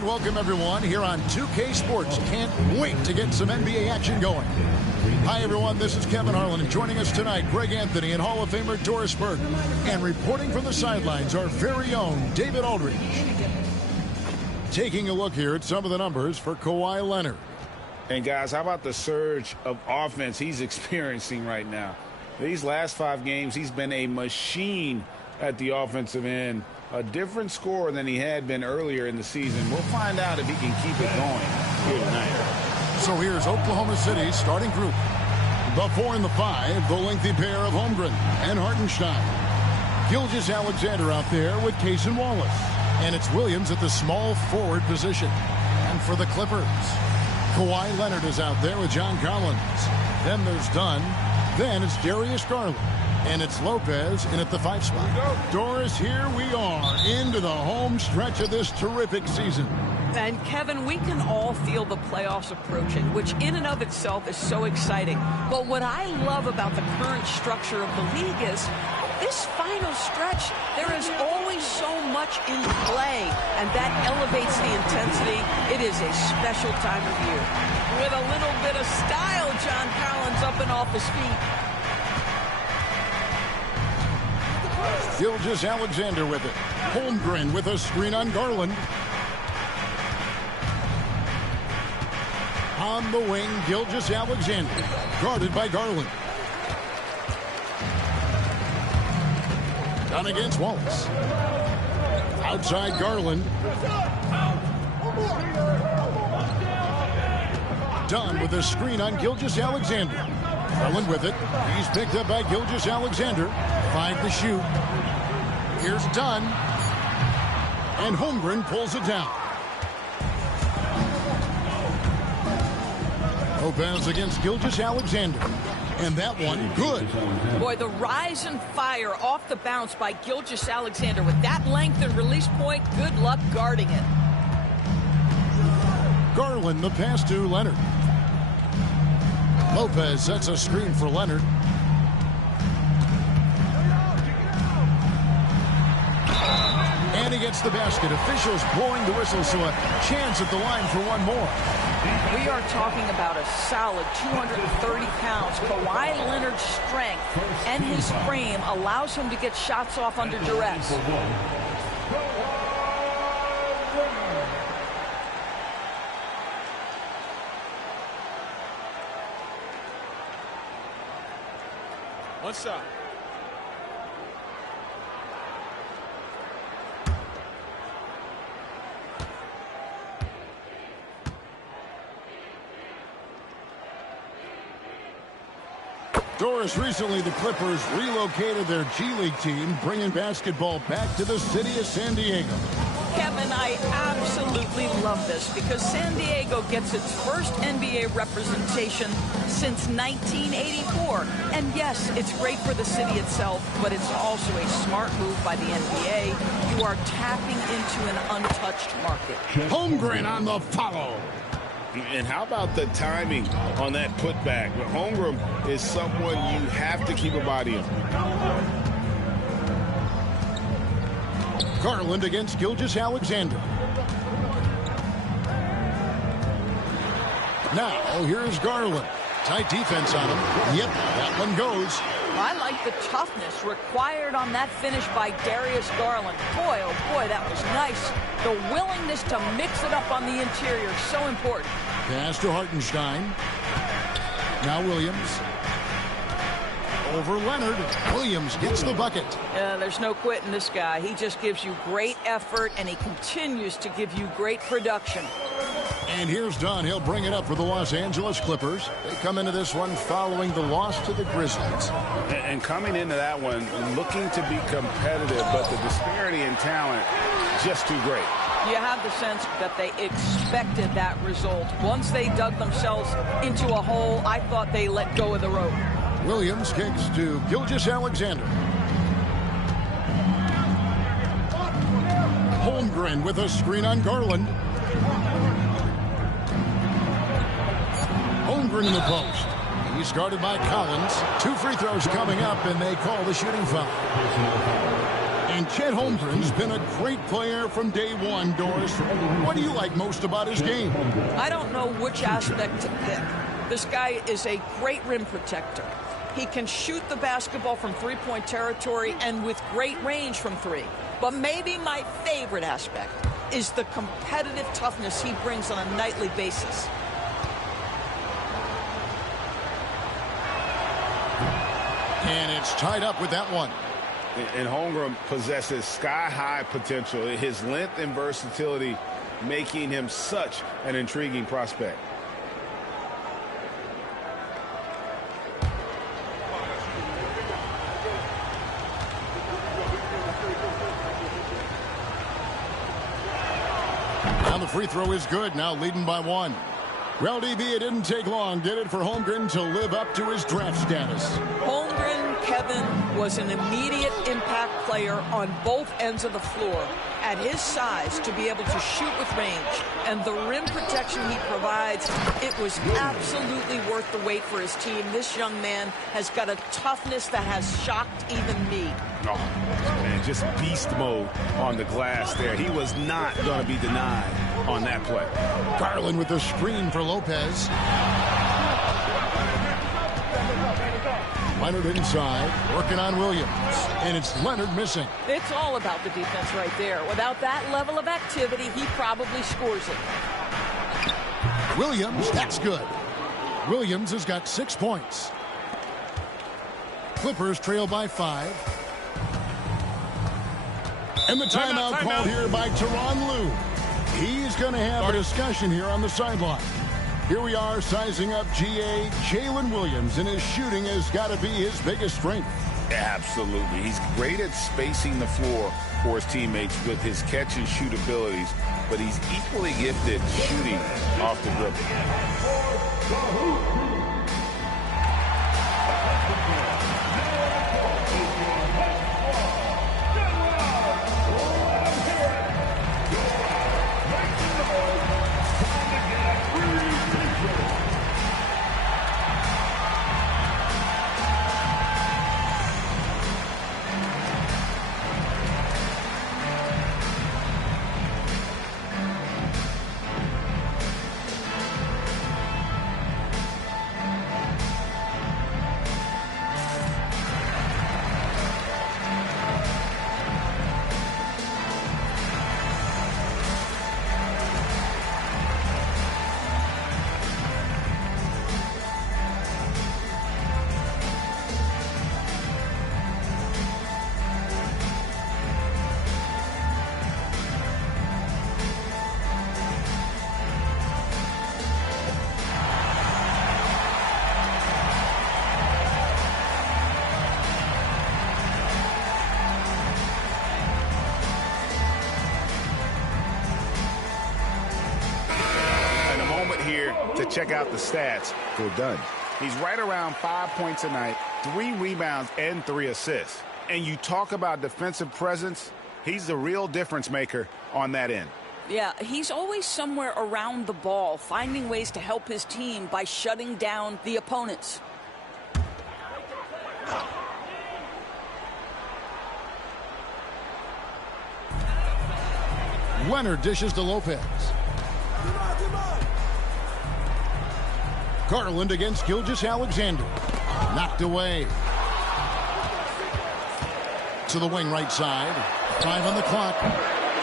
And welcome, everyone, here on 2K Sports. Can't wait to get some NBA action going. Hi, everyone. This is Kevin Harlan, and joining us tonight, Greg Anthony and Hall of Famer Doris Burke. And reporting from the sidelines, our very own David Aldridge. Taking a look here at some of the numbers for Kawhi Leonard. And, guys, how about the surge of offense he's experiencing right now? These last 5 games, he's been a machine at the offensive end. A different scorer than he had been earlier in the season. We'll find out if he can keep it going here tonight. So here's Oklahoma City's starting group. The 4 and the 5, the lengthy pair of Holmgren and Hartenstein. Gilgeous-Alexander out there with Case and Wallace. And it's Williams at the small forward position. And for the Clippers, Kawhi Leonard is out there with John Collins. Then there's Dunn. Then it's Darius Garland. And it's Lopez in at the 5 spot. Doris, here we are into the home stretch of this terrific season. And Kevin, we can all feel the playoffs approaching, which in and of itself is so exciting. But what I love about the current structure of the league is this final stretch, there is always so much in play, and that elevates the intensity. It is a special time of year. With a little bit of style, John Collins up and off his feet. Gilgeous-Alexander with it. Holmgren with a screen on Garland. On the wing, Gilgeous-Alexander. Guarded by Garland. Down against Wallace. Outside Garland. Dunn with a screen on Gilgeous-Alexander. Garland with it. He's picked up by Gilgeous-Alexander. 5 to shoot. Here's Dunn. And Holmgren pulls it down. Lopez against Gilgeous-Alexander. And that one, good. Boy, the rise and fire off the bounce by Gilgeous-Alexander. With that length and release point, good luck guarding it. Garland, the pass to Leonard. Lopez sets a screen for Leonard. And he gets the basket. Officials blowing the whistle, so a chance at the line for one more. We are talking about a solid 230 pounds. Kawhi Leonard's strength and his frame allows him to get shots off under duress. What's up? Doris, recently the Clippers relocated their G League team, bringing basketball back to the city of San Diego. Kevin, I absolutely love this because San Diego gets its first NBA representation since 1984. And yes, it's great for the city itself, but it's also a smart move by the NBA. You are tapping into an untouched market. Holmgren on the follow. And how about the timing on that putback? Holmgren is someone you have to keep a body on. Garland against Gilgeous-Alexander. Now, here's Garland. Tight defense on him. Yep, that one goes. I like the toughness required on that finish by Darius Garland. Boy, oh boy, that was nice. The willingness to mix it up on the interior, so important. Pass to Hartenstein. Now Williams. Over Leonard. Williams gets the bucket. There's no quitting this guy. He just gives you great effort, and he continues to give you great production. And here's Dunn. He'll bring it up for the Los Angeles Clippers. They come into this one following the loss to the Grizzlies. And coming into that one, looking to be competitive, but the disparity in talent, just too great. You have the sense that they expected that result. Once they dug themselves into a hole, I thought they let go of the rope. Williams kicks to Gilgeous-Alexander. Holmgren with a screen on Garland. Holmgren in the post. He's guarded by Collins. 2 free throws coming up, and they call the shooting foul. And Chet Holmgren's been a great player from day one, Doris. What do you like most about his game? I don't know which aspect to pick. This guy is a great rim protector. He can shoot the basketball from three-point territory and with great range from three. But maybe my favorite aspect is the competitive toughness he brings on a nightly basis. And it's tied up with that one. And Holmgren possesses sky-high potential. His length and versatility making him such an intriguing prospect. Now the free throw is good, now leading by one. Well, DB, it didn't take long, did it, for Holmgren to live up to his draft status? Holmgren, Kevin, was an immediate impact player on both ends of the floor. At his size, to be able to shoot with range and the rim protection he provides, it was absolutely worth the wait for his team. This young man has got a toughness that has shocked even me. Oh, man, just beast mode on the glass there. He was not going to be denied on that play. Garland with the screen for Lopez. Leonard inside, working on Williams. And it's Leonard missing. It's all about the defense right there. Without that level of activity, he probably scores it. Williams, that's good. Williams has got 6 points. Clippers trail by 5. And the timeout called here by Tyronn Lue. He's going to have a discussion here on the sideline. Here we are sizing up GA Jalen Williams, and his shooting has got to be his biggest strength. Absolutely. He's great at spacing the floor for his teammates with his catch and shoot abilities, but he's equally gifted shooting off the dribble. Check out the stats for Dunn. He's right around 5 points a night, 3 rebounds, and 3 assists. And you talk about defensive presence, he's the real difference maker on that end. Yeah, he's always somewhere around the ball, finding ways to help his team by shutting down the opponents. Leonard dishes to Lopez. Garland against Gilgeous-Alexander. Knocked away. To the wing right side. 5 on the clock.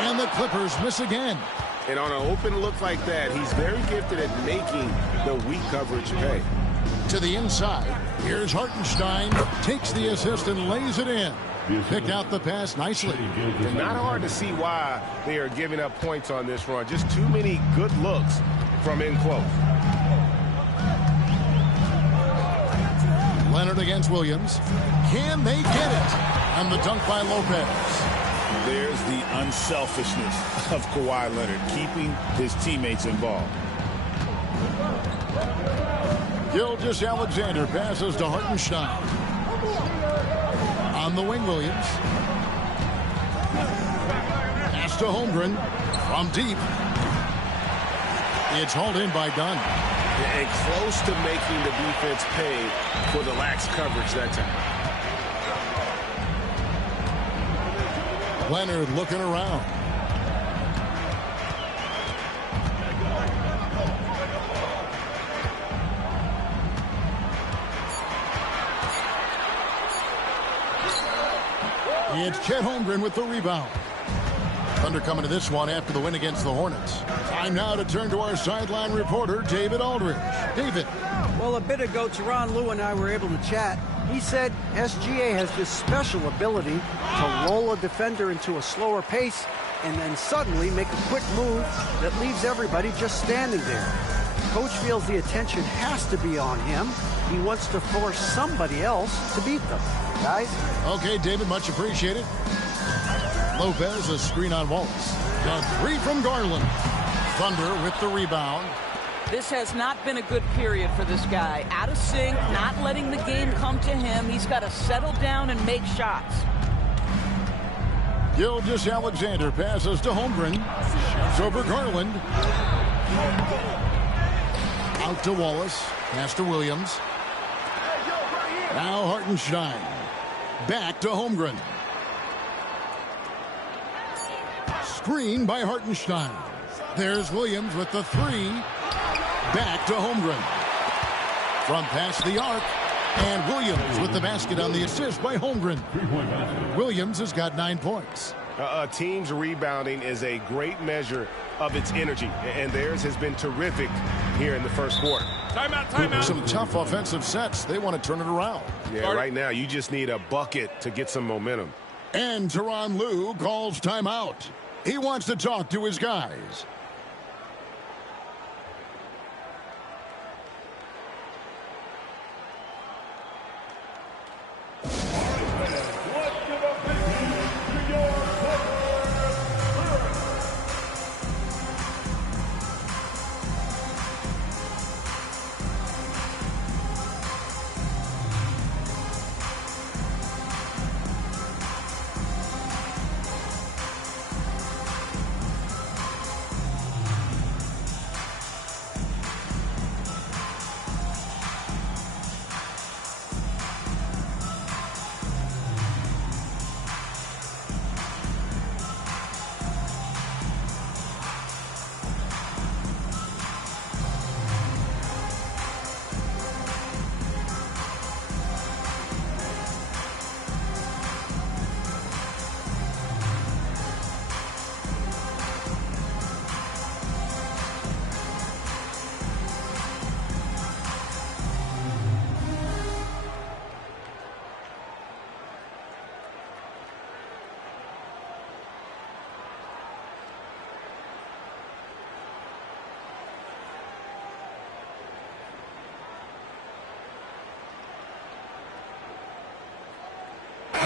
And the Clippers miss again. And on an open look like that, he's very gifted at making the weak coverage pay. To the inside. Here's Hartenstein. Takes the assist and lays it in. Picked out the pass nicely. And not hard to see why they are giving up points on this run. Just too many good looks from in close. Leonard against Williams. Can they get it? And the dunk by Lopez. There's the unselfishness of Kawhi Leonard, keeping his teammates involved. Gilgeous-Alexander passes to Hartenstein. On the wing, Williams. Pass to Holmgren. From deep. It's hauled in by Dunn. And close to making the defense pay for the lax coverage that time. Leonard looking around. It's Chet Holmgren with the rebound. Thunder coming to this one after the win against the Hornets. Time now to turn to our sideline reporter, David Aldridge. David. Well, a bit ago, Tyronn Lue and I were able to chat. He said SGA has this special ability to roll a defender into a slower pace and then suddenly make a quick move that leaves everybody just standing there. Coach feels the attention has to be on him. He wants to force somebody else to beat them. Guys? Okay, David, much appreciated. Lopez, a screen on Wallace. The three from Garland. Thunder with the rebound. This has not been a good period for this guy. Out of sync, not letting the game come to him. He's got to settle down and make shots. Gilgeous-Alexander passes to Holmgren. Shoots over Garland. Out to Wallace. Pass to Williams. Now Hartenstein. Back to Holmgren. Screen by Hartenstein. There's Williams with the three. Back to Holmgren. From past the arc. And Williams with the basket on the assist by Holmgren. Williams has got 9 points. A team's rebounding is a great measure of its energy, and theirs has been terrific here in the first quarter. Timeout. Some tough offensive sets. They want to turn it around. Yeah, right now you just need a bucket to get some momentum. And Tyronn Lue calls timeout. He wants to talk to his guys.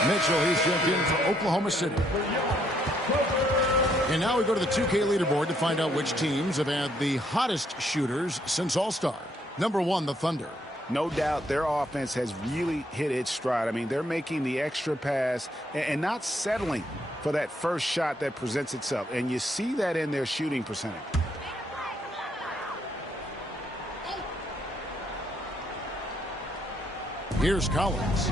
Mitchell, he's jumped in for Oklahoma City. And now we go to the 2K leaderboard to find out which teams have had the hottest shooters since All-Star. Number 1, the Thunder. No doubt their offense has really hit its stride. I mean, they're making the extra pass and not settling for that first shot that presents itself. And you see that in their shooting percentage. Here's Collins.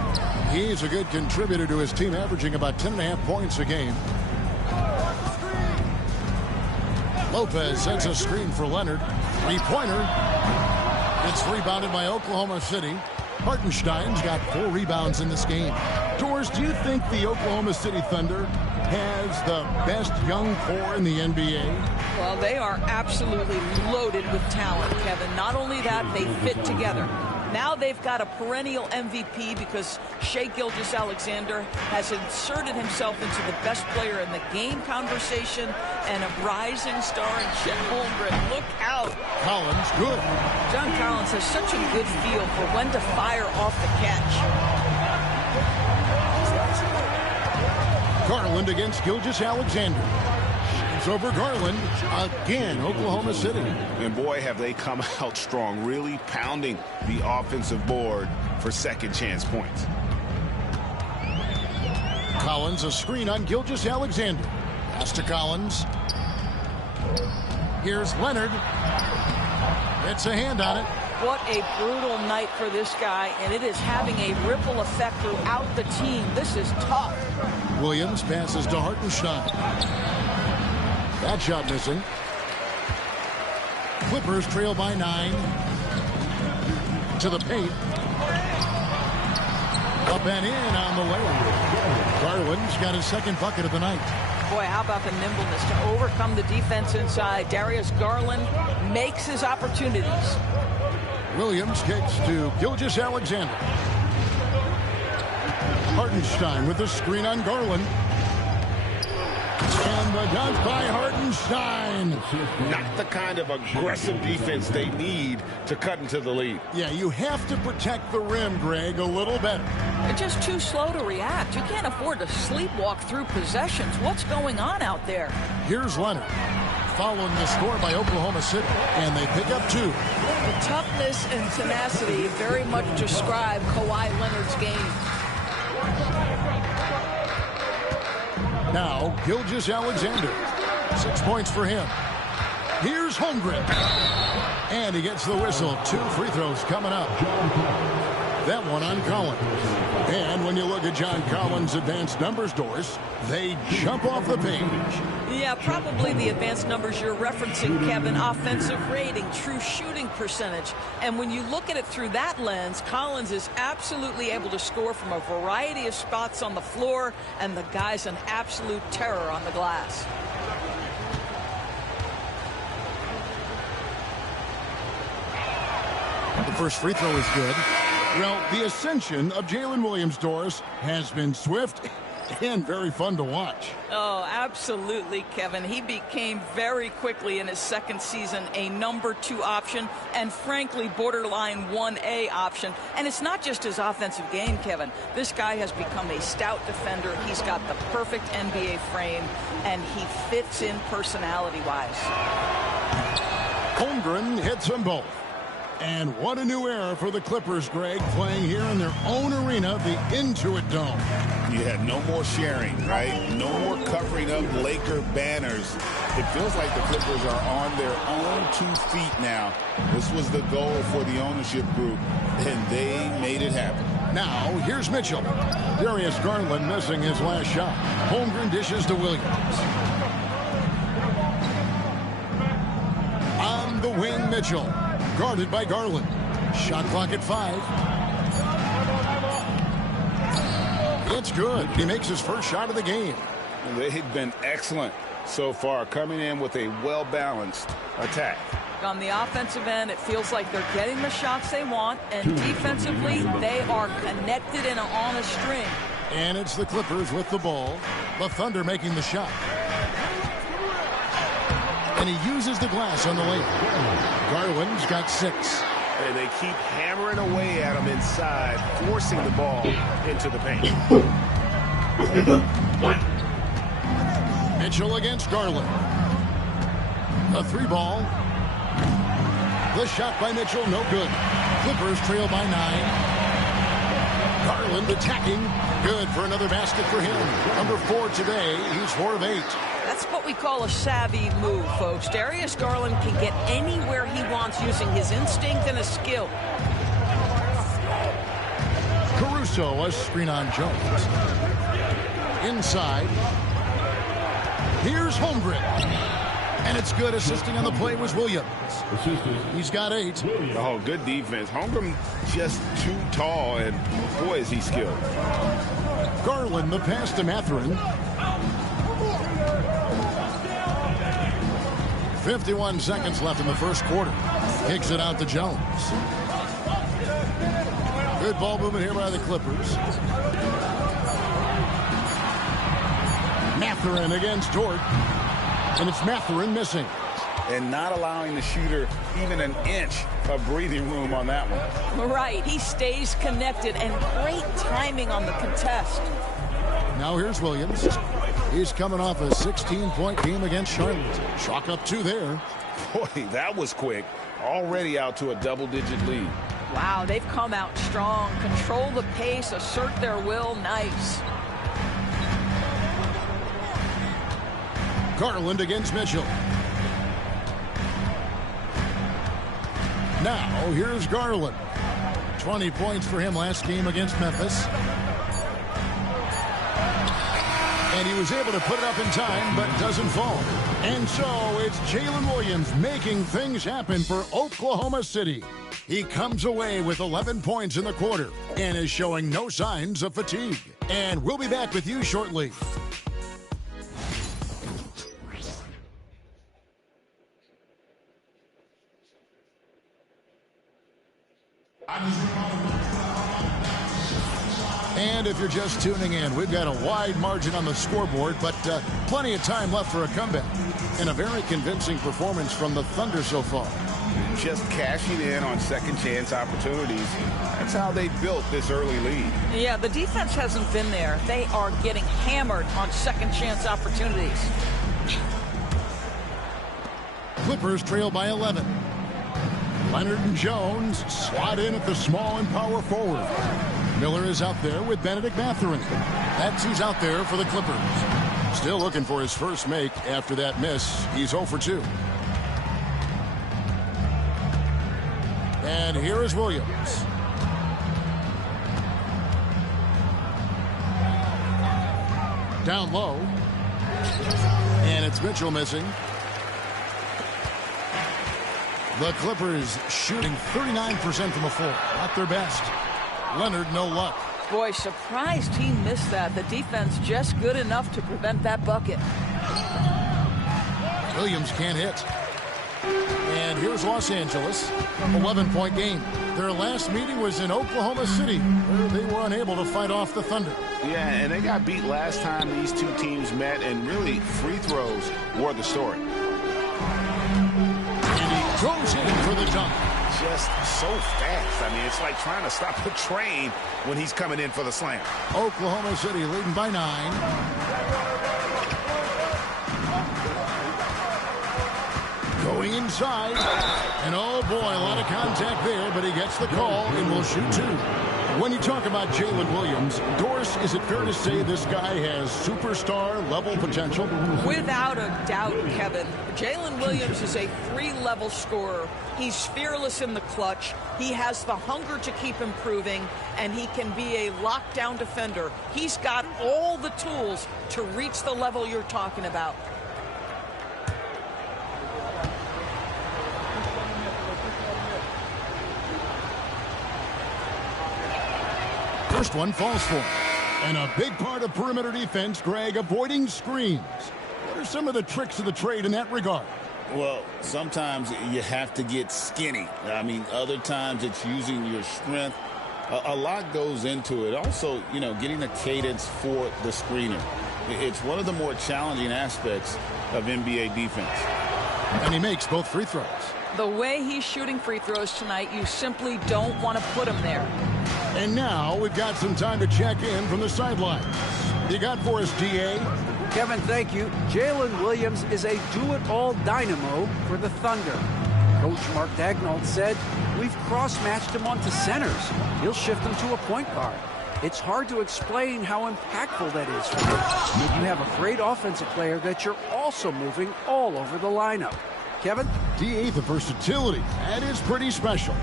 He's a good contributor to his team, averaging about 10.5 points a game. Lopez sets a screen for Leonard. Three-pointer. It's rebounded by Oklahoma City. Hartenstein's got 4 rebounds in this game. Doors, do you think the Oklahoma City Thunder has the best young core in the NBA? Well, they are absolutely loaded with talent, Kevin. Not only that, they fit together. Now they've got a perennial MVP because Shai Gilgeous-Alexander has inserted himself into the best player in the game conversation and a rising star in Chet Holmgren. Look out. Collins, good. John Collins has such a good feel for when to fire off the catch. Garland against Gilgeous-Alexander. Over Garland again. Oklahoma City, and boy, have they come out strong, really pounding the offensive board for second chance points. Collins, a screen on Gilgeous-Alexander. Pass to Collins. Here's Leonard. It's a hand on it. What a brutal night for this guy, and it is having a ripple effect throughout the team. This is tough. Williams passes to Hartenstein. That shot missing. Clippers trail by 9. To the paint. Up and in on the way. Garland's got his second bucket of the night. Boy, how about the nimbleness to overcome the defense inside. Darius Garland makes his opportunities. Williams kicks to Gilgeous-Alexander. Hartenstein with the screen on Garland. And the dunk by Hartenstein. Not the kind of aggressive defense they need to cut into the lead. Yeah, you have to protect the rim, Greg, a little better. They're just too slow to react. You can't afford to sleepwalk through possessions. What's going on out there? Here's Leonard. Following the score by Oklahoma City, and they pick up 2. The toughness and tenacity very much describe Kawhi Leonard's game. Now, Gilgeous-Alexander. 6 points for him. Here's Holmgren. And he gets the whistle. 2 free throws coming up. That one on Collins. And when you look at John Collins' advanced numbers, Doris, they jump off the page. Yeah, probably the advanced numbers you're referencing, Kevin. Offensive rating, true shooting percentage. And when you look at it through that lens, Collins is absolutely able to score from a variety of spots on the floor, and the guy's an absolute terror on the glass. The first free throw is good. Well, the ascension of Jalen Williams, Doris, has been swift and very fun to watch. Oh, absolutely, Kevin. He became very quickly in his second season a number 2 option and, frankly, borderline 1A option. And it's not just his offensive game, Kevin. This guy has become a stout defender. He's got the perfect NBA frame, and he fits in personality-wise. Holmgren hits them both. And what a new era for the Clippers, Greg, playing here in their own arena, the Intuit Dome. You had no more sharing, right? No more covering up Laker banners. It feels like the Clippers are on their own 2 feet now. This was the goal for the ownership group, and they made it happen. Now, here's Mitchell. Darius Garland missing his last shot. Holmgren dishes to Williams. On the wing, Mitchell. Guarded by Garland. Shot clock at 5. It's good. He makes his first shot of the game. They've been excellent so far, coming in with a well-balanced attack. On the offensive end, it feels like they're getting the shots they want, and defensively, they are connected and on a string. And it's the Clippers with the ball. The Thunder making the shot. And he uses the glass on the layup. Garland's got 6. And they keep hammering away at him inside, forcing the ball into the paint. Mitchell against Garland. A 3-ball. The shot by Mitchell, no good. Clippers trail by 9. Garland attacking. Good for another basket for him. Number 4 today. He's 4 of 8. That's what we call a savvy move, folks. Darius Garland can get anywhere he wants using his instinct and his skill. Caruso, a screen on Jones. Inside. Here's Holmgren. And it's good. Assisting on the play was Williams. He's got 8. Oh, good defense. Holmgren just too tall, and boy, is he skilled. Garland, the pass to Mathurin. 51 seconds left in the first quarter. Kicks it out to Jones. Good ball movement here by the Clippers. Mathurin against Dort. And it's Mathurin missing. And not allowing the shooter even an inch of breathing room on that one. Right. He stays connected, and great timing on the contest. Now here's Williams. He's coming off a 16-point game against Charlotte. Chalk up 2 there. Boy, that was quick. Already out to a double-digit lead. Wow, they've come out strong. Control the pace, assert their will. Nice. Garland against Mitchell. Now, here's Garland. 20 points for him last game against Memphis. And he was able to put it up in time, but doesn't fall. And so it's Jalen Williams making things happen for Oklahoma City. He comes away with 11 points in the quarter and is showing no signs of fatigue. And we'll be back with you shortly. And if you're just tuning in, we've got a wide margin on the scoreboard, but plenty of time left for a comeback. And a very convincing performance from the Thunder so far. Just cashing in on second chance opportunities. That's how they built this early lead. Yeah, the defense hasn't been there. They are getting hammered on second chance opportunities. Clippers trail by 11. Leonard and Jones slot in at the small and power forward. Miller is out there with Benedict Mathurin. That's who's out there for the Clippers. Still looking for his first make after that miss. He's 0 for 2. And here is Williams. Down low. And it's Mitchell missing. The Clippers shooting 39% from the floor. Not their best. Leonard, no luck. Boy, surprised he missed that. The defense just good enough to prevent that bucket. Williams can't hit. And here's Los Angeles. 11-point game. Their last meeting was in Oklahoma City, where they were unable to fight off the Thunder. Yeah, and they got beat last time these two teams met, and really free throws were the story. And he goes in for the dunk. Just so fast. I mean, it's like trying to stop the train when he's coming in for the slam. Oklahoma City leading by 9. Going inside. And oh boy, a lot of contact there, but he gets the call and will shoot 2. When you talk about Jalen Williams, Doris, is it fair to say this guy has superstar-level potential? Without a doubt, Kevin. Jalen Williams is a 3-level scorer. He's fearless in the clutch. He has the hunger to keep improving, and he can be a lockdown defender. He's got all the tools to reach the level you're talking about. First one falls for him. And a big part of perimeter defense, Greg, avoiding screens. What are some of the tricks of the trade in that regard? Well, sometimes you have to get skinny. I mean, other times it's using your strength. A lot goes into it. Also, you know, getting a cadence for the screener. It's one of the more challenging aspects of NBA defense. And he makes both free throws. The way he's shooting free throws tonight, you simply don't want to put him there. And now we've got some time to check in from the sidelines. You got for us, D.A.? Kevin, thank you. Jalen Williams is a do-it-all dynamo for the Thunder. Coach Mark Daigneault said, we've cross-matched him onto centers. He'll shift him to a point guard. It's hard to explain how impactful that is for you. You have a great offensive player that you're also moving all over the lineup. Kevin? D.A. the versatility. That is pretty special.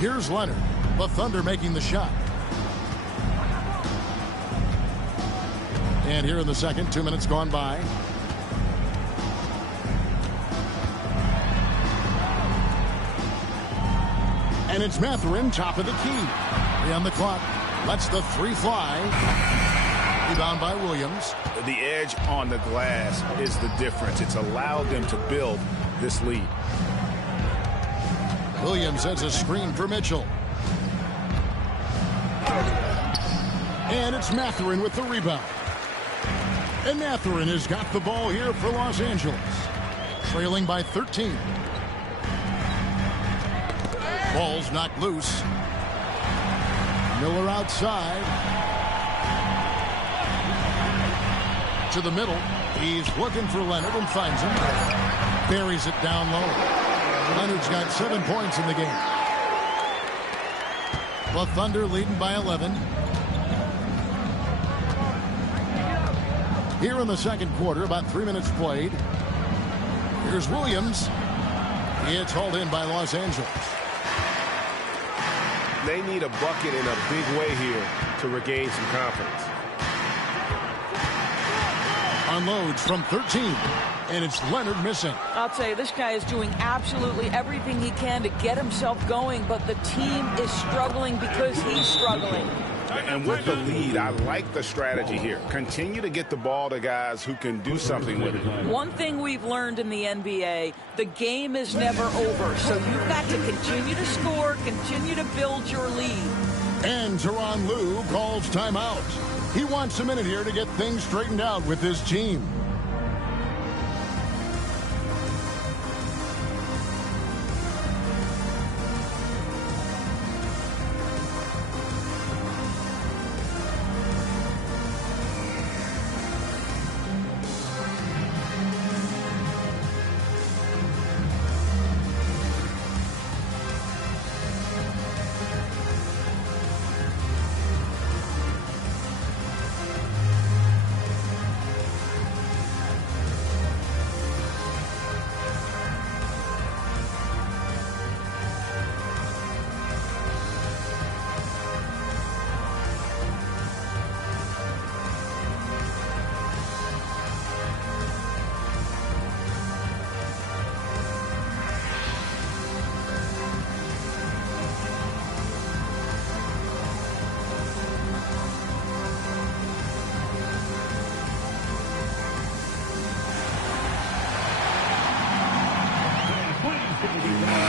Here's Leonard. The Thunder making the shot. And here in the second, 2 minutes gone by. And it's Mathurin, top of the key. 3 on the clock. Lets the 3 fly. Rebound by Williams. The edge on the glass is the difference. It's allowed them to build this lead. Williams sends a screen for Mitchell. And it's Mathurin with the rebound. And Mathurin has got the ball here for Los Angeles. Trailing by 13. Ball's knocked loose. Miller outside. To the middle. He's looking for Leonard and finds him. Buries it down low. Leonard's got 7 points in the game. The Thunder leading by 11. Here in the second quarter, about 3 minutes played. Here's Williams. It's hauled in by Los Angeles. They need a bucket in a big way here to regain some confidence. Unloads from 13, and it's Leonard missing. I'll tell you, this guy is doing absolutely everything he can to get himself going, but the team is struggling because he's struggling. And with the lead, I like the strategy here. Continue to get the ball to guys who can do something with it. One thing we've learned in the NBA, the game is never over. So you've got to continue to score, continue to build your lead. And Tyronn Lue calls timeout. He wants a minute here to get things straightened out with his team.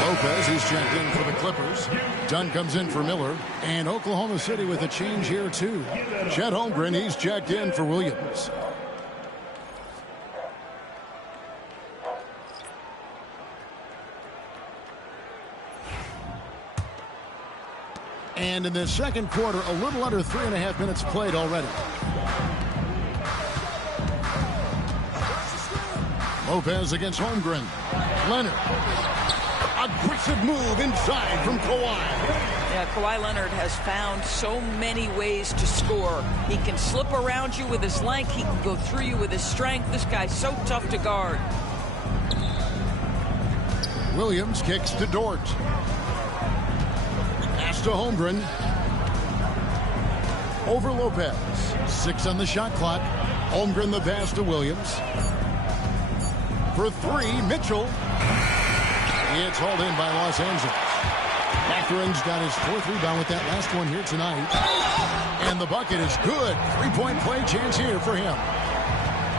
Lopez is checked in for the Clippers. Dunn comes in for Miller. And Oklahoma City with a change here, too. Chet Holmgren, he's checked in for Williams. And in the second quarter, a little under 3.5 minutes played already. Lopez against Holmgren. Leonard. Aggressive move inside from Kawhi. Yeah, Kawhi Leonard has found so many ways to score. He can slip around you with his length. He can go through you with his strength. This guy's so tough to guard. Williams kicks to Dort. Pass to Holmgren. Over Lopez. 6 on the shot clock. Holmgren the pass to Williams. For 3, Mitchell. It's hauled in by Los Angeles. Mathering's got his 4th rebound with that last one here tonight. And the bucket is good. 3-point play chance here for him.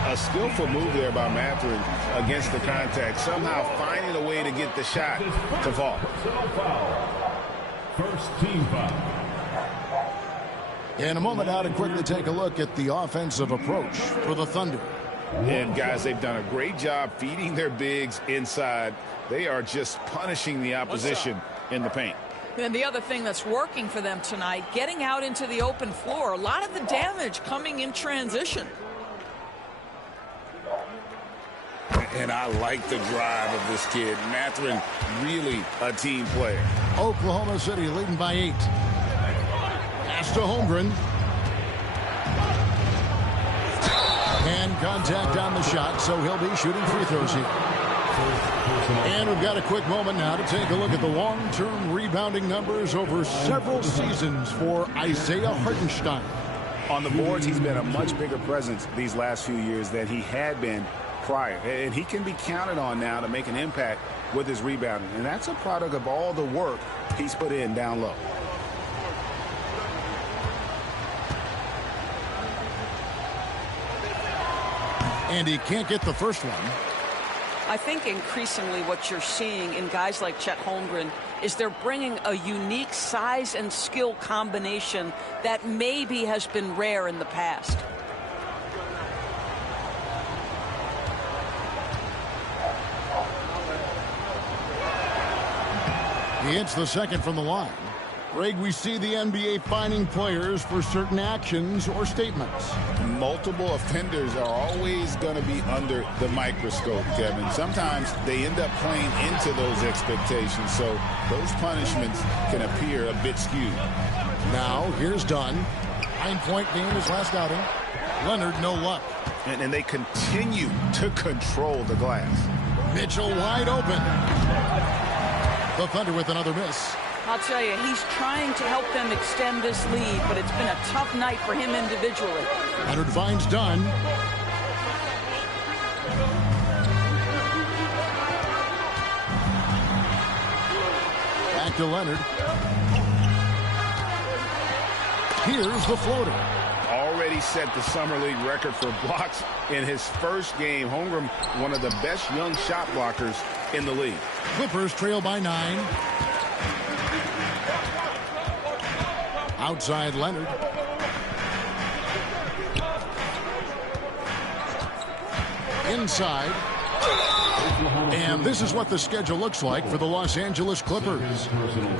A skillful move there by Mathering against the contact. Somehow finding a way to get the shot to fall. First team foul. In a moment now to quickly take a look at the offensive approach for the Thunder. And guys, they've done a great job feeding their bigs inside. They are just punishing the opposition in the paint. And the other thing that's working for them tonight, getting out into the open floor. A lot of the damage coming in transition. And I like the drive of this kid. Matherin, really a team player. Oklahoma City leading by 8. Pass to Holmgren. And contact on the shot, so he'll be shooting free throws here. And we've got a quick moment now to take a look at the long-term rebounding numbers over several seasons for Isaiah Hartenstein. On the boards, he's been a much bigger presence these last few years than he had been prior. And he can be counted on now to make an impact with his rebounding. And that's a product of all the work he's put in down low. And he can't get the first one. I think increasingly what you're seeing in guys like Chet Holmgren is they're bringing a unique size and skill combination that maybe has been rare in the past. He hits the second from the line. Greg, we see the NBA fining players for certain actions or statements. Multiple offenders are always going to be under the microscope, Kevin. Sometimes they end up playing into those expectations, so those punishments can appear a bit skewed. Now, here's Dunn. 9-point game his last outing. Leonard, no luck. And they continue to control the glass. Mitchell wide open. The Thunder with another miss. I'll tell you, he's trying to help them extend this lead, but it's been a tough night for him individually. Leonard finds Dunn. Back to Leonard. Here's the floater. Already set the Summer League record for blocks in his first game. Holmgren, one of the best young shot blockers in the league. Clippers trail by 9. Outside Leonard. Inside. And this is what the schedule looks like for the Los Angeles Clippers.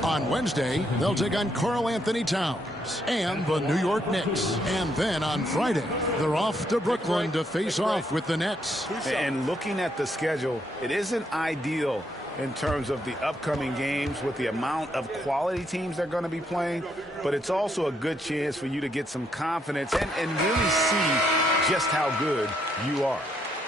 On Wednesday, they'll take on Karl Anthony Towns and the New York Knicks. And then on Friday, they're off to Brooklyn to face off with the Nets. And looking at the schedule, it isn't ideal in terms of the upcoming games with the amount of quality teams they're going to be playing, but it's also a good chance for you to get some confidence and really see just how good you are.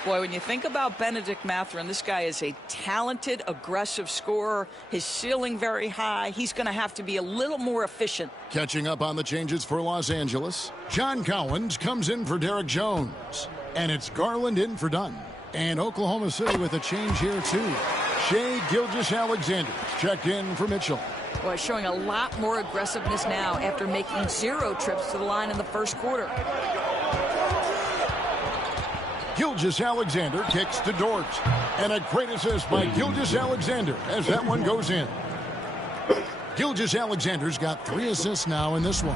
Boy, when you think about Benedict Mathurin, this guy is a talented, aggressive scorer. His ceiling very high. He's going to have to be a little more efficient. Catching up on the changes for Los Angeles, John Collins comes in for Derek Jones. And it's Garland in for Dunn. And Oklahoma City with a change here, too. Shai Gilgeous-Alexander checked in for Mitchell. Boy, showing a lot more aggressiveness now after making 0 trips to the line in the first quarter. Gilgeous-Alexander kicks to Dort. And a great assist by Gilgeous-Alexander as that one goes in. Gilgeous-Alexander's got 3 assists now in this one.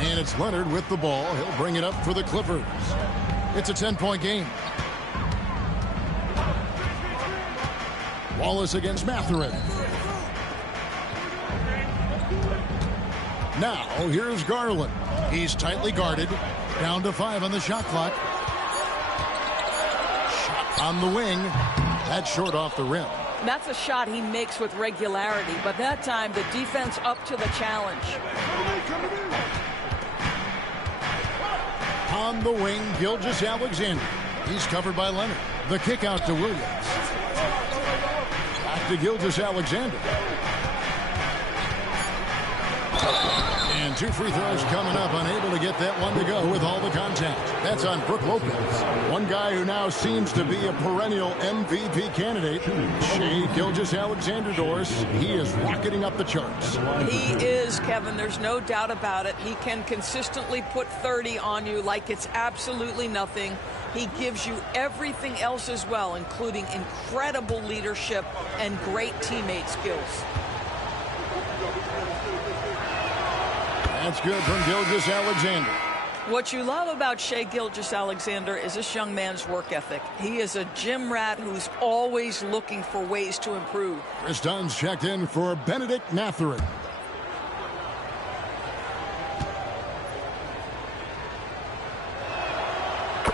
And it's Leonard with the ball. He'll bring it up for the Clippers. It's a 10-point game. Wallace against Mathurin. Now, here's Garland. He's tightly guarded. Down to 5 on the shot clock. Shot on the wing. That's short off the rim. That's a shot he makes with regularity, but that time the defense up to the challenge. On the wing, Gilgeous-Alexander. He's covered by Leonard. The kick out to Williams. Back to Gilgeous-Alexander. And 2 free throws coming up, unable to get that one to go with all the contact. That's on Brook Lopez. One guy who now seems to be a perennial MVP candidate. Shai Gilgeous-Alexander, Doris. He is rocketing up the charts. He is, Kevin. There's no doubt about it. He can consistently put 30 on you like it's absolutely nothing. He gives you everything else as well, including incredible leadership and great teammate skills. That's good from Gilgeous-Alexander. What you love about Shai Gilgeous-Alexander is this young man's work ethic. He is a gym rat who's always looking for ways to improve. Chris Dunn's checked in for Benedict Mathurin.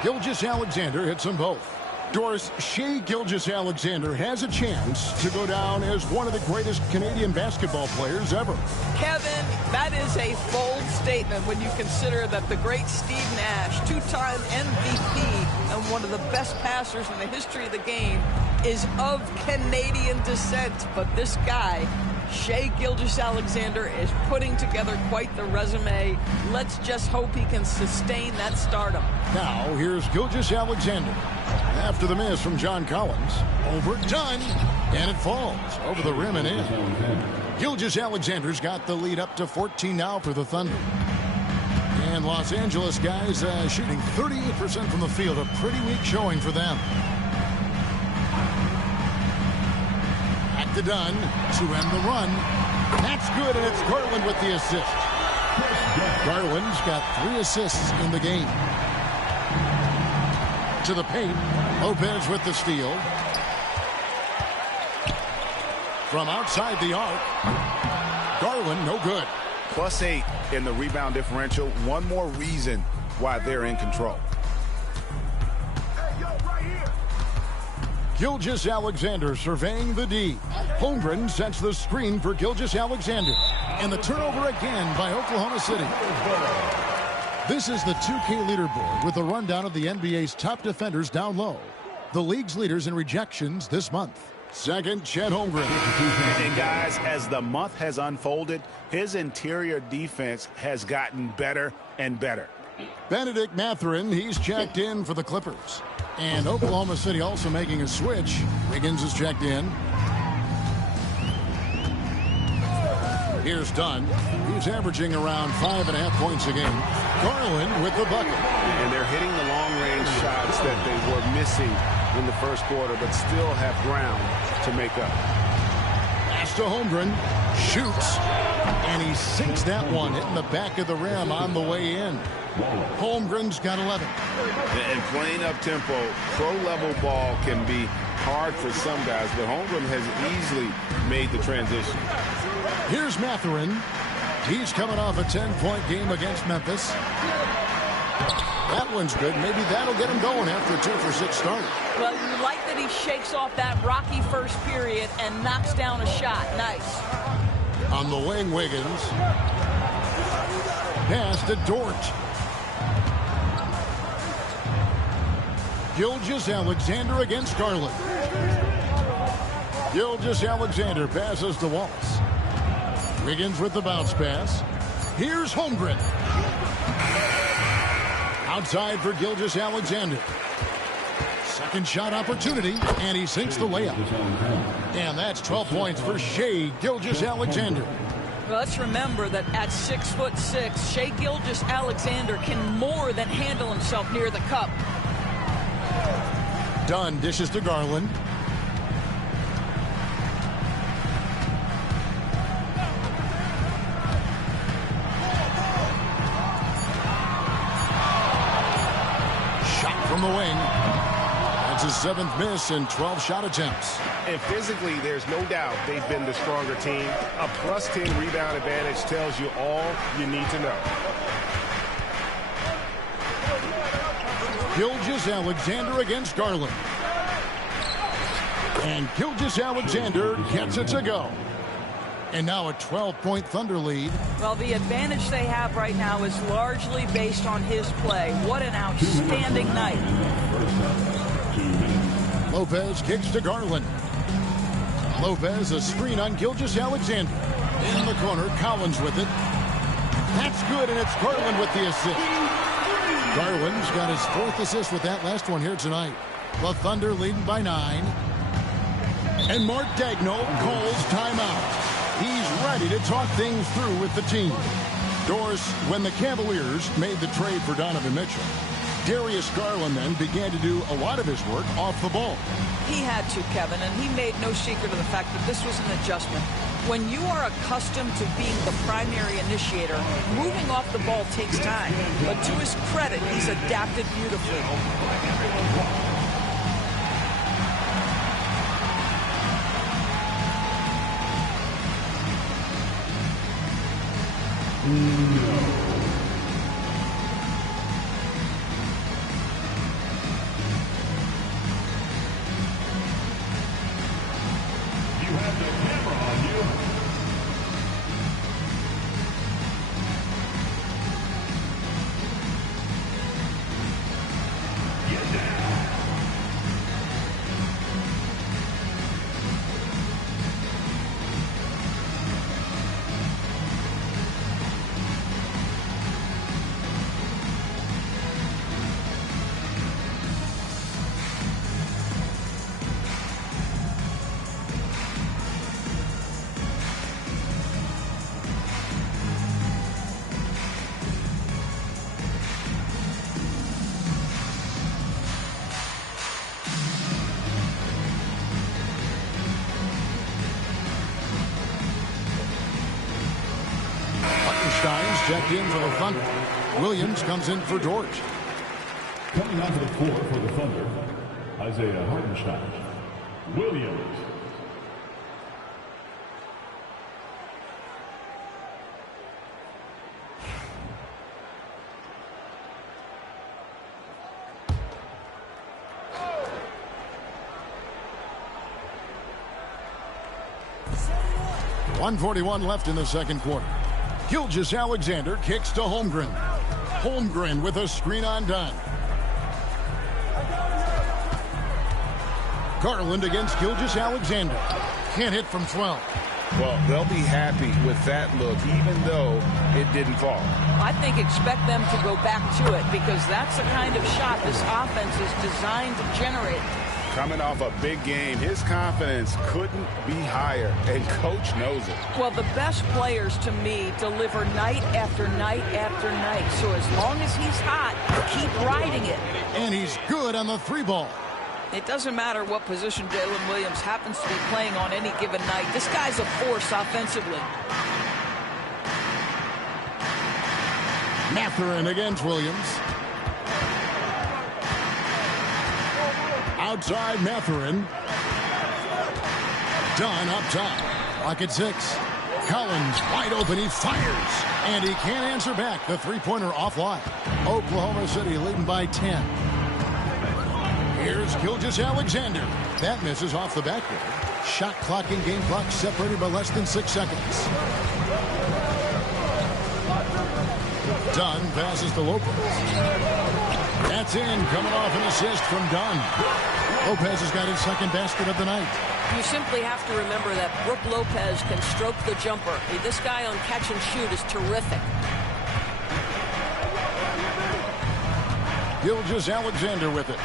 Gilgeous-Alexander hits them both. Doris, Shai Gilgeous-Alexander has a chance to go down as one of the greatest Canadian basketball players ever. Kevin, that is a bold statement when you consider that the great Steve Nash, 2-time MVP and one of the best passers in the history of the game, is of Canadian descent. But this guy, Shai Gilgeous-Alexander, is putting together quite the resume. Let's just hope he can sustain that stardom. Now, here's Gilgeous-Alexander. After the miss from John Collins, overdone, and it falls over the rim and in. Gilgeous-Alexander's got the lead up to 14 now for the Thunder. And Los Angeles guys shooting 38% from the field, a pretty weak showing for them. Back to Dunn to end the run. That's good, and it's Garland with the assist. Garland's got 3 assists in the game. To the paint. Lopez with the steal. From outside the arc. Garland, no good. +8 in the rebound differential. One more reason why they're in control. Gilgeous-Alexander surveying the D. Holmgren sets the screen for Gilgeous-Alexander. And the turnover again by Oklahoma City. This is the 2K leaderboard with a rundown of the NBA's top defenders down low. The league's leaders in rejections this month. Second, Chet Holmgren. And guys, as the month has unfolded, his interior defense has gotten better and better. Benedict Mathurin, he's checked in for the Clippers. And Oklahoma City also making a switch. Wiggins is checked in. Here's Dunn. He's averaging around 5.5 points a game. Garland with the bucket. And they're hitting the long-range shots that they were missing in the first quarter, but still have ground to make up. Pass to Holmgren. Shoots. And he sinks that one, hitting the back of the rim on the way in. Holmgren's got 11. And playing up-tempo, pro-level ball can be hard for some guys, but Holmgren has easily made the transition. Here's Mathurin. He's coming off a 10-point game against Memphis. That one's good. Maybe that'll get him going after a 2-for-6 start. Well, you like that he shakes off that rocky first period and knocks down a shot. Nice. On the wing, Wiggins. Pass to Dort. Gilgeous-Alexander against Garland. Gilgeous-Alexander passes to Wallace. Wiggins with the bounce pass. Here's Holmgren. Outside for Gilgeous-Alexander. Second shot opportunity, and he sinks the layup. And that's 12 points for Shai Gilgeous-Alexander. Well, let's remember that at 6'6", Shai Gilgeous-Alexander can more than handle himself near the cup. Dunn dishes to Garland. Shot from the wing. That's his 7th miss in 12 shot attempts. And physically, there's no doubt they've been the stronger team. A +10 rebound advantage tells you all you need to know. Gilgeous-Alexander against Garland. And Gilgeous-Alexander gets it to go. And now a 12-point Thunder lead. Well, the advantage they have right now is largely based on his play. What an outstanding night. Lopez kicks to Garland. Lopez, a screen on Gilgeous-Alexander. In the corner, Collins with it. That's good, and it's Garland with the assist. Garland's got his 4th assist with that last one here tonight. The Thunder leading by 9. And Mark Daigneault calls timeout. He's ready to talk things through with the team. Doris, when the Cavaliers made the trade for Donovan Mitchell, Darius Garland then began to do a lot of his work off the ball. He had to, Kevin, and he made no secret of the fact that this was an adjustment. When you are accustomed to being the primary initiator, moving off the ball takes time. But to his credit, he's adapted beautifully. Stein's checked in for the Thunder. Williams comes in for Dort. Coming onto the floor for the Thunder, Isaiah Hartenstein. Williams. .141 left in the second quarter. Gilgeous-Alexander kicks to Holmgren. Holmgren with a screen on Dunn. Garland against Gilgeous-Alexander. Can't hit from 12. Well, they'll be happy with that look, even though it didn't fall. I think expect them to go back to it because that's the kind of shot this offense is designed to generate. Coming off a big game, his confidence couldn't be higher, and coach knows it. Well, the best players to me deliver night after night after night. So as long as he's hot, keep riding it. And he's good on the 3-ball. It doesn't matter what position Jalen Williams happens to be playing on any given night. This guy's a force offensively. Mathurin against Williams. Outside Mathurin. Dunn up top. Lock at 6. Collins wide open. He fires. And he can't answer back. The three-pointer offline. Oklahoma City leading by 10. Here's Gilgeous-Alexander. That misses off the backboard. Shot clock and game clock separated by less than 6 seconds. Dunn passes to Lopez. That's in, coming off an assist from Dunn. Lopez has got his second basket of the night. You simply have to remember that Brook Lopez can stroke the jumper. This guy on catch and shoot is terrific. Gilgeous-Alexander with it.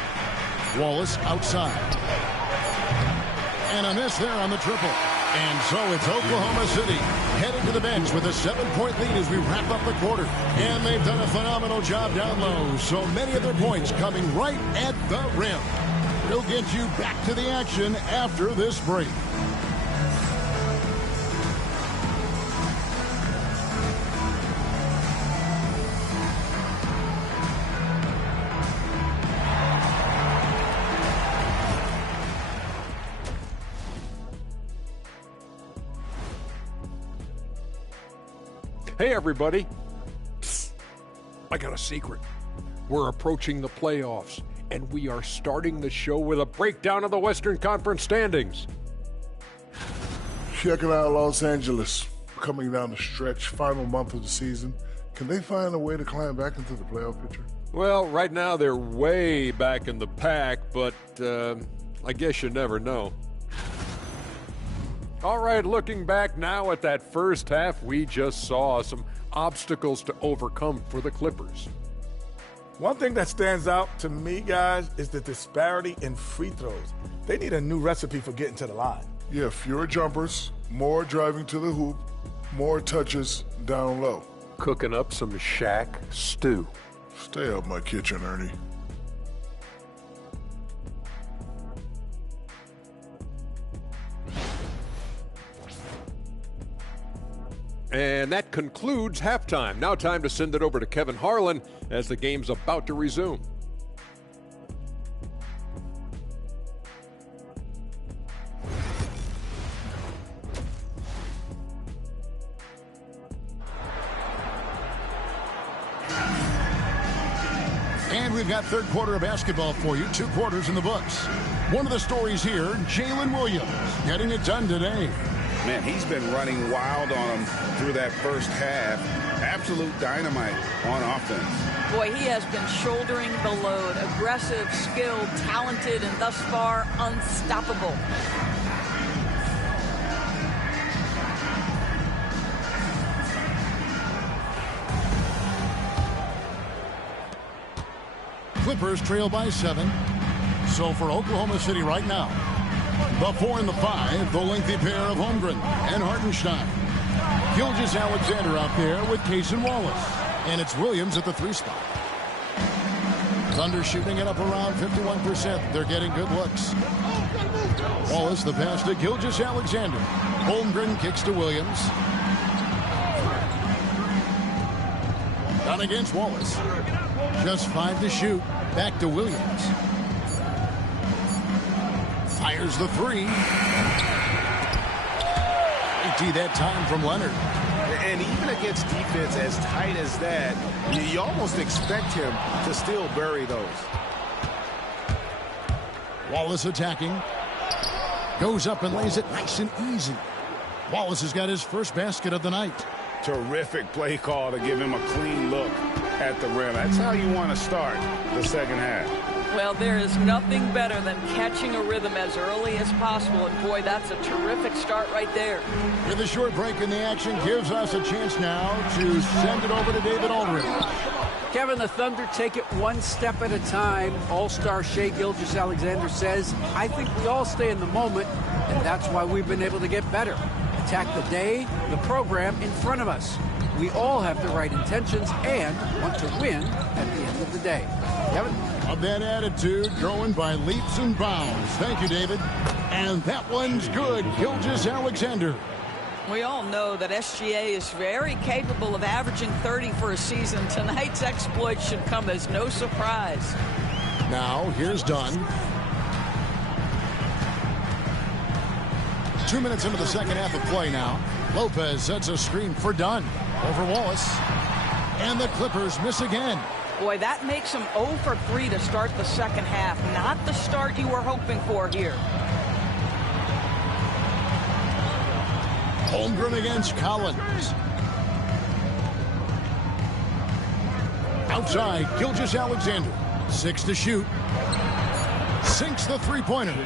Wallace outside. And a miss there on the triple. And so it's Oklahoma City heading to the bench with a 7-point lead as we wrap up the quarter. And they've done a phenomenal job down low. So many of their points coming right at the rim. We'll get you back to the action after this break. Hey, everybody. Psst. I got a secret. We're approaching the playoffs, and we are starting the show with a breakdown of the Western Conference standings. Checking out Los Angeles. Coming down the stretch, final month of the season. Can they find a way to climb back into the playoff picture? Well, right now they're way back in the pack, but I guess you never know. All right, looking back now at that first half, we just saw some obstacles to overcome for the Clippers. One thing that stands out to me, guys, is the disparity in free throws. They need a new recipe for getting to the line. Yeah, fewer jumpers, more driving to the hoop, more touches down low. Cooking up some Shaq stew. Stay out my kitchen, Ernie. And that concludes halftime. Now time to send it over to Kevin Harlan as the game's about to resume. And we've got third quarter of basketball for you. 2 quarters in the books. One of the stories here, Jalen Williams getting it done today. Man, he's been running wild on him through that first half. Absolute dynamite on offense. Boy, he has been shouldering the load. Aggressive, skilled, talented, and thus far unstoppable. Clippers trail by 7. So for Oklahoma City right now, the 4 and the 5, the lengthy pair of Holmgren and Hartenstein. Gilgeous-Alexander out there with Case and Wallace. And it's Williams at the 3 spot. Thunder shooting it up around 51%. They're getting good looks. Wallace the pass to Gilgeous-Alexander. Holmgren kicks to Williams. Down against Wallace. Just 5 to shoot. Back to Williams. Fires the 3. 80 that time from Leonard. And even against defense as tight as that, you almost expect him to still bury those. Wallace attacking. Goes up and lays it nice and easy. Wallace has got his first basket of the night. Terrific play call to give him a clean look at the rim. That's how you want to start the second half. Well, there is nothing better than catching a rhythm as early as possible. And, boy, that's a terrific start right there. With a short break in the action, gives us a chance now to send it over to David Aldridge. Kevin, the Thunder take it one step at a time. All-star Shai Gilgeous-Alexander says, I think we all stay in the moment, and that's why we've been able to get better. Attack the day, the program in front of us. We all have the right intentions and want to win at the end of the day. Kevin? Of that attitude, growing by leaps and bounds. Thank you, David. And that one's good. Gilgeous-Alexander. We all know that SGA is very capable of averaging 30 for a season. Tonight's exploit should come as no surprise. Now, here's Dunn. 2 minutes into the second half of play now. Lopez sets a screen for Dunn. Over Wallace. And the Clippers miss again. Boy, that makes them 0 for 3 to start the second half. Not the start you were hoping for here. Holmgren against Collins. Outside, Gilgeous-Alexander. 6 to shoot. Sinks the three-pointer.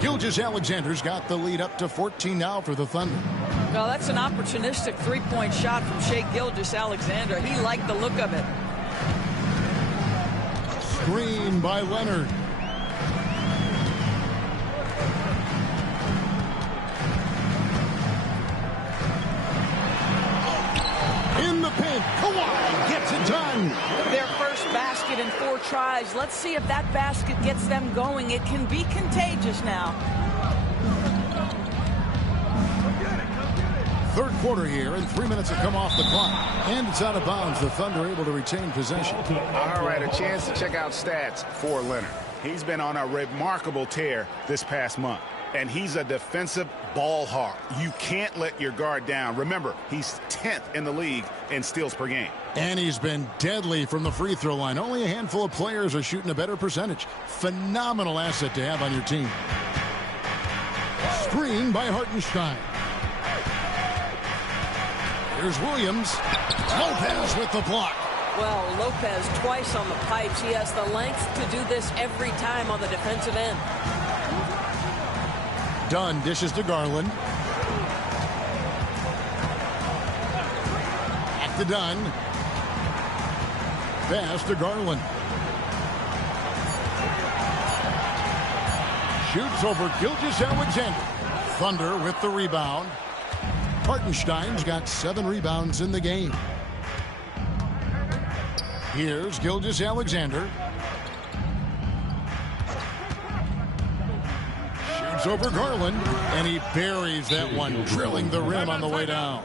Gilgeous-Alexander's got the lead up to 14 now for the Thunder. Well, that's an opportunistic three-point shot from Shai Gilgeous-Alexander. He liked the look of it. Screen by Leonard. In the paint, Kawhi gets it done. Their first basket in 4 tries. Let's see if that basket gets them going. It can be contagious now. Third quarter here, and 3 minutes have come off the clock. And it's out of bounds. The Thunder able to retain possession. All right, a chance to check out stats for Leonard. He's been on a remarkable tear this past month. And he's a defensive ball hawk. You can't let your guard down. Remember, he's 10th in the league in steals per game. And he's been deadly from the free throw line. Only a handful of players are shooting a better percentage. Phenomenal asset to have on your team. Screen by Hartenstein. Here's Williams. Lopez with the block. Well, Lopez twice on the pipes. He has the length to do this every time on the defensive end. Dunn dishes to Garland. Back to Dunn. Pass to Garland. Shoots over Gilgeous-Alexander. Thunder with the rebound. Hartenstein's got 7 rebounds in the game. Here's Gilgeous-Alexander. Shoots over Garland, and he buries that one, drilling the rim on the way down.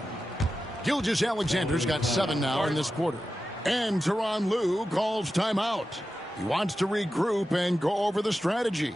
Gilgeous-Alexander's got 7 now in this quarter. And Tyronn Lue calls timeout. He wants to regroup and go over the strategy.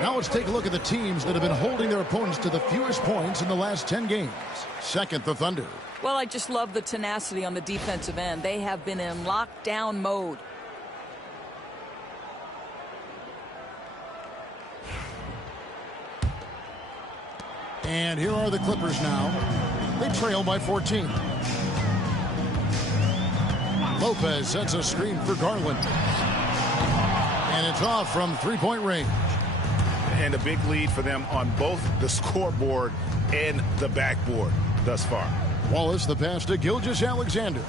Now let's take a look at the teams that have been holding their opponents to the fewest points in the last 10 games. Second, the Thunder. Well, I just love the tenacity on the defensive end. They have been in lockdown mode. And here are the Clippers now. They trail by 14. Lopez sets a screen for Garland. And it's off from three-point range. And a big lead for them on both the scoreboard and the backboard thus far. Wallace the pass to Gilgeous-Alexander.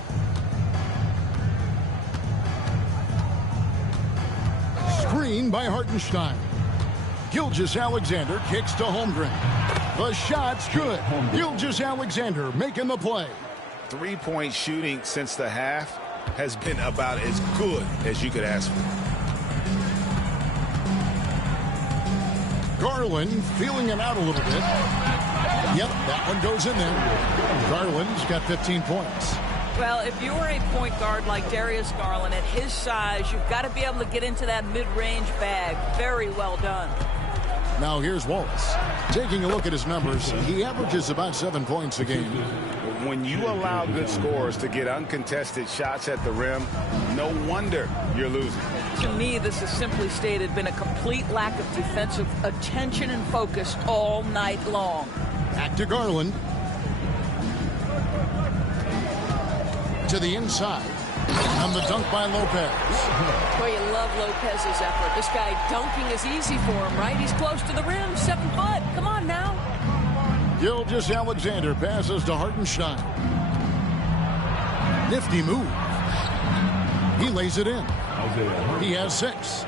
Screen by Hartenstein. Gilgeous-Alexander kicks to Holmgren. The shot's good. Gilgeous-Alexander making the play. Three-point shooting since the half has been about as good as you could ask for. Garland feeling it out a little bit. Yep, that one goes in there. Garland's got 15 points. Well, if you're a point guard like Darius Garland, at his size, you've got to be able to get into that mid-range bag. Very well done. Now here's Wallace. Taking a look at his numbers, he averages about 7 points a game. When you allow good scorers to get uncontested shots at the rim, no wonder you're losing. To me, this has simply stated been a complete lack of defensive attention and focus all night long. Back to Garland. To the inside. On the dunk by Lopez. Boy, you love Lopez's effort. This guy dunking is easy for him, right? He's close to the rim, 7 foot. Come on now. Gilgeous-Alexander passes to Hartenstein. Nifty move. He lays it in. He has 6.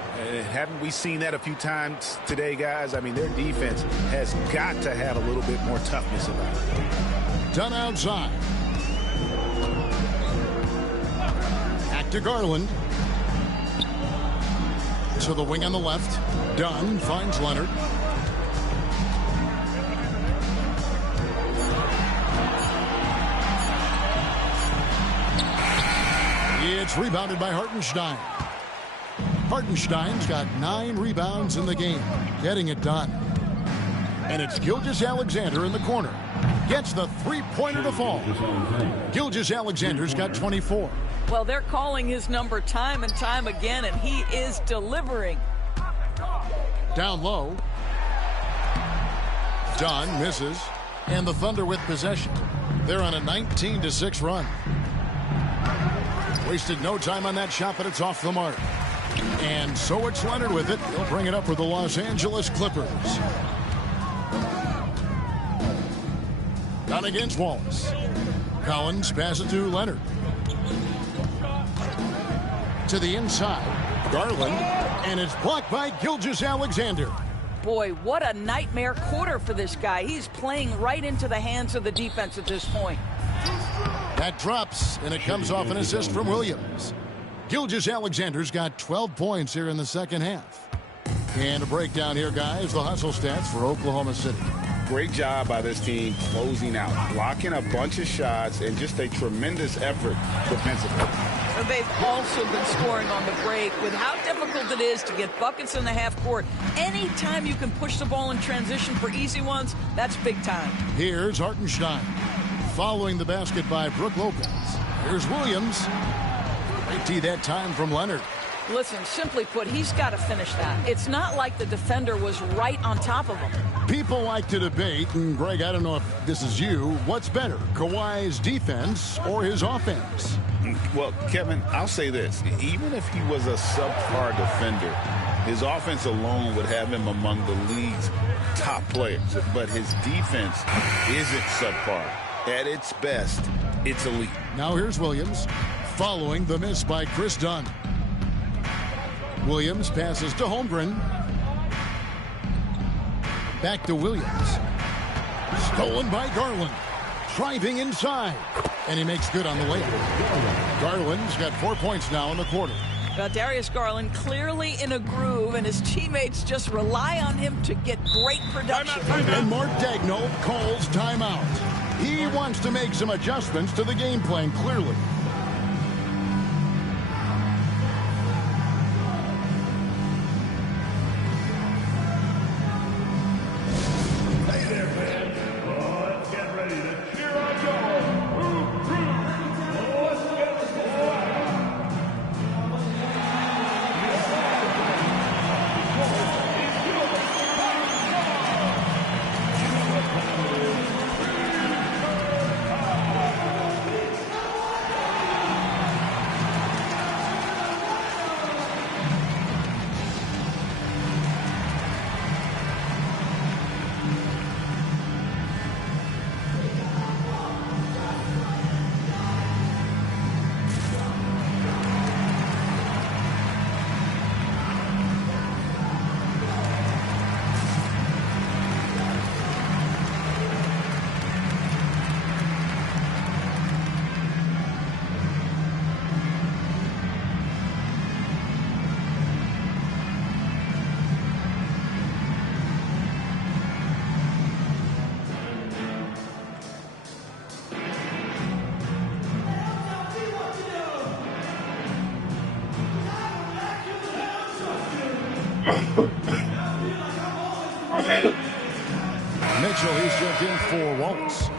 Haven't we seen that a few times today, guys? I mean, their defense has got to have a little bit more toughness about it. Done outside. Back to Garland. To the wing on the left. Dunn finds Leonard. It's rebounded by Hartenstein. Hartenstein's got 9 rebounds in the game. Getting it done. And it's Gilgeous-Alexander in the corner. Gets the three-pointer to fall. Gilgeous-Alexander's got 24. Well, they're calling his number time and time again, and he is delivering. Down low. Dunn misses. And the Thunder with possession. They're on a 19-6 run. Wasted no time on that shot, but it's off the mark. And so it's Leonard with it. He'll bring it up for the Los Angeles Clippers. Down against Wallace. Collins passes to Leonard. To the inside. Garland. And it's blocked by Gilgeous-Alexander. Boy, what a nightmare quarter for this guy. He's playing right into the hands of the defense at this point. That drops, and it comes off an assist from Williams. Gilgeous-Alexander's got 12 points here in the second half. And a breakdown here, guys, the hustle stats for Oklahoma City. Great job by this team closing out, blocking a bunch of shots, and just a tremendous effort defensively. They've also been scoring on the break. With how difficult it is to get buckets in the half court, anytime you can push the ball in transition for easy ones, that's big time. Here's Hartenstein. Following the basket by Brook Lopez. Here's Williams. Great tee that time from Leonard. Listen, simply put, he's got to finish that. It's not like the defender was right on top of him. People like to debate, and Greg, I don't know if this is you, what's better, Kawhi's defense or his offense? Well, Kevin, I'll say this. Even if he was a subpar defender, his offense alone would have him among the league's top players. But his defense isn't subpar. At its best, it's elite. Now here's Williams, following the miss by Chris Dunn. Williams passes to Holmgren. Back to Williams. Stolen by Garland. Driving inside. And he makes good on the layup. Garland's got 4 points now in the quarter. Darius Garland clearly in a groove, and his teammates just rely on him to get great production. And Mark Daigneault calls timeout. He wants to make some adjustments to the game plan, clearly. Mitchell, he's checked in for Wallace.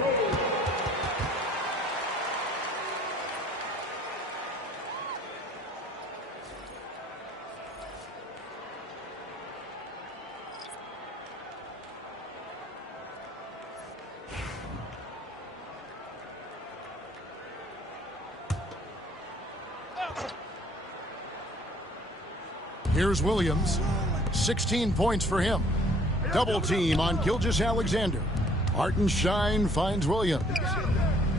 Here's Williams. 16 points for him. Double team on Gilgeous-Alexander. Hartenstein finds Williams.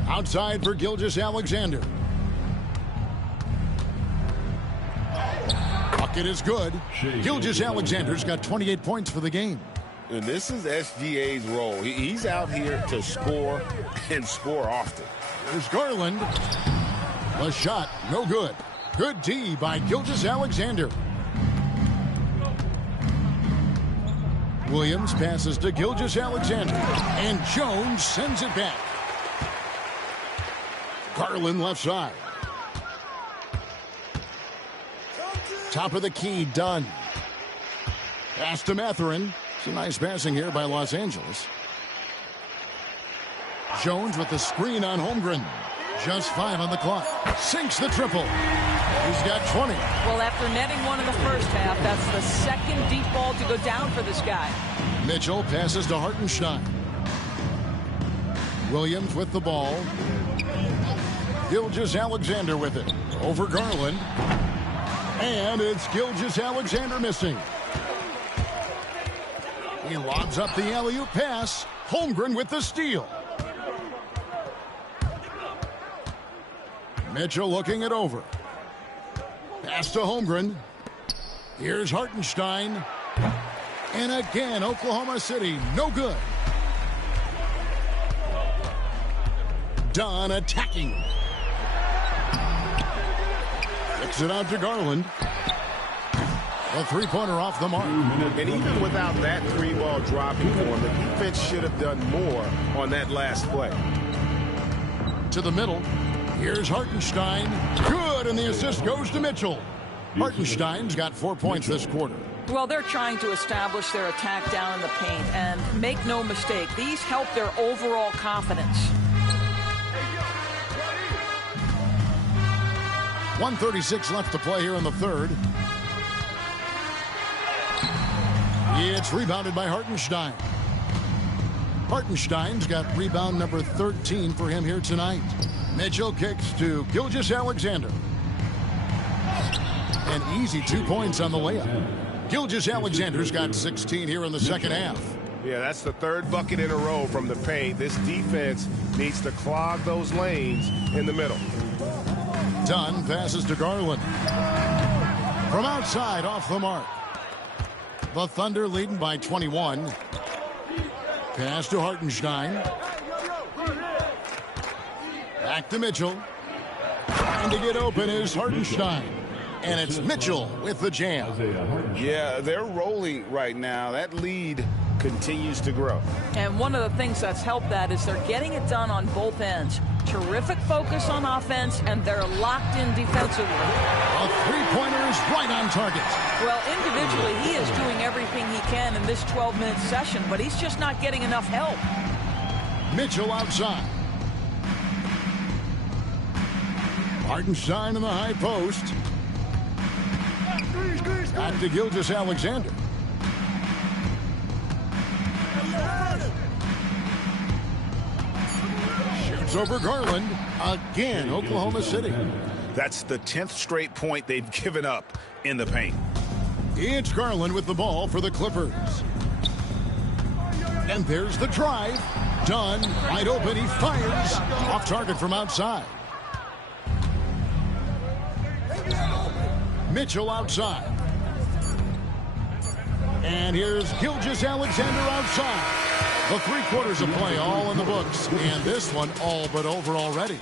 Outside for Gilgeous-Alexander. Bucket is good. Gilgeous-Alexander's got 28 points for the game. And this is SGA's role. He's out here to score and score often. There's Garland. The shot, no good. Good D by Gilgeous-Alexander. Williams passes to Gilgeous-Alexander, and Jones sends it back. Garland left side. Top of the key, done. Pass to Mathurin. It's a nice passing here by Los Angeles. Jones with the screen on Holmgren. Just 5 on the clock. Sinks the triple. He's got 20. Well, after netting one in the first half, that's the second deep ball to go down for this guy. Mitchell passes to Hartenstein. Williams with the ball. Gilgeous-Alexander with it. Over Garland. And it's Gilgeous-Alexander missing. He lobs up the alley-oop pass. Holmgren with the steal. Mitchell looking it over. Pass to Holmgren. Here's Hartenstein. And again, Oklahoma City, no good. Dunn attacking. Kicks it out to Garland. A three-pointer off the mark. And even without that three-ball dropping for him, the defense should have done more on that last play. To the middle. Here's Hartenstein. Good, and the assist goes to Mitchell. Hartenstein's got 4 points this quarter. Well, they're trying to establish their attack down in the paint, and make no mistake, these help their overall confidence. 1:36 left to play here in the third. It's rebounded by Hartenstein. Hartenstein's got rebound number 13 for him here tonight. Mitchell kicks to Gilgeous-Alexander. An easy 2 points on the layup. Gilgeous-Alexander's got 16 here in the second half. Yeah, that's the third bucket in a row from the paint. This defense needs to clog those lanes in the middle. Dunn passes to Garland. From outside, off the mark. The Thunder leading by 21. Pass to Hartenstein. Back to Mitchell. Trying to get open is Hartenstein. And it's Mitchell with the jam. Yeah, they're rolling right now. That lead continues to grow. And one of the things that's helped that is they're getting it done on both ends. Terrific focus on offense, and they're locked in defensively. A three-pointer is right on target. Well, individually, he is doing everything he can in this 12-minute session, but he's just not getting enough help. Mitchell outside. Hartenstein in the high post. Back to Gilgeous-Alexander. Shoots over Garland. Again, Oklahoma City. That's the 10th straight point they've given up in the paint. It's Garland with the ball for the Clippers. And there's the drive. Dunn, wide open, he fires. Off target from outside. Mitchell outside. And here's Gilgeous-Alexander outside. The 3 quarters of play all in the books. And this one all but over already.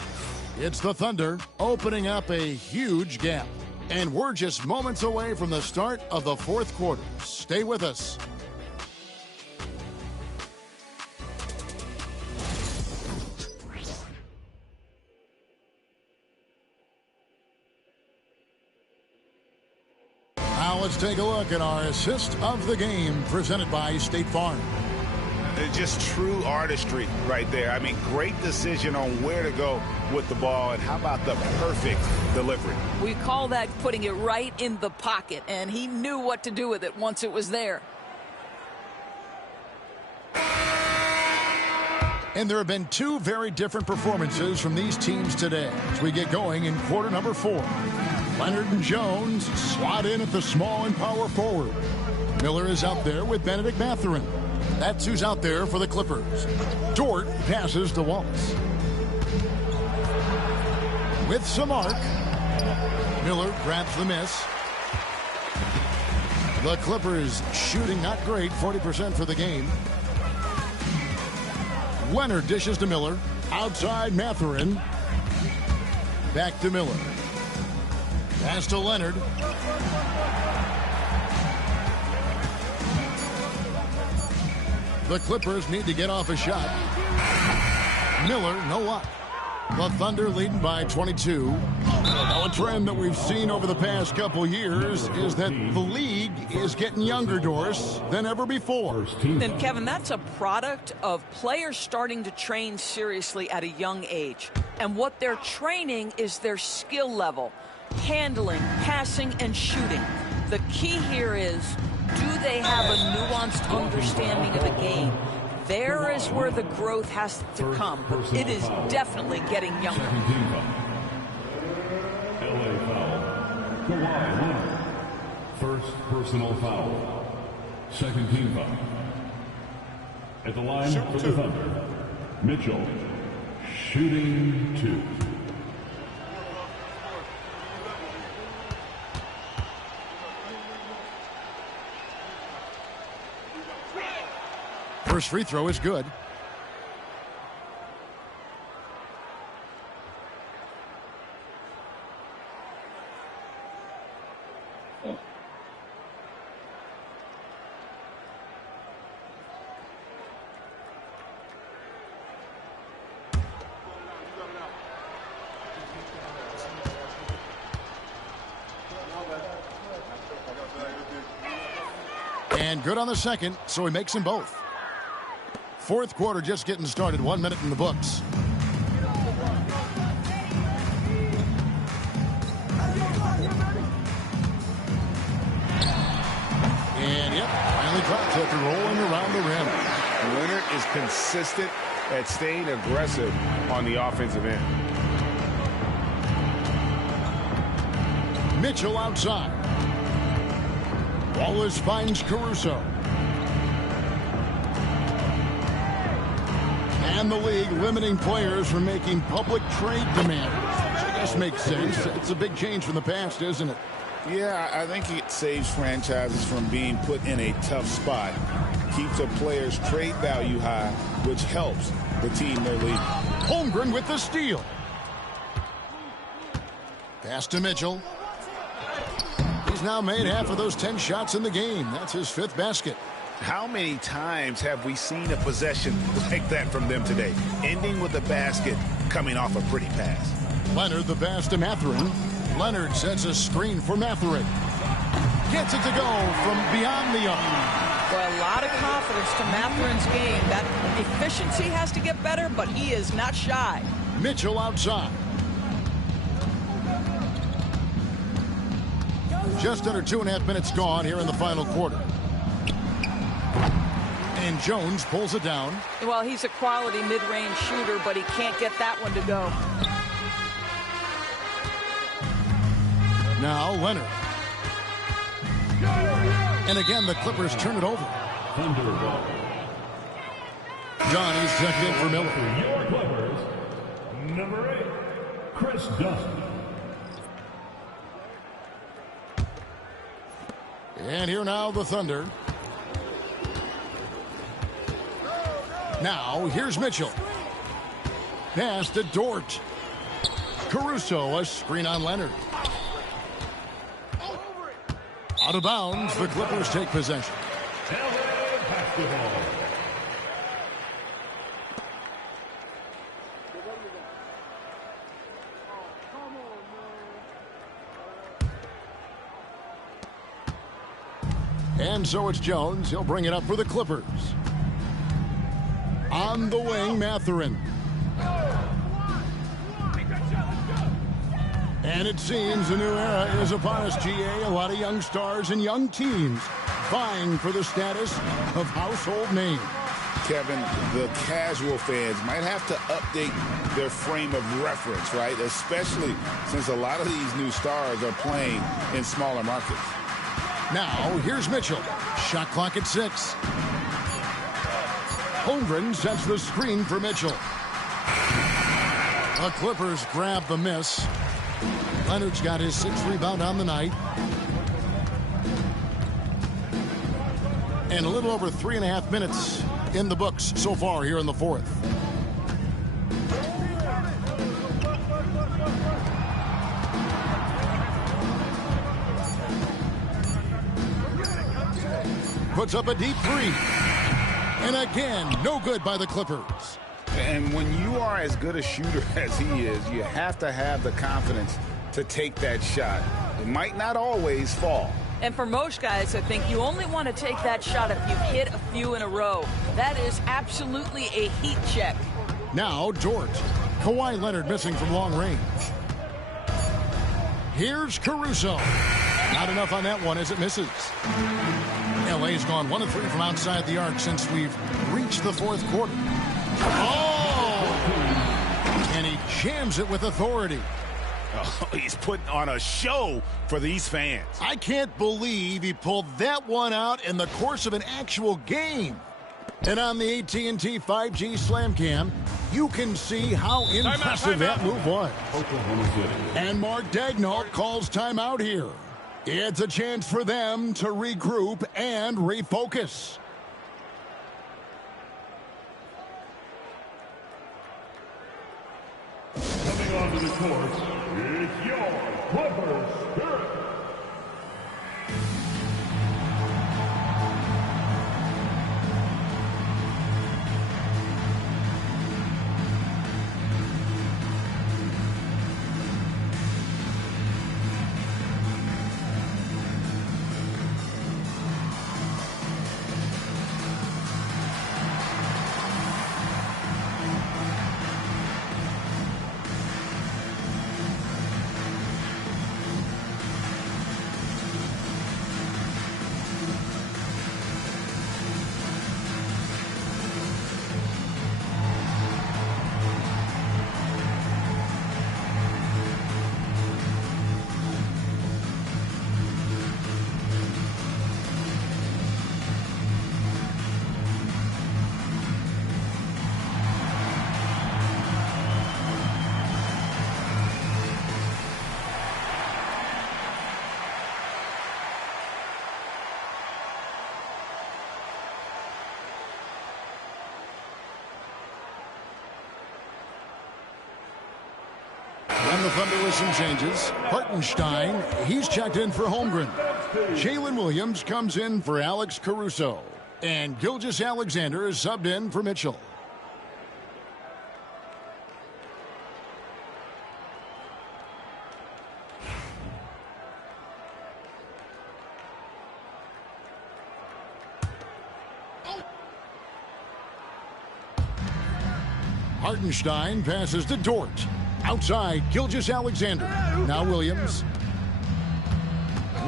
It's the Thunder opening up a huge gap. And we're just moments away from the start of the 4th quarter. Stay with us. Now let's take a look at our assist of the game presented by State Farm. Just true artistry right there. I mean, great decision on where to go with the ball, and how about the perfect delivery? We call that putting it right in the pocket, and he knew what to do with it once it was there. And there have been two very different performances from these teams today as we get going in quarter number 4. Leonard and Jones slot in at the small and power forward. Miller is out there with Benedict Mathurin. That's who's out there for the Clippers. Dort passes to Wallace. With some arc, Miller grabs the miss. The Clippers shooting not great, 40% for the game. Leonard dishes to Miller. Outside Mathurin. Back to Miller. Pass to Leonard. The Clippers need to get off a shot. Miller, no luck. The Thunder leading by 22. Now, a trend that we've seen over the past couple years is that the league is getting younger, Doris, than ever before. And, Kevin, that's a product of players starting to train seriously at a young age. And what they're training is their skill level, handling, passing, and shooting. The key here is, do they have a nuanced understanding of the game? There is where the growth has to come. It is definitely getting younger. LA foul. Kawhi Leonard. First personal foul. Second team foul. At the line for the Thunder, Mitchell. Shooting 2. First free throw is good. And good on the second, so he makes them both. Fourth quarter just getting started. 1 minute in the books. And yep, finally drops after rolling around the rim. Leonard is consistent at staying aggressive on the offensive end. Mitchell outside. Wallace finds Caruso. And the league limiting players from making public trade demands. Which I guess makes sense. It's a big change from the past, isn't it? Yeah, I think it saves franchises from being put in a tough spot. Keeps a player's trade value high, which helps the team they're leading. Holmgren with the steal. Pass to Mitchell. He's now made half of those 10 shots in the game. That's his 5th basket. How many times have we seen a possession like that from them today? Ending with a basket, coming off a pretty pass. Leonard the pass to Mathurin. Leonard sets a screen for Mathurin. Gets it to go from beyond the arc. Well, a lot of confidence to Mathurin's game. That efficiency has to get better, but he is not shy. Mitchell outside. Just under 2.5 minutes gone here in the final quarter. And Jones pulls it down. Well, he's a quality mid-range shooter, but he can't get that one to go. Now Leonard. And again, the Clippers turn it over. Johnny's checked in for Miller. For your Clippers, number 8, Chris Dunn. And here now the Thunder. Now here's Mitchell. Pass to Dort. Caruso, a screen on Leonard. Out of bounds, the Clippers take possession. And so it's Jones. He'll bring it up for the Clippers. On the wing, Mathurin. And it seems a new era is upon us, GA. A lot of young stars and young teams vying for the status of household name. Kevin, the casual fans might have to update their frame of reference, right? Especially since a lot of these new stars are playing in smaller markets. Now, here's Mitchell. Shot clock at 6. Holmgren sets the screen for Mitchell. The Clippers grab the miss. Leonard's got his 6th rebound on the night. And a little over 3.5 minutes in the books so far here in the 4th. Puts up a deep 3. And again, no good by the Clippers. And when you are as good a shooter as he is, you have to have the confidence to take that shot. It might not always fall. And for most guys, I think you only want to take that shot if you've hit a few in a row. That is absolutely a heat check. Now, Dort. Kawhi Leonard missing from long range. Here's Caruso. Not enough on that one as it misses. LA's gone 1 of 3 from outside the arc since we've reached the 4th quarter. Oh! And he jams it with authority. Oh, he's putting on a show for these fans. I can't believe he pulled that one out in the course of an actual game. And on the AT&T 5G Slam Cam, you can see how impressive that move was. And Mark Daigneault calls timeout here. It's a chance for them to regroup and refocus. Coming onto the court, it's your Clippers Spirit. And the Thunder with some changes. Hartenstein, he's checked in for Holmgren. Jalen Williams comes in for Alex Caruso. And Gilgeous-Alexander is subbed in for Mitchell. Hartenstein passes to Dort. Outside, Gilgeous-Alexander. Now Williams.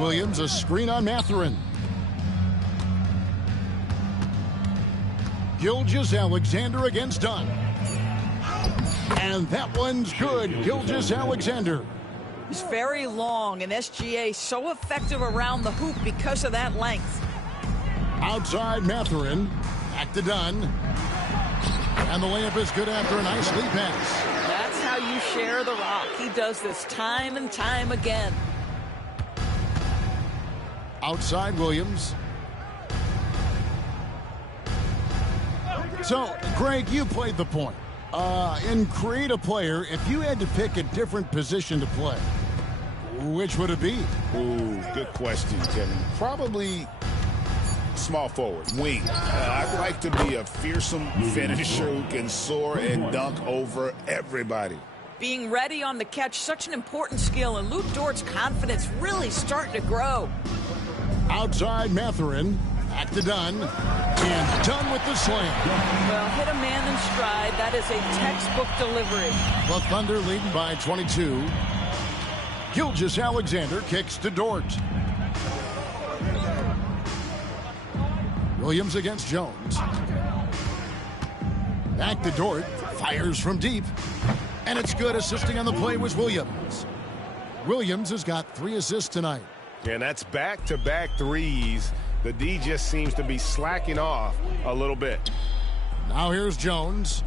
Williams, a screen on Mathurin. Gilgeous-Alexander against Dunn. And that one's good. Gilgeous-Alexander. He's very long, and SGA so effective around the hoop because of that length. Outside Mathurin. Back to Dunn. And the layup is good after a nice lead pass. That's how you share the rock. He does this time and time again. Outside Williams. So, Greg, you played the point. In Create a Player, if you had to pick a different position to play, which would it be? Ooh, good question, Kevin. Probably small forward, wing. I'd like to be a fearsome finisher who can soar and dunk over everybody. Being ready on the catch, such an important skill, and Luke Dort's confidence really starting to grow. Outside Mathurin. Back to Dunn. And Dunn with the slam. Well, hit a man in stride. That is a textbook delivery. The Thunder leading by 22. Gilgeous-Alexander kicks to Dort. Williams against Jones. Back to Dort. Fires from deep. And it's good. Assisting on the play was Williams. Williams has got 3 assists tonight. And that's back-to-back threes. The D just seems to be slacking off a little bit. Now here's Jones.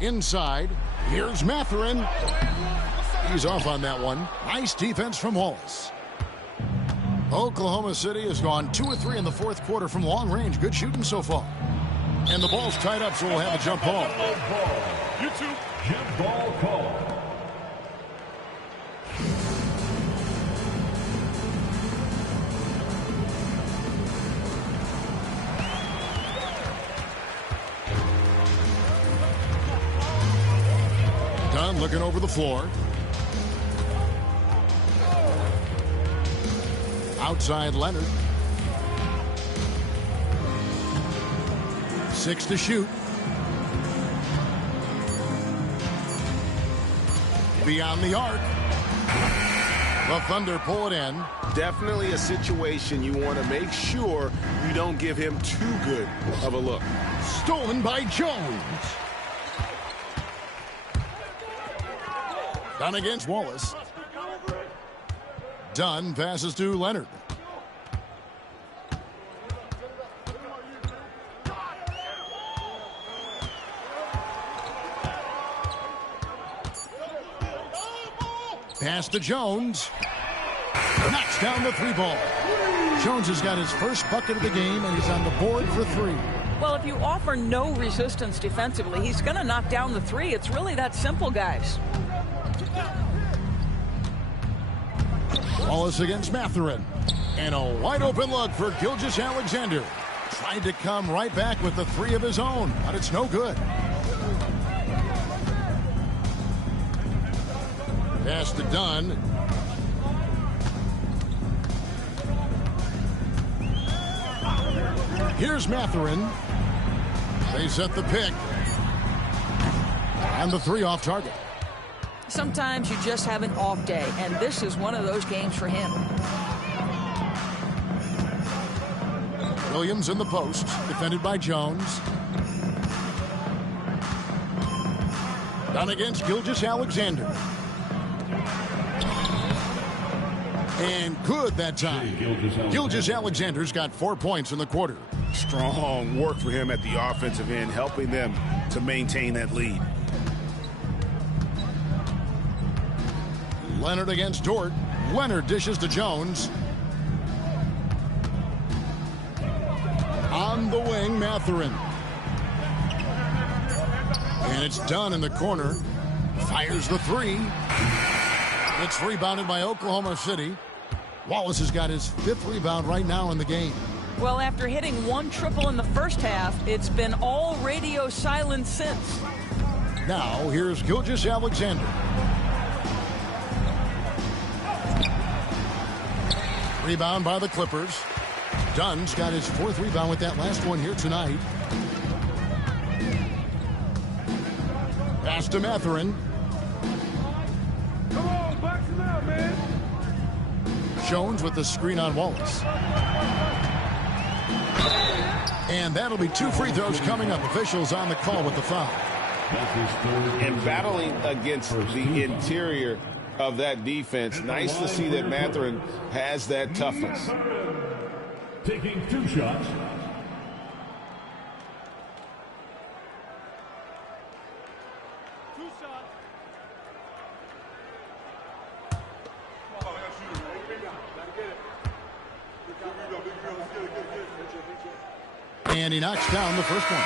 Inside. Here's Mathurin. He's off on that one. Nice defense from Wallace. Oklahoma City has gone 2 of 3 in the fourth quarter from long range. Good shooting so far. And the ball's tied up, so we'll have a jump ball. YouTube jump ball call. Dunn looking over the floor. Outside Leonard. 6 to shoot. Beyond the arc. The Thunder pull it in. Definitely a situation you want to make sure you don't give him too good of a look. Stolen by Jones. Dunn against Wallace. Dunn passes to Leonard. Pass to Jones. Knocks down the 3-ball. Jones has got his first bucket of the game, and he's on the board for 3. Well, if you offer no resistance defensively, he's going to knock down the 3. It's really that simple, guys. Wallace against Mathurin. And a wide open look for Gilgeous-Alexander. Tried to come right back with the 3 of his own, but it's no good. Pass to Dunn. Here's Mathurin. They set the pick. And the 3 off target. Sometimes you just have an off day, and this is one of those games for him. Williams in the post, defended by Jones. Dunn against Gilgeous-Alexander. And good that time. Gilgeous-Alexander's got 4 points in the quarter. Strong work for him at the offensive end, helping them to maintain that lead. Leonard against Dort. Leonard dishes to Jones. On the wing, Mathurin. And it's Dunn in the corner. Fires the 3. It's rebounded by Oklahoma City. Wallace has got his 5th rebound right now in the game. Well, after hitting 1 triple in the first half, it's been all radio silent since. Now, here's Gilgeous-Alexander. Rebound by the Clippers. Dunn's got his 4th rebound with that last one here tonight. Pass to Mathurin. Come on, box him out, man. Jones with the screen on Wallace. And that'll be 2 free throws coming up. Officials on the call with the foul. And battling against the interior of that defense, nice to see that Mathurin has that toughness. Taking 2 shots. And he knocks down the first one.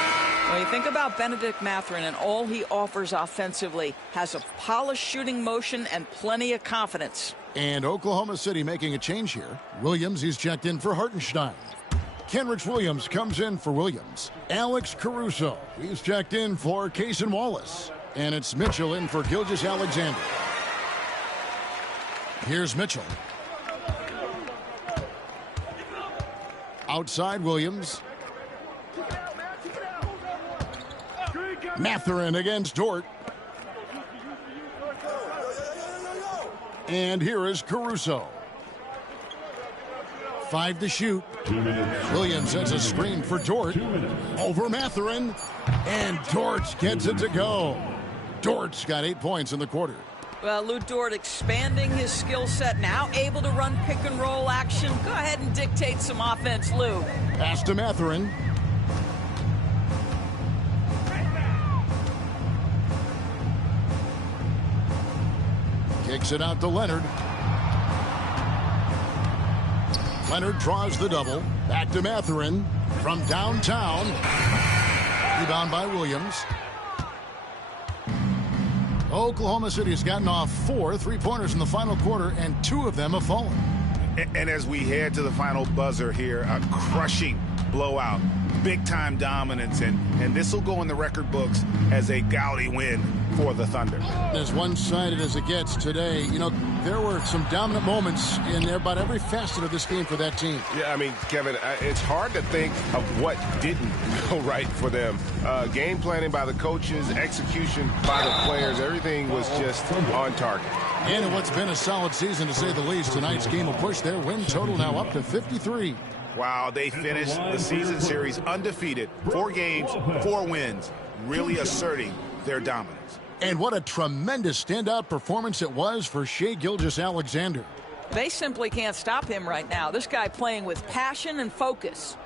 Well, you think about Benedict Mathurin and all he offers offensively. Has a polished shooting motion and plenty of confidence. And Oklahoma City making a change here. Williams, he's checked in for Hartenstein. Kenrich Williams comes in for Williams. Alex Caruso, he's checked in for Cason Wallace. And it's Mitchell in for Gilgeous-Alexander. Here's Mitchell. Outside Williams. Mathurin against Dort. And here is Caruso. 5 to shoot. Williams sets a screen for Dort. Over Mathurin. And Dort gets it to go. Dort's got 8 points in the quarter. Well, Lou Dort expanding his skill set, now able to run pick and roll action. Go ahead and dictate some offense, Lou. Pass to Mathurin. Kicks it out to Leonard. Leonard draws the double. Back to Mathurin from downtown. Rebound by Williams. Oklahoma City has gotten off 4 3-pointers in the final quarter, and 2 of them have fallen. And as we head to the final buzzer here, a crushing blowout, big-time dominance, and this will go in the record books as a gaudy win for the Thunder. As one-sided as it gets today, you know, there were some dominant moments in about every facet of this game for that team. Yeah, I mean, Kevin, it's hard to think of what didn't go right for them. Game planning by the coaches, execution by the players, everything was just on target. And in what's been a solid season, to say the least, tonight's game will push their win total now up to 53. Wow, they finished the season series undefeated. 4 games, 4 wins, really asserting their dominance. And what a tremendous standout performance it was for Shai Gilgeous-Alexander. They simply can't stop him right now. This guy playing with passion and focus.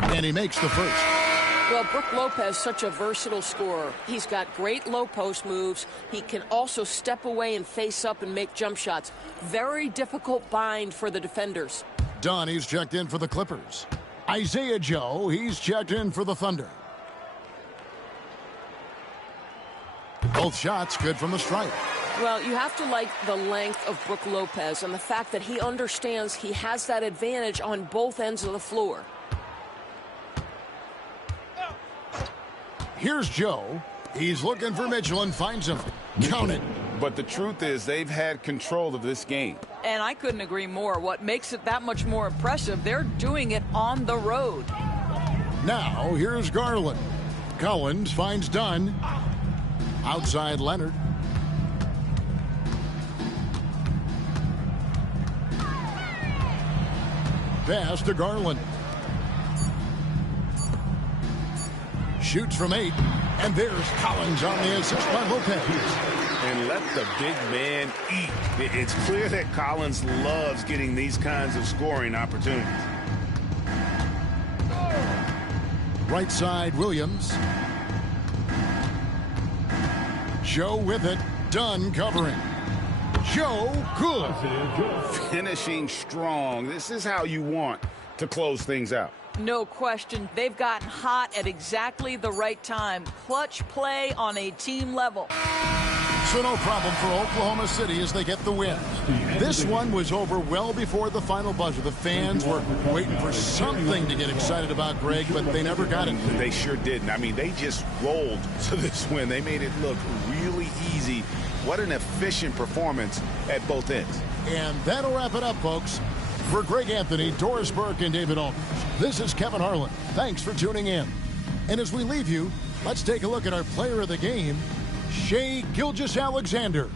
And he makes the first. Well, Brook Lopez, such a versatile scorer. He's got great low post moves. He can also step away and face up and make jump shots. Very difficult bind for the defenders. Dunn, he's checked in for the Clippers. Isaiah Joe, he's checked in for the Thunder. Both shots good from the stripe. Well, you have to like the length of Brook Lopez and the fact that he understands he has that advantage on both ends of the floor. Here's Joe. He's looking for Mitchell and finds him. Count it. But the truth is they've had control of this game. And I couldn't agree more. What makes it that much more impressive, they're doing it on the road. Now, here's Garland. Collins finds Dunn. Outside Leonard. Pass to Garland. Shoots from 8. And there's Collins on the assist by Lopez. And let the big man eat. It's clear that Collins loves getting these kinds of scoring opportunities. Right side, Williams. Joe with it. Dunn covering. Joe, good. Finishing strong. This is how you want to close things out. No question. They've gotten hot at exactly the right time. Clutch play on a team level. So no problem for Oklahoma City as they get the win. This one was over well before the final buzzer. The fans were waiting for something to get excited about, Greg, but they never got it. They sure didn't. I mean, they just rolled to this win. They made it look really easy. What an efficient performance at both ends. And that'll wrap it up, folks. For Greg Anthony, Doris Burke, and David Aldridge, this is Kevin Harlan. Thanks for tuning in. And as we leave you, let's take a look at our player of the game, Shai Gilgeous-Alexander.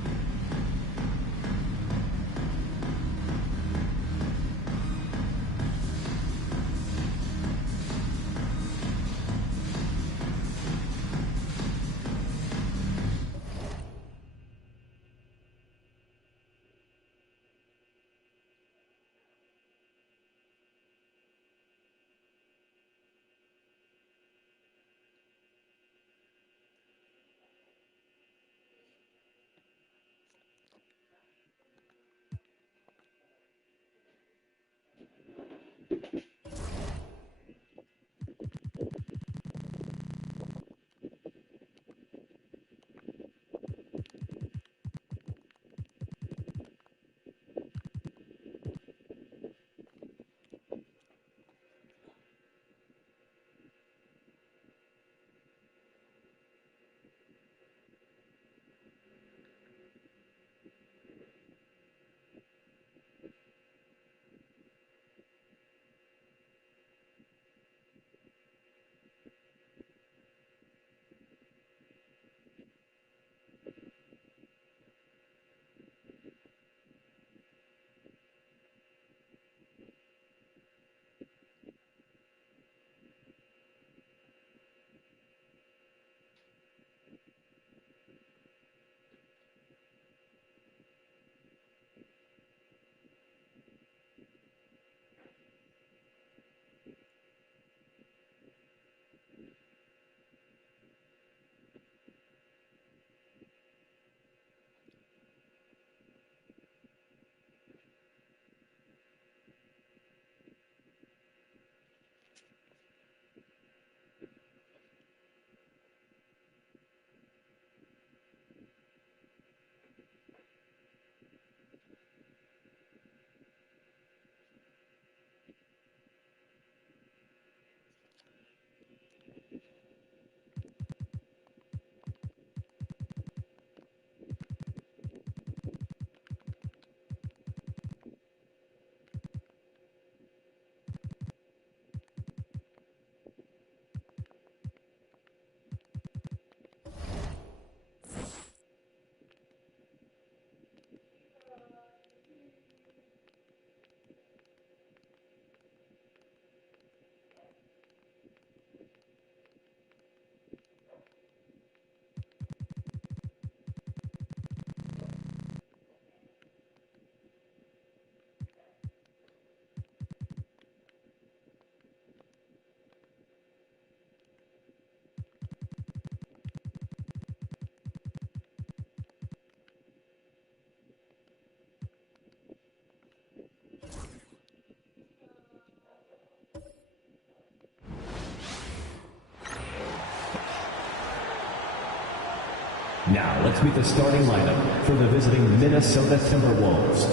Now, let's meet the starting lineup for the visiting Minnesota Timberwolves.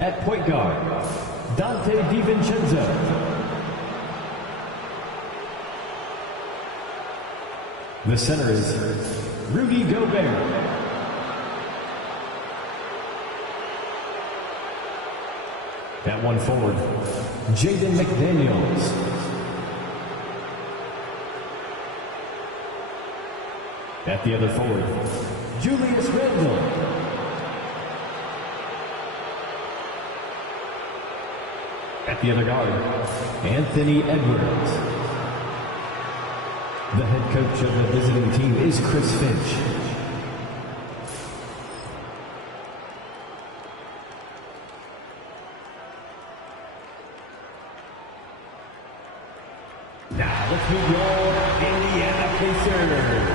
At point guard, Dante DiVincenzo. The center is Rudy Gobert. At one forward, Jaden McDaniels. At the other forward, Julius Randle. At the other guard, Anthony Edwards. The head coach of the visiting team is Chris Finch. Now let's meet your Indiana Pacers.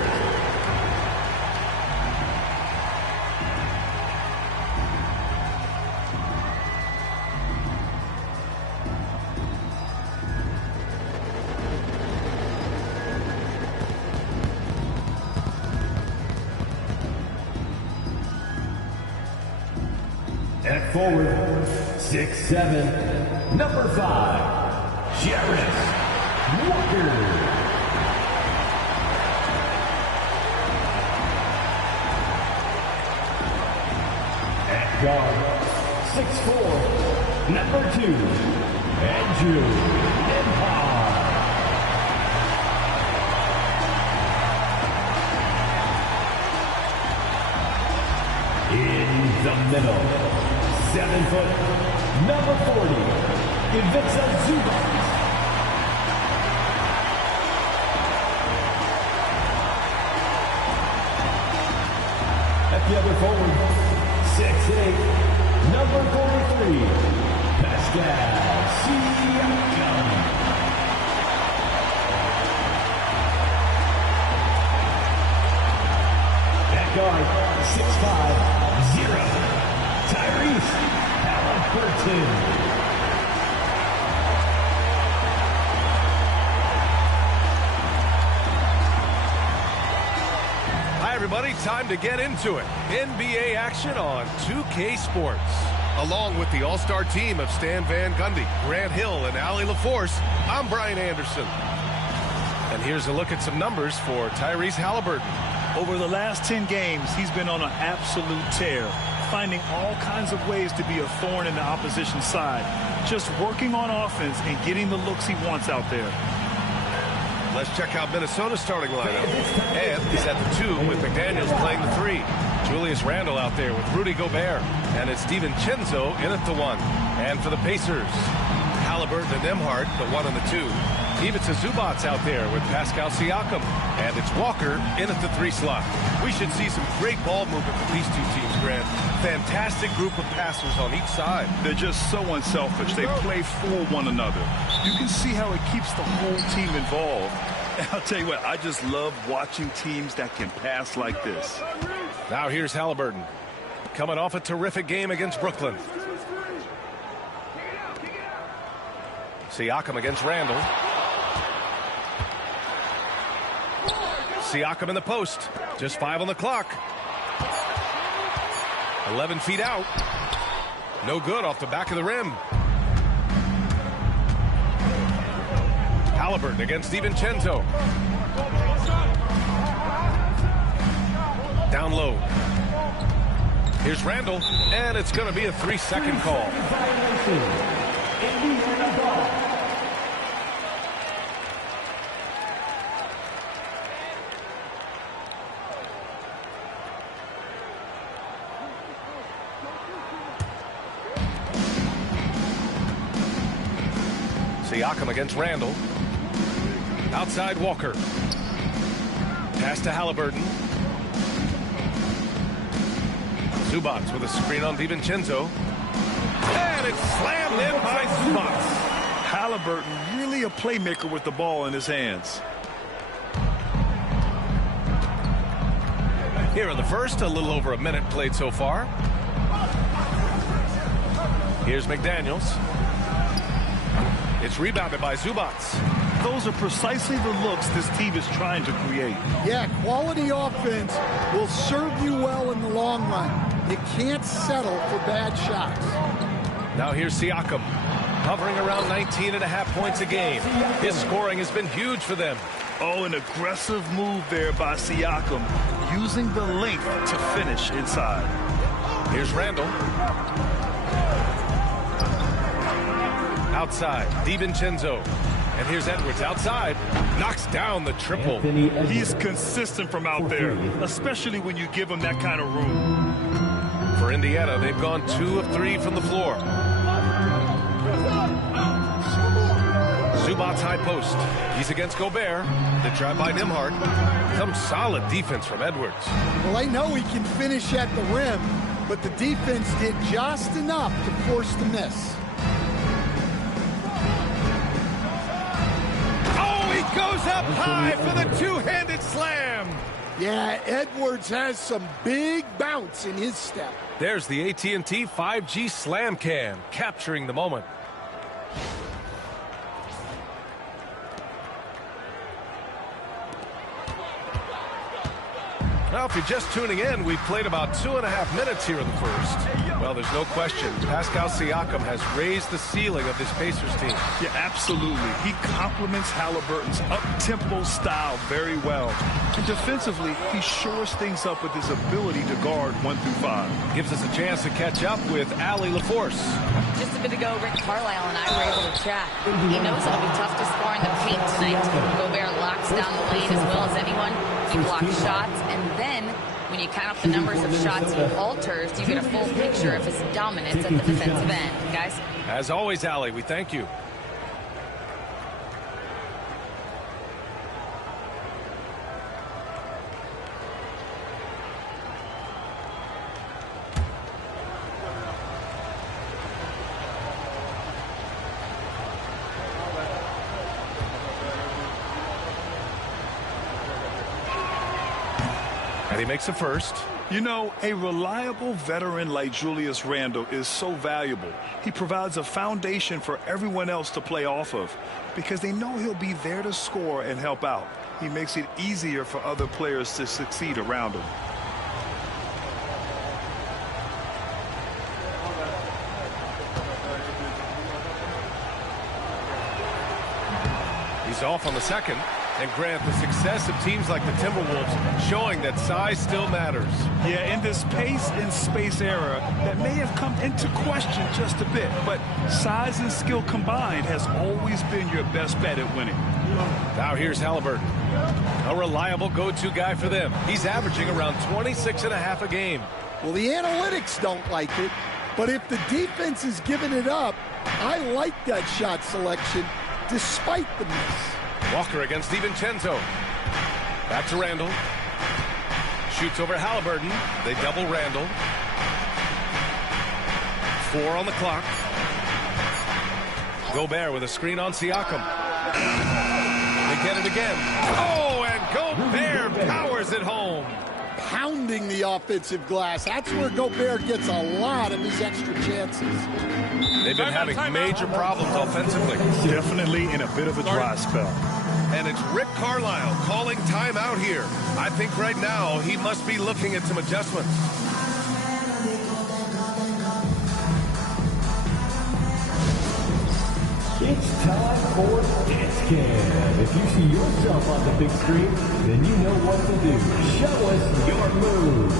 At forward, 6'7", number 5, Jarris Walker. At guard, 6'4", number 2, Andrew Nembhard. In the middle, 7 foot, number 40, Ivica Zubac. At the other forward, 6'8", number 43, Pascal Siakam. At guard, 6'5", 0, Tyrese Halliburton. Hi, everybody. Time to get into it. NBA action on 2K Sports. Along with the all-star team of Stan Van Gundy, Grant Hill, and Allie LaForce, I'm Brian Anderson. And here's a look at some numbers for Tyrese Halliburton. Over the last 10 games, he's been on an absolute tear, finding all kinds of ways to be a thorn in the opposition's side. Just working on offense and getting the looks he wants out there. Let's check out Minnesota's starting lineup. Ed is at the 2 with McDaniels playing the 3. Julius Randle out there with Rudy Gobert. And it's DiVincenzo in at the 1. And for the Pacers, Halliburton and Nembhard, the 1 and the 2. Ivica Zubac out there with Pascal Siakam. And it's Walker in at the 3 slot. We should see some great ball movement from these two teams, Grant. Fantastic group of passers on each side. They're just so unselfish. They play for one another. You can see how it keeps the whole team involved. And I'll tell you what, I just love watching teams that can pass like this. Now here's Halliburton, coming off a terrific game against Brooklyn. Siakam against Randle. Siakam in the post. Just 5 on the clock. 11 feet out. No good off the back of the rim. Halliburton against DiVincenzo. Down low. Here's Randle, and it's going to be a 3-second call. Siakam against Randle. Outside Walker. Pass to Halliburton. Zubac with a screen on DiVincenzo. And it's slammed in by Zubac. Halliburton really a playmaker with the ball in his hands. Here in the first, a little over a minute played so far. Here's McDaniels. It's rebounded by Zubac. Those are precisely the looks this team is trying to create. Yeah, quality offense will serve you well in the long run. You can't settle for bad shots. Now here's Siakam, hovering around 19.5 points a game. His scoring has been huge for them. Oh, an aggressive move there by Siakam, using the length to finish inside. Here's Randall. Outside, DiVincenzo. And here's Edwards outside. Knocks down the triple. He's consistent from out there, especially when you give him that kind of room. For Indiana, they've gone 2 of 3 from the floor. Zubac's high post. He's against Gobert. The drive by Nembhard. Some solid defense from Edwards. Well, I know he can finish at the rim, but the defense did just enough to force the miss. Oh, he goes up high for the two-handed slam. Yeah, Edwards has some big bounce in his step. There's the AT&T 5G Slam Cam, capturing the moment. Well, if you're just tuning in, we've played about 2.5 minutes here in the first. Well, there's no question. Pascal Siakam has raised the ceiling of this Pacers team. Yeah, absolutely. He complements Halliburton's up-tempo style very well. And defensively, he shores things up with his ability to guard 1 through 5. Gives us a chance to catch up with Allie LaForce. Just a bit ago, Rick Carlisle and I were able to chat. He knows it'll be tough to score in the paint tonight. Gobert locks down the lane as well as anyone. He blocks shots, and then when you count up the numbers of shots he alters, you get a full picture of his dominance at the defensive end. Guys? As always, Allie, we thank you. And he makes the first. You know, a reliable veteran like Julius Randle is so valuable. He provides a foundation for everyone else to play off of because they know he'll be there to score and help out. He makes it easier for other players to succeed around him. He's off on the second. And Grant, the success of teams like the Timberwolves showing that size still matters. Yeah, in this pace and space era, that may have come into question just a bit, but size and skill combined has always been your best bet at winning. Now here's Halliburton, a reliable go-to guy for them. He's averaging around 26.5 a game. Well, the analytics don't like it, but if the defense is giving it up, I like that shot selection despite the miss. Walker against DiVincenzo. Back to Randall. Shoots over Halliburton. They double Randall. 4 on the clock. Gobert with a screen on Siakam. They get it again. Oh, and Gobert powers it home. Pounding the offensive glass. That's where Gobert gets a lot of his extra chances. They've been having major problems offensively. Definitely in a bit of a dry spell. And it's Rick Carlisle calling timeout here. I think right now he must be looking at some adjustments. It's time for Dance Cam. If you see yourself on the big screen, then you know what to do. Show us your moves.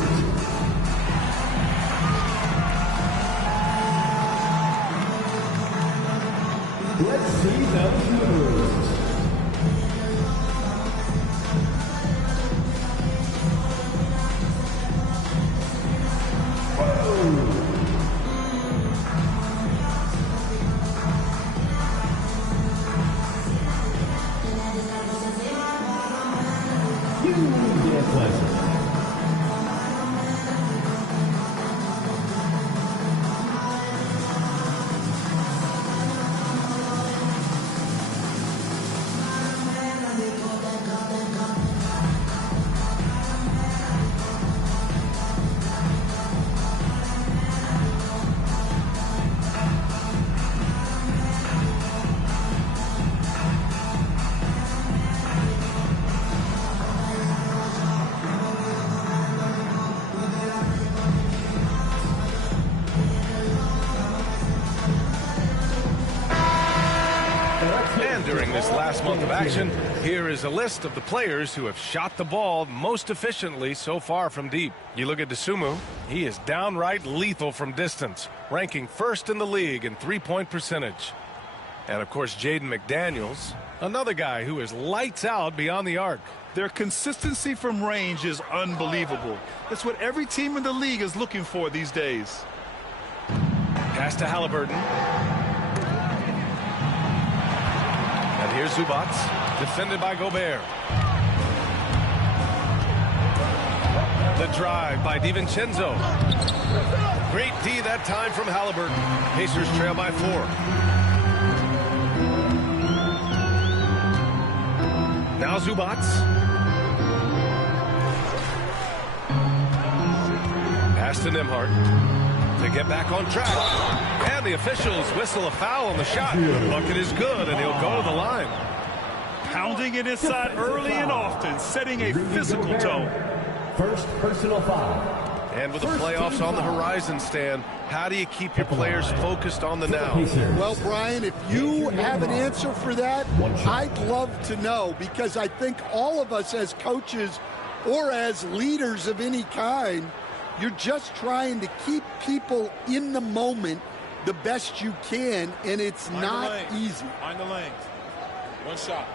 Let's see those moves. And during this last month of action, here is a list of the players who have shot the ball most efficiently so far from deep. You look at Dosunmu, he is downright lethal from distance, ranking first in the league in three-point percentage. And of course, Jaden McDaniels, another guy who is lights out beyond the arc. Their consistency from range is unbelievable. That's what every team in the league is looking for these days. Pass to Halliburton. And here's Zubats, defended by Gobert. The drive by DiVincenzo. Great D that time from Halliburton. Pacers trail by 4. Now Zubats. Pass to Nembhard to get back on track. And the officials whistle a foul on the shot. The bucket is good, and he'll go to the line. Pounding it inside early and often, setting a physical tone. First personal foul. And with the playoffs on the horizon, Stan, how do you keep your players focused on the now? Well, Brian, if you have an answer for that, I'd love to know, because I think all of us as coaches or as leaders of any kind, you're just trying to keep people in the moment the best you can, and it's not easy. Find the lanes. One shot.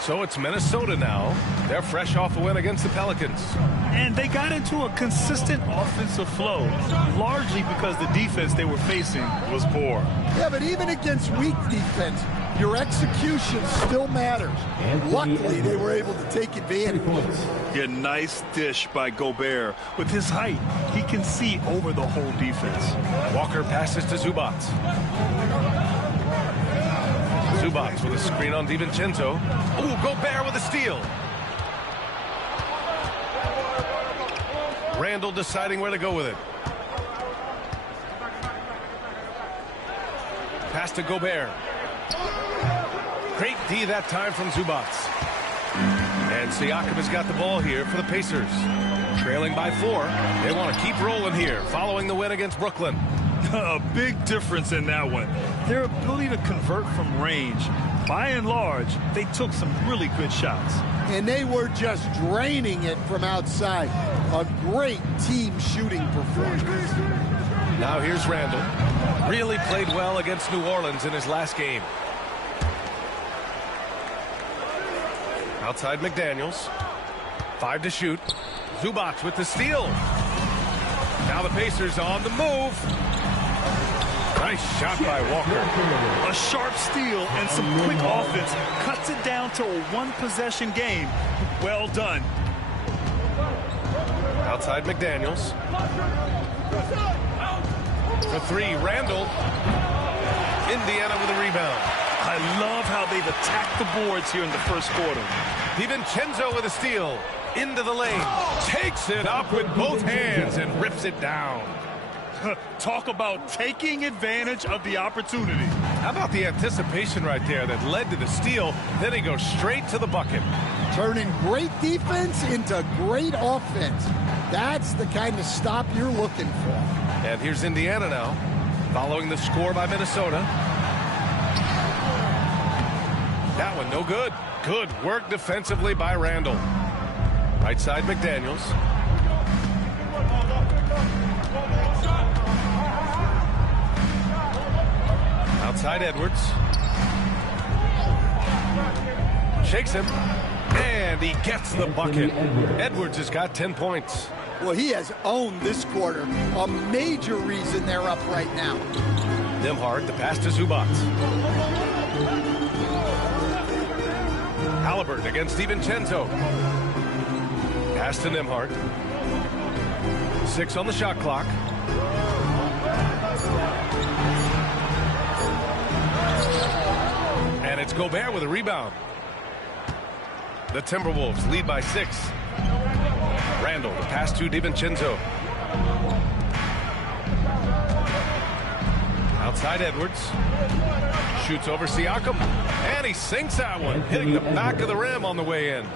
So it's Minnesota now. They're fresh off a win against the Pelicans. And they got into a consistent offensive flow, largely because the defense they were facing was poor. Yeah, but even against weak defense, your execution still matters. Luckily, they were able to take advantage. A nice dish by Gobert. With his height, he can see over the whole defense. Walker passes to Zubats. Zubats with a screen on DiVincenzo. Ooh, Gobert with a steal. Randall deciding where to go with it. Pass to Gobert. Great D that time from Zubats. And Siakam has got the ball here for the Pacers. Trailing by 4. They want to keep rolling here following the win against Brooklyn. A big difference in that one. Their ability to convert from range. By and large, they took some really good shots. And they were just draining it from outside. A great team shooting performance. Now here's Randall. Really played well against New Orleans in his last game. Outside McDaniels. 5 to shoot. Zubats with the steal. Now the Pacers on the move. Nice shot by Walker. A sharp steal and some quick offense cuts it down to a one-possession game. Well done. Outside McDaniels. For 3, Randall. Indiana with a rebound. I love how they've attacked the boards here in the first quarter. DiVincenzo with a steal. Into the lane. Takes it up with both hands and rips it down. Talk about taking advantage of the opportunity. How about the anticipation right there that led to the steal? Then he goes straight to the bucket. Turning great defense into great offense. That's the kind of stop you're looking for. And here's Indiana now, following the score by Minnesota. That one no good. Good work defensively by Randall. Right side McDaniels. Outside Edwards. Shakes him. And he gets the bucket. Edwards has got 10 points. Well, he has owned this quarter. A major reason they're up right now. Nembhard, the pass to Zubats. Halliburton against DiVincenzo. Pass to Nembhard. 6 on the shot clock. And it's Gobert with a rebound. The Timberwolves lead by 6. Randall, the pass to DiVincenzo. Outside Edwards. Shoots over Siakam, and he sinks that one, hitting the back of the rim on the way in.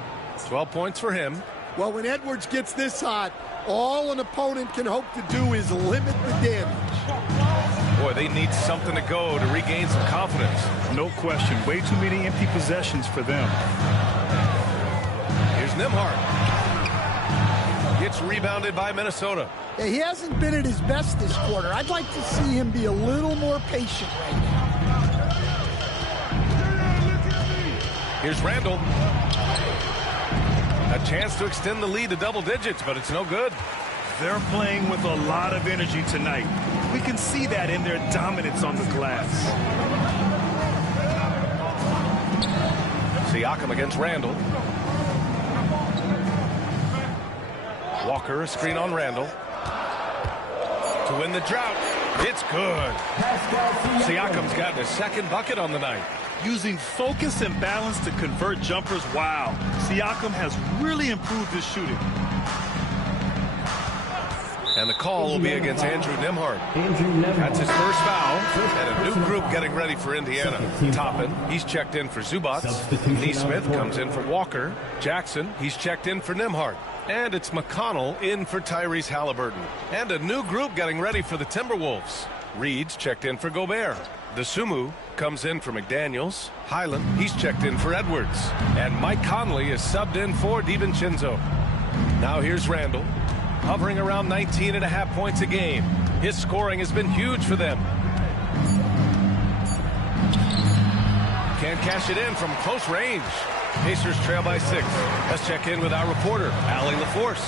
12 points for him. Well, when Edwards gets this hot, all an opponent can hope to do is limit the damage. Boy, they need something to go to regain some confidence. No question. Way too many empty possessions for them. Here's Nembhard. Gets rebounded by Minnesota. Yeah, he hasn't been at his best this quarter. I'd like to see him be a little more patient right now. Here's Randall. A chance to extend the lead to double digits, but it's no good. They're playing with a lot of energy tonight. We can see that in their dominance on the glass. Siakam against Randall. Walker, a screen on Randall. To win the drought. It's good. Siakam's gotten his second bucket on the night. Using focus and balance to convert jumpers. Wow. Siakam has really improved his shooting. And the call will be against Andrew Nembhard. That's his first foul. And a new group getting ready for Indiana. Toppin, he's checked in for Zubats. Neesmith comes in for Walker. Jackson, he's checked in for Nembhard. And it's McConnell in for Tyrese Halliburton. And a new group getting ready for the Timberwolves. Reed's checked in for Gobert. The Sumu comes in for McDaniels. Highland, he's checked in for Edwards. And Mike Conley is subbed in for DiVincenzo. Now here's Randall, hovering around 19.5 points a game. His scoring has been huge for them. Can't cash it in from close range. Pacers trail by 6. Let's check in with our reporter, Allie LaForce.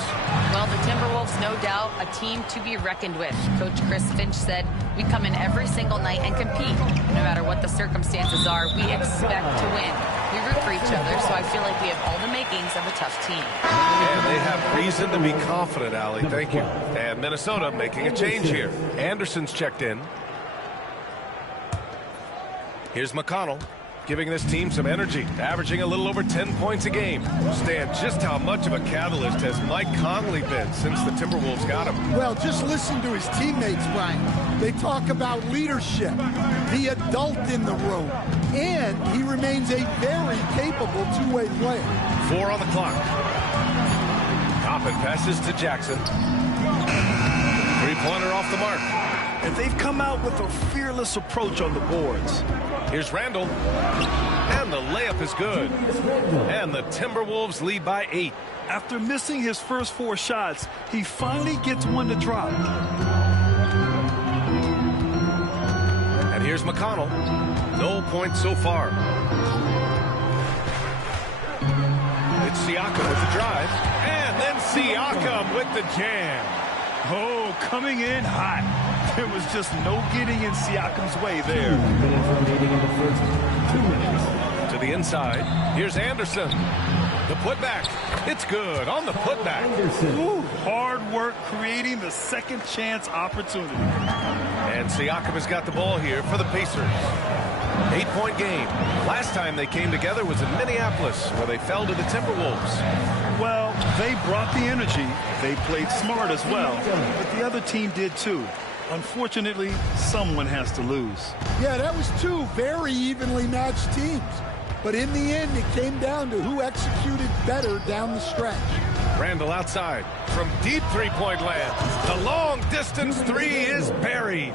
Well, the Timberwolves, no doubt, a team to be reckoned with. Coach Chris Finch said, we come in every single night and compete. No matter what the circumstances are, we expect to win. We root for each other, so I feel like we have all the makings of a tough team. And they have reason to be confident, Allie. Thank you. And Minnesota making a change here. Anderson's checked in. Here's McConnell, giving this team some energy, averaging a little over 10 points a game. Stan, just how much of a catalyst has Mike Conley been since the Timberwolves got him? Well, just listen to his teammates, Brian. They talk about leadership, the adult in the room, and he remains a very capable two-way player. 4 on the clock. Toppin passes to Jackson. Three-pointer off the mark. And they've come out with a fearless approach on the boards. Here's Randall. And the layup is good. And the Timberwolves lead by 8. After missing his first 4 shots, he finally gets one to drop. And here's McConnell. No points so far. It's Siakam with the drive. And then Siakam with the jam. Oh, coming in hot. There was just no getting in Siakam's way there. To the inside. Here's Anderson. The putback. It's good on the putback. Ooh, hard work creating the second chance opportunity. And Siakam has got the ball here for the Pacers. 8-point game. Last time they came together was in Minneapolis, where they fell to the Timberwolves. Well, they brought the energy. They played smart as well. But the other team did too. Unfortunately, someone has to lose. Yeah, that was 2 very evenly matched teams. But in the end, it came down to who executed better down the stretch. Randall outside from deep three-point land. The long-distance 3 is buried.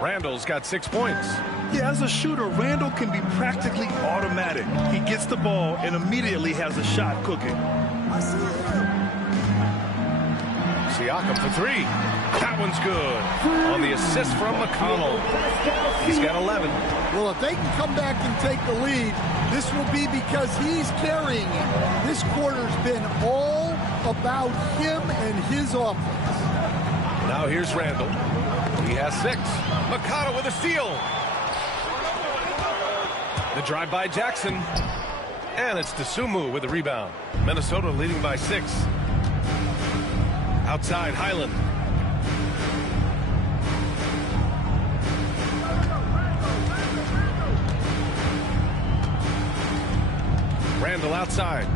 Randall's got 6 points. Yeah, as a shooter, Randall can be practically automatic. He gets the ball and immediately has a shot cooking. Siakam for 3. That one's good. On the assist from McConnell. He's got 11. Well, if they can come back and take the lead, this will be because he's carrying it. This quarter's been all about him and his offense. Now here's Randall. He has 6. McConnell with a steal. The drive by Jackson. And it's Dosunmu with the rebound. Minnesota leading by 6. Outside, Highland. Randall outside.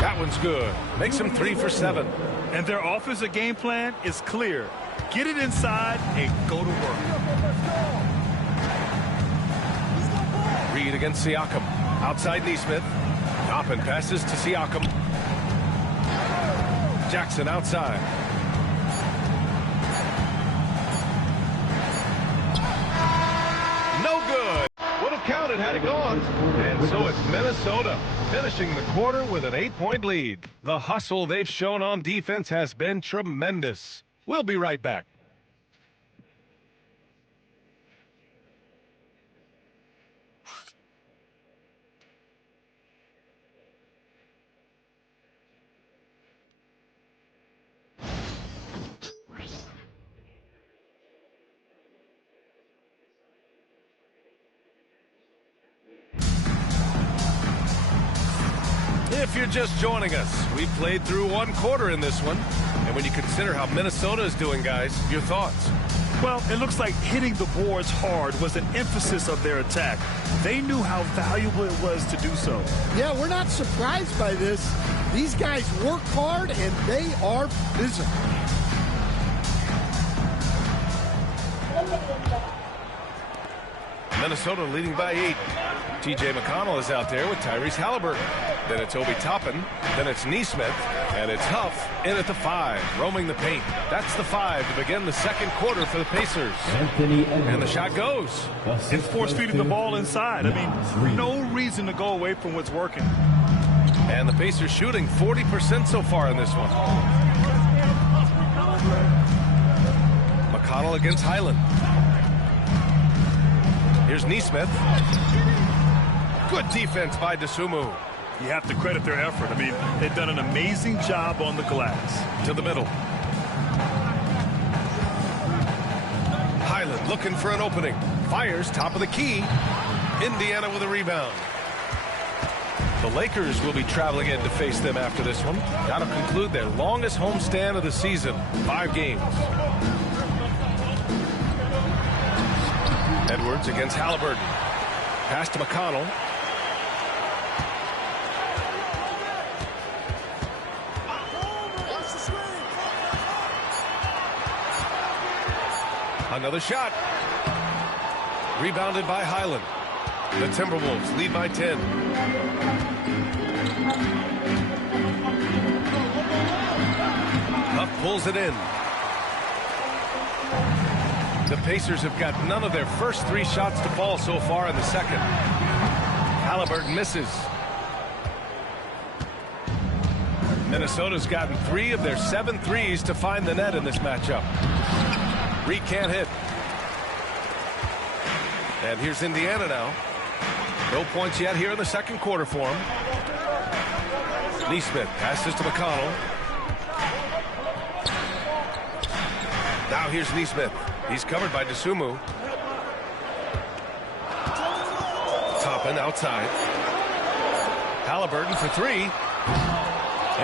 That one's good. Makes him 3 for 7. And their offensive game plan is clear. Get it inside and go to work. Reed against Siakam. Outside Neesmith. Toppin passes to Siakam. Jackson outside. No good. Would have counted had it gone. And so it's Minnesota finishing the quarter with an 8-point lead. The hustle they've shown on defense has been tremendous. We'll be right back. If you're just joining us, we've played through one quarter in this one. And when you consider how Minnesota is doing, guys, your thoughts? Well, it looks like hitting the boards hard was an emphasis of their attack. They knew how valuable it was to do so. Yeah, we're not surprised by this. These guys work hard, and they are physical. Minnesota leading by 8. T.J. McConnell is out there with Tyrese Halliburton. Then it's Obi Toppin. Then it's Neesmith. And it's Huff in at the 5, roaming the paint. That's the 5 to begin the second quarter for the Pacers. And the shot goes. It's force feeding the ball inside. I mean, no reason to go away from what's working. And the Pacers shooting 40% so far in this one. McConnell against Highland. Here's Neesmith. Good defense by Dosunmu. You have to credit their effort. I mean, they've done an amazing job on the glass. To the middle. Highland looking for an opening. Fires top of the key. Indiana with a rebound. The Lakers will be traveling in to face them after this one. That'll conclude their longest homestand of the season. 5 games. Edwards against Halliburton. Pass to McConnell. Another shot. Rebounded by Highland. The Timberwolves lead by 10. Huff pulls it in. The Pacers have got none of their first 3 shots to fall so far in the second. Halliburton misses. Minnesota's gotten 3 of their 7 threes to find the net in this matchup. Reed can't hit. And here's Indiana now. No points yet here in the second quarter for him. Neesmith passes to McConnell. Now here's Neesmith. He's covered by Dosunmu. Toppin outside. Halliburton for 3.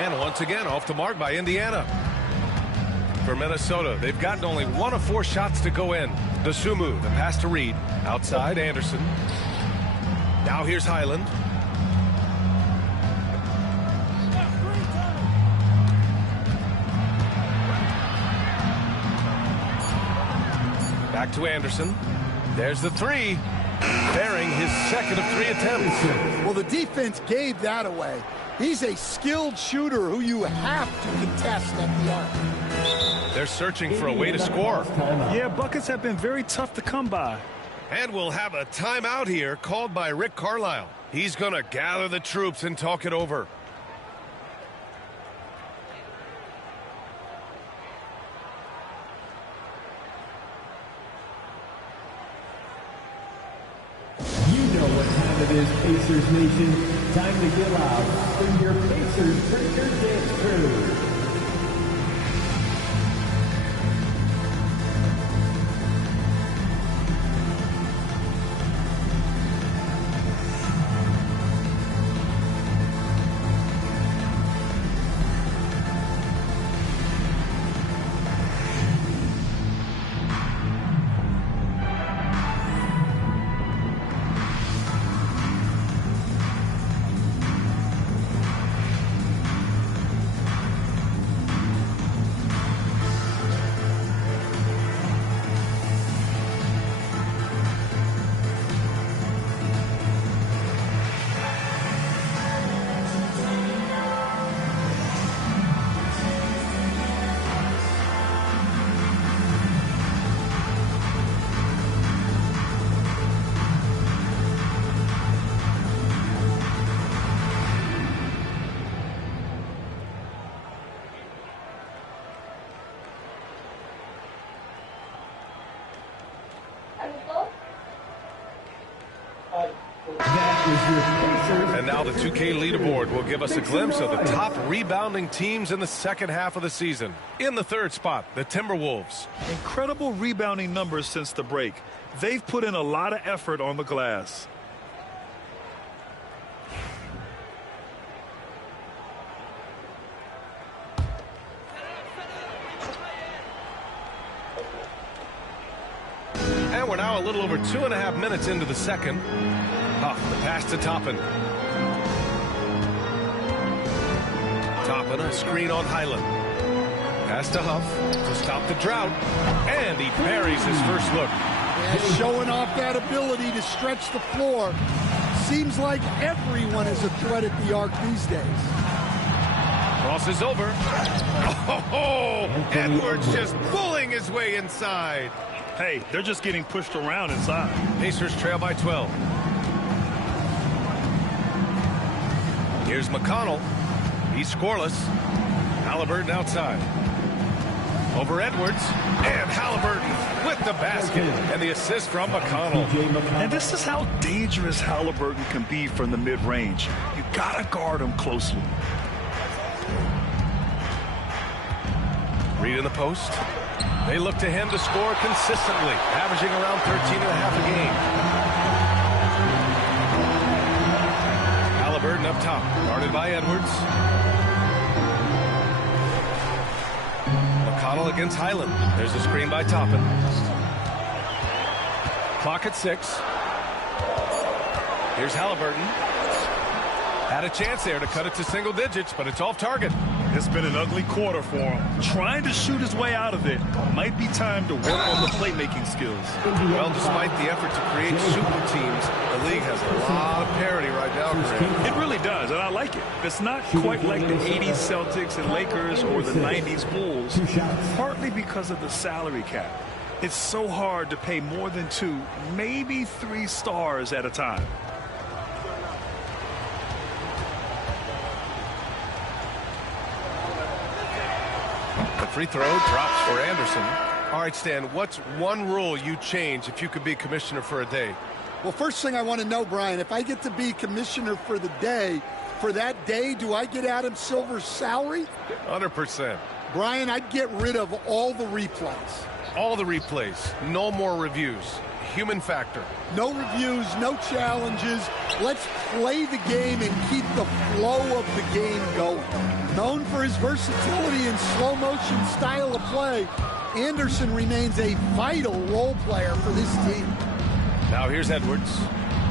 And once again off the mark by Indiana. For Minnesota, they've gotten only 1 of 4 shots to go in. Dosunmu, the pass to Reed. Outside Anderson. Now here's Highland. Back to Anderson. There's the 3. Bearing his second of 3 attempts. Well, the defense gave that away. He's a skilled shooter who you have to contest at the arc. They're searching for a way to score. Yeah, buckets have been very tough to come by. And we'll have a timeout here called by Rick Carlisle. He's going to gather the troops and talk it over. It is Pacers Nation. Time to get loud. Bring your Pacers, bring your dance crew. And now the 2K leaderboard will give us a glimpse of the top rebounding teams in the second half of the season. In the third spot, the Timberwolves. Incredible rebounding numbers since the break. They've put in a lot of effort on the glass. And we're now a little over 2.5 minutes into the second. Huff, the pass to Toppin. Toppin, a screen on Highland. Pass to Huff to stop the drought. And he buries his first look. Yeah, showing off that ability to stretch the floor. Seems like everyone is a threat at the arc these days. Crosses over. Oh, Edwards just pulling his way inside. Hey, they're just getting pushed around inside. Pacers trail by 12. Here's McConnell. He's scoreless. Halliburton outside. Over Edwards. And Halliburton with the basket. And the assist from McConnell. And this is how dangerous Halliburton can be from the mid-range. You gotta guard him closely. Reed in the post. They look to him to score consistently, averaging around 13.5 a game. Halliburton up top, guarded by Edwards. McConnell against Highland. There's a screen by Toppin. Clock at 6. Here's Halliburton. Had a chance there to cut it to single digits, but it's off target. It's been an ugly quarter for him. Trying to shoot his way out of it. Might be time to work on the playmaking skills. Well, despite the effort to create super teams, the league has a lot of parity right now, Graham. It really does, and I like it. It's not quite like the 80s Celtics and Lakers or the 90s Bulls, partly because of the salary cap. It's so hard to pay more than 2, maybe 3 stars at a time. The free throw drops for Anderson. All right, Stan, what's one rule you change if you could be commissioner for a day? Well, first thing I want to know, Brian, if I get to be commissioner for the day, for that day, do I get Adam Silver's salary? 100%. Brian, I'd get rid of all the replays. All the replays. No more reviews. Human factor. No reviews, no challenges. Let's play the game and keep the flow of the game going. Known for his versatility and slow motion style of play, Anderson remains a vital role player for this team. Now here's Edwards.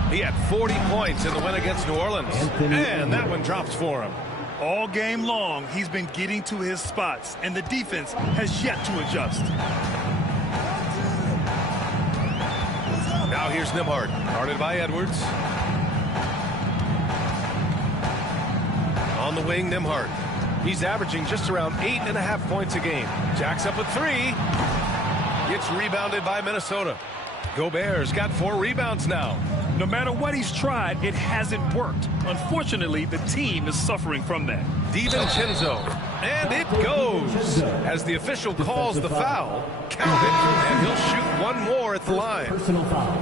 He had 40 points in the win against New Orleans. And that one drops for him. All game long, he's been getting to his spots, and the defense has yet to adjust. Now here's Nembhard, guarded by Edwards. On the wing, Nembhard. He's averaging just around 8.5 points a game. Jacks up a 3. Gets rebounded by Minnesota. Gobert's got 4 rebounds now. No matter what he's tried, it hasn't worked. Unfortunately, the team is suffering from that. DiVincenzo. And it goes. As the official calls the foul, count it, and he'll shoot one more at the line. Personal foul.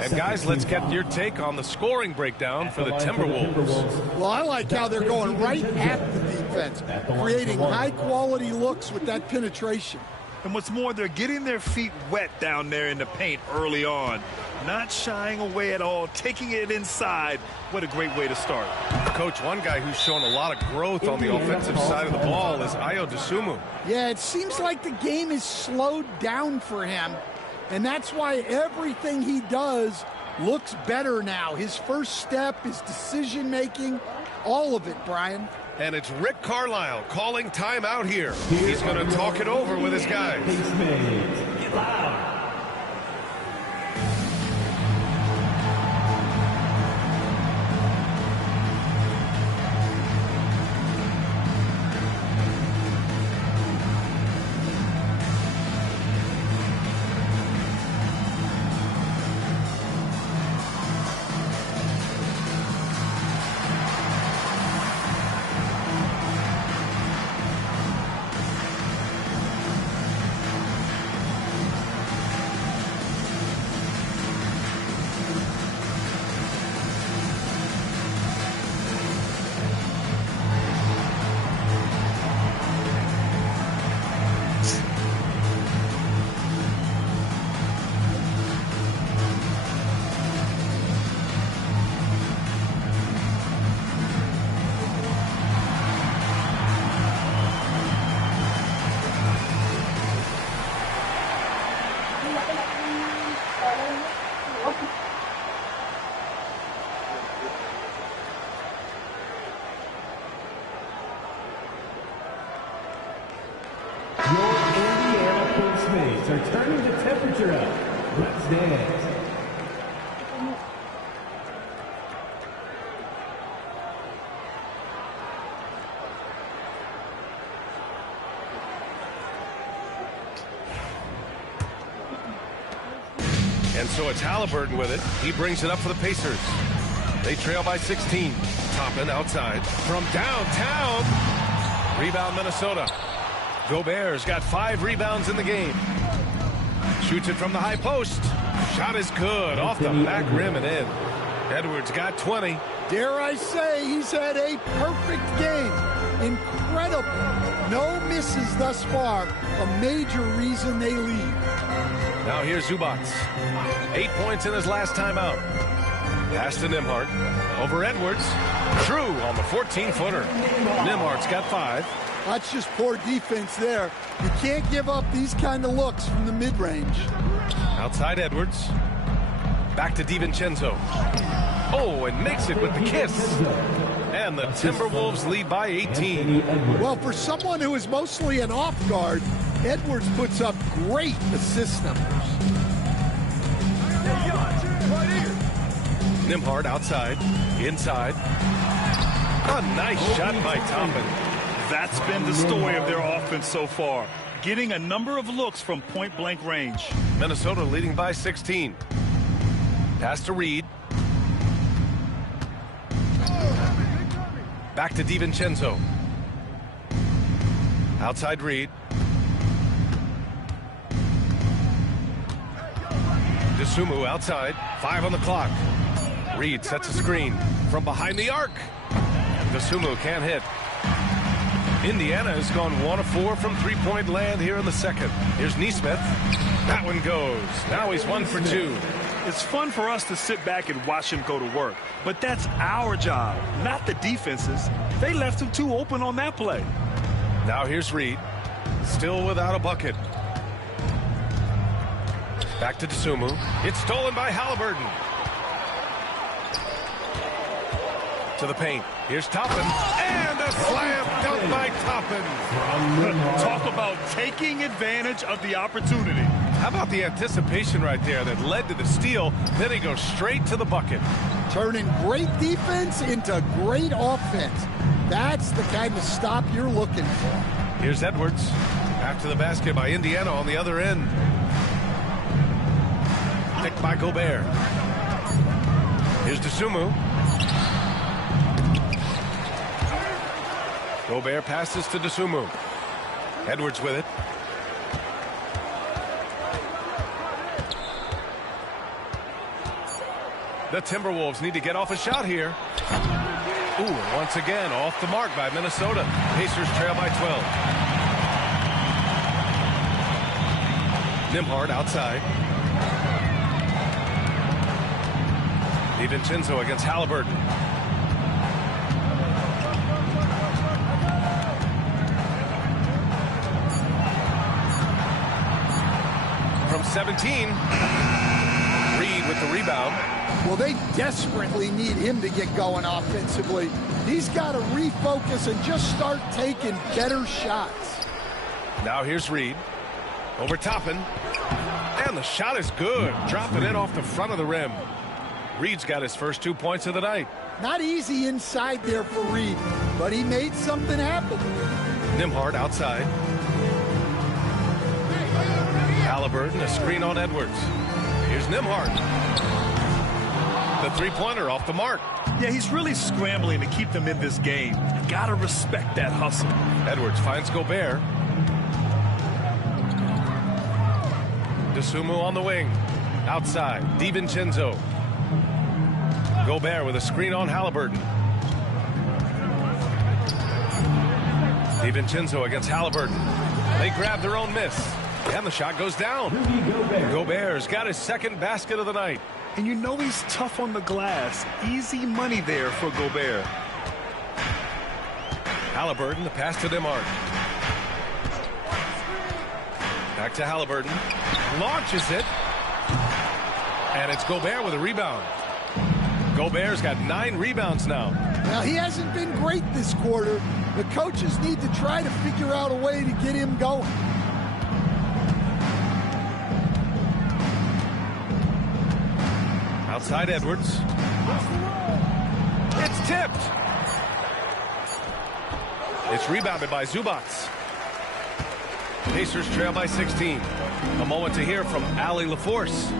And guys, let's get your take on the scoring breakdown for the Timberwolves. Well, I like how they're going right at the defense, creating high-quality looks with that penetration. And what's more, they're getting their feet wet down there in the paint early on. Not shying away at all, taking it inside. What a great way to start. Coach, one guy who's shown a lot of growth on the offensive side of the ball is Ayo Dosunmu. Yeah, it seems like the game is slowed down for him, and that's why everything he does looks better now. His first step, his decision-making, all of it, Brian. And it's Rick Carlisle calling timeout here. He's going to talk it over with his guys. Get loud. Your Indiana Postmates are turning the temperature up. Let's dance. And so it's Halliburton with it. He brings it up for the Pacers. They trail by 16. Toppin outside from downtown. Rebound Minnesota. Gobert's got 5 rebounds in the game. Shoots it from the high post. Shot is good. Off the back rim and in. Edwards got 20. Dare I say he's had a perfect game. Incredible. No misses thus far. A major reason they lead. Now here's Zubac. 8 points in his last time out. Pass to Nembhard. Over Edwards. True on the 14-footer. Nembhard's got 5. That's just poor defense there. You can't give up these kind of looks from the mid-range. Outside Edwards. Back to DiVincenzo. Oh, and makes it with the kiss. And the Timberwolves lead by 18. Well, for someone who is mostly an off guard, Edwards puts up great assist numbers. Nembhard outside. Inside. A nice shot by Toppin. That's been the story of their offense so far, getting a number of looks from point-blank range. Minnesota leading by 16. Pass to Reed. Back to DiVincenzo. Outside Reed. DeSumo outside. 5 on the clock. Reed sets a screen from behind the arc. DeSumo can't hit. Indiana has gone 1 of 4 from three-point land here in the second. Here's Nesmith. That one goes. Now he's 1 for 2. It's fun for us to sit back and watch him go to work, but that's our job, not the defense's. They left him too open on that play. Now here's Reed. Still without a bucket. Back to DeSumo. It's stolen by Halliburton. To the paint. Here's Toppin. And a slam dunk by Toppin. Talk about taking advantage of the opportunity. How about the anticipation right there that led to the steal? Then he goes straight to the bucket. Turning great defense into great offense. That's the kind of stop you're looking for. Here's Edwards. Back to the basket by Indiana on the other end. Picked by Gobert. Here's DeSumo. Gobert passes to DeSumo. Edwards with it. The Timberwolves need to get off a shot here. Ooh, once again, off the mark by Minnesota. Pacers trail by 12. Nembhard outside. DiVincenzo against Halliburton. From 17, Reed with the rebound. Well, they desperately need him to get going offensively. He's got to refocus and just start taking better shots. Now here's Reed. Over Toppin. And the shot is good. Dropping it off the front of the rim. Reed's got his first 2 points of the night. Not easy inside there for Reed, but he made something happen. Nembhard outside. Halliburton, a screen on Edwards. Here's Nembhard. The three-pointer off the mark. Yeah, he's really scrambling to keep them in this game. Gotta respect that hustle. Edwards finds Gobert. DeSumo on the wing. Outside, DiVincenzo. Gobert with a screen on Halliburton. DiVincenzo against Halliburton. They grab their own miss. And the shot goes down. Gobert's got his second basket of the night. And you know he's tough on the glass. Easy money there for Gobert. Halliburton, the pass to DeMar. Back to Halliburton. Launches it. And it's Gobert with a rebound. Gobert's got 9 rebounds now. Now, he hasn't been great this quarter. The coaches need to try to figure out a way to get him going. Outside Edwards. It's tipped. It's rebounded by Zubac. Pacers trail by 16. A moment to hear from Allie LaForce.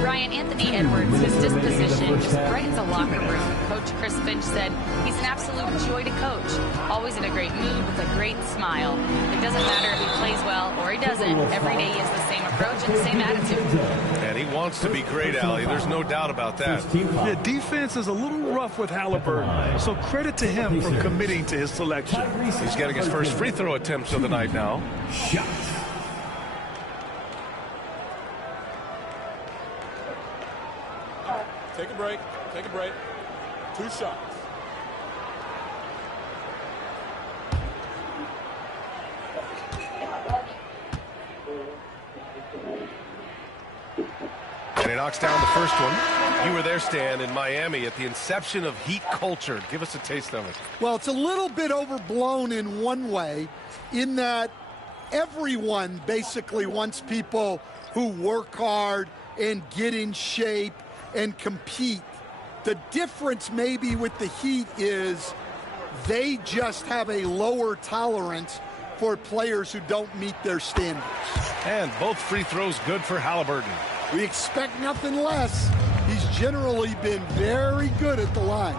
Brian, Anthony Edwards, his disposition just brightens a locker room. Coach Chris Finch said he's an absolute joy to coach. Always in a great mood with a great smile. It doesn't matter if he plays well or he doesn't. Every day he has the same approach and the same attitude. And he wants to be great, Allie. There's no doubt about that. The defense is a little rough with Halliburton, so credit to him for committing to his selection. He's getting his first free throw attempts of the night now. Take a break. Take a break. 2 shots. And he knocks down the first one. You were there, Stan, in Miami at the inception of Heat culture. Give us a taste of it. Well, it's a little bit overblown in one way, in that everyone basically wants people who work hard and get in shape and compete. The difference maybe with the Heat is they just have a lower tolerance for players who don't meet their standards. And both free throws good for Halliburton. We expect nothing less. He's generally been very good at the line.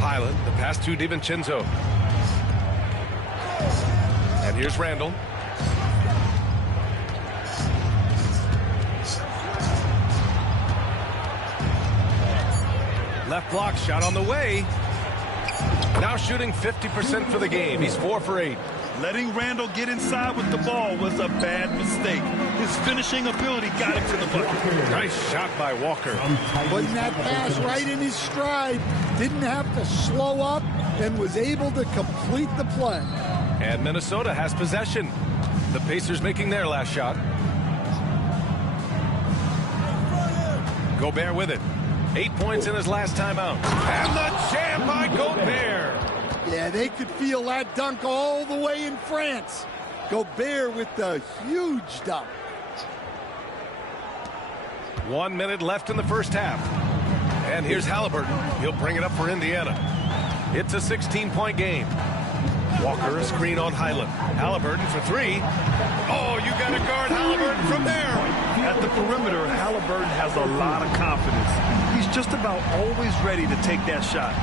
Highland, the pass to DiVincenzo. And here's Randall. Left block shot on the way. Now shooting 50% for the game. He's 4 for 8. Letting Randall get inside with the ball was a bad mistake. His finishing ability got him to the bucket. Nice shot by Walker. Putting that pass right in his stride. Didn't have to slow up and was able to complete the play. And Minnesota has possession. The Pacers making their last shot. Gobert with it. 8 points in his last time out. And the jam by Gobert. Yeah, they could feel that dunk all the way in France. Gobert with the huge dunk. 1 minute left in the first half. And here's Halliburton. He'll bring it up for Indiana. It's a 16-point game. Walker, a screen on Highland. Halliburton for 3. Oh, you got to guard Halliburton from there. At the perimeter, Halliburton has a lot of confidence. He's just about always ready to take that shot.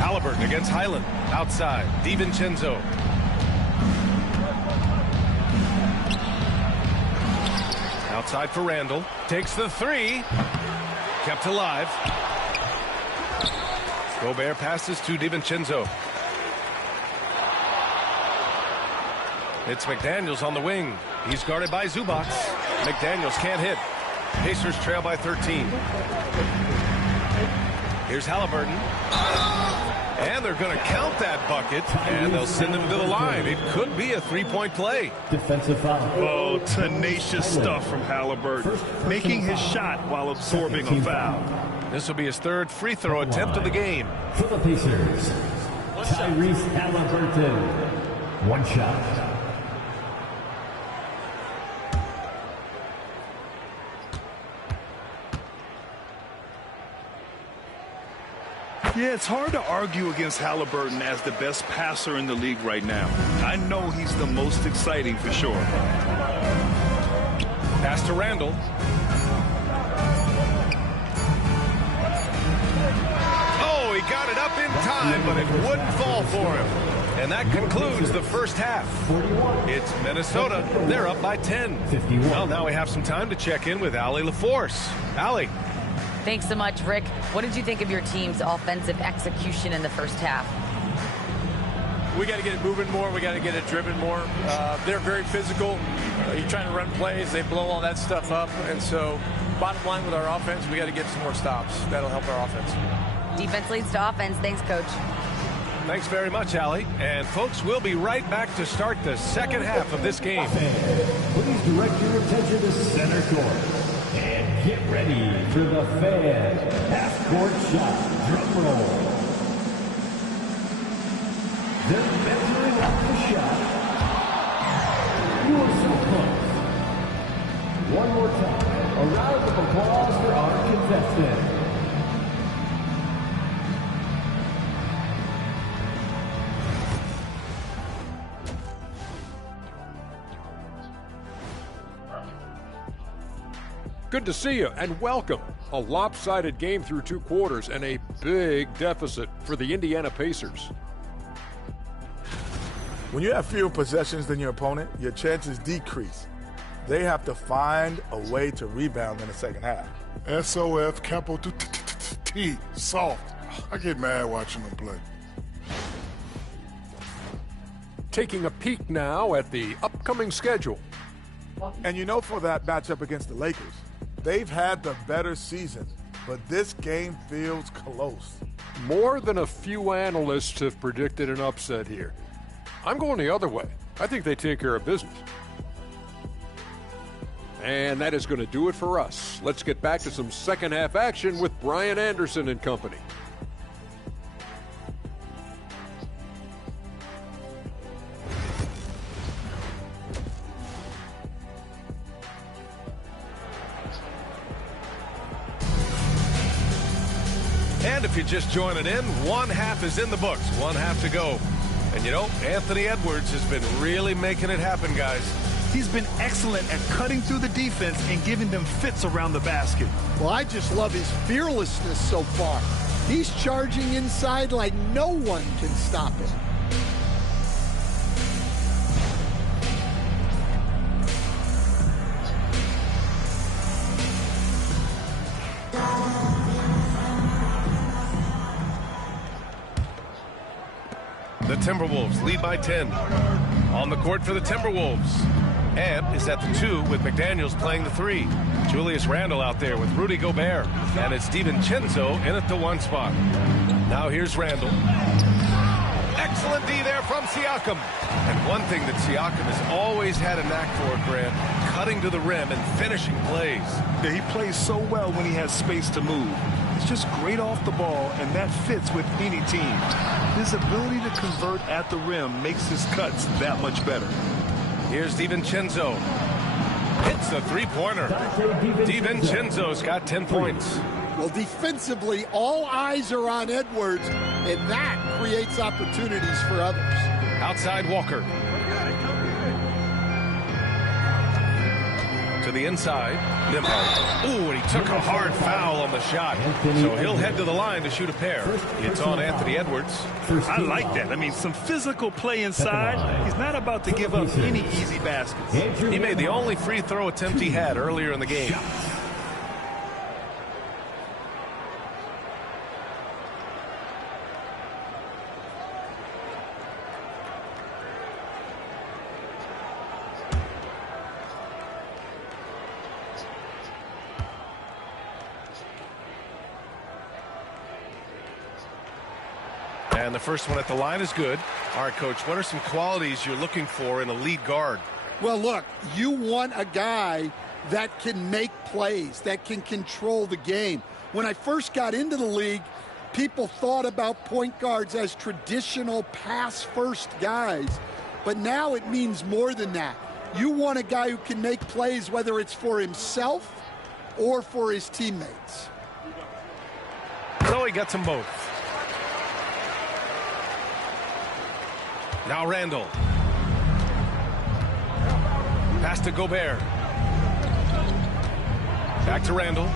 Halliburton against Highland. Outside, DiVincenzo. Outside for Randall. Takes the 3. Kept alive. Gobert passes to DiVincenzo. It's McDaniels on the wing. He's guarded by Zubac. McDaniels can't hit. Pacers trail by 13. Here's Halliburton. And they're going to count that bucket, and they'll send him to the line. It could be a 3-point play. Defensive foul. Oh, tenacious stuff from Halliburton, making his shot while absorbing a foul. This will be his 3rd free throw attempt of the game. For the Pacers, Tyrese Halliburton. 1 shot. Yeah, it's hard to argue against Halliburton as the best passer in the league right now. I know he's the most exciting for sure. Pass to Randall. Oh, he got it up in time, but it wouldn't fall for him. And that concludes the first half. It's Minnesota. They're up by 10. Well, now we have some time to check in with Allie LaForce. Allie. Thanks so much, Rick. What did you think of your team's offensive execution in the first half? We got to get it moving more. We got to get it driven more. They're very physical. You're trying to run plays. They blow all that stuff up. And so bottom line with our offense, we got to get some more stops. That'll help our offense. Defense leads to offense. Thanks, Coach. Thanks very much, Allie. And folks, we'll be right back to start the second half of this game. Please direct your attention to center court. And get ready for the Fan half-court shot. Drum roll. They're measuring up the shot. You are so close. One more time. A round of applause for our contestant. Good to see you and welcome. A lopsided game through 2 quarters and a big deficit for the Indiana Pacers. When you have fewer possessions than your opponent, your chances decrease. They have to find a way to rebound in the second half. SOF, capital T, soft. I get mad watching them play. Taking a peek now at the upcoming schedule. And you know, for that matchup against the Lakers, they've had the better season, but this game feels close. More than a few analysts have predicted an upset here. I'm going the other way. I think they take care of business. And that is going to do it for us. Let's get back to some second half action with Brian Anderson and company. And if you're just joining in, one half is in the books, one half to go. And you know, Anthony Edwards has been really making it happen, guys. He's been excellent at cutting through the defense and giving them fits around the basket. Well, I just love his fearlessness so far. He's charging inside like no one can stop him. The Timberwolves lead by 10. On the court for the Timberwolves. Ant is at the 2 with McDaniels playing the 3. Julius Randle out there with Rudy Gobert. And it's DiVincenzo in at the 1 spot. Now here's Randle. Excellent D there from Siakam. And one thing that Siakam has always had a knack for, Grant, cutting to the rim and finishing plays. Yeah, he plays so well when he has space to move. He's just great off the ball, and that fits with any team. His ability to convert at the rim makes his cuts that much better. Here's DiVincenzo. Hits a three-pointer. DiVincenzo's got 10 points. Well, defensively, all eyes are on Edwards, and that creates opportunities for others. Outside Walker. To the inside. Nimmo. Ooh, and he took a hard foul on the shot. So he'll head to the line to shoot a pair. It's on Anthony Edwards. I like that. I mean, some physical play inside. He's not about to give up any easy baskets. He made the only free throw attempt he had earlier in the game. And the first one at the line is good. All right, Coach, what are some qualities you're looking for in a lead guard? Well, look, you want a guy that can make plays, that can control the game. When I first got into the league, people thought about point guards as traditional pass-first guys. But now it means more than that. You want a guy who can make plays, whether it's for himself or for his teammates. So he gets them both. Now Randle. Pass to Gobert. Back to Randle.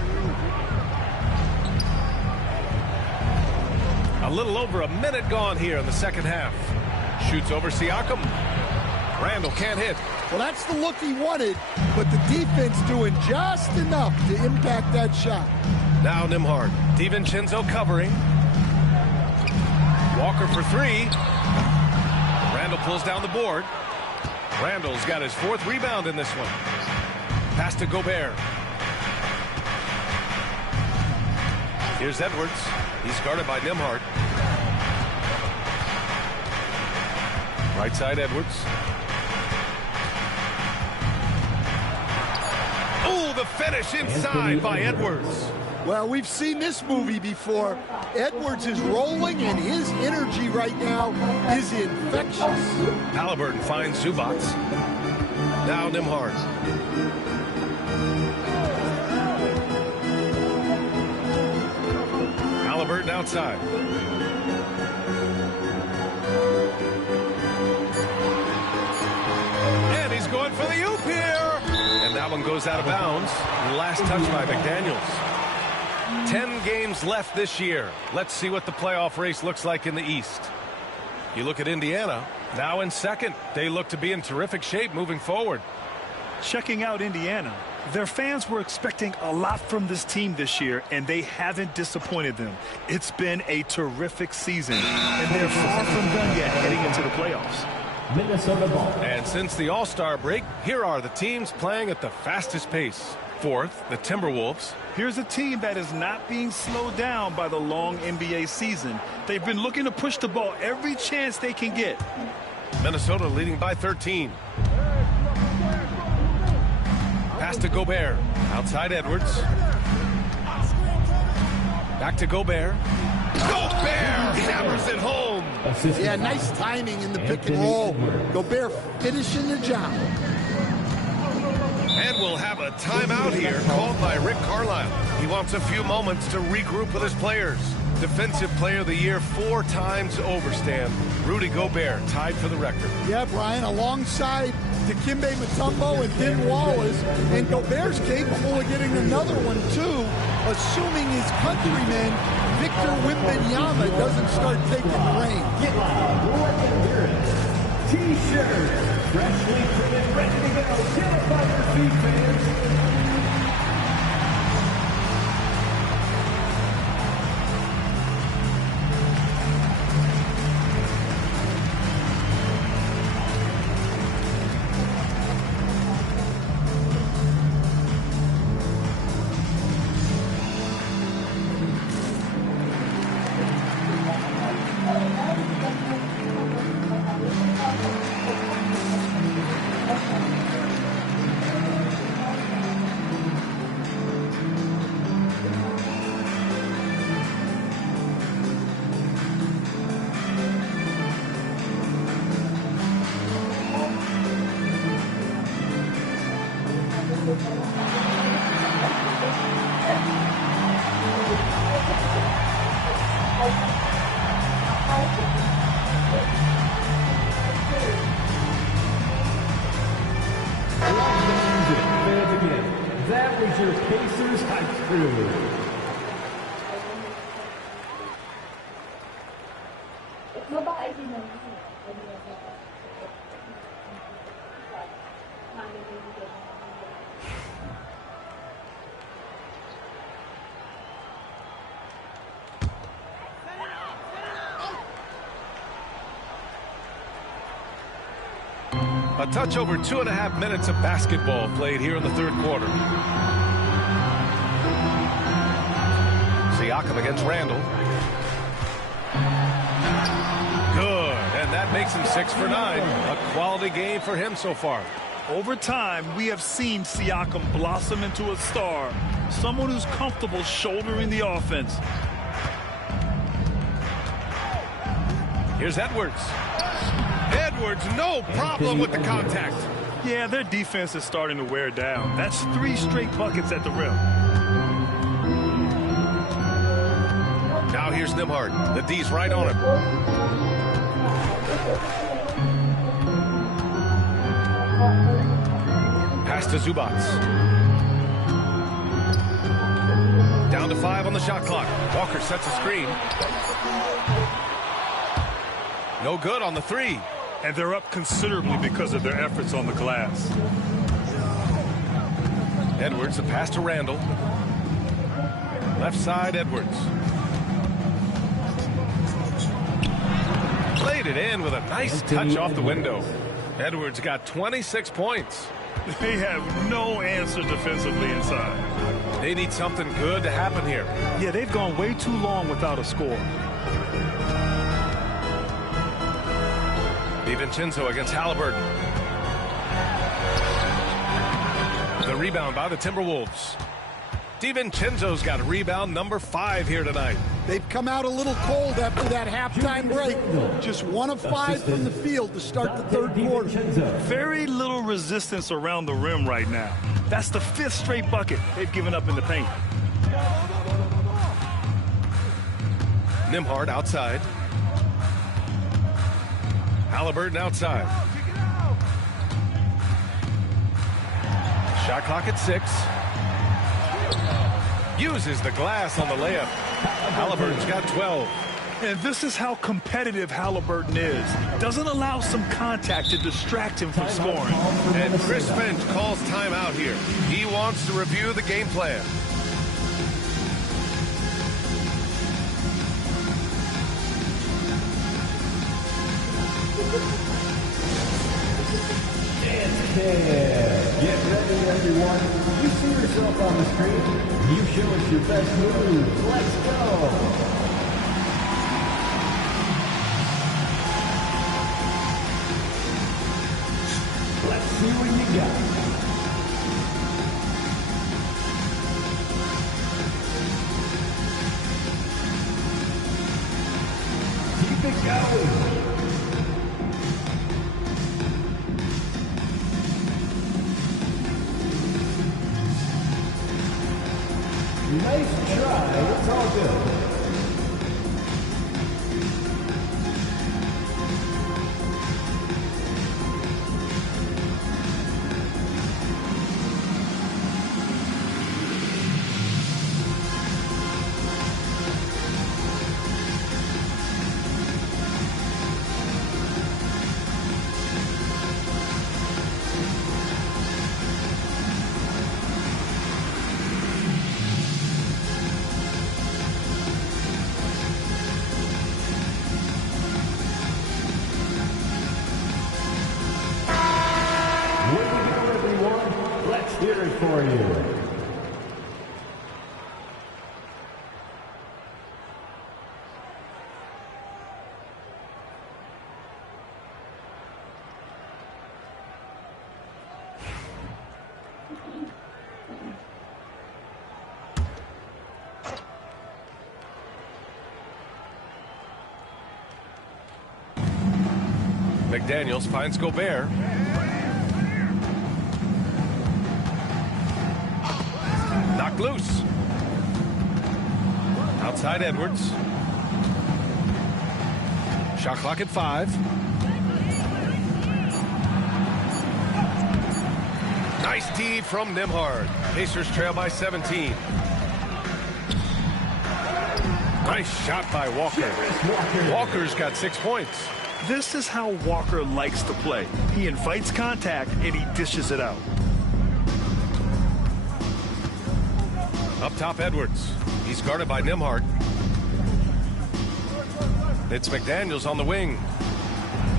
A little over a minute gone here in the second half. Shoots over Siakam. Randle can't hit. Well, that's the look he wanted, but the defense doing just enough to impact that shot. Now Nimhard. DiVincenzo covering. Walker for 3. Randle pulls down the board. Randle's got his 4th rebound in this one. Pass to Gobert. Here's Edwards. He's guarded by Nimhard. Right side, Edwards. Oh, the finish inside by Edwards. Well, we've seen this movie before. Edwards is rolling, and his energy right now is infectious. Halliburton finds Zubac. Now Nembhard. Halliburton outside. And he's going for the oop here. And that one goes out of bounds. Last touch by McDaniels. 10 games left this year. Let's see what the playoff race looks like in the East. You look at Indiana, now in second. They look to be in terrific shape moving forward. Checking out Indiana, their fans were expecting a lot from this team this year, and they haven't disappointed them. It's been a terrific season, and they're far from done yet heading into the playoffs. Minnesota ball. And since the All-Star break, here are the teams playing at the fastest pace. Fourth, the Timberwolves. Here's a team that is not being slowed down by the long NBA season. They've been looking to push the ball every chance they can get. Minnesota leading by 13. Pass to Gobert. Outside Edwards. Back to Gobert. Gobert hammers it home. Yeah, nice timing in the pick and roll. Gobert finishing the job. And we'll have a timeout here called by Rick Carlisle. He wants a few moments to regroup with his players. Defensive Player of the Year 4 times over, Stan. Rudy Gobert tied for the record. Yeah, Brian, alongside Dikembe Mutombo and Ben Wallace, and Gobert's capable of getting another one too, assuming his countryman Victor Wembanyama doesn't start taking the reign. T-shirt, freshly printed, ready to go. Get up on your feet, fans. That was your Pacers High School. A touch over 2.5 minutes of basketball played here in the third quarter. Siakam against Randall. Good, and that makes him 6 for 9. A quality game for him so far. Over time, we have seen Siakam blossom into a star, someone who's comfortable shouldering the offense. Here's Edwards. Edwards, no problem with the contact. Yeah, their defense is starting to wear down. That's 3 straight buckets at the rim. Now here's Nembhard. The D's right on him. Pass to Zubac. Down to 5 on the shot clock. Walker sets a screen. No good on the 3. And they're up considerably because of their efforts on the glass. Edwards, a pass to Randall. Left side, Edwards. Played it in with a nice touch off the window. Edwards got 26 points. They have no answer defensively inside. They need something good to happen here. Yeah, they've gone way too long without a score. DiVincenzo against Halliburton. The rebound by the Timberwolves. DiVincenzo's got rebound number 5 here tonight. They've come out a little cold after that halftime break. Just 1 of 5 from the field to start the third quarter. Very little resistance around the rim right now. That's the 5th straight bucket they've given up in the paint. Nembhard outside. Halliburton outside. Shot clock at 6. Uses the glass on the layup. Halliburton's got 12. And this is how competitive Halliburton is. Doesn't allow some contact to distract him from scoring. And Chris Finch calls timeout here. He wants to review the game plan. Get ready, everyone. You see yourself on the screen. You show us your best moves. Let's go. Let's see what you got. Keep it going. Nice try. It's all good. Hear it for you. McDaniels finds Gobert. Knocked loose. Outside Edwards. Shot clock at 5. Nice D from Nembhard. Pacers trail by 17. Nice shot by Walker. Walker's got 6 points. This is how Walker likes to play. He invites contact and he dishes it out. Up top, Edwards. He's guarded by Nembhard. It's McDaniels on the wing.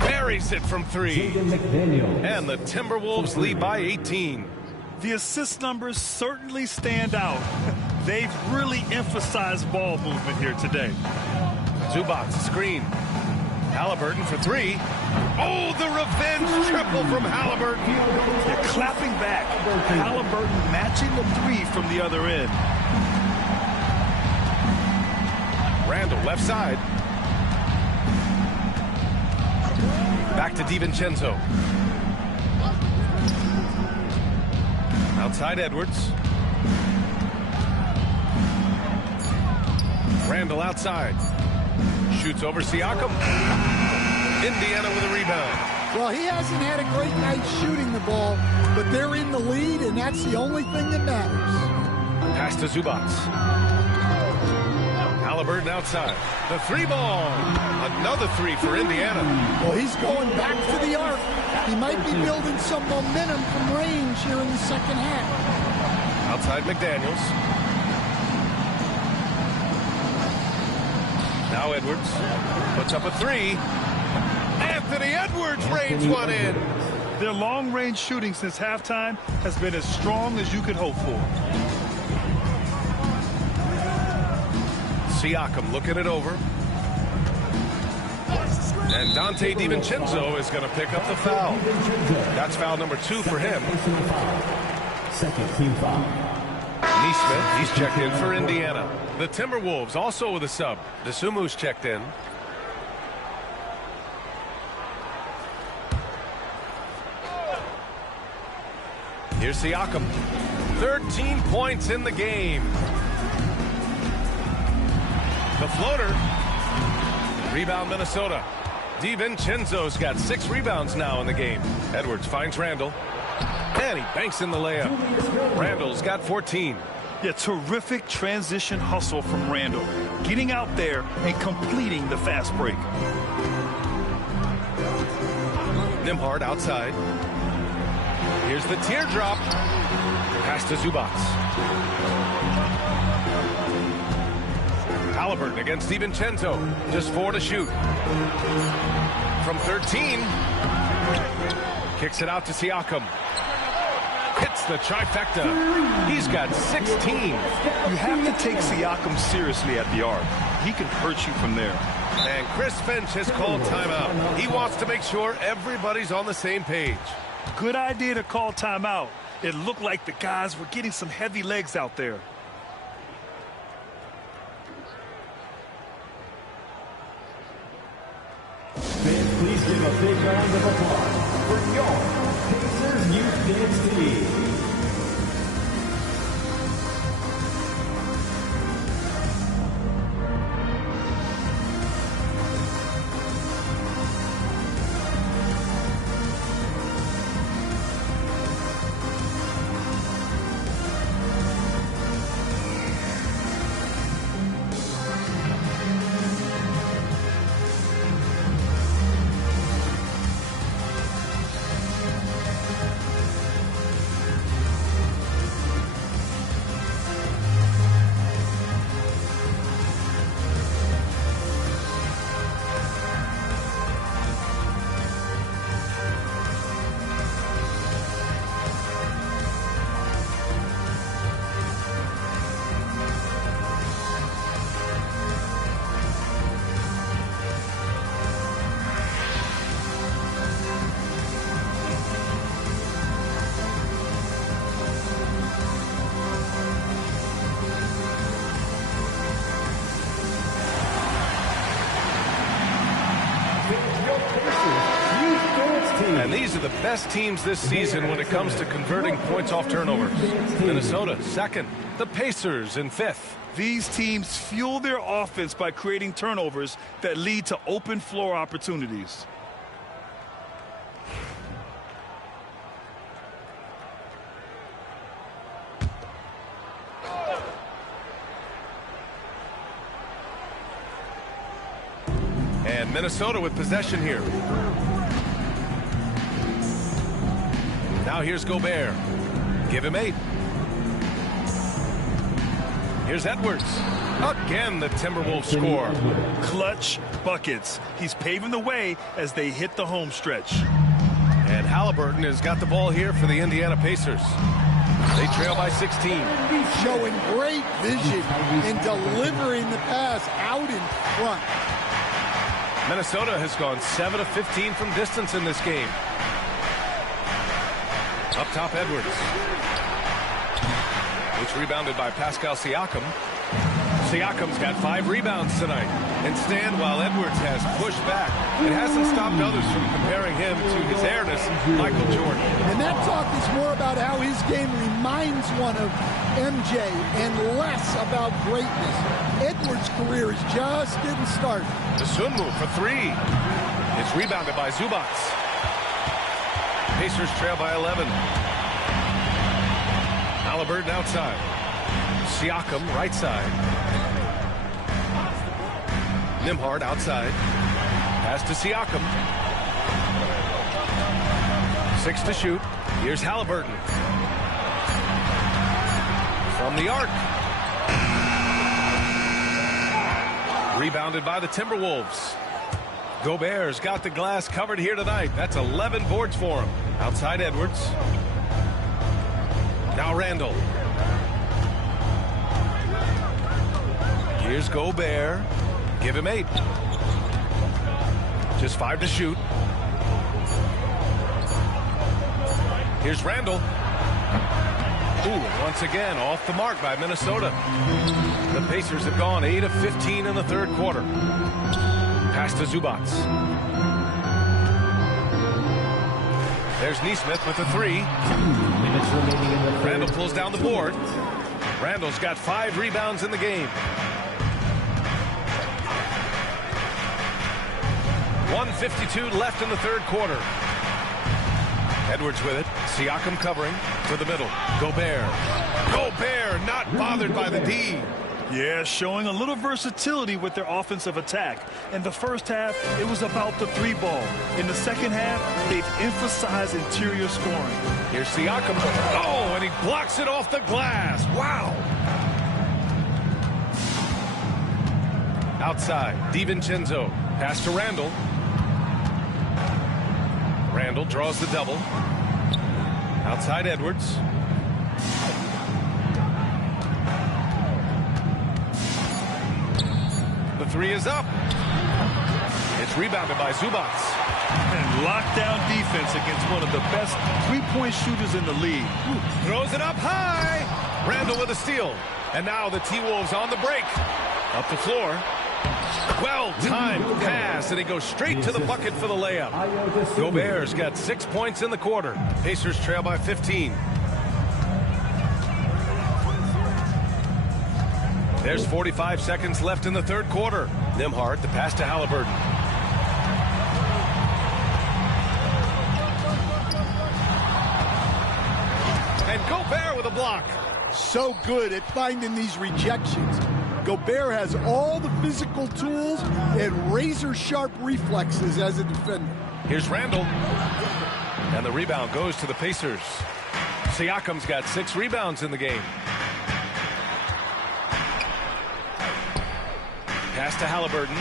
Buries it from 3. And the Timberwolves lead by 18. The assist numbers certainly stand out. They've really emphasized ball movement here today. Zubac screen. Halliburton for 3. Oh, the revenge triple from Halliburton. They're clapping back. Halliburton matching the 3 from the other end. Randall left side. Back to DiVincenzo. Outside Edwards. Randall outside. Shoots over Siakam. Indiana with a rebound. Well, he hasn't had a great night shooting the ball, but they're in the lead, and that's the only thing that matters. Pass to Zubac. Halliburton outside. The 3-ball. Another 3 for Indiana. Well, he's going back to the arc. He might be building some momentum from range here in the second half. Outside McDaniels. Now Edwards puts up a 3. Anthony Edwards rains one in. Their long-range shooting since halftime has been as strong as you could hope for. Siakam looking it over. And Dante DiVincenzo is going to pick up the foul. That's foul number 2 for him. Second team foul. Neesmith, he's checked in for Indiana. The Timberwolves also with a sub. Desumu's checked in. Here's Siakam. 13 points in the game. The floater. Rebound Minnesota. DiVincenzo's got 6 rebounds now in the game. Edwards finds Randall. And he banks in the layup. Randall's got 14. Yeah, terrific transition hustle from Randall. Getting out there and completing the fast break. Nembhard outside. Here's the teardrop. Pass to Zubac. Halliburton against DiVincenzo. Just 4 to shoot. From 13. Kicks it out to Siakam. Hits the trifecta. He's got 16. You have to take Siakam seriously at the arc. He can hurt you from there. And Chris Finch has called timeout. He wants to make sure everybody's on the same page. Good idea to call timeout. It looked like the guys were getting some heavy legs out there. Please give a big round of applause for your Pacers Youth Dance Team. And these are the best teams this season when it comes to converting points off turnovers. Minnesota, 2nd. The Pacers in 5th. These teams fuel their offense by creating turnovers that lead to open floor opportunities. And Minnesota with possession here. Now here's Gobert. Give him 8. Here's Edwards. Again, the Timberwolves score. Clutch buckets. He's paving the way as they hit the home stretch. And Halliburton has got the ball here for the Indiana Pacers. They trail by 16. He's showing great vision in delivering the pass out in front. Minnesota has gone 7 of 15 from distance in this game. Up top, Edwards. It's rebounded by Pascal Siakam. Siakam's got 5 rebounds tonight. And stand while Edwards has pushed back. It hasn't stopped others from comparing him to his heiress, Michael Jordan. And that talk is more about how his game reminds one of MJ and less about greatness. Edwards' career is just getting started. Desumu's for 3. It's rebounded by Zubac. Pacers trail by 11. Halliburton outside. Siakam right side. Nembhard outside. Pass to Siakam. 6 to shoot. Here's Halliburton. From the arc. Rebounded by the Timberwolves. Gobert's got the glass covered here tonight. That's 11 boards for him. Outside Edwards. Now Randall. Here's Gobert. Give him 8. Just 5 to shoot. Here's Randall. Ooh, once again, off the mark by Minnesota. The Pacers have gone 8 of 15 in the third quarter. Pass to Zubats. There's Neesmith with the 3. Randall pulls down the board. Randall's got 5 rebounds in the game. 1:52 left in the third quarter. Edwards with it. Siakam covering to the middle. Gobert. Gobert not bothered by the D. Yeah, showing a little versatility with their offensive attack. In the first half, it was about the 3 ball. In the second half, they've emphasized interior scoring. Here's Siakam. Oh, and he blocks it off the glass. Wow. Outside, DiVincenzo. Pass to Randall. Randall draws the double. Outside Edwards. The 3 is up. It's rebounded by Zubats. And lockdown defense against one of the best three-point shooters in the league. Throws it up high. Randall with a steal. And now the T-Wolves on the break. Up the floor. Well-timed pass, and he goes straight to the bucket for the layup. Gobert's got 6 points in the quarter. Pacers trail by 15. There's 45 seconds left in the third quarter. Nembhard, the pass to Halliburton. And Gobert with a block. So good at finding these rejections. Gobert has all the physical tools and razor-sharp reflexes as a defender. Here's Randall. And the rebound goes to the Pacers. Siakam's got 6 rebounds in the game. Pass to Halliburton.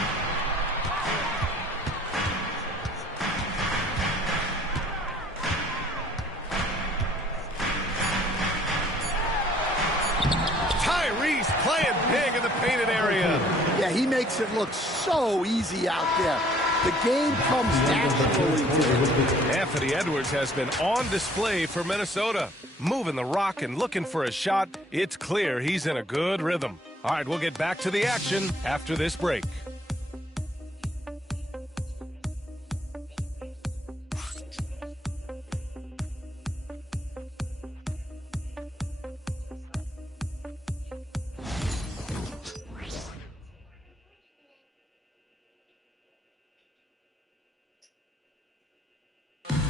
Playing big in the painted area. Yeah, he makes it look so easy out there. The game comes naturally to him. Anthony Edwards has been on display for Minnesota. Moving the rock and looking for a shot. It's clear he's in a good rhythm. All right, we'll get back to the action after this break.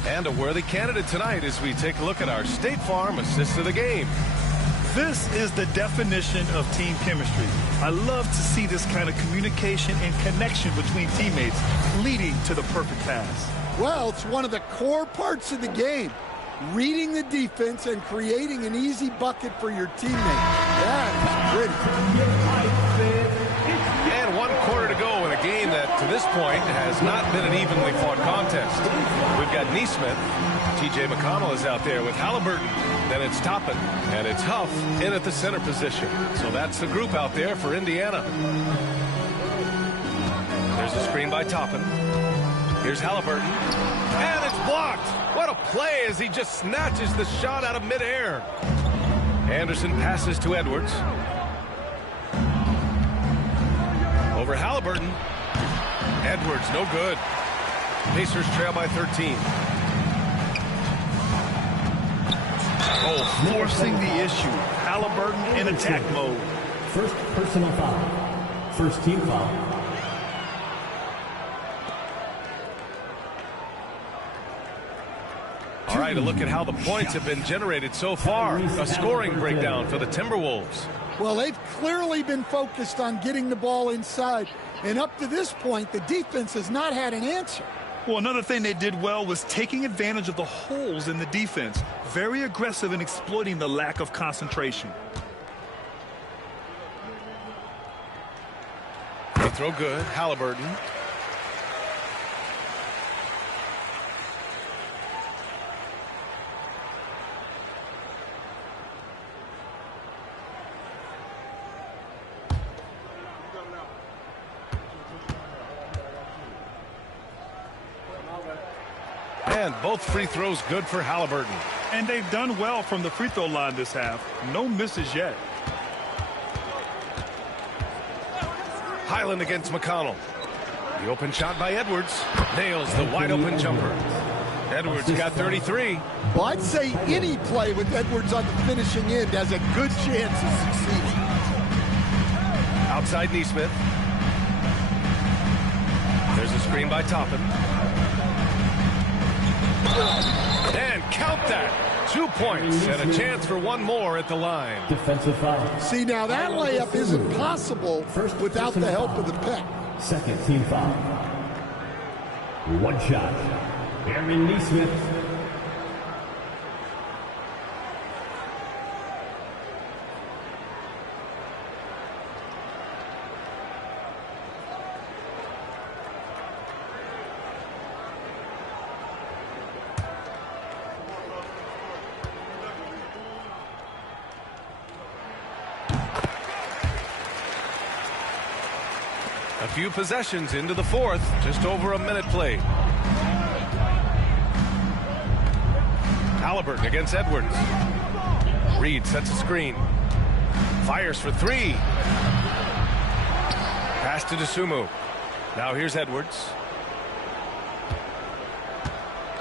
And a worthy candidate tonight as we take a look at our State Farm assist of the game. This is the definition of team chemistry. I love to see this kind of communication and connection between teammates leading to the perfect pass. Well, it's one of the core parts of the game. Reading the defense and creating an easy bucket for your teammate. That is pretty. And 1 quarter to go in a game that, to this point, has not been an evenly fought contest. We've got Neesmith. T.J. McConnell is out there with Halliburton. Then it's Toppin, and it's Huff in at the center position. So that's the group out there for Indiana. There's a screen by Toppin. Here's Halliburton. And it's blocked. What a play as he just snatches the shot out of midair. Anderson passes to Edwards. Over Halliburton. Edwards, no good. Pacers trail by 13. Oh, forcing the issue. Halliburton in attack mode. First personal foul. First team foul. All right, a look at how the points have been generated so far. A scoring breakdown for the Timberwolves. Well, they've clearly been focused on getting the ball inside. And up to this point, the defense has not had an answer. Well, another thing they did well was taking advantage of the holes in the defense. Very aggressive in exploiting the lack of concentration. They throw good. Halliburton. And both free throws good for Halliburton. And they've done well from the free throw line this half. No misses yet. Highland against McConnell. The open shot by Edwards. Nails the wide open jumper. Edwards got 33. Well, I'd say any play with Edwards on the finishing end has a good chance of succeeding. Outside Neesmith. There's a screen by Toppin. And count that. 2 points and a chance for one more at the line. Defensive foul. See, now that layup isn't possible without the help of the pec. Second team foul. One shot. Aaron Neesmith. A few possessions into the fourth, just over a minute played. Halliburton against Edwards. Reed sets a screen. Fires for three. Pass to DeSumo. Now here's Edwards.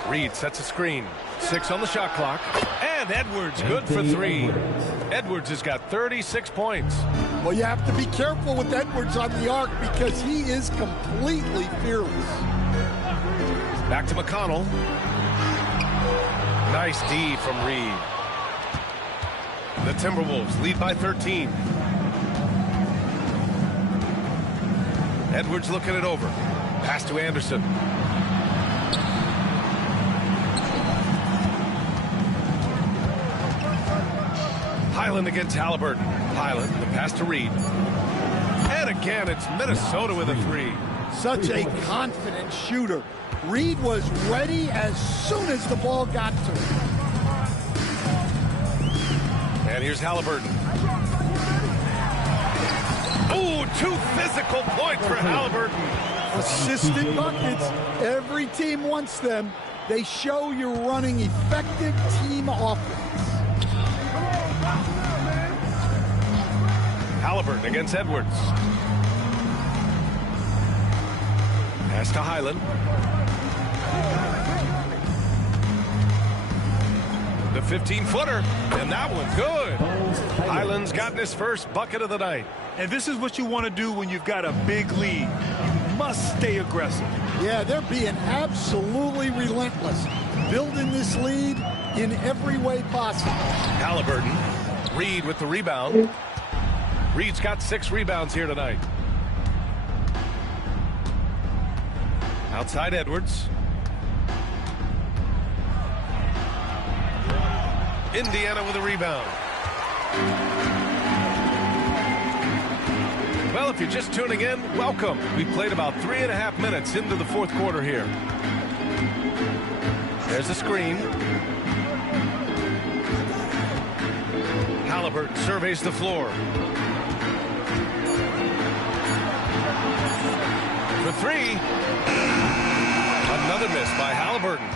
Reed sets a screen. 6 on the shot clock. And Edwards good for three. Edwards has got 36 points. Well, you have to be careful with Edwards on the arc because he is completely fearless. Back to McConnell. Nice D from Reed. The Timberwolves lead by 13. Edwards looking it over. Pass to Anderson. Highland against Halliburton. Highland, the pass to Reed. And again, it's Minnesota with a three. Such a confident shooter. Reed was ready as soon as the ball got to him. And here's Halliburton. Ooh, 2 physical points for Halliburton. Assisted buckets. Every team wants them. They show you're running effective team offense. Halliburton against Edwards. Pass to Highland. The 15-footer, and that one's good. Highland's gotten his first bucket of the night. And this is what you want to do when you've got a big lead. You must stay aggressive. Yeah, they're being absolutely relentless. Building this lead in every way possible. Halliburton. Reed with the rebound. Reed's got 6 rebounds here tonight. Outside Edwards. Indiana with a rebound. Well, if you're just tuning in, welcome. We played about 3.5 minutes into the fourth quarter here. There's a screen. Halliburton surveys the floor. For three. Another miss by Halliburton.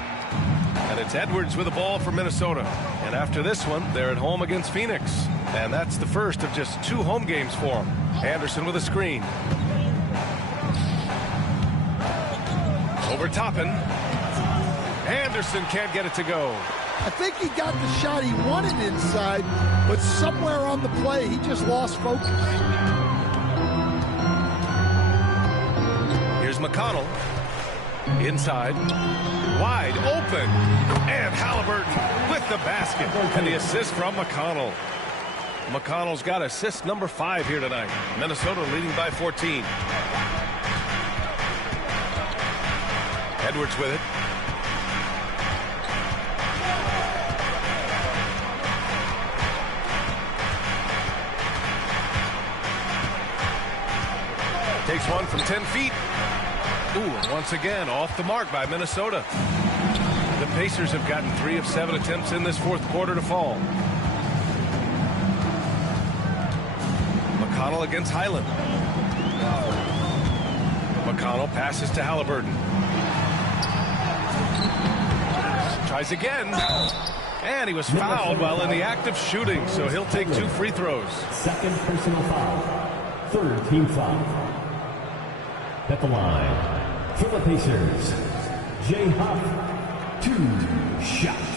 And it's Edwards with the ball for Minnesota. And after this one, they're at home against Phoenix. And that's the first of just 2 home games for them. Anderson with a screen. Over Toppin. Anderson can't get it to go. I think he got the shot he wanted inside, but somewhere on the play, he just lost focus. Here's McConnell. Inside. Wide open. And Halliburton with the basket. And the assist from McConnell. McConnell's got assist number 5 here tonight. Minnesota leading by 14. Edwards with it. Takes one from 10 feet. Ooh, and once again, off the mark by Minnesota. The Pacers have gotten 3 of 7 attempts in this fourth quarter to fall. McConnell against Highland. McConnell passes to Halliburton. Tries again. And he was fouled while in the act of shooting, so he'll take 2 free throws. Second personal foul. Third team foul. At the line, for the Pacers, Jay Huff, 2 shots.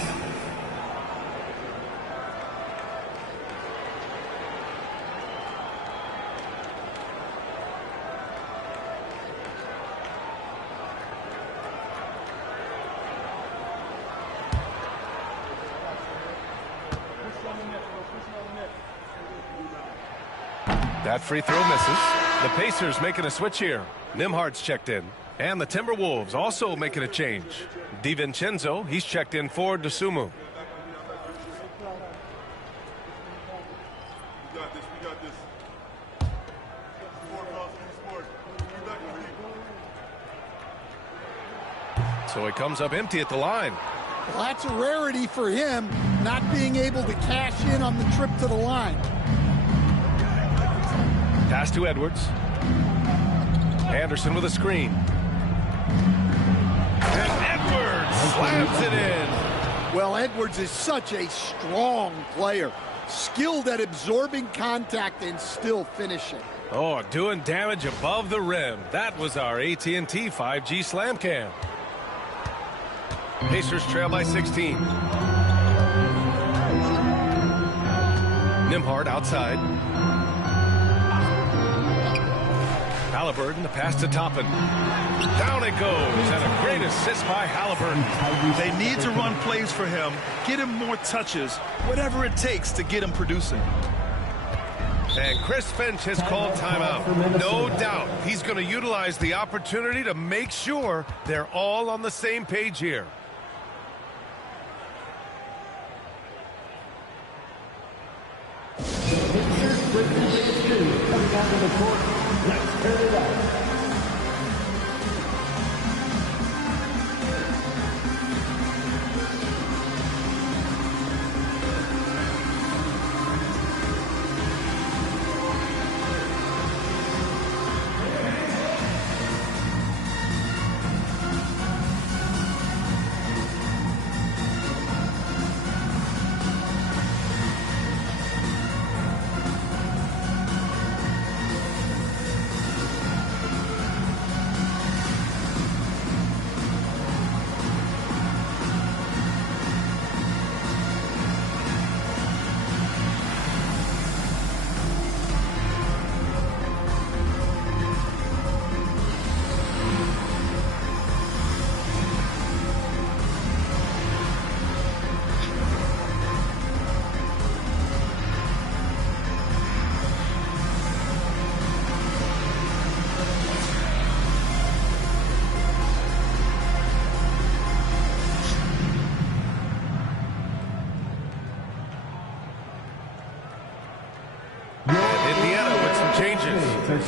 That free throw misses. The Pacers making a switch here. Nimhard's checked in. And the Timberwolves also making a change. DiVincenzo, he's checked in for Dosunmu. So he comes up empty at the line. Well, that's a rarity for him, not being able to cash in on the trip to the line. Pass to Edwards. Anderson with a screen. And Edwards slams it in. Well, Edwards is such a strong player. Skilled at absorbing contact and still finishing. Oh, doing damage above the rim. That was our AT&T 5G Slam Cam. Pacers trail by 16. Nimhard outside. Halliburton, the pass to Toppin. Down it goes, and a great assist by Halliburton. They need to run plays for him, get him more touches, whatever it takes to get him producing. And Chris Finch has called timeout. No doubt he's going to utilize the opportunity to make sure they're all on the same page here. Coming out of the court, let's turn it up.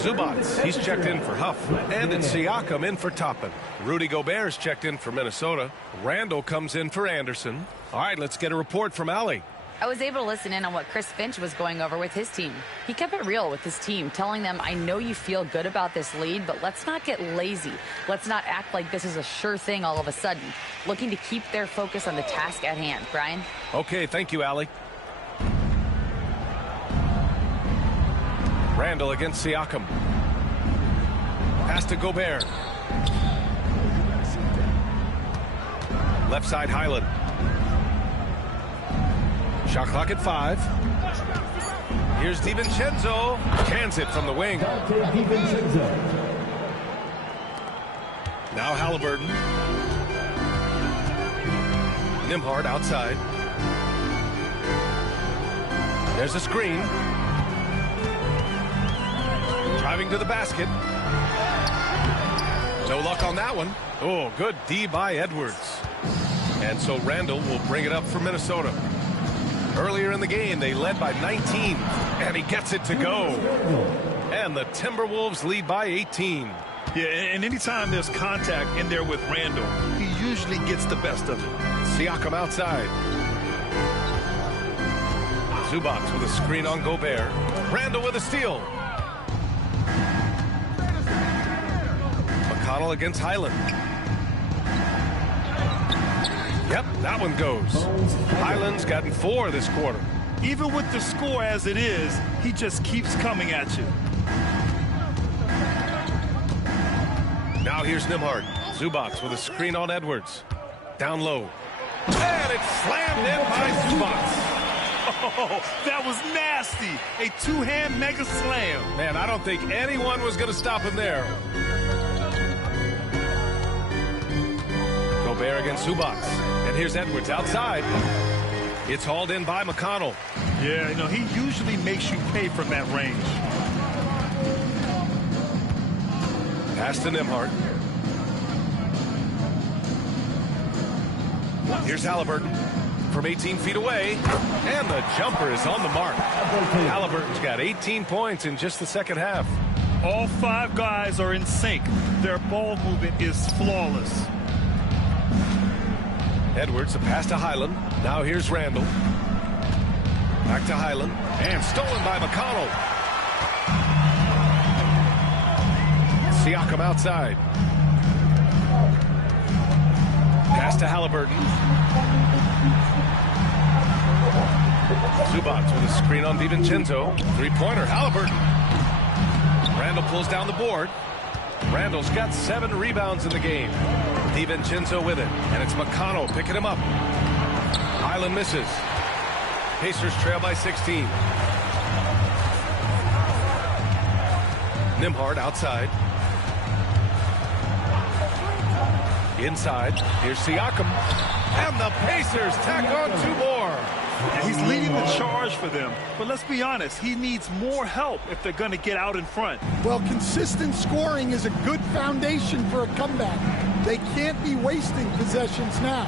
Zubats, he's checked in for Huff. And it's Siakam in for Toppin. Rudy Gobert's checked in for Minnesota. Randall comes in for Anderson. All right, let's get a report from Allie. I was able to listen in on what Chris Finch was going over with his team. He kept it real with his team, telling them, I know you feel good about this lead, but let's not get lazy. Let's not act like this is a sure thing all of a sudden. Looking to keep their focus on the task at hand. Brian? Okay, thank you, Allie. Randall against Siakam. Pass to Gobert. Left side, Highland. Shot clock at 5. Here's DiVincenzo. Cans it from the wing. Now Halliburton. Nimhard outside. There's a screen. Driving to the basket. No luck on that one. Oh, good D by Edwards. And so Randall will bring it up for Minnesota. Earlier in the game, they led by 19, and he gets it to go. And the Timberwolves lead by 18. Yeah, and anytime there's contact in there with Randall, he usually gets the best of it. Siakam outside. Zubats with a screen on Gobert. Randall with a steal. McConnell against Highland. Yep, that one goes. Highland's gotten 4 this quarter. Even with the score as it is, he just keeps coming at you. Now here's Nembhard. Zubac with a screen on Edwards. Down low. And it's slammed in by Zubac. Oh, that was nasty. A two-hand mega slam. Man, I don't think anyone was going to stop him there. Gobert against Zubac. And here's Edwards outside. It's hauled in by McConnell. Yeah, you know, he usually makes you pay from that range. Pass to Nembhard. Here's Halliburton from 18 feet away. And the jumper is on the mark. Halliburton's got 18 points in just the second half. All 5 guys are in sync. Their ball movement is flawless. Edwards, a pass to Highland. Now here's Randall. Back to Highland. And stolen by McConnell. Siakam outside. Pass to Halliburton. Zubac with a screen on DiVincenzo. Three-pointer, Halliburton. Randall pulls down the board. Randall's got 7 rebounds in the game. DiVincenzo with it. And it's McConnell picking him up. Highland misses. Pacers trail by 16. Nembhard outside. Inside. Here's Siakam. And the Pacers tack on 2 more. And he's leading the charge for them. But let's be honest, he needs more help if they're going to get out in front. Well, consistent scoring is a good foundation for a comeback. They can't be wasting possessions now.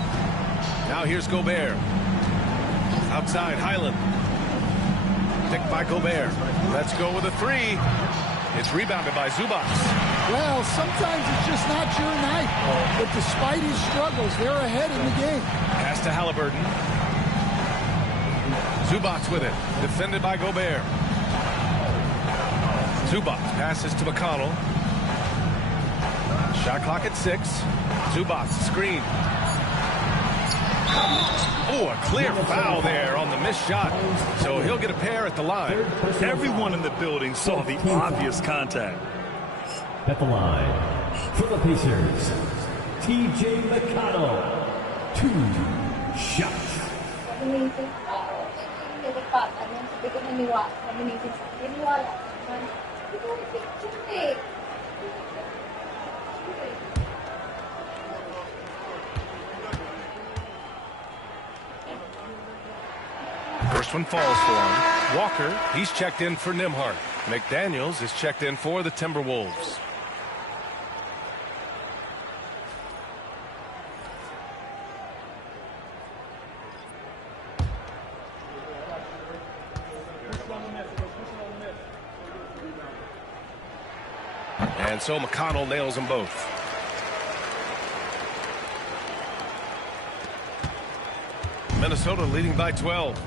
Now here's Gobert. Outside, Highland. Picked by Gobert. Let's go with a 3. It's rebounded by Zubac. Well, sometimes it's just not your night. But despite his struggles, they're ahead in the game. Pass to Halliburton. Zubac with it. Defended by Gobert. Zubac passes to McConnell. Shot clock at 6. Zubac screen. Oh, a clear foul there on the missed shot. So he'll get a pair at the line. Everyone in the building saw the obvious contact. At the line, for the Pacers, T.J. McConnell, 2 shots. First one falls for him. Walker, he's checked in for Nembhard. McDaniels is checked in for the Timberwolves. And so McConnell nails them both. Minnesota leading by 12.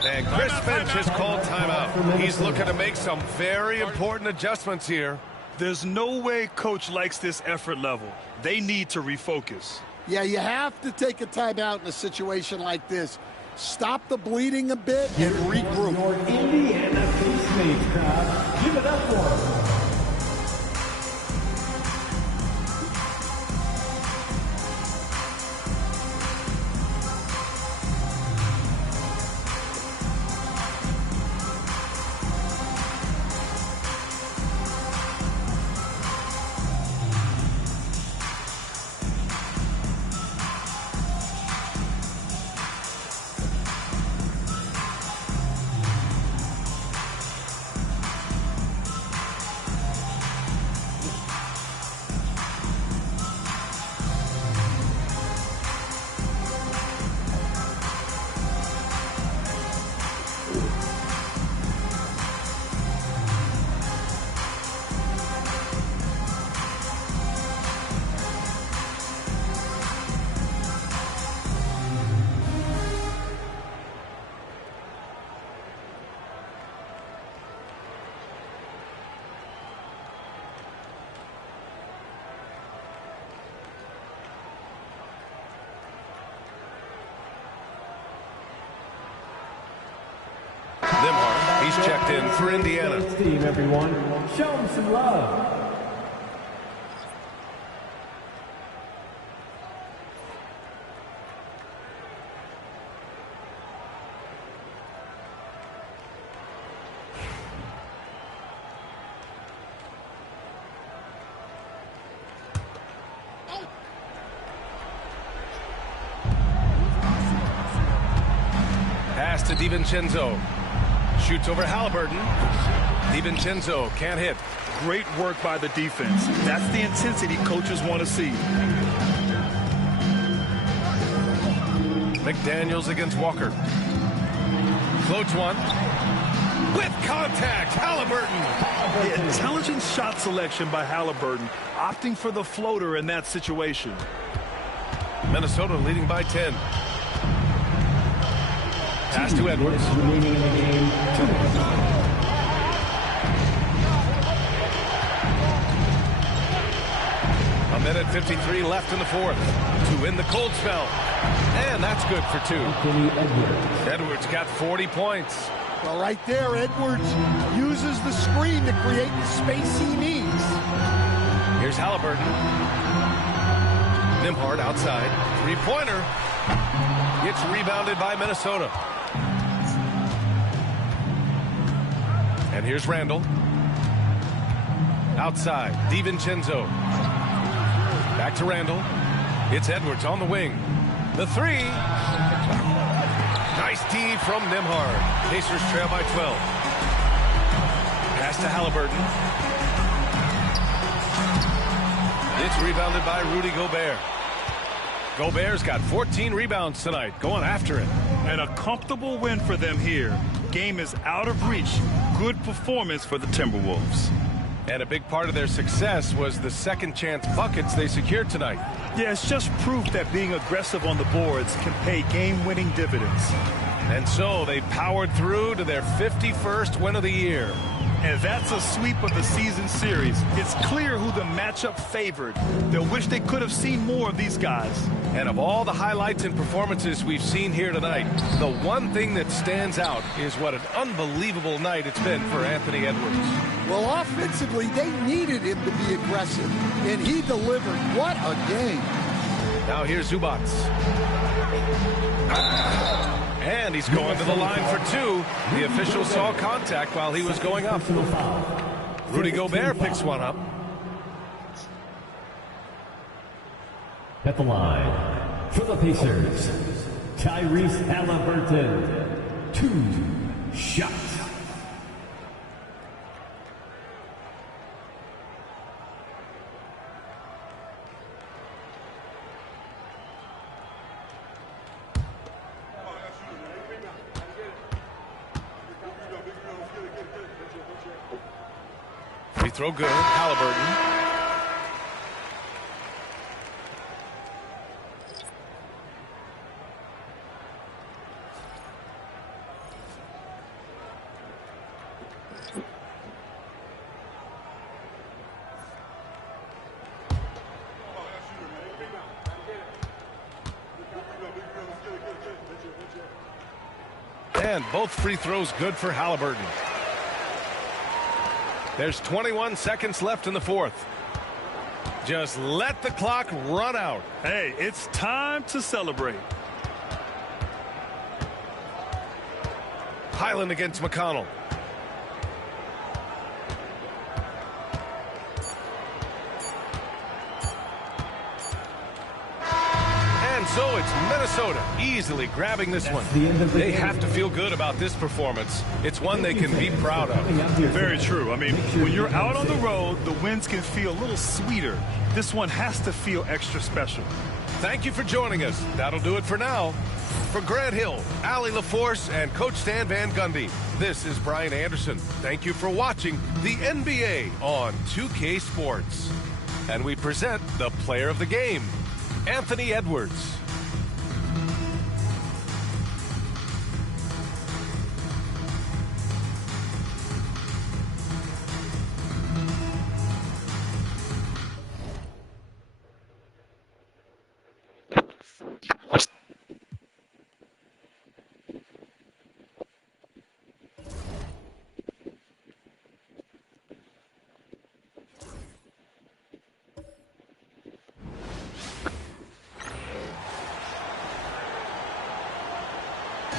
And Chris Finch has called timeout. He's looking to make some very important adjustments here. There's no way coach likes this effort level. They need to refocus. Yeah, you have to take a timeout in a situation like this. Stop the bleeding a bit and regroup. Your Indiana Pacers crowd, give it up for him. checked in for Indiana. Team, everyone. Show them some love. Pass to DiVincenzo. Shoots over Halliburton. DiVincenzo can't hit. Great work by the defense. That's the intensity coaches want to see. McDaniels against Walker. Floats one. With contact, Halliburton. The intelligent shot selection by Halliburton, opting for the floater in that situation. Minnesota leading by 10. Pass to Edwards. Remaining in the game. A minute 53 left in the fourth to win the cold spell. And that's good for 2. Edwards got 40 points. Well, right there, Edwards uses the screen to create the space he needs. Here's Halliburton. Nembhard outside. Three-pointer. It's rebounded by Minnesota. And here's Randall. Outside. DiVincenzo. Back to Randall. It's Edwards on the wing. The three. Nice D from Nembhard. Pacers trail by 12. Pass to Halliburton. It's rebounded by Rudy Gobert. Gobert's got 14 rebounds tonight, going after it. And a comfortable win for them here. Game is out of reach. Good performance for the Timberwolves. And a big part of their success was the second chance buckets they secured tonight. Yeah, it's just proof that being aggressive on the boards can pay game-winning dividends. And so they powered through to their 51st win of the year. And that's a sweep of the season series. It's clear who the matchup favored. They'll wish they could have seen more of these guys. And of all the highlights and performances we've seen here tonight, the one thing that stands out is what an unbelievable night it's been for Anthony Edwards. Well, offensively, they needed him to be aggressive, and he delivered. What a game. Now here's Zubac. And he's going to the line for 2. The official saw contact while he was going up. Rudy Gobert picks one up. At the line for the Pacers, Tyrese Halliburton. 2 shots. Free throw good. Halliburton. And both free throws good for Halliburton. There's 21 seconds left in the fourth. Just let the clock run out. Hey, it's time to celebrate. Highland against McConnell. And so it's Minnesota easily grabbing this one. They have to feel good about this performance. It's one they can be proud of. Very true. I mean, when you're out on the road, the wins can feel a little sweeter. This one has to feel extra special. Thank you for joining us. That'll do it for now. For Grant Hill, Allie LaForce, and Coach Stan Van Gundy, this is Brian Anderson. Thank you for watching the NBA on 2K Sports. And we present the player of the game, Anthony Edwards.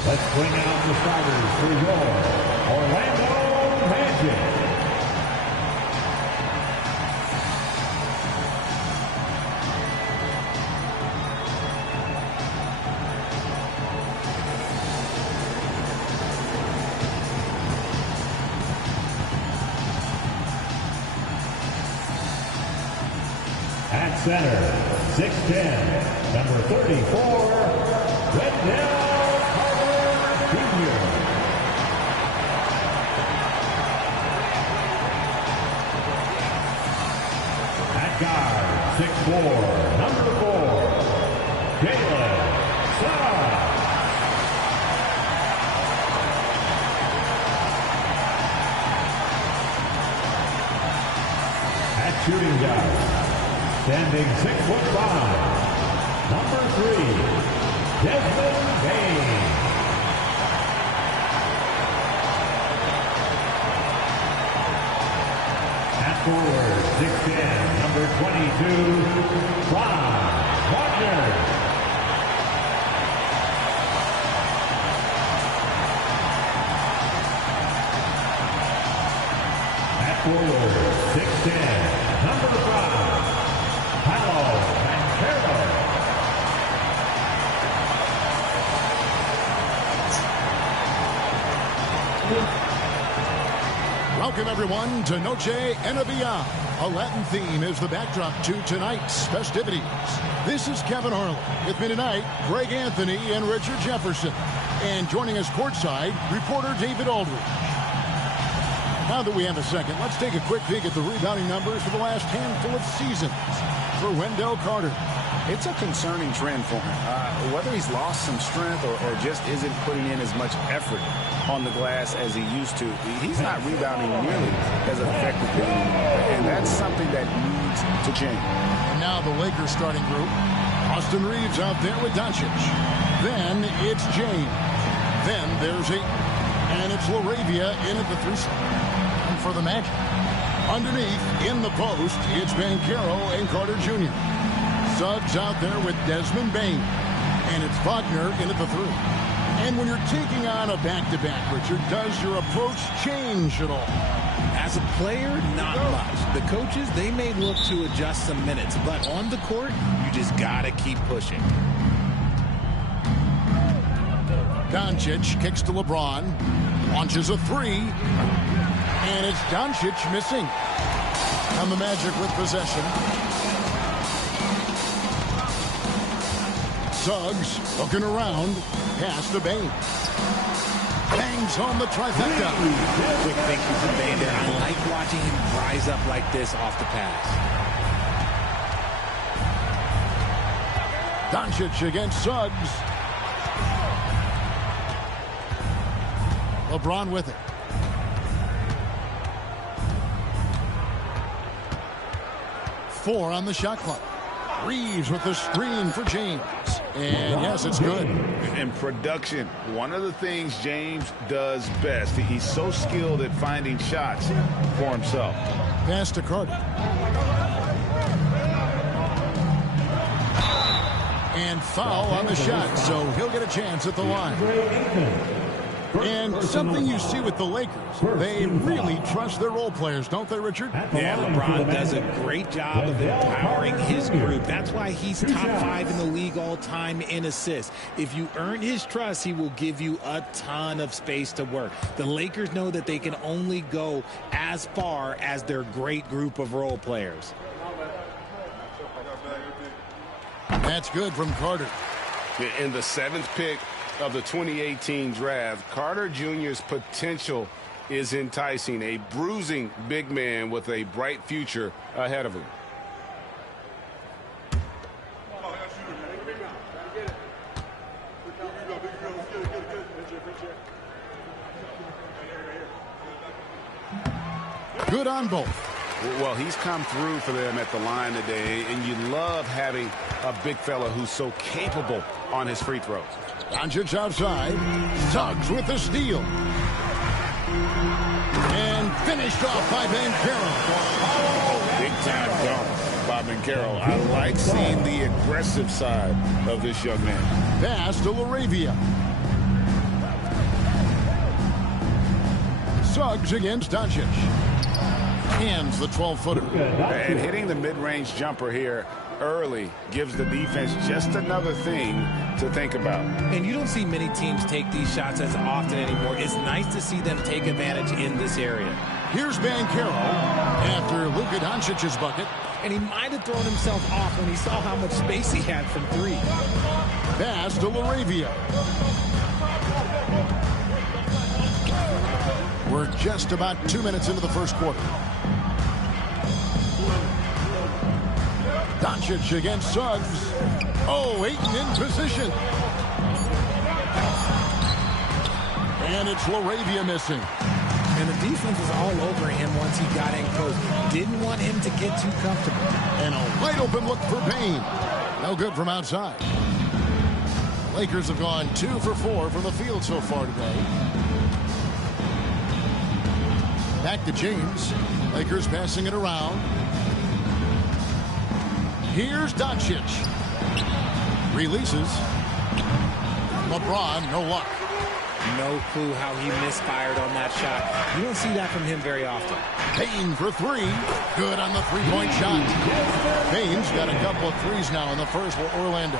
Let's bring out the starters for your Orlando Magic. At center, 6'10", number 34, Wendell Carter Jr. At guard, 6'4", number 4, Jalen Suggs. At shooting guard, standing 6'5", number 3, Desmond Bain. At forward, 6'10", number 22, Ron Wagner. At forward, 6'10", number 5, Welcome, everyone, to Noche Enabia. A Latin theme is the backdrop to tonight's festivities. This is Kevin Harlan. With me tonight, Greg Anthony and Richard Jefferson. And joining us courtside, reporter David Aldridge. Now that we have a second, let's take a quick peek at the rebounding numbers for the last handful of seasons for Wendell Carter. It's a concerning trend for him. Whether he's lost some strength or just isn't putting in as much effort on the glass as he used to, he's not rebounding nearly as effectively anymore. And that's something that needs to change. And now the Lakers starting group. Austin Reeves out there with Doncic. Then it's James. Then there's and it's LaRavia in at the 3 slot. And for the Magic, underneath in the post, it's Banchero and Carter Jr. Suggs out there with Desmond Bain. And it's Wagner in at the 3. And when you're taking on a back-to-back, Richard, does your approach change at all? As a player, not much. The coaches, they may look to adjust some minutes, but on the court, you just got to keep pushing. Doncic kicks to LeBron, launches a 3, and it's Doncic missing. And the Magic with possession. Suggs looking around, pass to Bain. Bangs home the trifecta. Quick thinking from Bain there. I like watching him rise up like this off the pass. Doncic against Suggs. LeBron with it. Four on the shot clock. Reeves with the screen for James. And yes, it's good. In production, one of the things James does best, he's so skilled at finding shots for himself. Pass to Carter. And foul on the shot, so he'll get a chance at the line. And something you see with the Lakers, they really trust their role players, don't they, Richard? Yeah, LeBron does a great job of empowering his group. That's why he's top 5 in the league all time in assists. If you earn his trust, he will give you a ton of space to work. The Lakers know that they can only go as far as their great group of role players. That's good from Carter. In the 7th pick of the 2018 draft, Carter Jr.'s potential is enticing. A bruising big man with a bright future ahead of him. Good on both. Well, he's come through for them at the line today, and you love having a big fella who's so capable on his free throws. Doncic outside. Suggs with the steal. And finished off by Banchero. Oh, big time dunk by Banchero. I like seeing the aggressive side of this young man. Pass to LaRavia. Suggs against Doncic. Hands the 12-footer. And hitting the mid-range jumper here early gives the defense just another thing to think about. And you don't see many teams take these shots as often anymore. It's nice to see them take advantage in this area. Here's Banchero after Luka Doncic's bucket. And he might have thrown himself off when he saw how much space he had from three. Pass to LaRavia. We're just about 2 minutes into the first quarter. Doncic against Suggs. Oh, Ayton in position. And it's LaRavia missing. And the defense was all over him once he got in close. Didn't want him to get too comfortable. And a wide open look for Payne. No good from outside. Lakers have gone 2 for 4 from the field so far today. Back to James. Lakers passing it around. Here's Doncic. Releases. LeBron, no luck. No clue how he misfired on that shot. You don't see that from him very often. Payne for 3. Good on the three-point shot. Payne's got a couple of threes now in the first for Orlando.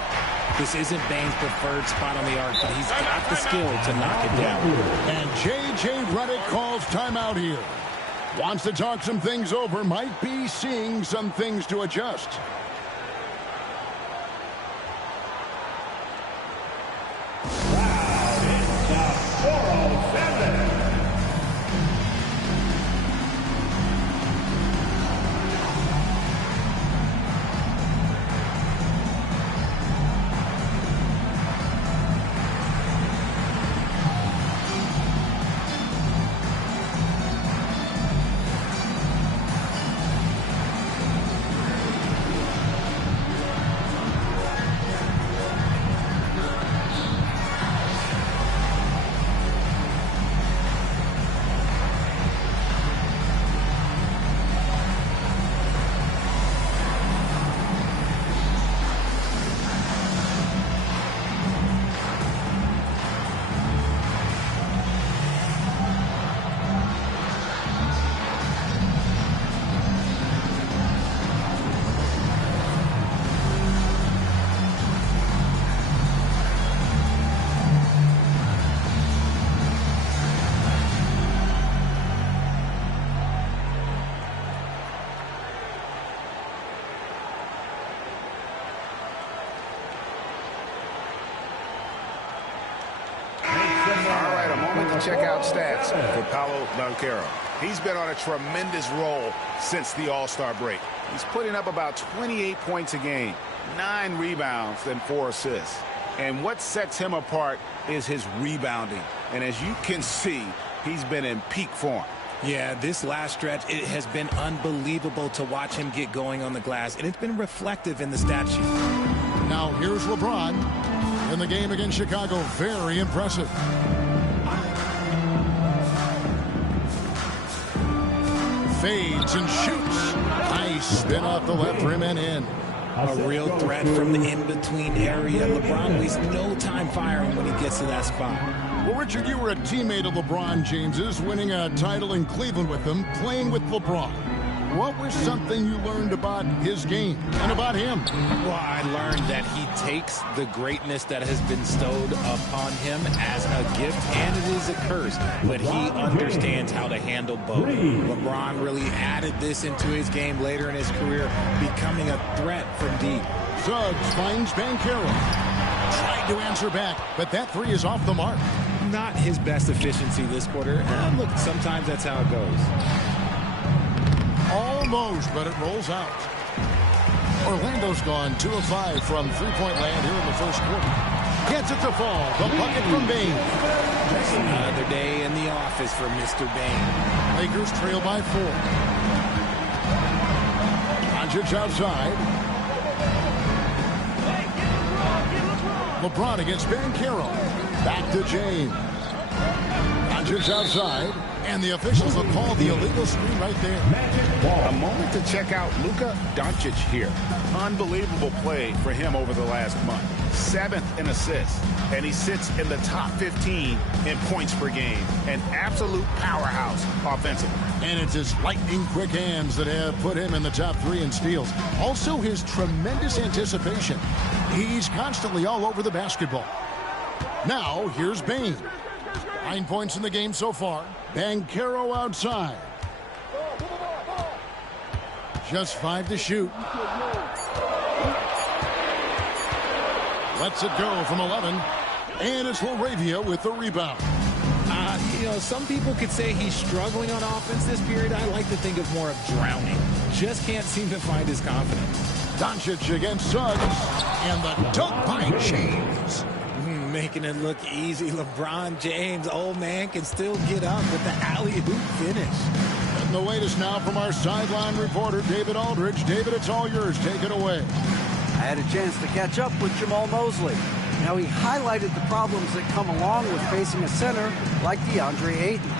This isn't Bane's preferred spot on the arc, but he's got the skill to knock it down. And J.J. Redick calls timeout here. Wants to talk some things over. Might be seeing some things to adjust. Check out stats for Paolo Banchero. He's been on a tremendous roll since the All-Star break. He's putting up about 28 points a game, 9 rebounds, and 4 assists. And what sets him apart is his rebounding. And as you can see, he's been in peak form. Yeah, this last stretch, it has been unbelievable to watch him get going on the glass, and it's been reflective in the stat sheet. Now here's LeBron in the game against Chicago. Very impressive. Fades and shoots. Nice spin off the left rim and in. A real threat from the in-between area. LeBron wastes no time firing when he gets to that spot. Well, Richard, you were a teammate of LeBron James's, winning a title in Cleveland with him, playing with LeBron. What was something you learned about his game and about him? Well, I learned that he takes the greatness that has been bestowed upon him as a gift, and it is a curse, but he understands how to handle both. LeBron really added this into his game later in his career, becoming a threat from deep. Suggs finds Banchero. Tried to answer back, but that three is off the mark. Not his best efficiency this quarter. Look, sometimes that's how it goes. Almost, but it rolls out. Orlando's gone 2 of 5 from three-point land here in the first quarter. Gets it to fall. The bucket from Bane. Another day in the office for Mr. Bane. Lakers trail by 4. Doncic outside. LeBron against Banchero. Back to James. Doncic outside. And the officials will call the illegal screen right there. A moment to check out Luka Doncic here. Unbelievable play for him over the last month. 7th in assists, and he sits in the top 15 in points per game. An absolute powerhouse offensively. And it's his lightning-quick hands that have put him in the top 3 in steals. Also, his tremendous anticipation. He's constantly all over the basketball. Now, here's Bane. 9 points in the game so far. Banchero outside. Just 5 to shoot. Lets it go from 11. And it's Laravia with the rebound. Some people could say he's struggling on offense this period. I like to think of more of drowning. Just can't seem to find his confidence. Doncic against Suggs. And the dunk by James. Making it look easy. LeBron James, old man, can still get up with the alley-oop finish. And the latest now from our sideline reporter, David Aldridge. David, it's all yours. Take it away. I had a chance to catch up with Jamal Mosley. Now, he highlighted the problems that come along with facing a center like DeAndre Ayton.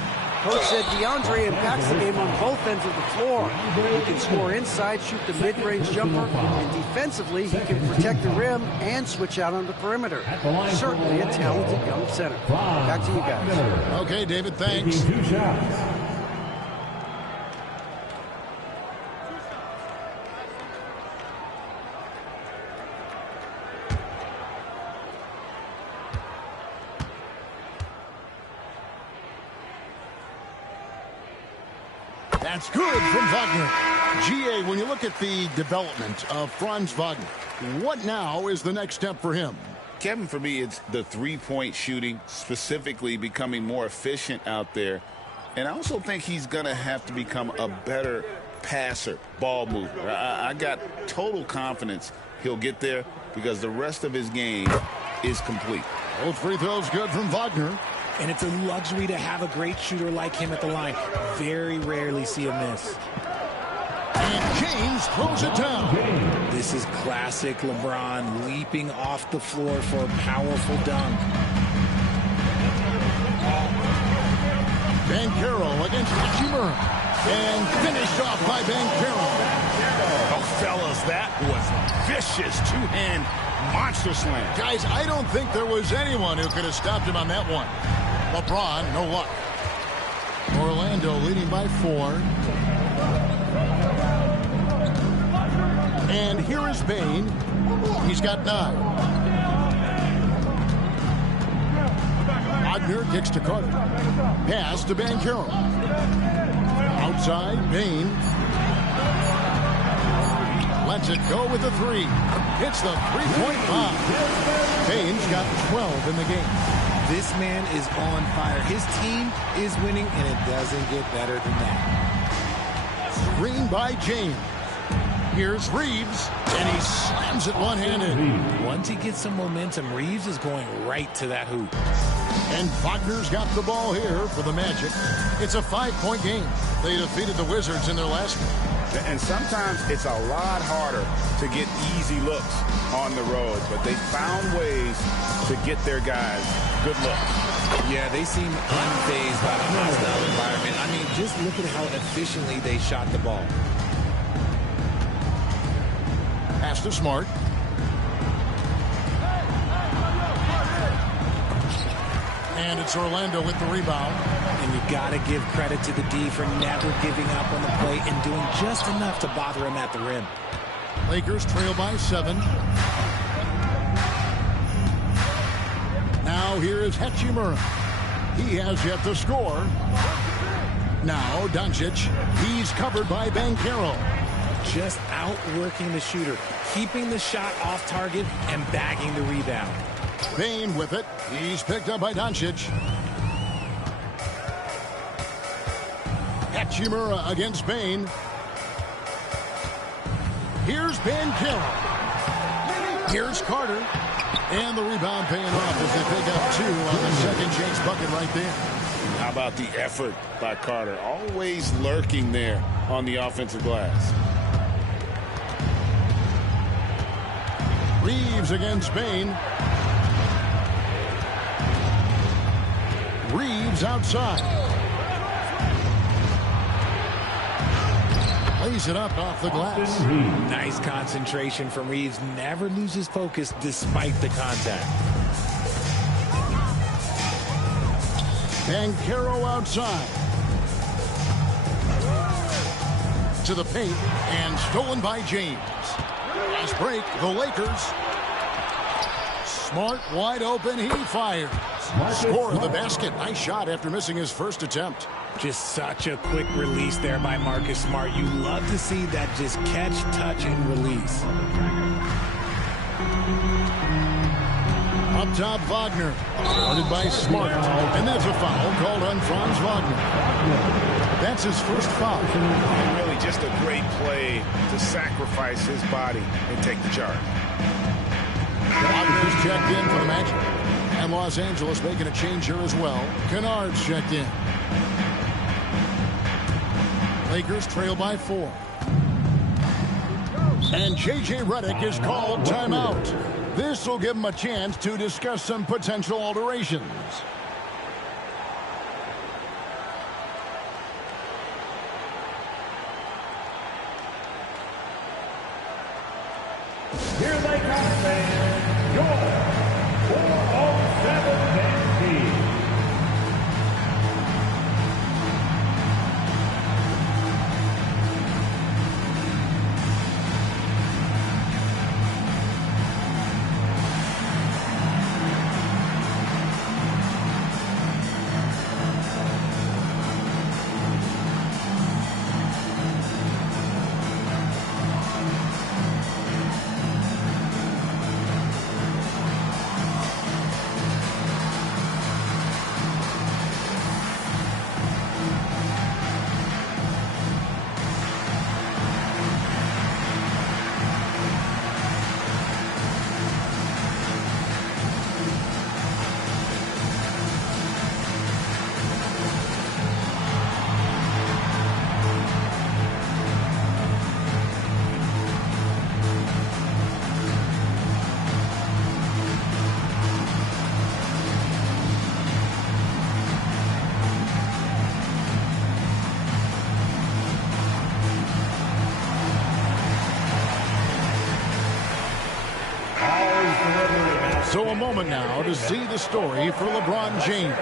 Coach said DeAndre impacts the game on both ends of the floor. He can score inside, shoot the mid-range jumper, and defensively, he can protect the rim and switch out on the perimeter. Certainly a talented young center. Back to you guys. Okay, David, thanks. That's good from Wagner. GA, when you look at the development of Franz Wagner, what now is the next step for him? Kevin, for me, it's the three-point shooting, specifically becoming more efficient out there. And I also think he's going to have to become a better passer, ball mover. I got total confidence he'll get there because the rest of his game is complete. Both free throws good from Wagner. And it's a luxury to have a great shooter like him at the line. Very rarely see a miss. And James throws it down. This is classic LeBron leaping off the floor for a powerful dunk. Banchero against Hachimura. And finished off by Banchero. Oh, fellas, that was vicious two-hand monster slam. Guys, I don't think there was anyone who could have stopped him on that one. LeBron, no luck. Orlando leading by 4. And here is Bane. He's got 9. Wagner kicks to Carter. Pass to Banchero. Outside, Bane. Lets it go with the 3. Hits the three-point bomb. Bane's got 12 in the game. This man is on fire. His team is winning, and it doesn't get better than that. Screen by James. Here's Reeves, and he slams it one-handed. Once he gets some momentum, Reeves is going right to that hoop. And Wagner's got the ball here for the Magic. It's a 5-point game. They defeated the Wizards in their last game. And sometimes it's a lot harder to get easy looks on the road, but they found ways to get their guys good looks. Yeah, they seem unfazed by the hostile environment. I mean, just look at how efficiently they shot the ball. Pass to Smart. And it's Orlando with the rebound. And you got to give credit to the D for never giving up on the play and doing just enough to bother him at the rim. Lakers trail by 7. Now here is Hachimura. He has yet to score. Now Doncic. He's covered by Banchero. Just outworking the shooter, keeping the shot off target and bagging the rebound. Bane with it. He's picked up by Doncic. Hachimura against Bane. Here's Banchero. Here's Carter. And the rebound paying off as they pick up 2 on the second chance bucket right there. How about the effort by Carter? Always lurking there on the offensive glass. Reeves against Bane. Reeves outside. lays it up off the glass. Nice concentration from Reeves. Never loses focus despite the contact. Banchero outside. To the paint and stolen by James. Last break, the Lakers. Smart, wide open, he fires. Score of the basket. Nice shot after missing his first attempt. Just such a quick release there by Marcus Smart. You love to see that just catch, touch, and release. Up top, Wagner. Guarded by Smart. And there's a foul called on Franz Wagner. That's his first foul. And really just a great play to sacrifice his body and take the charge. Wagner's checked in for the Magic. And Los Angeles making a change here as well. Kennard's checked in. Lakers trail by 4. And J.J. Redick is called timeout. This will give him a chance to discuss some potential alterations. Here they come, fans. Your 407 Van Fleet. So a moment now to see the story for LeBron James.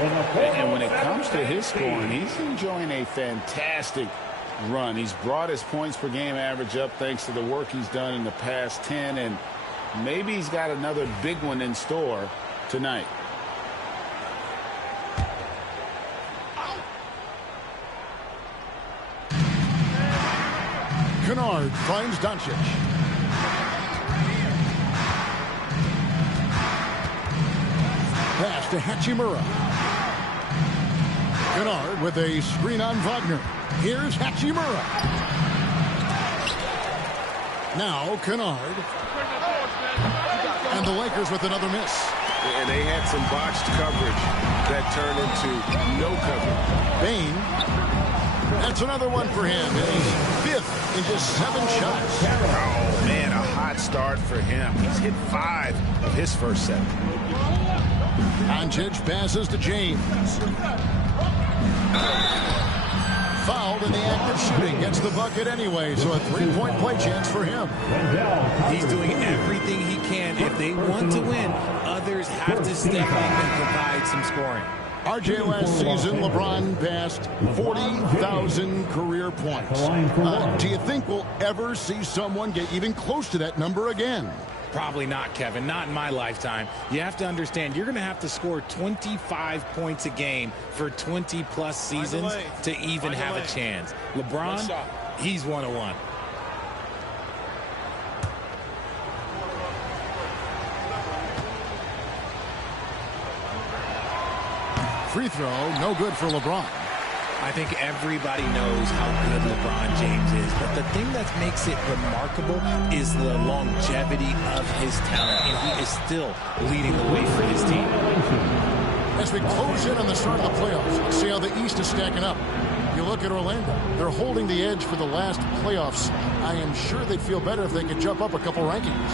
And when it comes to his scoring, he's enjoying a fantastic run. He's brought his points per game average up thanks to the work he's done in the past 10, and maybe he's got another big one in store tonight. Kennard finds Doncic. Pass to Hachimura. Kennard with a screen on Wagner. Here's Hachimura. Now Kennard. And the Lakers with another miss. And they had some botched coverage that turned into no coverage. Bain. That's another one for him. And he's fifth in just 7 shots. Oh, man, a hot start for him. He's hit 5 of his first 7. Doncic passes to James. Fouled in the act of shooting. Gets the bucket anyway, so a 3-point play chance for him. He's doing everything he can. If they want to win, others have to step up and provide some scoring. RJ, last season, LeBron passed 40,000 career points. Do you think we'll ever see someone get even close to that number again? Probably not, Kevin. Not in my lifetime. You have to understand, you're going to have to score 25 points a game for 20-plus seasons to even have a chance. LeBron, he's 101. Free throw, no good for LeBron. I think everybody knows how good LeBron James is, but the thing that makes it remarkable is the longevity of his talent, and he is still leading the way for his team. As we close in on the start of the playoffs, let's see how the East is stacking up. You look at Orlando. They're holding the edge for the last playoffs. I am sure they'd feel better if they could jump up a couple rankings.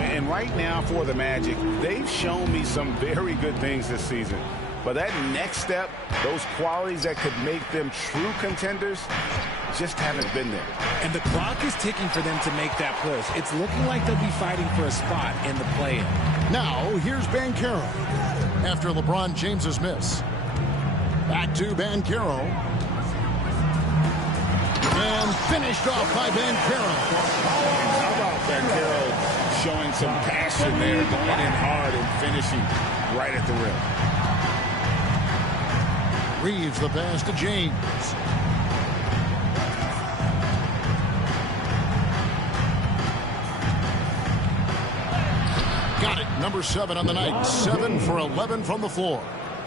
And right now for the Magic, they've shown me some very good things this season. But that next step, those qualities that could make them true contenders, just haven't been there. And the clock is ticking for them to make that push. It's looking like they'll be fighting for a spot in the play-in. Now, here's Banchero after LeBron James's miss. Back to Banchero. And finished off by Banchero. How about Banchero showing some passion there, going in hard and finishing right at the rim. Reeves the pass to James. Got it. Number 7 on the night. 7 for 11 from the floor.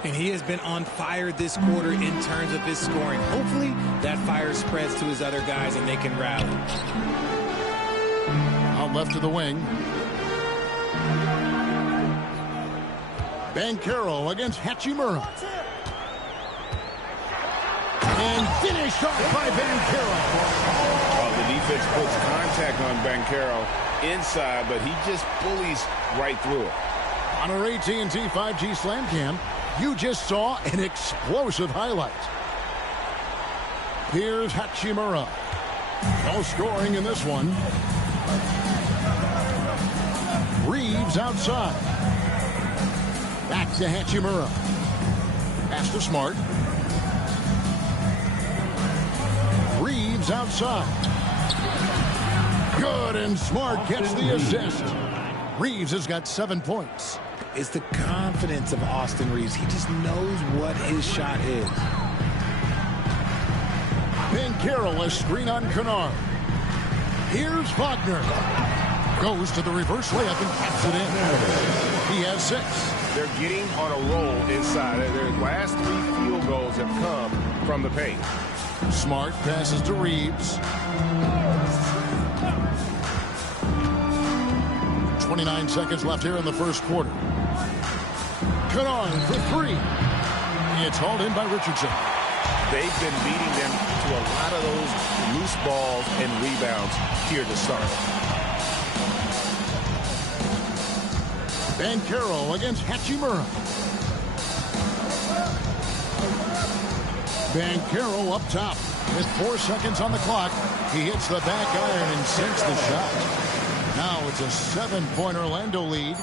And he has been on fire this quarter in terms of his scoring. Hopefully that fire spreads to his other guys and they can rally. Out left to the wing. Banchero against Hachimura. And finished off by Banchero. Well, the defense puts contact on Banchero inside, but he just bullies right through it. On our AT&T 5G Slam Cam, you just saw an explosive highlight. Here's Hachimura. No scoring in this one. Reeves outside. Back to Hachimura. Pass to Smart. Reeves outside. Good, and Smart gets the assist. Reeves has got 7 points. It's the confidence of Austin Reeves. He just knows what his shot is. Banchero, a screen on Kennard. Here's Wagner. Goes to the reverse layup and taps it in. He has 6. They're getting on a roll inside. Their last 3 field goals have come from the paint. Smart passes to Reeves. 29 seconds left here in the first quarter. Kennard for 3. It's hauled in by Richardson. They've been beating them to a lot of those loose balls and rebounds here to start. Banchero against Hachimura. Banchero up top with 4 seconds on the clock. He hits the back iron and sinks the shot. Now it's a 7-point Orlando lead.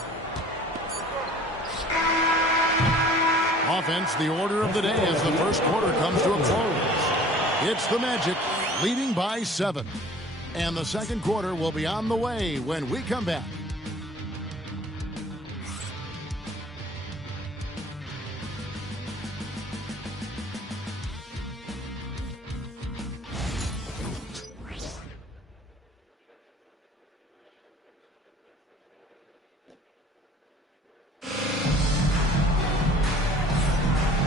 Offense, the order of the day as the first quarter comes to a close. It's the Magic leading by 7. And the second quarter will be on the way when we come back.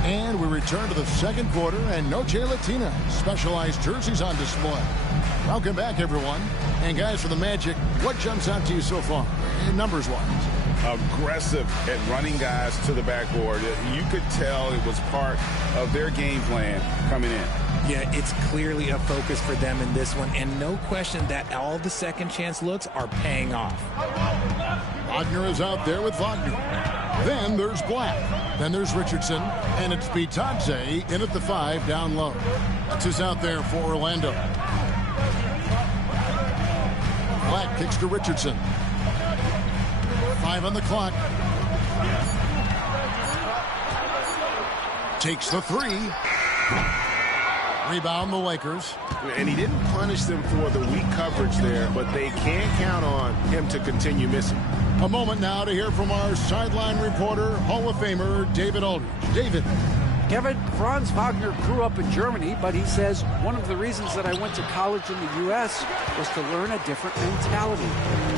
And we return to the second quarter, and Noche Latina specialized jerseys on display. Welcome back, everyone. And guys, for the Magic, what jumps out to you so far, numbers-wise? Aggressive at running guys to the backboard. You could tell it was part of their game plan coming in. Yeah, it's clearly a focus for them in this one, and no question that all the second chance looks are paying off. Wagner is out there with Wagner. Then there's Black. Then there's Richardson. And it's Bitadze in at the 5 down low. That's who's out there for Orlando. Black kicks to Richardson. 5 on the clock. Takes the 3. Rebound the Lakers. And he didn't punish them for the weak coverage there, but they can't count on him to continue missing. A moment now to hear from our sideline reporter, Hall of Famer David Aldridge. David. Kevin, Franz Wagner grew up in Germany, but he says one of the reasons that I went to college in the U.S. was to learn a different mentality.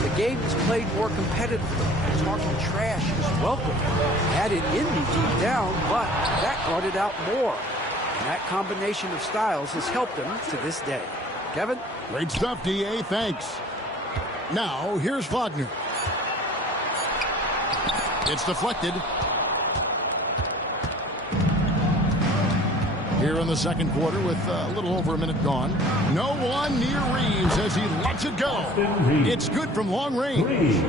The game is played more competitively, and talking trash is welcome. I had it in me deep down, but that brought it out more. And that combination of styles has helped him to this day. Kevin? Great stuff, D.A. Thanks. Now, here's Wagner. It's deflected. Here in the second quarter with a little over a minute gone. No one near Reeves as he lets it go. It's good from long range.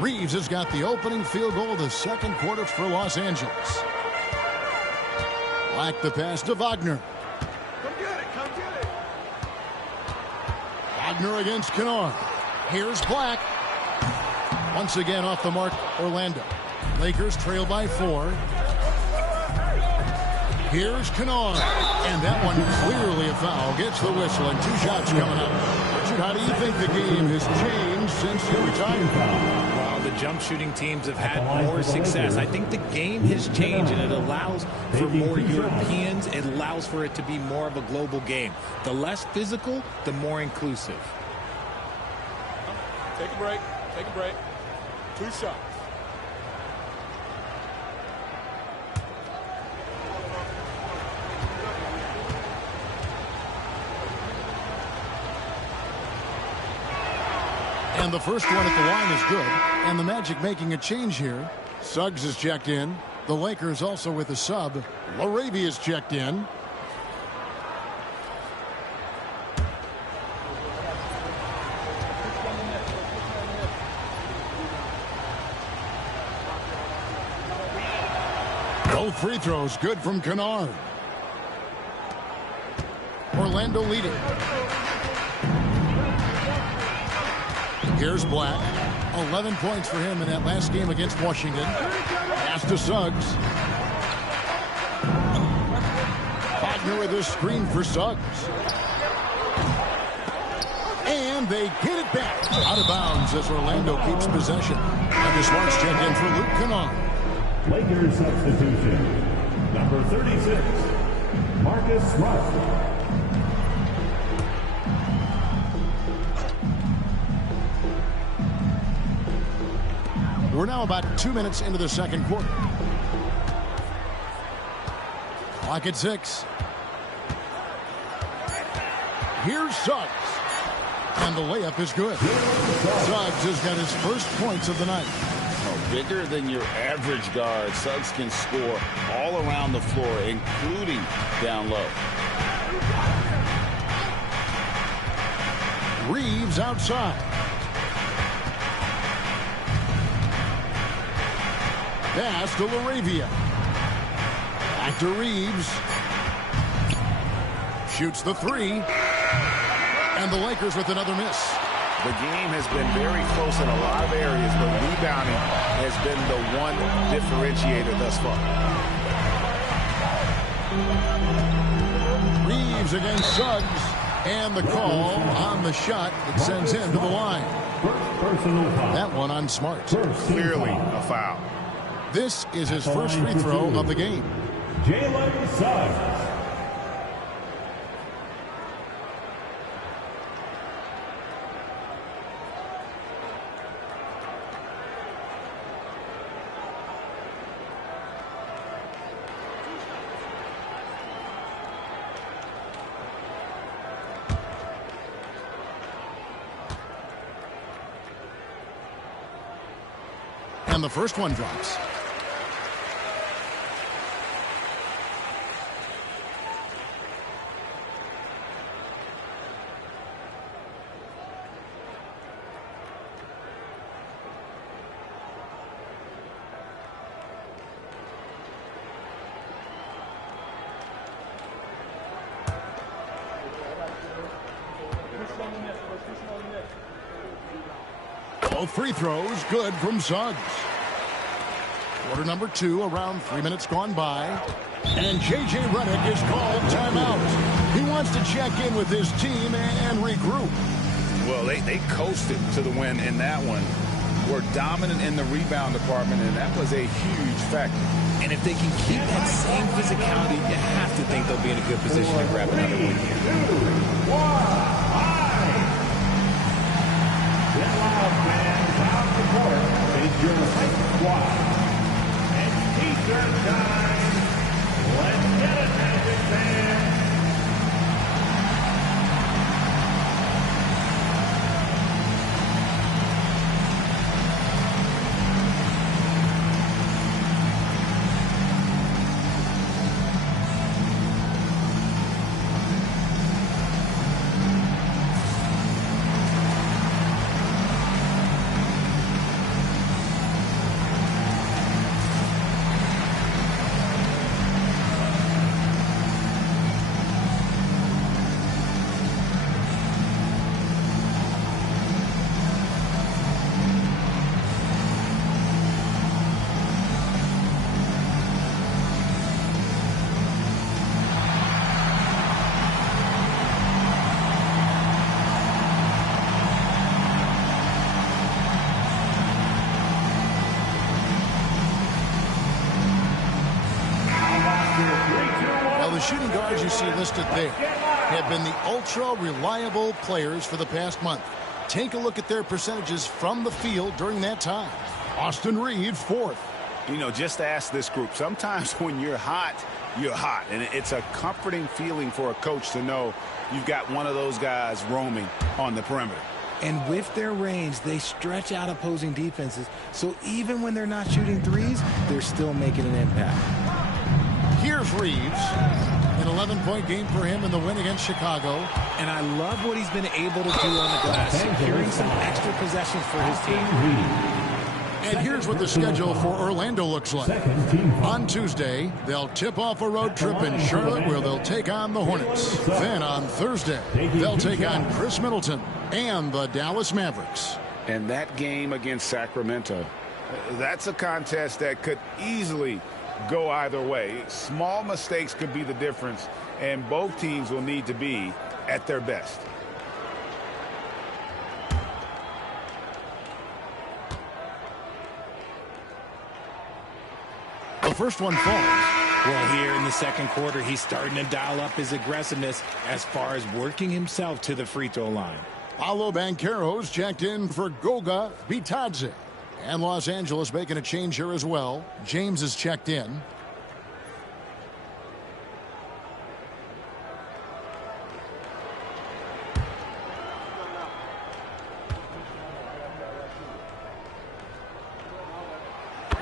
Reeves has got the opening field goal of the second quarter for Los Angeles. Black the pass to Wagner. Come get it, come get it. Wagner against Kennard. Here's Black. Once again off the mark, Orlando. Lakers trail by 4. Here's Kennard. And that one clearly a foul. Gets the whistle and 2 shots coming up. Richard, how do you think the game has changed since you retired? Well, the jump shooting teams have had more success. I think the game has changed, and it allows for more Europeans. It allows for it to be more of a global game. The less physical, the more inclusive. Take a break. Take a break. 2 shots. And the first one at the line is good. And the Magic making a change here. Suggs is checked in. The Lakers also with a sub. LaRavia is checked in. Both free throws good from Kennard. Orlando leading. Here's Black. 11 points for him in that last game against Washington. Pass to Suggs. Wagner with a screen for Suggs. And they get it back. Out of bounds as Orlando keeps possession. Marcus Smart's checked in for Luke Kennard. Lakers substitution. Number 36, Marcus Smart. We're now about 2 minutes into the second quarter. Clock at 6. Here's Suggs. And the layup is good. Suggs has got his first points of the night. Bigger than your average guard, Suggs can score all around the floor, including down low. Reeves outside. Pass to LaRavia. Back to Reeves. Shoots the 3. And the Lakers with another miss. The game has been very close in a lot of areas, but rebounding has been the one differentiator thus far. Reeves against Suggs. And the call on the shot that sends him to the line. That one on Smart. Clearly a foul. This is his first free throw of the game. Jalen Suggs. And the first one drops. Both free throws good from Suggs. Quarter number 2, around 3 minutes gone by. And J.J. Redick is called timeout. He wants to check in with his team and regroup. Well, they coasted to the win in that one. Were dominant in the rebound department, and that was a huge factor. And if they can keep that same physicality, you have to think they'll be in a good position to grab another win here. 2, 1. Get loud, fans. Out the court. Face your hype squad. And t-shirt time. Let's get it, Magic fans. shooting guards you see listed there have been the ultra-reliable players for the past month. Take a look at their percentages from the field during that time. Austin Reeves, fourth. You know, just ask this group. Sometimes when you're hot, you're hot. And it's a comforting feeling for a coach to know you've got one of those guys roaming on the perimeter. And with their range, they stretch out opposing defenses. So even when they're not shooting threes, they're still making an impact. Here's Reeves. An 11-point game for him in the win against Chicago. And I love what he's been able to do on the glass, securing some extra possessions for his team. And here's what the schedule for Orlando looks like. On Tuesday, they'll tip off a road trip in Charlotte where they'll take on the Hornets. Then on Thursday, they'll take on Chris Middleton and the Dallas Mavericks. And that game against Sacramento, that's a contest that could easily go either way. Small mistakes could be the difference, and both teams will need to be at their best. The first one falls. Well, here in the second quarter, he's starting to dial up his aggressiveness as far as working himself to the free throw line. Paolo Banchero's checked in for Goga Bitadze. And Los Angeles making a change here as well. James is checked in.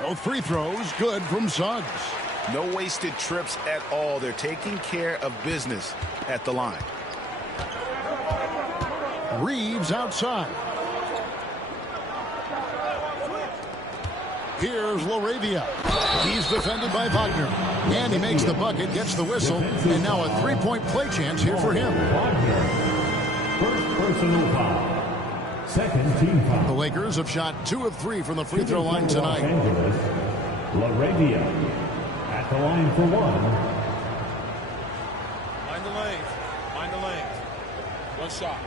Both free throws good from Suggs. No wasted trips at all. They're taking care of business at the line. Reeves outside. Here's Laravia. He's defended by Wagner. And he makes the bucket, gets the whistle, and now a three-point play chance here for him. First personal foul. Second team foul. The Lakers have shot 2 of 3 from the free throw line tonight. Laravia at the line for one. Mind the lane. Mind the lane. One shot.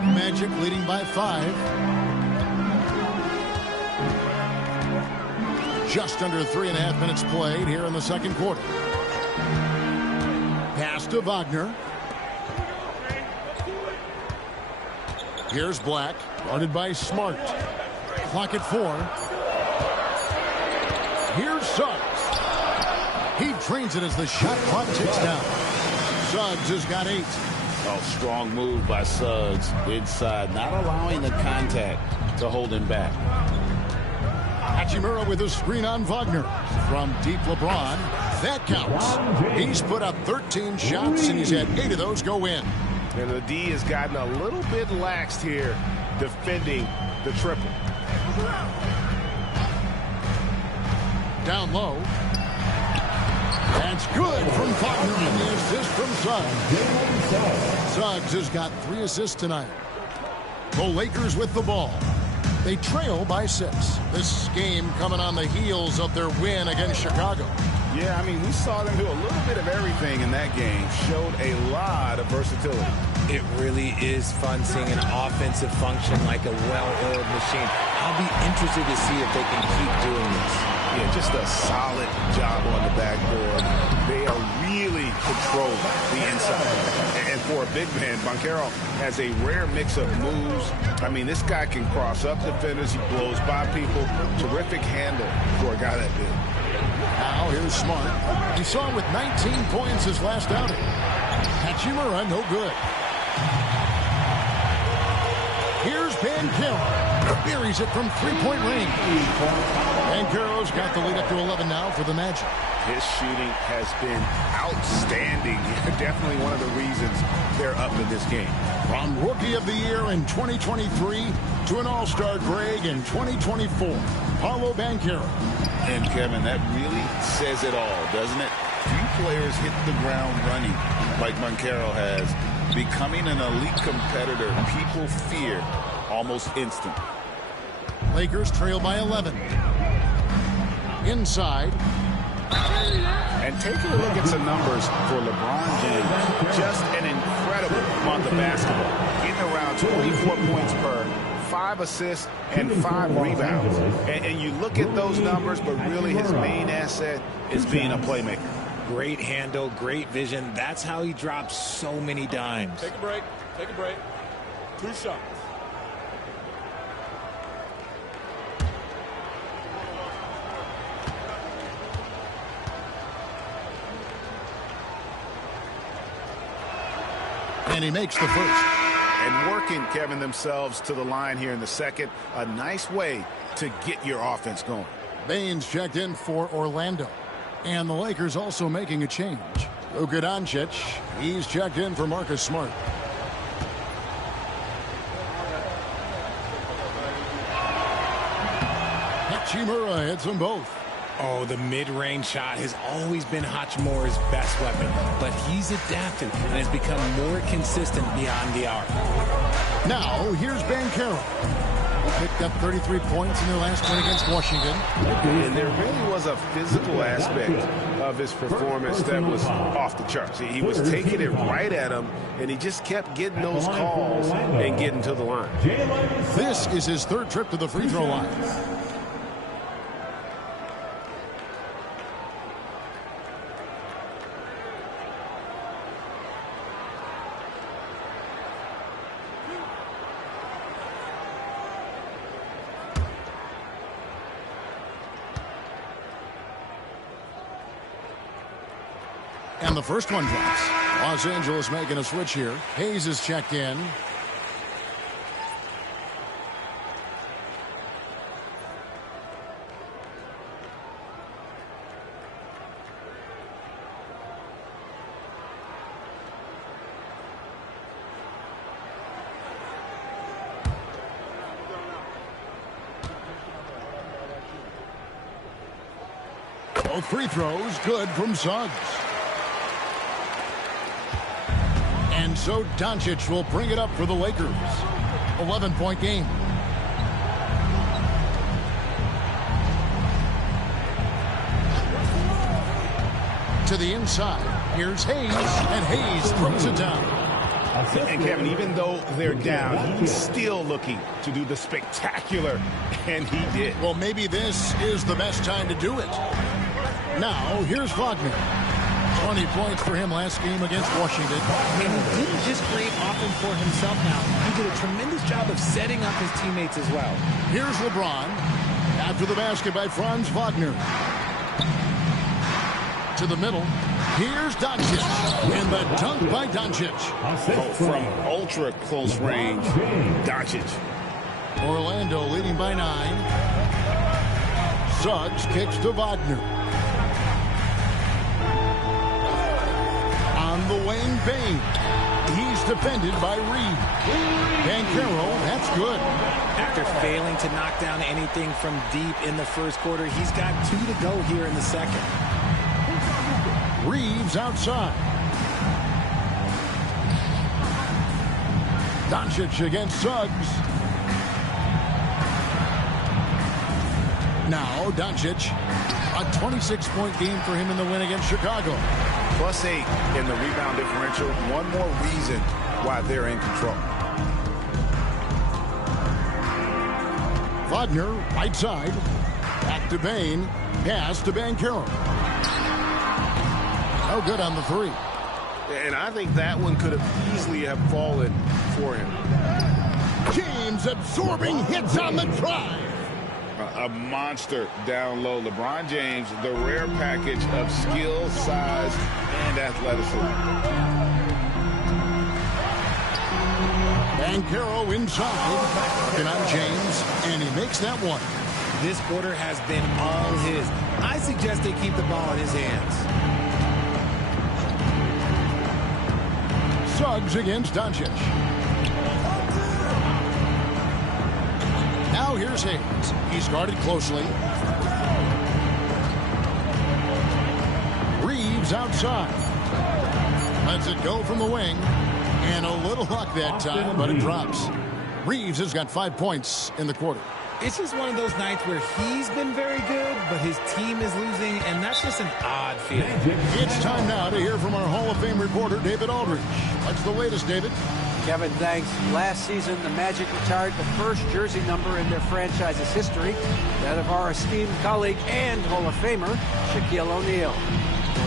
Magic leading by 5. Just under 3.5 minutes played here in the second quarter. Pass to Wagner. Here's Black, guarded by Smart. Clock at 4. Here's Suggs. He drains it as the shot clock ticks down. Suggs has got 8. Oh, strong move by Suggs inside, not allowing the contact to hold him back. Hachimura with a screen on Wagner. From deep LeBron. That counts. He's put up 13 shots, and he's had 8 of those go in. And the D has gotten a little bit laxed here defending the triple. Down low. That's good from Wagner, and the assist from Suggs. Suggs has got 3 assists tonight. The Lakers with the ball. They trail by 6. This game coming on the heels of their win against Chicago. Yeah, I mean, we saw them do a little bit of everything in that game. Showed a lot of versatility. It really is fun seeing an offensive function like a well-oiled machine. I'll be interested to see if they can keep doing this. Yeah, just a solid job on the backboard. They are really controlling the inside. And for a big man, Banchero has a rare mix of moves. I mean, this guy can cross up defenders. He blows by people. Terrific handle for a guy that big. Now here's Smart. He saw him with 19 points his last outing. Hachimura, no good. Here's Banchero. Buries it from 3-point range. Banchero's got the lead up to 11 now for the Magic. His shooting has been outstanding. Definitely one of the reasons they're up in this game. From Rookie of the Year in 2023 to an All-Star break in 2024, Paolo Banchero. And, Kevin, that really says it all, doesn't it? Few players hit the ground running like Banchero has. Becoming an elite competitor, people fear almost instant. Lakers trail by 11. Inside. And taking a look at some numbers for LeBron James, just an incredible month of basketball. Getting around 24 points per, 5 assists, and 5 rebounds. And you look at those numbers, but really his main asset is being a playmaker. Great handle, great vision. That's how he drops so many dimes. Take a break. Take a break. 2 shots. And he makes the first. And working, Kevin, themselves to the line here in the second. A nice way to get your offense going. Baines checked in for Orlando. And the Lakers also making a change. Luka Doncic, he's checked in for Marcus Smart. Hachimura hits them both. Oh, the mid-range shot has always been Hachimura's best weapon, but he's adapted and has become more consistent beyond the arc. Now, here's Banchero. He picked up 33 points in their last win against Washington. And there really was a physical aspect of his performance that was off the charts. He was taking it right at him, and he just kept getting those calls and getting to the line. This is his 3rd trip to the free throw line. And the first one drops. Los Angeles making a switch here. Hayes is checked in. Both free throws good from Suggs. And so Doncic will bring it up for the Lakers. 11-point game. To the inside. Here's Hayes, and Hayes throws it down. And Kevin, even though they're down, he's still looking to do the spectacular, and he did. Well, maybe this is the best time to do it. Now, here's Wagner. 20 points for him last game against Washington. And he didn't just create offense for himself now. He did a tremendous job of setting up his teammates as well. Here's LeBron. After the basket by Franz Wagner. To the middle. Here's Doncic. And the dunk by Doncic. From ultra close range, Doncic. Orlando leading by 9. Suggs kicks to Wagner. On the wing, Bain. He's defended by Reed. Banchero, that's good. After failing to knock down anything from deep in the first quarter, he's got 2 to go here in the second. Reeves outside. Doncic against Suggs. Now Doncic, a 26-point game for him in the win against Chicago. +8 in the rebound differential. One more reason why they're in control. Wagner, right side. Back to Bain. Pass to Banchero. No good on the 3. And I think that one could have easily have fallen for him. James absorbing hits on the drive. A monster down low. LeBron James, the rare package of skill, size, and athleticism. Banchero inside. Working on James, and he makes that one. This quarter has been all his. I suggest they keep the ball in his hands. Suggs against Doncic. Now here's Hayes. He's guarded closely. Reeves outside. Lets it go from the wing. And a little luck that time, but it drops. Reeves has got 5 points in the quarter. It's just one of those nights where he's been very good, but his team is losing, and that's just an odd feeling. It's time now to hear from our Hall of Fame reporter, David Aldridge. What's the latest, David? Kevin, thanks. Last season, the Magic retired the first jersey number in their franchise's history, that of our esteemed colleague and Hall of Famer, Shaquille O'Neal.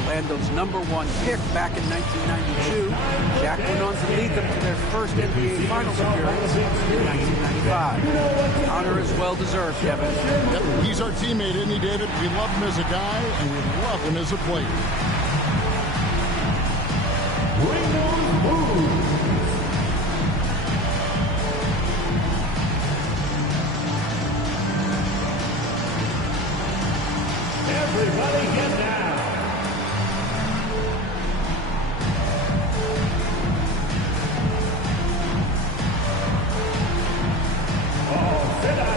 Orlando's #1 pick back in 1992, Shaq went on to lead them to their first NBA Finals appearance in 1995. The honor is well-deserved, Kevin. Yep, he's our teammate, isn't he, David? We love him as a guy, and we love him as a player. Bring those moves. Everybody get down. Oh, sit down.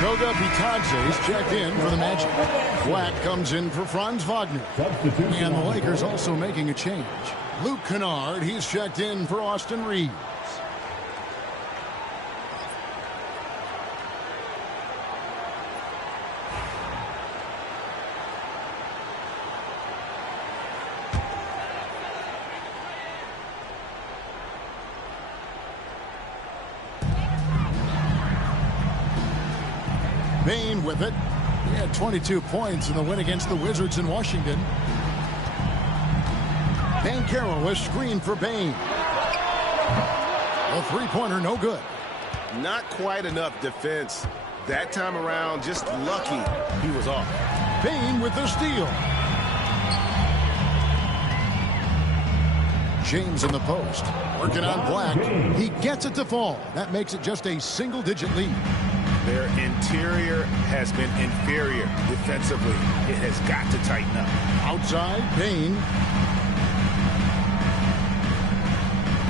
Goga Bitadze's checked in for the Magic. Black comes in for Franz Wagner. And the Lakers also making a change. Luke Kennard, he's checked in for Austin Reeves. Bain with it. He had 22 points in the win against the Wizards in Washington. Banchero was screened for Bain. A three-pointer, no good. Not quite enough defense. That time around, just lucky he was off. Bain with the steal. James in the post. Working on Black. He gets it to fall. That makes it just a single-digit lead. Their interior has been inferior defensively. It has got to tighten up. Outside, Bain.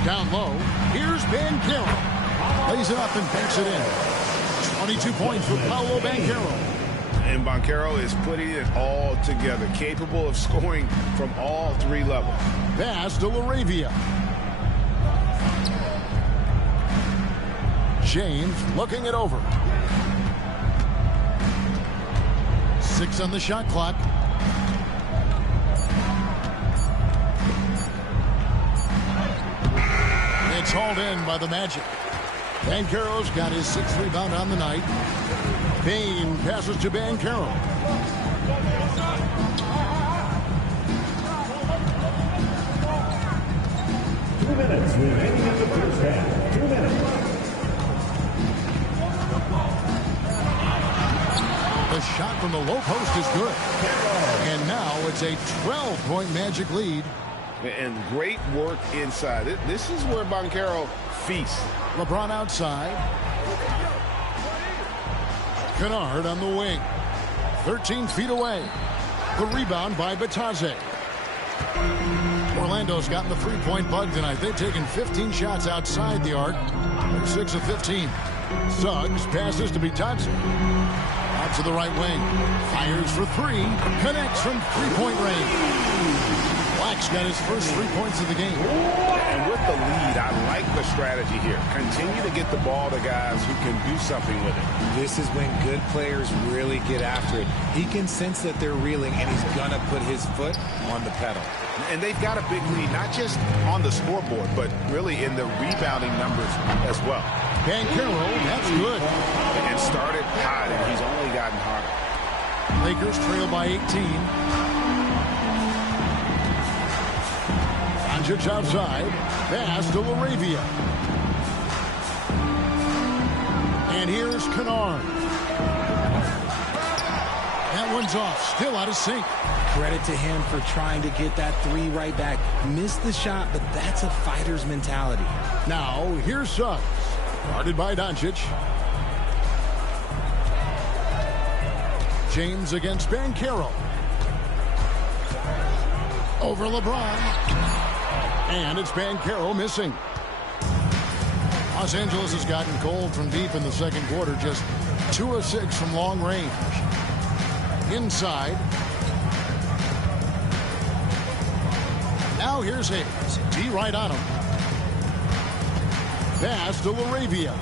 Down low. Here's Banchero. Lays it up and banks it in. 22 points for Paolo Banchero. And Banchero is putting it all together, capable of scoring from all three levels. Pass to LaRavia. James looking it over. 6 on the shot clock. It's hauled in by the Magic. Banchero's got his 6th rebound on the night. Bain passes to Banchero. Two minutes remaining in the first half. 2 minutes. The shot from the low post is good. And now it's a 12-point Magic lead. And great work inside. This is where Banchero feasts. LeBron outside. Kennard on the wing. 13 feet away. The rebound by Bitadze. Orlando's gotten the three-point bug tonight. They've taken 15 shots outside the arc. They're 6 of 15. Suggs passes to Bitadze. Out to the right wing. Fires for 3. Connects from three-point range. Black's got his first 3 points of the game. And with the lead, I like the strategy here. Continue to get the ball to guys who can do something with it. This is when good players really get after it. He can sense that they're reeling, and he's going to put his foot on the pedal. And they've got a big lead, not just on the scoreboard, but really in the rebounding numbers as well. Banchero, that's good. And started hot, and he's only gotten hotter. Lakers trail by 18. Doncic outside. Pass to LaRavia. And here's Kennard. That one's off. Still out of sync. Credit to him for trying to get that three right back. Missed the shot, but that's a fighter's mentality. Now, here's Suggs. Guarded by Doncic. James against Banchero. Over LeBron. And it's Banchero missing. Los Angeles has gotten cold from deep in the second quarter. Just 2 of 6 from long range. Inside. Now here's Hayes. D right on him. Pass to LaRavia.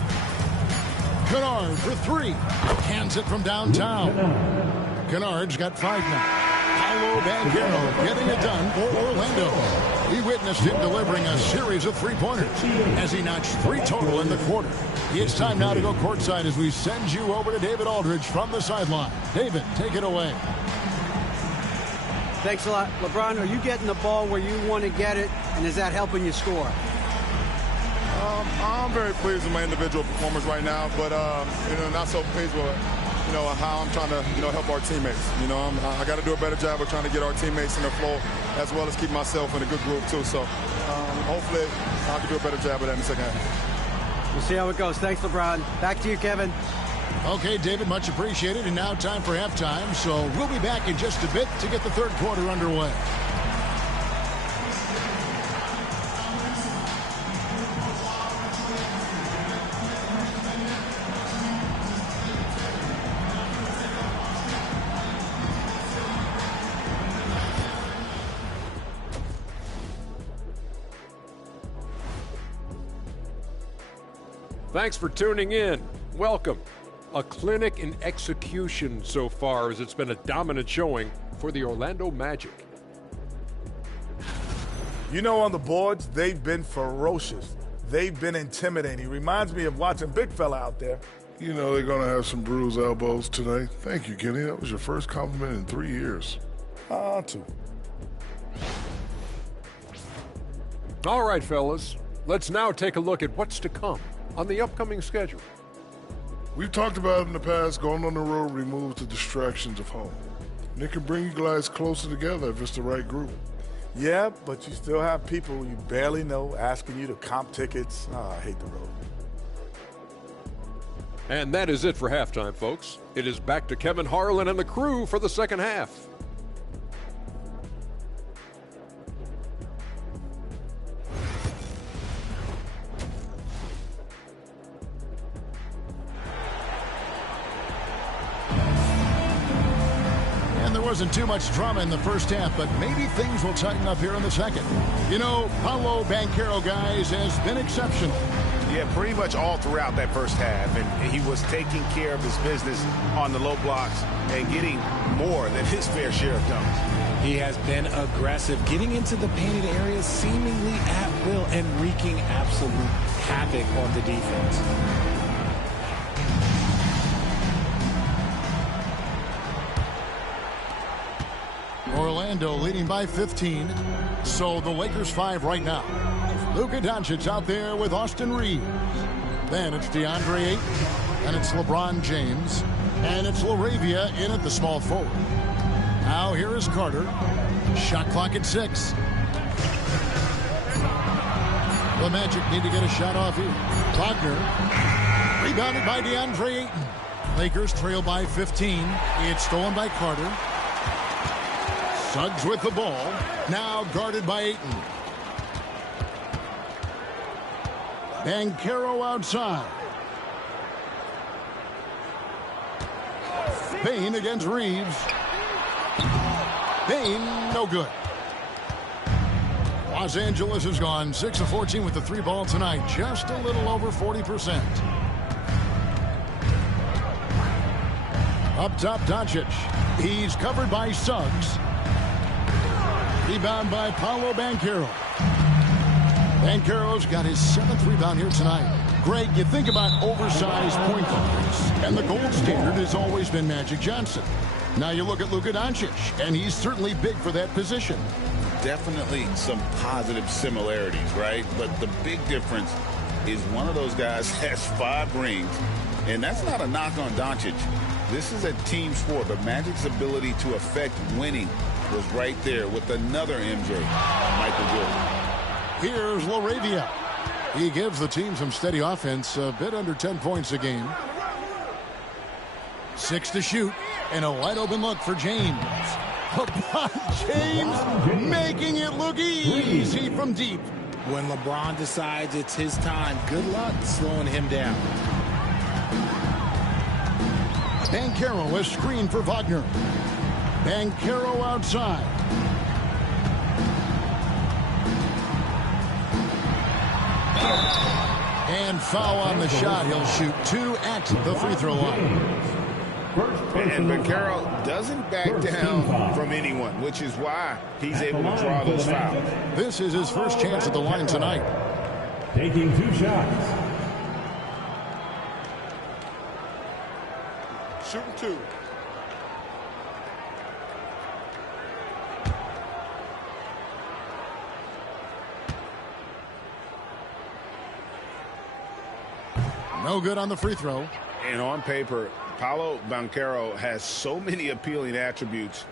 Kennard for 3. Hands it from downtown. Kennard's got 5 now. Paolo Banchero getting it done for Orlando. We witnessed him delivering a series of three-pointers as he notched 3 total in the quarter. It's time now to go courtside as we send you over to David Aldridge from the sideline. David, take it away. Thanks a lot. LeBron, are you getting the ball where you want to get it, and is that helping you score? I'm very pleased with my individual performance right now, but not so pleased with how I'm trying to help our teammates. I got to do a better job of trying to get our teammates in the flow as well as keep myself in a good group too. So hopefully I can do a better job of that in the second half. We'll see how it goes. Thanks, LeBron. Back to you, Kevin. Okay, David, much appreciated. And now time for halftime. So we'll be back in just a bit to get the third quarter underway. Thanks for tuning in. Welcome. A clinic in execution so far, as it's been a dominant showing for the Orlando Magic. On the boards, they've been ferocious. They've been intimidating. Reminds me of watching Big Fella out there. They're going to have some bruised elbows today. Thank you, Kenny. That was your first compliment in 3 years. 2. All right, fellas. Let's now take a look at what's to come on the upcoming schedule. We've talked about in the past, going on the road removes the distractions of home. And it can bring you guys closer together if it's the right group. Yeah, but you still have people you barely know asking you to comp tickets. I hate the road. And that is it for halftime, folks. It is back to Kevin Harlan and the crew for the second half. Wasn't too much drama in the first half, but maybe things will tighten up here in the second. Paolo Banchero, guys, has been exceptional. Yeah, pretty much all throughout that first half, and he was taking care of his business on the low blocks and getting more than his fair share of dunks. He has been aggressive, getting into the painted areas seemingly at will and wreaking absolute havoc on the defense. Orlando leading by 15. So the Lakers 5 right now. Luka Doncic out there with Austin Reeves. Then it's DeAndre Ayton. And it's LeBron James. And it's LaRavia in at the small forward. Now here is Carter. Shot clock at 6. The Magic need to get a shot off here. Wagner. Rebounded by DeAndre Ayton. Lakers trail by 15. It's stolen by Carter. Suggs with the ball. Now guarded by Ayton. Banchero outside. Payne against Reeves. Payne, no good. Los Angeles has gone 6 of 14 with the 3 ball tonight. Just a little over 40%. Up top, Doncic. He's covered by Suggs. Rebound by Paolo Banchero. Banchero's got his 7th rebound here tonight. Greg, you think about oversized point guards, and the gold standard has always been Magic Johnson. Now you look at Luka Doncic, and he's certainly big for that position. Definitely some positive similarities, right? But the big difference is one of those guys has 5 rings, and that's not a knock on Doncic. This is a team sport, but Magic's ability to affect winning was right there with another MJ, Michael Jordan. Here's LaRavia. He gives the team some steady offense, a bit under 10 points a game. 6 to shoot, and a wide open look for James. LeBron James making it look easy from deep. When LeBron decides it's his time, good luck slowing him down. Banchero is screened for Wagner. Banchero outside. And foul on the shot. He'll shoot 2 at the free throw line. And Banchero doesn't back down from anyone, which is why he's able to draw those fouls. This is his first chance at the line tonight. Taking 2 shots. Shooting 2. No good on the free throw. And on paper, Paolo Banchero has so many appealing attributes.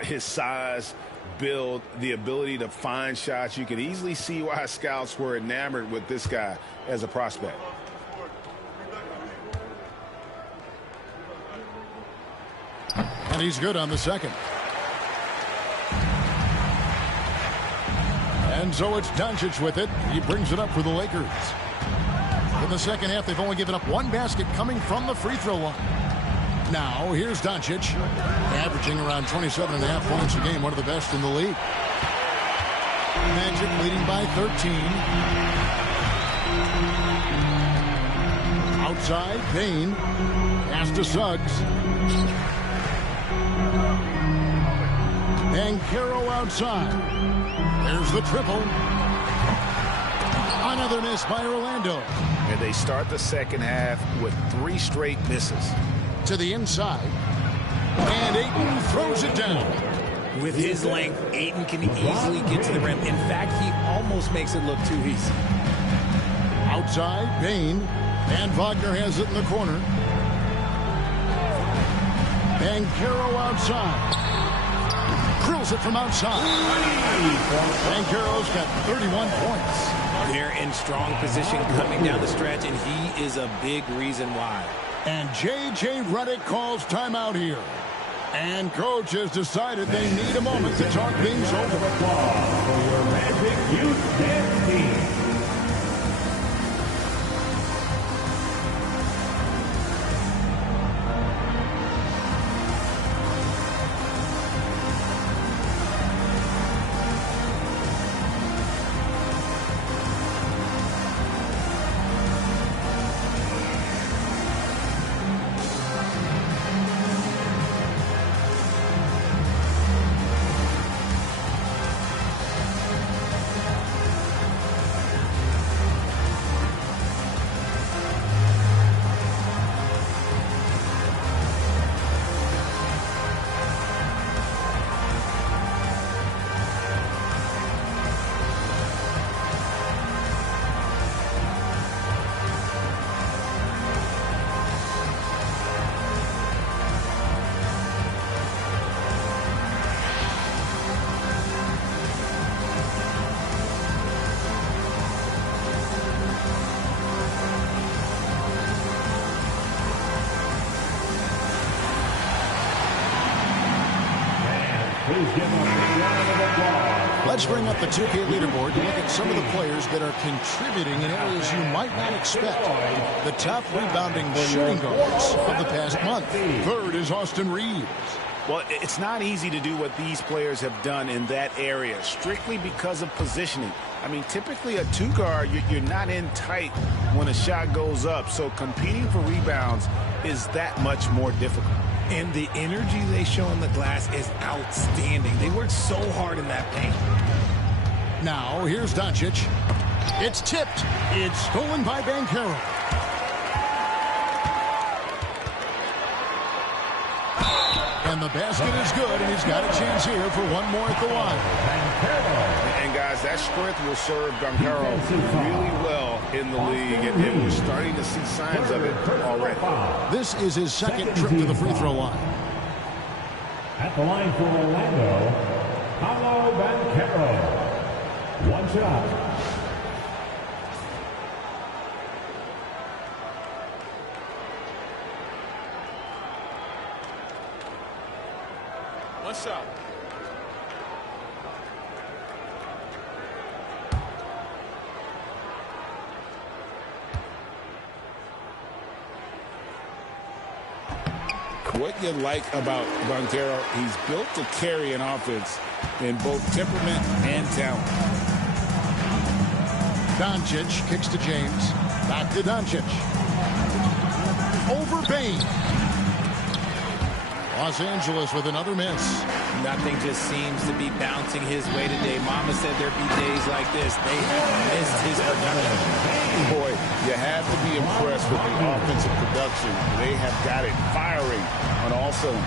His size, build, the ability to find shots. You can easily see why scouts were enamored with this guy as a prospect. And he's good on the second. And so it's Doncic with it. He brings it up for the Lakers. In the second half, they've only given up 1 basket coming from the free throw line. Now, here's Doncic, averaging around 27.5 points a game, one of the best in the league. Magic leading by 13. Outside, Payne. Pass to Suggs. Banchero outside. There's the triple. Another miss by Orlando. And they start the second half with 3 straight misses. To the inside. And Ayton throws it down. With his length, Ayton can easily get to the rim. In fact, he almost makes it look too easy. Outside, Payne. And Wagner has it in the corner. Banchero outside. Drills it from outside. Banchero's got 31 points. They're in strong position coming down the stretch, and he is a big reason why. And J.J. Redick calls timeout here. And coach has decided they need a moment to talk things over. Applause for your Magic Youth Dance Team. Let's bring up the 2K leaderboard to look at some of the players that are contributing in areas you might not expect. The top rebounding shooting guards of the past month. Third is Austin Reeves. Well, it's not easy to do what these players have done in that area, strictly because of positioning. I mean, typically a 2-guard, you're not in tight when a shot goes up, so competing for rebounds is that much more difficult. And the energy they show on the glass is outstanding. They work so hard in that paint. Now, here's Doncic. It's tipped. It's stolen by Banchero. And the basket is good, and he's got a chance here for one more at the line. And guys, that strength will serve Banchero really well in the league, and we're starting to see signs of it already. This is his second trip to the free throw line. At the line for Orlando, Paolo Banchero. One shot. One shot. What you like about Banchero, he's built to carry an offense in both temperament and talent. Doncic kicks to James. Back to Doncic. Over Bain. Los Angeles with another miss. Nothing just seems to be bouncing his way today. Mama said there'd be days like this. They have missed his production. Boy, you have to be impressed with the offensive production. They have got it firing on all cylinders.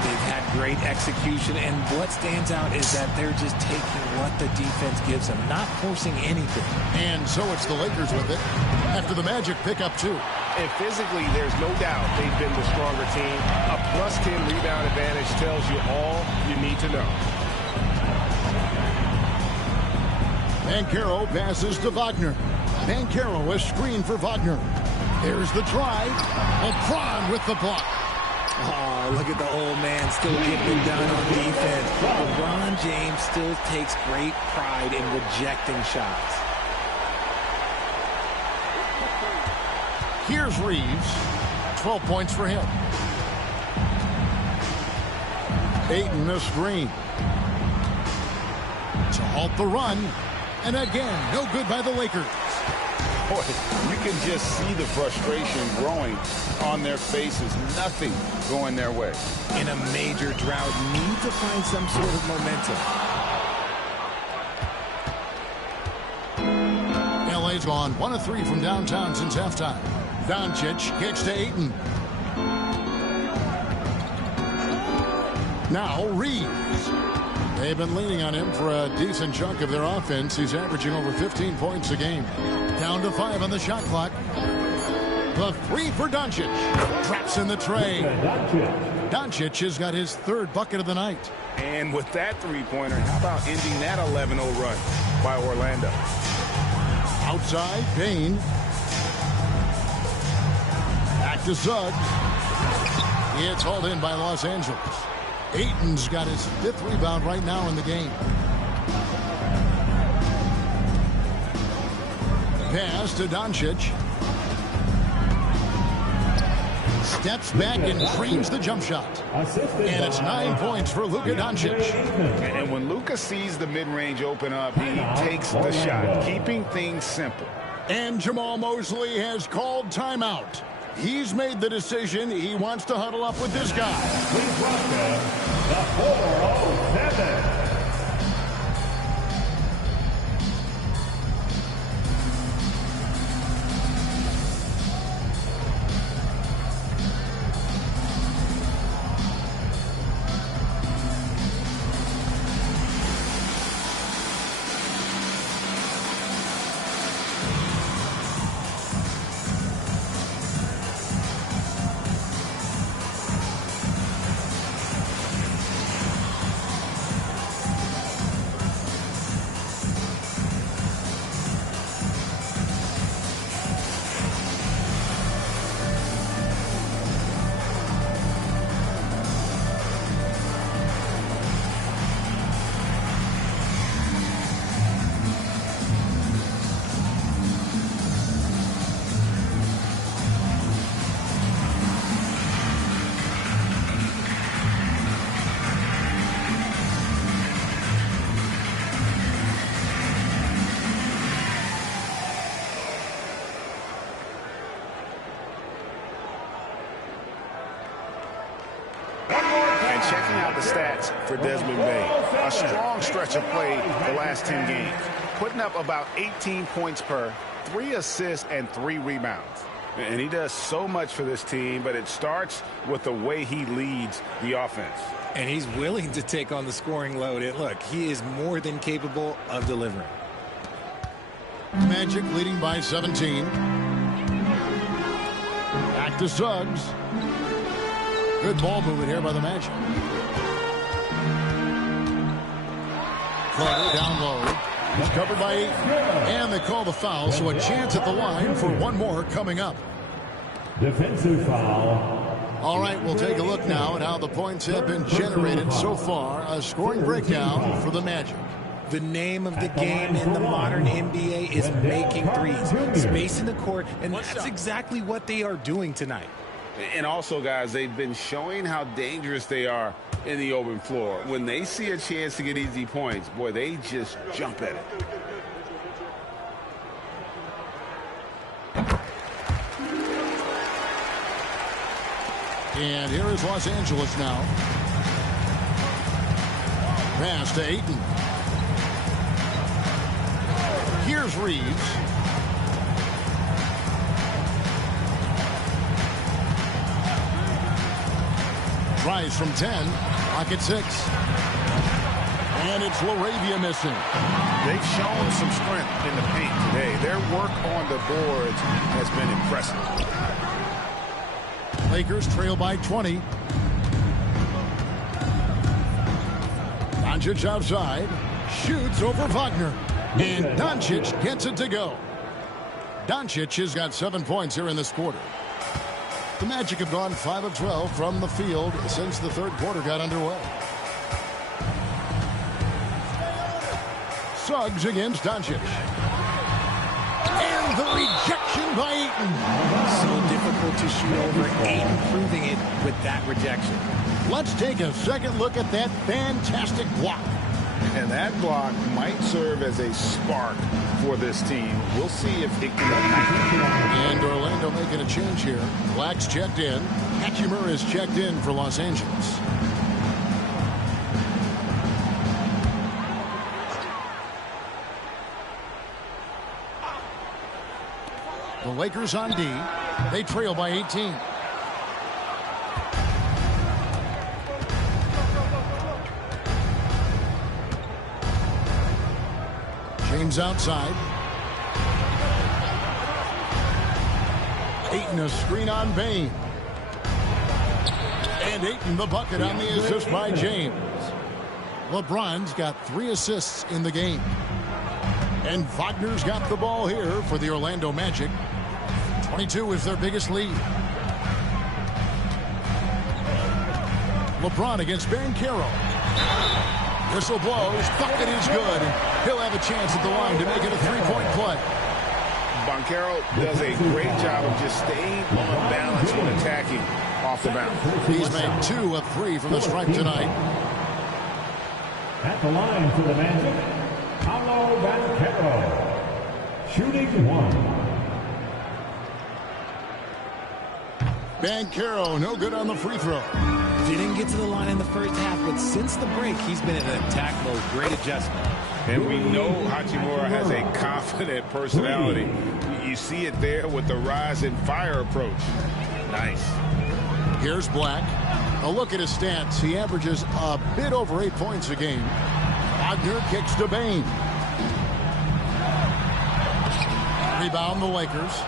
They've had great execution, and what stands out is that they're just taking what the defense gives them, not forcing anything. And so it's the Lakers with it after the Magic pick up 2. And physically, there's no doubt they've been the stronger team. A +10 rebound advantage tells you all you need to know. Banchero passes to Wagner. Banchero a screen for Wagner. There's the drive. LeBron with the block. Oh, look at the old man still getting it done on defense. LeBron James still takes great pride in rejecting shots. Here's Reeves. 12 points for him. Ayton a screen. To halt the run. And again, no good by the Lakers. Boy, you can just see the frustration growing on their faces. Nothing going their way. In a major drought, need to find some sort of momentum. LA's gone 1 of 3 from downtown since halftime. Doncic kicks to Ayton. Now Reeves. They've been leaning on him for a decent chunk of their offense. He's averaging over 15 points a game. Down to 5 on the shot clock. The 3 for Doncic. Traps in the tray. Doncic has got his 3rd bucket of the night. And with that three-pointer, how about ending that 11-0 run by Orlando? Outside, Bain. Back to Suggs. It's hauled in by Los Angeles. Ayton's got his 5th rebound right now in the game. Pass to Doncic. Steps back and drains the jump shot. And it's 9 points for Luka Doncic. And when Luka sees the mid-range open up, he takes the shot, keeping things simple. And Jamal Mosley has called timeout. He's made the decision. He wants to huddle up with this guy. Please welcome the 407. Checking out the stats for Desmond Bain. A strong stretch of play the last 10 games. Putting up about 18 points per, 3 assists, and 3 rebounds. And he does so much for this team, but it starts with the way he leads the offense. And he's willing to take on the scoring load. And look, he is more than capable of delivering. Magic leading by 17. Back to Suggs. Good ball movement here by the Magic. Carter down low. He's covered by 8. And they call the foul, so a chance at the line for one more coming up. Defensive foul. All right, we'll take a look now at how the points have been generated so far. A scoring breakdown for the Magic. The name of the game in the modern NBA is making threes, spacing the court, and that's exactly what they are doing tonight. And also, guys, they've been showing how dangerous they are in the open floor. When they see a chance to get easy points, boy, they just jump at it. And here is Los Angeles now. Pass to Ayton. Here's Reeves. Tries from 10. Pocket 6. And it's LaRavia missing. They've shown some strength in the paint today. Their work on the boards has been impressive. Lakers trail by 20. Doncic outside. Shoots over Wagner. And Doncic gets it to go. Doncic has got 7 points here in this quarter. The Magic have gone 5 of 12 from the field since the third quarter got underway. Suggs against Doncic. And the rejection by Ayton. So difficult to shoot over. Ayton proving it with that rejection. Let's take a second look at that fantastic block. And that block might serve as a spark for this team. We'll see if it can. And Orlando making a change here. Black's checked in. Hachimura is checked in for Los Angeles. The Lakers on D. They trail by 18. James outside. Ayton a screen on Bain. And Ayton the bucket on the assist by James. LeBron's got 3 assists in the game. And Wagner's got the ball here for the Orlando Magic. 22 is their biggest lead. LeBron against Banchero. Whistle blows. Bucket is good. He'll have a chance at the line to make it a 3-point play. Banchero does a great job of just staying on balance when attacking off the bounce. He's made 2 of 3 from the stripe tonight. At the line for the Magic, Paolo Banchero. Shooting 1. Banchero, no good on the free throw. Didn't get to the line in the first half, but since the break, he's been in attack mode. Great adjustment. And we know Hachimura has a confident personality. You see it there with the rise and fire approach. Nice. Here's Black. A look at his stats. He averages a bit over 8 points a game. Wagner kicks to Bain. Rebound the Lakers.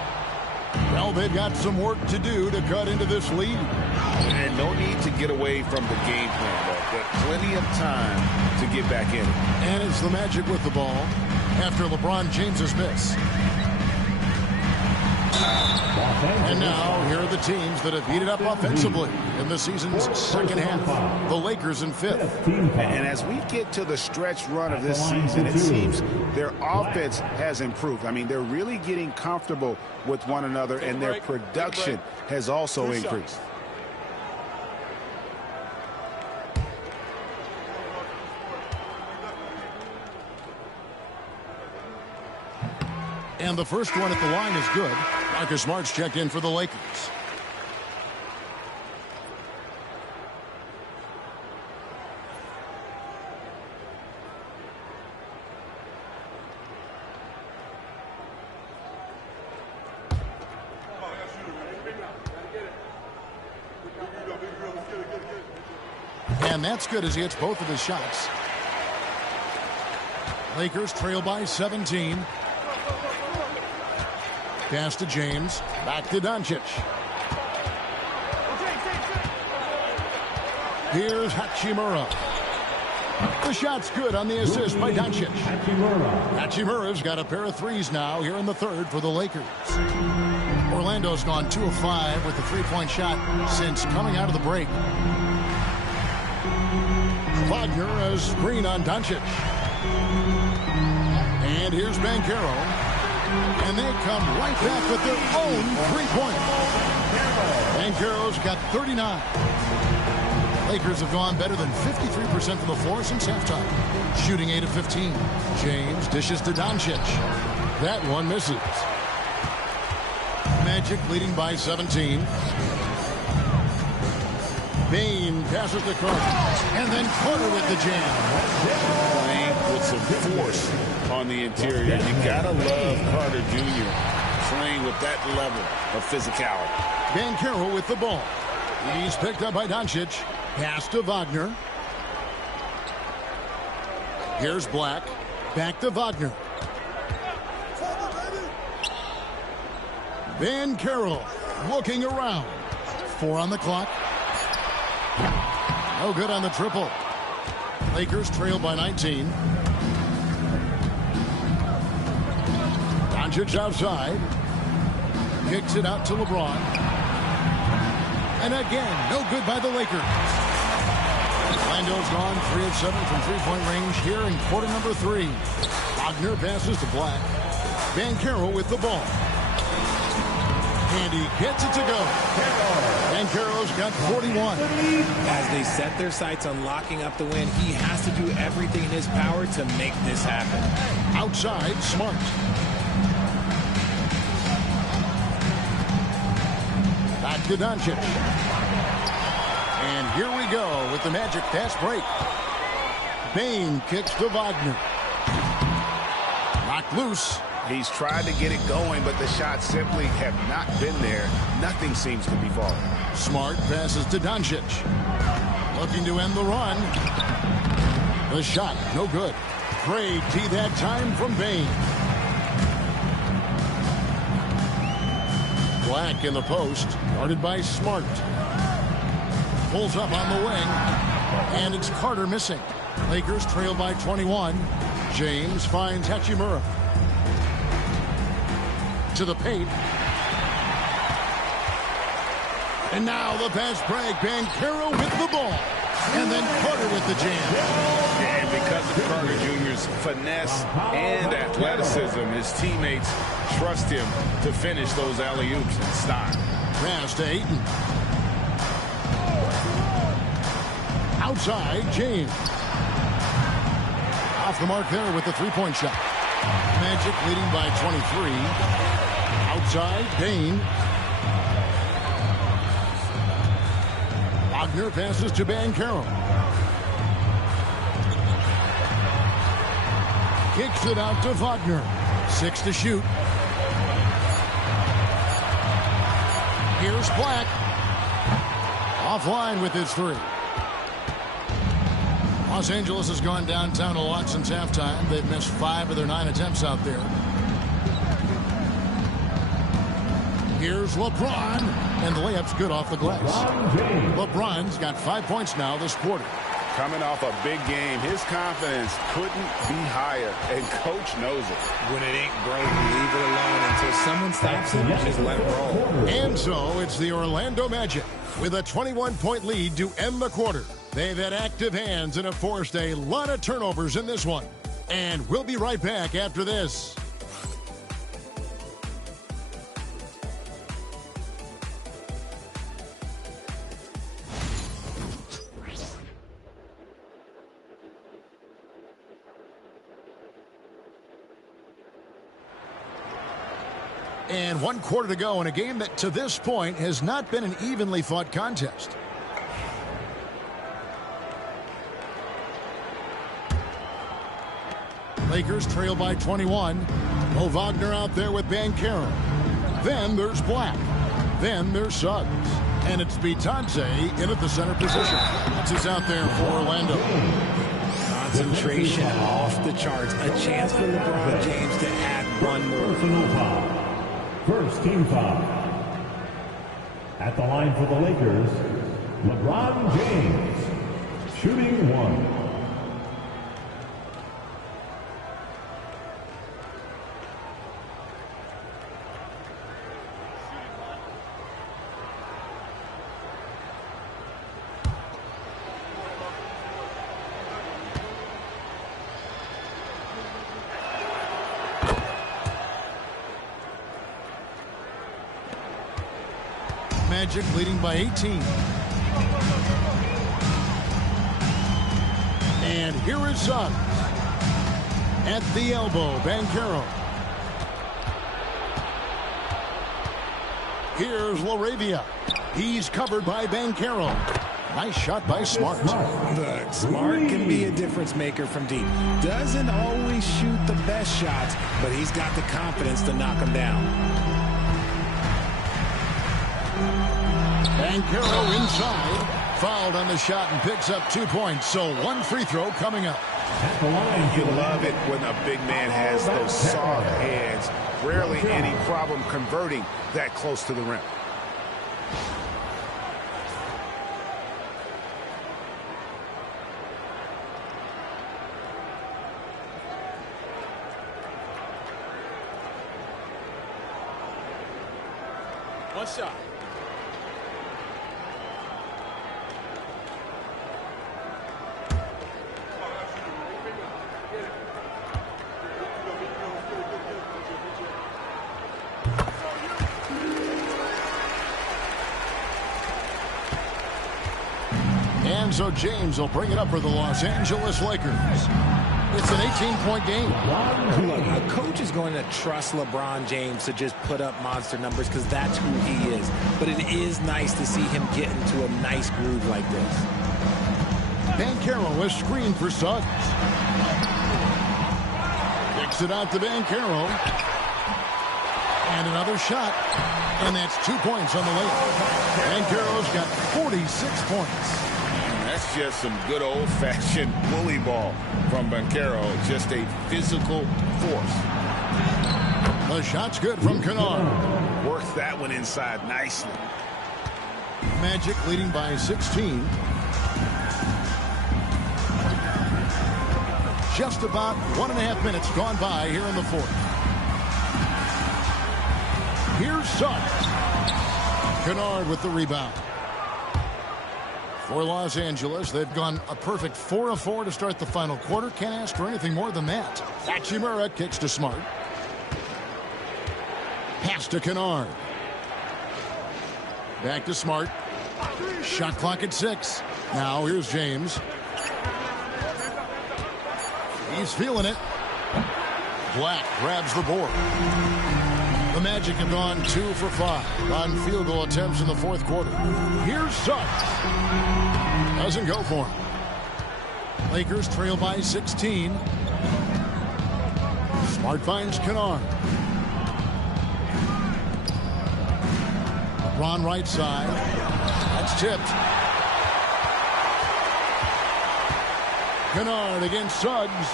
Well, they've got some work to do to cut into this lead. And no need to get away from the game plan, but plenty of time to get back in it. And it's the Magic with the ball after LeBron James's miss. And now, here are the teams that have heated up offensively in the season's second half. The Lakers in 5th. And as we get to the stretch run of this season, it seems their offense has improved. I mean, they're really getting comfortable with one another, and their production has also increased. And the first one at the line is good. Marcus Smart's checked in for the Lakers. And that's good as he hits both of his shots. Lakers trail by 17. Pass to James. Back to Doncic. Here's Hachimura. The shot's good on the assist by Doncic. Hachimura's got a pair of threes now here in the third for the Lakers. Orlando's gone 2 of 5 with the three-point shot since coming out of the break. Wagner has green on Doncic. And here's Banchero. And they come right back with their own three-point. Banchero's got 39. Lakers have gone better than 53% from the floor since halftime. Shooting 8 of 15. James dishes to Doncic. That one misses. Magic leading by 17. Bain passes to Carter. And then Carter with the jam. Playing with some force on the interior. You gotta love Carter Jr. playing with that level of physicality. Banchero with the ball. He's picked up by Doncic. Pass to Wagner. Here's Black. Back to Wagner. Banchero looking around. 4 on the clock. No good on the triple. Lakers trail by 19. Doncic outside. Kicks it out to LeBron. And again, no good by the Lakers. Orlando's gone 3 of 7 from three-point range here in quarter number 3. Wagner passes to Black. Banchero with the ball. And he gets it to go. Banchero's got 41. As they set their sights on locking up the win, he has to do everything in his power to make this happen. Outside, Smart. Back to Doncic. And here we go with the Magic fast break. Bain kicks to Wagner. Knocked loose. He's tried to get it going, but the shots simply have not been there. Nothing seems to be falling. Smart passes to Doncic. Looking to end the run. The shot, no good. Great D that time from Bain. Black in the post, guarded by Smart. Pulls up on the wing, and it's Carter missing. Lakers trail by 21. James finds Hachimura. To the paint. And now the fast break. Banchero with the ball. And then Carter with the jam. And because of Carter Jr.'s finesse and athleticism, his teammates trust him to finish those alley-oops in style. Pass to Ayton. Outside, James. Off the mark there with the three-point shot. Magic leading by 23. Outside, Bain. Wagner passes to Banchero. Kicks it out to Wagner. 6 to shoot. Here's Black. Offline with his 3. Los Angeles has gone downtown a lot since halftime. They've missed 5 of their 9 attempts out there. Here's LeBron, and the layup's good off the glass. LeBron's got 5 points now this quarter. Coming off a big game, his confidence couldn't be higher, and Coach knows it. When it ain't broke, leave it alone until someone stops him, just let it roll. And so it's the Orlando Magic with a 21-point lead to end the quarter. They've had active hands and have forced a lot of turnovers in this one. And we'll be right back after this. And 1 quarter to go in a game that to this point has not been an evenly fought contest. Lakers trail by 21. Mo Wagner out there with Banchero. Then there's Black. Then there's Suggs. And it's Bitadze in at the center position. That's who's out there for Orlando. Concentration off the charts. A chance for LeBron James to add one more. First team foul. At the line for the Lakers, LeBron James, shooting one. Magic leading by 18. And here is Suggs. At the elbow, Banchero. Here's LaRavia. He's covered by Banchero. Nice shot by Smart. Look, Smart can be a difference maker from deep. Doesn't always shoot the best shots, but he's got the confidence to knock them down. Banchero inside, fouled on the shot and picks up 2 points. So one free throw coming up. You love it when a big man has those soft hands. Rarely any problem converting that close to the rim. One shot. And so James will bring it up for the Los Angeles Lakers. It's an 18-point game. Look, a coach is going to trust LeBron James to just put up monster numbers because that's who he is. But it is nice to see him get into a nice groove like this. Banchero is screened for Suggs. Kicks it out to Banchero. And another shot. And that's 2 points on the layup. Banchero's got 46 points. That's just some good old-fashioned bully ball from Banchero. Just a physical force. The shot's good from Kennard. Works that one inside nicely. Magic leading by 16. Just about 1.5 minutes gone by here in the fourth. Here's Suggs. Kennard with the rebound. For Los Angeles, they've gone a perfect 4 of 4 to start the final quarter. Can't ask for anything more than that. Hachimura kicks to Smart. Pass to Kennard. Back to Smart. Shot clock at 6. Now here's James. He's feeling it. Black grabs the board. The Magic have gone 2 for 5 on field goal attempts in the fourth quarter. Here's Suggs. Doesn't go for him. Lakers trail by 16. Smart finds Kennard. LeBron right side. That's tipped. Kennard against Suggs.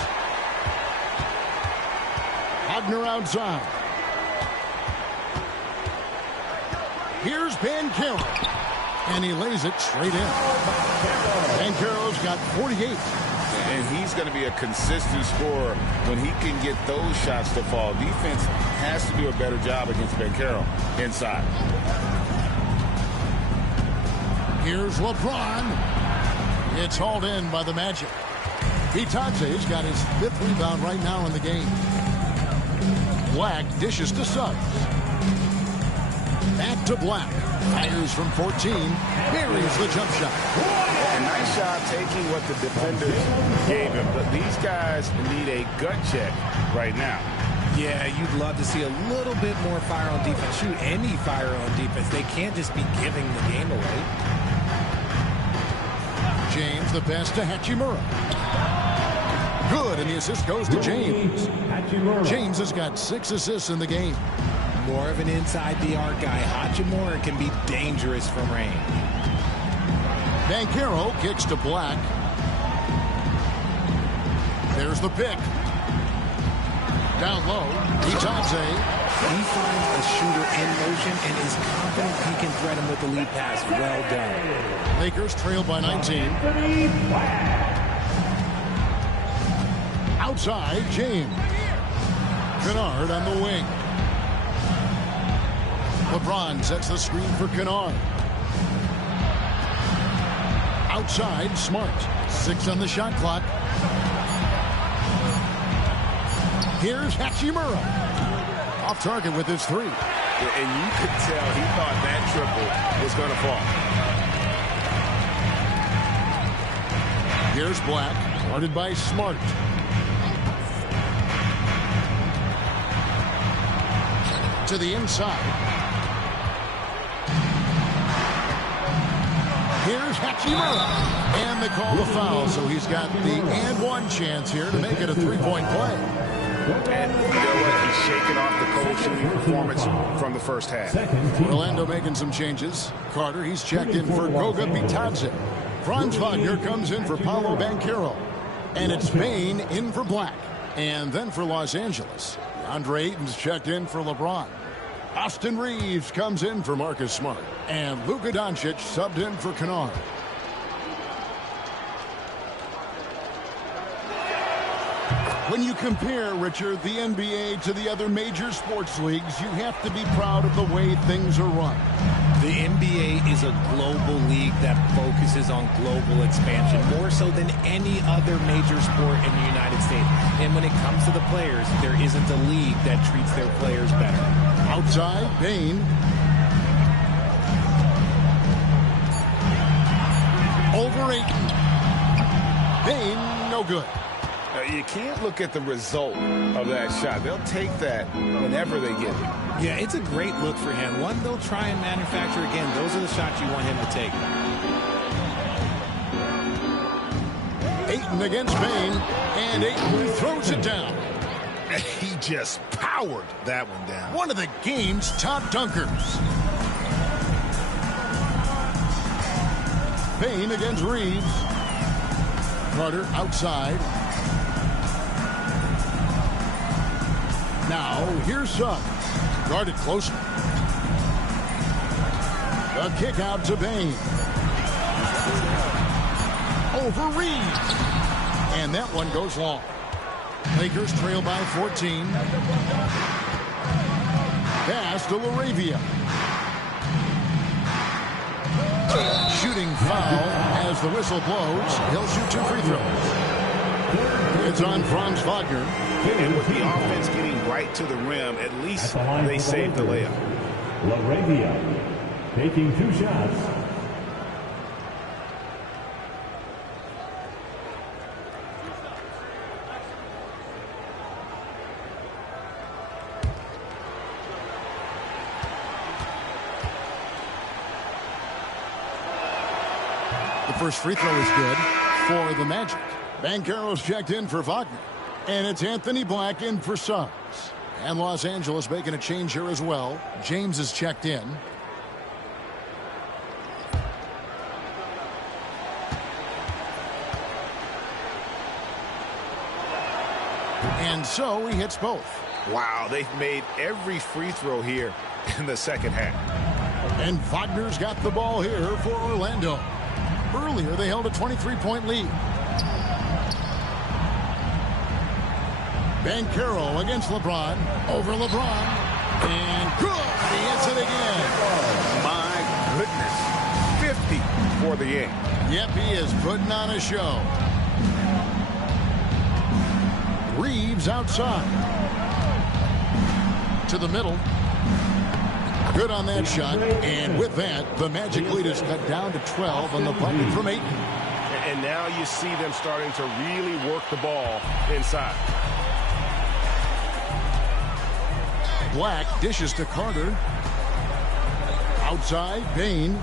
Wagner outside. Here's Banchero. And he lays it straight in. Banchero's got 48. And he's going to be a consistent scorer when he can get those shots to fall. Defense has to do a better job against Banchero inside. Here's LeBron. It's hauled in by the Magic. Vitadze's got his 5th rebound right now in the game. Black dishes to Suggs. Back to Black. Fires from 14. Buries the jump shot. A nice job taking what the defenders gave him. But these guys need a gut check right now. Yeah, you'd love to see a little bit more fire on defense. Shoot, any fire on defense. They can't just be giving the game away. James, the pass to Hachimura. Good, and the assist goes to James. James has got 6 assists in the game. More of an inside the arc guy. Hachimura can be dangerous from range. Banchero kicks to Black. There's the pick. Down low. Vitadze He finds a shooter in motion and is confident he can thread him with the lead pass. Well done. Lakers trail by 19. Outside, James. Kennard on the wing. LeBron sets the screen for Kennard. Outside, Smart. 6 on the shot clock. Here's Hachimura. Off target with his 3. And you could tell he thought that triple was going to fall. Here's Black, guarded by Smart. To the inside. Here's Hachimura. And they call the foul, so he's got the and one chance here to make it a 3-point play. And you know what? He's shaking off the cold shooting performance from the first half. Orlando making some changes. Carter, he's checked in for Goga Bitadze. Franz Wagner comes in for Paolo Banchero. And it's Bain in for Black. And then for Los Angeles, Andre Ayton's checked in for LeBron. Austin Reeves comes in for Marcus Smart. And Luka Doncic subbed in for Kennard. When you compare, Richard, the NBA to the other major sports leagues, you have to be proud of the way things are run. The NBA is a global league that focuses on global expansion, more so than any other major sport in the United States. And when it comes to the players, there isn't a league that treats their players better. Outside, Bain. Over Ayton. Bain, no good. You can't look at the result of that shot. They'll take that whenever they get it. Yeah, it's a great look for him. One they'll try and manufacture again. Those are the shots you want him to take. Ayton against Bain, and Ayton throws it down. He just powered that one down. One of the game's top dunkers. Bain against Reeves. Carter outside. Now, here's Suggs. Guarded closely. The kick out to Bain. Over Reeves. And that one goes long. Lakers trail by 14. Pass to LaRavia. Shooting foul as the whistle blows. He'll shoot 2 free throws. It's on Franz Wagner. And with the offense getting right to the rim, at least they saved the layup. LaRavia taking 2 shots. The first free throw is good for the Magic. Banchero's checked in for Wagner. And it's Anthony Black in for Suggs. And Los Angeles making a change here as well. James is checked in. And so he hits both. Wow, they've made every free throw here in the second half. And Wagner's got the ball here for Orlando. Earlier, they held a 23-point lead. Banchero against LeBron. Over LeBron. And good. He hits it again. My goodness. 50 for the game. Yep, he is putting on a show. Reeves outside. To the middle. Good on that shot. And with that, the Magic lead is cut down to 12 on the bucket from 8. And now you see them starting to really work the ball inside. Black dishes to Carter. Outside, Bain.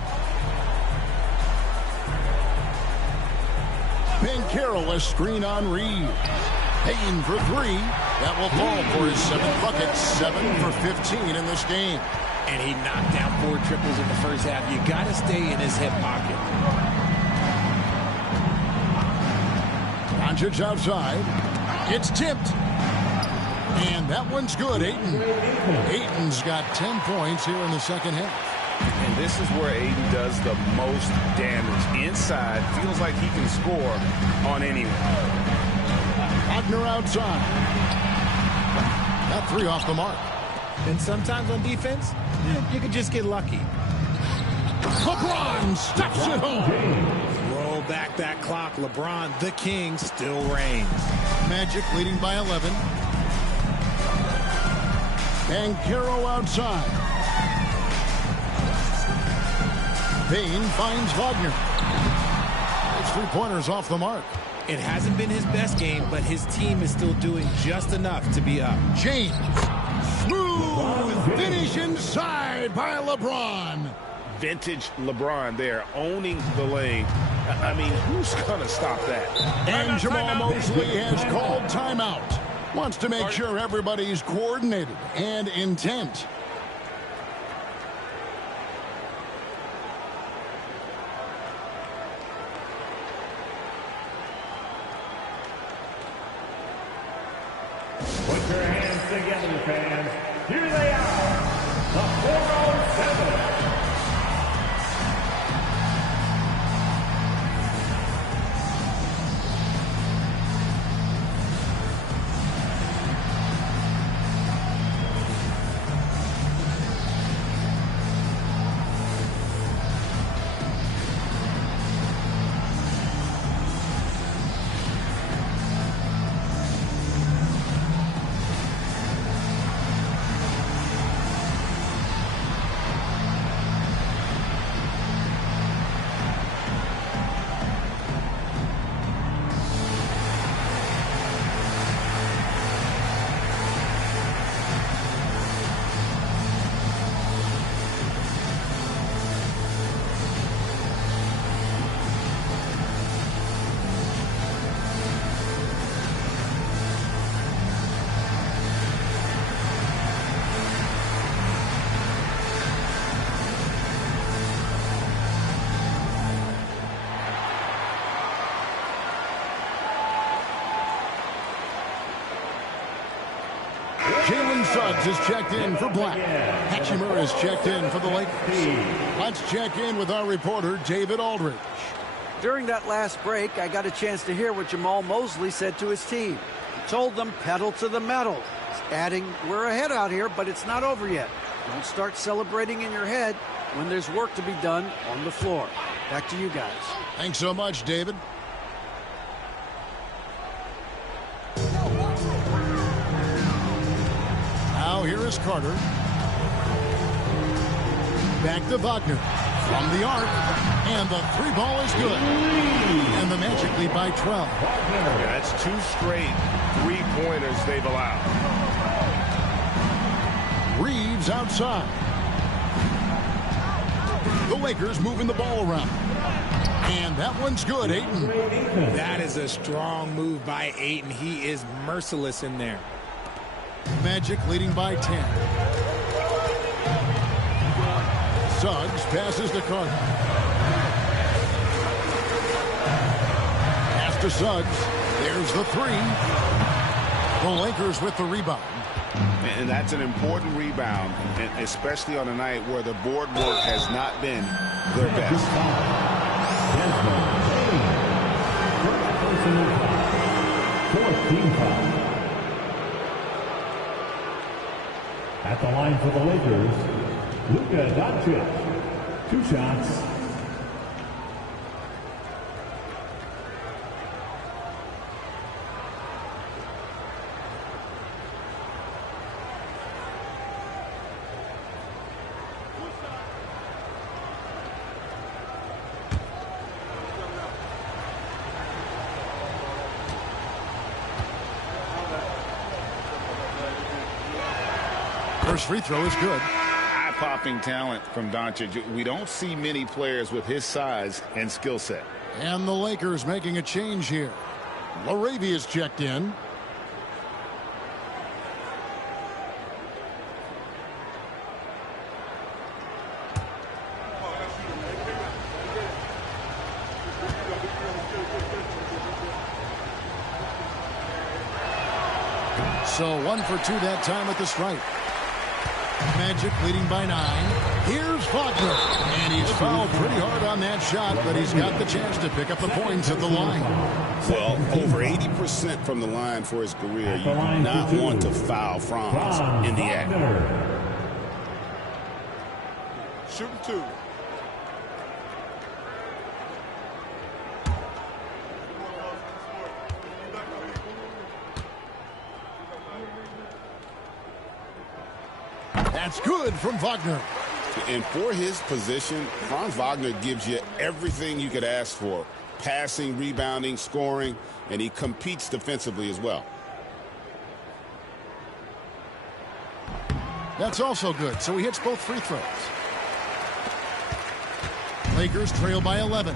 Banchero, a screen on Reeves. Bain for 3. That will fall for his 7th bucket. 7 for 15 in this game. And he knocked down 4 triples in the first half. You got to stay in his hip pocket. Doncic outside. It's tipped. And that one's good, Ayton. Ayton's got 10 points here in the second half. And this is where Ayton does the most damage. Inside, feels like he can score on anyone. Wagner outside. That three off the mark. And sometimes on defense, you can just get lucky. LeBron stuffs it home. Roll back that clock. LeBron, the king, still reigns. Magic leading by 11. And Caro outside. Payne finds Wagner. It's 3-pointers off the mark. It hasn't been his best game, but his team is still doing just enough to be up. James. Smooth finish inside by LeBron. Vintage LeBron there, owning the lane. I mean, who's going to stop that? And Jamal Mosley has called timeout. Wants to make sure everybody's coordinated and intent. Put your hands together, fans. Here they are, the 407. Jalen Suggs is checked in for Black. Hatchimer is checked in for the Lakers. Let's check in with our reporter, David Aldridge. During that last break, I got a chance to hear what Jamal Mosley said to his team. He told them pedal to the metal, adding, we're ahead out here, but it's not over yet. Don't start celebrating in your head when there's work to be done on the floor. Back to you guys. Thanks so much, David. Now here is Carter. Back to Wagner. From the arc. And the three ball is good. And the Magic lead by 12. That's two straight three-pointers they've allowed. Reeves outside. The Lakers moving the ball around. And that one's good, Ayton. That is a strong move by Ayton. He is merciless in there. Magic leading by 10. Suggs passes to Carter. Pass to Suggs. There's the three. The Lakers with the rebound. And that's an important rebound, especially on a night where the board work has not been their best. At the line for the Lakers, Luka Doncic. 2 shots. First free throw is good. Eye-popping talent from Doncic. We don't see many players with his size and skill set. And the Lakers making a change here. Laravia's checked in. So 1 for 2 that time at the stripe. Magic leading by 9. Here's Wagner. And he's fouled pretty hard on that shot, but he's got the chance to pick up the points at the line. Well, over 80% from the line for his career. You do not want to foul Franz in the act. Shooting 2. That's good from Wagner. And for his position, Franz Wagner gives you everything you could ask for. Passing, rebounding, scoring, and he competes defensively as well. That's also good, so he hits both free throws. Lakers trail by 11.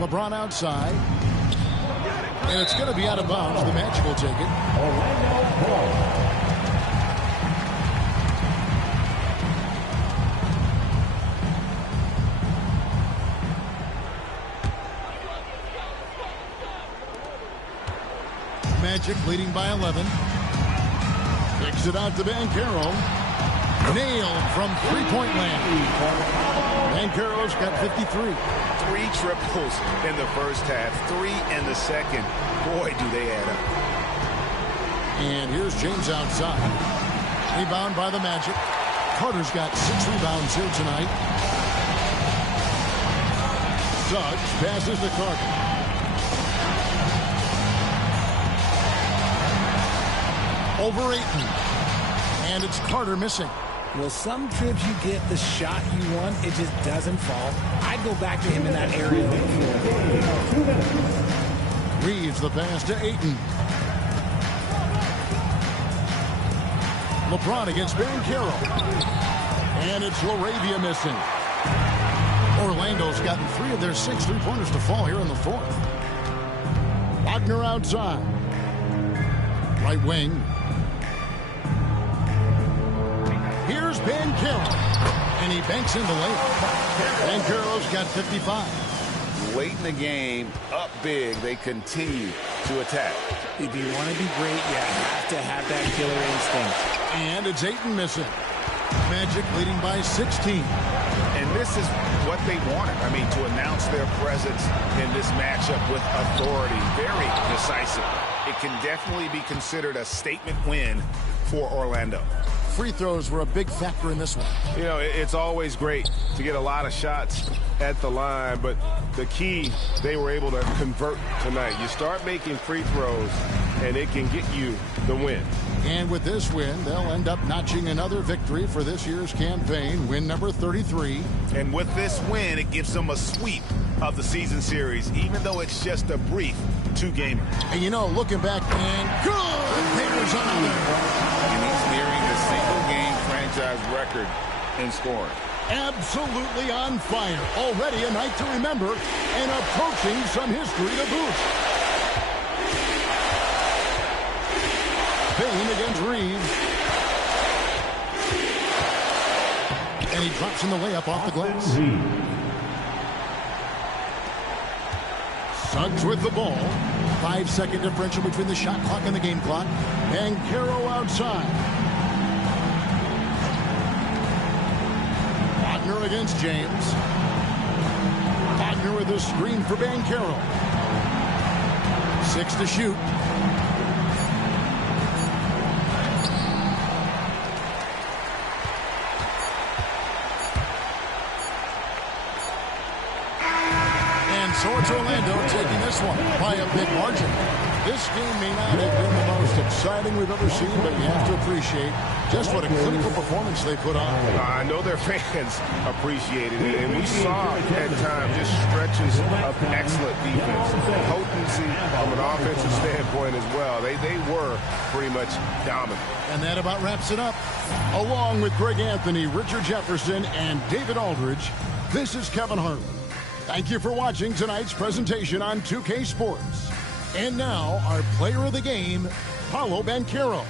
LeBron outside. And it's going to be out of bounds. The Magic will take it. Magic leading by 11. Kicks it out to Banchero. Nailed from three-point land. Banchero's got 53. 3 triples in the first half, 3 in the second. Boy, do they add up. And here's James outside. Rebound by the Magic. Carter's got 6 rebounds here tonight. Suggs passes to Carter. Over Ayton. And it's Carter missing. Well, some trips you get the shot you want, it just doesn't fall. I'd go back to him in that area of the floor. Reeves the pass to Ayton. LeBron against Banchero. And it's LaRavia missing. Orlando's gotten 3 of their 6 3-pointers to fall here in the 4th. Wagner outside. Right wing. Here's Banchero. And he banks in the lane. Banchero's got 55. Late in the game, up big, they continue to attack. If you want to be great, you have to have that killer instinct. And it's Ayton missing. Magic leading by 16. And this is what they wanted. I mean, to announce their presence in this matchup with authority. Very decisive. It can definitely be considered a statement win for Orlando. Free throws were a big factor in this one. You know, it's always great to get a lot of shots at the line, but the key, they were able to convert tonight. You start making free throws, and it can get you the win. And with this win, they'll end up notching another victory for this year's campaign, win number 33. And with this win, it gives them a sweep of the season series, even though it's just a brief 2-gamer. And you know, looking back, and good! There's another. And he's nearing the single-game franchise record in scoring. Absolutely on fire. Already a night to remember and approaching some history to boot. Payne against Reeves. And he drops in the layup off the glass. Suggs with the ball. 5-second differential between the shot clock and the game clock. Banchero outside. Wagner against James. Wagner with a screen for Banchero. 6 to shoot. So it's Orlando taking this one by a big margin. This game may not have been the most exciting we've ever seen, but you have to appreciate just what a clinical performance they put on. I know their fans appreciated it, and we saw at times just stretches of excellent defense. Potency from an offensive standpoint as well. They were pretty much dominant. And that about wraps it up. Along with Greg Anthony, Richard Jefferson, and David Aldridge, this is Kevin Harlan. Thank you for watching tonight's presentation on 2K Sports. And now, our player of the game, Paolo Banchero.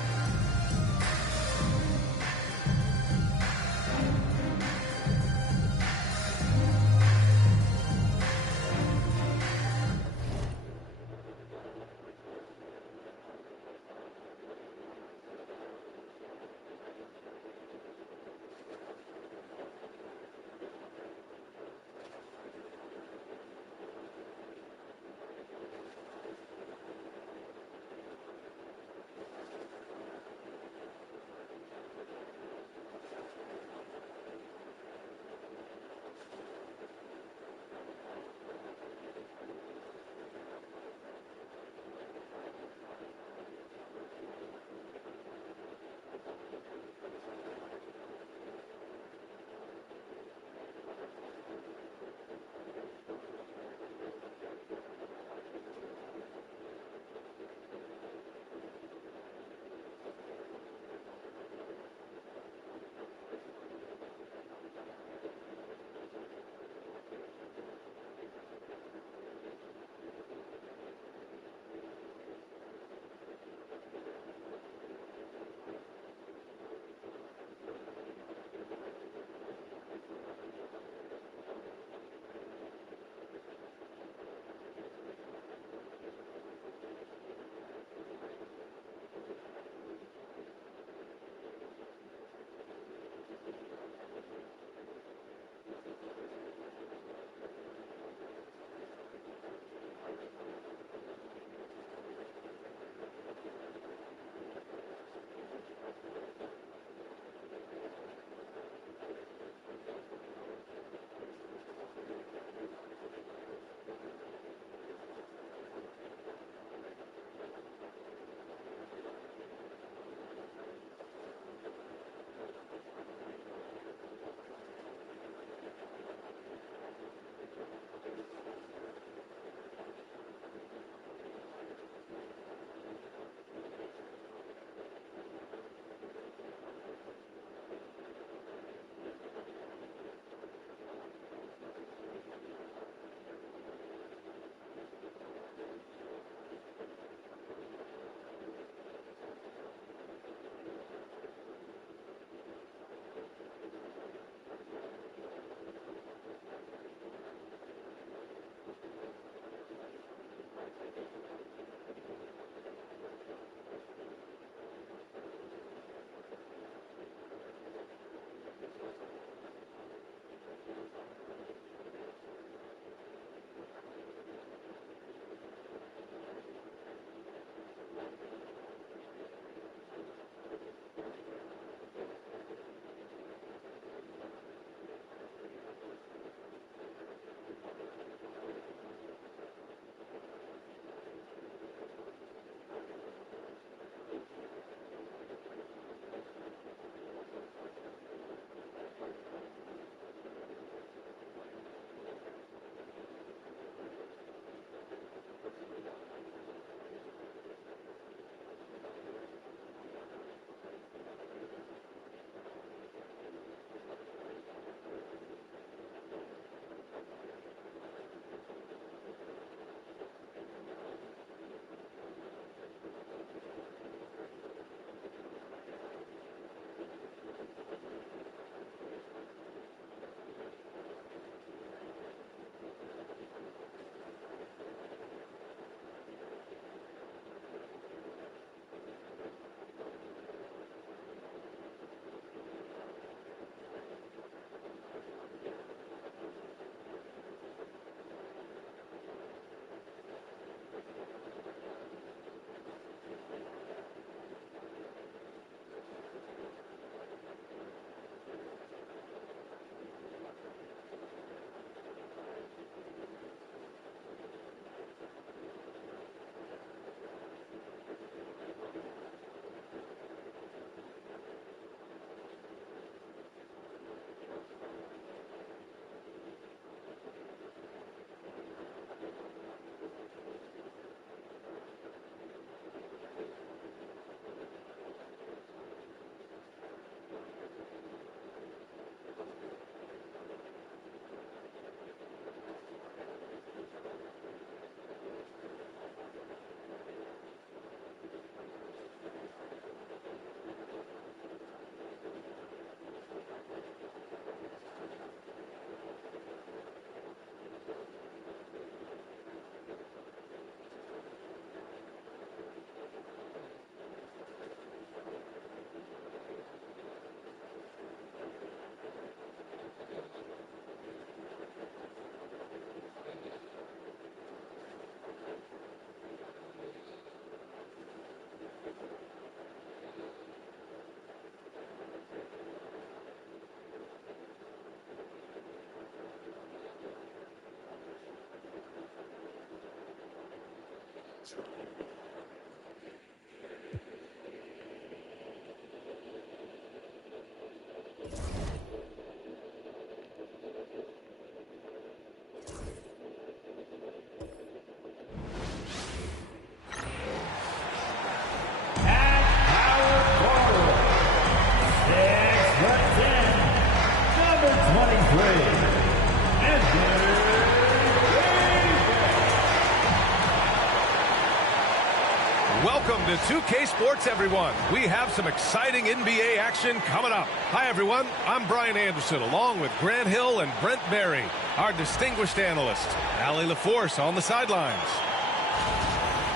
Welcome to 2K Sports, everyone. We have some exciting NBA action coming up. Hi, everyone. I'm Brian Anderson, along with Grant Hill and Brent Barry, our distinguished analyst. Allie LaForce on the sidelines.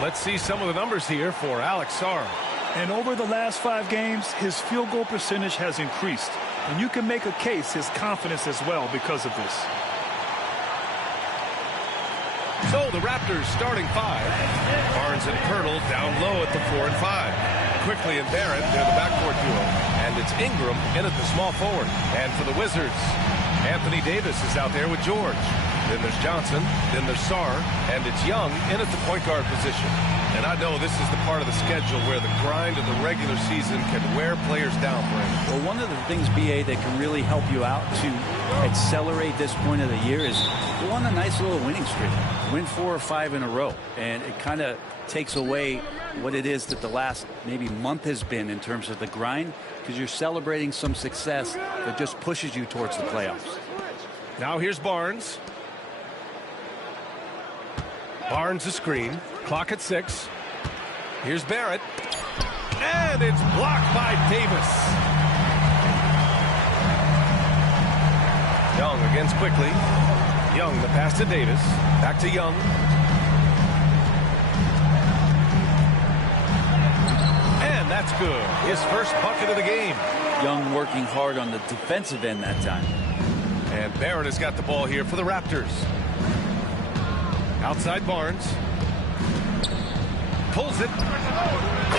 Let's see some of the numbers here for Alex Sarr. And over the last 5 games, his field goal percentage has increased. And you can make a case his confidence as well because of this. So the Raptors starting 5. Barnes and Pirtle down low at the 4 and 5. Quickly and Barrett, they're the backcourt duo. And it's Ingram in at the small forward. And for the Wizards, Anthony Davis is out there with George. Then there's Johnson, then there's Sarr, and it's Young in at the point guard position. And I know this is the part of the schedule where the grind of the regular season can wear players down, Brent. Well, one of the things, BA, that can really help you out to accelerate this point of the year is go on a nice little winning streak. Win 4 or 5 in a row. And it kind of takes away what it is that the last maybe month has been in terms of the grind, because you're celebrating some success that just pushes you towards the playoffs. Now here's Barnes. Barnes a screen. Clock at 6. Here's Barrett. And it's blocked by Davis. Young against Quickly. Young the pass to Davis. Back to Young. And that's good. His first bucket of the game. Young working hard on the defensive end that time. And Barrett has got the ball here for the Raptors. Outside Barnes. Pulls it.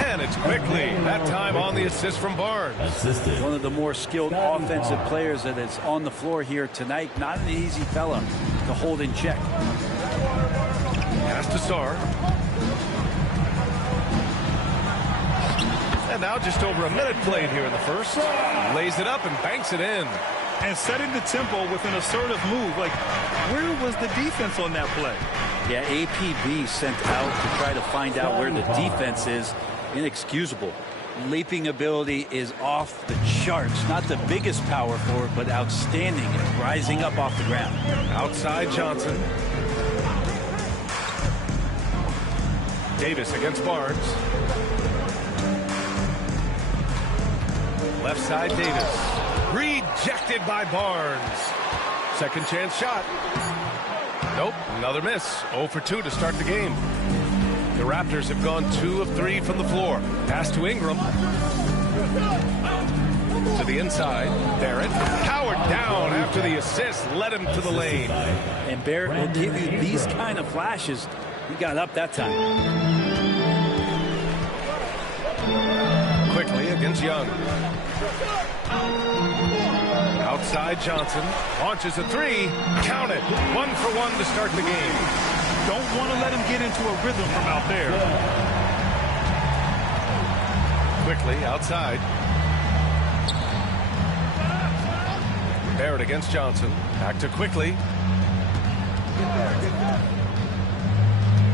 And it's Quickly. That time on the assist from Barnes. One of the more skilled offensive players that is on the floor here tonight. Not an easy fella to hold in check. Pass to Sarr. And now just over a minute played here in the first. Lays it up and banks it in. And setting the tempo with an assertive move. Like, where was the defense on that play? Yeah, APB sent out to try to find out where the defense is. Inexcusable. Leaping ability is off the charts. Not the biggest power forward, but outstanding at rising up off the ground. Outside Johnson. Davis against Barnes. Left side Davis. Rejected by Barnes. Second chance shot. Nope, another miss. 0 for 2 to start the game. The Raptors have gone 2 of 3 from the floor. Pass to Ingram. To the inside. Barrett powered down after the assist. Led him to the lane. And Barrett will give you these kind of flashes. He got up that time. Quickly against Young. Outside Johnson. Launches a 3. Count it. 1 for 1 to start the game. Don't want to let him get into a rhythm from out there. Quickly outside. Barrett against Johnson. Back to Quickly.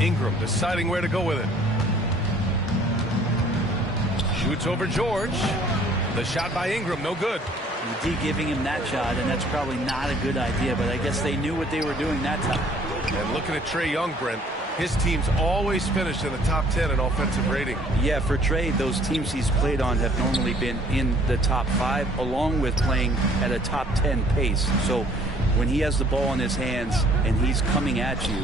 Ingram deciding where to go with it. Shoots over George. The shot by Ingram, no good. D giving him that shot, and that's probably not a good idea, but I guess they knew what they were doing that time. And looking at Trae Young, Brent, his team's always finished in the top 10 in offensive rating. Yeah, for Trae, those teams he's played on have normally been in the top 5, along with playing at a top 10 pace. So when he has the ball in his hands and he's coming at you,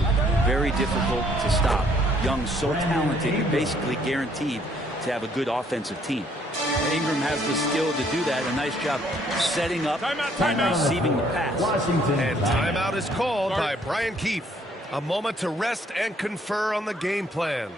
very difficult to stop. Young's so talented, you're basically guaranteed to have a good offensive team. Ingram has the skill to do that. A nice job setting up and receiving the pass. And timeout is called by Brian Keefe. A moment to rest and confer on the game plan.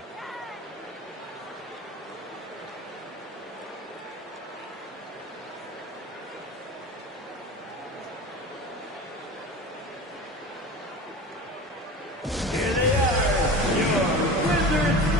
Here they are, your Wizards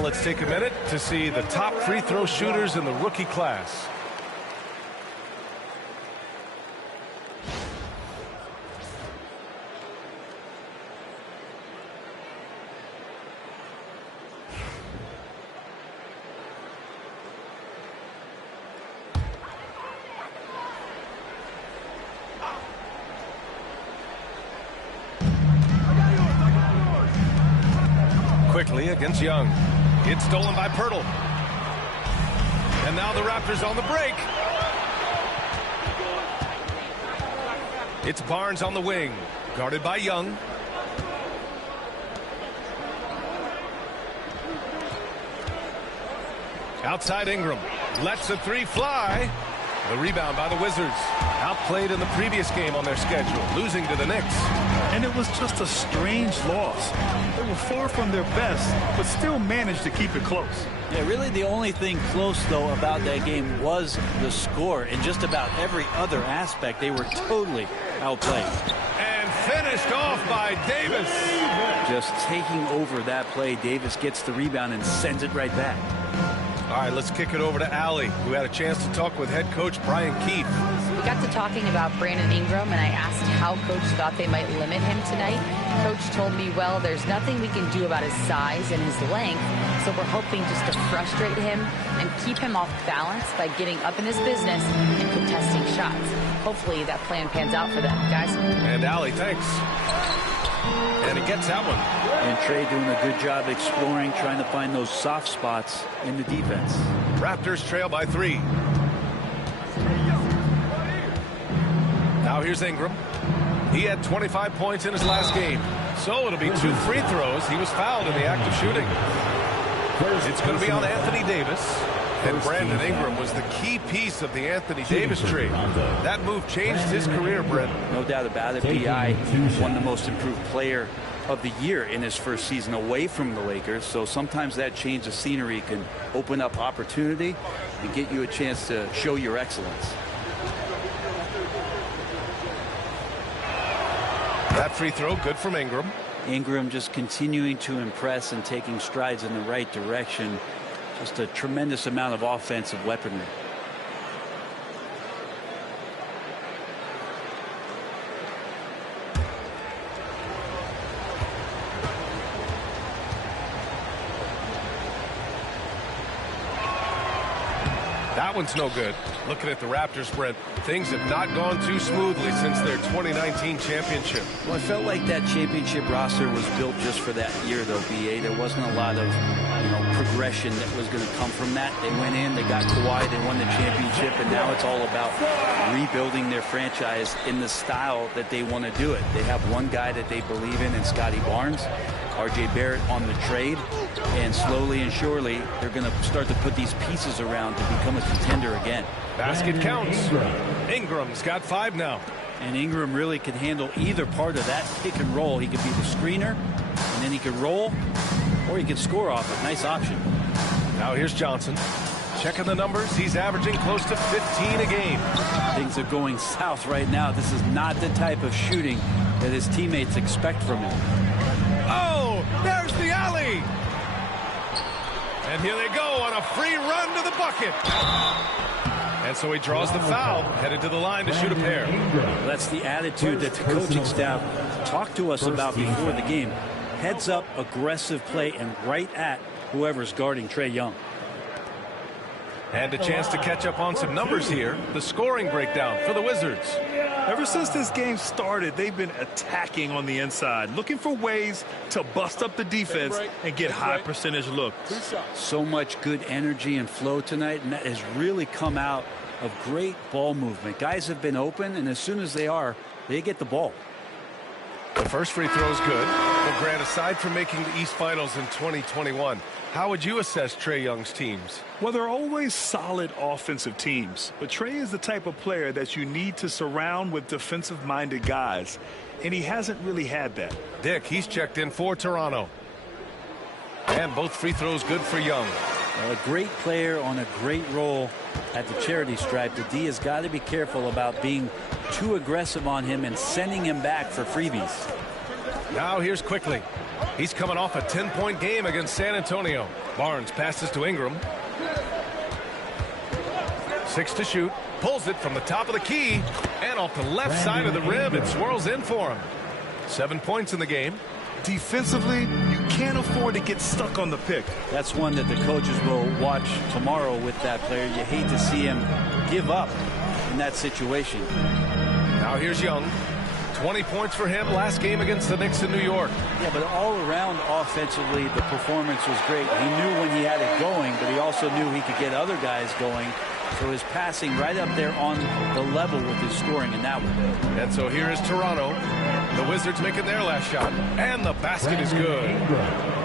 Now let's take a minute to see the top free throw shooters in the rookie class. Quickly against Young. It's stolen by Pirtle. And now the Raptors on the break. It's Barnes on the wing. Guarded by Young. Outside Ingram. Lets the three fly. The rebound by the Wizards. Outplayed in the previous game on their schedule, losing to the Knicks. And it was just a strange loss. They were far from their best, but still managed to keep it close. Yeah, really the only thing close, though, about that game was the score. In just about every other aspect, they were totally outplayed. And finished off by Davis. Just taking over that play, Davis gets the rebound and sends it right back. All right, let's kick it over to Allie, who had a chance to talk with head coach Brian Keefe. We got to talking about Brandon Ingram, and I asked how Coach thought they might limit him tonight. Coach told me, well, there's nothing we can do about his size and his length, so we're hoping just to frustrate him and keep him off balance by getting up in his business and contesting shots. Hopefully that plan pans out for them, guys. And Allie, thanks. And he gets that one. And Trey doing a good job exploring, trying to find those soft spots in the defense. Raptors trail by 3. Now here's Ingram. He had 25 points in his last game. So it'll be 2 free throws. He was fouled in the act of shooting. It's going to be on Anthony Davis. And Brandon Ingram was the key piece of the Anthony Davis trade. That move changed his career, Brett. No doubt about it. B.I. won the most improved player of the year in his first season away from the Lakers. So sometimes that change of scenery can open up opportunity and get you a chance to show your excellence. That free throw good from Ingram. Ingram just continuing to impress and taking strides in the right direction. Just a tremendous amount of offensive weaponry. That one's no good. Looking at the Raptors, Brent, things have not gone too smoothly since their 2019 championship. Well, I felt like that championship roster was built just for that year, though, B.A. There wasn't a lot of, progression that was going to come from that. They went in, they got Kawhi, they won the championship, and now it's all about rebuilding their franchise in the style that they want to do it. They have one guy that they believe in Scotty Barnes. R.J. Barrett on the trade, and slowly and surely they're going to start to put these pieces around to become a contender again. Basket counts. Ingram's got 5 now. And Ingram really could handle either part of that pick and roll. He could be the screener, and then he could roll, or he could score off it. Nice option. Now here's Johnson. Checking the numbers, he's averaging close to 15 a game. Things are going south right now. This is not the type of shooting that his teammates expect from him. Oh, there's the alley. And here they go on a free run to the bucket. And so he draws the foul, headed to the line to shoot a pair. That's the attitude that the coaching staff talked to us about before the game. Heads up, aggressive play, and right at whoever's guarding Trey Young. And a chance to catch up on some numbers here. The scoring breakdown for the Wizards. Ever since this game started, they've been attacking on the inside, looking for ways to bust up the defense and get high percentage looks. So much good energy and flow tonight, and that has really come out of great ball movement. Guys have been open, and as soon as they get the ball. The first free throw is good. Well, Grant, aside from making the East Finals in 2021, how would you assess Trey Young's teams? Well, they're always solid offensive teams, but Trey is the type of player that you need to surround with defensive-minded guys, and he hasn't really had that. Dick, he's checked in for Toronto. And both free throws good for Young. A great player on a great role at the charity stripe. The D has got to be careful about being too aggressive on him and sending him back for freebies. Now here's Quickly. He's coming off a 10-point game against San Antonio. Barnes passes to Ingram. 6 to shoot. Pulls it from the top of the key. And off the left side of the rim. It swirls in for him. 7 points in the game. Defensively, you can't afford to get stuck on the pick. That's one that the coaches will watch tomorrow with that player. You hate to see him give up in that situation. Now here's Young. 20 points for him last game against the Knicks in New York. Yeah, but all around offensively, the performance was great. He knew when he had it going, but he also knew he could get other guys going. So his passing right up there on the level with his scoring in that one. And so here is Toronto. The Wizards making their last shot. And the basket is good.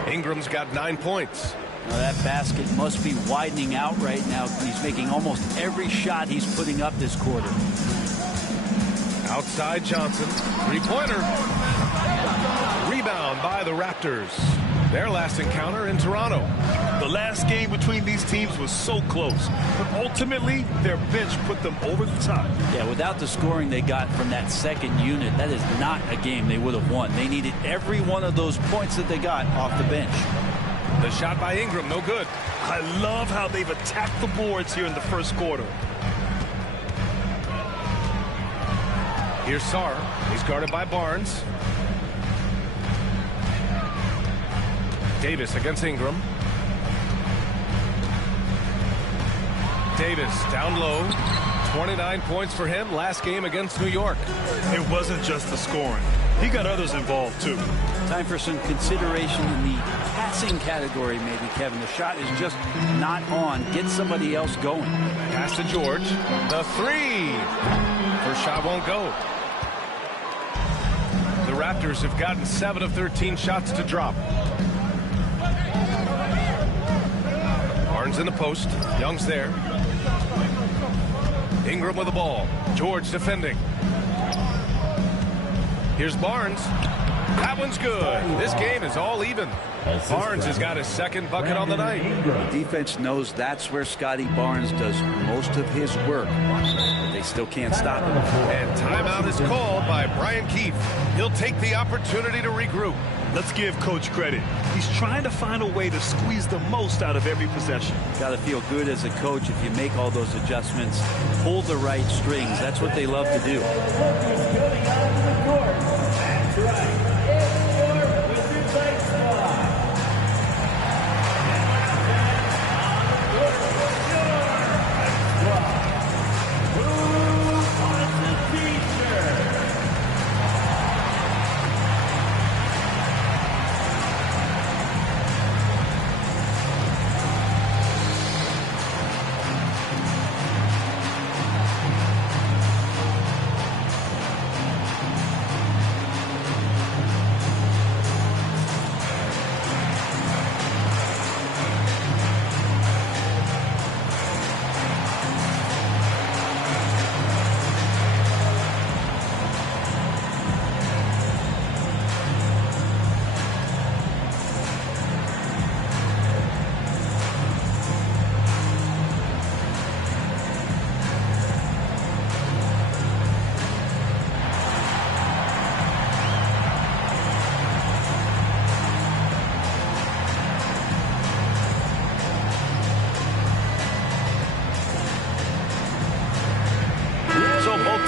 Ingram's got 9 points. Now that basket must be widening out right now. He's making almost every shot he's putting up this quarter. Outside Johnson. Three-pointer. Rebound by the Raptors. Their last encounter in Toronto. The last game between these teams was so close, but ultimately their bench put them over the top. Yeah, without the scoring they got from that second unit, that is not a game they would have won. They needed every one of those points that they got off the bench. The shot by Ingram, no good. I love how they've attacked the boards here in the first quarter. Here's Sarr. He's guarded by Barnes. Davis against Ingram. Davis down low. 29 points for him last game against New York. It wasn't just the scoring. He got others involved, too. Time for some consideration in the passing category, maybe, Kevin. The shot is just not on. Get somebody else going. Pass to George. The three. First shot won't go. The Raptors have gotten 7 of 13 shots to drop. Barnes in the post. Young's there. Ingram with the ball. George defending. Here's Barnes. That one's good. This game is all even. Barnes has got his second bucket on the night. The defense knows that's where Scotty Barnes does most of his work, but they still can't stop him. And timeout is called by Brian Keefe. He'll take the opportunity to regroup. Let's give Coach credit. He's trying to find a way to squeeze the most out of every possession. Got to feel good as a coach if you make all those adjustments, pull the right strings. That's what they love to do.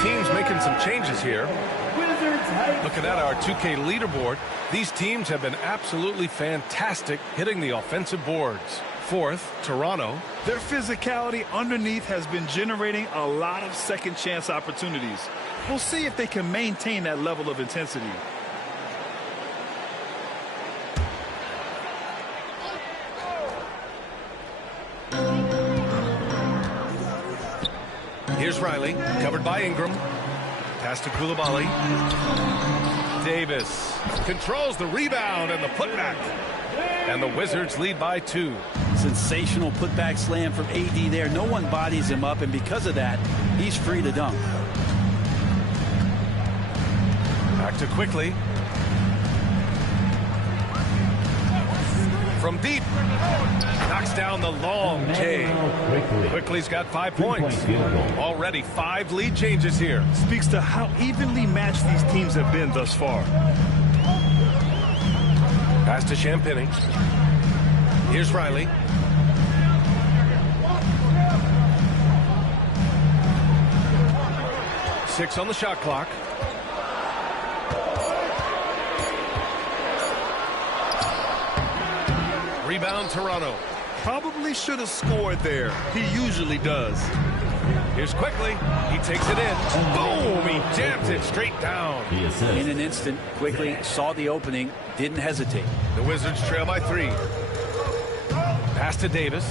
Teams making some changes here. Looking at our 2K leaderboard, these teams have been absolutely fantastic hitting the offensive boards. Fourth, Toronto. Their physicality underneath has been generating a lot of second chance opportunities. We'll see if they can maintain that level of intensity. Here's Riley, covered by Ingram. Pass to Koulibaly. Davis controls the rebound and the putback. And the Wizards lead by 2. Sensational putback slam from AD there. No one bodies him up, and because of that, he's free to dunk. Back to Quickly. From deep. Knocks down the long J. Quickly's got 5 points. Already 5 lead changes here. Speaks to how evenly matched these teams have been thus far. Pass to Champagny. Here's Riley. Six on the shot clock. Rebound, Toronto. Probably should have scored there. He usually does. Here's Quickly. He takes it in. Boom! He jams it straight down. In an instant, Quickly saw the opening, didn't hesitate. The Wizards trail by 3. Pass to Davis.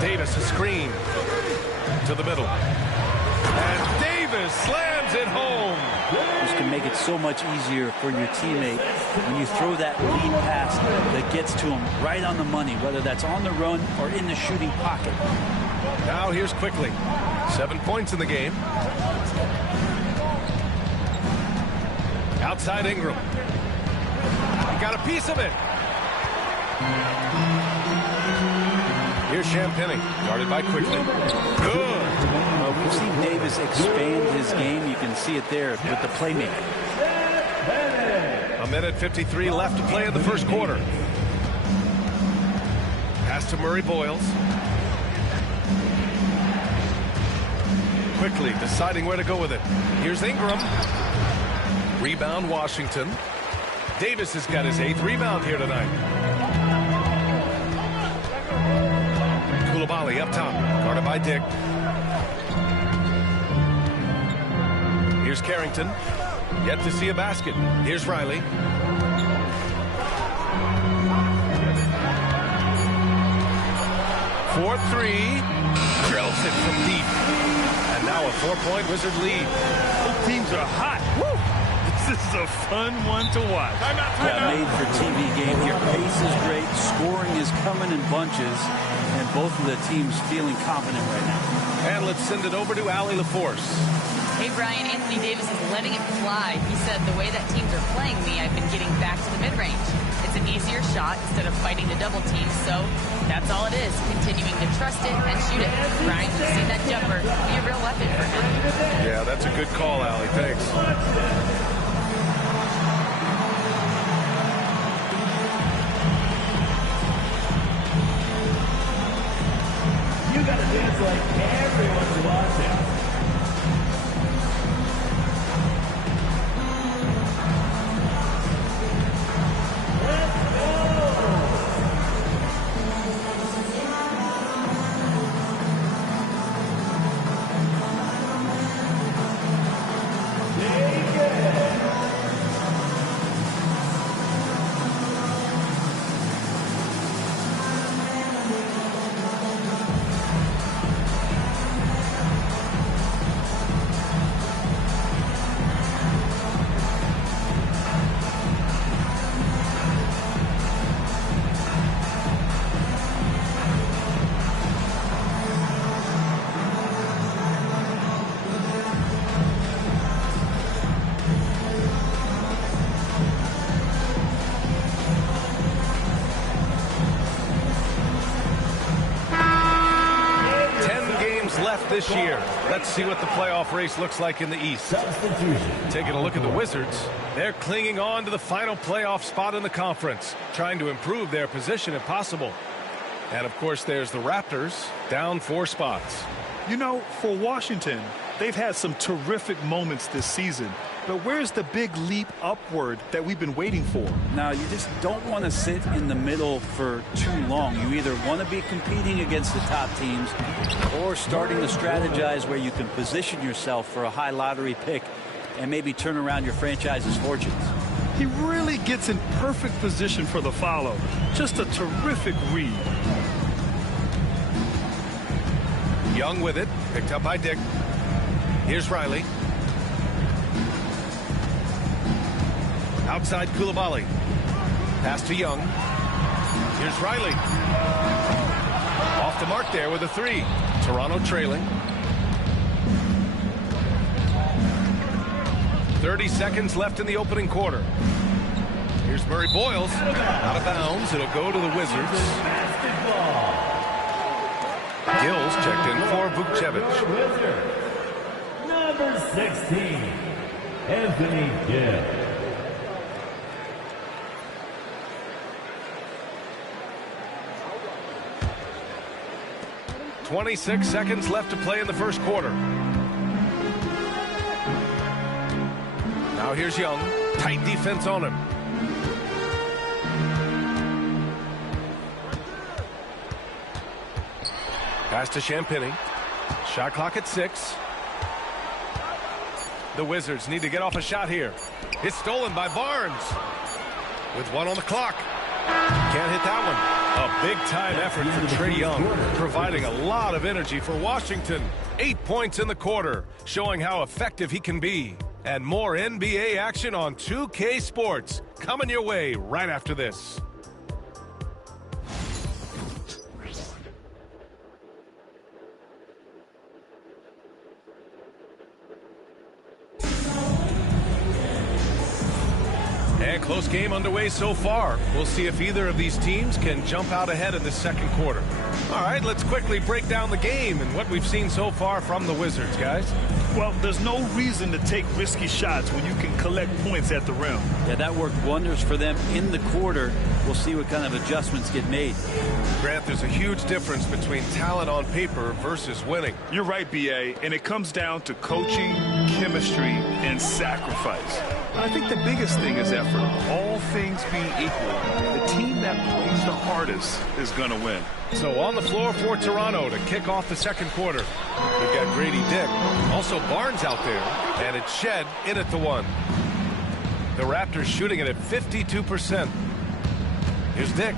Davis, a screen to the middle. And Davis slams it home. This can make it so much easier for your teammate when you throw that lead pass that gets to him right on the money, whether that's on the run or in the shooting pocket. Now here's Quickly. 7 points in the game. Outside Ingram. He got a piece of it. Here's Champagny, guarded by Quickly. Good. We've seen Davis expand his game. You can see it there with the playmaking. A minute 53 left to play in the first quarter. Pass to Murray Boyles. Quickly deciding where to go with it. Here's Ingram. Rebound Washington. Davis has got his 8th rebound here tonight. Coulibaly up top, guarded by Dick. Here's Carrington. Yet to see a basket. Here's Riley. For 3. Drills it from deep. And now a 4-point Wizard lead. Both teams are hot. Woo! This is a fun one to watch. Made for TV game here. Pace is great. Scoring is coming in bunches. And both of the teams feeling confident right now. And let's send it over to Allie LaForce. Hey, Brian, Anthony Davis is letting it fly. He said, the way that teams are playing me, I've been getting back to the mid-range. It's an easier shot instead of fighting the double team, so that's all it is, continuing to trust it and shoot it. Brian, you've seen that jumper be a real weapon for him. Yeah, that's a good call, Allie. Thanks. You gotta dance like everyone's watching. This year. Let's see what the playoff race looks like in the East. Taking a look at the Wizards, they're clinging on to the final playoff spot in the conference, trying to improve their position if possible. And of course, there's the Raptors, down 4 spots. You know, for Washington, they've had some terrific moments this season. But where's the big leap upward that we've been waiting for? Now, you just don't want to sit in the middle for too long. You either want to be competing against the top teams or starting to strategize where you can position yourself for a high lottery pick and maybe turn around your franchise's fortunes. He really gets in perfect position for the follow. Just a terrific read. Young with it, picked up by Dick. Here's Riley. Outside Coulibaly. Pass to Young. Here's Riley. Off the mark there with a 3. Toronto trailing. 30 seconds left in the opening quarter. Here's Murray Boyles. Out of bounds. It'll go to the Wizards. Gills checked in for Vukcevic. Number 16, Anthony Gill. 26 seconds left to play in the first quarter. Now here's Young. Tight defense on him. Pass to Champagny. Shot clock at 6. The Wizards need to get off a shot here. It's stolen by Barnes. With 1 on the clock. Can't hit that one. A big-time effort for Trae Young, providing a lot of energy for Washington. 8 points in the quarter, showing how effective he can be. And more NBA action on 2K Sports, coming your way right after this. And close game underway so far. We'll see if either of these teams can jump out ahead in the second quarter. All right, let's quickly break down the game and what we've seen so far from the Wizards, guys. Well, there's no reason to take risky shots when you can collect points at the rim. Yeah, that worked wonders for them in the quarter. We'll see what kind of adjustments get made. Grant, there's a huge difference between talent on paper versus winning. You're right, B.A., and it comes down to coaching, chemistry, and sacrifice. I think the biggest thing is effort. All things being equal, the team that plays the hardest is going to win. So on the floor for Toronto to kick off the second quarter. We've got Grady Dick. Also Barnes out there. And it's Shed in at the 1. The Raptors shooting it at 52%. Here's Dick.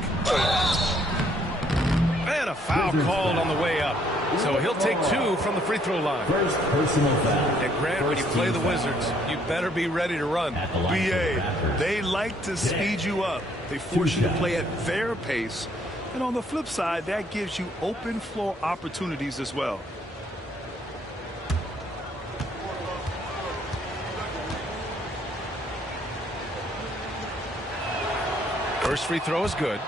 And a foul called on the way up. So he'll take 2 from the free throw line. First personal foul. And Grant, when you play the Wizards, you better be ready to run. B.A., they like to speed you up. They force you to play at their pace. And on the flip side, that gives you open floor opportunities as well. First free throw is good.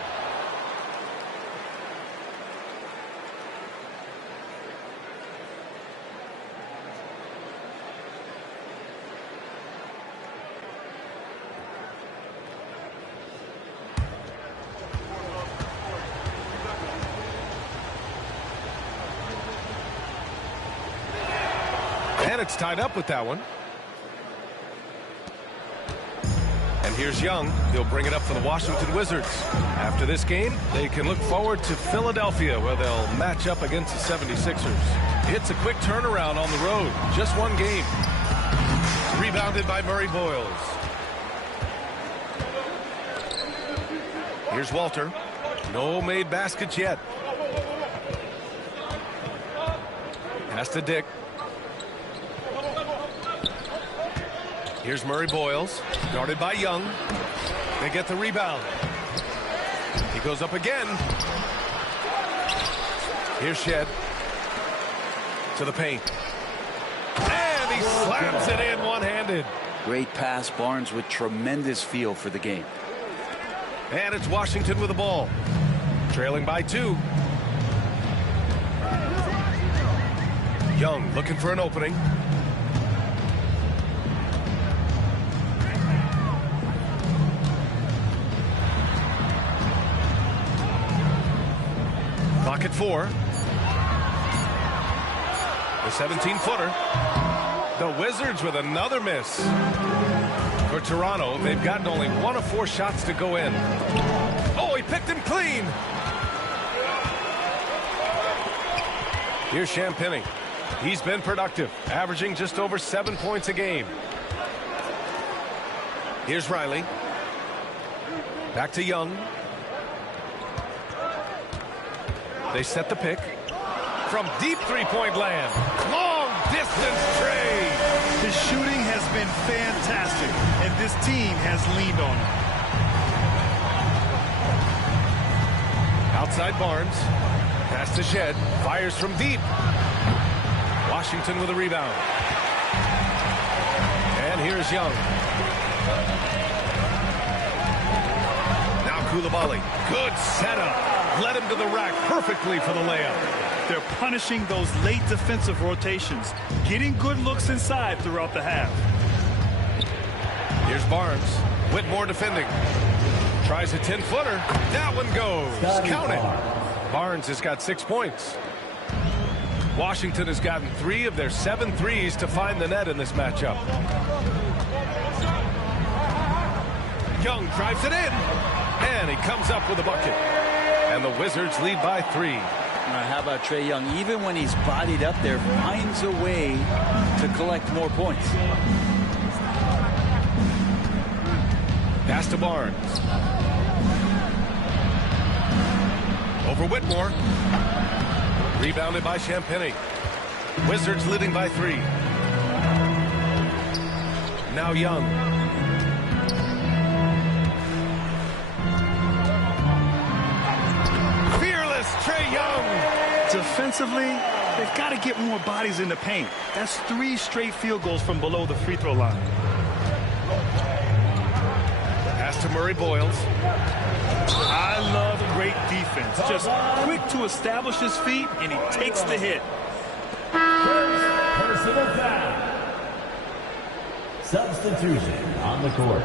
And it's tied up with that one. And here's Young. He'll bring it up for the Washington Wizards. After this game, they can look forward to Philadelphia, where they'll match up against the 76ers. It's a quick turnaround on the road. Just one game. Rebounded by Murray Boyles. Here's Walter. No made baskets yet. Pass to Dick. Here's Murray Boyles, guarded by Young. They get the rebound. He goes up again. Here's Shed. To the paint. And he slams it in one-handed. Great pass. Barnes with tremendous feel for the game. And it's Washington with the ball. Trailing by 2. Young looking for an opening. Clock at 4. The 17-footer. The Wizards with another miss. For Toronto, they've gotten only 1 of 4 shots to go in. Oh, he picked him clean. Here's Champagny. He's been productive, averaging just over 7 points a game. Here's Riley. Back to Young. They set the pick. From deep three-point land. Long distance trade. His shooting has been fantastic, and this team has leaned on him. Outside Barnes. Pass to Shed. Fires from deep. Washington with a rebound. And here's Young. Now Koulibaly. Good setup. Led him to the rack perfectly for the layup. They're punishing those late defensive rotations, getting good looks inside throughout the half. Here's Barnes. Whitmore defending. Tries a 10-footer. That one goes. Count it. Barnes has got 6 points. Washington has gotten 3 of their 7 threes to find the net in this matchup. Young drives it in, and he comes up with a bucket. And the Wizards lead by 3. How about Trae Young? Even when he's bodied up there, finds a way to collect more points. Pass to Barnes. Over Whitmore. Rebounded by Champagnie. Wizards leading by 3. Now Young. Fearless Trae Young. Defensively, they've got to get more bodies in the paint. That's 3 straight field goals from below the free throw line. Pass to Murray Boyles. I love great defense. Just quick to establish his feet, and he takes the hit. Personal foul. Substitution on the court.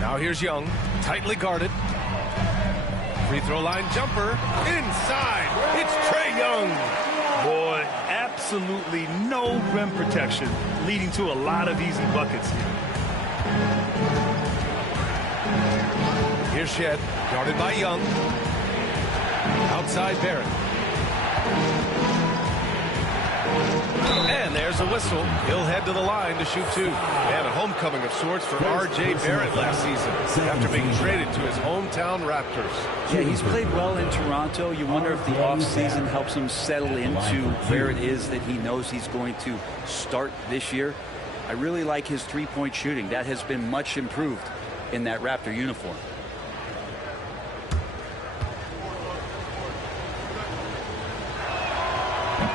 Now here's Young, tightly guarded. Free throw line jumper, inside. It's Trae Young. Boy, absolutely no rim protection, leading to a lot of easy buckets here. Here's Shed, guarded by Young. Outside Barrett. And there's a whistle. He'll head to the line to shoot 2. And a homecoming of sorts for R.J. Barrett last season after being traded to his hometown Raptors. Yeah, he's played well in Toronto. You wonder if the offseason helps him settle into where it is that he knows he's going to start this year. I really like his three-point shooting. That has been much improved in that Raptor uniform.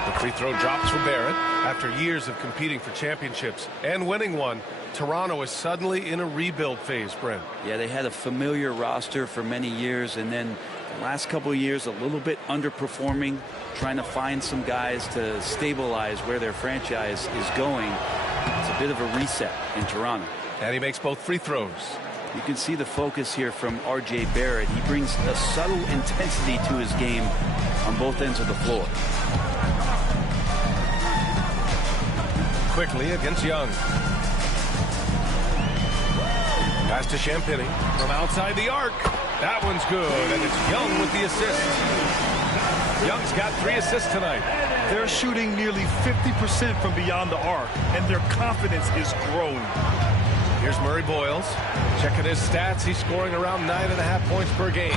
The free throw drops for Barrett. After years of competing for championships and winning one, Toronto is suddenly in a rebuild phase, Brent. Yeah, they had a familiar roster for many years, and then the last couple of years a little bit underperforming, trying to find some guys to stabilize where their franchise is going. It's a bit of a reset in Toronto. And he makes both free throws. You can see the focus here from R.J. Barrett. He brings a subtle intensity to his game on both ends of the floor. Quickly against Young. Pass to Champagnie from outside the arc. That one's good, and it's Young with the assist. Young's got 3 assists tonight. They're shooting nearly 50% from beyond the arc, and their confidence is growing. Here's Murray Boyles. Checking his stats, he's scoring around 9.5 points per game.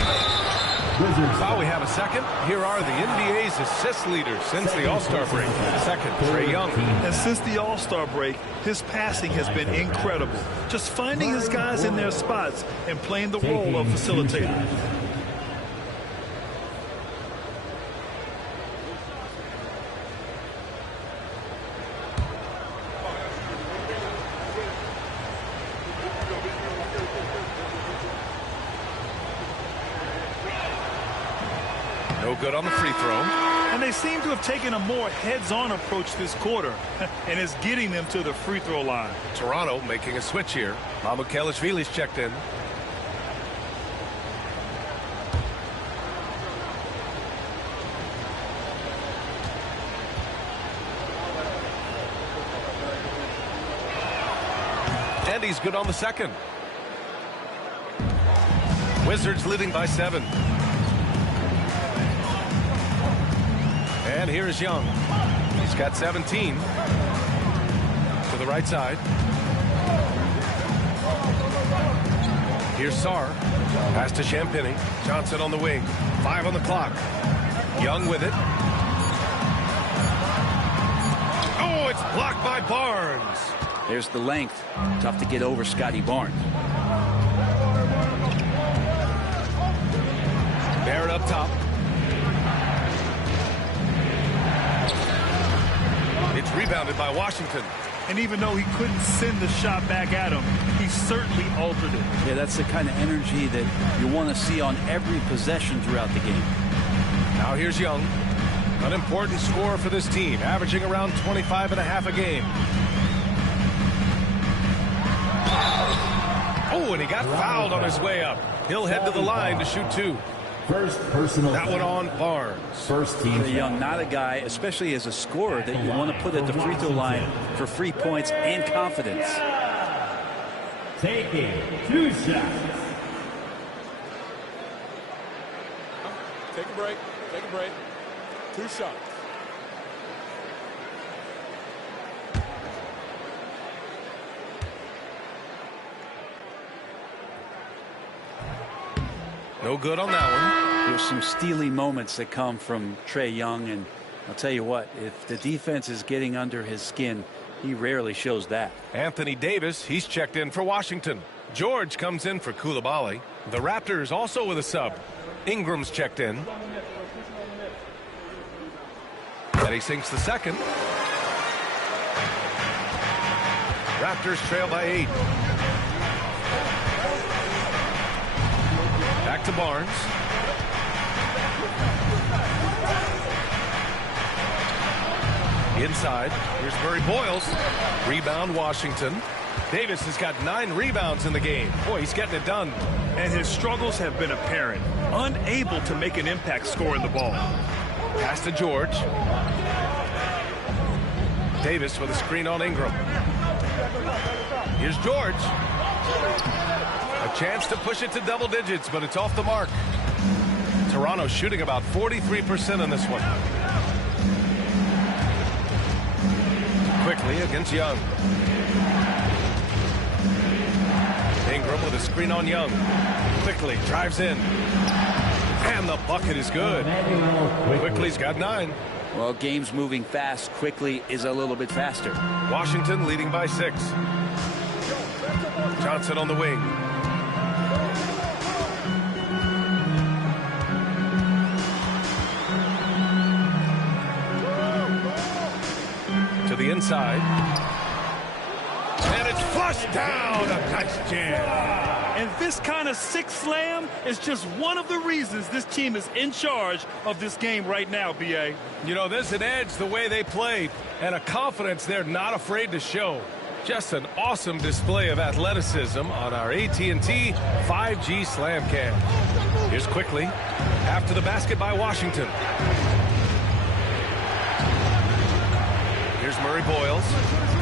While we have a second, here are the NBA's assist leaders since the All-Star break. Second, Trae Young. And since the All-Star break, his passing has been incredible. Just finding his guys in their spots and playing the role of facilitator. No good on the free throw. And they seem to have taken a more heads-on approach this quarter, and it's getting them to the free throw line. Toronto making a switch here. Mamukelashvili's checked in. And he's good on the second. Wizards leading by 7. And here's Young. He's got 17. To the right side. Here's Sarr. Pass to Champagnie. Johnson on the wing. 5 on the clock. Young with it. Oh, it's blocked by Barnes. There's the length. Tough to get over Scotty Barnes. Barrett up top. It's rebounded by Washington. And even though he couldn't send the shot back at him, he certainly altered it. Yeah, that's the kind of energy that you want to see on every possession throughout the game. Now here's Young. An important scorer for this team, averaging around 25.5 a game. Oh, and he got fouled on his way up. He'll head to the line to shoot 2. First personal. That one on Barnes. First team. Young, not a guy, especially as a scorer, that you want to put at the free throw line for free points and confidence. Taking 2 shots. Take a break. Take a break. 2 shots. No good on that one. There's some steely moments that come from Trae Young, and I'll tell you what, if the defense is getting under his skin, he rarely shows that. Anthony Davis, he's checked in for Washington. George comes in for Coulibaly. The Raptors also with a sub. Ingram's checked in. And he sinks the second. Raptors trail by 8. Back to Barnes. Inside. Here's Murray Boyles. Rebound Washington. Davis has got 9 rebounds in the game. Boy, he's getting it done. And his struggles have been apparent. Unable to make an impact scoring the ball. Pass to George. Davis with a screen on Ingram. Here's George. A chance to push it to double digits, but it's off the mark. Toronto shooting about 43% in this one. Quickly against Young. Ingram with a screen on Young. Quickly drives in. And the bucket is good. Quickly's got 9. Well, games moving fast. Quickly is a little bit faster. Washington leading by 6. Johnson on the wing. To the inside. And it's flushed down. A nice jam. And this kind of six slam is just one of the reasons this team is in charge of this game right now, B.A. You know, there's an edge the way they played and a confidence they're not afraid to show. Just an awesome display of athleticism on our AT&T 5G Slam Cam. Here's Quickly after the basket by Washington. Here's Murray Boyles.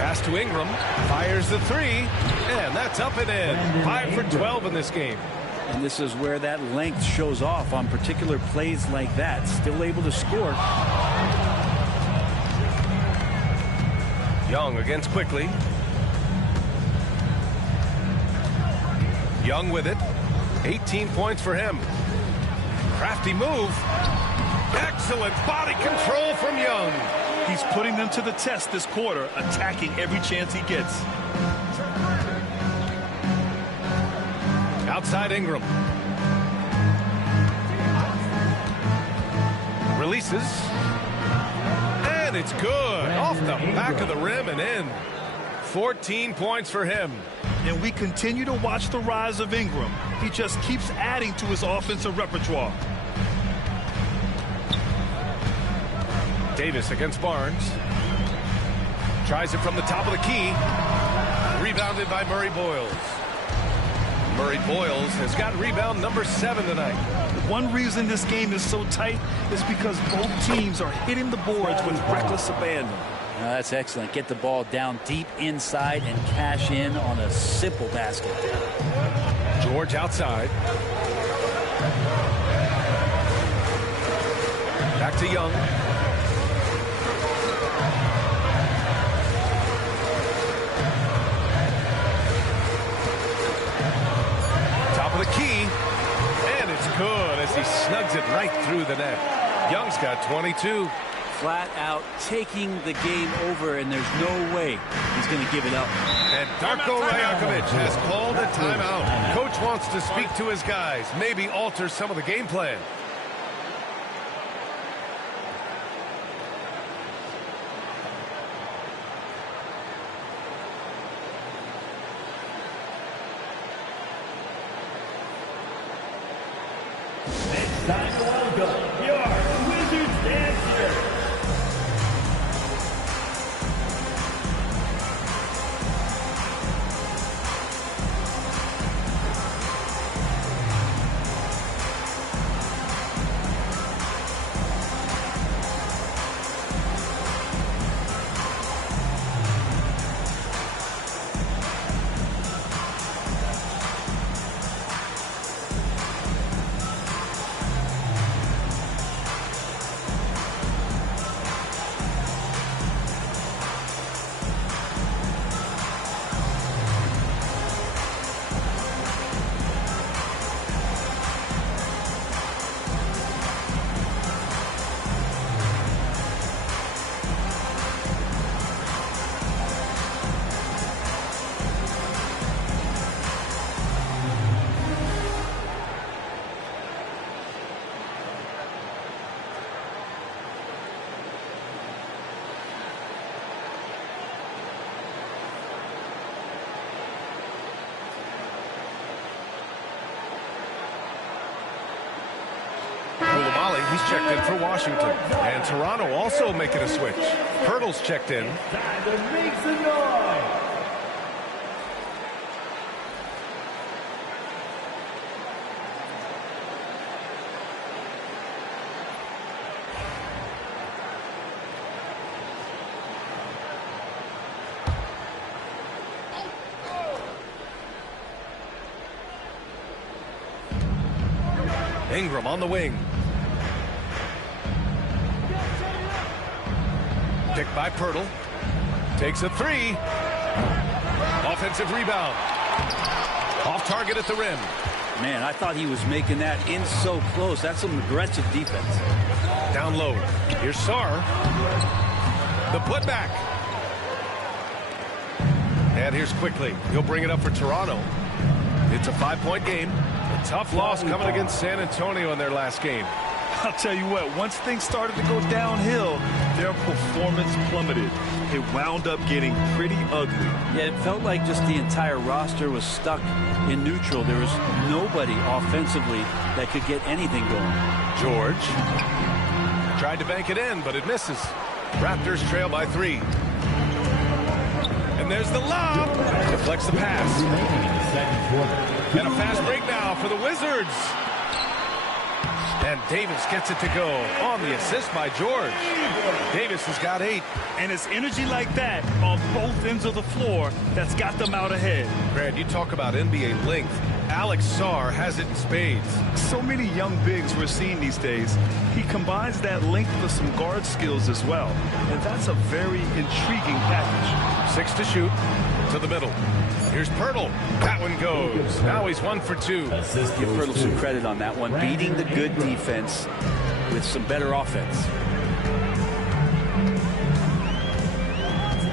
Pass to Ingram. Fires the 3. And that's up and in. 5 for 12 in this game. And this is where that length shows off on particular plays like that. Still able to score. Young against Quickly. Young with it. 18 points for him. Crafty move. Excellent body control from Young. He's putting them to the test this quarter, attacking every chance he gets. Outside Ingram. Releases. And it's good. Off the back of the rim and in. 14 points for him. And we continue to watch the rise of Ingram. He just keeps adding to his offensive repertoire. Davis against Barnes. Tries it from the top of the key. Rebounded by Murray Boyles. Murray Boyles has got rebound number 7 tonight. One reason this game is so tight is because both teams are hitting the boards with reckless abandon. That's excellent. Get the ball down deep inside and cash in on a simple basket. George outside. Back to Young. Top of the key. And it's good as he snugs it right through the net. Young's got 22. Flat out taking the game over, and there's no way he's going to give it up. And Darko Rajakovic has called a timeout. Coach wants to speak to his guys, maybe alter some of the game plan. It's time to welcome your Wizards dancer. He's checked in for Washington. And Toronto also making a switch. Pirtle's checked in. Ingram on the wing. Picked by Pirtle. Takes a three. Offensive rebound. Off target at the rim. Man, I thought he was making that in so close. That's some aggressive defense. Down low. Here's Sarr. The putback. And here's Quickly. He'll bring it up for Toronto. It's a 5-point game. A tough loss coming against San Antonio in their last game. I'll tell you what, once things started to go downhill, their performance plummeted. It wound up getting pretty ugly. Yeah, it felt like just the entire roster was stuck in neutral. There was nobody offensively that could get anything going. George tried to bank it in, but it misses. Raptors trail by 3. And there's the lob. Deflects the pass. And a fast break now for the Wizards. And Davis gets it to go on the assist by George. Davis has got 8. And it's energy like that on both ends of the floor that's got them out ahead. Grant, you talk about NBA length. Alex Sarr has it in spades. So many young bigs we're seeing these days. He combines that length with some guard skills as well. And that's a very intriguing package. 6 to shoot. To the middle. Here's Pirtle. That one goes. Now he's 1 for 2. Give Pirtle some credit on that one. Beating the good defense with some better offense.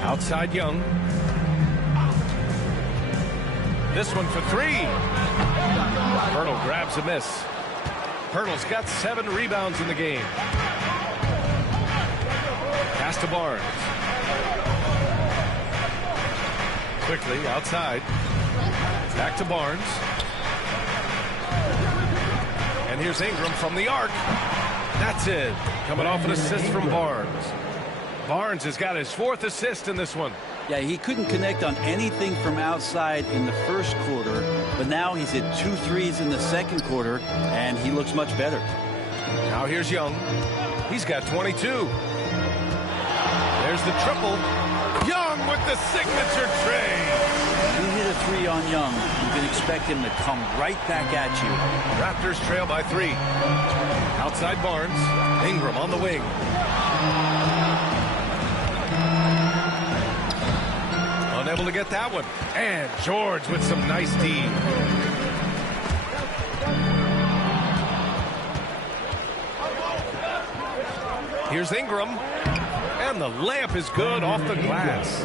Outside Young. This one for 3. Pirtle grabs a miss. Pirtle's got 7 rebounds in the game. Pass to Barnes. Quickly outside. Back to Barnes. And here's Ingram from the arc. That's it. Coming off an assist from Barnes. Barnes has got his 4th assist in this one. Yeah, he couldn't connect on anything from outside in the first quarter, but now he's hit 2 threes in the second quarter, and he looks much better. Now here's Young. He's got 22. There's the triple. Young with the signature trade. You hit a 3 on Young, you can expect him to come right back at you. Raptors trail by 3. Outside Barnes. Ingram on the wing. Unable to get that one. And George with some nice D. Here's Ingram. And the layup is good off the glass.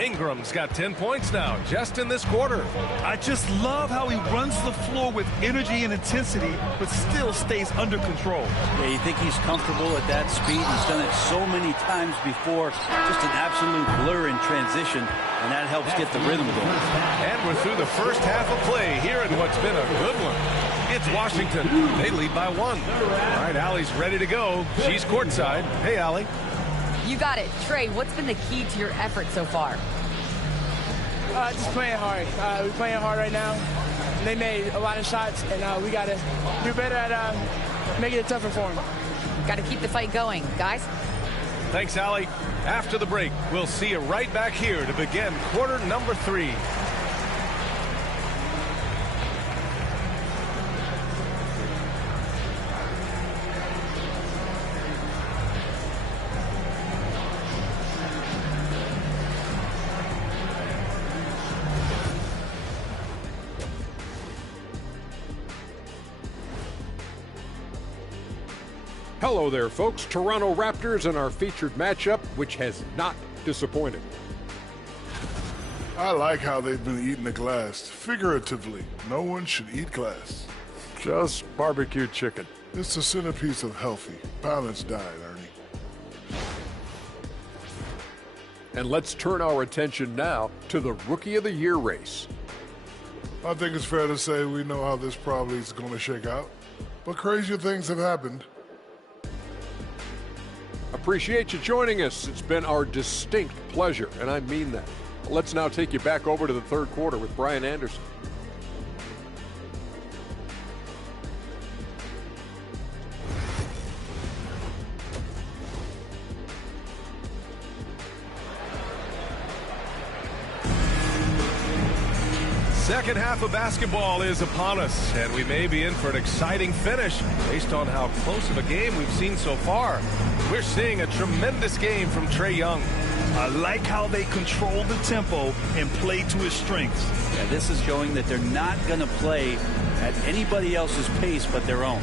Ingram's got 10 points now, just in this quarter. I just love how he runs the floor with energy and intensity, but still stays under control. Yeah, you think he's comfortable at that speed? He's done it so many times before. Just an absolute blur in transition, and that helps get the rhythm going. And we're through the first half of play here in what's been a good one. It's Washington. They lead by 1. All right, Allie's ready to go. She's courtside. Hey, Allie. You got it. Trey, what's been the key to your effort so far? Just playing hard. We're playing hard right now. They made a lot of shots, and we got to do better at making it tougher for them. Got to keep the fight going. Guys? Thanks, Allie. After the break, we'll see you right back here to begin quarter number 3. Hello there, folks. Toronto Raptors and our featured matchup, which has not disappointed. I like how they've been eating the glass. Figuratively, no one should eat glass. Just barbecue chicken. It's the centerpiece of healthy, balanced diet, Ernie. And let's turn our attention now to the Rookie of the Year race. I think it's fair to say we know how this probably is going to shake out. But crazier things have happened. Appreciate you joining us. It's been our distinct pleasure, and I mean that. Let's now take you back over to the third quarter with Brian Anderson. Second half of basketball is upon us, and we may be in for an exciting finish based on how close of a game we've seen so far. We're seeing a tremendous game from Trae Young. I like how they control the tempo and play to his strengths. Yeah, this is showing that they're not going to play at anybody else's pace but their own.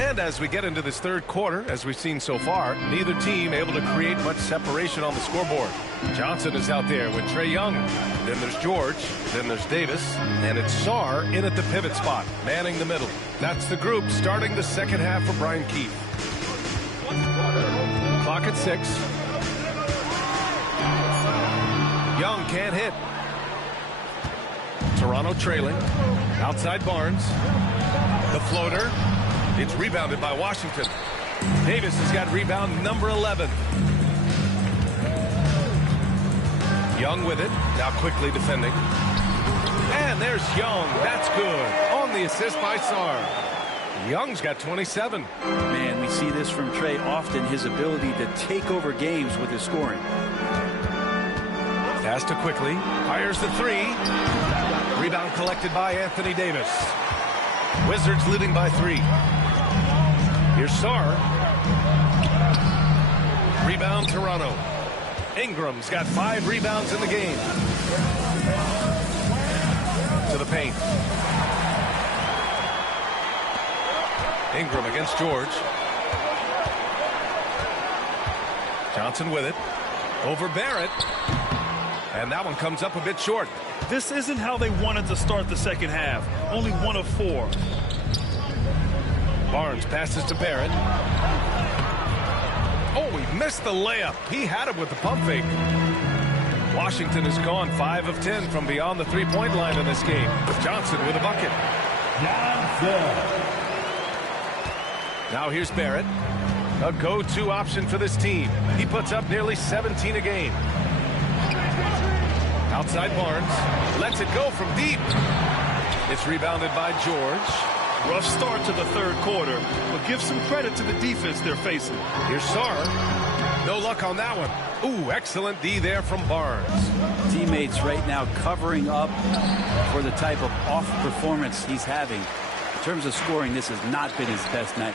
And as we get into this third quarter, as we've seen so far, neither team able to create much separation on the scoreboard. Johnson is out there with Trae Young. Then there's George. Then there's Davis. And it's Sarr in at the pivot spot, manning the middle. That's the group starting the second half for Brian Keefe. Clock at 6. Young can't hit. Toronto trailing. Outside Barnes. The floater. It's rebounded by Washington. Davis has got rebound number 11. Young with it. Now quickly defending. And there's Young. That's good. On the assist by Sarr. Young's got 27. Man, we see this from Trae often, his ability to take over games with his scoring. Pass to quickly. Fires the three. Rebound collected by Anthony Davis. Wizards leading by 3. Here's Sarr. Rebound Toronto. Ingram's got 5 rebounds in the game. To the paint. Ingram against George. Johnson with it. Over Barrett. And that one comes up a bit short. This isn't how they wanted to start the second half. Only 1 of 4. Barnes passes to Barrett. Oh, he missed the layup. He had it with the pump fake. Washington has gone 5 of 10 from beyond the three-point line in this game. Johnson with a bucket. Johnson. Now here's Barrett. A go-to option for this team. He puts up nearly 17 a game. Outside Barnes. Lets it go from deep. It's rebounded by George. Rough start to the third quarter, but give some credit to the defense they're facing. Here's Sarr. No luck on that one. Ooh, excellent D there from Barnes. Teammates right now covering up for the type of off performance he's having. In terms of scoring, this has not been his best night.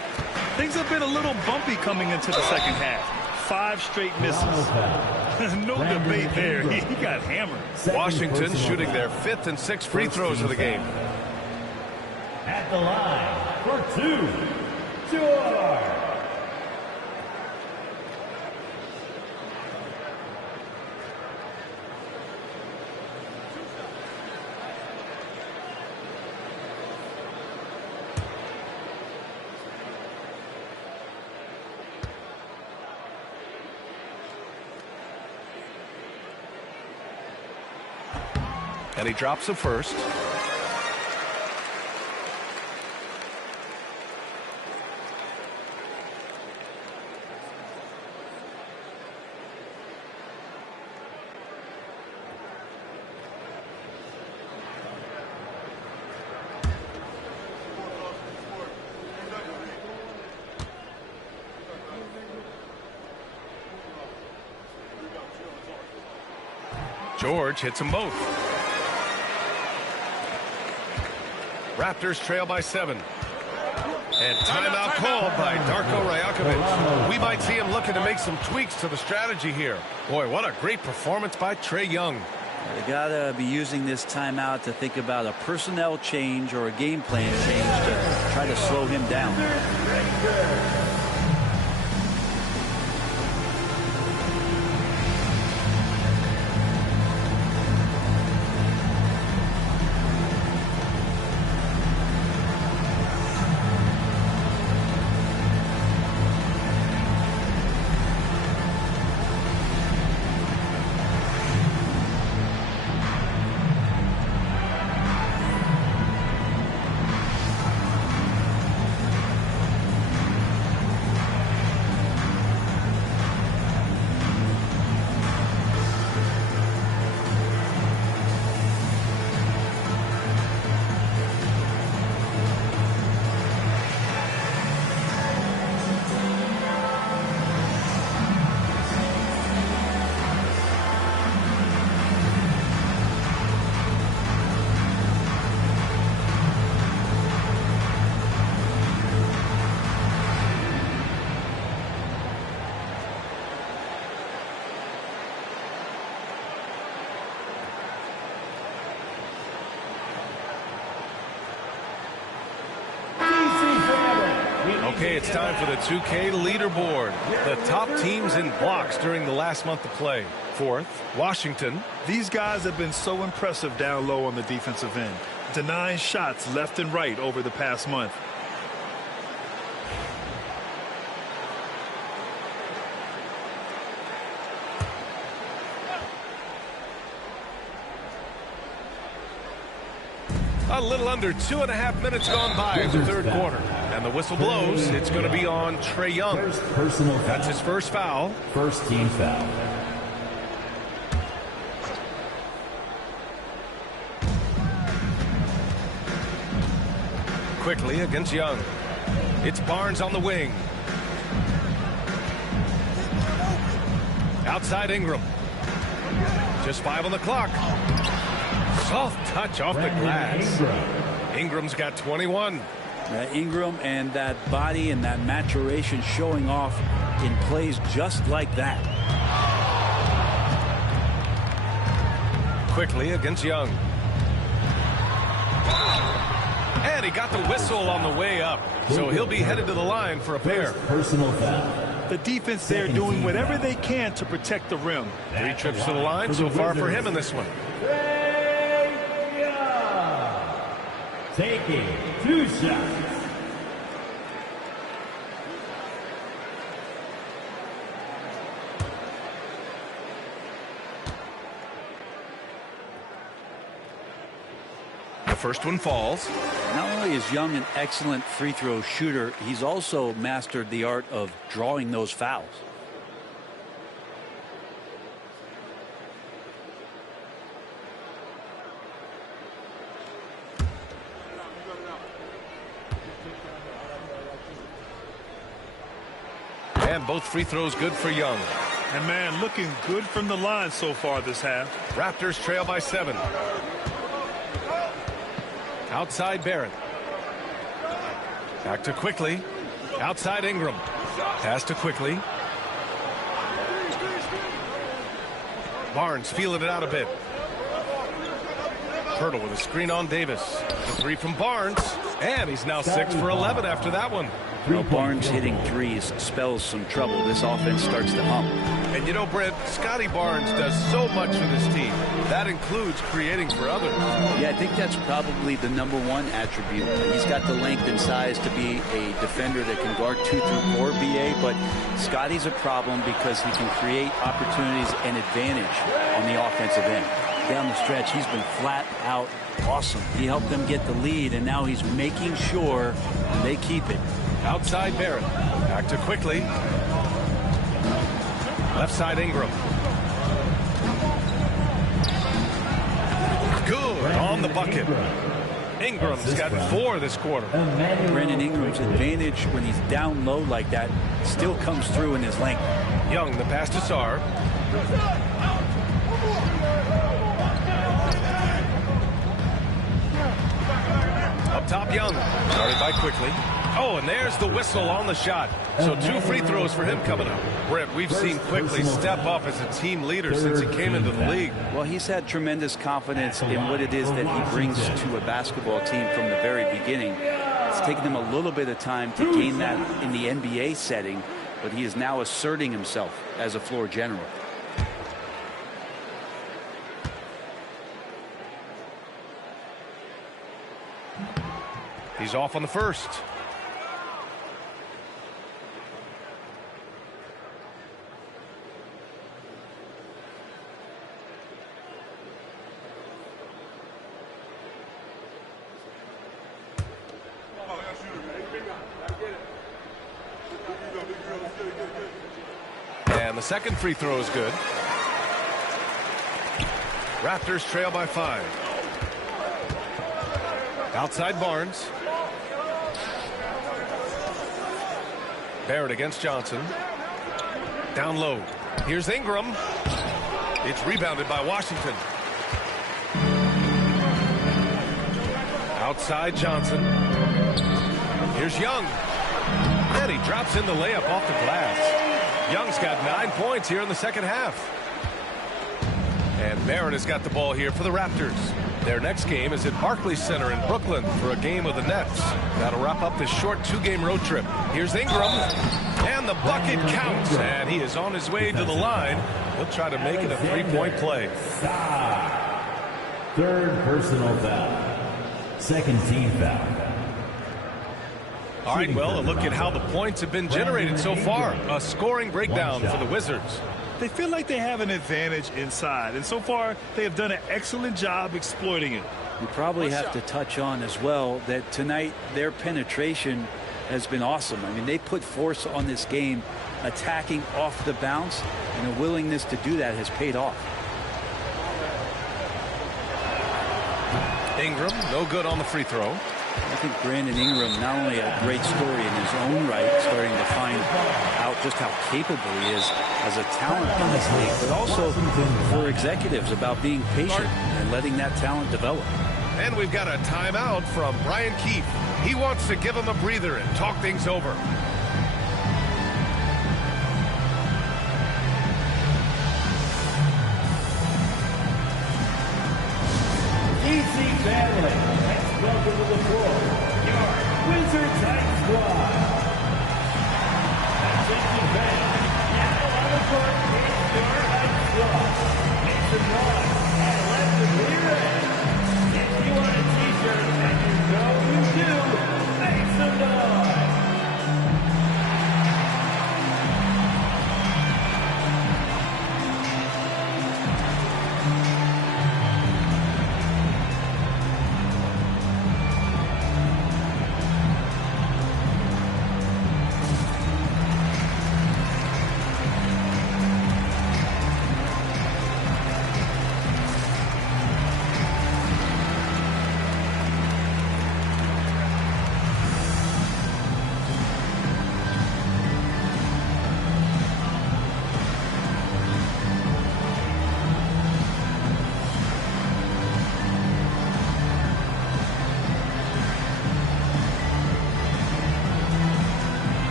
Things have been a little bumpy coming into the second half. 5 straight misses. No debate there. He got hammered. Washington shooting their 5th and 6th free throws of the game. At the line for 2, George. And he drops the first. George hits them both. Raptors trail by 7. And timeout called by Darko Rajakovic. We might see him looking to make some tweaks to the strategy here. Boy, what a great performance by Trae Young. They gotta be using this timeout to think about a personnel change or a game plan change to try to slow him down. Okay, it's time for the 2K leaderboard. The top teams in blocks during the last month of play. Fourth, Washington. These guys have been so impressive down low on the defensive end, denying shots left and right over the past month. A little under 2.5 minutes gone by in the third quarter. And the whistle blows. It's going to be on Trae Young. That's his first foul. First team foul. Quickly against Young. It's Barnes on the wing. Outside Ingram. Just 5 on the clock. Soft touch off the glass. Ingram's got 21. Ingram and that body and that maturation showing off in plays just like that. Quickly against Young. And he got the whistle on the way up. So he'll be headed to the line for a pair. Personal foul. The defense there doing whatever they can to protect the rim. 3 trips to the line so far for him in this one. Taking 2 shots. The first one falls. Not only is Young an excellent free throw shooter, he's also mastered the art of drawing those fouls. And both free throws good for Young. And man, looking good from the line so far this half. Raptors trail by 7. Outside Barrett. Back to Quickly. Outside Ingram. Pass to Quickly. Barnes feeling it out a bit. Hurdle with a screen on Davis. The 3 from Barnes. And he's now 6 for 11 after that one. Well, Barnes hitting threes spells some trouble. This offense starts to hump. And you know, Brent, Scotty Barnes does so much for this team. That includes creating for others. Yeah, I think that's probably the #1 attribute. He's got the length and size to be a defender that can guard 2 through 4, BA, but Scotty's a problem because he can create opportunities and advantage on the offensive end. Down the stretch, he's been flat out awesome. He helped them get the lead, and now he's making sure they keep it. Outside Barrett. Back to Quickly. Left side Ingram. Good on the bucket. Ingram's got 4 this quarter. Brandon Ingram's advantage when he's down low like that still comes through in his length. Young, the pass to Sarr. Up top, Young. Started by Quickly. Oh, and there's the whistle on the shot. So 2 free throws for him coming up. Brett, we've seen Quickly step up as a team leader since he came into the league. Well, he's had tremendous confidence in what it is that he brings to a basketball team from the very beginning. It's taken him a little bit of time to gain that in the NBA setting, but he is now asserting himself as a floor general. He's off on the first. And the second free throw is good. Raptors trail by 5. Outside Barnes. Barrett against Johnson. Down low. Here's Ingram. It's rebounded by Washington. Outside Johnson. Here's Young. And he drops in the layup off the glass. Young's got 9 points here in the second half. And Barrett has got the ball here for the Raptors. Their next game is at Barclays Center in Brooklyn for a game of the Nets. That'll wrap up this short 2-game road trip. Here's Ingram, and the bucket counts, and he is on his way to the line. He'll try to make it a 3-point play. Third personal foul. Second team foul. All right, well, a look at how the points have been generated so far. A scoring breakdown for the Wizards. They feel like they have an advantage inside, and so far they have done an excellent job exploiting it. You probably have to touch on as well that tonight their penetration has been awesome. I mean, they put force on this game, attacking off the bounce, and a willingness to do that has paid off. Ingram, no good on the free throw. I think Brandon Ingram, not only a great story in his own right, starting to find out just how capable he is as a talent in this league, but also for executives about being patient and letting that talent develop. And we've got a timeout from Brian Keefe. He wants to give him a breather and talk things over. DC family, let's welcome to the floor your Wizards High Squad. That's it, defense. Now on the court, it's your High Squad. Make some noise and let them hear it. If you want a t-shirt, and you know you do, make some noise.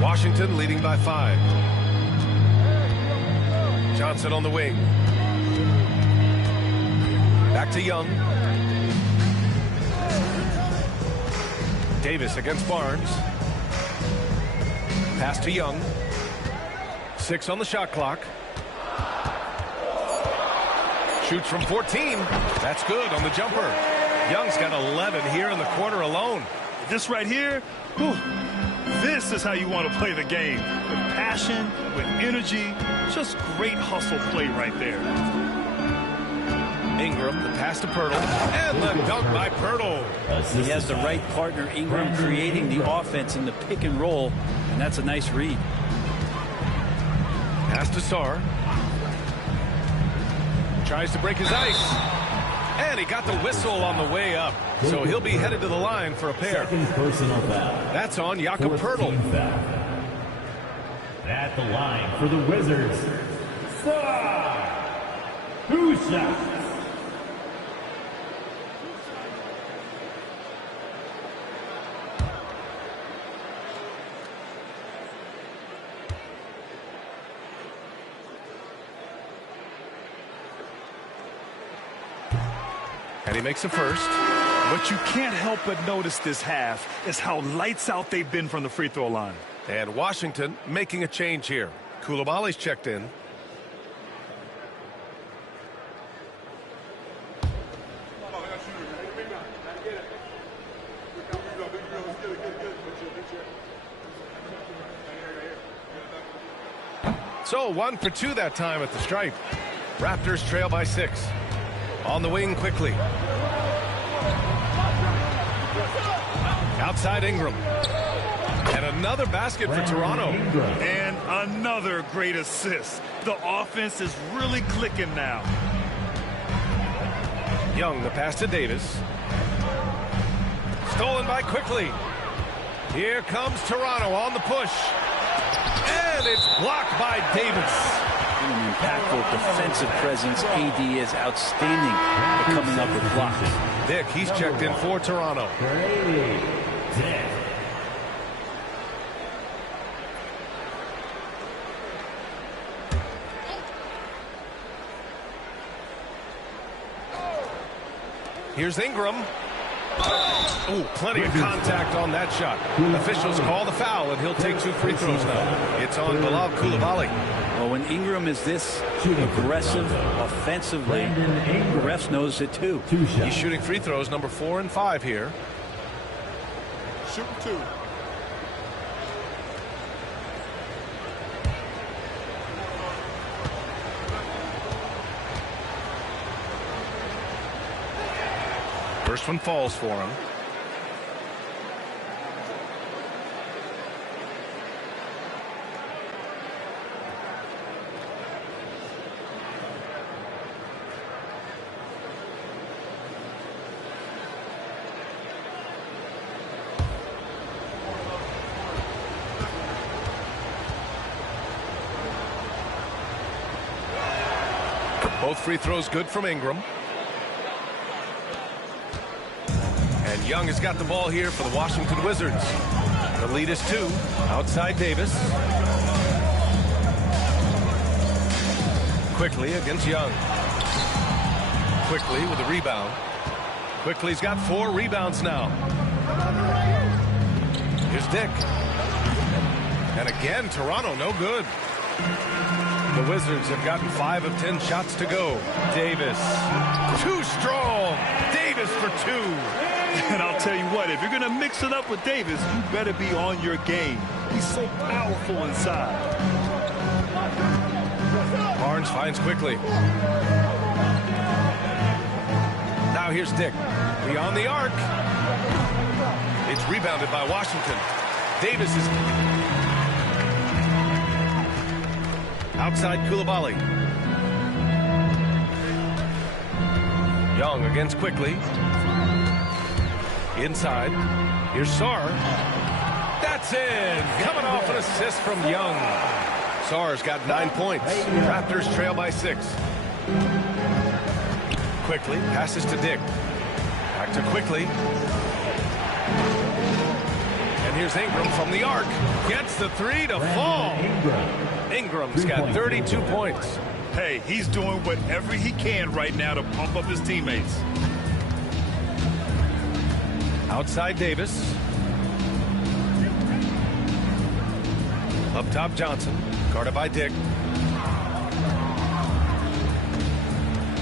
Washington leading by 5. Johnson on the wing. Back to Young. Davis against Barnes. Pass to Young. 6 on the shot clock. Shoots from 14. That's good on the jumper. Young's got 11 here in the quarter alone. This right here, whew, this is how you want to play the game. With passion, with energy, just great hustle play right there. Ingram, the pass to Pirtle, and the dunk by Pirtle. He has the right partner, Ingram, creating the offense in the pick and roll, and that's a nice read. Pass to Sarr. Tries to break his ice. And he got the whistle on the way up. So he'll be headed to the line for a pair. That's on Jakob Pirtle. At the line for the Wizards, Who's that? And he makes the first. What you can't help but notice this half is how lights out they've been from the free throw line. And Washington making a change here. Koulibaly's checked in. So 1 for 2 that time at the stripe. Raptors trail by 6. On the wing quickly. Outside Ingram. And another basket for Toronto. And another great assist. The offense is really clicking now. Young, the pass to Davis. stolen by Quickly. Here comes Toronto on the push. And it's blocked by Davis. In an impactful defensive presence, AD is outstanding at coming up with blocks. Dick, he's checked in for Toronto. Here's Ingram. Oh, plenty of contact on that shot. Officials call the foul, and he'll take 2 free throws now. It's on Bilal Coulibaly. Well, when Ingram is this aggressive offensively, the refs knows it too. He's shooting free throws number 4 and 5 here. Shooting 2. First one falls for him. Both free throws good from Ingram. And Young has got the ball here for the Washington Wizards. The lead is 2. Outside Davis. Quickly against Young. Quickly with a rebound. Quickly's got 4 rebounds now. Here's Dick. And again, Toronto no good. The Wizards have gotten 5 of 10 shots to go. Davis. Too strong. Davis for 2. And I'll tell you what, if you're going to mix it up with Davis, you better be on your game. He's so powerful inside. Barnes finds Quickly. Now here's Dick. Beyond the arc. It's rebounded by Washington. Davis is outside Coulibaly. Young against Quickly. Inside. Here's Sarr. That's in. Coming off an assist from Young. Sarr's got 9 points. Raptors trail by 6. Quickly passes to Dick. Back to Quickly. And here's Ingram from the arc. Gets the 3 to fall. Ingram's got 32 points. Hey, he's doing whatever he can right now to pump up his teammates. Outside Davis. Up top Johnson. Guarded by Dick.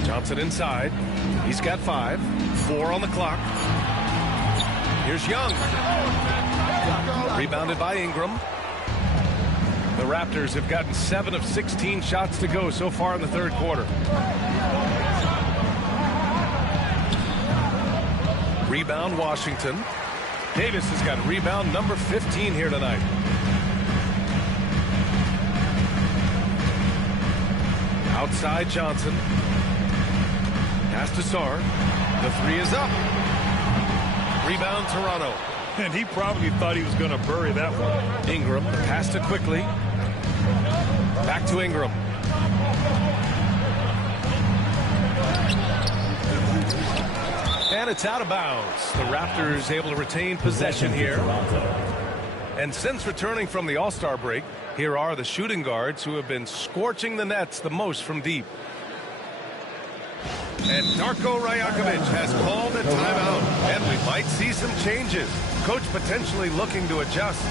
Johnson inside. He's got 5. 4 on the clock. Here's Young. Rebounded by Ingram. The Raptors have gotten 7 of 16 shots to go so far in the third quarter. Rebound Washington. Davis has got rebound number 15 here tonight. Outside Johnson. Pass to Sarr. The 3 is up. Rebound Toronto. And he probably thought he was going to bury that one. Ingram. Pass to Quickly. Back to Ingram. And it's out of bounds. The Raptors able to retain possession here. And since returning from the All-Star break, here are the shooting guards who have been scorching the nets the most from deep. And Darko Rajakovic has called a timeout. And we might see some changes. Coach potentially looking to adjust.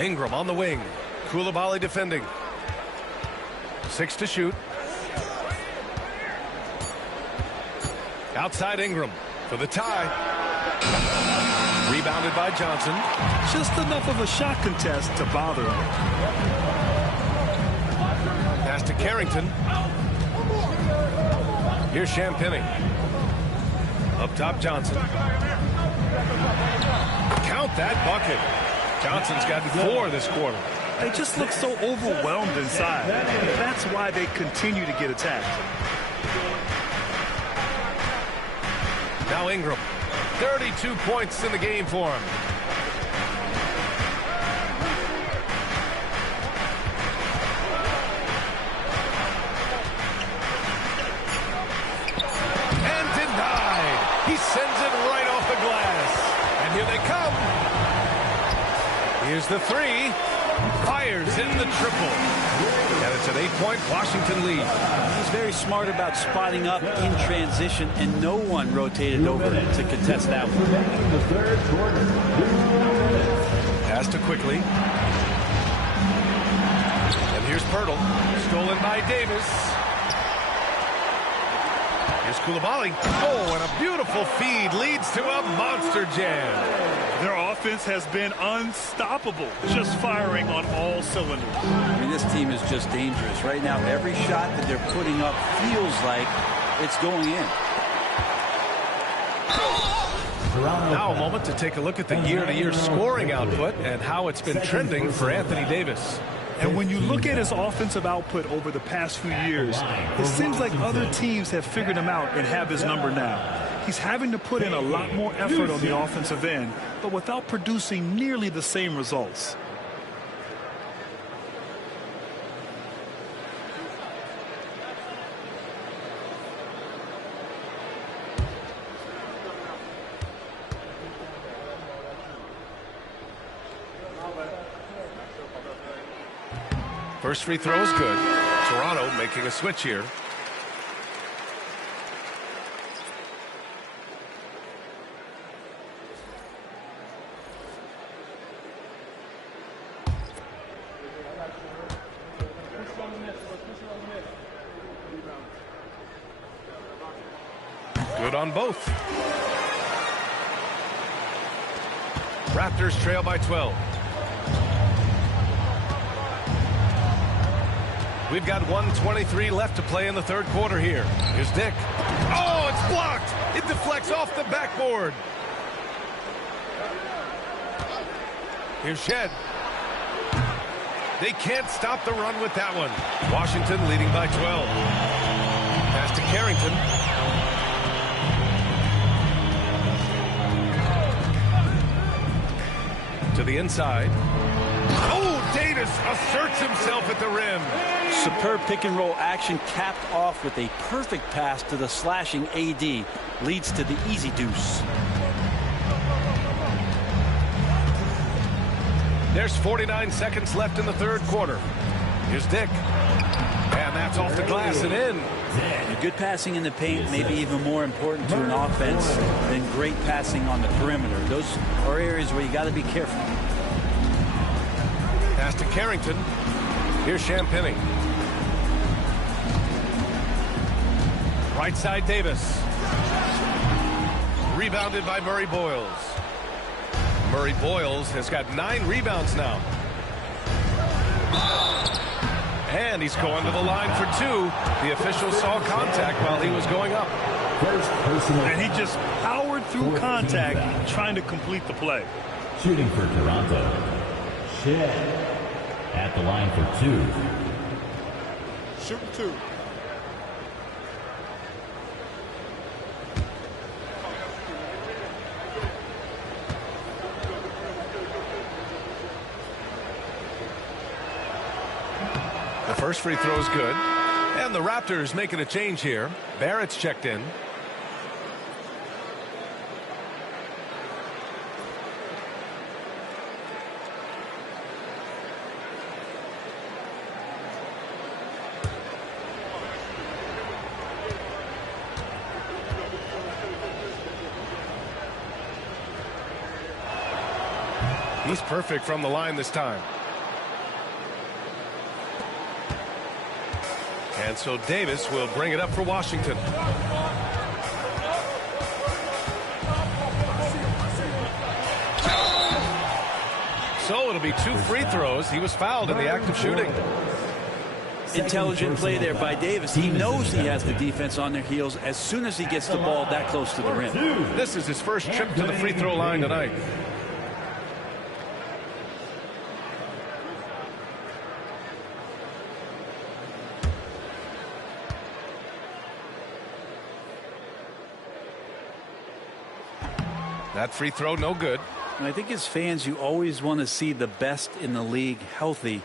Ingram on the wing. Koulibaly defending. 6 to shoot. Outside Ingram for the tie. Rebounded by Johnson. Just enough of a shot contest to bother him. Pass to Carrington. Here's Champagny. Up top, Johnson. Count that bucket. Johnson's gotten 4 this quarter. They just look so overwhelmed inside. That's why they continue to get attacked. Now Ingram. 32 points in the game for him. And denied. He sends it right off the glass. And here they come. Here's the 3. Fires in the triple. And it's an 8-point Washington lead. He's very smart about spotting up in transition, and no one rotated over to contest that one. Pass to Quickly. And here's Pirtle. Stolen by Davis. Here's Koulibaly. Oh, and a beautiful feed leads to a monster jam. Their offense has been unstoppable, just firing on all cylinders. I mean, this team is just dangerous. Right now, every shot that they're putting up feels like it's going in. Now a moment to take a look at the year-to-year scoring output and how it's been trending for Anthony Davis. And when you look at his offensive output over the past few years, it seems like other teams have figured him out and have his number now. He's having to put in a lot more effort on the offensive end, but without producing nearly the same results. First free throw is good. Toronto making a switch here. Good on both. Raptors trail by 12. We've got 1:23 left to play in the third quarter here. Here's Dick. Oh, it's blocked. It deflects off the backboard. Here's Shed. They can't stop the run with that one. Washington leading by 12. Pass to Carrington. To the inside. Oh, Davis asserts himself at the rim. Superb pick and roll action capped off with a perfect pass to the slashing AD. Leads to the easy deuce. There's 49 seconds left in the third quarter. Here's Dick. And that's off the glass and in. Good passing in the paint may be even more important to an offense than great passing on the perimeter. Those are areas where you got to be careful. Pass to Carrington. Here's Champagny. Right side Davis. Rebounded by Murray Boyles. Murray Boyles has got 9 rebounds now. And he's going to the line for 2. The official saw contact while he was going up. And he just powered through contact trying to complete the play. Shooting for Toronto. Shed at the line for 2. Shooting 2. The first free throw is good. And the Raptors making a change here. Barrett's checked in. He's perfect from the line this time. And so Davis will bring it up for Washington. So it'll be 2 free throws. He was fouled in the act of shooting. Intelligent play there by Davis. He knows he has the defense on their heels as soon as he gets the ball that close to the rim. This is his first trip to the free throw line tonight. That free throw, no good. And I think as fans, you always want to see the best in the league healthy.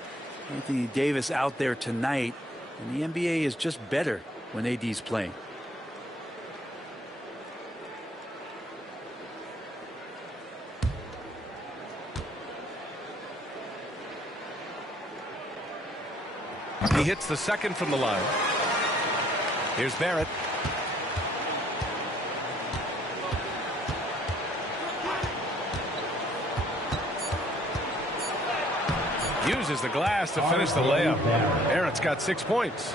Anthony Davis out there tonight, and the NBA is just better when AD's playing. He hits the second from the line. Here's Barrett. Uses the glass to finish the layup. Barrett's got 6 points.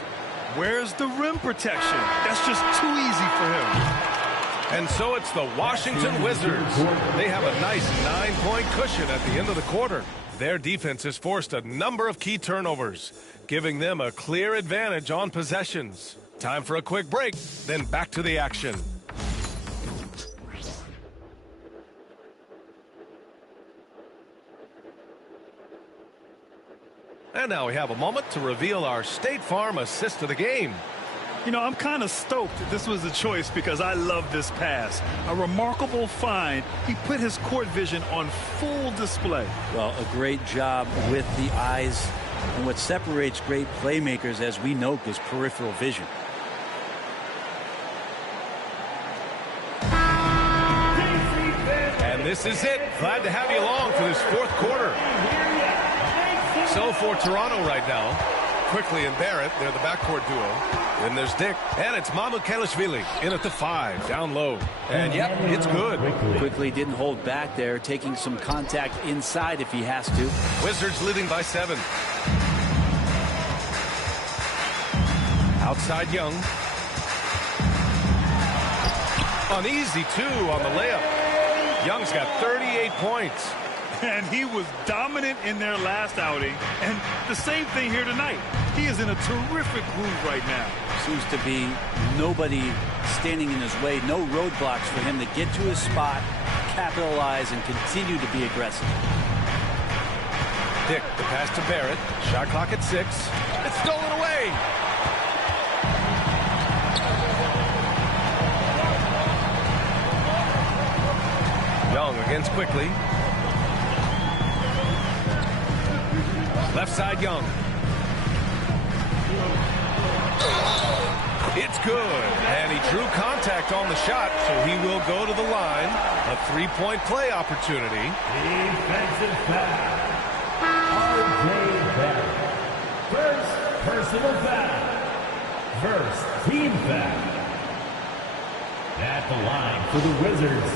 Where's the rim protection? That's just too easy for him. And so it's the Washington Wizards. They have a nice 9-point cushion at the end of the quarter. Their defense has forced a number of key turnovers, giving them a clear advantage on possessions. Time for a quick break, then back to the action. And now we have a moment to reveal our State Farm assist of the game. You know, I'm kind of stoked that this was a choice because I love this pass. A remarkable find. He put his court vision on full display. Well, a great job with the eyes. And what separates great playmakers, as we know, is peripheral vision. And this is it. Glad to have you along for this 4th quarter. So for Toronto right now, Quickly and Barrett, they're the backcourt duo. Then there's Dick, and it's Mamukelashvili in at the 5, down low. And yep, it's good. Quickly didn't hold back there, taking some contact inside if he has to. Wizards leading by 7. Outside Young. An easy 2 on the layup. Young's got 38 points. And he was dominant in their last outing. And the same thing here tonight. He is in a terrific groove right now. Seems to be nobody standing in his way. No roadblocks for him to get to his spot, capitalize, and continue to be aggressive. Dick, the pass to Barrett. Shot clock at 6. It's stolen away. Young against Quickly. Left side Young. It's good. And he drew contact on the shot, so he will go to the line. A 3-point play opportunity. Defensive foul. R.J. Barrett. First personal foul. First team foul. At the line for the Wizards.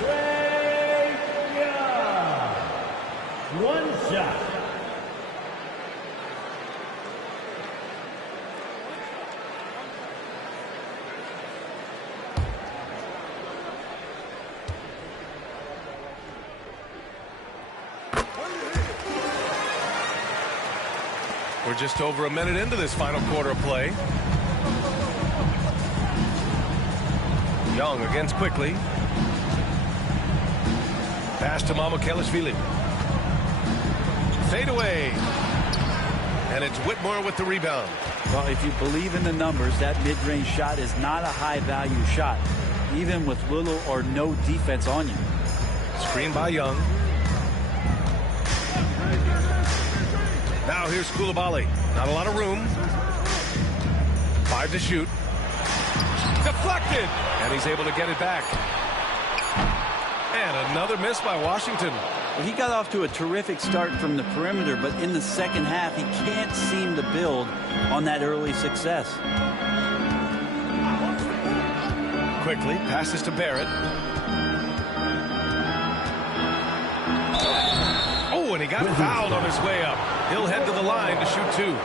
Trae Young. One shot. We're just over a minute into this final quarter of play. Young against Quickly. Pass to Mamukelashvili. Fade away. And it's Whitmore with the rebound. Well, if you believe in the numbers, that mid-range shot is not a high-value shot, even with little or no defense on you. Screen by Young. Now here's Coulibaly. Not a lot of room. 5 to shoot. Deflected. And he's able to get it back. And another miss by Washington. Well, he got off to a terrific start from the perimeter, but in the second half, he can't seem to build on that early success. Quickly passes to Barrett. got fouled on his way up. He'll head to the line to shoot 2.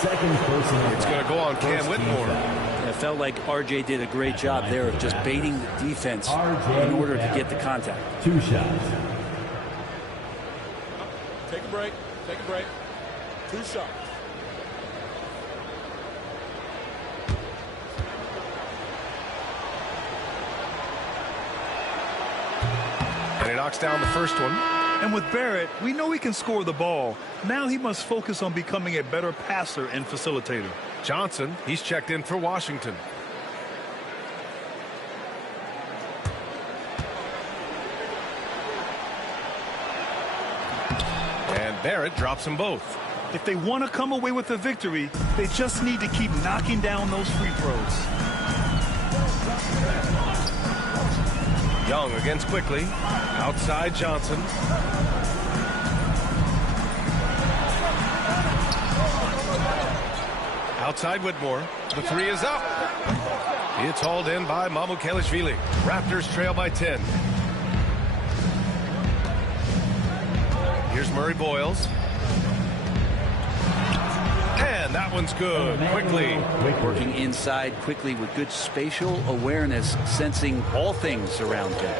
It's going to go on Cam Whitmore. It felt like RJ did a great job there of just baiting the defense in order to get the contact. 2 shots. Take a break. Take a break. 2 shots. And he knocks down the first one. And with Barrett, we know he can score the ball. Now he must focus on becoming a better passer and facilitator. Johnson, he's checked in for Washington. And Barrett drops them both. If they want to come away with a victory, they just need to keep knocking down those free throws. Young against Quickly. Outside Johnson. Outside Whitmore. The 3 is up. It's hauled in by Mamukelashvili. Raptors trail by 10. Here's Murray Boyles. And that one's good. Quickly. Working inside quickly with good spatial awareness, sensing all things around him.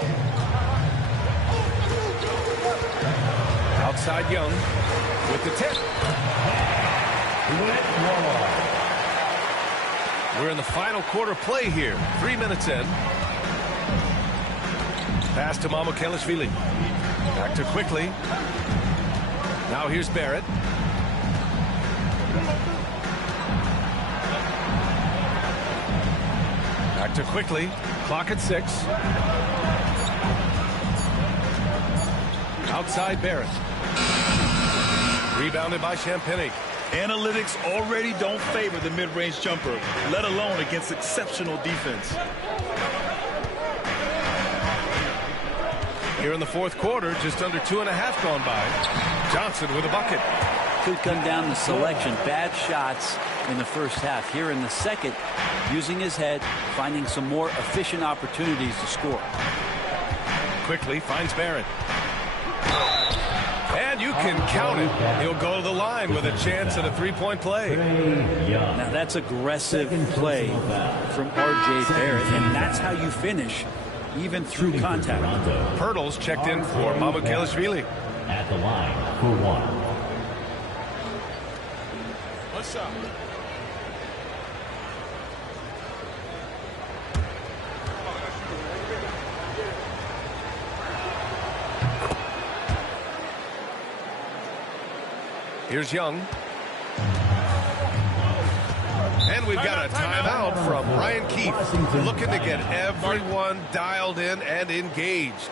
Outside Young with the tip. We're in the final quarter play here. 3 minutes in. Pass to Mamukelashvili. Back to Quickly. Now here's Barrett. Back to Quickly. Clock at 6. Outside Barrett. Rebounded by Champagny. Analytics already don't favor the mid-range jumper, let alone against exceptional defense. Here in the fourth quarter, just under 2.5 gone by. Johnson with a bucket. Could come down to selection. Bad shots in the first half. Here in the second, using his head, finding some more efficient opportunities to score. Quickly finds Barrett. And you can count it. He'll go to the line with a chance at a 3-point play. Now that's aggressive play from RJ Barrett, and that's how you finish, even through contact. Pirtle's checked in for Mamukelashvili. At the line for 1. What's up? Here's Young. And we've got a timeout from Ryan Keefe, looking to get everyone dialed in and engaged.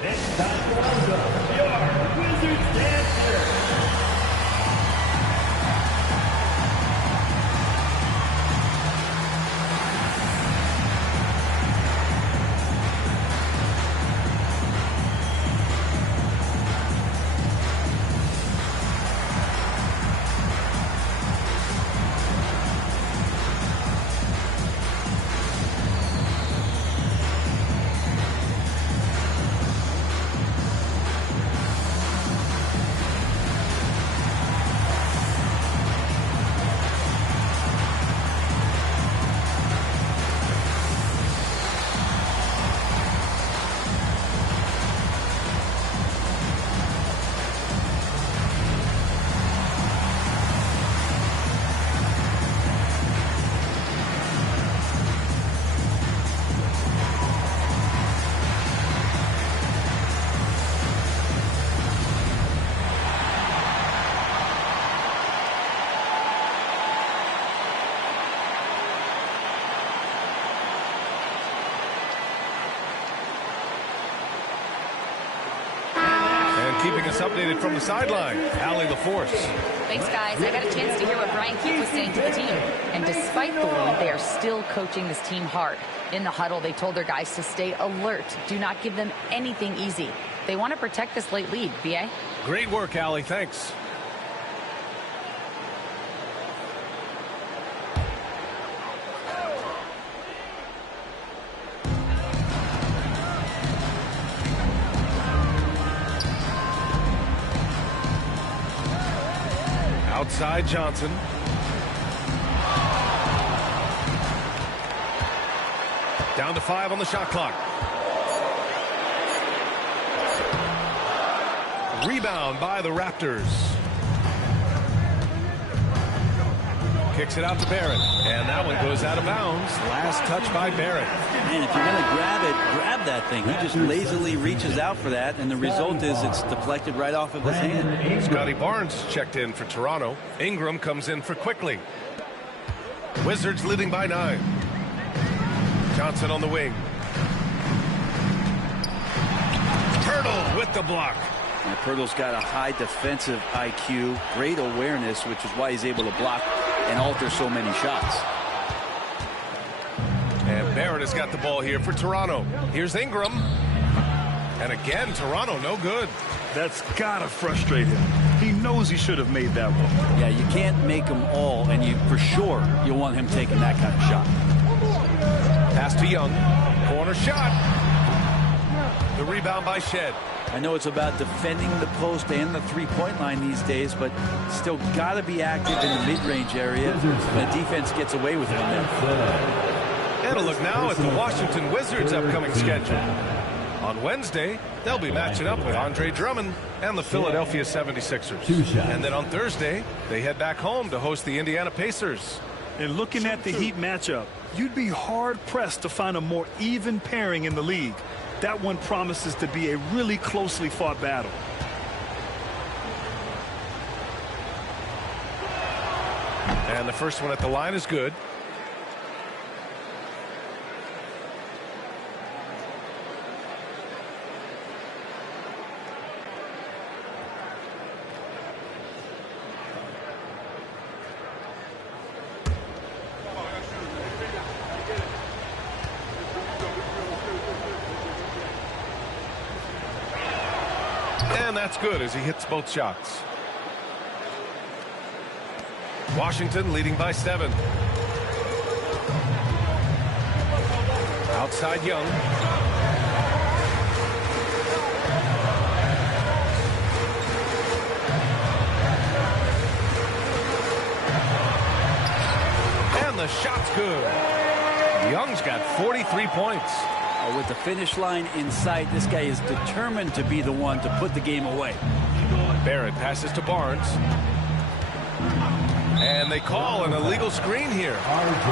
Next time round up, your Wizards dancer. Keeping us updated from the sideline, Allie LaForce. Thanks, guys. I got a chance to hear what Brian Keefe was saying to the team. And despite the lead, they are still coaching this team hard. In the huddle, they told their guys to stay alert. Do not give them anything easy. They want to protect this late lead. B.A.? Great work, Allie. Thanks. Outside Johnson. Down to 5 on the shot clock. Rebound by the Raptors. Kicks it out to Barrett. And that one goes out of bounds. Last touch by Barrett. Man, if you're going to grab it, grab that thing. He just lazily reaches out for that, and the result is it's deflected right off of his hand. Scotty Barnes checked in for Toronto. Ingram comes in for Quickly. Wizards leading by 9. Johnson on the wing. Pirtle with the block. And Pirtle's got a high defensive IQ, great awareness, which is why he's able to block and alter so many shots. And Barrett has got the ball here for Toronto. Here's Ingram. And again, Toronto no good. That's gotta frustrate him. He knows he should have made that one. Yeah, you can't make them all, and you for sure you want him taking that kind of shot. Pass to Young. Corner shot. The rebound by Shed. I know it's about defending the post and the three-point line these days, but still got to be active in the mid-range area. The defense gets away with it. And a look now at the Washington Wizards' upcoming schedule. On Wednesday, they'll be matching up with Andre Drummond and the Philadelphia 76ers. And then on Thursday, they head back home to host the Indiana Pacers. And looking at the Heat matchup, you'd be hard-pressed to find a more even pairing in the league. That one promises to be a really closely fought battle. And the first one at the line is good. And that's good as he hits both shots. Washington leading by 7. Outside Young. And the shot's good. Young's got 43 points. With the finish line in sight, this guy is determined to be the one to put the game away. Barrett passes to Barnes. And they call an illegal screen here.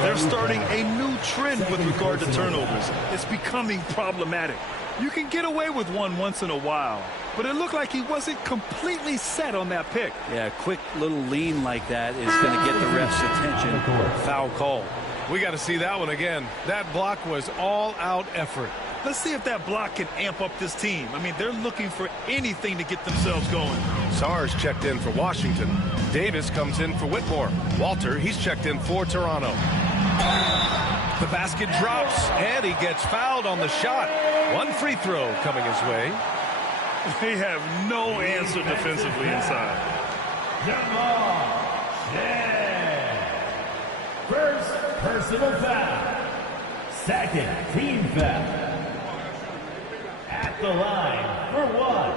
They're starting a new trend with regard to turnovers. It's becoming problematic. You can get away with one once in a while, but it looked like he wasn't completely set on that pick. Yeah, a quick little lean like that is going to get the ref's attention. Foul call. We got to see that one again. That block was all-out effort. Let's see if that block can amp up this team. I mean, they're looking for anything to get themselves going. Sars checked in for Washington. Davis comes in for Whitmore. Walter, he's checked in for Toronto. The basket drops, and he gets fouled on the shot. One free throw coming his way. They have no answer defensively inside. First personal foul. Second team foul. At the line for one.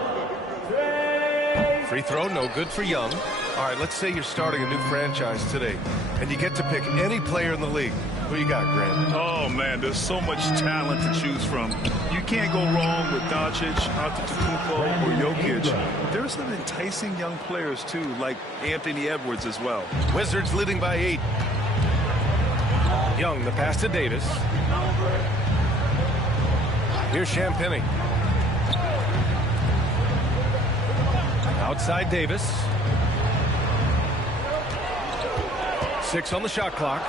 Free throw, no good for Young. All right, let's say you're starting a new franchise today, and you get to pick any player in the league. Who you got, Grant? Oh, man, there's so much talent to choose from. You can't go wrong with Doncic, Antetokounmpo, or Jokic. There's some enticing young players, too, like Anthony Edwards as well. Wizards leading by 8. Young, the pass to Davis. Here's Champagnie. Outside Davis. 6 on the shot clock.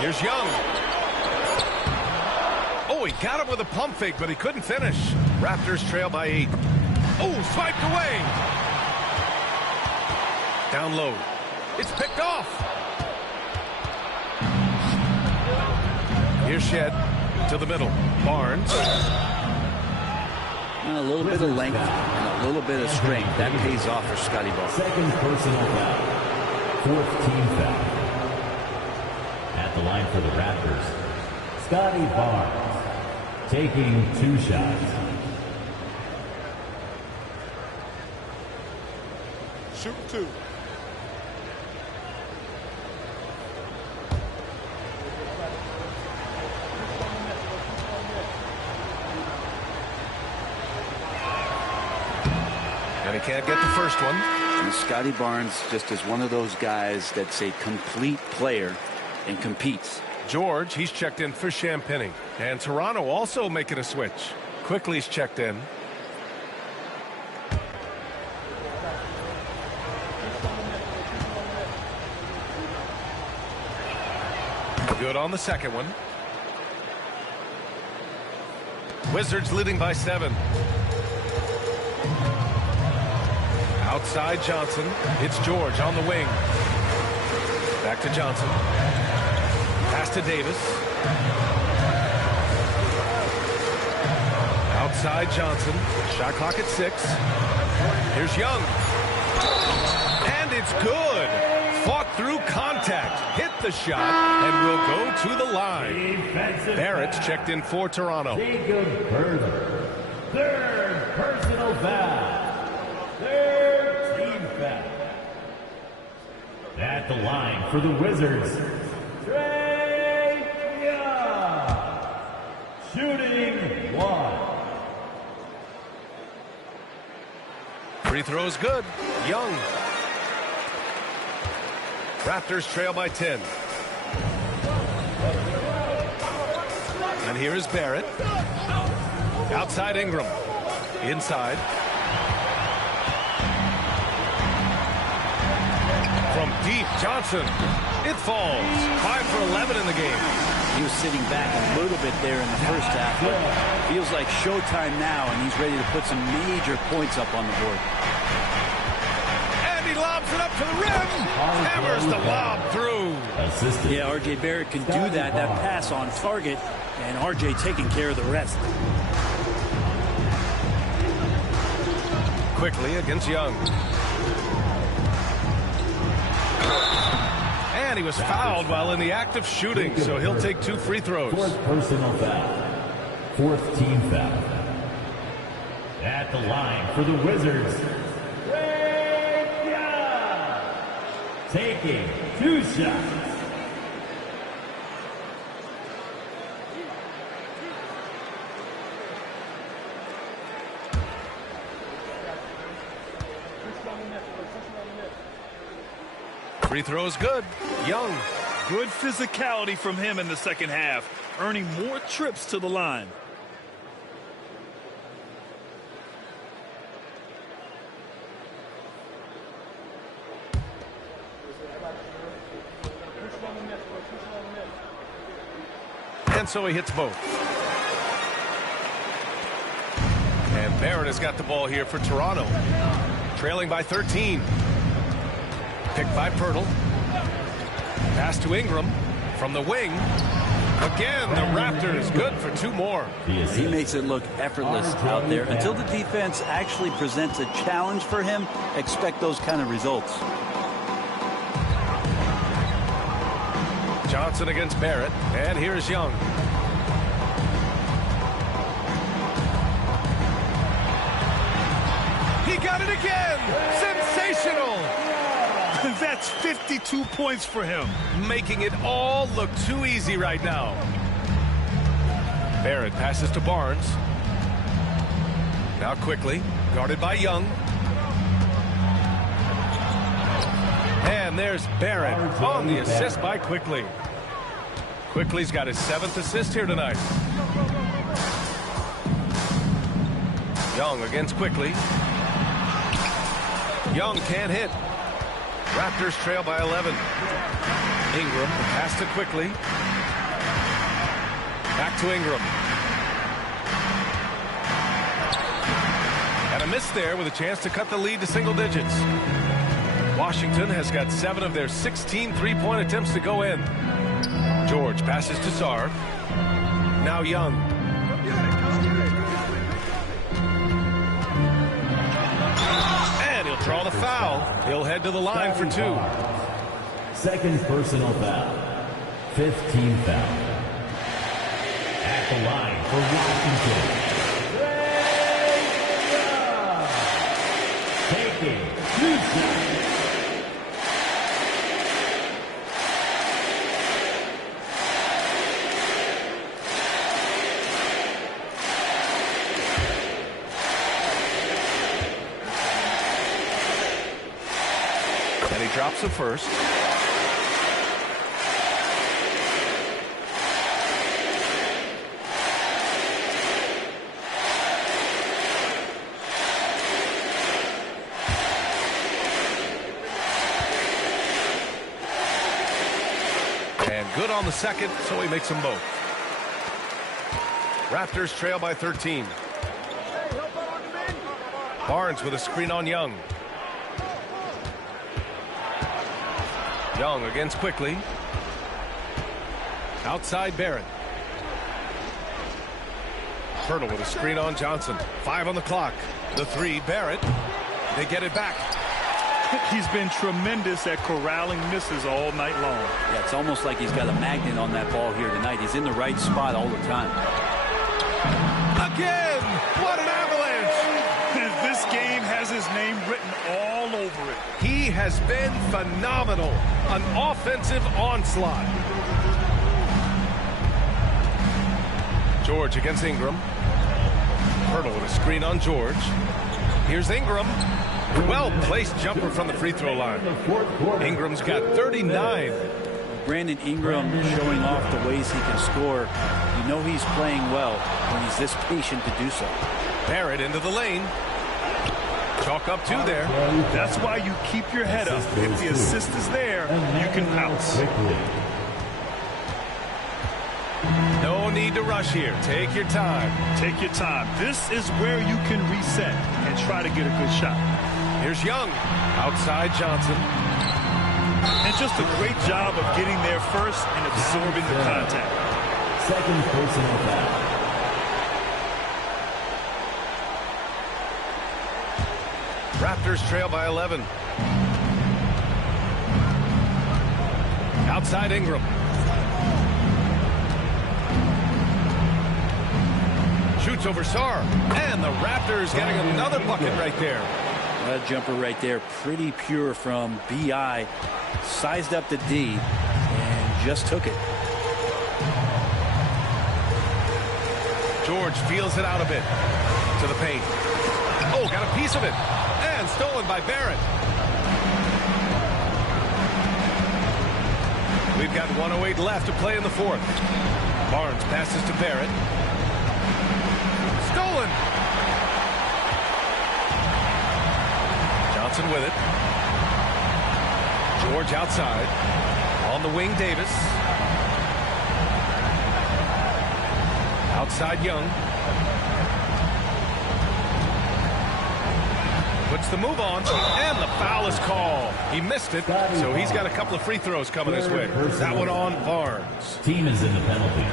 Here's Young. Oh, he got him with a pump fake, but he couldn't finish. Raptors trail by 8. Oh, swiped away. Down low. It's picked off. Here's Shed to the middle. Barnes. A little bit of length and a little bit of strength. That pays off for Scotty Barnes. Second personal foul. Fourth team foul. At the line for the Raptors, Scotty Barnes taking 2 shots. Shoot 2. can't get the first one. And Scotty Barnes just is one of those guys that's a complete player and competes. George, he's checked in for Champagny. And Toronto also making a switch. Quickly's checked in. Good on the second one. Wizards leading by 7. Outside Johnson. It's George on the wing. Back to Johnson. Pass to Davis. Outside Johnson. Shot clock at 6. Here's Young. And it's good. Fought through contact. Hit the shot and will go to the line. Barrett's checked in for Toronto. Jacob Berger. Third personal foul. Third team foul. At the line for the Wizards, Trae Young. Shooting 1. Free throws good. Young. Raptors trail by 10. And here is Barrett. Outside Ingram. Inside. From deep, Johnson. It falls. 5 for 11 in the game. He was sitting back a little bit there in the first half, but feels like showtime now, and he's ready to put some major points up on the board. And he lobs it up to the rim. Hammers the lob through. Yeah, R.J. Barrett can do that pass on target, and R.J. taking care of the rest. Quickly against Young. And he was fouled while in the act of shooting, so he'll take 2 free throws. 4th personal foul. 4th team foul. At the line for the Wizards, Trae Young. Taking 2 shots. Free throws good. Young. Good physicality from him in the second half, earning more trips to the line. And so he hits both. And Barrett has got the ball here for Toronto. Trailing by 13. Picked by Pirtle. Pass to Ingram from the wing. Again, the Raptors good for 2 more. He makes it look effortless out there. Until the defense actually presents a challenge for him, expect those kind of results. Johnson against Barrett. And here's Young. He got it again. Sensational. That's 52 points for him. Making it all look too easy right now. Barrett passes to Barnes. Now Quickly, guarded by Young. And there's Barrett on the assist by Quickly. Quickly's got his 7th assist here tonight. Young against Quickly. Young can't hit. Raptors trail by 11. Ingram pass to Quickly. Back to Ingram. And a miss there with a chance to cut the lead to single digits. Washington has got 7 of their 16 three-point attempts to go in. George passes to Sarr. Now Young. And he'll draw the foul. He'll head to the line for 2. 2nd personal foul. 5th team foul. At the line for Washington, Trae Young. Taking 2 shots. steps of first. And good on the second, so he makes them both. Raptors trail by 13. Barnes with a screen on Young. Young against quickly. Outside Barrett. Hurdle with a screen on Johnson. 5 on the clock. The three, Barrett. They get it back. He's been tremendous at corralling misses all night long. Yeah, it's almost like he's got a magnet on that ball here tonight. He's in the right spot all the time. Again! What an avalanche! This game has his name written all over it. He has been phenomenal. An offensive onslaught. George against Ingram. Hurdle with a screen on George. Here's Ingram. Well-placed jumper from the free throw line. Ingram's got 39. Brandon Ingram showing off the ways he can score. You know he's playing well when he's this patient to do so. Barrett into the lane. Chalk up 2 there. That's why you keep your head up. If the assist is there, you can pounce. No need to rush here. Take your time. Take your time. This is where you can reset and try to get a good shot. Here's Young. Outside Johnson. And just a great job of getting there first and absorbing the contact. Second personal foul. Raptors trail by 11. Outside Ingram. Shoots over Sarr. And the Raptors getting another bucket right there. That jumper right there, pretty pure from B.I. Sized up the D and just took it. George feels it out a bit to the paint. Oh, got a piece of it. And stolen by Barrett. We've got 1:08 left to play in the fourth. Barnes passes to Barrett. Stolen. Johnson with it. George outside. On the wing, Davis. Outside Young. Puts the move on, and the foul is called. He missed it, so he's got a couple of free throws coming his way. That one on Barnes. Team is in the penalty.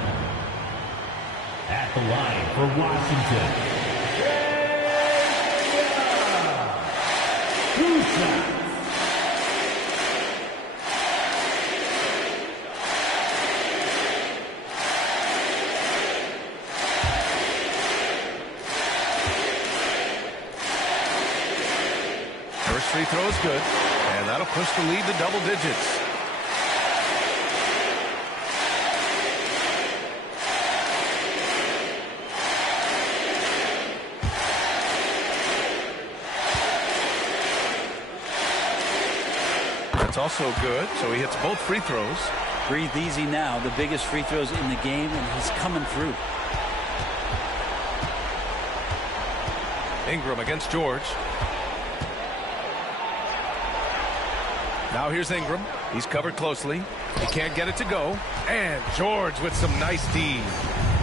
At the line for Washington. First free throw is good, and that'll push the lead to double digits. That's also good, so he hits both free throws. Breathe easy now. The biggest free throws in the game, and he's coming through. Ingram against George. Now here's Ingram. He's covered closely. He can't get it to go. And George with some nice D.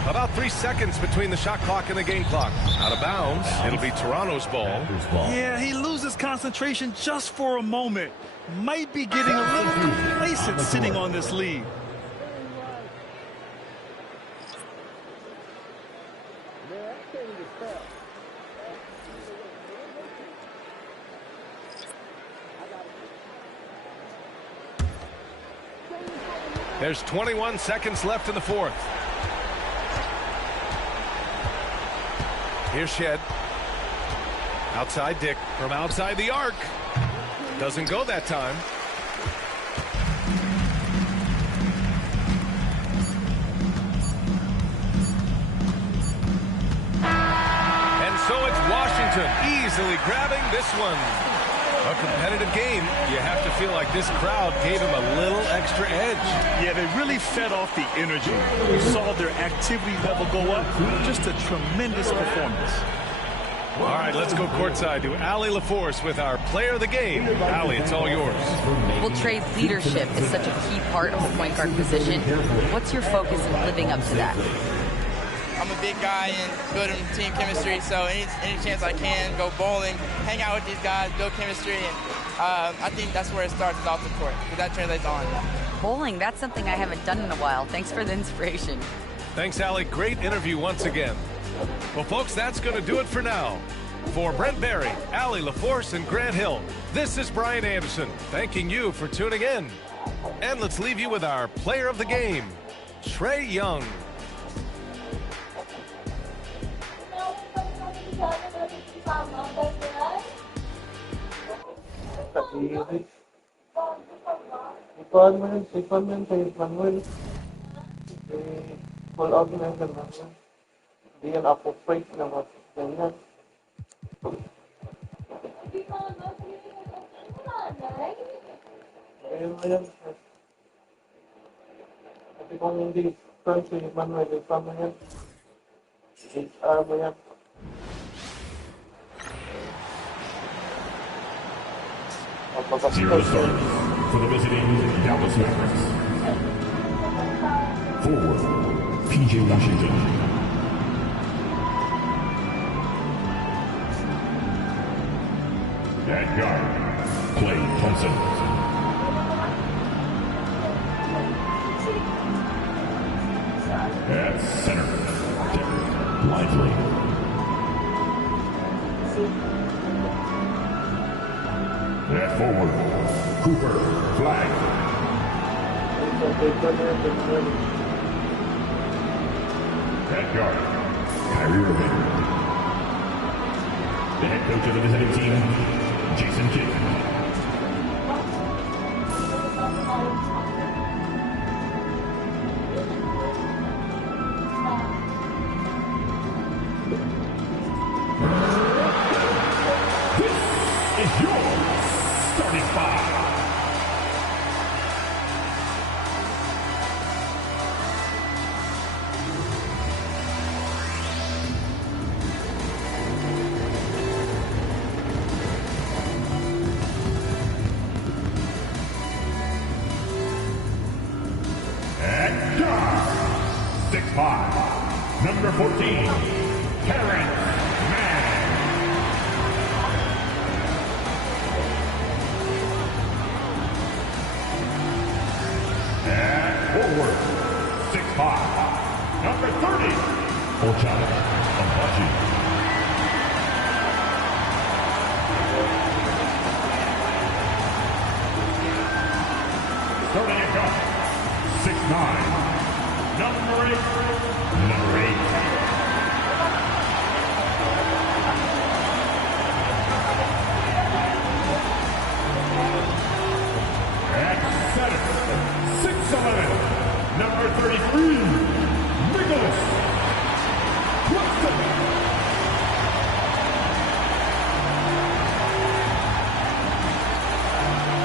About 3 seconds between the shot clock and the game clock. Out of bounds. It'll be Toronto's ball. Yeah, he loses concentration just for a moment. Might be getting a little complacent sitting on this lead. There's 21 seconds left in the fourth. Here's Shed. Outside Dick from outside the arc. Doesn't go that time. And so it's Washington easily grabbing this one. a competitive game, you have to feel like this crowd gave him a little extra edge. Yeah, they really fed off the energy. You saw their activity level go up. Just a tremendous performance. All right, let's go courtside to Allie LaForce with our player of the game. Allie, it's all yours. Well, Trey, leadership is such a key part of the point guard position. What's your focus in living up to that? I'm a big guy and building team chemistry, so any chance I can, go bowling, hang out with these guys, build chemistry, and I think that's where it starts, is off the court, because that translates on. Bowling, that's something I haven't done in a while. Thanks for the inspiration. Thanks, Allie. Great interview once again. Well, folks, that's going to do it for now. For Brent Barry, Allie LaForce, and Grant Hill, this is Brian Anderson, thanking you for tuning in. And let's leave you with our player of the game, Trae Young. Diyan ako afraid na ganyan. Ayun. Kasi kung hindi si Manuel, isama yan. HR mo yan. Zero start for the visiting Dallas Mavericks. Forward, P.J. Washington. At guard, Klay Thompson. At center, Derek Lively. At forward, Cooper Flag. At guard, Kyrie Irving. The head coach of the visiting team, Jason Kidd. This is your starting five. At guard, 6'5", number 14, Terrence Mann. At forward, 6'5", number 30, Ochai Agbaji. Starting at guard, 6'9", number 8. At center, 6'11", number 33, Nicholas Claxton.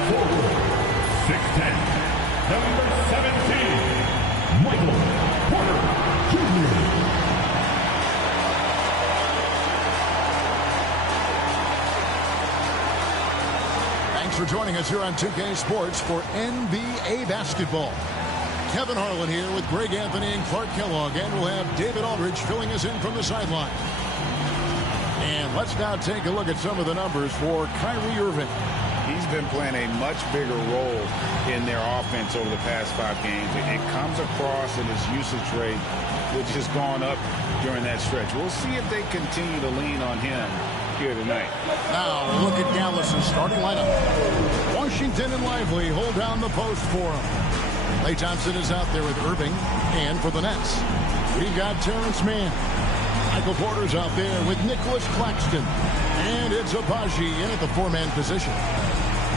Forward, 6'10", number 17, Michael Porter Jr. Thanks for joining us here on 2K Sports for NBA basketball. Kevin Harlan here with Greg Anthony and Clark Kellogg, and we'll have David Aldridge filling us in from the sideline. And let's now take a look at some of the numbers for Kyrie Irving. He's been playing a much bigger role in their offense over the past 5 games. It comes across in his usage rate, which has gone up during that stretch. We'll see if they continue to lean on him here tonight. Now look at Dallas' starting lineup. Washington and Lively hold down the post for him. Klay Thompson is out there with Irving, and for the Nets, we've got Terrence Mann. Michael Porter's out there with Nicholas Claxton, and it's Agbaji in at the 4-man position.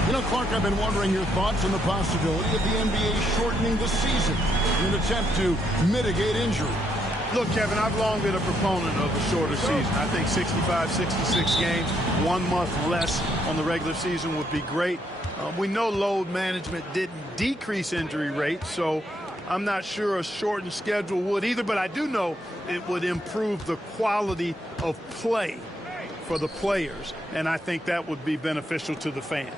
You know, Clark, I've been wondering your thoughts on the possibility of the NBA shortening the season in an attempt to mitigate injury. Look, Kevin, I've long been a proponent of a shorter season. I think 65, 66 games, 1 month less on the regular season would be great. We know load management didn't decrease injury rates, so I'm not sure a shortened schedule would either, but I do know it would improve the quality of play for the players, and I think that would be beneficial to the fans.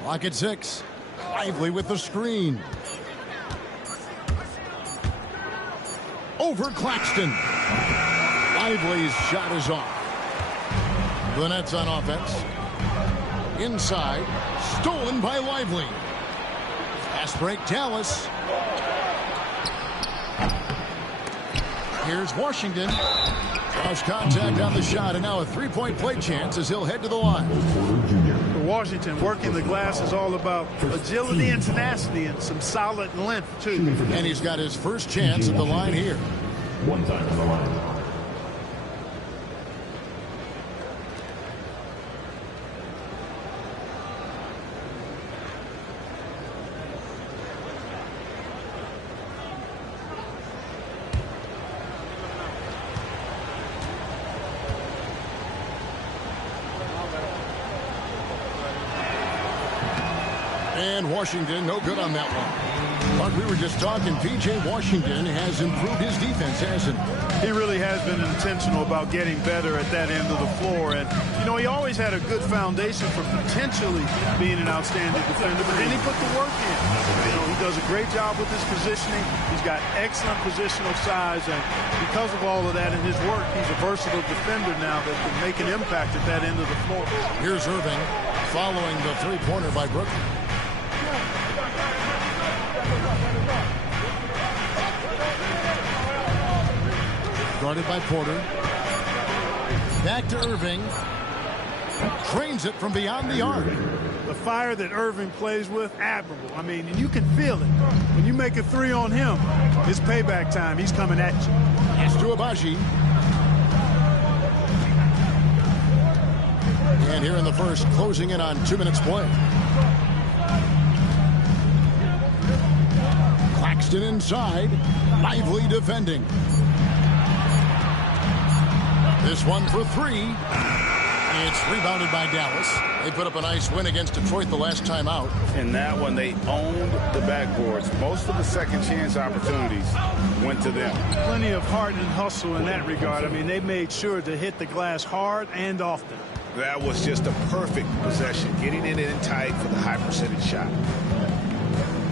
Clock at 6. Lively with the screen. Over Claxton. Lively's shot is off. The Nets on offense. Inside. Stolen by Lively. Fast break Dallas. Here's Washington. Cross contact on the shot, and now a three-point play chance as he'll head to the line. For Washington, working the glass is all about agility and tenacity and some solid length, too. And he's got his first chance at the line here. One time on the line. And Washington, no good on that one. But we were just talking, P.J. Washington has improved his defense, hasn't he? He really has been intentional about getting better at that end of the floor. And, you know, he always had a good foundation for potentially being an outstanding defender, but then he put the work in. You know, he does a great job with his positioning. He's got excellent positional size, and because of all of that in his work, he's a versatile defender now that can make an impact at that end of the floor. Here's Irving following the three-pointer by Brooklyn. Guarded by Porter. Back to Irving. Trains it from beyond the arc. The fire that Irving plays with, admirable. I mean, and you can feel it. When you make a three on him, it's payback time. He's coming at you. Pass to Abaji. And here in the first, closing in on 2 minutes play. Claxton inside. Lively defending. This one for three. It's rebounded by Dallas. They put up a nice win against Detroit the last time out. In that one, they owned the backboards. Most of the second chance opportunities went to them. Plenty of heart and hustle in that regard. I mean, they made sure to hit the glass hard and often. That was just a perfect possession, getting it in tight for the high percentage shot.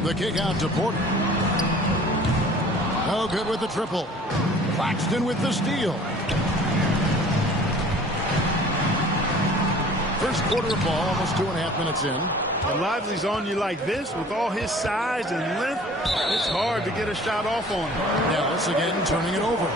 The kick out to Porter. No good with the triple. Claxton with the steal. First quarter of ball, almost 2.5 minutes in. And Lively's on you like this with all his size and length. It's hard to get a shot off on him. Dallas again turning it over.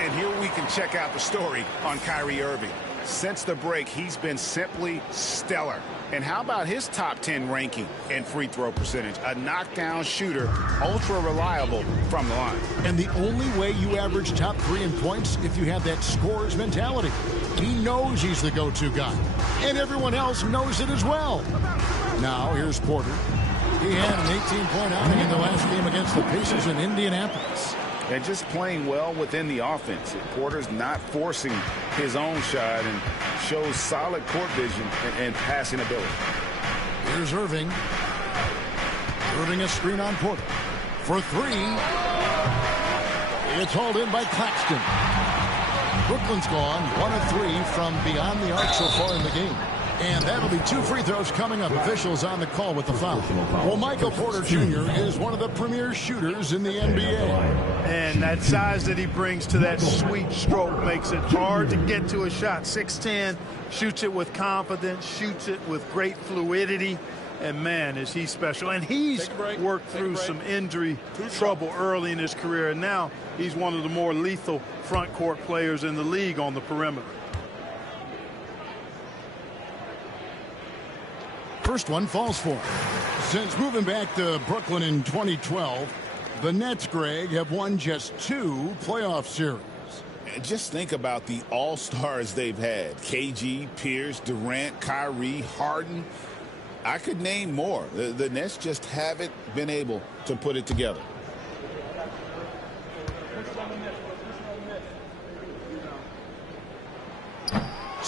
And here we can check out the story on Kyrie Irving. Since the break, he's been simply stellar. And how about his top 10 ranking and free throw percentage? A knockdown shooter, ultra reliable from the line. And the only way you average top 3 in points if you have that scorer's mentality. He knows he's the go-to guy. And everyone else knows it as well. Now, here's Porter. He had an 18-point outing in the last game against the Pacers in Indianapolis. And just playing well within the offense. Porter's not forcing his own shot and shows solid court vision and passing ability. Here's Irving. Irving a screen on Porter. For three. It's hauled in by Claxton. Brooklyn's gone 1 of 3 from beyond the arc so far in the game. And that'll be 2 free throws coming up. Officials on the call with the foul. Well, Michael Porter Jr. is one of the premier shooters in the NBA. And that size that he brings to that sweet stroke makes it hard to get to a shot. 6'10", shoots it with confidence, shoots it with great fluidity. And, man, is he special. And he's worked through some injury trouble early in his career. And now he's one of the more lethal front court players in the league on the perimeter. First one falls for him. Since moving back to Brooklyn in 2012, the Nets, Greg, have won just 2 playoff series. And just think about the all-stars they've had. KG, Pierce, Durant, Kyrie, Harden. I could name more. The Nets just haven't been able to put it together.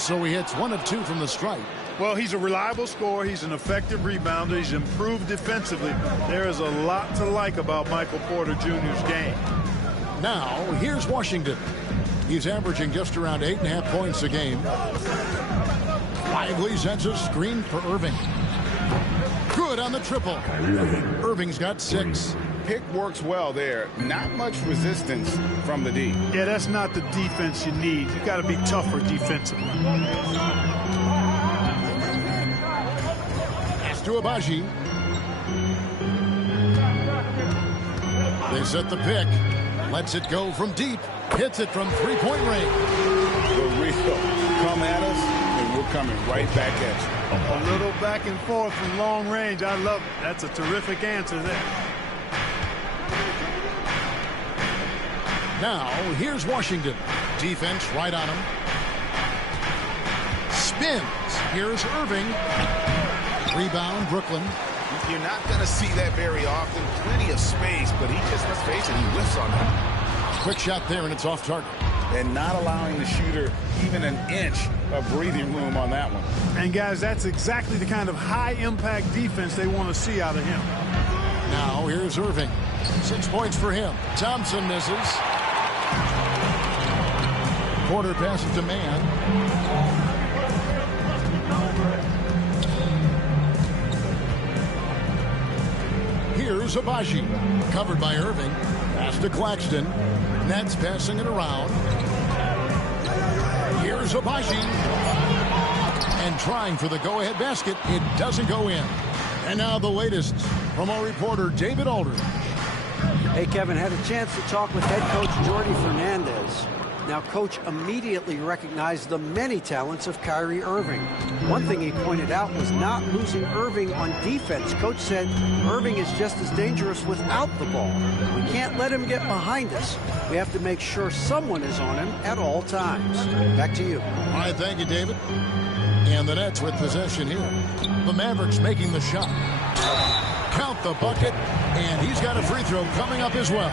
So he hits 1 of 2 from the stripe. Well, he's a reliable scorer. He's an effective rebounder. He's improved defensively. There is a lot to like about Michael Porter Jr.'s game. Now, here's Washington. He's averaging just around 8.5 points a game. Lively sends a screen for Irving. Good on the triple. Irving's got 6. Pick works well there. Not much resistance from the D. Yeah, that's not the defense you need. You got to be tougher defensively. Pass to Abaji. They set the pick. Lets it go from deep. Hits it from 3-point range. For real. Come at us, and we're coming right back at you. A little back and forth from long range. I love it. That's a terrific answer there. Now, here's Washington. Defense right on him. Spins. Here's Irving. Rebound, Brooklyn. You're not going to see that very often. Plenty of space, but he just, let's face it, he whiffs on that. Quick shot there, and it's off target. And not allowing the shooter even an inch of breathing room on that one. And, guys, that's exactly the kind of high-impact defense they want to see out of him. Now, here's Irving. 6 points for him. Thompson misses. Porter passes to Mann. Here's Abaji. Covered by Irving. Pass to Claxton. Nets passing it around. Here's Abaji. And trying for the go-ahead basket. It doesn't go in. And now the latest from our reporter, David Aldridge. Hey, Kevin, had a chance to talk with head coach Jordi Fernandez. Now, coach immediately recognized the many talents of Kyrie Irving. One thing he pointed out was not losing Irving on defense. Coach said Irving is just as dangerous without the ball. We can't let him get behind us. We have to make sure someone is on him at all times. Back to you. All right, thank you, David. And the Nets with possession here. The Mavericks making the shot. Count the bucket, and he's got a free throw coming up as well.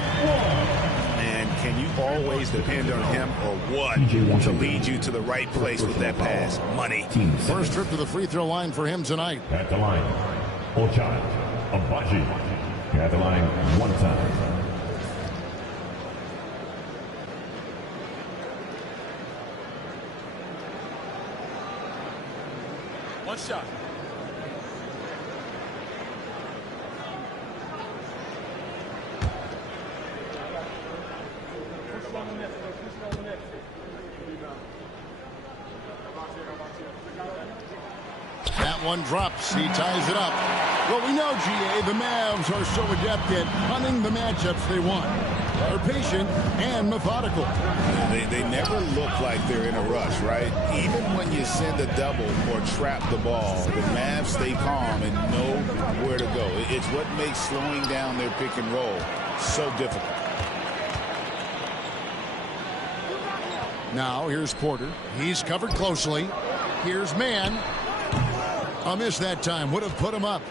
And can you always depend on him or what to lead you to the right place with that pass? Money. First trip to the free throw line for him tonight. At the line, Ochai Abaji. At the line, 1 time. One shot. That one drops. He ties it up. Well, we know, GA, the Mavs are so adept at hunting the matchups they want. They're patient and methodical. They never look like they're in a rush, right? Even when you send a double or trap the ball, the Mavs stay calm and know where to go. It's what makes slowing down their pick and roll so difficult. Now, here's Porter. He's covered closely. Here's Mann. A miss that time. Would have put him up.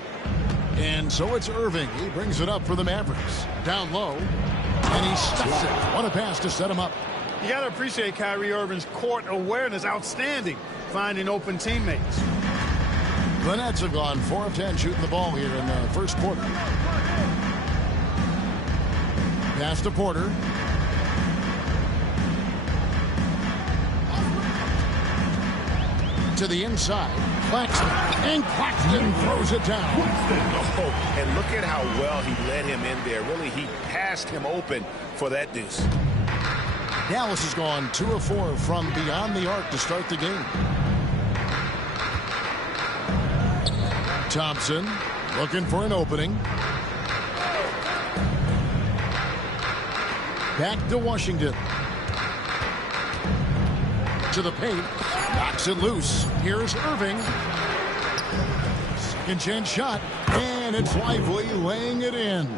And so it's Irving. He brings it up for the Mavericks. Down low. And he stuffs it. What a pass to set him up. You got to appreciate Kyrie Irving's court awareness. Outstanding. Finding open teammates. The Nets have gone 4 of 10 shooting the ball here in the first quarter. Pass to Porter. To the inside. Claxton. And Claxton throws it down. Oh, and look at how well he led him in there. Really, he passed him open for that deuce. Dallas has gone 2 of 4 from beyond the arc to start the game. Thompson looking for an opening. Back to Washington. To the paint. Knocks it loose. Here's Irving. Second chance shot. And it's Lively laying it in.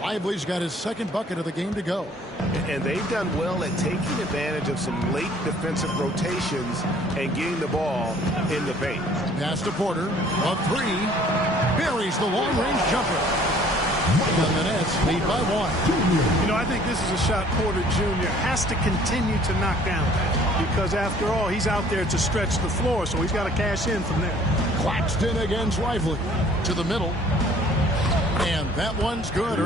Lively's got his second bucket of the game to go. And they've done well at taking advantage of some late defensive rotations and getting the ball in the paint. Pass to Porter. A 3. Buries the long-range jumper. And the Nets lead by 1. You know, I think this is a shot Porter Jr. has to continue to knock down because, after all, he's out there to stretch the floor, so he's got to cash in from there. Claxton against Lively to the middle. And that one's good.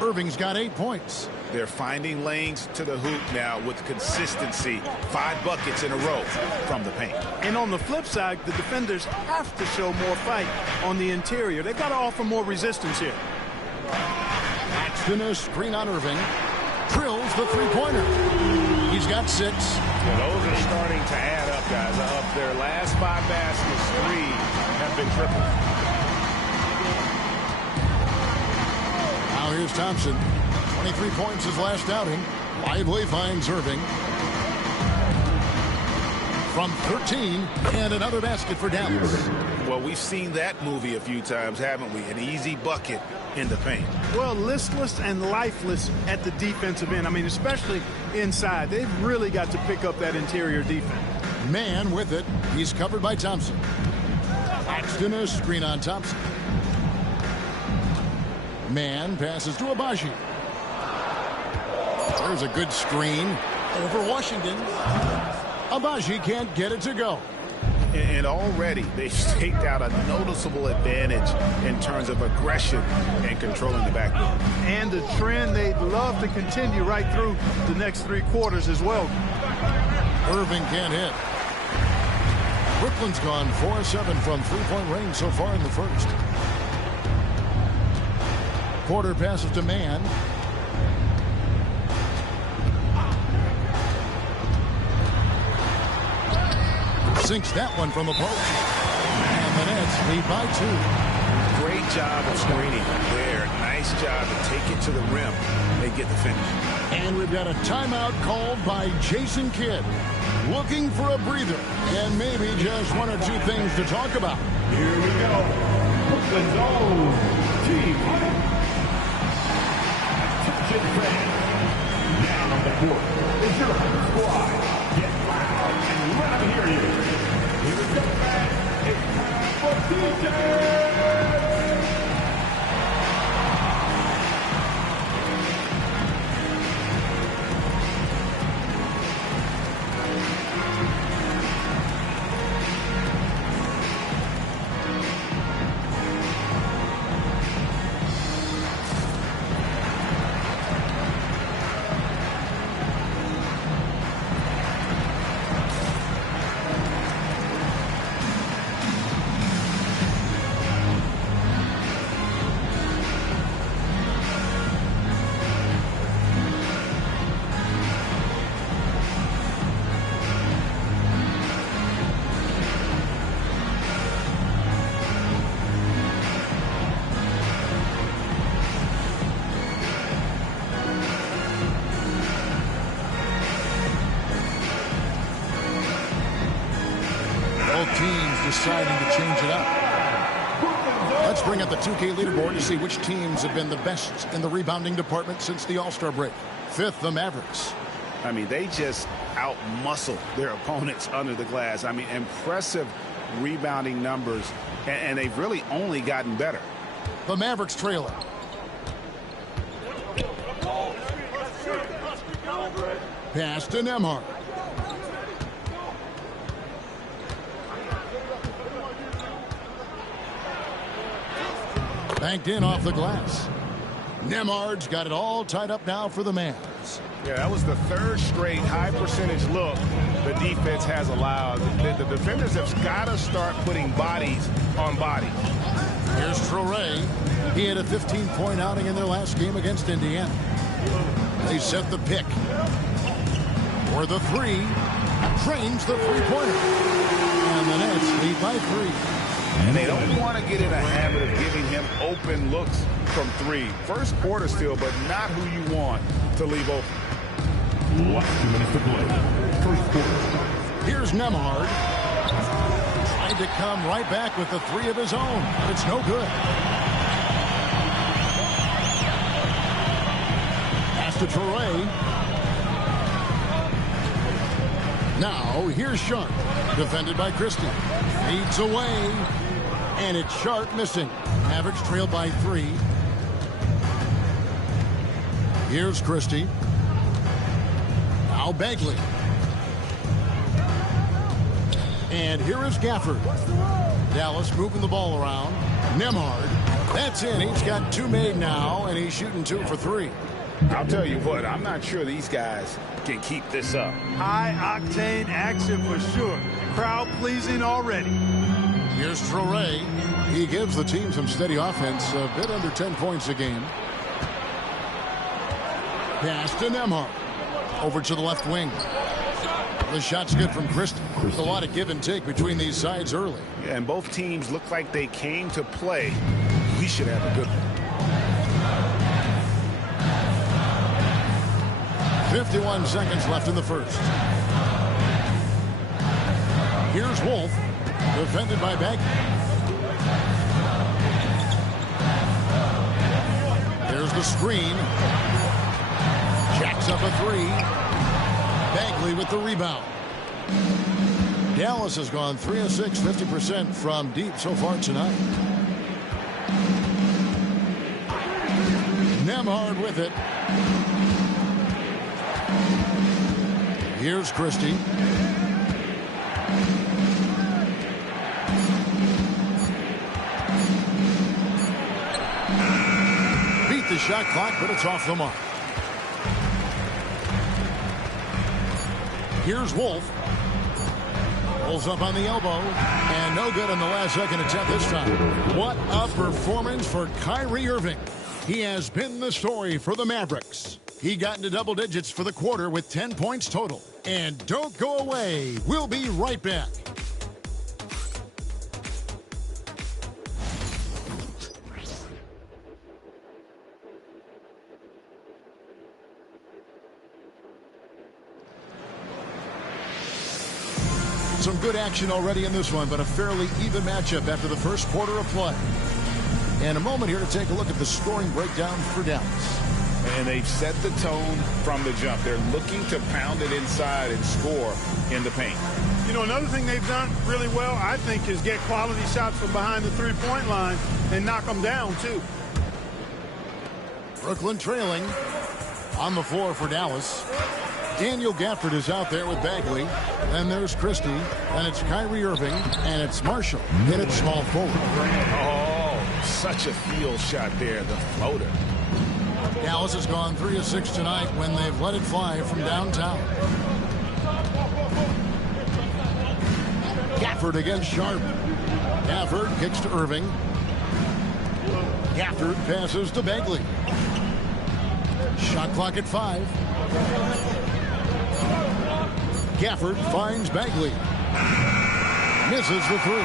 Irving's got 8 points. They're finding lanes to the hoop now with consistency. 5 buckets in a row from the paint. And on the flip side, the defenders have to show more fight on the interior. They've got to offer more resistance here. Paxton a screen on Irving. Drills the three-pointer. He's got 6. Yeah, those are starting to add up, guys. Of their last 5 baskets, 3 have been tripled. Now here's Thompson. 23 points his last outing. Lively finds Irving. From 13, and another basket for Dallas. Well, we've seen that movie a few times, haven't we? An easy bucket in the paint. Well, listless and lifeless at the defensive end. I mean, especially inside. They've really got to pick up that interior defense. Man with it. He's covered by Thompson. Paxton a screen on Thompson. Man passes to Abaji. There's a good screen over Washington. Abaji can't get it to go. And already they've staked out a noticeable advantage in terms of aggression and controlling the backboard. And the trend they'd love to continue right through the next 3 quarters as well. Irving can't hit. Brooklyn's gone 4-7 from three-point range so far in the first. Porter passes to Man. Sinks that one from the post. And the Nets lead by 2. Great job of screening there. Nice job to take it to the rim. They get the finish. And we've got a timeout called by Jason Kidd. Looking for a breather and maybe just 1 or 2 things to talk about. Here we go. The zone team. Attention fans. Now on the court is your squad. Get loud and let them hear you. Here we go, fans. It's time for DJ. Deciding to change it up. Let's bring up the 2K leaderboard to see which teams have been the best in the rebounding department since the All-Star break. 5th, the Mavericks. I mean, they just out-muscle their opponents under the glass. I mean, impressive rebounding numbers, and they've really only gotten better. The Mavericks trailer. Pass to Nembhard. Banked in off the glass. Nembhard's got it all tied up now for the Mavs. Yeah, that was the 3rd straight high percentage look the defense has allowed. The defenders have got to start putting bodies on bodies. Here's Traoré. He had a 15-point outing in their last game against Indiana. They set the pick. For the 3. Drains the three-pointer. And the Nets lead by 3. And they don't want to get in a habit of giving him open looks from 3. First quarter still, but not who you want to leave open. Last 2 minutes to play. First quarter. Here's Nembhard. Tried to come right back with the 3 of his own. It's no good. Pass to Traoré. Now, here's Sharp. Defended by Christie. Feeds away. And it's Sharp missing. Mavericks trail by 3. Here's Christie. Now Bagley. And here is Gafford. Dallas moving the ball around. Nembhard. That's in. He's got 2 made now, and he's shooting 2 for 3. I'll tell you what, I'm not sure these guys can keep this up. High-octane action for sure. Crowd-pleasing already. Here's Traore. He gives the team some steady offense, a bit under 10 points a game. Pass to Nembhard. Over to the left wing. The shot's good from Christie. There's a lot of give and take between these sides early. Yeah, and both teams look like they came to play. We should have a good one. 51 seconds left in the first. Here's Wolf. Defended by Bagley. There's the screen. Jacks up a 3. Bagley with the rebound. Dallas has gone 3 of 6, 50% from deep so far tonight. Nembhard with it. Here's Christie. Beat the shot clock, but it's off the mark. Here's Wolf. Pulls up on the elbow. And no good on the last second attempt this time. What a performance for Kyrie Irving. He has been the story for the Mavericks. He got into double digits for the quarter with 10 points total. And don't go away. We'll be right back. Some good action already in this one, but a fairly even matchup after the first quarter of play. And a moment here to take a look at the scoring breakdown for Dallas. And they've set the tone from the jump. They're looking to pound it inside and score in the paint. You know, another thing they've done really well, I think, is get quality shots from behind the three-point line and knock them down, too. Brooklyn trailing on the floor for Dallas. Daniel Gafford is out there with Bagley. Then there's Christie. Then it's Kyrie Irving. And it's Marshall in at small forward. Oh, such a field shot there, the floater. Dallas has gone 3 of 6 tonight when they've let it fly from downtown. Gafford against Sharp. Gafford kicks to Irving. Gafford passes to Bagley. Shot clock at 5. Gafford finds Bagley. Misses the 3.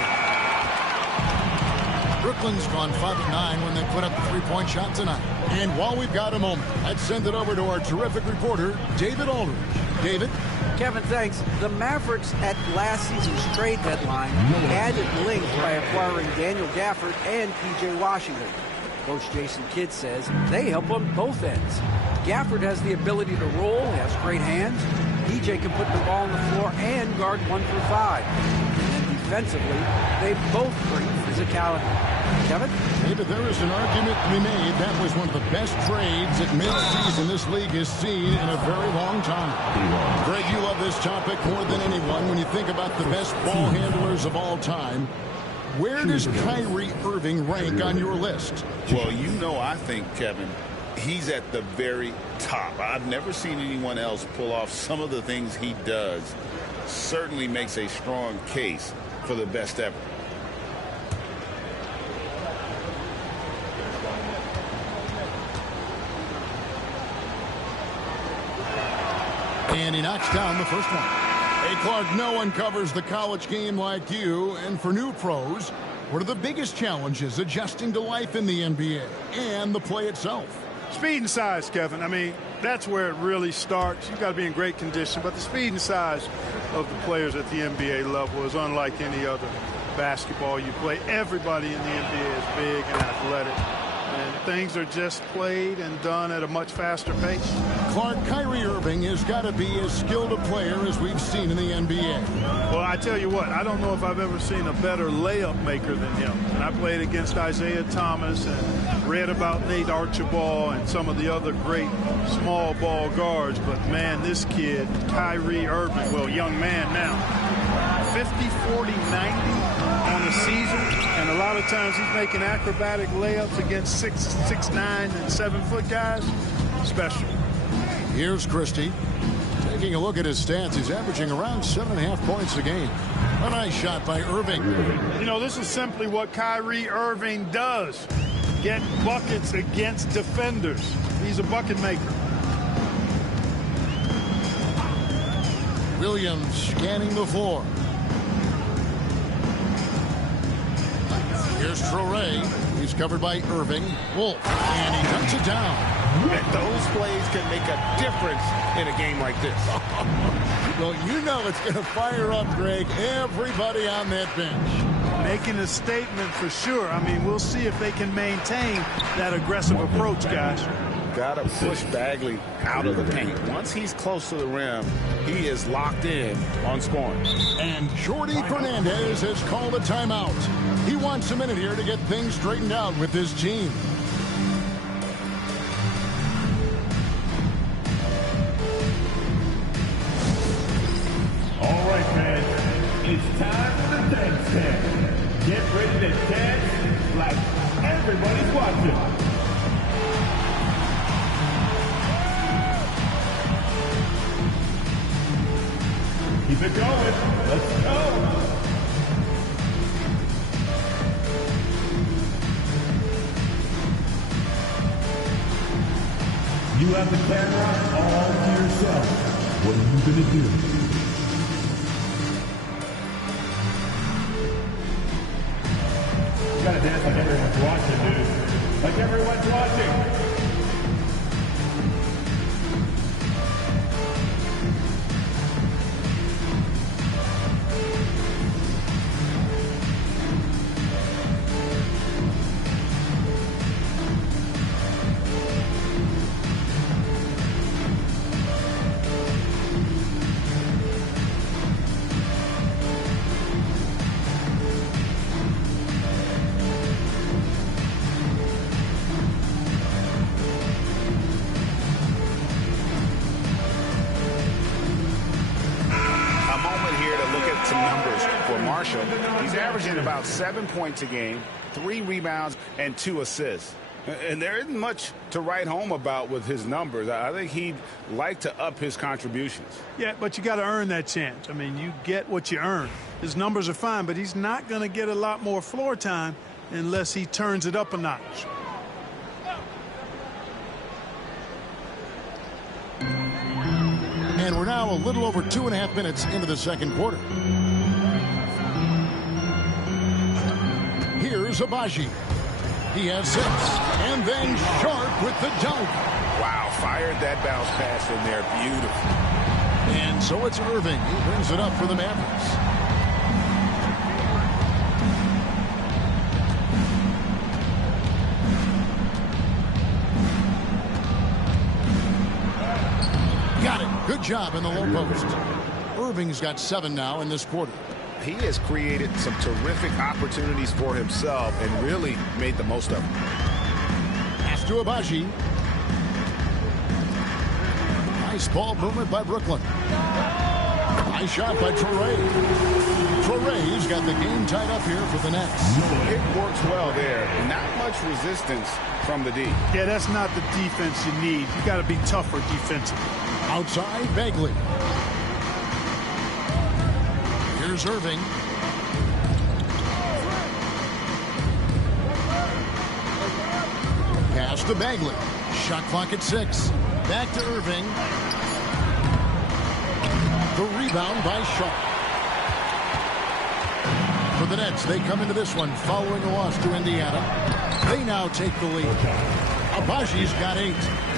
Brooklyn's gone 5 of 9 when they put up the 3-point shot tonight. And while we've got a moment, let's send it over to our terrific reporter, David Aldridge. David? Kevin, thanks. The Mavericks at last season's trade deadline added length by acquiring Daniel Gafford and P.J. Washington. Coach Jason Kidd says they help on both ends. Gafford has the ability to roll, has great hands. P.J. can put the ball on the floor and guard 1 through 5. And defensively, they both bring physicality. Kevin? David, there is an argument to be made. That was one of the best trades at midseason this league has seen in a very long time. Greg, you love this topic more than anyone when you think about the best ball handlers of all time. Where does Kyrie Irving rank on your list? Well, you know, I think, Kevin, he's at the very top. I've never seen anyone else pull off some of the things he does. Certainly makes a strong case for the best ever. And he knocks down the first one. Hey, Clark, no one covers the college game like you. And for new pros, what are the biggest challenges adjusting to life in the NBA and the play itself? Speed and size, Kevin. I mean, that's where it really starts. You've got to be in great condition. But the speed and size of the players at the NBA level is unlike any other basketball you play. Everybody in the NBA is big and athletic. And things are just played and done at a much faster pace. Clark, Kyrie Irving has got to be as skilled a player as we've seen in the NBA. Well, I tell you what, I don't know if I've ever seen a better layup maker than him. And I played against Isaiah Thomas and read about Nate Archibald and some of the other great small ball guards, but man, this kid, Kyrie Irving, well, young man now, 50, 40, 90 on the season, and a lot of times he's making acrobatic layups against 6'9" and 7-foot guys. Special. Here's Christie. Taking a look at his stats, he's averaging around 7.5 points a game. A nice shot by Irving. You know, this is simply what Kyrie Irving does. Get buckets against defenders. He's a bucket maker. Williams scanning the floor. Here's Traore. He's covered by Irving. Wolf. And he dunks it down. Those plays can make a difference in a game like this. Well, you know it's going to fire up, Greg, everybody on that bench. Making a statement for sure. I mean, we'll see if they can maintain that aggressive approach, guys. Got to push Bagley out of the paint. Once he's close to the rim, he is locked in on scoring. And Jordi Fernandez has called a timeout. He wants a minute here to get things straightened out with his team. All right, fans, it's time for the dance stand. Get ready to dance like everybody's watching. Keep it going. Let's go. You have the camera all to yourself. What are you going to do? You gotta dance like everyone's watching, dude. Like everyone's watching. He's averaging about 7 points a game, 3 rebounds, and 2 assists. And there isn't much to write home about with his numbers. I think he'd like to up his contributions. Yeah, but you got to earn that chance. I mean, you get what you earn. His numbers are fine, but he's not going to get a lot more floor time unless he turns it up a notch. And we're now a little over 2.5 minutes into the second quarter. Here's Abaji. He has 6. And then Sharp with the dunk. Wow, fired that bounce pass in there. Beautiful. And so it's Irving. He brings it up for the Mavericks. Got it. Good job in the low post. Irving's got 7 now in this quarter. He has created some terrific opportunities for himself and really made the most of them. Pass to Abaji. Nice ball movement by Brooklyn. Nice shot by Traore. Traore's got the game tied up here for the Nets. It works well there. Not much resistance from the D. Yeah, that's not the defense you need. You got to be tougher defensively. Outside, Bagley. Here's Irving. Pass to Bagley. Shot clock at 6. Back to Irving. The rebound by Sharp. For the Nets, they come into this one following a loss to Indiana. They now take the lead. Abaji's got 8.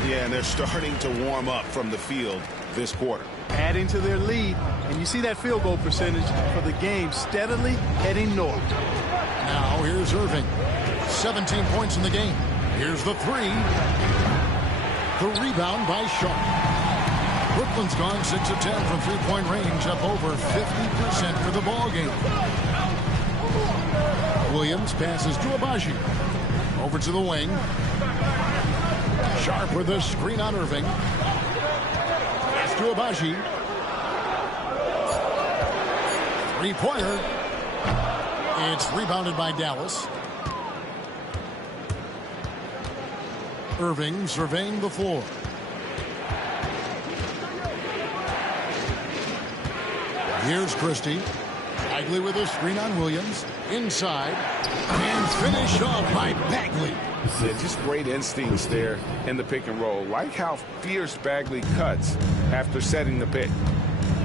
Yeah, and they're starting to warm up from the field this quarter. Adding to their lead, and you see that field goal percentage for the game steadily heading north. Now here's Irving. 17 points in the game. Here's the 3. The rebound by Sharp. Brooklyn's gone 6 of 10 from three-point range, up over 50% for the ball game. Williams passes to Abaji. Over to the wing. Sharp with a screen on Irving. Pass to Abaji. Three-pointer. It's rebounded by Dallas. Irving surveying the floor. Here's Christie. Bagley with a screen on Williams. Inside. And finished off by Bagley. Yeah, just great instincts there in the pick and roll. Like how fierce Bagley cuts after setting the pick.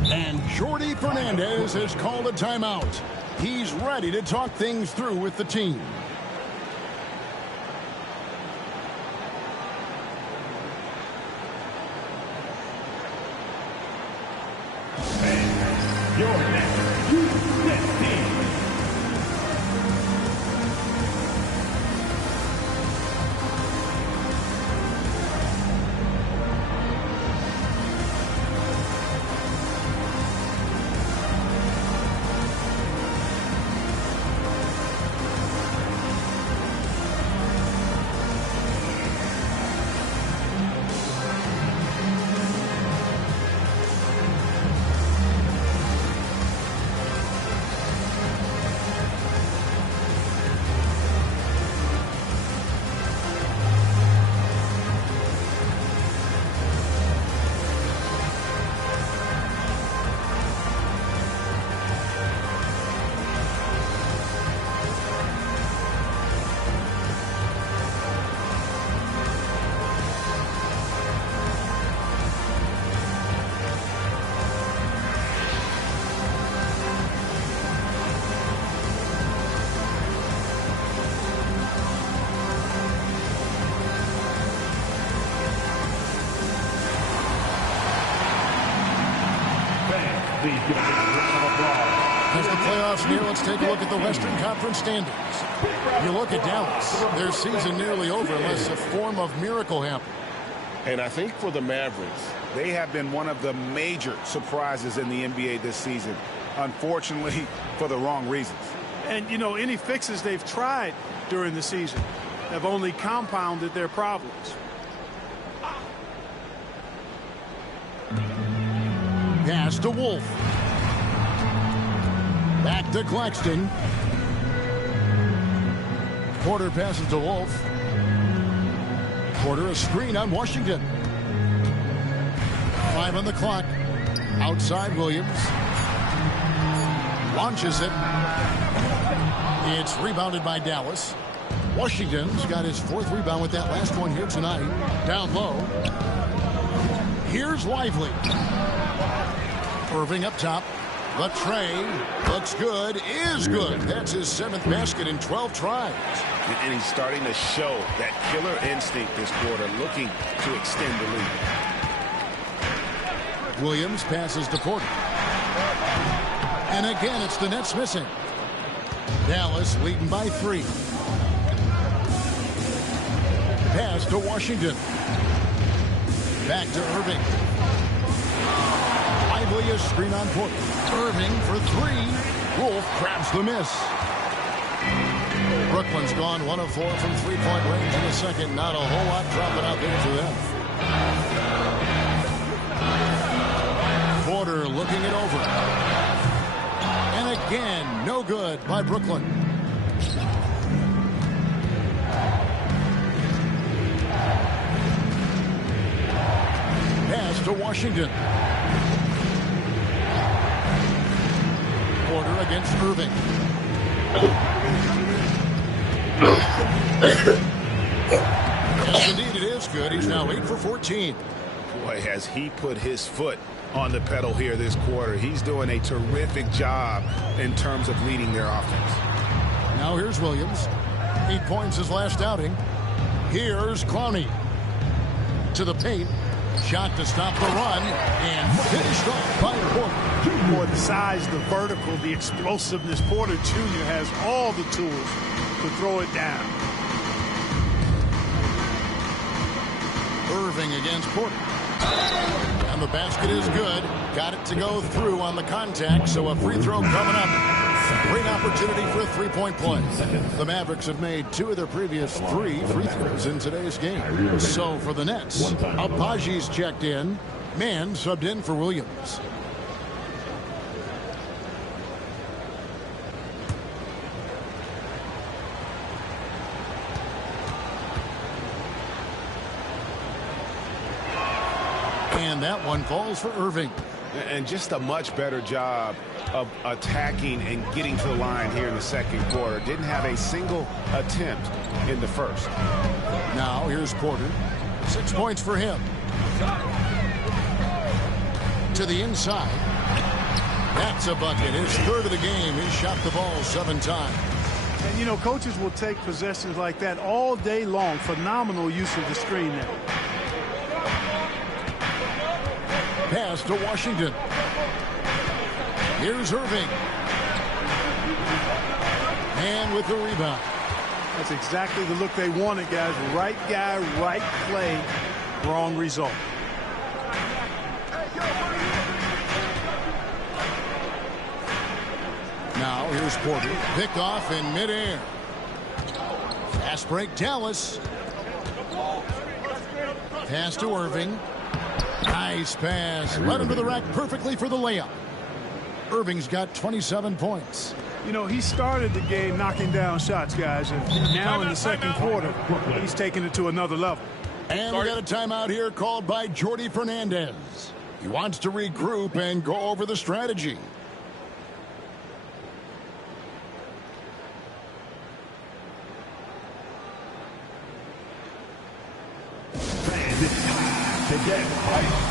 And Jordi Fernandez has called a timeout. He's ready to talk things through with the team. Your next U.S. team. As the playoffs near, let's take a look at the Western Conference standings. You look at Dallas, their season nearly over unless a form of miracle happens. And I think for the Mavericks, they have been one of the major surprises in the NBA this season. Unfortunately, for the wrong reasons. And, you know, any fixes they've tried during the season have only compounded their problems. Pass to Wolf. Back to Claxton. Porter passes to Wolf. Porter a screen on Washington. 5 on the clock. Outside Williams. Launches it. It's rebounded by Dallas. Washington's got his 4th rebound with that last one here tonight. Down low. Here's Lively. Irving up top. The tray looks good, is good. That's his 7th basket in 12 tries. And he's starting to show that killer instinct this quarter, looking to extend the lead. Williams passes to Porter. And again, it's the Nets missing. Dallas leading by 3. Pass to Washington. Back to Irving. Lively a screen on Porter. Irving for 3. Wolf grabs the miss. Brooklyn's gone 1 of 4 from 3-point range in the second. Not a whole lot dropping out there for them. Porter looking it over. And again, no good by Brooklyn. Pass to Washington. Porter against Irving. Yes, indeed, it is good. He's now 8 for 14. Boy, has he put his foot on the pedal here this quarter. He's doing a terrific job in terms of leading their offense. Now here's Williams. 8 points his last outing. Here's Clowney. To the paint. Shot to stop the run. And finished off by Porter. Boy, the size, the vertical, the explosiveness. Porter Jr. has all the tools to throw it down. Irving against Porter. And the basket is good. Got it to go through on the contact, so a free throw coming up Great opportunity for a three-point play. The Mavericks have made 2 of their previous 3 free throws in today's game. So for the Nets, Abaji's checked in. Mann subbed in for Williams. And that one falls for Irving. And just a much better job of attacking and getting to the line here in the second quarter. Didn't have a single attempt in the first. Now here's Porter. 6 points for him. To the inside. That's a bucket. His 3rd of the game. He shot the ball 7 times. And, you know, coaches will take possessions like that all day long. Phenomenal use of the screen there. Pass to Washington. Here's Irving. And with the rebound. That's exactly the look they wanted, guys. Right guy, right play, wrong result. Now here's Porter. Picked off in midair. Fast break, Dallas. Pass to Irving. Nice pass. Right under the rack perfectly for the layup. Irving's got 27 points. You know, he started the game knocking down shots, guys, and now in the second quarter, he's taking it to another level. And we got a timeout here called by Jordi Fernandez. He wants to regroup and go over the strategy. Fans, it's time to get hyped.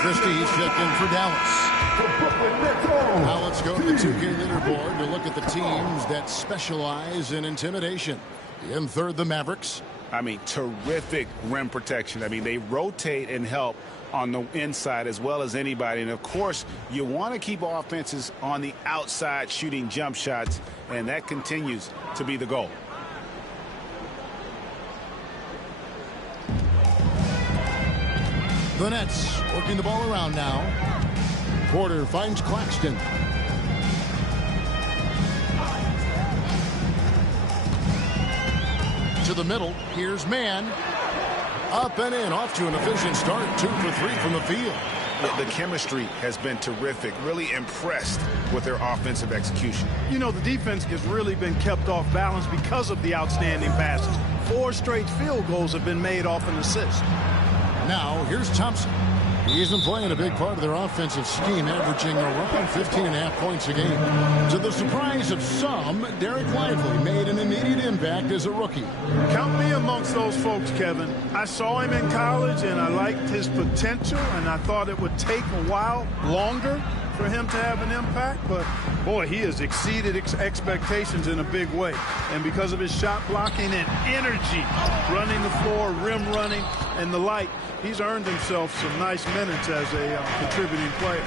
Christie's checked in for Dallas. Now let's go to the 2K leaderboard to look at the teams that specialize in intimidation. In third, the Mavericks. I mean, terrific rim protection. I mean, they rotate and help on the inside as well as anybody. And, of course, you want to keep offenses on the outside shooting jump shots, and that continues to be the goal. The Nets working the ball around now. Porter finds Claxton. To the middle. Here's Mann. Up and in. Off to an efficient start. 2 for 3 from the field. The chemistry has been terrific. Really impressed with their offensive execution. You know, the defense has really been kept off balance because of the outstanding passes. 4 straight field goals have been made off an assist. Now, here's Thompson. He's been playing a big part of their offensive scheme, averaging around 15.5 points a game. To the surprise of some, Derek Lively made an immediate impact as a rookie. Count me amongst those folks, Kevin. I saw him in college, and I liked his potential, and I thought it would take a while longer for him to have an impact, but boy, he has exceeded expectations in a big way. And because of his shot blocking and energy, running the floor, rim running, and the like, he's earned himself some nice minutes as a contributing player.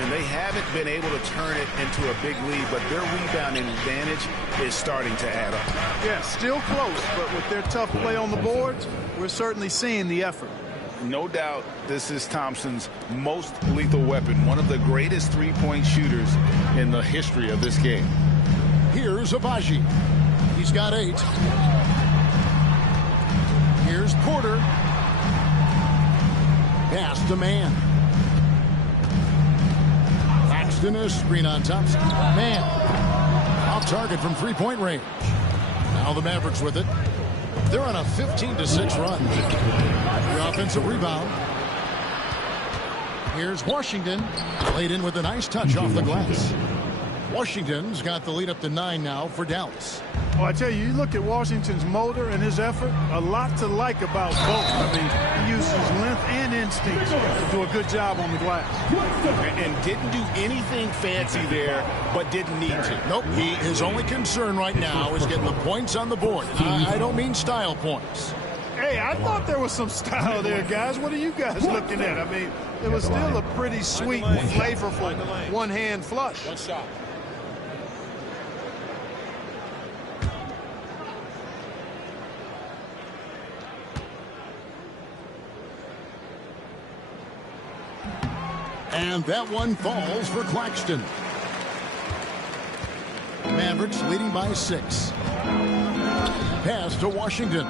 And they haven't been able to turn it into a big lead, but their rebounding advantage is starting to add up. Yeah, still close, but with their tough play on the boards, we're certainly seeing the effort. No doubt this is Thompson's most lethal weapon, one of the greatest three-point shooters in the history of this game. Here's Abaji. He's got 8. Here's Porter. Pass to Man. Claxton is screen on Thompson. Man. Off target from three-point range. Now the Mavericks with it. They're on a 15-6 run. The offensive rebound. Here's Washington. Laid in with a nice touch off the glass. Washington's got the lead up to 9 now for Dallas. Well, I tell you, you look at Washington's motor and his effort, a lot to like about both. I mean, he uses length and instincts to do a good job on the glass. And didn't do anything fancy there, but didn't need to. Nope. His only concern right now is getting the points on the board. I don't mean style points. Hey, I thought there was some style there, guys. What are you guys looking at? I mean, it was still a pretty sweet, flavorful one-hand flush. One shot. And that one falls for Claxton. Mavericks leading by 6. Pass to Washington.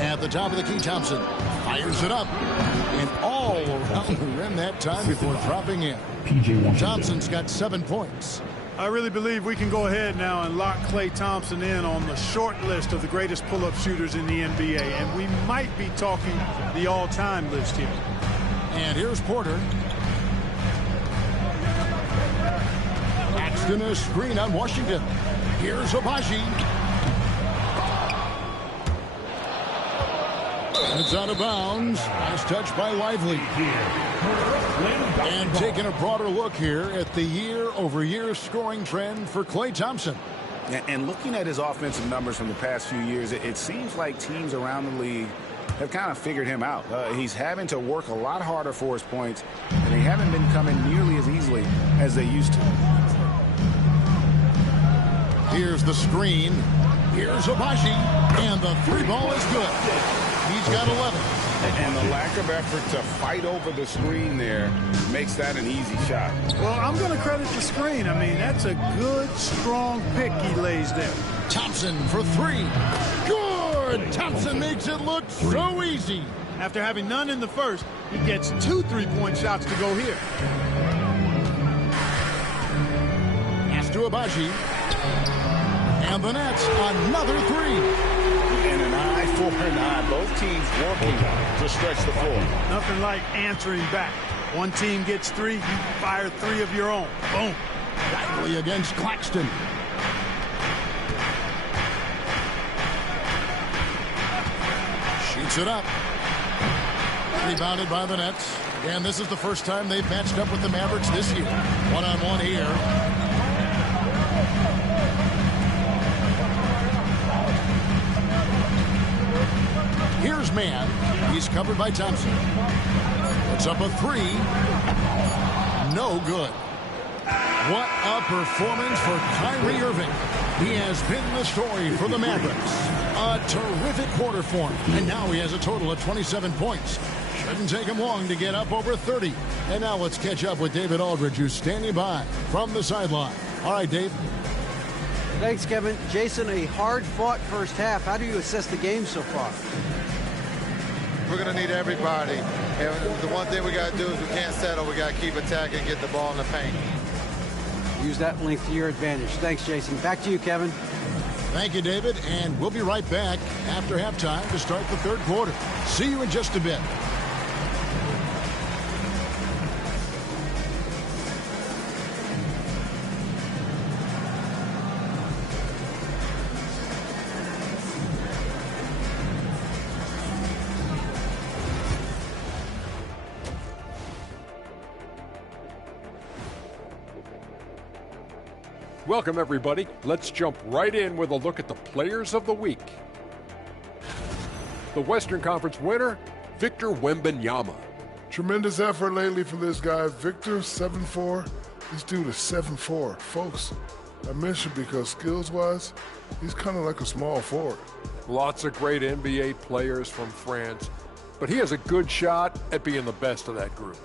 At the top of the key, Thompson fires it up. And all around the rim that time before dropping in. Thompson's got 7 points. I really believe we can go ahead now and lock Klay Thompson in on the short list of the greatest pull-up shooters in the NBA. And we might be talking the all-time list here. And here's Porter. Claxton a screen on Washington. Here's Abaji. It's out of bounds. Nice touch by Lively. And taking a broader look here at the year-over-year scoring trend for Klay Thompson. And looking at his offensive numbers from the past few years, it seems like teams around the league have kind of figured him out. He's having to work a lot harder for his points, and they haven't been coming nearly as easily as they used to. Here's the screen. Here's Abaji. And the 3-ball is good. He's got 11. And the lack of effort to fight over the screen there makes that an easy shot. Well, I'm going to credit the screen. I mean, that's a good, strong pick he lays there. Thompson for 3. Good! Thompson makes it look so easy. After having none in the first, he gets 2 3-point shots to go here. Pass to Abaji. And the Nets, another 3. And an eye for an eye. Both teams working to stretch the floor. Nothing like answering back. One team gets 3, you fire 3 of your own. Boom. Lively against Claxton. Shoots it up. Rebounded by the Nets. And this is the first time they've matched up with the Mavericks this year. One-on-one here. Here's Man. He's covered by Thompson. Puts up a 3. No good. What a performance for Kyrie Irving. He has been the story for the Mavericks. A terrific quarter for him. And now he has a total of 27 points. Shouldn't take him long to get up over 30. And now let's catch up with David Aldridge, who's standing by from the sideline. All right, Dave. Thanks, Kevin. Jason, a hard-fought first half. How do you assess the game so far? We're going to need everybody. And the one thing we got to do is we can't settle. We got to keep attacking and get the ball in the paint. Use that length to your advantage. Thanks, Jason. Back to you, Kevin. Thank you, David. And we'll be right back after halftime to start the third quarter. See you in just a bit. Welcome, everybody. Let's jump right in with a look at the Players of the Week. The Western Conference winner, Victor Wembanyama. Tremendous effort lately for this guy. Victor, 7'4". This dude is 7'4". Folks, I mentioned because skills-wise, he's kind of like a small forward. Lots of great NBA players from France, but he has a good shot at being the best of that group.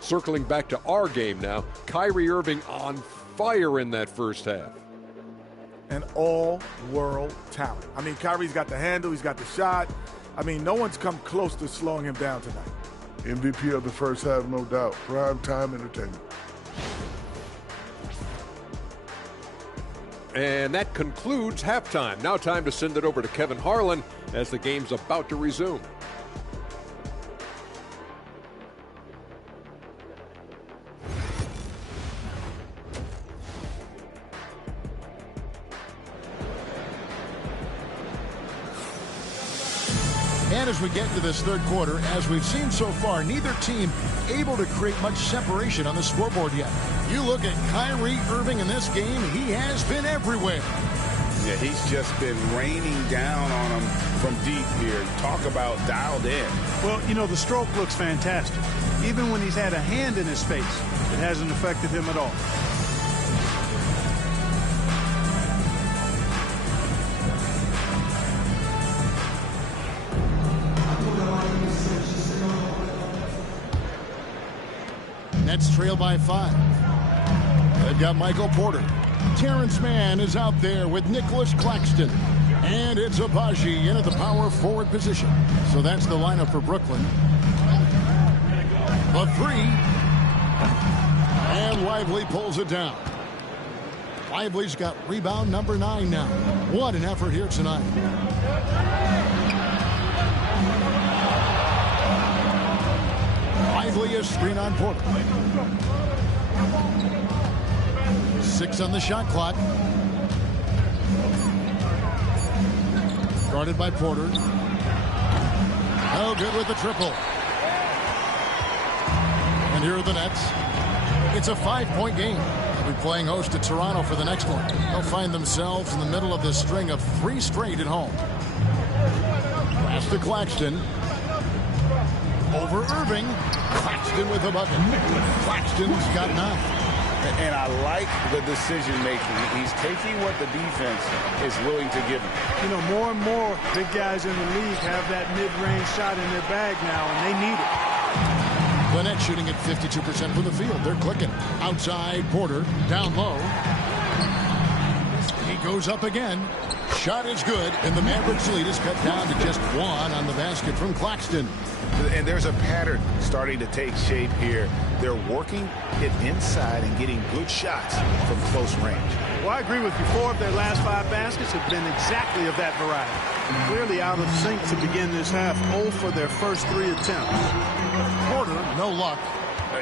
Circling back to our game now, Kyrie Irving on fire in that first half. An all-world talent. I mean, Kyrie's got the handle, he's got the shot. I mean, no one's come close to slowing him down tonight. MVP of the first half, no doubt. Prime time entertainment. And that concludes halftime. Now time to send it over to Kevin Harlan as the game's about to resume. And as we get into this third quarter, as we've seen so far, neither team able to create much separation on the scoreboard yet. You look at Kyrie Irving in this game, he has been everywhere. Yeah, he's just been raining down on them from deep here. Talk about dialed in. Well, you know, the stroke looks fantastic. Even when he's had a hand in his face, it hasn't affected him at all. Nets trail by 5. They've got Michael Porter. Terrence Mann is out there with Nicholas Claxton. And it's Abaji in at the power forward position. So that's the lineup for Brooklyn. The 3. And Lively pulls it down. Lively's got rebound number 9 now. What an effort here tonight. Lively is screen on Porter. 6 on the shot clock. Guarded by Porter. Oh, good with the triple. And here are the Nets. It's a 5-point game. They'll be playing host to Toronto for the next one. They'll find themselves in the middle of this string of 3 straight at home. Pass to Claxton. Over Irving. Claxton with a bucket. Claxton's got 9. And I like the decision-making. He's taking what the defense is willing to give him. You know, more and more big guys in the league have that mid-range shot in their bag now, and they need it. The Nets shooting at 52% from the field. They're clicking. Outside, Porter. Down low. He goes up again. Shot is good, and the Mavericks lead is cut down to just 1 on the basket from Claxton. And there's a pattern starting to take shape here. They're working it inside and getting good shots from close range. Well, I agree with you. 4 of their last 5 baskets have been exactly of that variety. Clearly out of sync to begin this half. 0 for their first 3 attempts. Porter, no luck.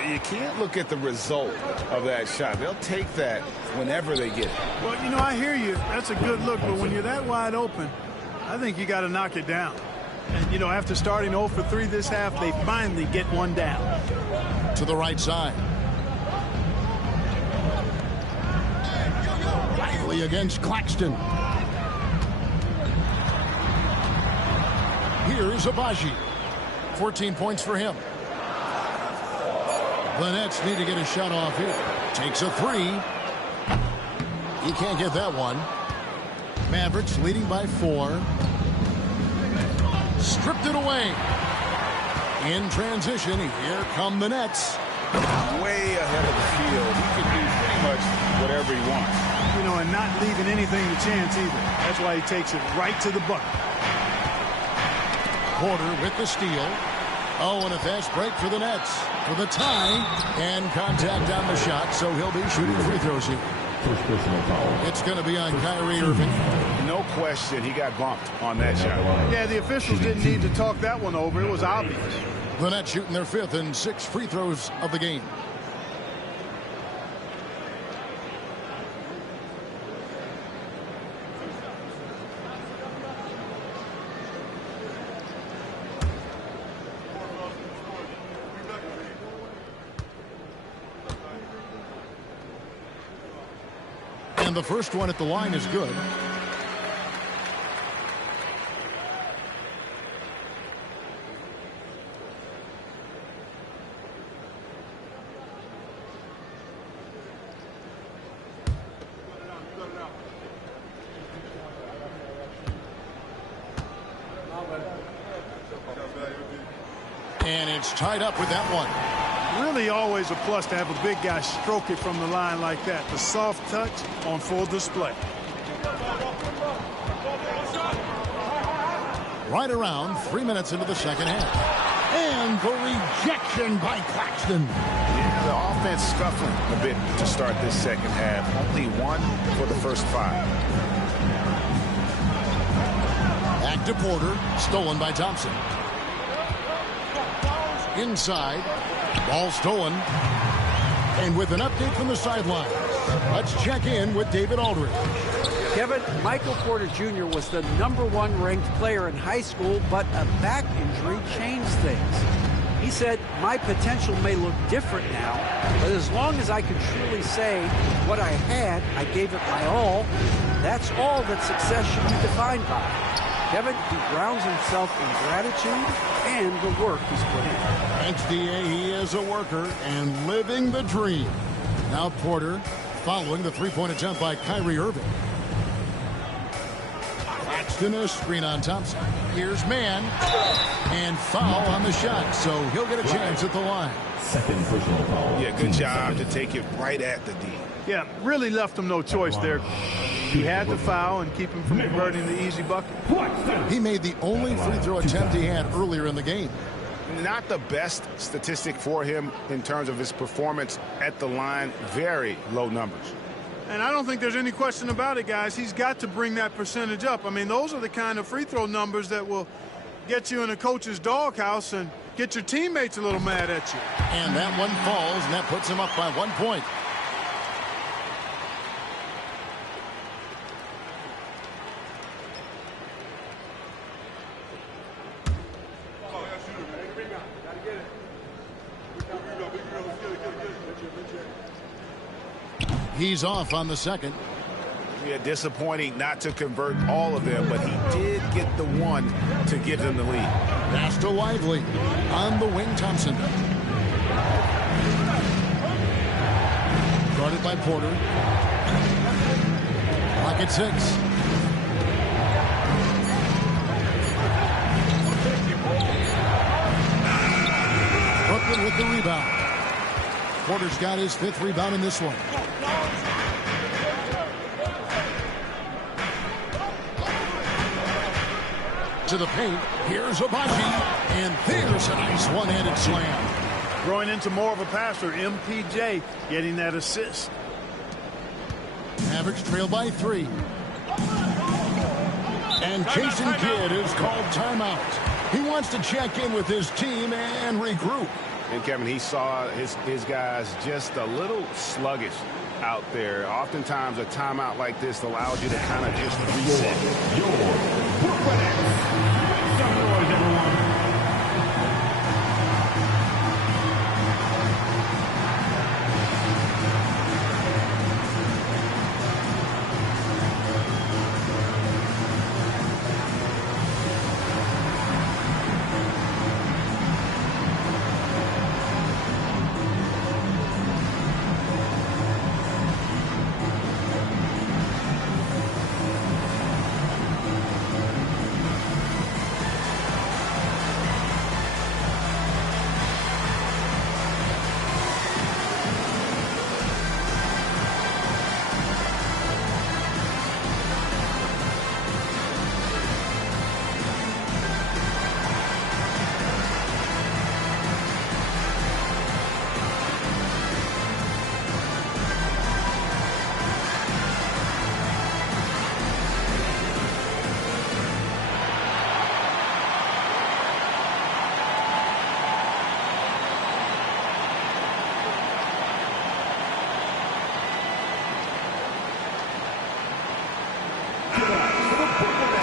You can't look at the result of that shot. They'll take that whenever they get it. Well, you know, I hear you. That's a good look, but when you're that wide open, I think you got to knock it down. And, you know, after starting 0 for 3 this half, they finally get one down. To the right side. Lively against Claxton. Here's Abaji. 14 points for him. The Nets need to get a shot off here. Takes a 3. He can't get that one. Mavericks leading by 4. Stripped it away. In transition, here come the Nets. Way ahead of the field. He can do pretty much whatever he wants. You know, and not leaving anything to chance either. That's why he takes it right to the bucket. Porter with the steal. Oh, and a fast break for the Nets. For the tie. And contact on the shot, so he'll be shooting free throws here. It's going to be on Kyrie Irving. No question, he got bumped on that shot. Yeah, the officials didn't need to talk that one over. It was obvious. The Nets shooting their 5th and 6th free throws of the game. And the first one at the line is good. And it's tied up with that one. Really always a plus to have a big guy stroke it from the line like that. The soft touch on full display. Right around 3 minutes into the second half. And the rejection by Claxton. Yeah, the offense scuffling a bit to start this second half. Only one for the first 5. Back to Porter. Stolen by Thompson. Inside. Ball stolen. And with an update from the sideline, let's check in with David Aldridge. Kevin, Michael Porter Jr. was the #1 ranked player in high school, but a back injury changed things. He said, my potential may look different now, but as long as I could truly say what I had, I gave it my all. That's all that success should be defined by. Kevin, he grounds himself in gratitude and the work he's put in. Thanks, D.A. He is a worker and living the dream. Now Porter following the three-point attempt by Kyrie Irving. Claxton, a screen on Thompson. Here's man. And foul on the shot, so he'll get a chance at the line. Second personal foul. Yeah, good job to take it right at the D. Yeah, really left him no choice there. He had the foul and keep him from converting the easy bucket. He made the only free throw attempt he had earlier in the game. Not the best statistic for him in terms of his performance at the line. Very low numbers. And I don't think there's any question about it, guys. He's got to bring that percentage up. I mean, those are the kind of free throw numbers that will get you in a coach's doghouse and get your teammates a little mad at you. And that one falls, and that puts him up by 1 point. He's off on the second. Yeah, disappointing not to convert all of them, but he did get the one to give them the lead. Pass to Lively. On the wing, Thompson. Guarded by Porter. Clock at 6. Brooklyn with the rebound. Porter's got his 5th rebound in this one. To the paint. Here's Abaji. And there's a nice one-handed slam. Growing into more of a passer, MPJ getting that assist. Mavericks trail by 3. And Jason Kidd is called timeout. He wants to check in with his team and regroup. And Kevin, he saw his guys just a little sluggish out there. Oftentimes a timeout like this allows you to kind of just reset. Some noise, everyone.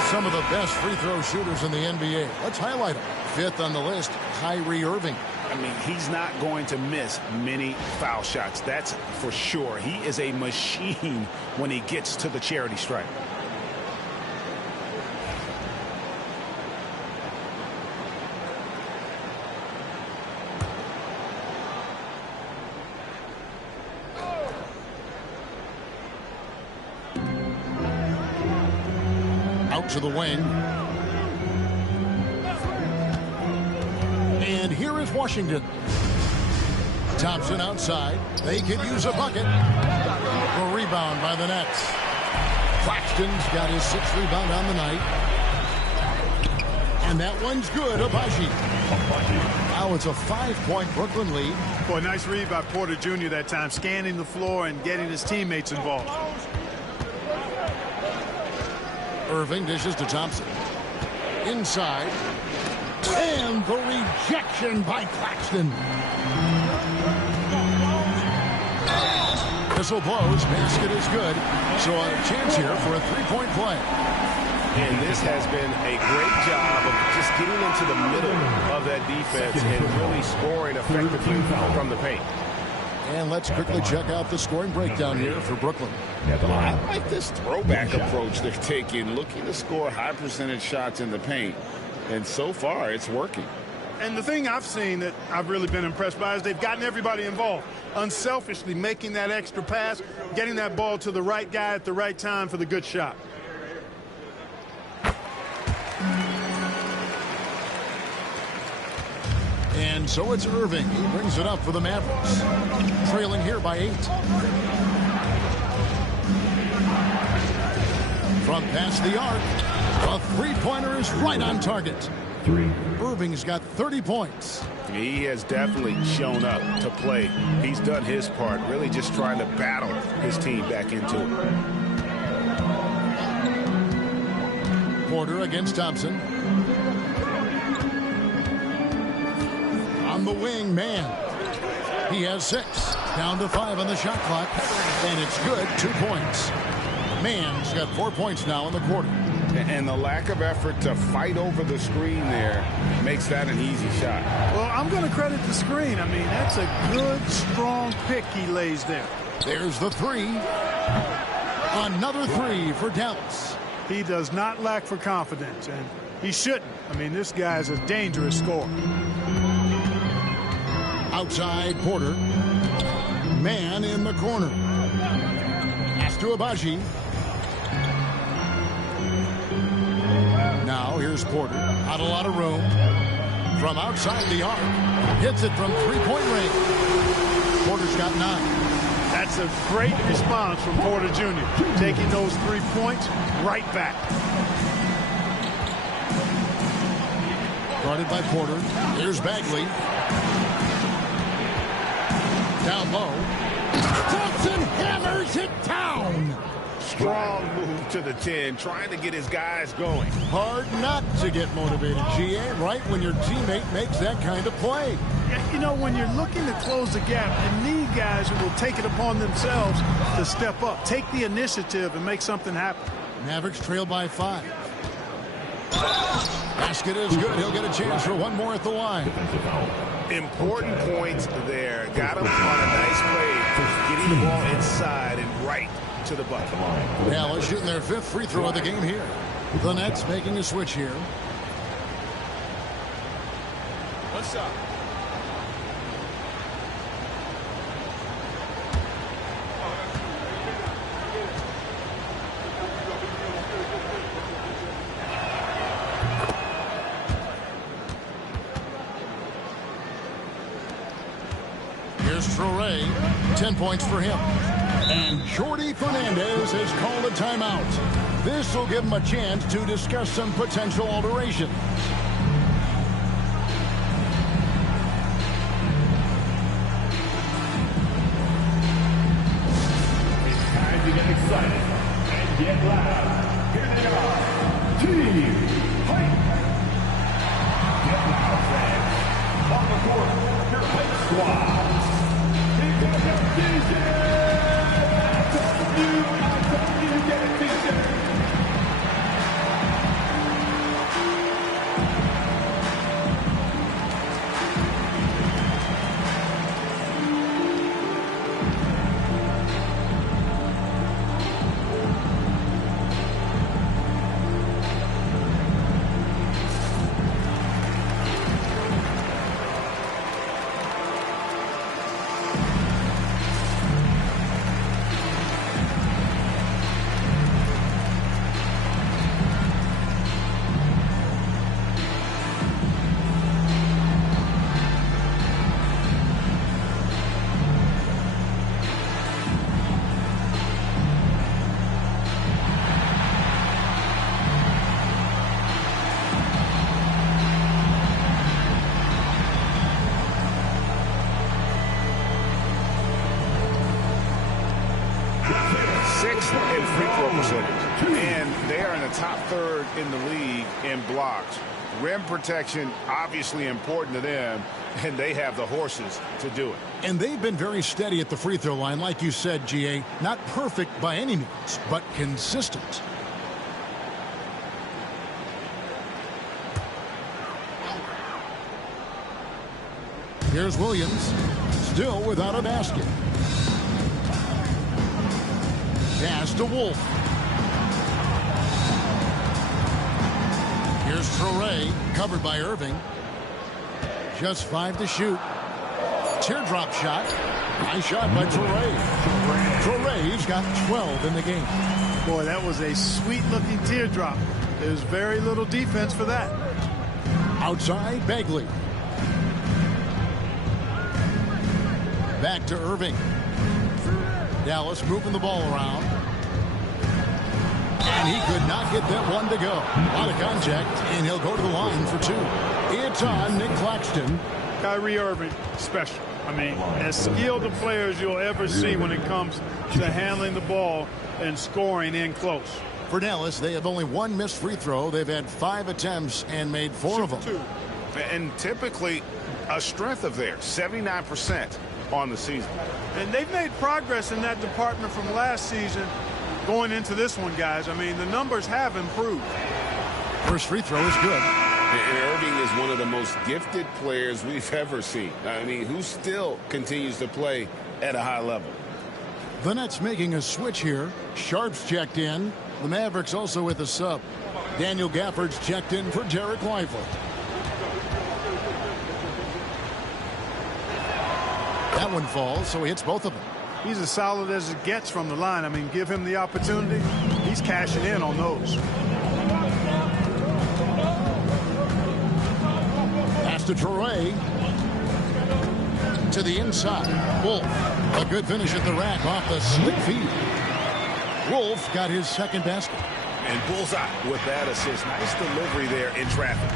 Some of the best free throw shooters in the NBA. Let's highlight them. 5th on the list, Kyrie Irving. I mean, he's not going to miss many foul shots. That's for sure. He is a machine when he gets to the charity stripe. To the wing. And here is Washington. Thompson outside. They could use a bucket. A rebound by the Nets. Claxton's got his 6th rebound on the night. And that one's good. Abaji. Now it's a 5-point Brooklyn lead. Boy, nice read by Porter Jr. that time, scanning the floor and getting his teammates involved. Irving dishes to Thompson. Inside. And the rejection by Claxton. Whistle blows. Basket is good. So a chance here for a 3-point play. And this has been a great job of just getting into the middle of that defense and really scoring effectively from the paint. And let's quickly check out the scoring breakdown here for Brooklyn. I like this throwback approach they're taking, looking to score high percentage shots in the paint. And so far, it's working. And the thing I've seen that I've really been impressed by is they've gotten everybody involved. Unselfishly making that extra pass, getting that ball to the right guy at the right time for the good shot. And so it's Irving. He brings it up for the Mavericks. Trailing here by 8. From past the arc, a 3-pointer is right on target. Irving's got 30 points. He has definitely shown up to play. He's done his part, really just trying to battle his team back into it. Porter against Thompson. On the wing, man. He has 6. Down to 5 on the shot clock. And it's good. 2 points. Man's got 4 points now in the quarter. And the lack of effort to fight over the screen there makes that an easy shot. Well, I'm going to credit the screen. I mean, that's a good, strong pick he lays there. There's the 3. Another 3 for Dallas. He does not lack for confidence, and he shouldn't. I mean, this guy's a dangerous scorer. Outside Porter. Man in the corner. Pass to Abaji. Now here's Porter. Not a lot of room. From outside the arc. Hits it from 3-point range. Porter's got 9. That's a great response from Porter Jr. Taking those 3 points right back. Guarded by Porter. Here's Bagley. Down low. Thompson hammers it down. Strong move to the 10, trying to get his guys going. Hard not to get motivated, GA, right when your teammate makes that kind of play. You know, when you're looking to close the gap, you need guys who will take it upon themselves to step up, take the initiative, and make something happen. Mavericks trail by 5. Basket is good. He'll get a chance for one more at the line. Important points there. Got him on a nice play, getting the ball inside and right to the bucket. Dallas shooting their 5th free throw of the game here. The Nets making a switch here. What's up? Here's Traore. 10 points for him. And Jordi Fernandez has called a timeout. This will give him a chance to discuss some potential alterations. It's time to get excited and get loud. Here they are, Team Hype. Get loud, fans. On the court, your Hype Squad. It's a DJ. percentage. And they are in the top third in the league in blocks. Rim protection, obviously important to them, and they have the horses to do it. And they've been very steady at the free throw line, like you said, GA. Not perfect by any means, but consistent. Here's Williams, still without a basket. Pass to Wolf. Here's Traore, covered by Irving. Just 5 to shoot. Teardrop shot. Nice shot by Traore. Traore's got 12 in the game. Boy, that was a sweet-looking teardrop. There's very little defense for that. Outside, Bagley. Back to Irving. Dallas moving the ball around. And he could not get that one to go. A lot of contact, and he'll go to the line for 2. It's on Nick Claxton. Kyrie Irving, special. I mean, as skilled a player as you'll ever see when it comes to handling the ball and scoring in close. For Dallas, they have only 1 missed free throw. They've had 5 attempts and made 4 of them. And typically a strength of theirs, 79% on the season. And they've made progress in that department from last season going into this one, guys. I mean, the numbers have improved. First free throw is good. And Irving is one of the most gifted players we've ever seen. I mean, who still continues to play at a high level. The Nets making a switch here. Sharp's checked in. The Mavericks also with a sub. Daniel Gafford's checked in for Derek Lively. That one falls, so he hits both of them. He's as solid as it gets from the line. I mean, give him the opportunity. He's cashing in on those. Pass to Traore. To the inside. Wolf. A good finish at the rack off the slick feed. Wolf got his second basket. And bullseye with that assist. Nice delivery there in traffic.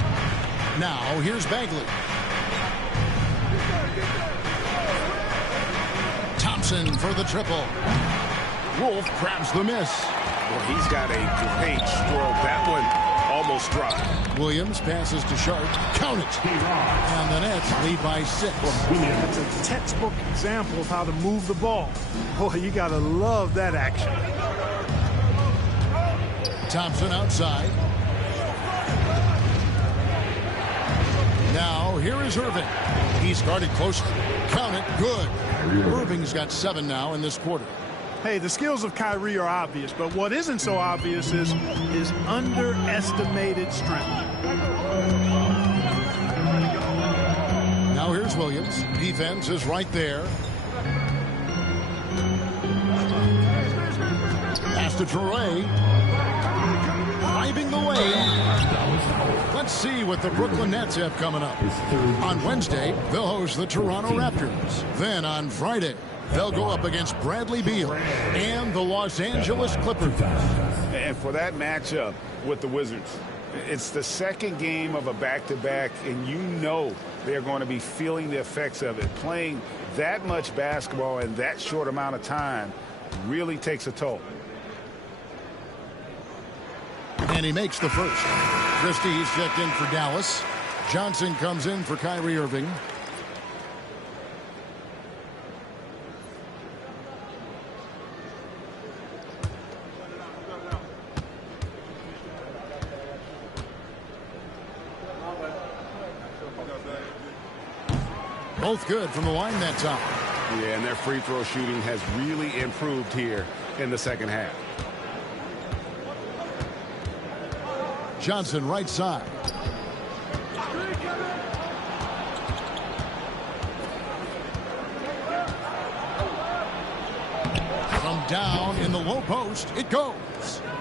Now here's Bagley. Thompson for the triple. Wolf grabs the miss. Well, he's got a great stroke. That one almost dropped. Williams passes to Sharp. Count it. And the Nets lead by 6. That's a textbook example of how to move the ball. Boy, you got to love that action. Thompson outside. Now here is Irving. He's guarded closely. Count it. Good. Irving's got 7 now in this quarter. Hey, the skills of Kyrie are obvious, but what isn't so obvious is his underestimated strength. Now here's Williams. Defense is right there. Pass to Traore. Driving the lane. Let's see what the Brooklyn Nets have coming up. On Wednesday, they'll host the Toronto Raptors. Then on Friday, they'll go up against Bradley Beal and the Los Angeles Clippers. And for that matchup with the Wizards, it's the second game of a back-to-back, and you know they're going to be feeling the effects of it. Playing that much basketball in that short amount of time really takes a toll. And he makes the first. Christie's checked in for Dallas. Johnson comes in for Kyrie Irving. Both good from the line that time. Yeah, and their free throw shooting has really improved here in the second half. Johnson right side. From down in the low post, it goes.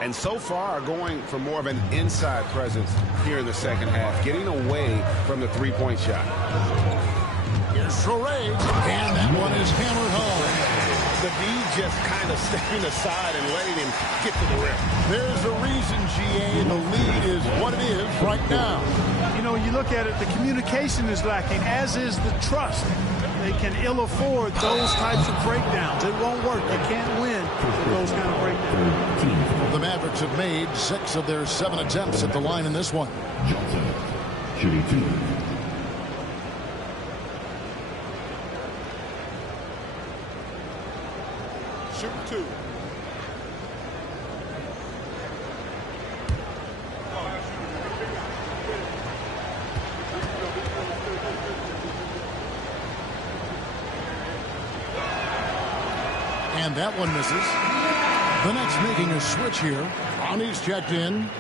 And so far, going for more of an inside presence here in the second half, getting away from the three-point shot. Here's Traore, and that one is hammered home. The D just kind of stepping aside and letting him get to the rim. There's a reason, GA, the lead is what it is right now. You know, you look at it, the communication is lacking, as is the trust. They can ill afford those types of breakdowns. It won't work. You can't win with those kind of breakdowns. The Mavericks have made 6 of their 7 attempts at the line in this one. Johnson, shooting 2. Shooting 2. And that one misses. The Nets making a switch here. Ronnie's checked in.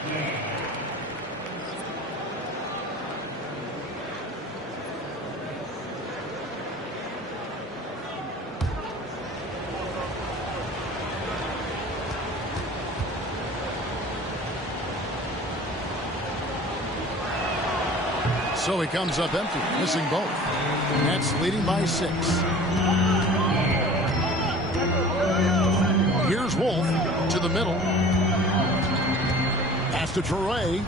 So he comes up empty, missing both. Nets leading by 6. Here's Wolf to the middle. Pass to Traore.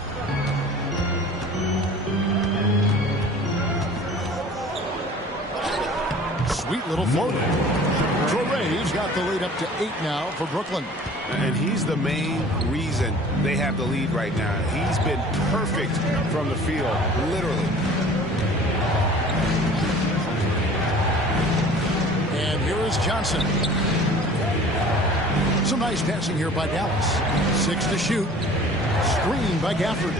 Sweet little floater. Traore's got the lead up to 8 now for Brooklyn. And he's the main reason they have the lead right now. He's been perfect from the field, literally. And here is Johnson. Some nice passing here by Dallas. 6 to shoot. Screen by Gafford.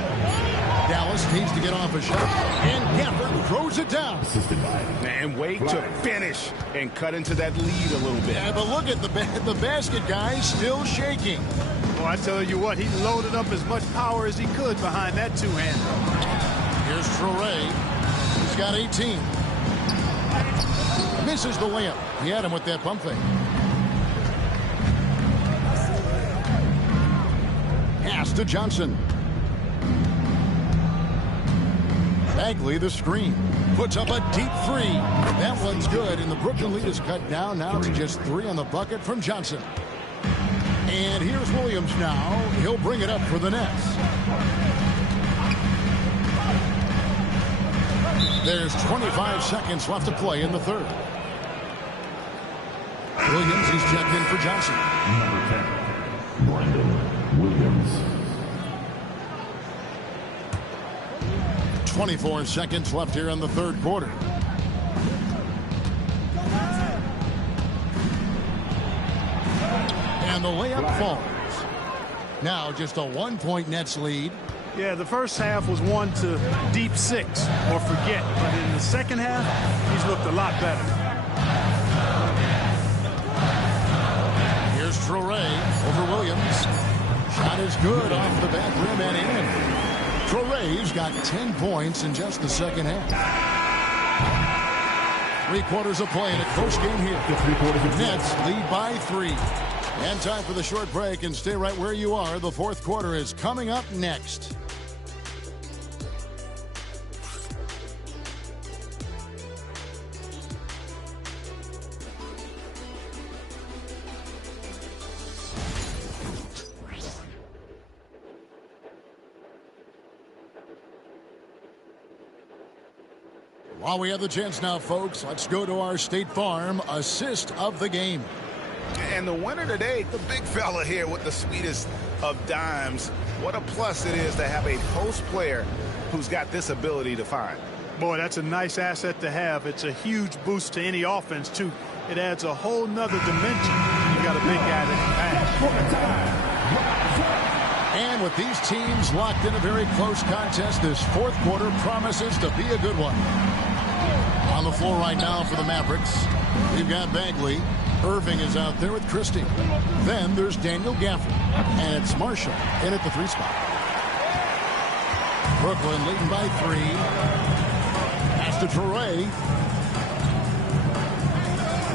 Dallas needs to get off a shot. And Gafford throws it down. And wait to finish and cut into that lead a little bit. Yeah, but look at the basket guy still shaking. Well, I tell you what, he loaded up as much power as he could behind that two-hander. Here's Traore. He's got 18. Misses the layup. He had him with that pump fake. Pass to Johnson. Bagley the screen. Puts up a deep 3. That one's good, and the Brooklyn lead is cut down now to just 3 on the bucket from Johnson. And here's Williams now. He'll bring it up for the Nets. There's 25 seconds left to play in the third. Williams is checked in for Johnson. Number 10, Brandon Williams. 24 seconds left here in the third quarter. And the layup falls. Now just a 1-point Nets lead. Yeah, the first half was 1 to deep 6 or forget. But in the second half, he's looked a lot better. Here's Traore over Williams. Shot is good off the back rim and in. Traore's got 10 points in just the second half. 3 quarters of play in a close game here. Nets lead by 3. And time for the short break, and stay right where you are. The fourth quarter is coming up next. While we have the chance now, folks, let's go to our State Farm assist of the game. And the winner today, the big fella here with the sweetest of dimes. What a plus it is to have a post player who's got this ability to find. Boy, that's a nice asset to have. It's a huge boost to any offense, too. It adds a whole nother dimension. You got a big guy that can pass. And with these teams locked in a very close contest, this fourth quarter promises to be a good one. On the floor right now for the Mavericks, we've got Bagley. Irving is out there with Christie. Then there's Daniel Gafford. And it's Marshall in at the 3 spot. Brooklyn leading by 3. Pass to Traore.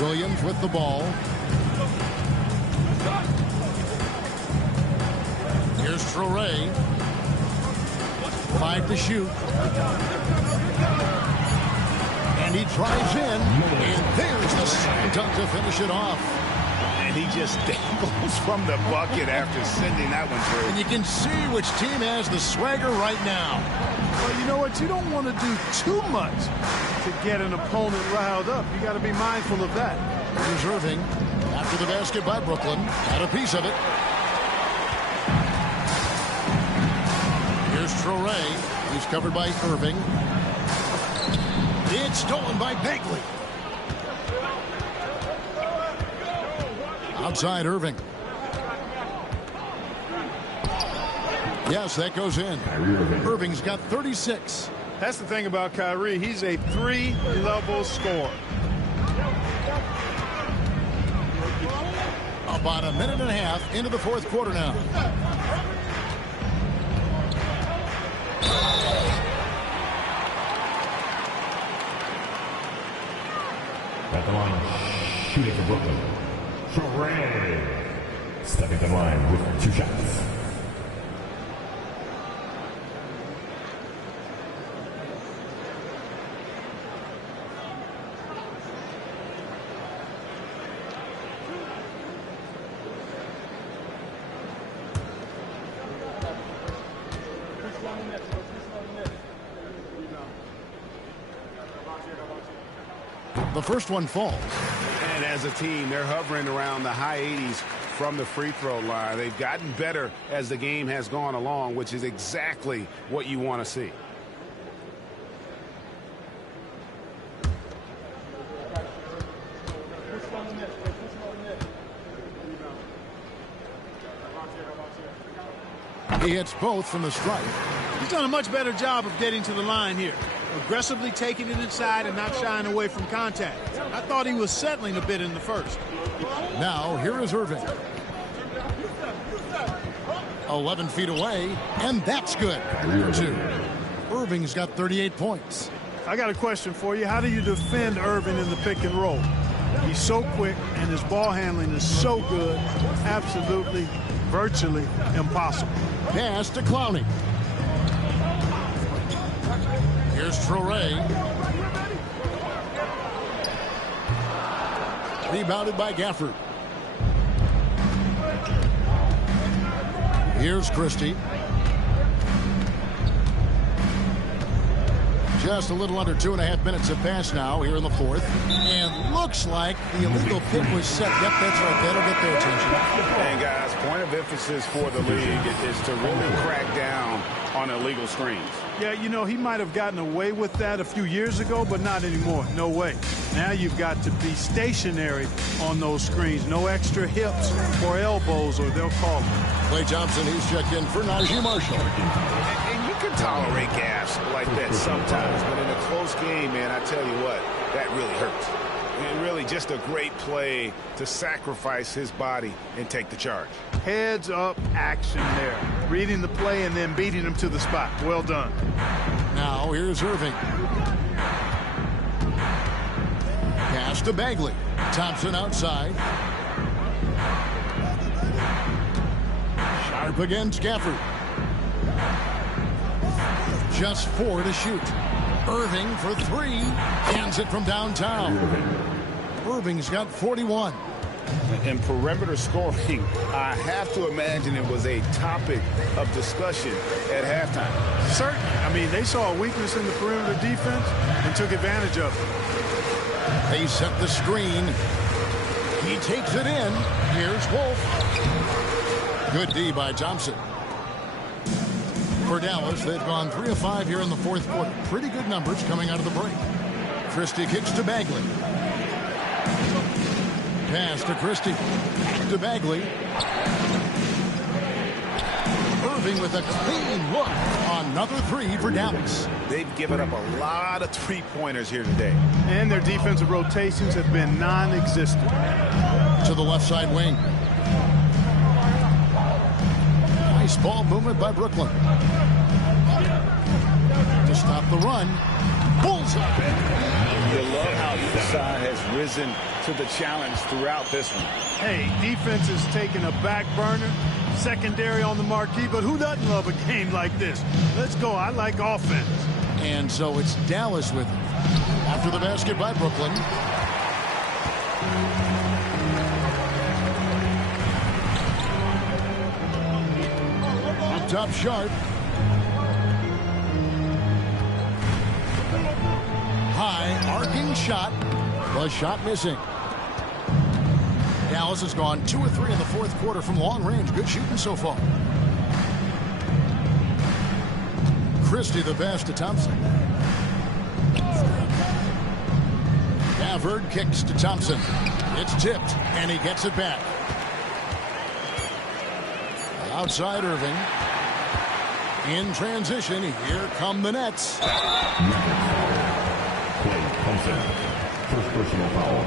Williams with the ball. Here's Traore. 5 to shoot. And he drives in, and there's the slam dunk to finish it off. And he just dangles from the bucket after sending that one through. And you can see which team has the swagger right now. Well, you know what? You don't want to do too much to get an opponent riled up. You got to be mindful of that. Here's Irving after the basket by Brooklyn. Got a piece of it. Here's Traore. He's covered by Irving. It's stolen by Bagley. Outside Irving. Yes, that goes in. Irving's got 36. That's the thing about Kyrie. He's a three-level scorer. About a minute and a half into the fourth quarter now. At the line, shooting for Brooklyn. Traore. Stepping to the line with 2 shots. The first one falls. And as a team, they're hovering around the high 80s from the free throw line. They've gotten better as the game has gone along, which is exactly what you want to see. He hits both from the stripe. He's done a much better job of getting to the line here. Aggressively taking it inside and not shying away from contact. I thought he was settling a bit in the first. Now, here is Irving. 11 feet away, and that's good. For 2. Irving's got 38 points. I got a question for you. How do you defend Irving in the pick and roll? He's so quick, and his ball handling is so good. Absolutely, virtually impossible. Pass to Clowney. Here's Traore. Rebounded by Gafford. Here's Christie. Just a little under 2.5 minutes have passed now here in the fourth. And looks like the illegal pick was set. Yep, that's right. That'll get their attention. And guys, point of emphasis for the league is to really crack down on illegal screens. Yeah, you know, he might have gotten away with that a few years ago, but not anymore. No way. Now you've got to be stationary on those screens. No extra hips or elbows, or they'll call them. Clay Thompson, he's checked in for Najee Marshall. And you can tolerate gas like that sometimes, but in a close game, man, I tell you what, that really hurts. And really just a great play to sacrifice his body and take the charge. Heads up action there. Reading the play and then beating him to the spot. Well done. Now here's Irving. Pass to Bagley. Thompson outside. Sharp against Gafford. Just 4 to shoot. Irving for 3. Hands it from downtown. Irving's got 41. In perimeter scoring, I have to imagine it was a topic of discussion at halftime. Certainly. I mean, they saw a weakness in the perimeter defense and took advantage of it. They set the screen. He takes it in. Here's Wolf. Good D by Thompson. For Dallas, they've gone 3 of 5 here in the fourth quarter. Pretty good numbers coming out of the break. Christie kicks to Bagley. Pass to Christie. Back to Bagley. Irving with a clean look. Another 3 for Dallas. They've given up a lot of three-pointers here today. And their defensive rotations have been non-existent. To the left side wing. Nice ball movement by Brooklyn. To stop the run. Bullseye. You love how each side has risen to the challenge throughout this one. Hey, defense has taken a back burner, secondary on the marquee, but who doesn't love a game like this? Let's go. I like offense. And so it's Dallas with it. After the basket by Brooklyn. Up top, Sharp. High, arcing shot. The shot missing. Dallas has gone 2 of 3 in the fourth quarter from long range. Good shooting so far. Christie the pass to Thompson. Gafford kicks to Thompson. It's tipped, and he gets it back. Outside Irving. In transition, here come the Nets. Play Thompson. First personal foul.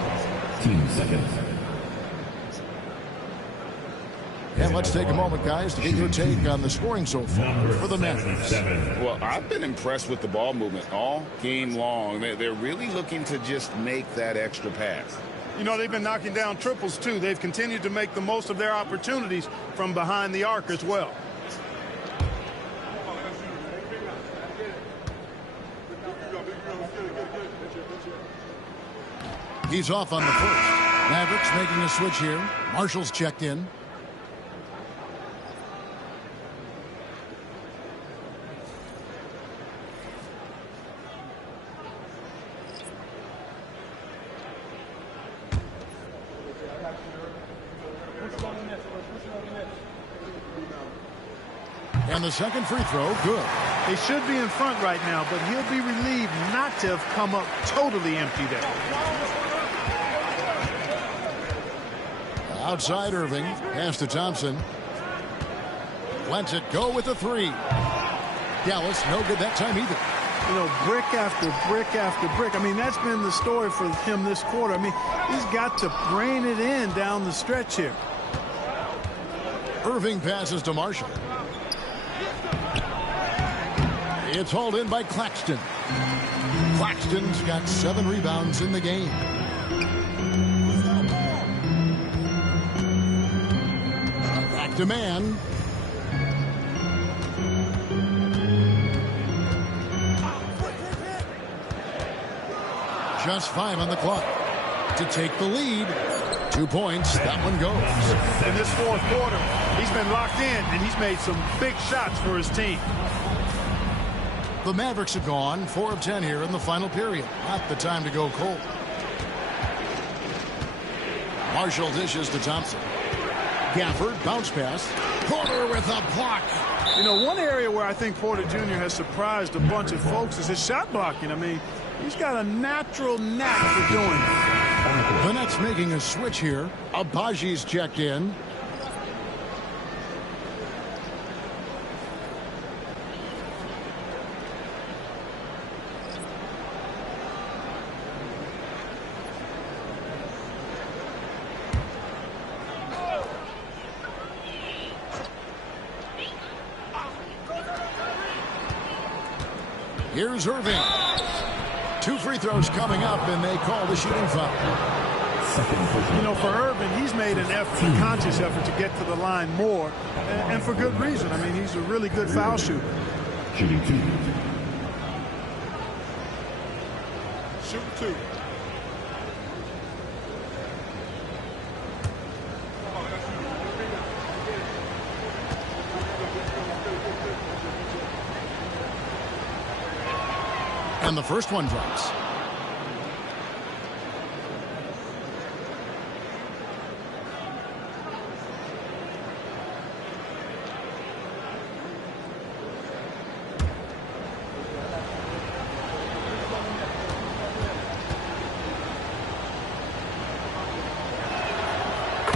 Team second. And let's take a moment, guys, to get your take on the scoring so far for the Mavericks. Well, I've been impressed with the ball movement all game long. They're really looking to just make that extra pass. You know, they've been knocking down triples, too. They've continued to make the most of their opportunities from behind the arc as well. He's off on the first. Mavericks making a switch here. Marshall's checked in. And the second free throw, good. They should be in front right now, but he'll be relieved not to have come up totally empty there. Outside Irving, pass to Thompson. Lets it go with a three. Dallas, no good that time either. You know, brick after brick after brick. I mean, that's been the story for him this quarter. I mean, he's got to brain it in down the stretch here. Irving passes to Marshall. It's hauled in by Claxton. Claxton's got 7 rebounds in the game. Back to man. Just 5 on the clock to take the lead. 2 points. That one goes. In this fourth quarter, he's been locked in, and he's made some big shots for his team. The Mavericks have gone 4 of 10 here in the final period. Not the time to go cold. Marshall dishes to Thompson. Gafford, bounce pass. Porter with a block. You know, one area where I think Porter Jr. has surprised a bunch of folks is his shot blocking. I mean, he's got a natural knack for doing it. The Nets making a switch here. Abaji's checked in. Here's Irving. 2 free throws coming up, and they call the shooting foul. You know, for Irving, he's made an effort, a conscious effort to get to the line more, and for good reason. I mean, he's a really good foul shooter. Shooting 2. Shoot 2. And the first one drops.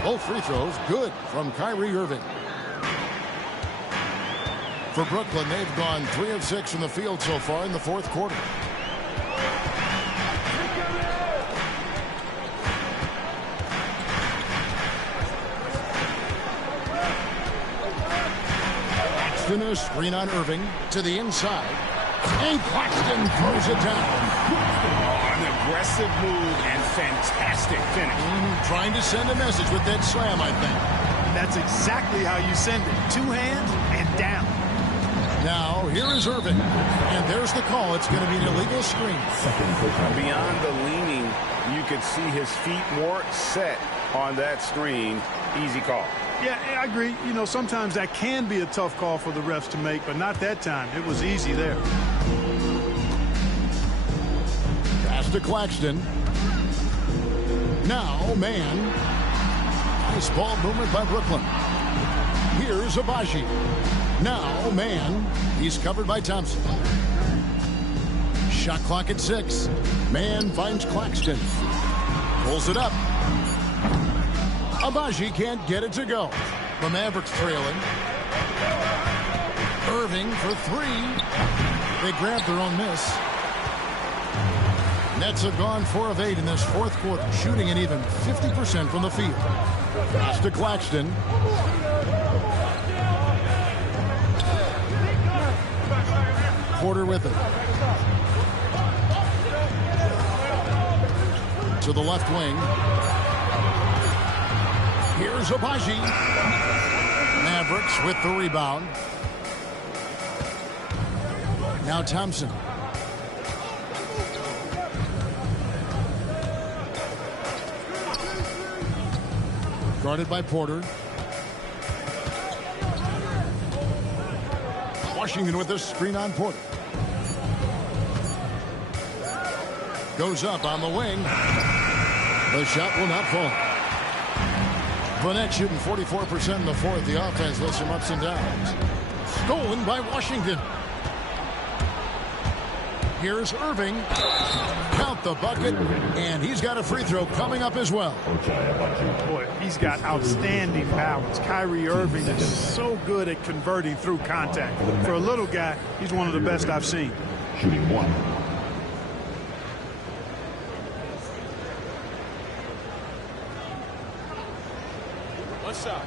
Both free throws good from Kyrie Irving. For Brooklyn, they've gone 3 of 6 from the field so far in the fourth quarter. Claxton a screen on Irving to the inside. And Claxton throws it down. An aggressive move and fantastic finish. Trying to send a message with that slam, I think. That's exactly how you send it. 2 hands and down. Now, here is Irving. And there's the call. It's going to be an illegal screen. Beyond the leaning, you could see his feet more set on that screen. Easy call. Yeah, I agree. You know, sometimes that can be a tough call for the refs to make, but not that time. It was easy there. Pass to Claxton. Now, man. Nice ball movement by Brooklyn. Here's Abaji. Now, man, he's covered by Thompson. Shot clock at 6. Man finds Claxton. Pulls it up. Abaji can't get it to go. The Mavericks trailing. Irving for 3. They grab their own miss. Nets have gone 4 of 8 in this fourth quarter, shooting an even 50% from the field. Pass to Claxton. Porter with it. To the left wing. Here's Abaji. Mavericks with the rebound. Now Thompson. Guarded by Porter. Washington with this screen on Porter. Goes up on the wing. The shot will not fall. Burnett shooting 44% in the fourth. The offense with some ups and downs. Stolen by Washington. Here's Irving. Count the bucket, and he's got a free throw coming up as well. Boy, he's got outstanding balance. Kyrie Irving is so good at converting through contact. For a little guy, he's one of the best I've seen. Shooting 1. What's up?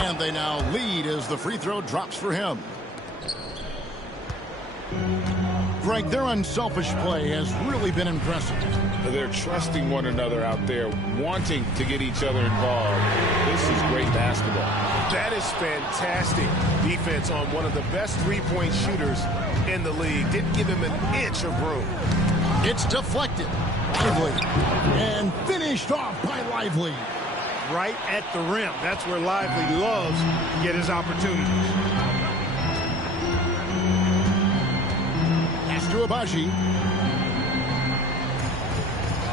And they now lead as the free throw drops for him. Greg, their unselfish play has really been impressive. They're trusting one another out there, wanting to get each other involved. This is great basketball. That is fantastic defense on one of the best three-point shooters in the league. Didn't give him an inch of room. It's deflected. Lively. And finished off by Lively. Right at the rim. That's where Lively loves to get his opportunities. Pass to Abaji.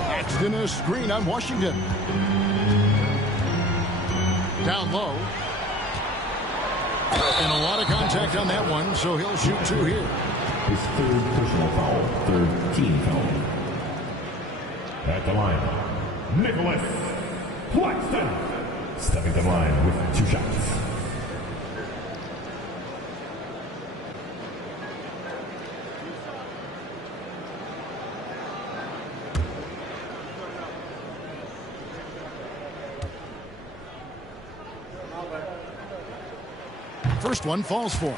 Axton a screen on Washington. Down low. And a lot of contact on that one, so he'll shoot 2 here. His third personal foul, third team foul. At the line, Nicholas Claxton stepping to the line with 2 shots. First one falls for him.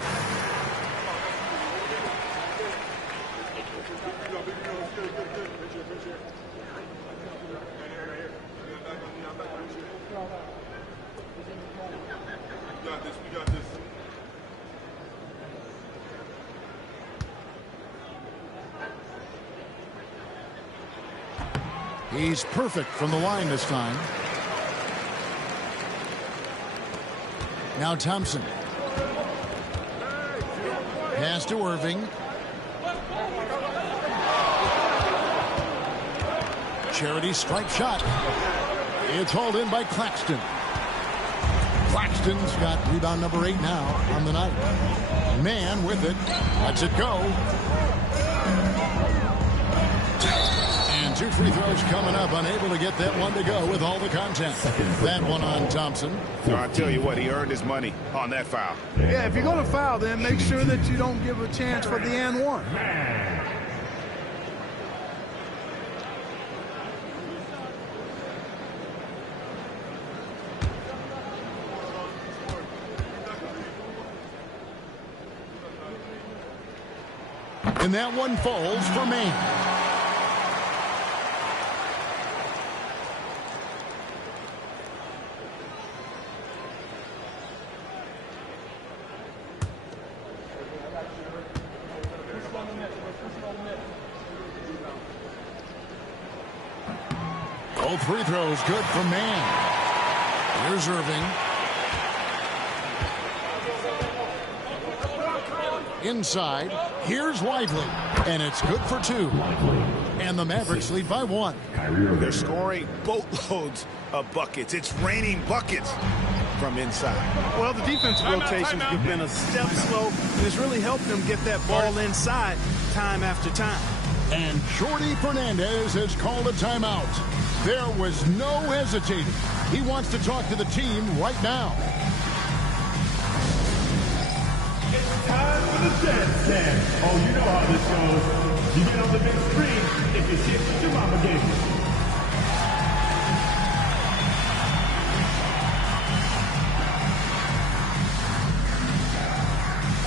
He's perfect from the line this time. Now Thompson. Pass to Irving. Charity strike shot. It's hauled in by Claxton. Claxton's got rebound number 8 now on the night. Man with it. Lets it go. And 2 free throws coming up. Unable to get that one to go with all the contact. That one on Thompson. I'll tell you what, he earned his money on that foul. Yeah, if you're going to foul, then make sure that you don't give a chance for the and one. And that one falls for Maine. Both free throws good for Mann. Here's Irving. Inside, here's Lively, and it's good for 2. And the Mavericks lead by 1. They're scoring boatloads of buckets. It's raining buckets from inside. Well, the defensive rotations have been a step slow, and it's really helped them get that ball inside time after time. And Jordi Fernandez has called a timeout. There was no hesitating. He wants to talk to the team right now. It's time for the stand. Oh, you know how this goes. You get on the big screen if you shit your mama gave you.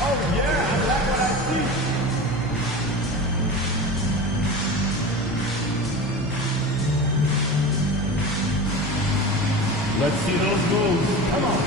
Oh, yeah, I like what I see. Let's see those moves. Come on.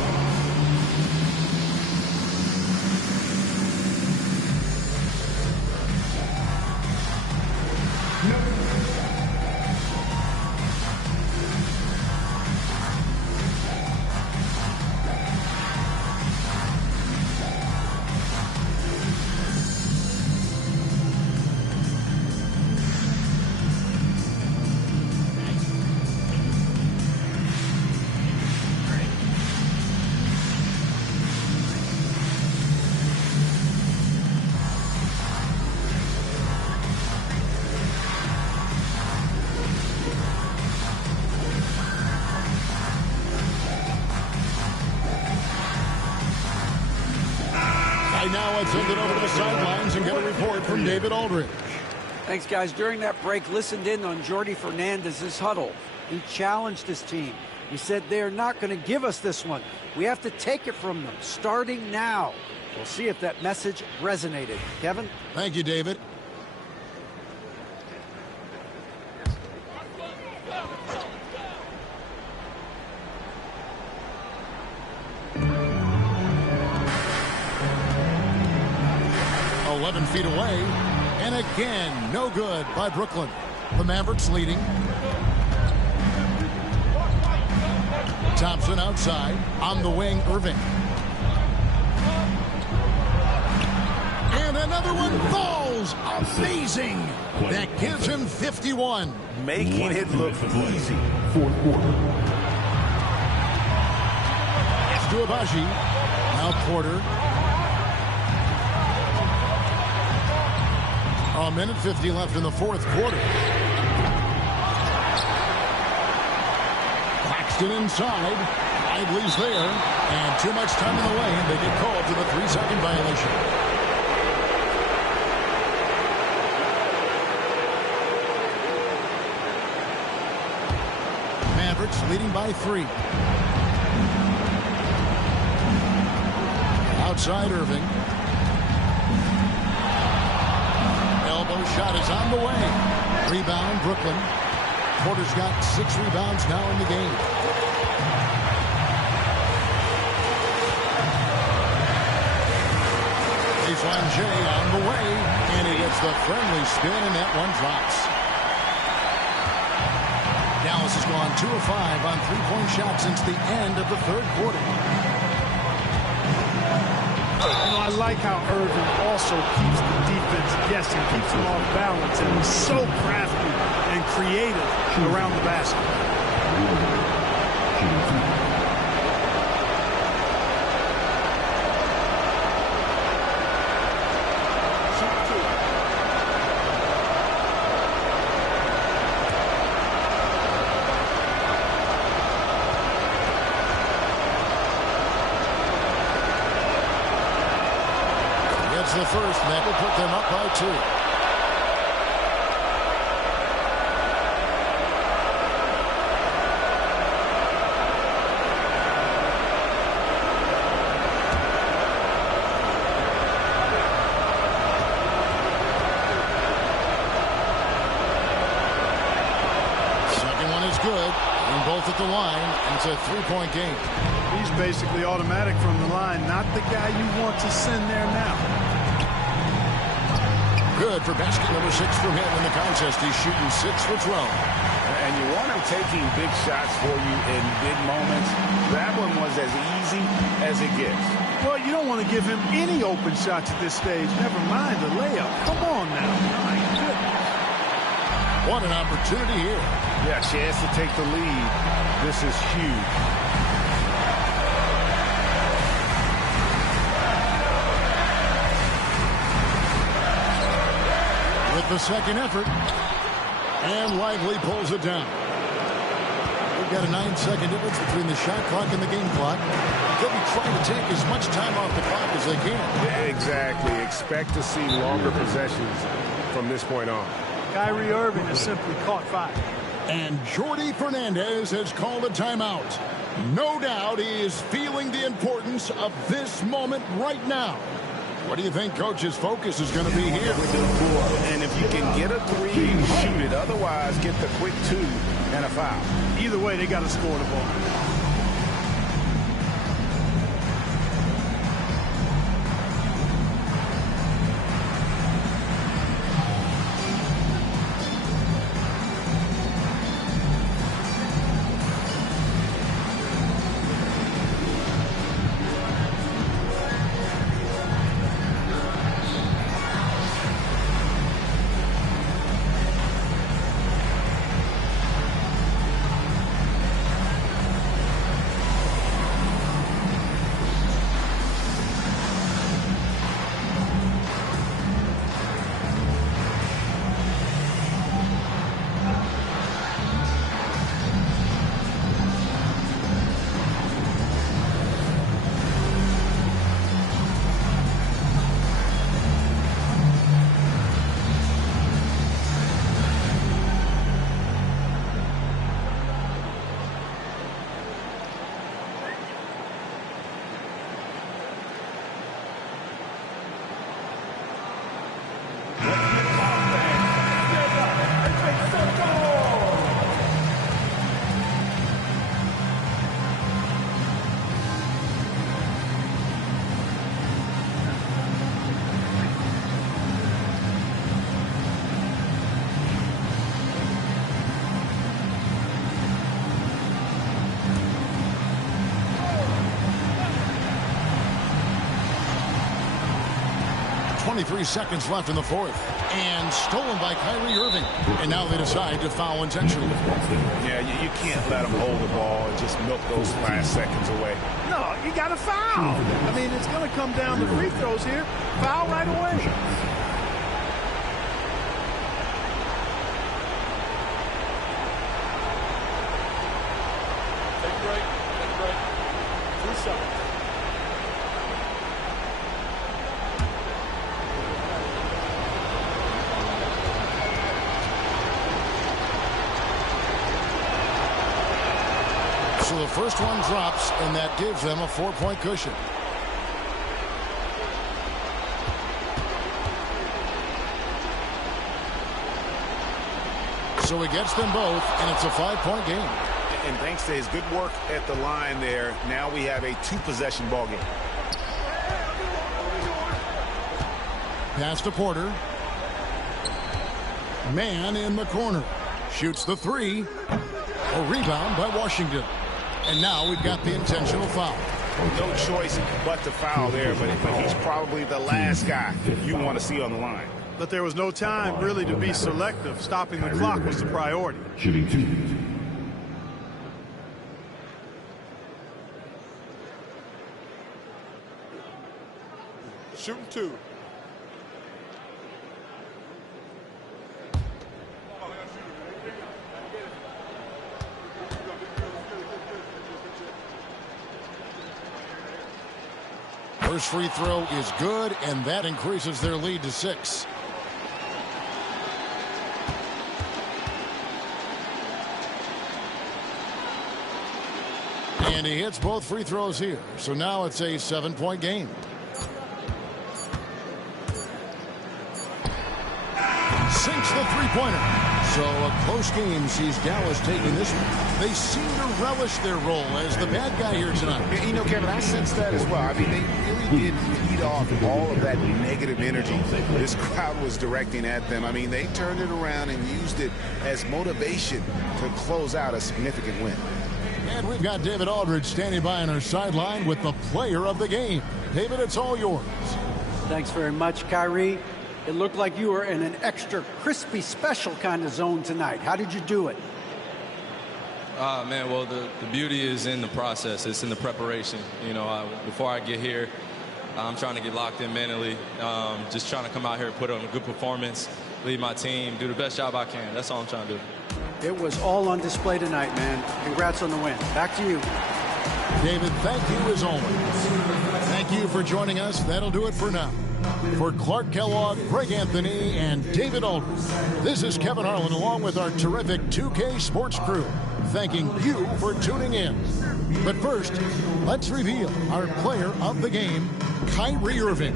Now let's send it over to the sidelines and get a report from David Aldridge. Thanks, guys. During that break, listened in on Jordi Fernandez's huddle. He challenged his team. He said they're not going to give us this one. We have to take it from them, starting now. We'll see if that message resonated. Kevin? Thank you, David. Feet away, and again, no good by Brooklyn. The Mavericks leading. Thompson outside, on the wing, Irving. And another one falls. Amazing. That gives him 51. Making it look easy. Fourth quarter. Stu Abaji. Now Porter. A minute 50 left in the fourth quarter. Claxton inside. Lively's there. And too much time in the lane. They get called for the 3-second violation. Mavericks leading by 3. Outside Irving. Shot is on the way. Rebound, Brooklyn. Porter's got 6 rebounds now in the game. Baseline J on the way, and he gets the friendly spin, and that one drops. Dallas has gone 2 of 5 on 3-point shots since the end of the third quarter. I like how Irving also keeps the defense guessing, keeps them off balance, and he's so crafty and creative around the basket. The first, that will put them up by 2. Second one is good, and both at the line. It's a 3-point game. He's basically automatic from the line, not the guy you want to send there now. Good for basket number 6 from him in the contest. He's shooting 6 for 12. And you want him taking big shots for you in big moments. That one was as easy as it gets. Well, you don't want to give him any open shots at this stage. Never mind the layup. Come on now. My goodness. What an opportunity here. Yeah, chance to take the lead. This is huge. With the second effort. And Lively pulls it down. We've got a 9-second difference between the shot clock and the game clock. They'll be trying to take as much time off the clock as they can. Exactly. Expect to see longer possessions from this point on. Kyrie Irving has simply caught fire. And Jordi Fernandez has called a timeout. No doubt he is feeling the importance of this moment right now. What do you think Coach's focus is going to be here? And if you can get a three, shoot it. Otherwise, get the quick 2 and a foul. Either way, they got to score the ball. .23 seconds left in the fourth. And stolen by Kyrie Irving. And now they decide to foul intentionally. Yeah, you can't let them hold the ball and just milk those last seconds away. No, you got to foul. I mean, it's going to come down to free throws here. Foul right away. Take a break. Take a break. 2 seconds. So the first one drops, and that gives them a 4-point cushion. So he gets them both, and it's a 5-point game. And thanks to his good work at the line there, now we have a 2-possession ball game. Pass to Porter. Man in the corner. Shoots the 3. A rebound by Washington. And now we've got the intentional foul. No choice but to foul there, but he's probably the last guy you want to see on the line. But there was no time really to be selective. Stopping the clock was the priority. Shooting 2. Shooting 2. First free throw is good, and that increases their lead to 6. And he hits both free throws here. So now it's a 7-point game. sinks the three-pointer. So a close game sees Dallas taking this one. They seem to relish their role as the bad guy here tonight. You know, Kevin, I sense that as well. I mean, they really did feed off all of that negative energy this crowd was directing at them. I mean, they turned it around and used it as motivation to close out a significant win. And we've got David Aldridge standing by on our sideline with the player of the game. David, it's all yours. Thanks very much, Kyrie. It looked like you were in an extra crispy special kind of zone tonight. How did you do it? Man, well, the beauty is in the process. It's in the preparation. You know, before I get here, I'm trying to get locked in mentally. Just trying to come out here, put on a good performance, lead my team, do the best job I can. That's all I'm trying to do. It was all on display tonight, man. Congrats on the win. Back to you. David, thank you as always. Thank you for joining us. That'll do it for now. For Clark Kellogg, Greg Anthony, and David Aldridge, this is Kevin Harlan along with our terrific 2K Sports crew, thanking you for tuning in. But first, let's reveal our player of the game, Kyrie Irving.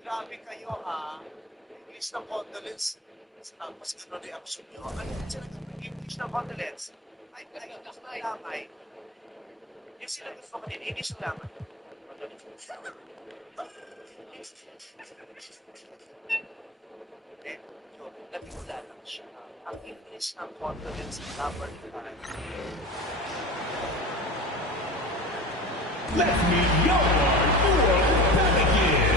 Grabe kayo ha. English na condolence. Tapos gano'n reaction nyo. Ano yung sinagot English na condolence? Ay, lamay. Yung sinagot mo kanina, English na lamay. Hindi, yun, nabigla lang siya. Ang English ng condolence, dapat tayo. Let's meet your New Orleans Pelicans.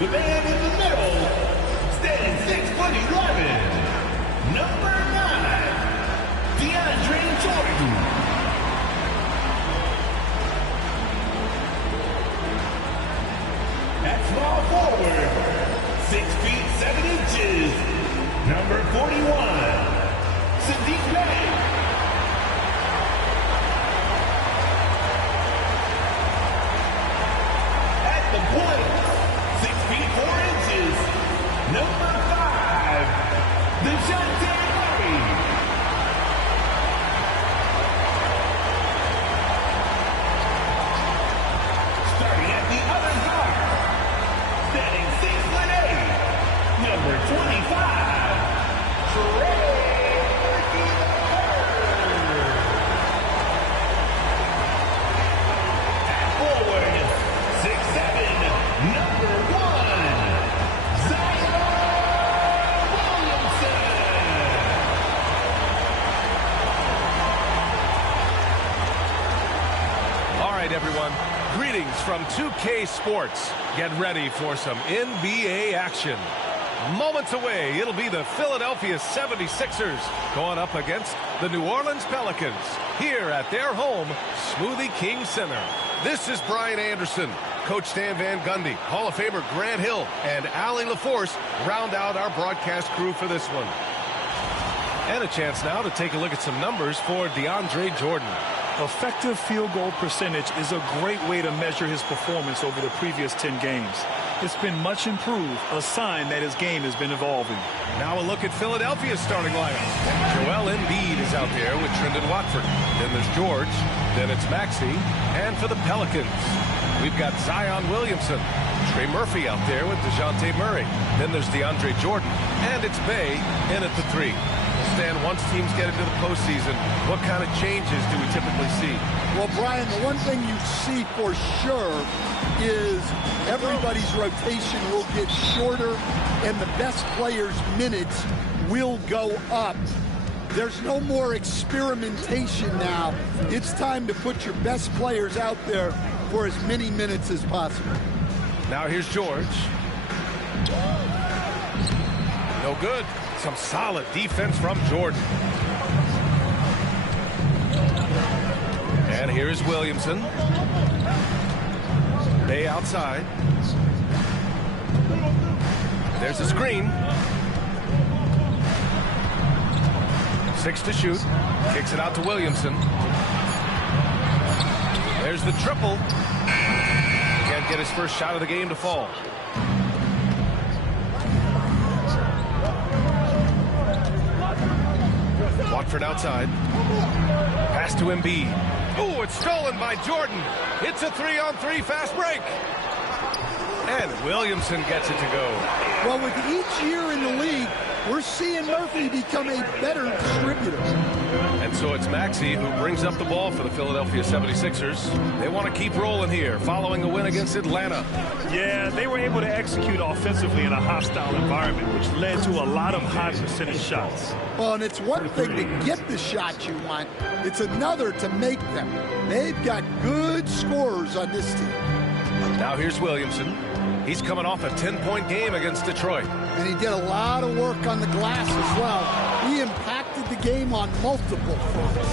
The man in the middle, standing 6'11", number 9, DeAndre Jordan. At small forward, 6 feet 7 inches, number 41, Sadiq Bey. At the point, 6 feet 4 inches, number 5, Dejounte Murray. Starting at the other guard, standing 6'8", number 25, Trey At forward, 6'7", number 1, Zion Williamson. All right, everyone. Greetings from 2K Sports. Get ready for some NBA action. Moments away, it'll be the Philadelphia 76ers going up against the New Orleans Pelicans here at their home, Smoothie King Center. This is Brian Anderson. Coach Stan Van Gundy, Hall of Famer Grant Hill, and Allie LaForce round out our broadcast crew for this one. And a chance now to take a look at some numbers for DeAndre Jordan. Effective field goal percentage is a great way to measure his performance over the previous 10 games. It's been much improved, a sign that his game has been evolving. Now a look at Philadelphia's starting lineup. Joel Embiid is out there with Trendon Watford. Then there's George. Then it's Maxey. And for the Pelicans, we've got Zion Williamson. Trey Murphy out there with Dejounte Murray. Then there's DeAndre Jordan. And it's Bey in at the 3. Stan, once teams get into the postseason, what kind of changes do we typically see? Well, Brian, the one thing you see for sure is everybody's rotation will get shorter and the best players' minutes will go up. There's no more experimentation now. It's time to put your best players out there for as many minutes as possible. Now here's George. No good. Some solid defense from Jordan. And here is Williamson. Bey outside. There's a screen. 6 to shoot. Kicks it out to Williamson. There's the triple. Can't get his first shot of the game to fall. Watford outside. Pass to Embiid. Oh, it's stolen by Jordan. It's a 3-on-3 fast break. And Williamson gets it to go. Well, with each year in the league, we're seeing Murphy become a better distributor. And so it's Maxey who brings up the ball for the Philadelphia 76ers. They want to keep rolling here following a win against Atlanta. Yeah, they were able to execute offensively in a hostile environment, which led to a lot of high percentage shots. Well, and it's one thing to get the shots you want. It's another to make them. They've got good scorers on this team. Now here's Williamson. He's coming off a 10-point game against Detroit. And he did a lot of work on the glass as well. He impacted the game on multiple fronts.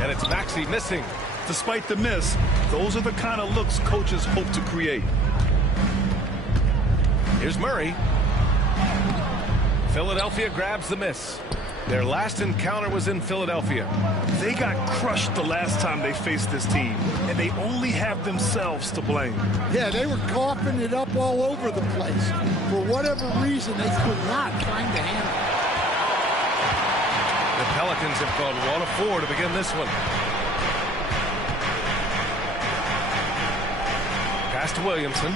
And it's Maxey missing. Despite the miss, those are the kind of looks coaches hope to create. Here's Murray. Philadelphia grabs the miss. Their last encounter was in Philadelphia. They got crushed the last time they faced this team, and they only have themselves to blame. Yeah, they were coughing it up all over the place. For whatever reason, they could not find the handle. The Pelicans have gone 1 of 4 to begin this one. Pass to Williamson.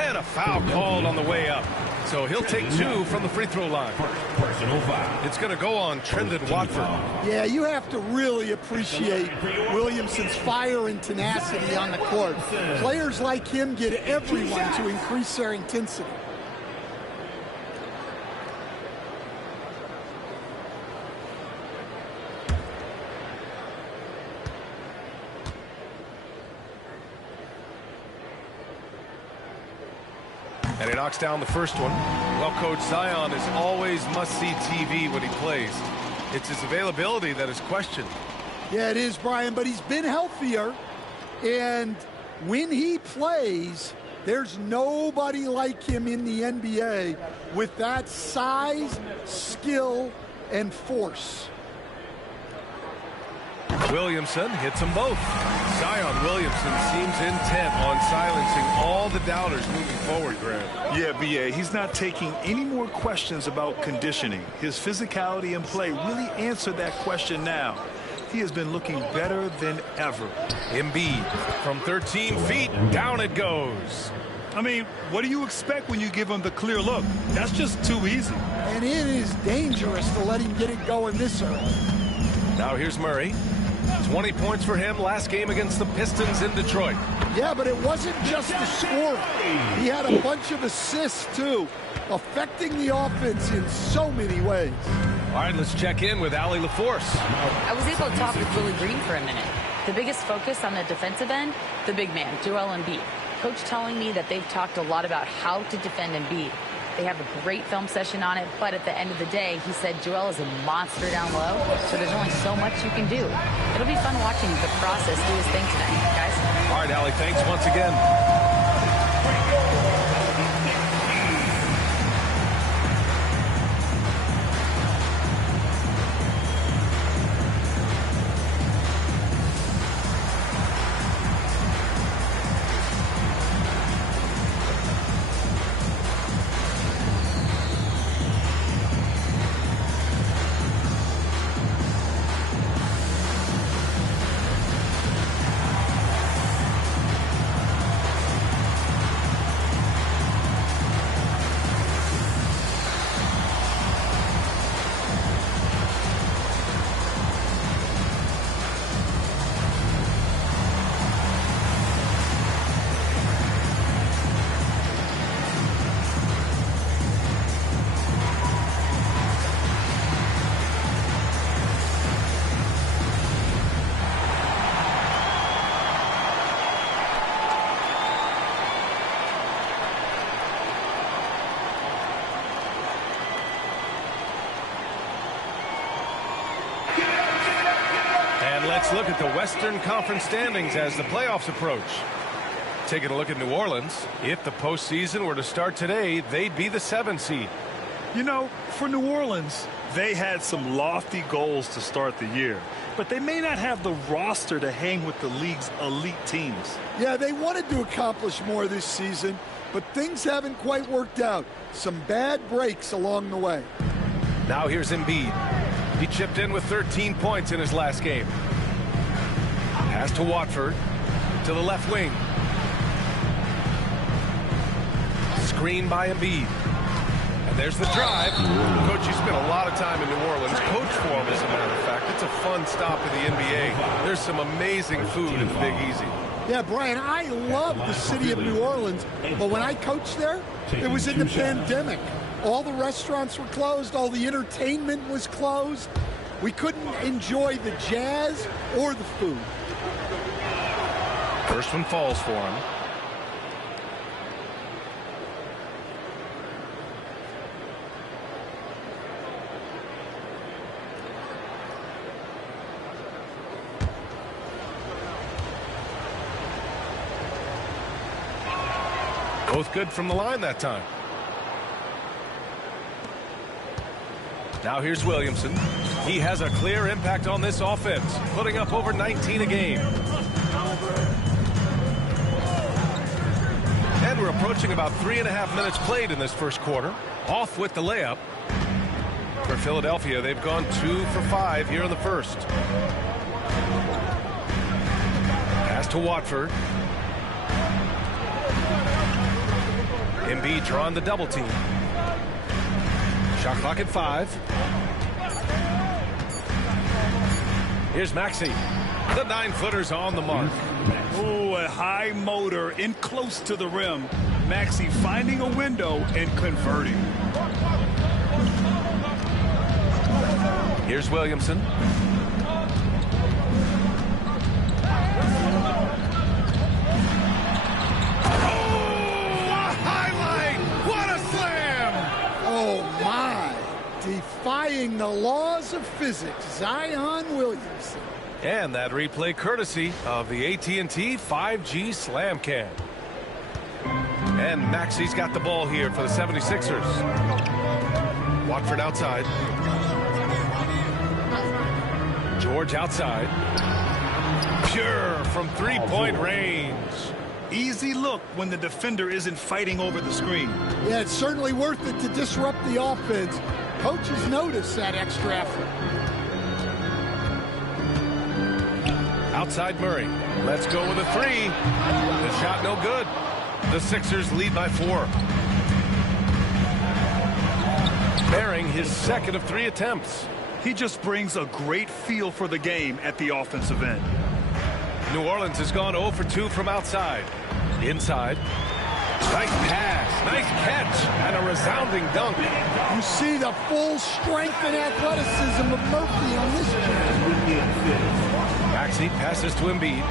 And a foul called on the way up. So he'll take 2 from the free throw line. Personal foul. It's going to go on Trendon Watford. Yeah, you have to really appreciate Williamson's fire and tenacity on the court. Players like him get everyone to increase their intensity. And he knocks down the first one. Well, Coach, Zion is always must-see TV when he plays. It's his availability that is questioned. Yeah, it is, Brian, but he's been healthier. And when he plays, there's nobody like him in the NBA with that size, skill, and force. Williamson hits them both. Zion Williamson seems intent on silencing all the doubters moving forward, Graham. Yeah, B.A., he's not taking any more questions about conditioning. His physicality and play really answered that question now. He has been looking better than ever. Embiid from 13 feet, down it goes. I mean, what do you expect when you give him the clear look? That's just too easy. And it is dangerous to let him get it going this early. Now here's Murray. 20 points for him last game against the Pistons in Detroit. Yeah, but it wasn't just the scoring. He had a bunch of assists, too, affecting the offense in so many ways. All right, let's check in with Allie LaForce. I was able to talk with Willie Green for a minute. The biggest focus on the defensive end, the big man, Joel Embiid. Coach telling me that they've talked a lot about how to defend Embiid. They have a great film session on it, but at the end of the day, he said Joel is a monster down low, so there's only so much you can do. It'll be fun watching the process do his thing tonight, guys. All right, Allie, thanks once again. Let's look at the Western Conference standings as the playoffs approach. Taking a look at New Orleans, if the postseason were to start today, they'd be the 7th seed. You know, for New Orleans, they had some lofty goals to start the year, but they may not have the roster to hang with the league's elite teams. Yeah, they wanted to accomplish more this season, but things haven't quite worked out. Some bad breaks along the way. Now here's Embiid. He chipped in with 13 points in his last game. Pass to Watford, to the left wing. Screen by Embiid. And there's the drive. Coach, you spent a lot of time in New Orleans. Coach for him, as a matter of fact. It's a fun stop in the NBA. There's some amazing food in the Big Easy. Yeah, Brian, I love the city of New Orleans, but when I coached there, it was in the pandemic. All the restaurants were closed, all the entertainment was closed. We couldn't enjoy the jazz or the food. First one falls for him. Both good from the line that time. Now here's Williamson. He has a clear impact on this offense, putting up over 19 a game. And we're approaching about 3.5 minutes played in this first quarter. Off with the layup. For Philadelphia, they've gone 2 for 5 here in the first. Pass to Watford. Embiid drawing the double team. Shot clock at 5. Here's Maxey. The 9-footer's on the mark. Oh, a high motor in close to the rim. Maxey finding a window and converting. Here's Williamson. Defying the laws of physics, Zion Williamson. And that replay courtesy of the AT&T 5G Slam Cam. And Maxey's got the ball here for the 76ers. Watford outside. George outside. Pure from three-point range. Easy look when the defender isn't fighting over the screen. Yeah, it's certainly worth it to disrupt the offense. Coaches notice that extra effort. Outside Murray. Let's go with a 3. The shot no good. The Sixers lead by 4. Bearing his second of 3 attempts. He just brings a great feel for the game at the offensive end. New Orleans has gone 0 for 2 from outside. Inside. Nice pass, nice catch, and a resounding dunk. You see the full strength and athleticism of Murphy on this team. Maxey passes to Embiid.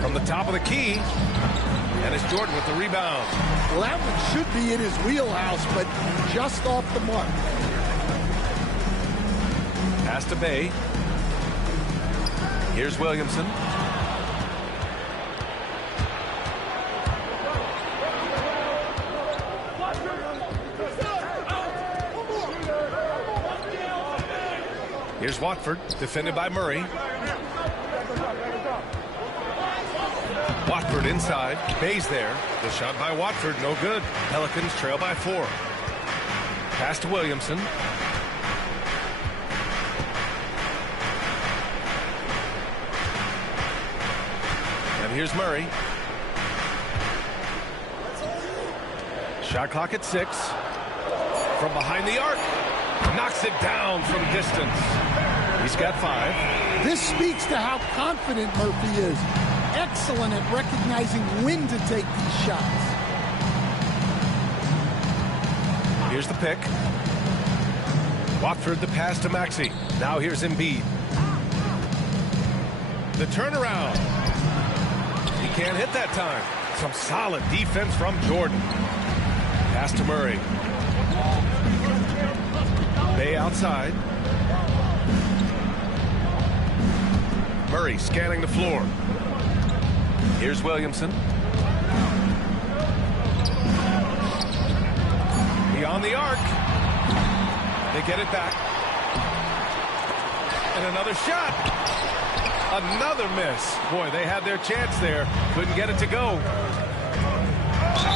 From the top of the key, and it's Jordan with the rebound. Well, that one should be in his wheelhouse, but just off the mark. Pass to Bay. Here's Williamson. Here's Watford, defended by Murray. Watford inside. Bay's there. The shot by Watford, no good. Pelicans trail by 4. Pass to Williamson. And here's Murray. Shot clock at 6. From behind the arc. Knocks it down from distance. He's got 5. This speaks to how confident Murphy is. Excellent at recognizing when to take these shots. Here's the pick. Watford the pass to Maxey. Now here's Embiid. The turnaround. He can't hit that time. Some solid defense from Jordan. Pass to Murray. Bay outside. Murray scanning the floor. Here's Williamson. Beyond the arc. They get it back. And another shot. Another miss. Boy, they had their chance there. Couldn't get it to go.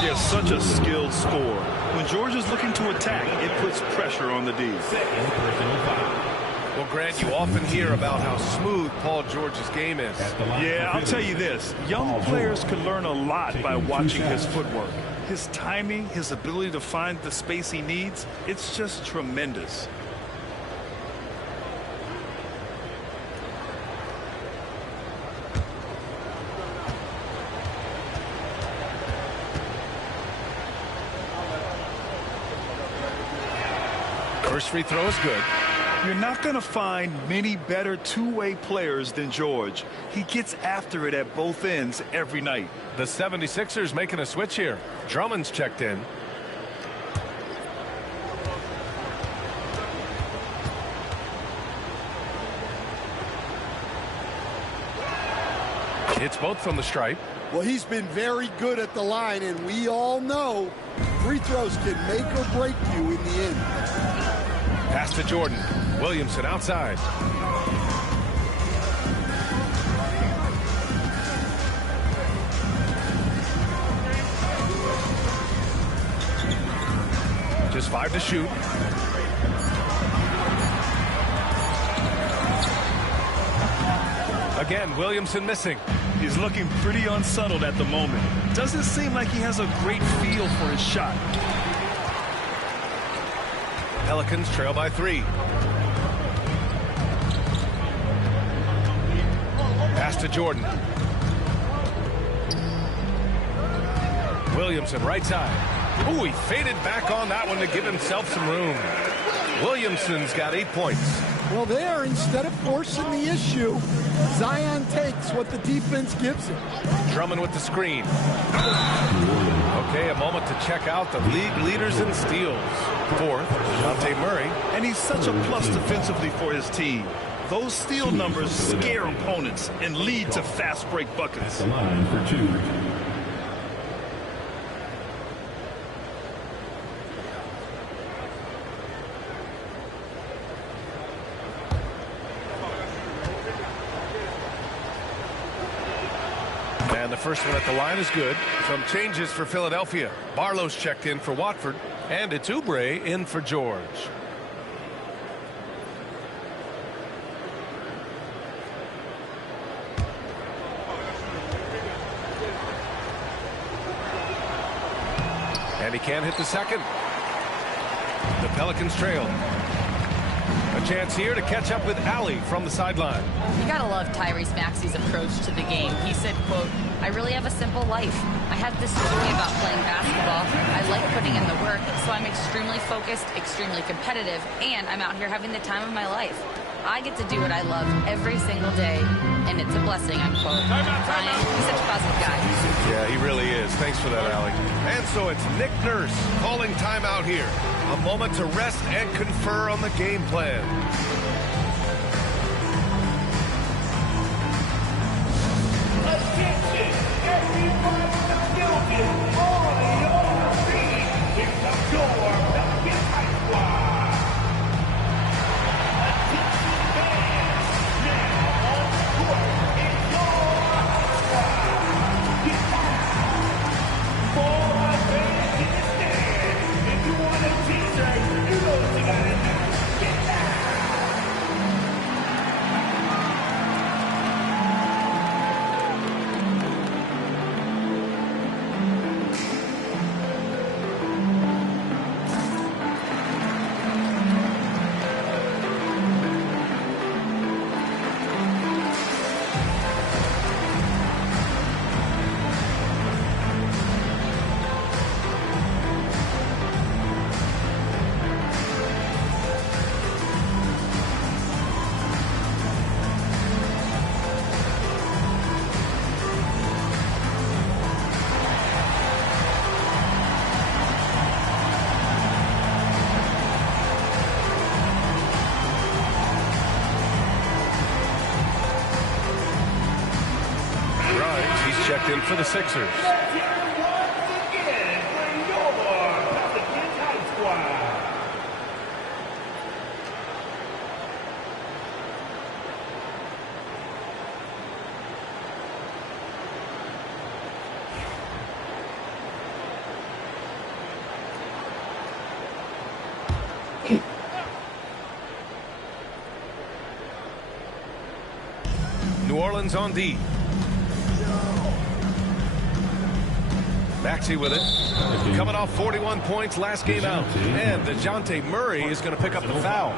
Yeah, such a skilled scorer. When Georgia's looking to attack, it puts pressure on the D's. Well, Grant, you often hear about how smooth Paul George's game is. Yeah, I'll tell you this. Young players can learn a lot by watching his footwork. His timing, his ability to find the space he needs, it's just tremendous. First free throw is good. You're not going to find many better two-way players than George. He gets after it at both ends every night. The 76ers making a switch here. Drummond's checked in. It's both from the stripe. Well, he's been very good at the line, and we all know free throws can make or break you in the end. Pass to Jordan. Williamson outside. Just 5 to shoot. Again, Williamson missing. He's looking pretty unsettled at the moment. Doesn't seem like he has a great feel for his shot. Pelicans trail by 3. Pass to Jordan. Williamson right side. Ooh, he faded back on that one to give himself some room. Williamson's got 8 points. Well, there, instead of forcing the issue, Zion takes what the defense gives him. Drummond with the screen. Okay, a moment to check out the league leaders in steals. 4th, Dejounte Murray. And he's such a plus defensively for his team. Those steal numbers scare opponents and lead to fast break buckets. The line for 2. And the first one at the line is good. Some changes for Philadelphia. Barlow's checked in for Watford. And it's Oubre in for George. And he can't hit the second. The Pelicans trail. A chance here to catch up with Allie from the sideline. You gotta love Tyrese Maxey's approach to the game. He said, quote, "I really have a simple life. I have this joy about playing basketball. I like putting in the work, so I'm extremely focused, extremely competitive, and I'm out here having the time of my life. I get to do what I love every single day, and it's a blessing," unquote. Ryan, he's such a positive guy. Yeah, he really is. Thanks for that, Allie. And so it's Nick Nurse calling timeout here. A moment to rest and confer on the game plan. Attention, everyone in the building, on your feet. Here comes your Pelicans High Squad. Attention fans, now on the court is your squad. Get down. For my fans in the stand, if you want a t-shirt, you know what you gotta do. Get down. checked in for the Sixers. New Orleans on D. Maxey with it. Coming off 41 points last game out. And DeJounte Murray is going to pick up the foul.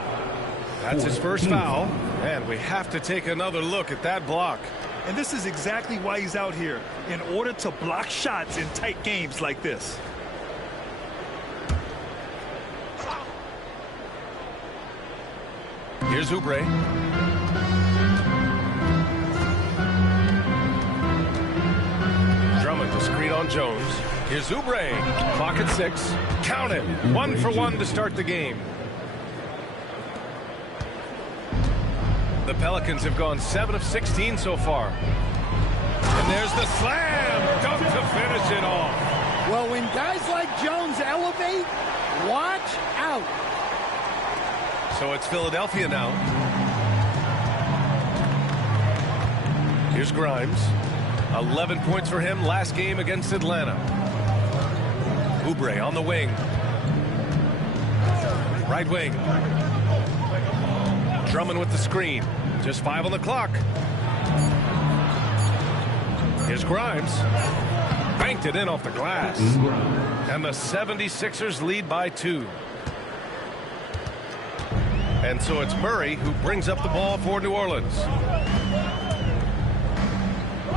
That's his first foul. And we have to take another look at that block. And this is exactly why he's out here, in order to block shots in tight games like this. Here's Oubre. Drummond to screen on Jones. Here's Oubre. Clock at 6. Count it. 1 for 1 to start the game. The Pelicans have gone 7 of 16 so far. And there's the slam. Dunk to finish it off. Well, when guys like Jones elevate, watch out. So it's Philadelphia now. Here's Grimes. 11 points for him last game against Atlanta. Oubre on the wing. Right wing. Drummond with the screen. Just 5 on the clock. Here's Grimes. Banked it in off the glass. And the 76ers lead by 2. And so it's Murray who brings up the ball for New Orleans.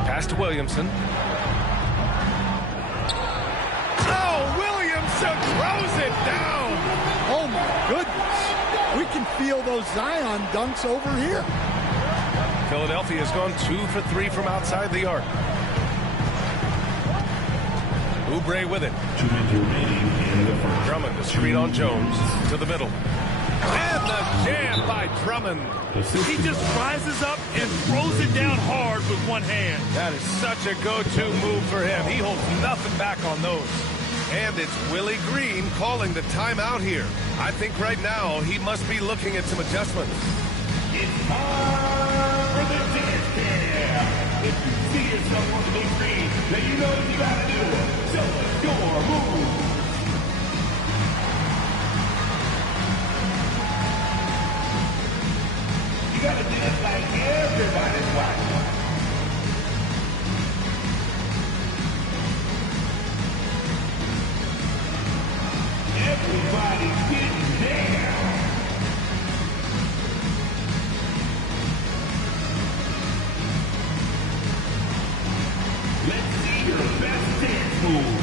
Pass to Williamson. Oh, Williamson throws it down. Oh, my goodness. We can feel those Zion dunks over here. Philadelphia has gone 2 for 3 from outside the arc. Oubre with it. Drummond to screen on Jones. To the middle. And the jam by Drummond. He just rises up and throws it down hard with one hand. That is such a go-to move for him. He holds nothing back on those. And it's Willie Green calling the timeout here. I think right now he must be looking at some adjustments. It's time for the dance cam. If you see yourself on the big screen, then you know what you gotta do. Show us your move. You gotta dance like everybody's watching. Everybody's getting down. Let's see your best dance move.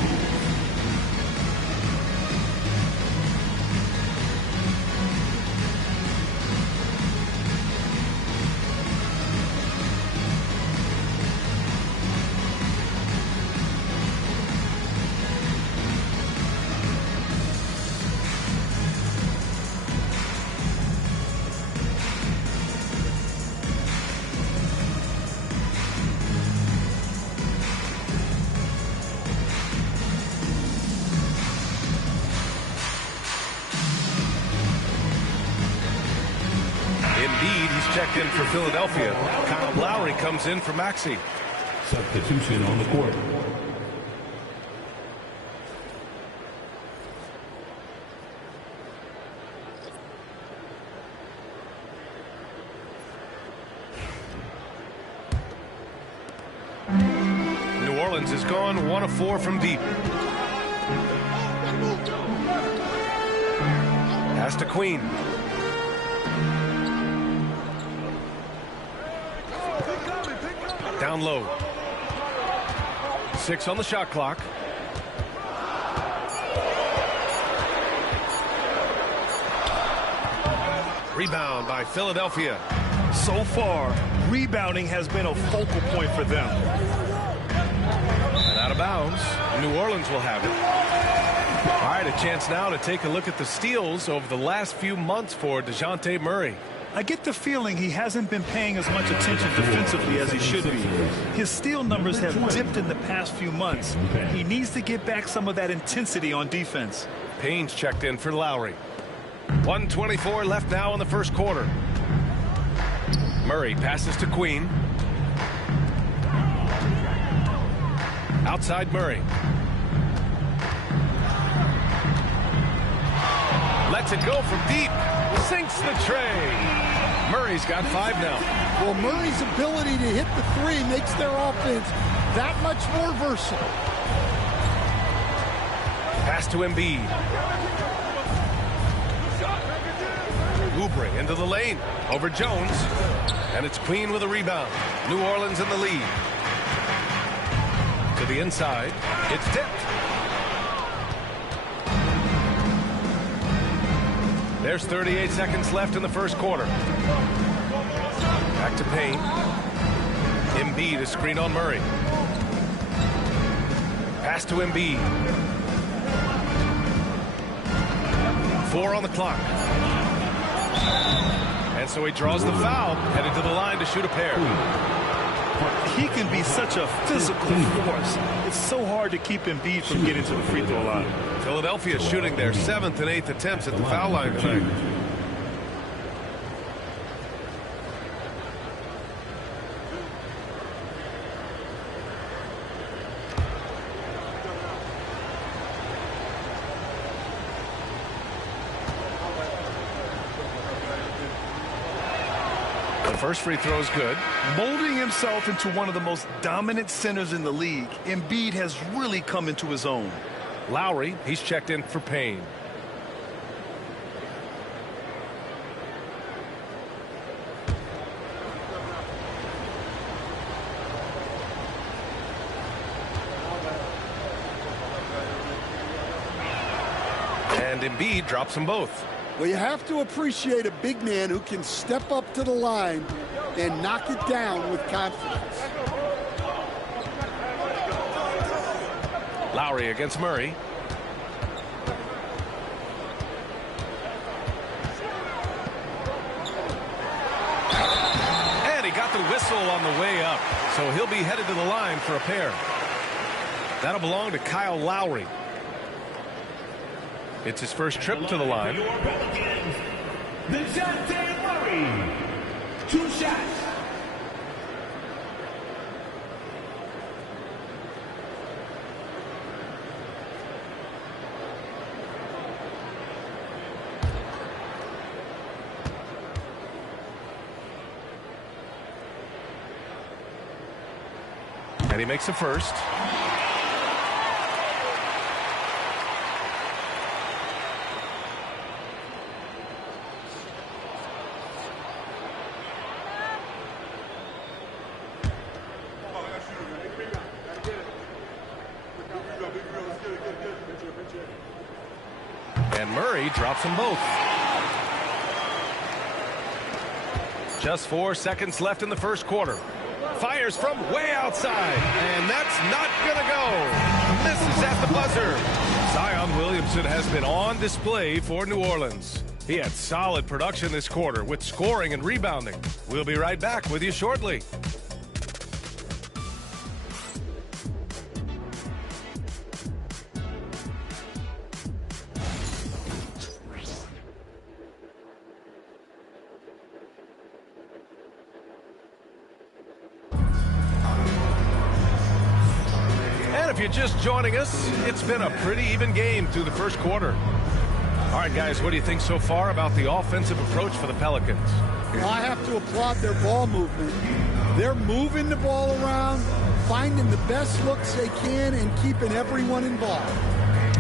Checked in for Philadelphia. Kyle Lowry comes in for Maxey. Substitution on the court. New Orleans has gone 1 of 4 from deep. Pass to Queen. Down low. 6 on the shot clock. Rebound by Philadelphia. So far, rebounding has been a focal point for them. And out of bounds. New Orleans will have it. All right, a chance now to take a look at the steals over the last few months for DeJounte Murray. I get the feeling he hasn't been paying as much attention defensively as he should be. His steal numbers have dipped in the past few months. He needs to get back some of that intensity on defense. Payne's checked in for Lowry. 1:24 left now in the first quarter. Murray passes to Queen. Outside Murray. Lets it go from deep. Sinks the tray. Murray's got 5 now. Well, Murray's ability to hit the three makes their offense that much more versatile. Pass to Embiid. Oubre into the lane. Over Jones. And it's Queen with a rebound. New Orleans in the lead. To the inside. It's tipped. There's 38 seconds left in the first quarter. Back to Payne. Embiid is screened on Murray. Pass to Embiid. 4 on the clock. And so he draws the foul, headed to the line to shoot a pair. He can be such a physical force. It's so hard to keep Embiid from getting to the free throw line. Philadelphia shooting their 7th and 8th attempts at the foul line tonight. The first free throw is good. Molding himself into one of the most dominant centers in the league, Embiid has really come into his own. Lowry, he's checked in for Payne. And Embiid drops them both. Well, you have to appreciate a big man who can step up to the line and knock it down with confidence. Lowry against Murray. And he got the whistle on the way up, so he'll be headed to the line for a pair. That'll belong to Kyle Lowry. It's his first trip to the line. Murray. 2 shots. And he makes a first. And Murray drops them both. Just 4 seconds left in the first quarter. Fires from way outside, and that's not gonna go. Misses at the buzzer. Zion Williamson has been on display for New Orleans. He had solid production this quarter with scoring and rebounding. We'll be right back with you shortly. If you're just joining us, it's been a pretty even game through the first quarter. All right, guys, what do you think so far about the offensive approach for the Pelicans? Well, I have to applaud their ball movement. They're moving the ball around, finding the best looks they can, and keeping everyone involved.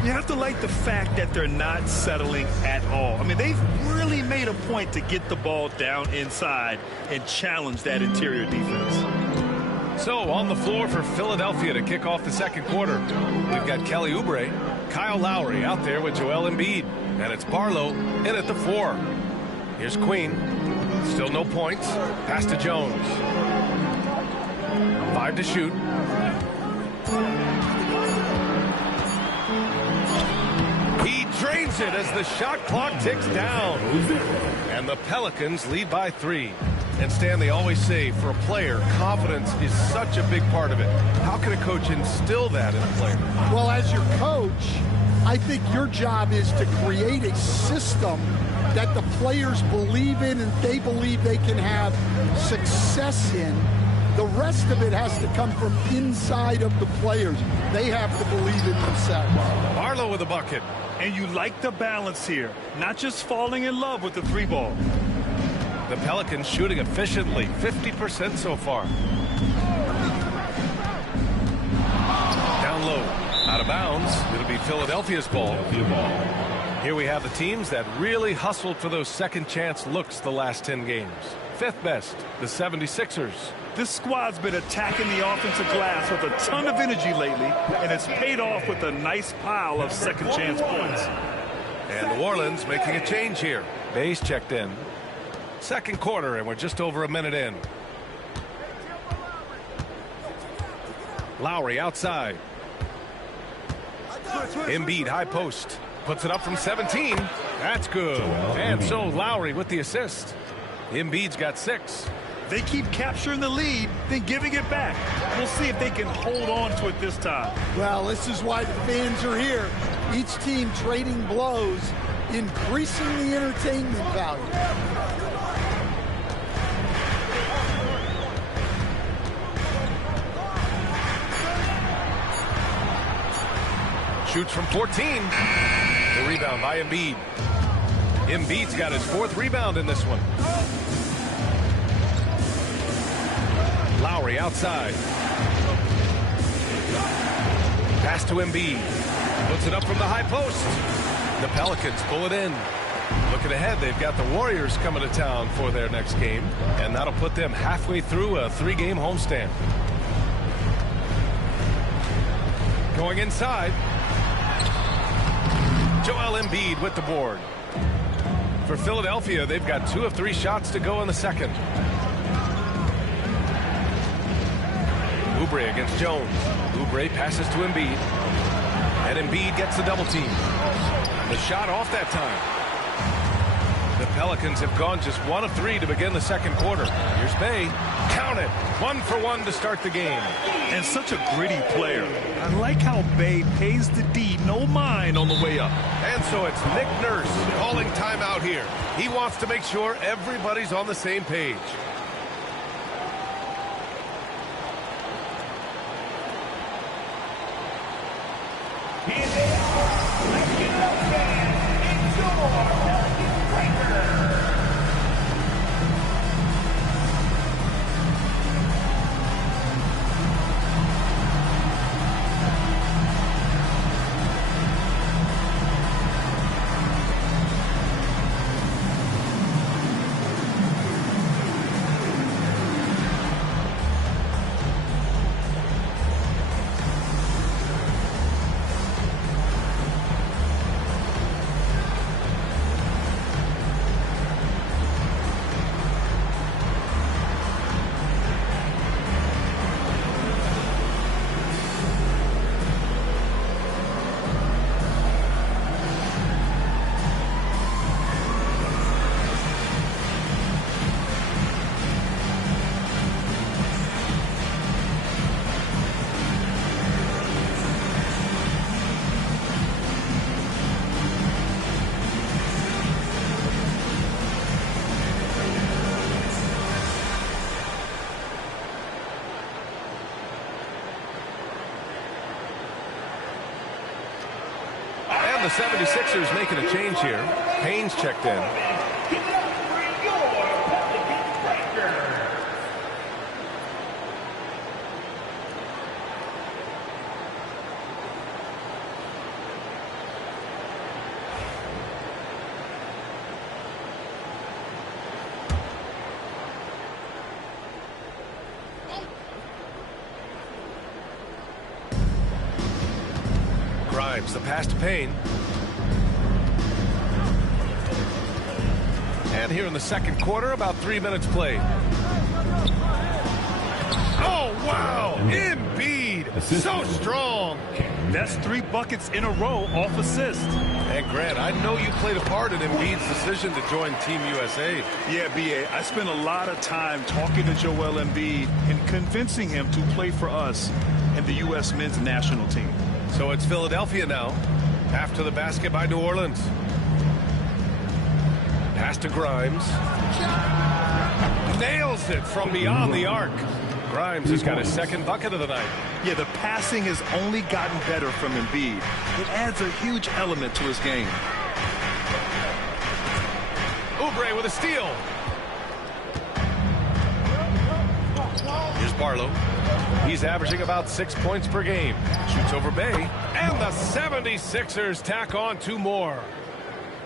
You have to like the fact that they're not settling at all. I mean, they've really made a point to get the ball down inside and challenge that interior defense. So on the floor for Philadelphia to kick off the second quarter, we've got Kelly Oubre, Kyle Lowry out there with Joel Embiid, and it's Barlow in at the 4. Here's Queen. Still no points. Pass to Jones. 5 to shoot. He drains makes it as the shot clock ticks down. And the Pelicans lead by 3. And Stan, they always say for a player, confidence is such a big part of it. How can a coach instill that in a player? Well, as your coach, I think your job is to create a system that the players believe in and they believe they can have success in. The rest of it has to come from inside of the players. They have to believe in themselves. Barlow with a bucket. And you like the balance here, not just falling in love with the 3-ball. The Pelicans shooting efficiently, 50% so far. Down low, out of bounds. It'll be Philadelphia's ball. Here we have the teams that really hustled for those second chance looks the last 10 games. 5th best, the 76ers. This squad's been attacking the offensive glass with a ton of energy lately, and it's paid off with a nice pile of second chance points. And New Orleans making a change here. Bayes checked in. Second quarter, and we're just over a minute in. Lowry outside. Embiid high post. Puts it up from 17. That's good. And so Lowry with the assist. Embiid's got 6. They keep capturing the lead, then giving it back. We'll see if they can hold on to it this time. Well, this is why the fans are here. Each team trading blows, increasing the entertainment value. Shoots from 14. The rebound by Embiid. Embiid's got his 4th rebound in this one. Lowry outside. Pass to Embiid. Puts it up from the high post. The Pelicans pull it in. Looking ahead, they've got the Warriors coming to town for their next game, and that'll put them halfway through a 3-game homestand. Going inside. Joel Embiid with the board. For Philadelphia, they've got 2 of 3 shots to go in the second. Oubre against Jones. Oubre passes to Embiid. And Embiid gets the double team. The shot off that time. The Pelicans have gone just 1 of 3 to begin the second quarter. Here's Bay. Count it. 1 for 1 to start the game. And such a gritty player. I like how Bay pays the D no mind on the way up. And so it's Nick Nurse calling timeout here. He wants to make sure everybody's on the same page. Here they are. Let's get it up, fans. It's your Pelicans Breaker. The 76ers making a change here. Payne's checked in. Grimes, the pass to Payne. And here in the second quarter, about 3 minutes played. Oh, wow! Embiid, so strong. That's 3 buckets in a row off assist. And Grant, I know you played a part in Embiid's decision to join Team USA. Yeah, B.A., I spent a lot of time talking to Joel Embiid and convincing him to play for us and the U.S. men's national team. So it's Philadelphia now, after the basket by New Orleans. Pass to Grimes. Nails it from beyond the arc. Grimes has got his second bucket of the night. Yeah, the passing has only gotten better from Embiid. It adds a huge element to his game. Oubre with a steal. Here's Barlow. He's averaging about 6 points per game. Shoots over Bay. And the 76ers tack on 2 more.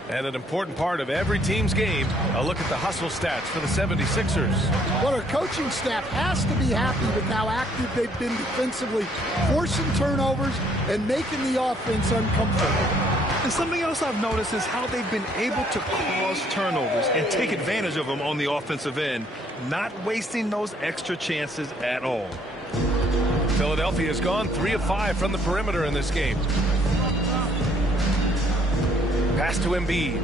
And an important part of every team's game, a look at the hustle stats for the 76ers. Well, our coaching staff has to be happy with how active they've been defensively, forcing turnovers and making the offense uncomfortable. And something else I've noticed is how they've been able to cause turnovers and take advantage of them on the offensive end, not wasting those extra chances at all. Philadelphia has gone 3 of 5 from the perimeter in this game. Pass to Embiid.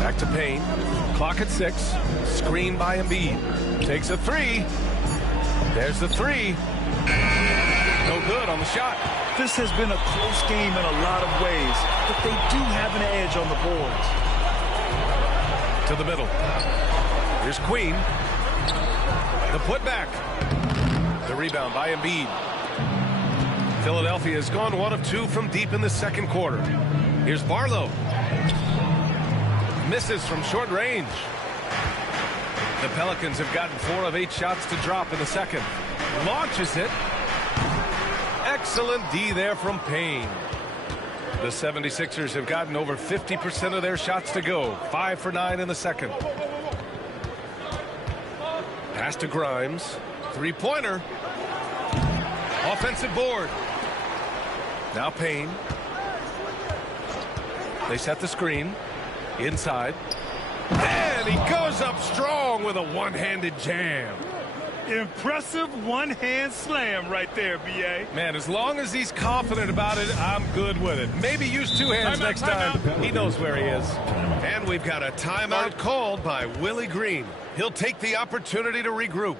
Back to Payne. Clock at 6. Screen by Embiid. Takes a 3. There's the 3. No good on the shot. This has been a close game in a lot of ways, but they do have an edge on the boards. To the middle. Here's Queen. The putback. The rebound by Embiid. Philadelphia has gone 1 of 2 from deep in the second quarter. Here's Barlow. Misses from short range. The Pelicans have gotten 4 of 8 shots to drop in the second. Launches it. Excellent D there from Payne. The 76ers have gotten over 50% of their shots to go. 5 for 9 in the second. Pass to Grimes. 3-pointer. Offensive board. Now Payne. They set the screen. Inside. And he goes up strong with a one-handed jam. Impressive one-hand slam right there, B.A. Man, as long as he's confident about it, I'm good with it. Maybe use 2 hands next time. He knows where he is. And we've got a timeout called by Willie Green. He'll take the opportunity to regroup.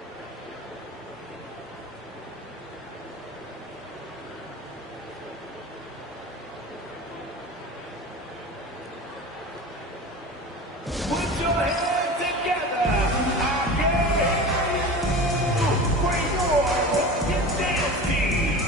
Put your hands together again for your dance team.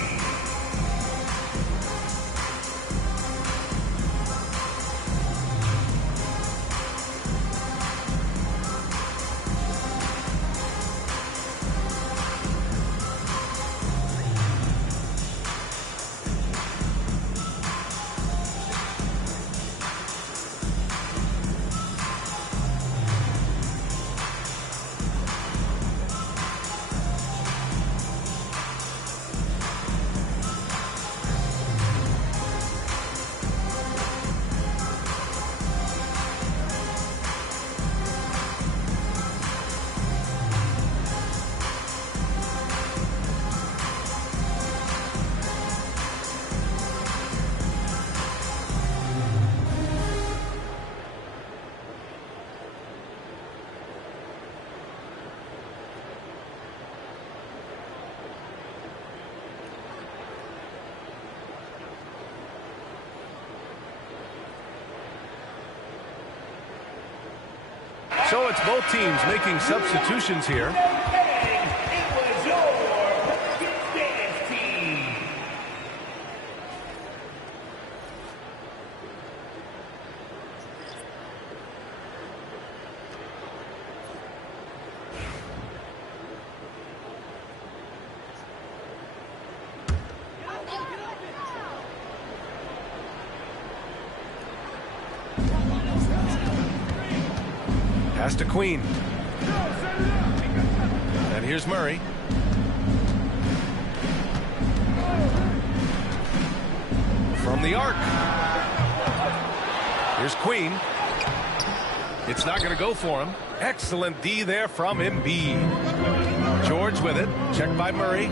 So it's both teams making substitutions here. It was your dance team. Pass to Queen. And here's Murray. From the arc. Here's Queen. It's not going to go for him. Excellent D there from Embiid. George with it. Checked by Murray.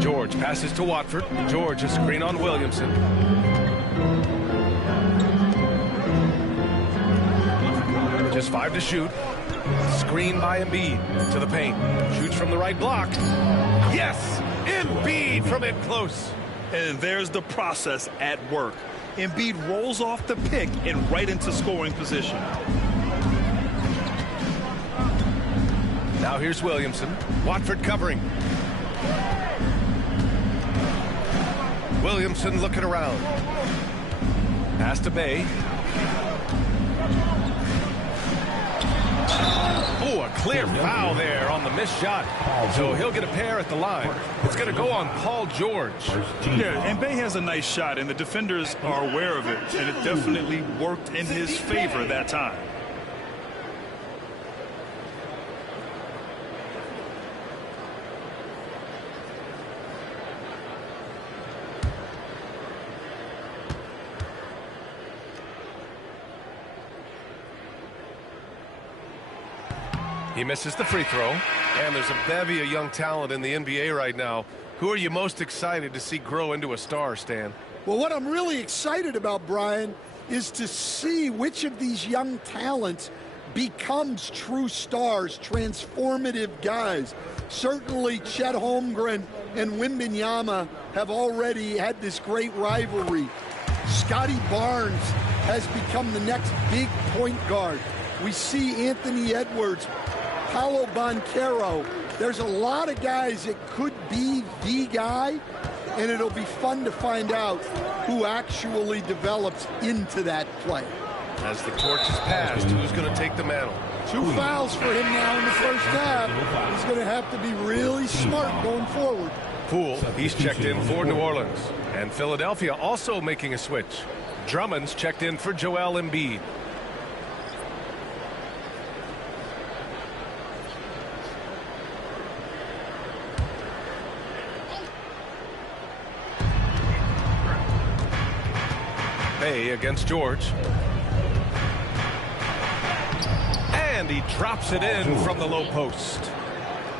George passes to Watford. George, a screen on Williamson. Just 5 to shoot. Screen by Embiid to the paint. Shoots from the right block. Yes! Embiid from it close. And there's the process at work. Embiid rolls off the pick and right into scoring position. Now here's Williamson. Watford covering. Williamson looking around. Pass to Bay. Oh, a clear foul there on the missed shot. So he'll get a pair at the line. It's going to go on Paul George. Yeah, and Bay has a nice shot, and the defenders are aware of it, and it definitely worked in his favor that time. He misses the free throw. And there's a bevy of young talent in the NBA right now. Who are you most excited to see grow into a star, Stan? Well, what I'm really excited about, Brian, is to see which of these young talents becomes true stars, transformative guys. Certainly Chet Holmgren and Wembanyama have already had this great rivalry. Scotty Barnes has become the next big point guard. We see Anthony Edwards, Paolo Banchero. There's a lot of guys that could be the guy, and it'll be fun to find out who actually develops into that play. As the torch is passed, who's going to take the mantle? 2 fouls for him now in the first half. He's going to have to be really smart going forward. Poole, he's checked in for New Orleans. And Philadelphia also making a switch. Drummond's checked in for Joel Embiid. Bay against George. And he drops it in from the low post.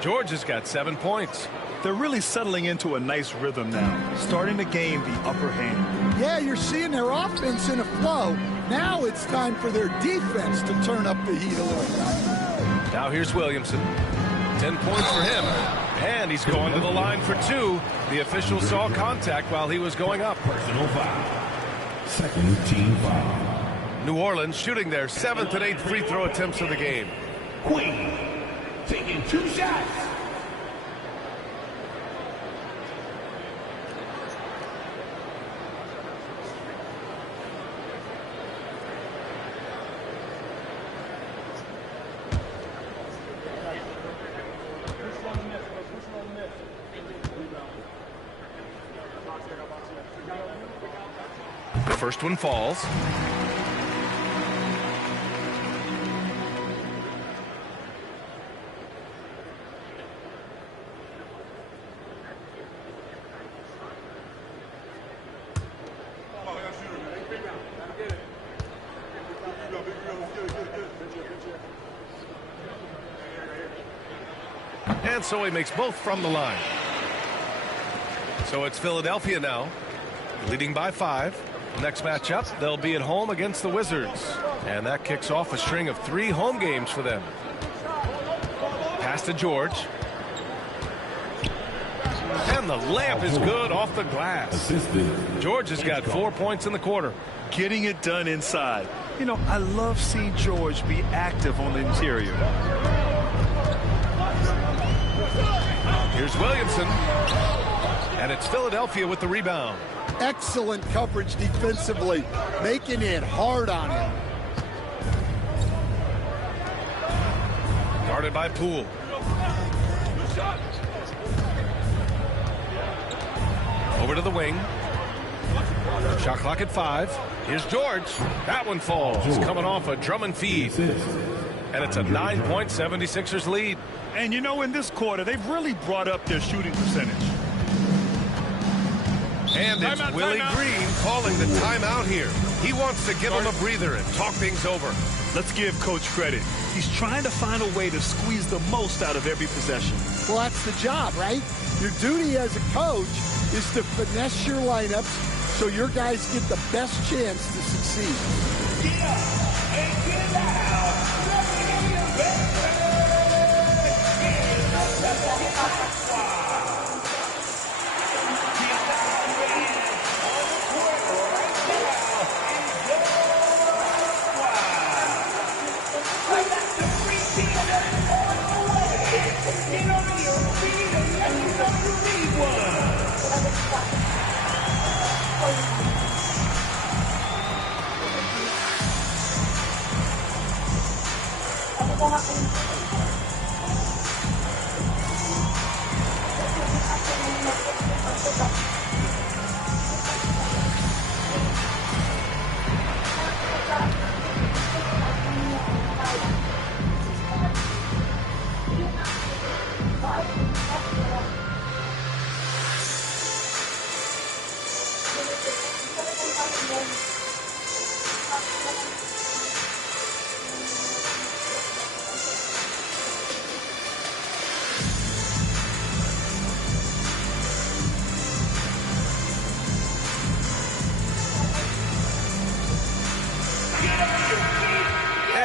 George has got 7 points. They're really settling into a nice rhythm now, starting to gain the upper hand. Yeah, you're seeing their offense in a flow. Now it's time for their defense to turn up the heat a little. Now here's Williamson. 10 points for him. And he's going to the line for 2. The official saw contact while he was going up. Personal foul. Second team foul. New Orleans shooting their 7th and 8th free throw attempts of the game. Queen taking 2 shots. The first one falls. And so he makes both from the line. So it's Philadelphia now, leading by 5. Next matchup, they'll be at home against the Wizards. And that kicks off a string of 3 home games for them. Pass to George. And the layup is good off the glass. George has got 4 points in the quarter. Getting it done inside. You know, I love seeing George be active on the interior. Here's Williamson. And it's Philadelphia with the rebound. Excellent coverage defensively, making it hard on him. Guarded by Poole. Over to the wing. Shot clock at 5. Here's George. That one falls. He's coming off a Drummond feed. And it's a 9-point 76ers lead. And you know, in this quarter, they've really brought up their shooting percentage. And it's Willie Green calling the timeout here. He wants to give him a breather and talk things over. Let's give Coach credit. He's trying to find a way to squeeze the most out of every possession. Well, that's the job, right? Your duty as a coach is to finesse your lineups so your guys get the best chance to succeed. Get up and get out.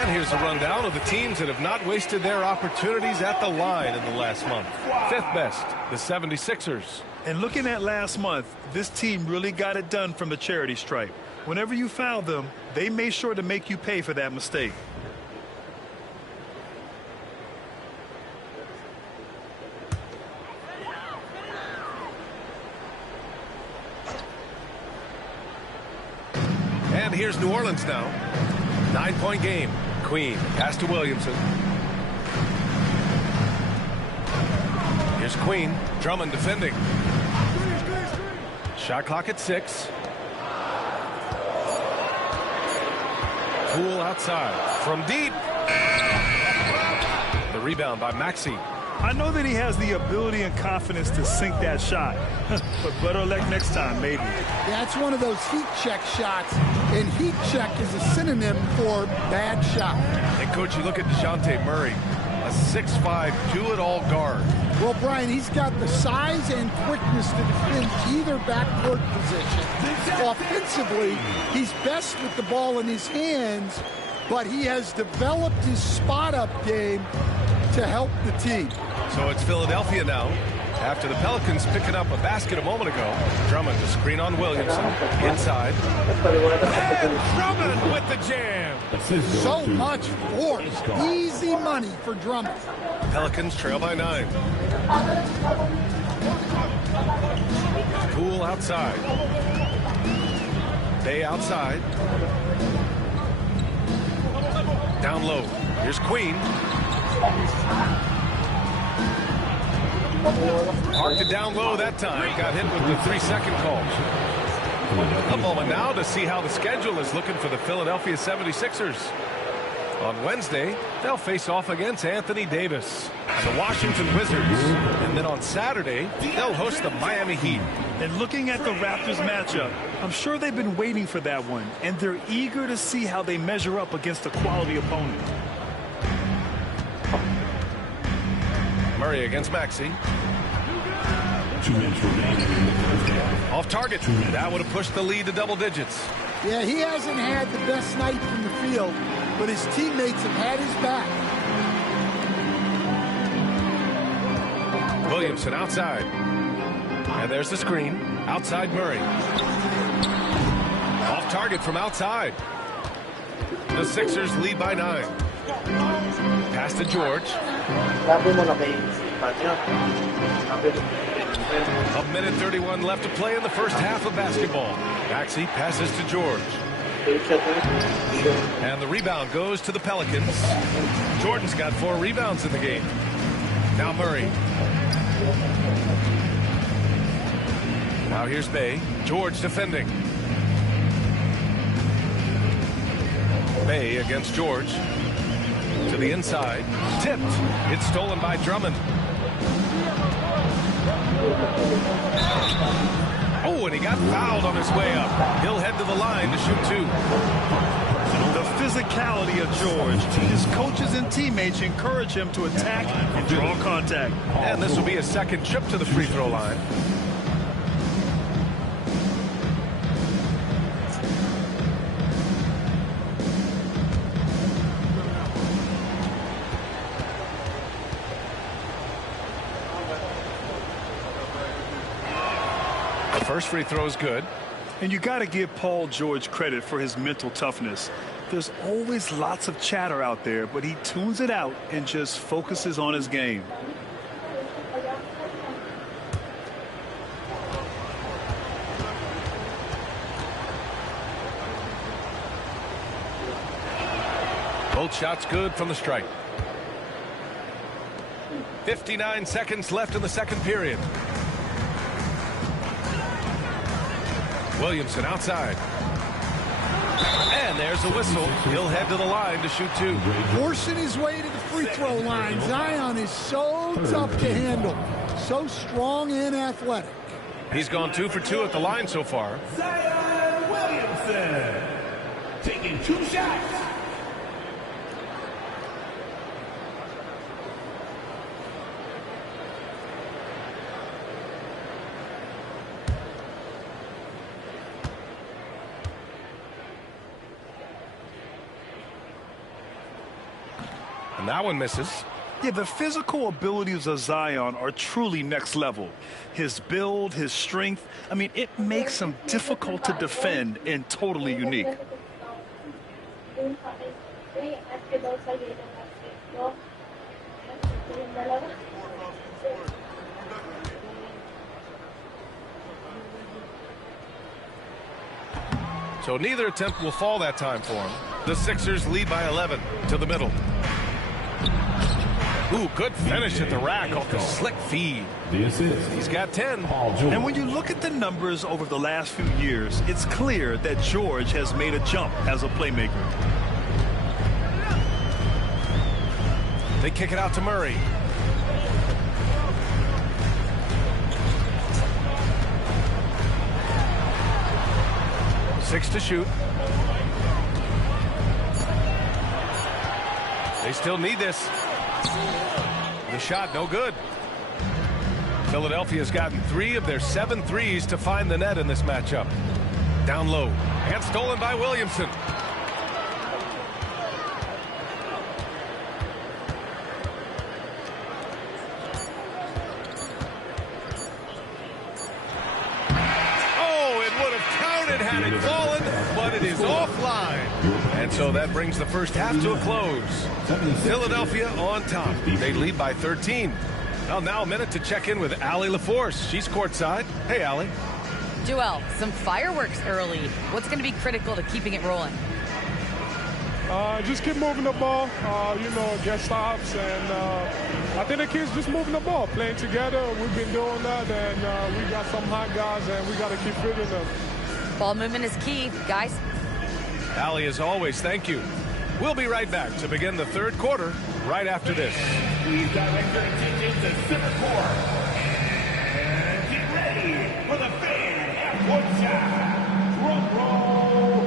Here's a rundown of the teams that have not wasted their opportunities at the line in the last month. Fifth best, the 76ers. And looking at last month, this team really got it done from the charity stripe. Whenever you foul them, they made sure to make you pay for that mistake. And here's New Orleans now. 9-point game. Queen, pass to Williamson. Here's Queen. Drummond defending. Shot clock at 6. Poole outside. From deep. The rebound by Maxey. I know that he has the ability and confidence to sink that shot, but better luck next time, maybe. That's one of those heat check shots, and heat check is a synonym for bad shot. And, Coach, you look at DeJounte Murray, a 6'5", do-it-all guard. Well, Brian, he's got the size and quickness to defend either backcourt position. Offensively, he's best with the ball in his hands, but he has developed his spot-up game to help the team. So it's Philadelphia now. After the Pelicans picking up a basket a moment ago. Drummond to screen on Williamson. Inside. And Drummond with the jam. So much force. Easy money for Drummond. Pelicans trail by 9. Poole outside. Bay outside. Down low. Here's Queen. Parked it down low that time. Got hit with the 3-second call. A moment now to see how the schedule is looking for the Philadelphia 76ers. On Wednesday, they'll face off against Anthony Davis and the Washington Wizards. And then on Saturday, they'll host the Miami Heat. And looking at the Raptors matchup, I'm sure they've been waiting for that one, and they're eager to see how they measure up against a quality opponent. Murray against Maxey. 2 minutes remaining in the first half. Off target. That would have pushed the lead to double digits. Yeah, he hasn't had the best night from the field, but his teammates have had his back. Williamson outside. And there's the screen. Outside Murray. Off target from outside. The Sixers lead by 9. Pass to George. A minute 31 left to play in the first half of basketball. Maxey passes to George. And the rebound goes to the Pelicans. Jordan's got 4 rebounds in the game. Now Murray. Now here's Bay. George defending. Bay against George. To the inside. Tipped. It's stolen by Drummond. Oh, and he got fouled on his way up. He'll head to the line to shoot 2. The physicality of George. His coaches and teammates encourage him to attack and draw contact. And this will be his second trip to the free throw line. The first free throw is good. And you got to give Paul George credit for his mental toughness. There's always lots of chatter out there, but he tunes it out and just focuses on his game. Both shots good from the stripe. 59 seconds left in the second period. Williamson outside. And there's a whistle. He'll head to the line to shoot 2. Forcing his way to the free throw line. Zion is so tough to handle. So strong and athletic. He's gone 2 for 2 at the line so far. Zion Williamson taking 2 shots. And that one misses. Yeah, the physical abilities of Zion are truly next level. His build, his strength, I mean, it makes him difficult to defend and totally unique. So neither attempt will fall that time for him. The Sixers lead by 11 to the middle. Ooh, good finish at the rack off the slick feed. He's got 10. And when you look at the numbers over the last few years, it's clear that George has made a jump as a playmaker. They kick it out to Murray. Six to shoot. They still need this. The shot, no good. Philadelphia's gotten 3 of their 7 threes to find the net in this matchup. Down low. And stolen by Williamson. Oh, it would have counted had it fallen, but it is offline. And so that brings the first half to a close. Philadelphia on top. They lead by 13. Well, now a minute to check in with Allie LaForce. She's courtside. Hey, Allie. Joel, some fireworks early. What's going to be critical to keeping it rolling? Just keep moving the ball, get stops, and I think the kids just moving the ball, playing together. We've been doing that, and we got some hot guys, and we got to keep fitting them. Ball movement is key, guys. Allie, as always, thank you. We'll be right back to begin the third quarter right after this. Please direct your attention to center court. And get ready for the fan half-court shot. Drum roll.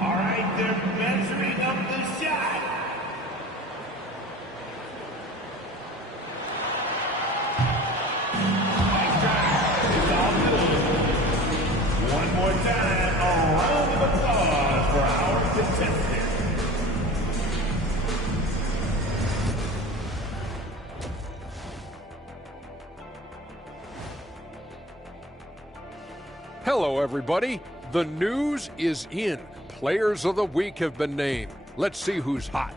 All right, they're measuring up the shot. Nice try. It's all good. One more time, a round of applause for our contestants. Hello, everybody. The news is in. Players of the week have been named. Let's see who's hot.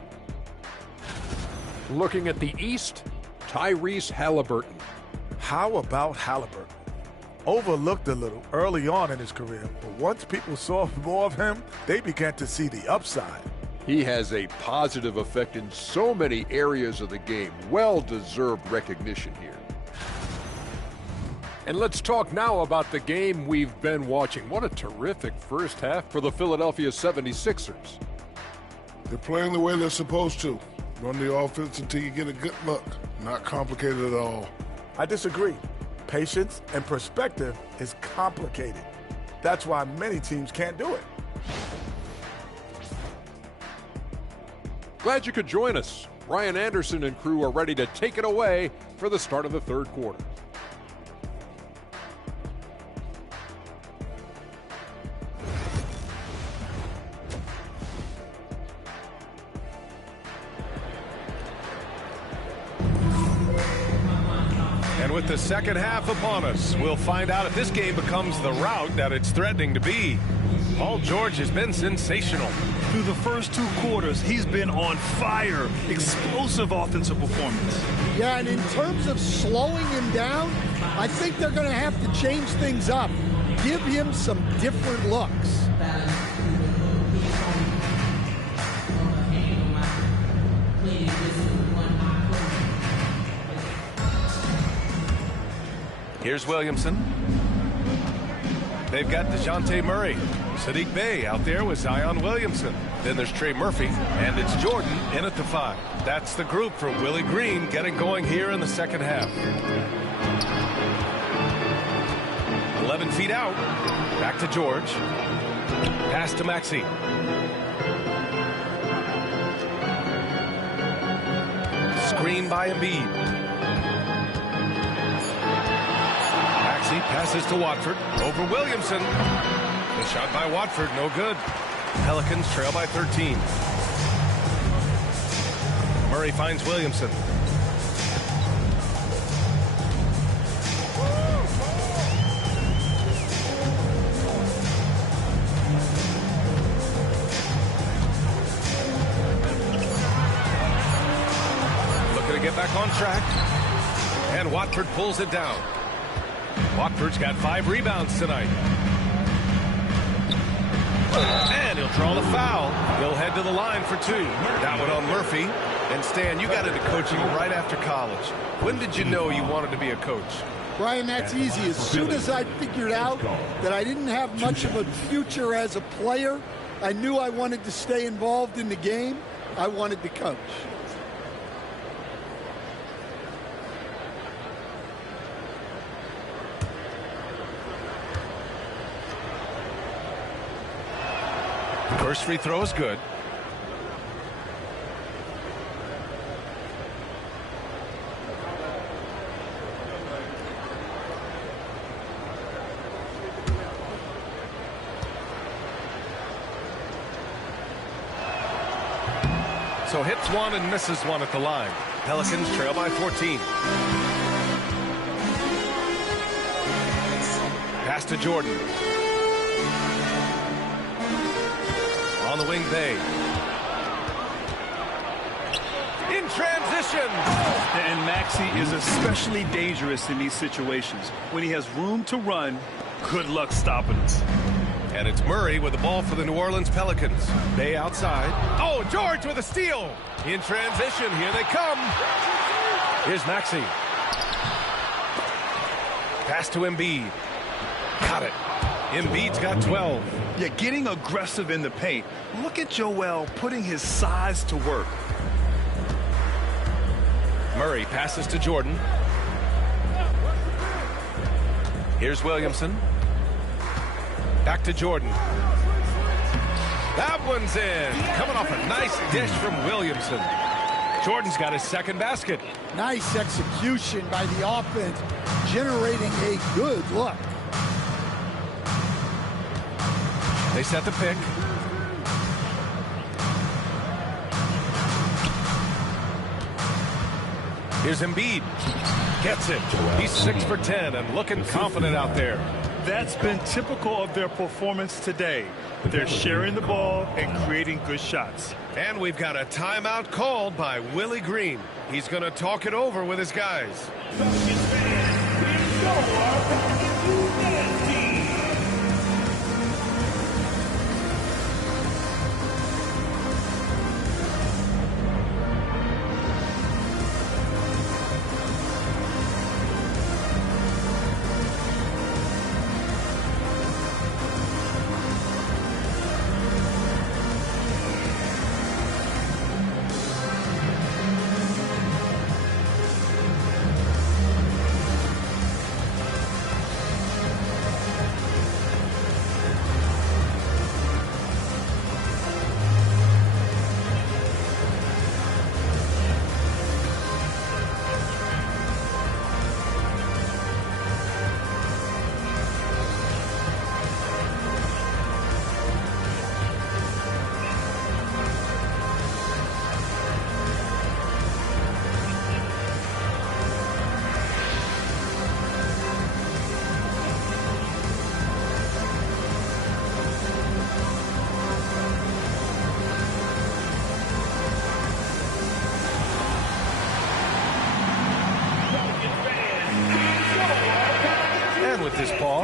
Looking at the East, Tyrese Halliburton. How about Halliburton? Overlooked a little early on in his career, but once people saw more of him, they began to see the upside. He has a positive effect in so many areas of the game. Well-deserved recognition here. And let's talk now about the game we've been watching. What a terrific first half for the Philadelphia 76ers. They're playing the way they're supposed to. Run the offense until you get a good look. Not complicated at all. I disagree. Patience and perspective is complicated. That's why many teams can't do it. Glad you could join us. Ryan Anderson and crew are ready to take it away for the start of the third quarter. And with the second half upon us, we'll find out if this game becomes the rout that it's threatening to be. Paul George has been sensational. Through the first 2 quarters, he's been on fire. Explosive offensive performance. Yeah, and in terms of slowing him down, I think they're going to have to change things up. Give him some different looks. Here's Williamson. They've got DeJounte Murray. Sadiq Bey out there with Zion Williamson. Then there's Trey Murphy, and it's Jordan in at the 5. That's the group for Willie Green getting going here in the second half. 11 feet out. Back to George. Pass to Maxey. Screen by Embiid. Passes to Watford over Williamson. The shot by Watford, no good. Pelicans trail by 13. Murray finds Williamson. Looking to get back on track. And Watford pulls it down. Watford's got 5 rebounds tonight. And he'll draw the foul. He'll head to the line for 2. That one on Murphy. And Stan, you got into coaching right after college. When did you know you wanted to be a coach? Brian, that's easy. As soon as I figured out that I didn't have much of a future as a player, I knew I wanted to stay involved in the game. I wanted to coach. First free throw is good. So hits one and misses one at the line. Pelicans trail by 14. Pass to Jordan. On the wing, Bay. In transition. And Maxey is especially dangerous in these situations. When he has room to run, good luck stopping us. And it's Murray with the ball for the New Orleans Pelicans. Bay outside. Oh, George with a steal. In transition, here they come. Here's Maxey. Pass to Embiid. Got it. Embiid's got 12. Yeah, getting aggressive in the paint. Look at Joel putting his size to work. Murray passes to Jordan. Here's Williamson. Back to Jordan. That one's in. Coming off a nice dish from Williamson. Jordan's got his second basket. Nice execution by the offense, generating a good look. They set the pick. Here's Embiid. Gets it. He's 6 for 10 and looking confident out there. That's been typical of their performance today. They're sharing the ball and creating good shots. And we've got a timeout called by Willie Green. He's going to talk it over with his guys.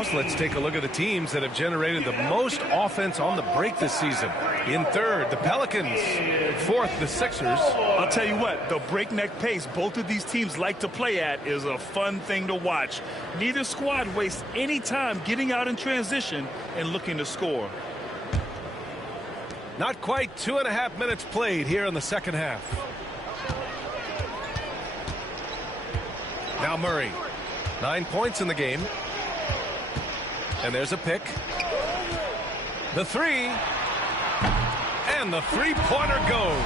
playoffs, let's take a look at the teams that have generated the most offense on the break this season. In third, the Pelicans. Fourth, the Sixers. I'll tell you what, the breakneck pace both of these teams like to play at is a fun thing to watch. Neither squad wastes any time getting out in transition and looking to score. Not quite 2.5 minutes played here in the second half. Now Murray. 9 points in the game. And there's a pick. The three. And the three-pointer goes.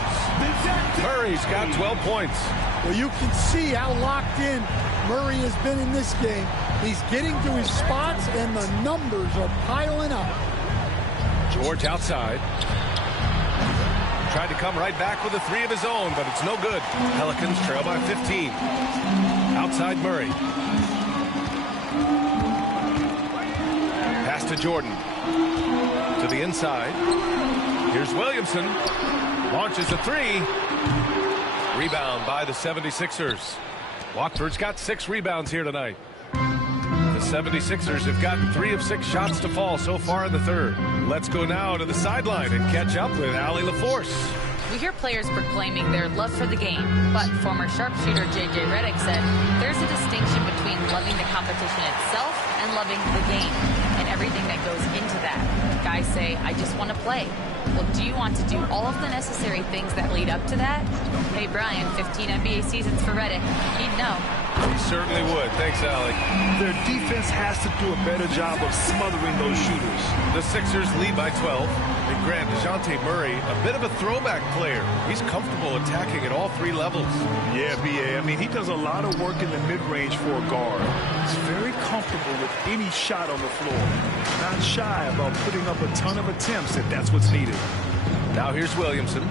Murray's got 12 points. Well, you can see how locked in Murray has been in this game. He's getting to his spots, and the numbers are piling up. George outside. Tried to come right back with a three of his own, but it's no good. Pelicans trail by 15. Outside Murray. Pass to Jordan. To the inside. Here's Williamson. Launches a three. Rebound by the 76ers. Watford's got 6 rebounds here tonight. The 76ers have gotten 3 of 6 shots to fall so far in the third. Let's go now to the sideline and catch up with Allie LaForce. We hear players proclaiming their love for the game, but former sharpshooter J.J. Redick said there's a distinction between loving the competition itself and loving the game and everything that goes into that. Guys say, I just want to play. Well, do you want to do all of the necessary things that lead up to that? Hey, Brian, 15 NBA seasons for Redick. He'd know. He certainly would. Thanks, Allie. Their defense has to do a better job of smothering those shooters. The Sixers lead by 12. And grant DeJounte Murray, a bit of a throwback player. He's comfortable attacking at all 3 levels. Yeah, B.A. I mean, he does a lot of work in the mid-range for a guard. He's very comfortable with any shot on the floor. Not shy about putting up a ton of attempts if that's what's needed. Now here's Williamson.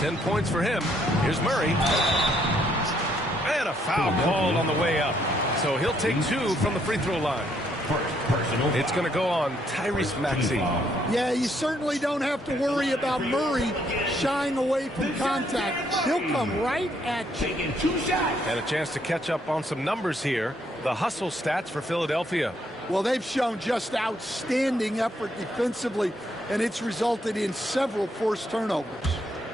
10 points for him. Here's Murray. And a foul called on the way up. So he'll take 2 from the free throw line. It's going to go on Tyrese Maxey. Yeah, you certainly don't have to worry about Murray shying away from contact. He'll come right at you. And a chance to catch up on some numbers here. The hustle stats for Philadelphia. Well, they've shown just outstanding effort defensively, and it's resulted in several forced turnovers.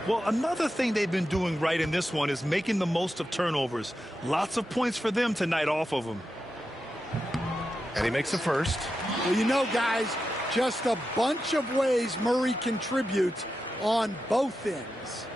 Well, another thing they've been doing right in this one is making the most of turnovers. Lots of points for them tonight off of them. And he makes the first. Well, you know, guys, just a bunch of ways Murray contributes on both ends.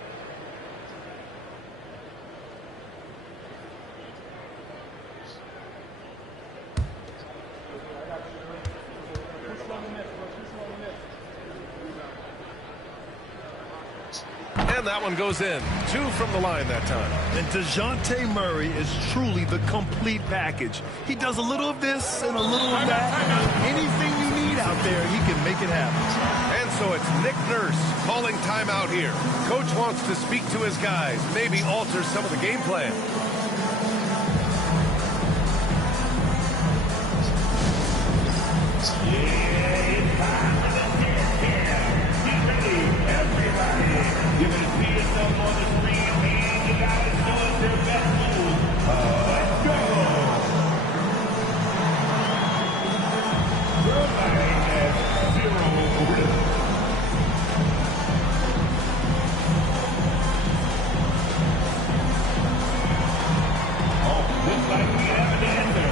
And that one goes in. 2 from the line that time. And DeJounte Murray is truly the complete package. He does a little of this and a little of that. Anything you need out there, he can make it happen. And so it's Nick Nurse calling timeout here. Coach wants to speak to his guys, maybe alter some of the game plan. You're going to see yourself on the screen, and you guys know it's their best move. Let's go! Everybody has 0 rhythm. Oh, looks like we have an answer.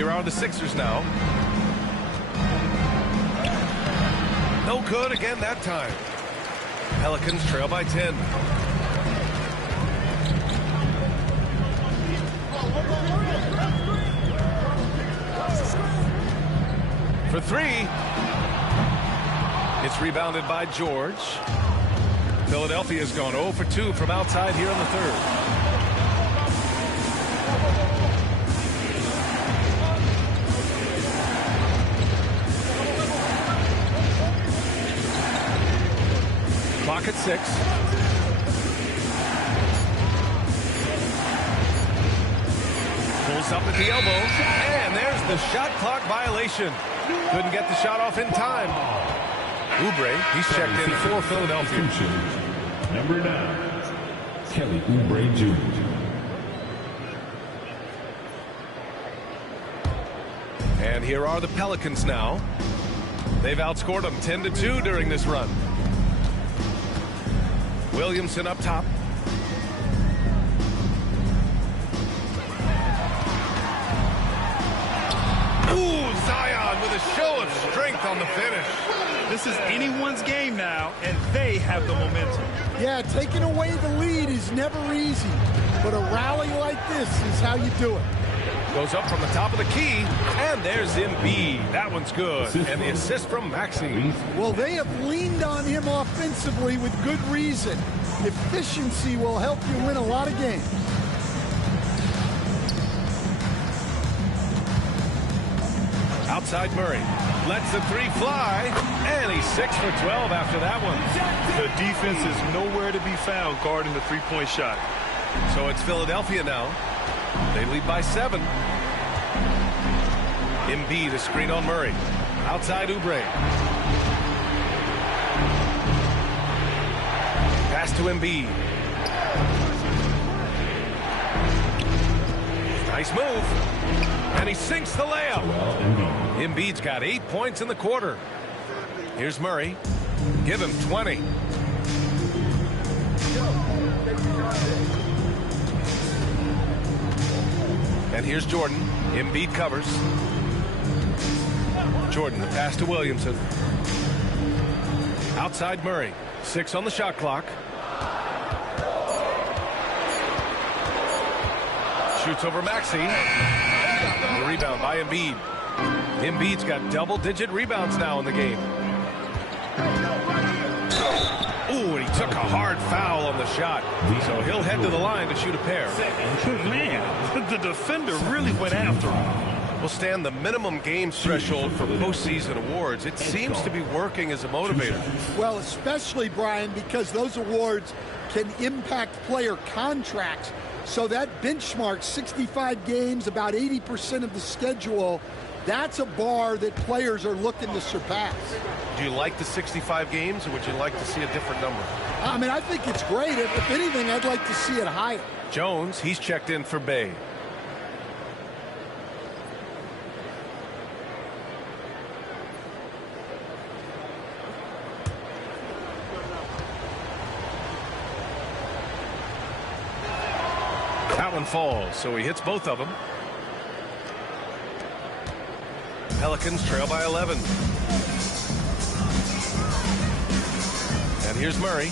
Here are the Sixers now. No good again that time. Pelicans trail by 10. For three. It's rebounded by George. Philadelphia's gone 0 for 2 from outside here in the third. Clock at 6. Pulls up at the elbow, and there's the shot clock violation. Couldn't get the shot off in time. Oubre, he's checked in for Philadelphia. Number 9, Kelly Oubre Jr. And here are the Pelicans now. They've outscored them 10-2 during this run. Williamson up top. Ooh, Zion with a show of strength on the finish. This is anyone's game now, and they have the momentum. Yeah, taking away the lead is never easy, but a rally like this is how you do it. Goes up from the top of the key, and there's Embiid. That one's good. And the assist from Maxey. Well, they have leaned on him offensively with good reason. Efficiency will help you win a lot of games. Outside Murray. Lets the three fly, and he's 6 for 12 after that one. The defense is nowhere to be found guarding the three-point shot. So it's Philadelphia now. They lead by 7. Embiid, a screen on Murray. Outside Oubre. Pass to Embiid. Nice move. And he sinks the layup. Embiid's got 8 points in the quarter. Here's Murray. Give him 20. And here's Jordan. Embiid covers. Jordan, the pass to Williamson. Outside Murray. 6 on the shot clock. Shoots over Maxey. The rebound by Embiid. Embiid's got double-digit rebounds now in the game. Ooh, and he took a hard foul on the shot. So he'll head to the line to shoot a pair. Man, the defender really went after him. Will stand the minimum games threshold for postseason awards. It seems to be working as a motivator. Well, especially, Brian, because those awards can impact player contracts. So that benchmark, 65 games, about 80% of the schedule, that's a bar that players are looking to surpass. Do you like the 65 games, or would you like to see a different number? I mean, I think it's great. If anything, I'd like to see it higher. Jones, he's checked in for Bay. That one falls, so he hits both of them. Pelicans trail by 11. And here's Murray.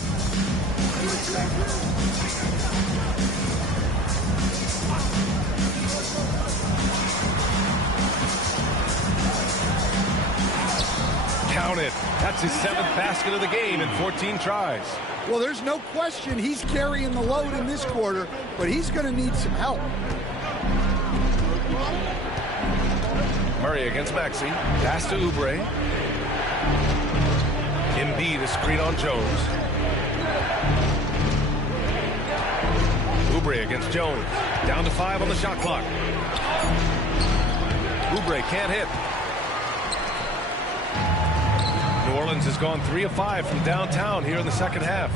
Count it. That's his 7th basket of the game in 14 tries. Well, there's no question he's carrying the load in this quarter, but he's going to need some help. Murray against Maxey. Pass to Oubre. Embiid, a screen on Jones. Oubre against Jones. Down to 5 on the shot clock. Oubre can't hit. New Orleans has gone 3 of 5 from downtown here in the second half.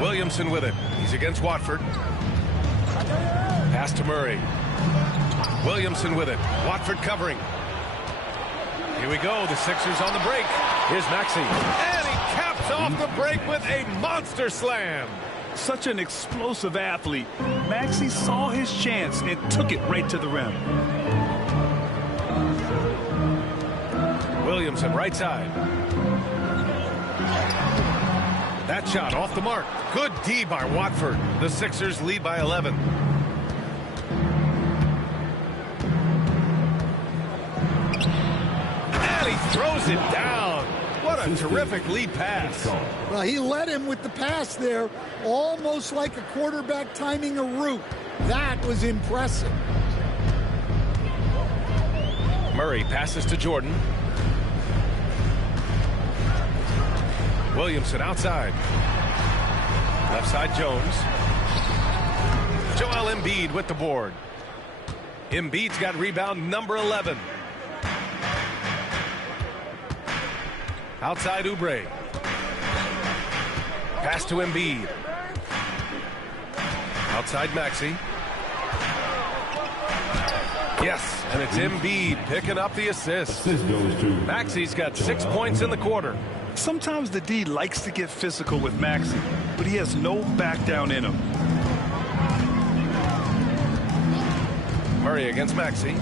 Williamson with it. He's against Watford. Pass to Murray. Williamson with it. Watford covering. Here we go. The Sixers on the break. Here's Maxey. And he caps off the break with a monster slam. Such an explosive athlete. Maxey saw his chance and took it right to the rim. Williamson, right side. That shot off the mark. Good D by Watford. The Sixers lead by 11. And he throws it down. What a terrific lead pass. Well, he led him with the pass there, almost like a quarterback timing a route. That was impressive. Murray passes to Jordan. Williamson outside. Left side Jones. Joel Embiid with the board. Embiid's got rebound number 11. Outside Oubre. Pass to Embiid. Outside Maxey. Yes, and it's Embiid picking up the assist. Maxey's got 6 points in the quarter. Sometimes the D likes to get physical with Maxey, but he has no back down in him. Murray against Maxey.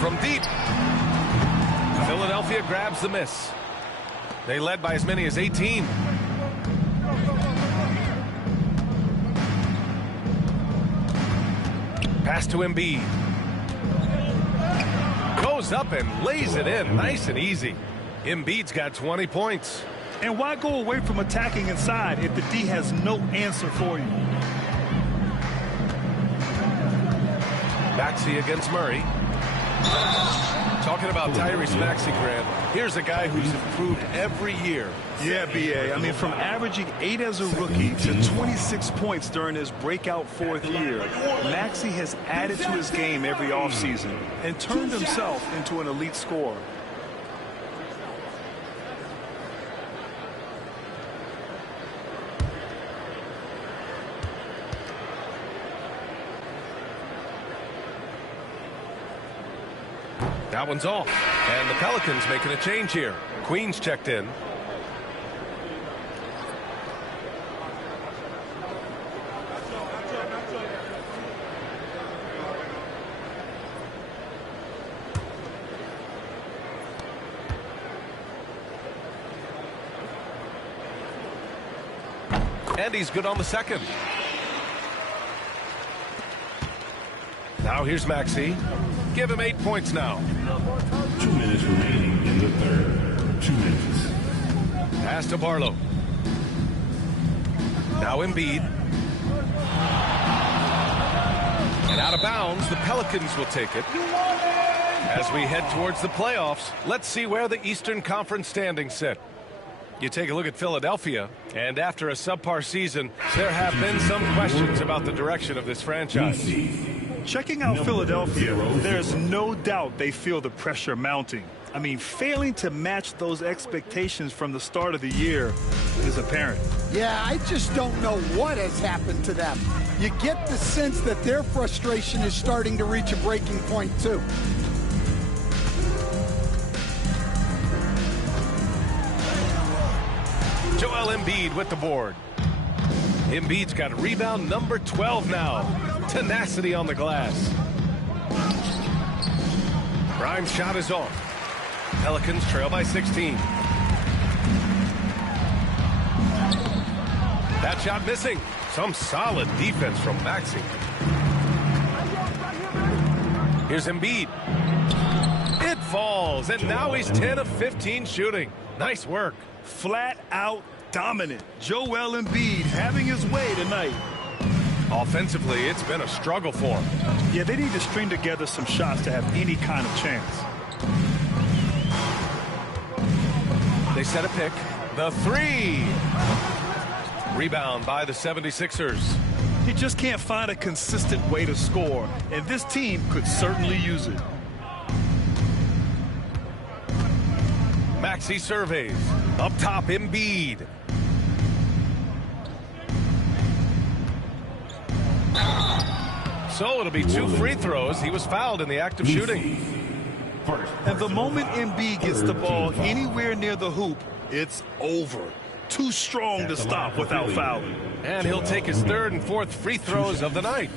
From deep. Philadelphia grabs the miss. They led by as many as 18. Pass to Embiid. Goes up and lays it in nice and easy. Embiid's got 20 points. And why go away from attacking inside if the D has no answer for you? Maxey against Murray. Talking about Tyrese Maxey, Grant, here's a guy who's improved every year. Yeah, B.A. I mean, from averaging 8 as a rookie to 26 points during his breakout 4th year, Maxey has added to his game every offseason and turned himself into an elite scorer. That one's off. And the Pelicans making a change here. Queen's checked in. And he's good on the second. Now here's Maxey. Give him 8 points now. 2 minutes remaining in the third. 2 minutes. Pass to Barlow. Now Embiid. And out of bounds, the Pelicans will take it. As we head towards the playoffs, let's see where the Eastern Conference standings sit. You take a look at Philadelphia, and after a subpar season, there have been some questions about the direction of this franchise. Checking out Philadelphia, there's no doubt they feel the pressure mounting. I mean, failing to match those expectations from the start of the year is apparent. Yeah, I just don't know what has happened to them. You get the sense that their frustration is starting to reach a breaking point, too. Joel Embiid with the board. Embiid's got rebound number 12 now. Tenacity on the glass. Grimes' shot is off. Pelicans trail by 16. That shot missing. Some solid defense from Maxey. Here's Embiid. It falls, and now he's 10 of 15 shooting. Nice work. Flat out dominant. Joel Embiid having his way tonight. Offensively, it's been a struggle for him. Yeah, they need to string together some shots to have any kind of chance. They set a pick. The three. Rebound by the 76ers. He just can't find a consistent way to score, and this team could certainly use it. Maxey surveys. Up top, Embiid. So it'll be 2 free throws. He was fouled in the act of shooting. And the moment Embiid gets the ball anywhere near the hoop, it's over. too strong to stop without fouling. And he'll take his third and fourth free throws of the night.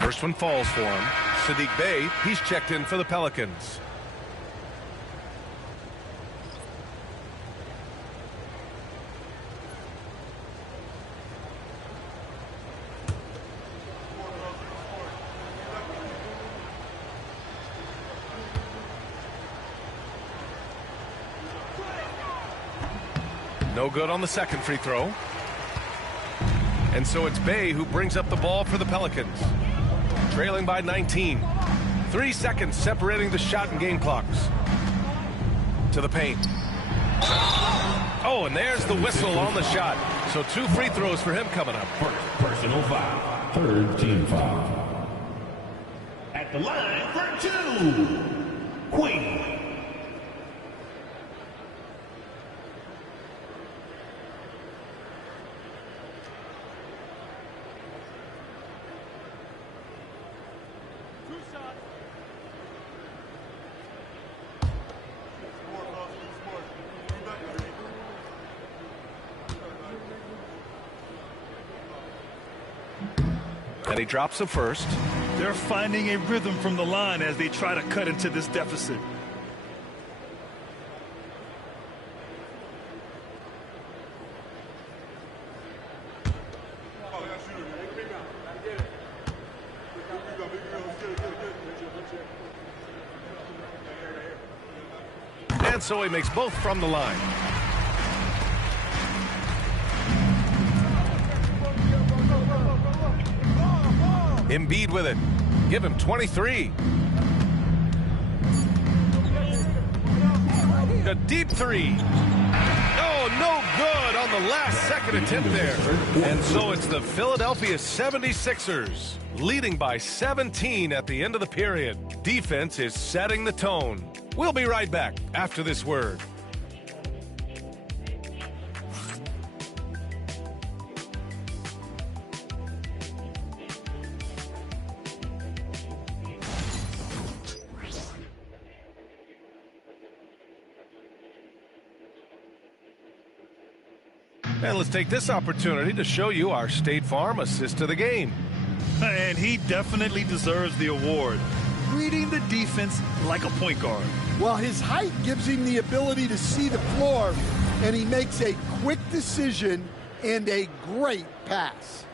First one falls for him. Sadiq Bey, he's checked in for the Pelicans. No good on the second free throw. And so it's Bey who brings up the ball for the Pelicans. Trailing by 19. 3 seconds separating the shot and game clocks. To the paint. Oh, and there's the whistle on the shot. So 2 free throws for him coming up. First personal foul. Third team foul. At the line for 2. Queen. And he drops the first. They're finding a rhythm from the line as they try to cut into this deficit. And so he makes both from the line. Embiid with it. Give him 23. A deep three. Oh, no good on the last second attempt there. And so it's the Philadelphia 76ers leading by 17 at the end of the period. Defense is setting the tone. We'll be right back after this word. And let's take this opportunity to show you our State Farm assist to the game. And he definitely deserves the award. Reading the defense like a point guard. Well, his height gives him the ability to see the floor, and he makes a quick decision and a great pass.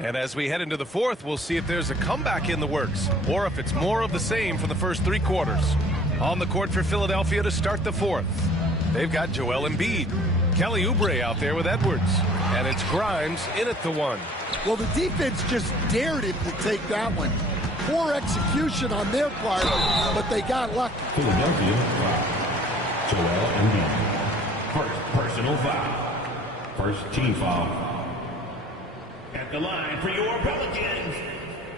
And as we head into the fourth, we'll see if there's a comeback in the works or if it's more of the same for the first 3 quarters. On the court for Philadelphia to start the fourth, they've got Joel Embiid. Kelly Oubre out there with Edwards. And it's Grimes in at the 1. Well, the defense just dared him to take that one. Poor execution on their part, but they got lucky. Philadelphia foul. Joel Embiid. First personal foul. First team foul. At the line for your Pelicans,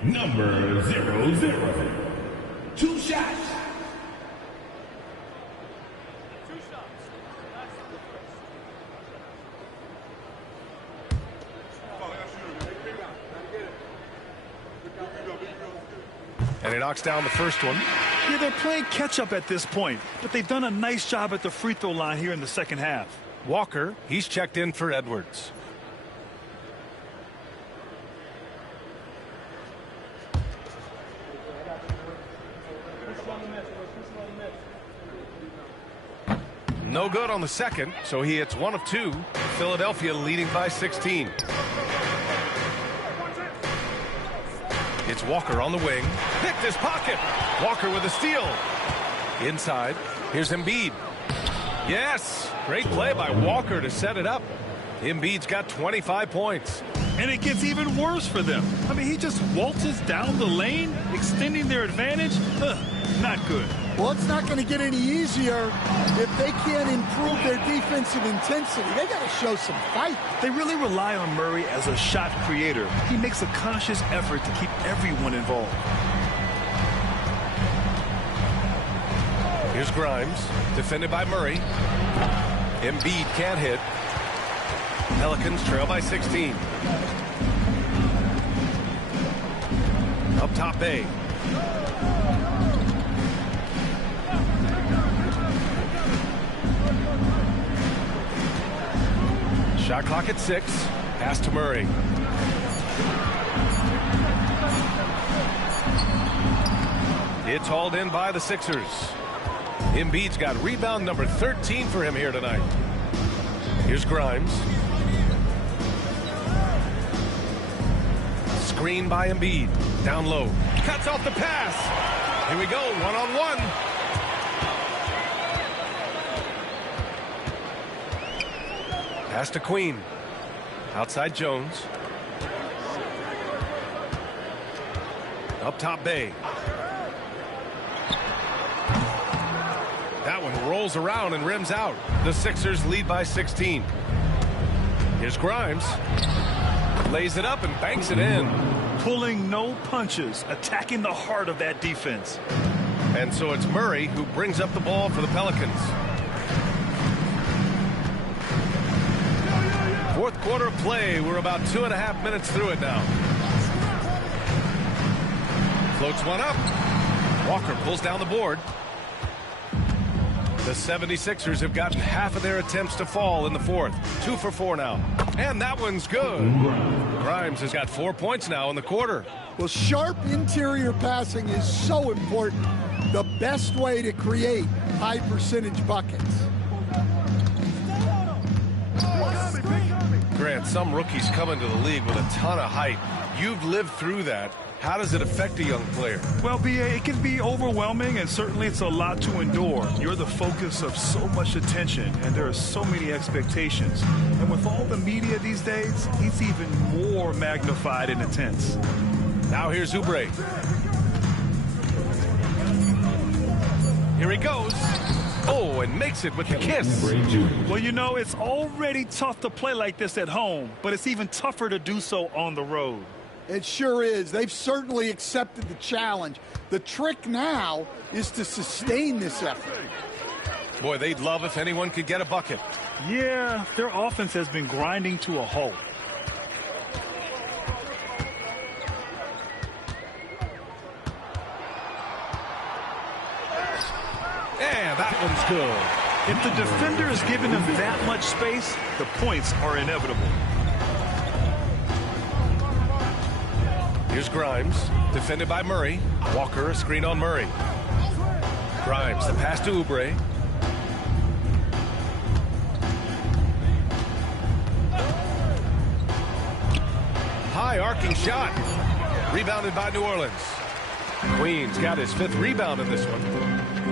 number 00. 2 shots. And he knocks down the first one. Yeah, they're playing catch-up at this point, but they've done a nice job at the free throw line here in the second half. Walker, he's checked in for Edwards. No good on the second, so he hits 1 of 2. Philadelphia leading by 16. It's Walker on the wing. Picked his pocket. Walker with a steal. Inside. Here's Embiid. Yes. Great play by Walker to set it up. Embiid's got 25 points. And it gets even worse for them. I mean, he just waltzes down the lane, extending their advantage. Not good. Well, it's not going to get any easier if they can't improve their defensive intensity. They got to show some fight. They really rely on Murray as a shot creator. He makes a conscious effort to keep everyone involved. Here's Grimes, defended by Murray. Embiid can't hit. Pelicans trail by 16. Up top, Bay. Shot clock at 6. Pass to Murray. It's hauled in by the Sixers. Embiid's got rebound number 13 for him here tonight. Here's Grimes. Screen by Embiid. Down low. Cuts off the pass. Here we go. One-on-one. Pass to Queen. Outside Jones. Up top, Bay. That one rolls around and rims out. The Sixers lead by 16. Here's Grimes. Lays it up and banks it in. Pulling no punches, attacking the heart of that defense. And so it's Murray who brings up the ball for the Pelicans. Fourth quarter of play. We're about 2.5 minutes through it now. Floats one up. Walker pulls down the board. The 76ers have gotten half of their attempts to fall in the fourth. 2 for 4 now. And that one's good. Grimes has got 4 points now in the quarter. Well, sharp interior passing is so important. The best way to create high percentage buckets. Grant, some rookies come into the league with a ton of height. You've lived through that. How does it affect a young player? Well, B.A., it can be overwhelming, and certainly it's a lot to endure. You're the focus of so much attention, and there are so many expectations. And with all the media these days, it's even more magnified and intense. Now here's Oubre. Here he goes. Oh, and makes it with the kiss. Well, you know, it's already tough to play like this at home, but it's even tougher to do so on the road. It sure is. They've certainly accepted the challenge. The trick now is to sustain this effort. Boy, they'd love if anyone could get a bucket. Yeah, their offense has been grinding to a halt. And that one's good. If the defender is giving them that much space, the points are inevitable. Here's Grimes, defended by Murray. Walker, a screen on Murray. Grimes, the pass to Oubre. High arcing shot. Rebounded by New Orleans. Queen's got his 5th rebound in this one.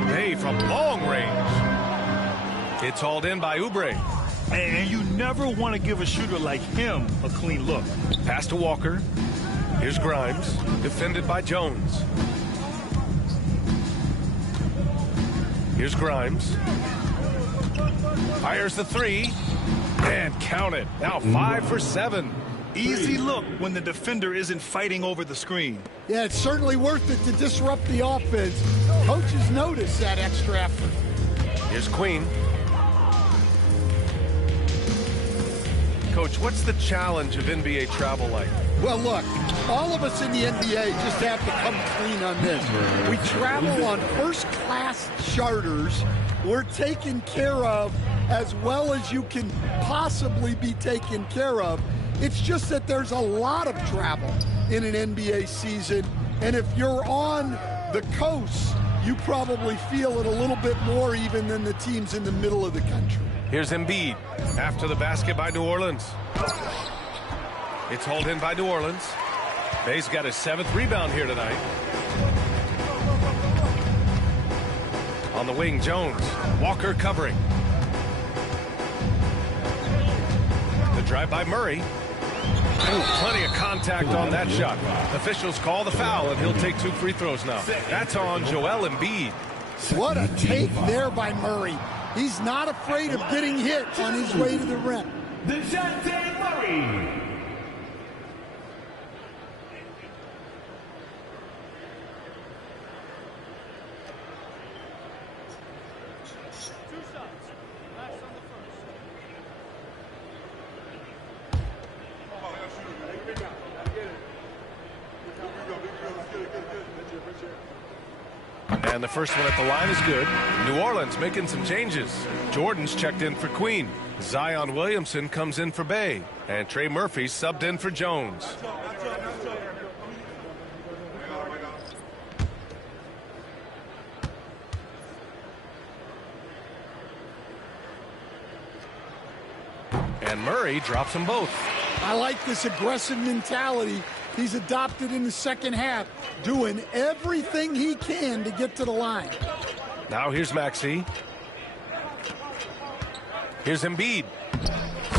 Hey, from long range. It's hauled in by Oubre. And you never want to give a shooter like him a clean look. Pass to Walker. Here's Grimes, defended by Jones. Here's Grimes. Fires the 3. And count it. Now 5 for 7. Easy look when the defender isn't fighting over the screen. Yeah, it's certainly worth it to disrupt the offense. Coaches notice that extra effort. Here's Queen. Coach, what's the challenge of NBA travel like? Well, look, all of us in the NBA just have to come clean on this. We travel on first-class charters. We're taken care of as well as you can possibly be taken care of. It's just that there's a lot of travel in an NBA season, and if you're on the coast, you probably feel it a little bit more even than the teams in the middle of the country. Here's Embiid after the basket by New Orleans. It's hauled in by New Orleans. Bay's got his 7th rebound here tonight. On the wing, Jones. Walker covering. The drive by Murray. Ooh, plenty of contact on that shot. Officials call the foul, and he'll take 2 free throws now. That's on Joel Embiid. What a take there by Murray. He's not afraid of getting hit on his way to the rim. Murray. And the first one at the line is good. New Orleans making some changes. Jordan's checked in for Queen. Zion Williamson comes in for Bay. And Trey Murphy subbed in for Jones. And Murray drops them both. I like this aggressive mentality he's adopted in the second half, doing everything he can to get to the line. Now here's Maxey. Here's Embiid.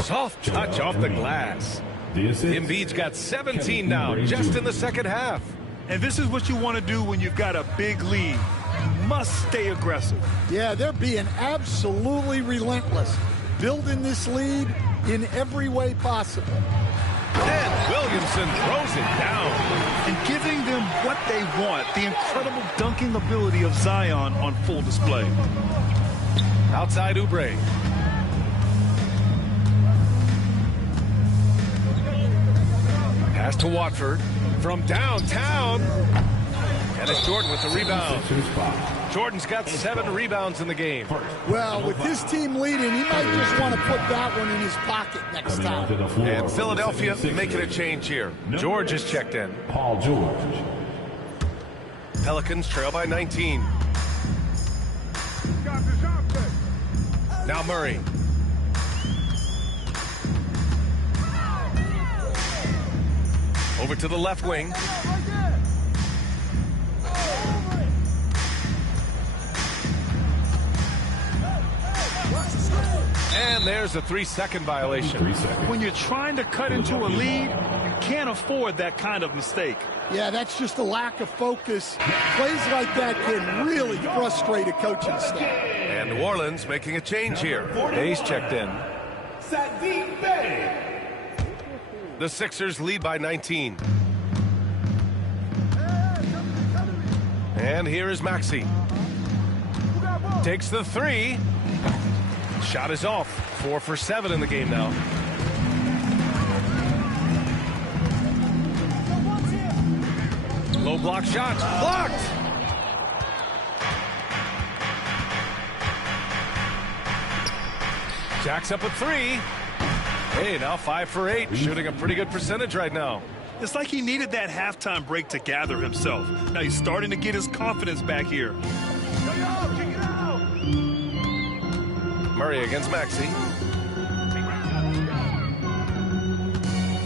Soft touch off the glass. Embiid's got 17 now, just in the second half. And this is what you want to do when you've got a big lead. You must stay aggressive. Yeah, they're being absolutely relentless, building this lead in every way possible. And Williamson throws it down. And giving them what they want, the incredible dunking ability of Zion on full display. Outside Oubre. Pass to Watford from downtown. And it's Jordan with the rebound. Jordan's got 7 rebounds in the game. Well, with his team leading, he might just want to put that one in his pocket next time. And Philadelphia making a change here. George is checked in. Paul George. Pelicans trail by 19. Now Murray. Over to the left wing. And there's a 3-second violation. When you're trying to cut into a lead, you can't afford that kind of mistake. Yeah, that's just a lack of focus. Plays like that can really frustrate a coaching staff. And New Orleans making a change here. Bay's checked in. Saddiq Bey. The Sixers lead by 19. And here is Maxey. Takes the 3. Shot is off. 4 for 7 in the game now. Low block shot. Blocked! Jacks up a 3. Hey, now 5 for 8. Shooting a pretty good percentage right now. It's like he needed that halftime break to gather himself. Now he's starting to get his confidence back here. Murray against Maxey.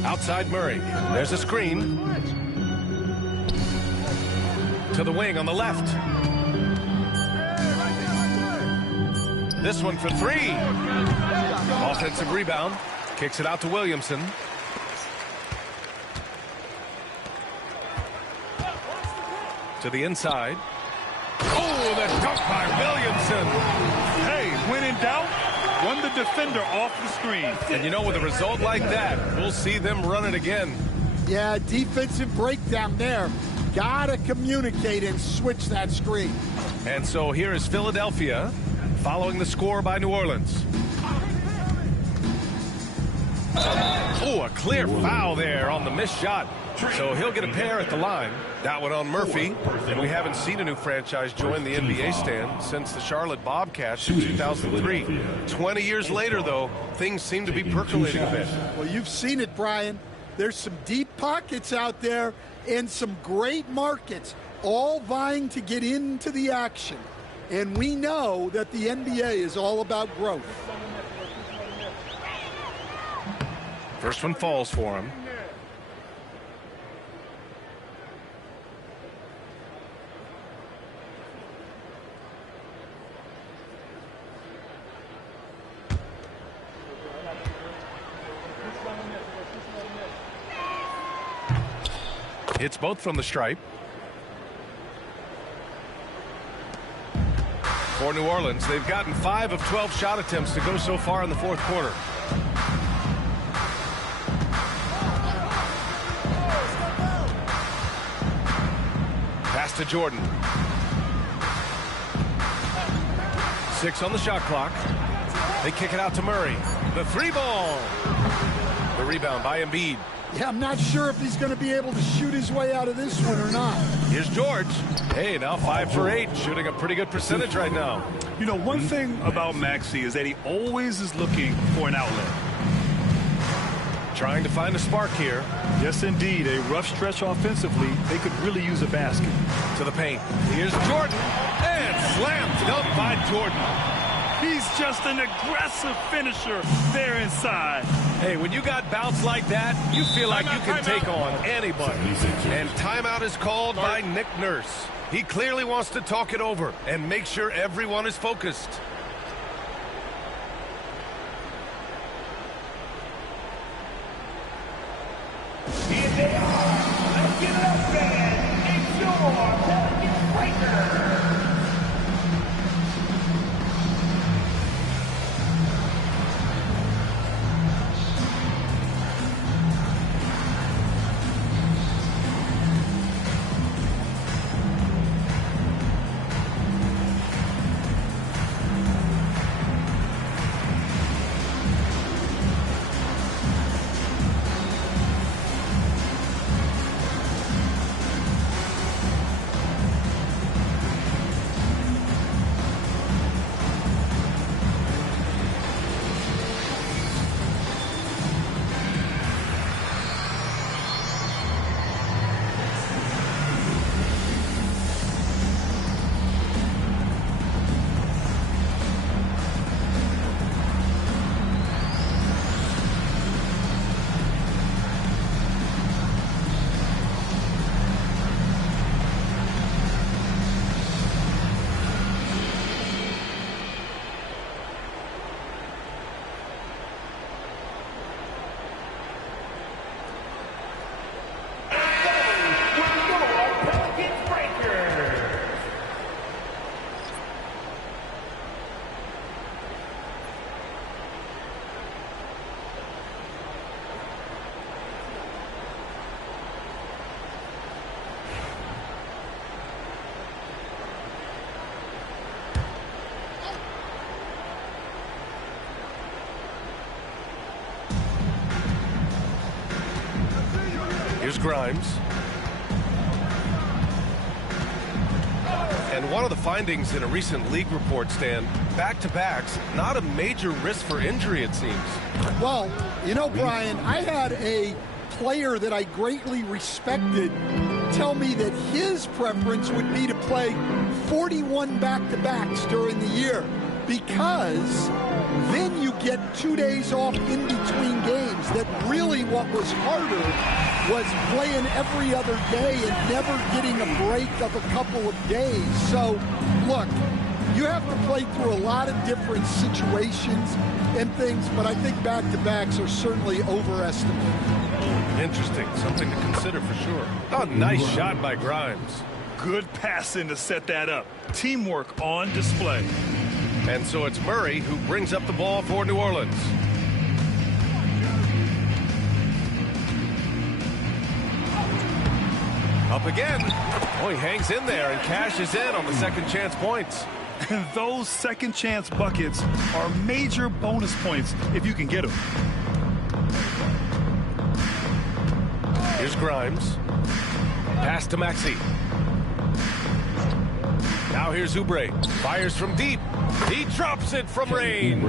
Outside Murray. There's a screen. To the wing on the left. This one for 3. Offensive rebound. Kicks it out to Williamson. To the inside. Oh, the dunk by Williamson. Hey, when in doubt, run the defender off the screen. And you know, with a result like that, we'll see them run it again. Yeah, defensive breakdown there. Gotta communicate and switch that screen. And so here is Philadelphia following the score by New Orleans. Oh, a clear foul there on the missed shot. So he'll get a pair at the line. That one on Murphy. And we haven't seen a new franchise join the NBA stand since the Charlotte Bobcats in 2003. 20 years later, though, things seem to be percolating a bit. Well, you've seen it, Brian. There's some deep pockets out there and some great markets, all vying to get into the action. And we know that the NBA is all about growth. First one falls for him. Hits both from the stripe. For New Orleans, they've gotten 5 of 12 shot attempts to go so far in the fourth quarter. Pass to Jordan. 6 on the shot clock. They kick it out to Murray. The 3 ball. The rebound by Embiid. Yeah, I'm not sure if he's going to be able to shoot his way out of this one or not. Here's George. Hey, now 5 for 8, shooting a pretty good percentage right now. You know, one thing about Maxey is that he always is looking for an outlet. Trying to find a spark here. Yes, indeed. A rough stretch offensively. They could really use a basket. To the paint. Here's Jordan. And slammed up by Jordan. He's just an aggressive finisher there inside. Hey, when you got bounce like that, you feel like you can take on anybody. And timeout is called by Nick Nurse. He clearly wants to talk it over and make sure everyone is focused. Here they are. Let's give it up, man. It's your Pelicans Breaker. Here's Grimes. And one of the findings in a recent league report, Stan, back-to-backs, not a major risk for injury, it seems. Well, you know, Brian, I had a player that I greatly respected tell me that his preference would be to play 41 back-to-backs during the year, because then you get 2 days off in between games. That really what was harder was playing every other day and never getting a break of a couple of days. So, look, you have to play through a lot of different situations and things, but I think back-to-backs are certainly overestimated. Interesting. Something to consider for sure. Oh, nice shot by Grimes. Good passing to set that up. Teamwork on display. And so it's Murray who brings up the ball for New Orleans. Up again. Oh, he hangs in there and cashes in on the second chance points. And those second chance buckets are major bonus points if you can get them. Here's Grimes. Pass to Maxey. Now here's Oubre. Fires from deep. He drops it from range.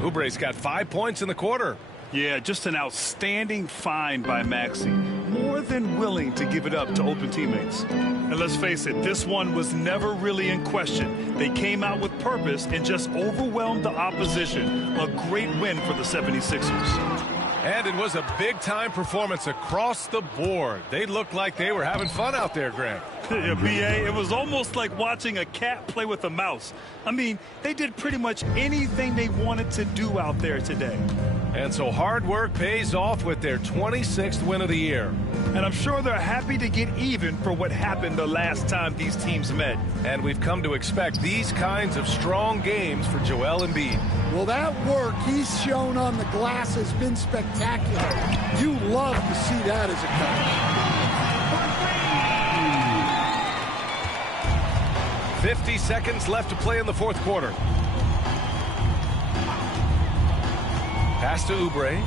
Oubre's got 5 points in the quarter. Yeah, just an outstanding find by Maxey. More than willing to give it up to open teammates. And let's face it, this one was never really in question. They came out with purpose and just overwhelmed the opposition. A great win for the 76ers. And it was a big-time performance across the board. They looked like they were having fun out there, Greg. Yeah, B.A., it was almost like watching a cat play with a mouse. I mean, they did pretty much anything they wanted to do out there today. And so hard work pays off with their 26th win of the year. And I'm sure they're happy to get even for what happened the last time these teams met. And we've come to expect these kinds of strong games for Joel Embiid. Well, that work he's shown on the glass has been spectacular. You love to see that as a coach. 50 seconds left to play in the fourth quarter. Pass to Oubre.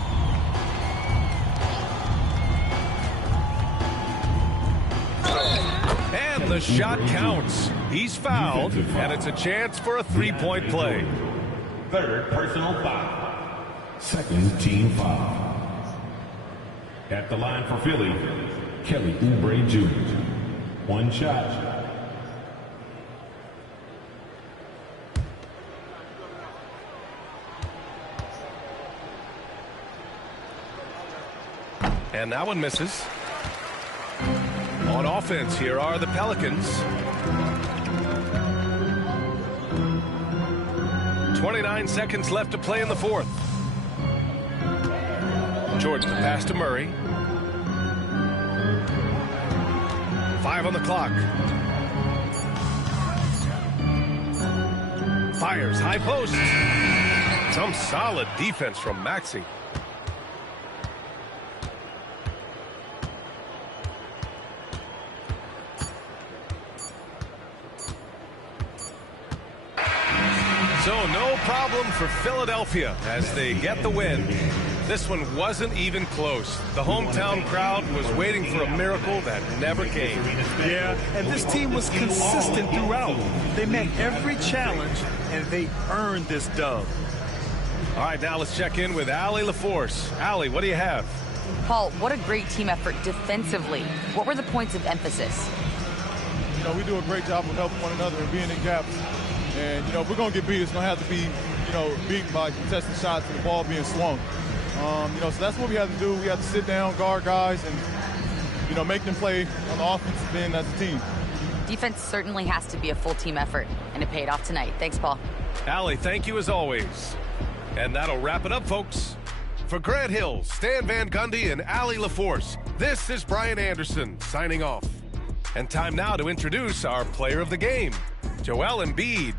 And the shot counts. He's fouled, and it's a chance for a three-point play. Third personal foul. Second team foul. At the line for Philly, Kelly Oubre Jr. One shot. And that one misses. On offense, here are the Pelicans. 29 seconds left to play in the fourth. Jordan, the pass to Murray. 5 on the clock. Fires, high post. Some solid defense from Maxey. So no problem for Philadelphia as they get the win. This one wasn't even close. The hometown crowd was waiting for a miracle that never came. Yeah, and this team was consistent throughout. They met every challenge, and they earned this dub. All right, now let's check in with Allie LaForce. Allie, what do you have? Paul, what a great team effort defensively. What were the points of emphasis? You know, we do a great job of helping one another and being in gaps. And, you know, if we're going to get beat, it's going to have to be, you know, beaten by contested shots and the ball being swung. You know, so that's what we have to do. We have to sit down, guard guys, and, you know, make them play on the offensive end as a team. Defense certainly has to be a full team effort, and it paid off tonight. Thanks, Paul. Allie, thank you as always. And that'll wrap it up, folks. For Grant Hill, Stan Van Gundy, and Allie LaForce, this is Brian Anderson signing off. And time now to introduce our player of the game, Joel Embiid.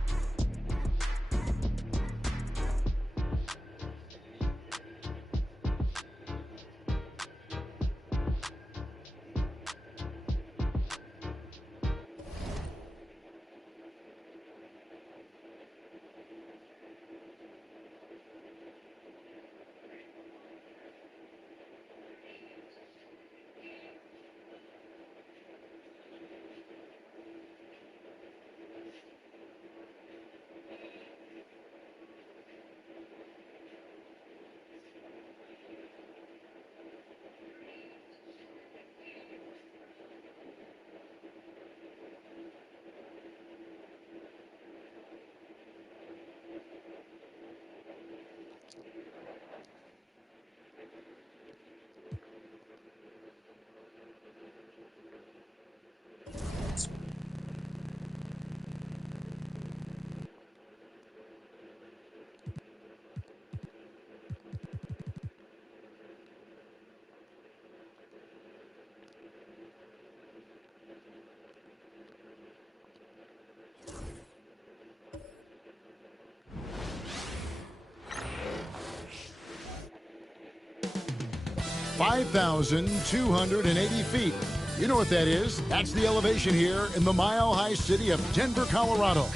$5,280 feet. You know what that is? That's the elevation here in the mile-high city of Denver, Colorado.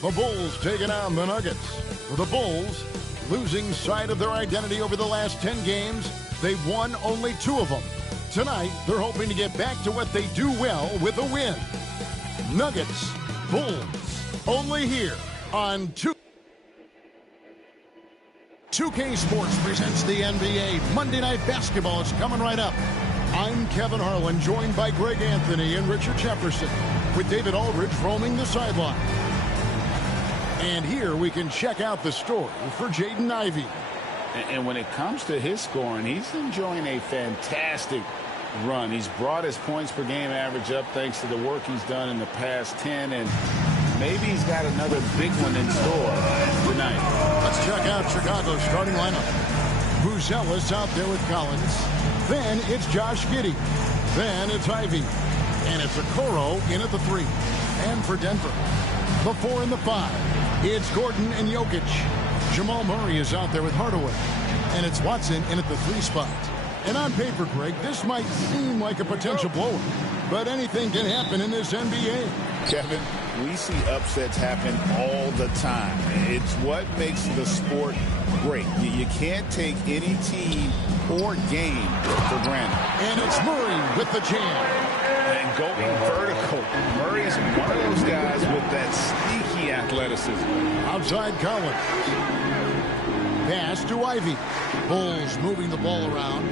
The Bulls taking on the Nuggets. For the Bulls, losing sight of their identity over the last 10 games, they've won only 2 of them. Tonight, they're hoping to get back to what they do well with a win. Nuggets, Bulls, only here on 2K Sports presents the NBA. Monday Night Basketball is coming right up. I'm Kevin Harlan, joined by Greg Anthony and Richard Jefferson, with David Aldridge roaming the sideline. And here we can check out the story for Jaden Ivey. And when it comes to his scoring, he's enjoying a fantastic run. He's brought his points per game average up thanks to the work he's done in the past 10, and maybe he's got another big one in store tonight. Let's check out Chicago's starting lineup. Buzelis out there with Collins. Then it's Josh Giddey. Then it's Ivy. And it's Okoro in at the 3. And for Denver, the 4 and the 5. It's Gordon and Jokic. Jamal Murray is out there with Hardaway. And it's Watson in at the 3 spot. And on paper, Greg, this might seem like a potential blowout, but anything can happen in this NBA. Kevin, we see upsets happen all the time. It's what makes the sport great. You can't take any team or game for granted. And it's Murray with the jam. And going vertical. Murray's one of those guys with that sneaky athleticism. Outside Collins. Pass to Ivy. Bulls moving the ball around.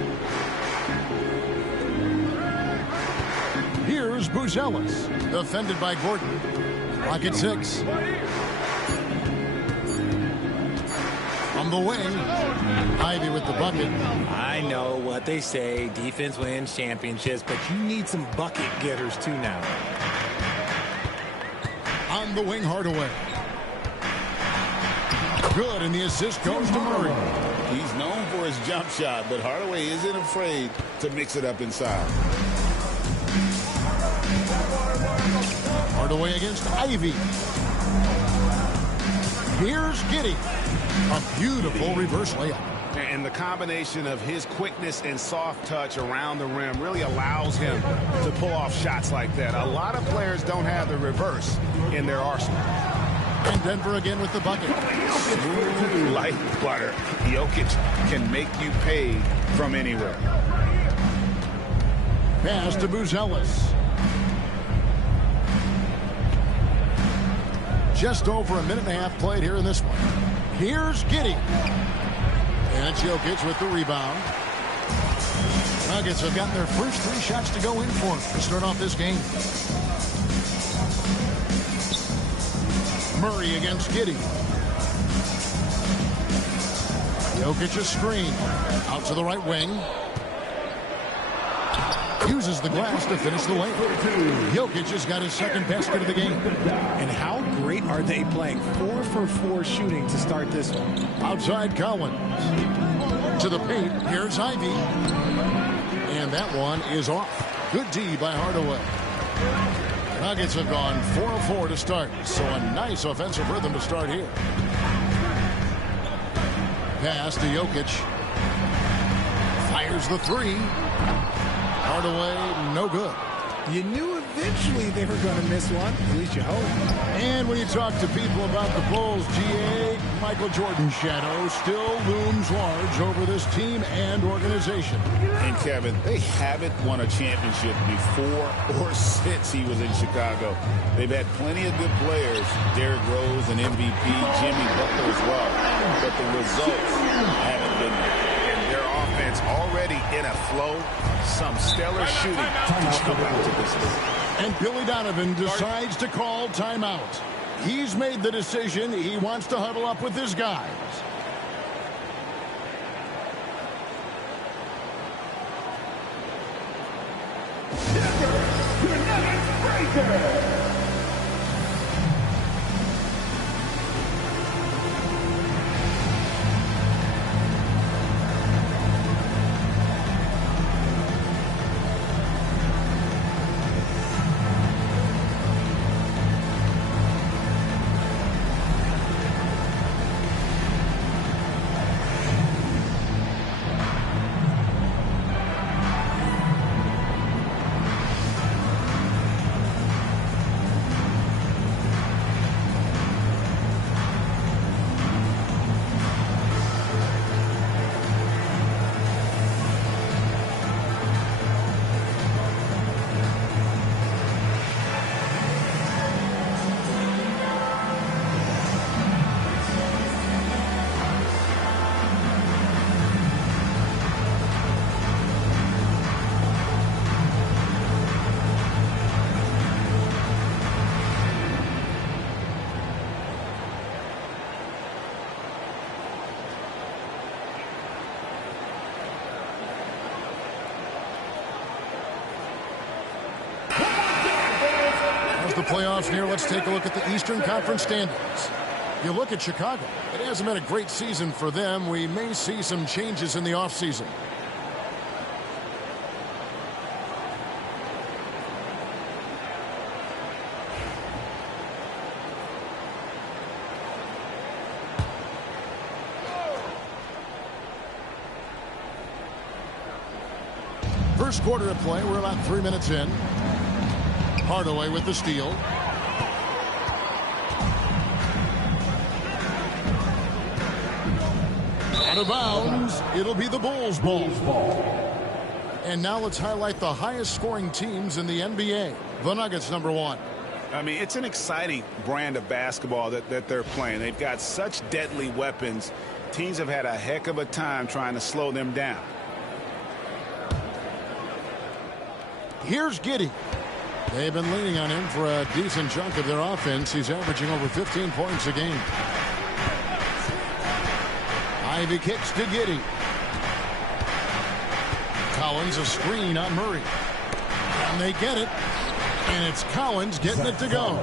Here's Buzelis. Defended by Gordon. Clock at 6. On the wing. Ivy with the bucket. I know what they say. Defense wins championships, but you need some bucket getters too now. On the wing, Hardaway. Good, and the assist goes to Murray. He's known for his jump shot, but Hardaway isn't afraid to mix it up inside. Hardaway against Ivy. Here's Giddey. A beautiful reverse layup. And the combination of his quickness and soft touch around the rim really allows him to pull off shots like that. A lot of players don't have the reverse in their arsenal. And Denver again with the bucket. Smooth like butter. Jokic can make you pay from anywhere. Pass to Buzelis. Just over a minute and a half played here in this one. Here's Giddey. And it's Jokic with the rebound. Nuggets have gotten their first 3 shots to go in for to start off this game. Murray against Giddey. Jokic a screen. Out to the right wing. Uses the glass to finish the lane. Jokic has got his second basket of the game. And how great are they playing? 4 for 4 shooting to start this one. Outside Collins. To the paint. Here's Ivy. And that one is off. Good D by Hardaway. Nuggets have gone 4 of 4 to start. So a nice offensive rhythm to start here. Pass to Jokic. Fires the 3. Hardaway, no good. You knew eventually they were going to miss one. At least you hope. And when you talk to people about the Bulls, GA, Michael Jordan's shadow still looms large over this team and organization. And Kevin, they haven't won a championship before or since he was in Chicago. They've had plenty of good players. Derrick Rose, an MVP, Jimmy Butler as well. But the results haven't been there. Their offense already in a flow. Some stellar shooting to come out to this league. And Billy Donovan decides to call timeout. He's made the decision. He wants to huddle up with his guys. The playoffs near, let's take a look at the Eastern Conference standings. You look at Chicago. It hasn't been a great season for them. We may see some changes in the offseason. First quarter of play. We're about 3 minutes in. Hardaway with the steal. Out of bounds. It'll be the Bulls' ball. And now let's highlight the highest scoring teams in the NBA. The Nuggets, number 1. I mean, it's an exciting brand of basketball that they're playing. They've got such deadly weapons. Teams have had a heck of a time trying to slow them down. Here's Giddey. They've been leaning on him for a decent chunk of their offense. He's averaging over 15 points a game. Ivy kicks to Giddey. Collins a screen on Murray. And they get it. And it's Collins getting it to go.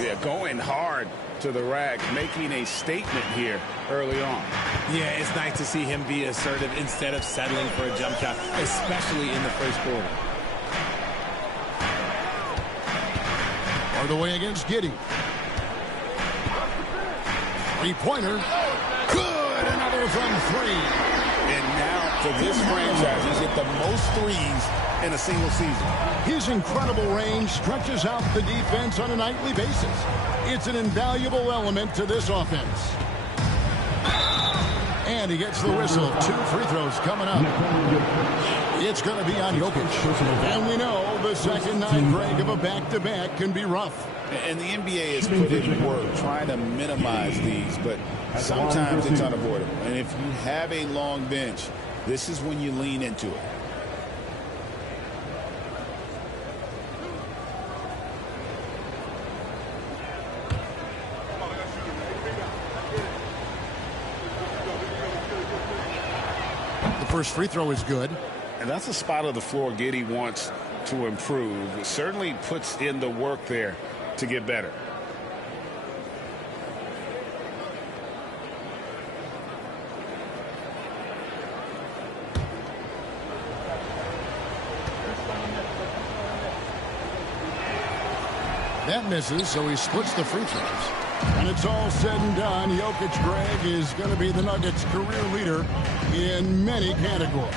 Yeah, going hard to the rack, making a statement here early on. Yeah, it's nice to see him be assertive instead of settling for a jump shot, especially in the first quarter. Hardaway against Giddey. Three-pointer. Good. Another from 3. And now for this franchise, he's hit the most threes in a single season. His incredible range stretches out the defense on a nightly basis. It's an invaluable element to this offense. And he gets the whistle. 2 free throws coming up. It's going to be on Jokic. And we know the second night break of a back-to-back can be rough. And the NBA has put in work trying to minimize these, but sometimes it's unavoidable. And if you have a long bench, this is when you lean into it. First free throw is good. And that's a spot of the floor Giddey wants to improve. It certainly puts in the work there to get better. That misses, so he splits the free throws. When it's all said and done, Jokic, Greg, is going to be the Nuggets' career leader in many categories.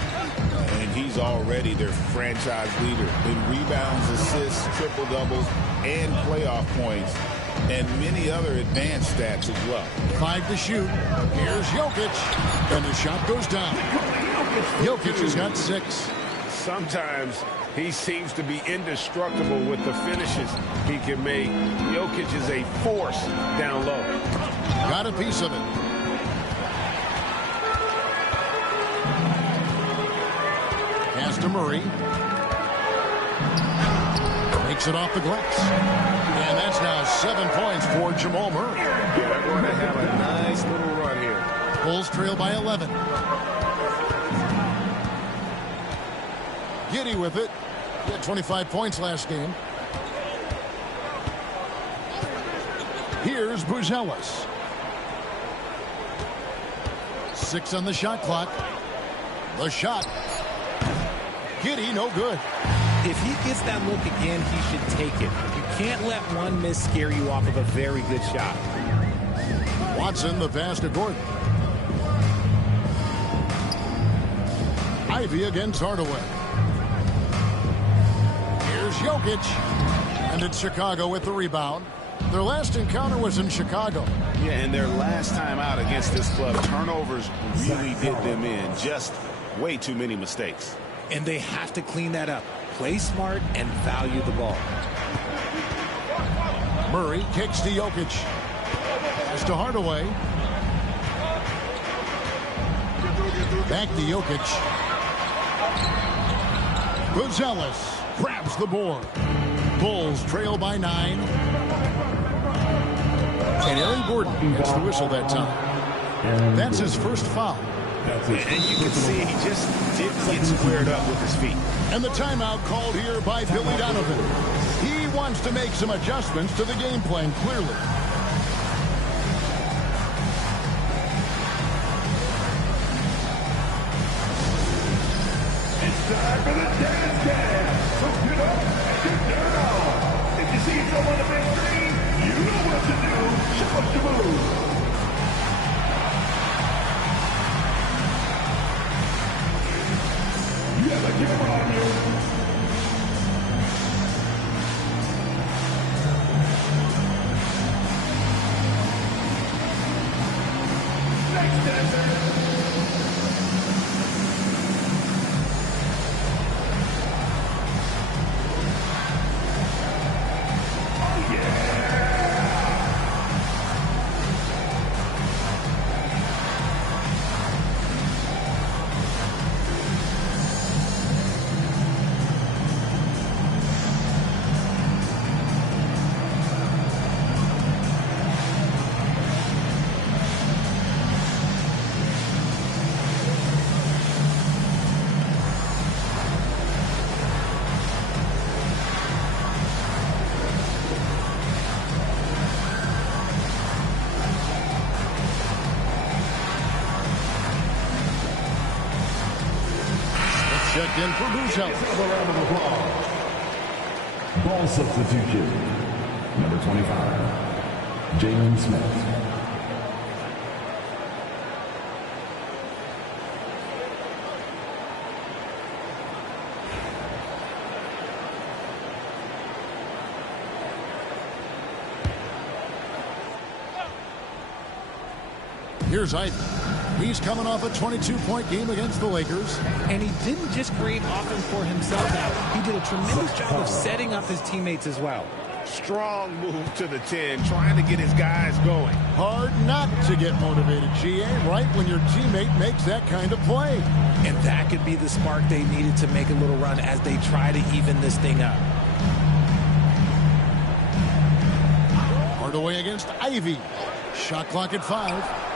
And he's already their franchise leader in rebounds, assists, triple-doubles, and playoff points, and many other advanced stats as well. 5 to shoot. Here's Jokic, and the shot goes down. Jokic has got 6. Sometimes he seems to be indestructible with the finishes he can make. Jokic is a force down low. Got a piece of it. Pass to Murray. Makes it off the glass. And that's now 7 points for Jamal Murray. Yeah, they're going to have a nice little run here. Bulls trail by 11. Giddey with it. He had 25 points last game. Here's Buzelis. 6 on the shot clock. The shot. Giddey, no good. If he gets that look again, he should take it. You can't let one miss scare you off of a very good shot. Watson, the pass to Gordon. Ivy against Hardaway. Here's Jokic. And it's Chicago with the rebound. Their last encounter was in Chicago. Yeah, and their last time out against this club, turnovers really did them in. Just way too many mistakes. And they have to clean that up. Play smart and value the ball. Murray kicks to Jokic. Pass to Hardaway. Back to Jokic. Buzelis grabs the board. Bulls trail by 9. And Aaron Gordon gets the whistle that time. That's his first foul. And you can see he just didn't get squared up with his feet. And the timeout called here by Billy Donovan. He wants to make some adjustments to the game plan, clearly. It's time for the dance cast. So get up and get down. If you see someone on the big screen, you know what to do. Show us your move. You have a camera on you. in for Lose Health. Ball substitution. Number 25, Jalen Smith. Here's Ivy. He's coming off a 22-point game against the Lakers. And he didn't just create offense for himself now. He did a tremendous job of setting up his teammates as well. Strong move to the 10, trying to get his guys going. Hard not to get motivated, GA, right when your teammate makes that kind of play. And that could be the spark they needed to make a little run as they try to even this thing up. Hardaway against Ivy. Shot clock at 5.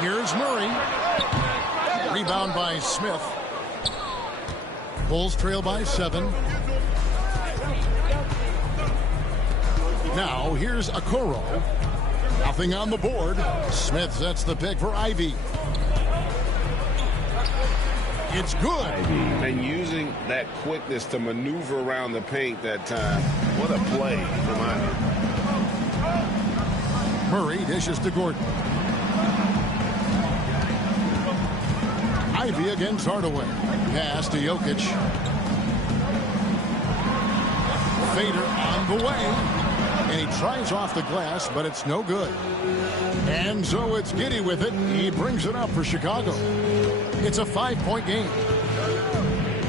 Here's Murray. Rebound by Smith. Bulls trail by 7. Now here's Okoro. Nothing on the board. Smith sets the pick for Ivy. It's good. And using that quickness to maneuver around the paint that time. What a play from Ivy. Murray dishes to Gordon. Ivy against Hardaway. Pass to Jokic. Fader on the way. And he tries off the glass, but it's no good. And so it's Giddey with it. He brings it up for Chicago. It's a 5-point game.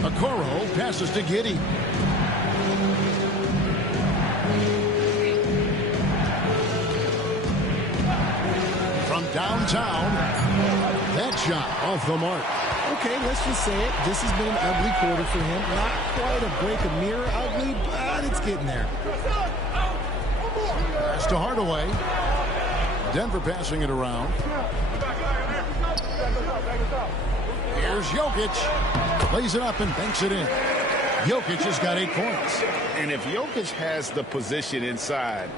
Okoro passes to Giddey. From downtown, that shot off the mark. Okay, let's just say it. This has been an ugly quarter for him. Not quite a break a mirror ugly, but it's getting there. Pass to Hardaway. Denver passing it around. Here's Jokic. Plays it up and banks it in. Jokic has got 8 points. And if Jokic has the position inside,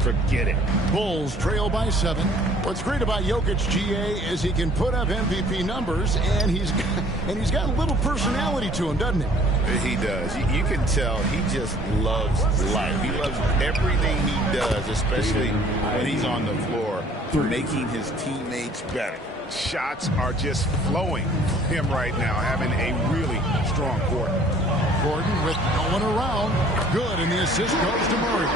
forget it. Bulls trail by 7. What's great about Jokic, GA, is he can put up MVP numbers, and he's got a little personality to him, doesn't he? He does. You can tell he just loves life. He loves everything he does, especially when he's on the floor, making his teammates better. Shots are just flowing for him right now, having a really strong quarter. Gordon with no one around. Good, and the assist goes to Murray.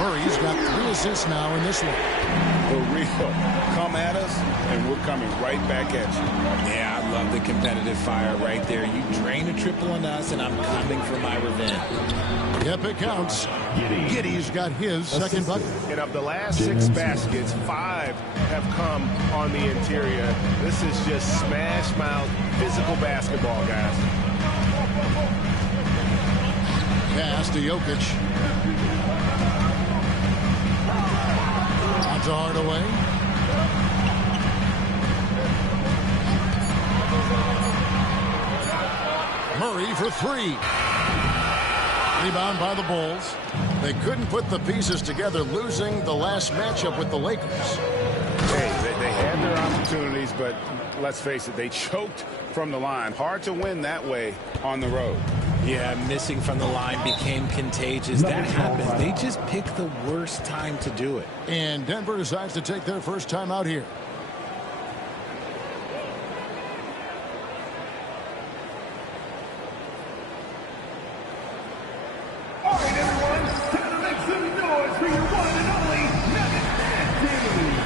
Murray's got 3 assists now in this one. For real. Come at us, and we're coming right back at you. Yeah, I love the competitive fire right there. You drain a triple on us, and I'm coming for my revenge. Yep, it counts. Giddey's got his second bucket. And of the last 6 baskets, 5 have come on the interior. This is just smash mouth physical basketball, guys. Pass to Jokic. On to Hardaway. Murray for 3. Rebound by the Bulls. They couldn't put the pieces together, losing the last matchup with the Lakers. Hey, they had their opportunities, but let's face it, they choked from the line. Hard to win that way on the road. Yeah, missing from the line became contagious. That happens. They just picked the worst time to do it. And Denver decides to take their first time out here. All right, everyone, time to make some noise for your one and only Nugget team.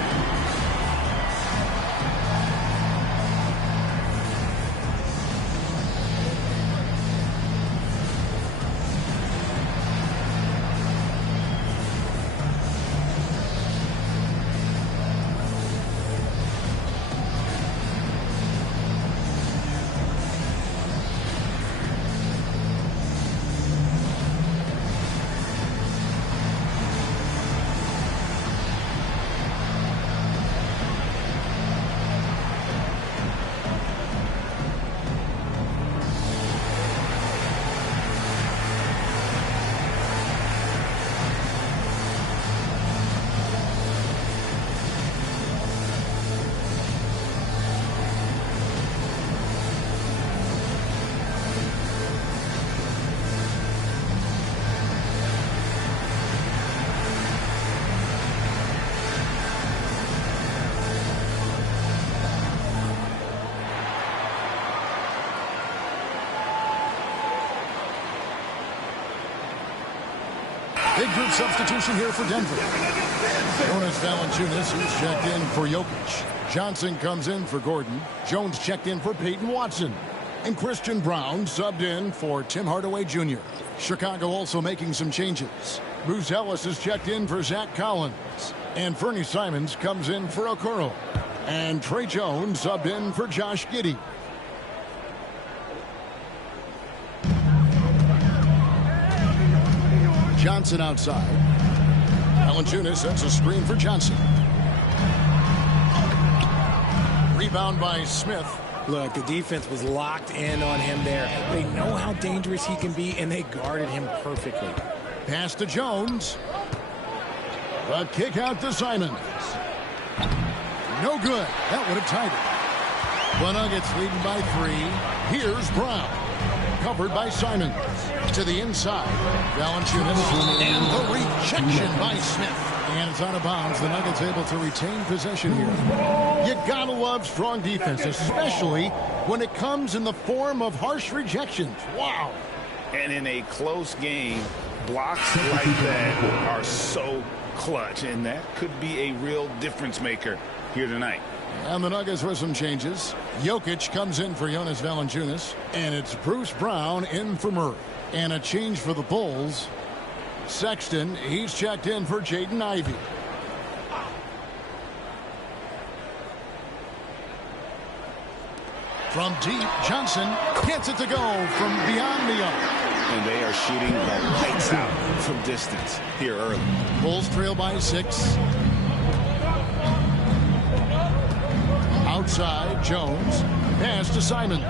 Big group substitution here for Denver. Jonas Valanciunas, who's checked in for Jokic. Johnson comes in for Gordon. Jones checked in for Peyton Watson. And Christian Brown subbed in for Tim Hardaway Jr. Chicago also making some changes. Bruce Ellis is checked in for Zach Collins. And Fernie Simons comes in for Okoro. And Trey Jones subbed in for Josh Giddey. Johnson outside. Valanciunas sets a screen for Johnson. Rebound by Smith. Look, the defense was locked in on him there. They know how dangerous he can be, and they guarded him perfectly. Pass to Jones. A kick out to Simons. No good. That would have tied it. The Nuggets leading by 3. Here's Brown. Covered by Simons. To the inside. Valanciunas. And the rejection by Smith. And it's out of bounds. The Nuggets able to retain possession here. You gotta love strong defense, especially when it comes in the form of harsh rejections. Wow. And in a close game, blocks like that are so clutch, and that could be a real difference maker here tonight. And the Nuggets with some changes. Jokic comes in for Jonas Valanciunas, and it's Bruce Brown in for Murray. And a change for the Bulls. Sexton, he's checked in for Jaden Ivey. From deep, Johnson gets it to go from beyond the arc. And they are shooting the lights out from distance here early. Bulls trail by 6. Outside, Jones. Pass to Simons.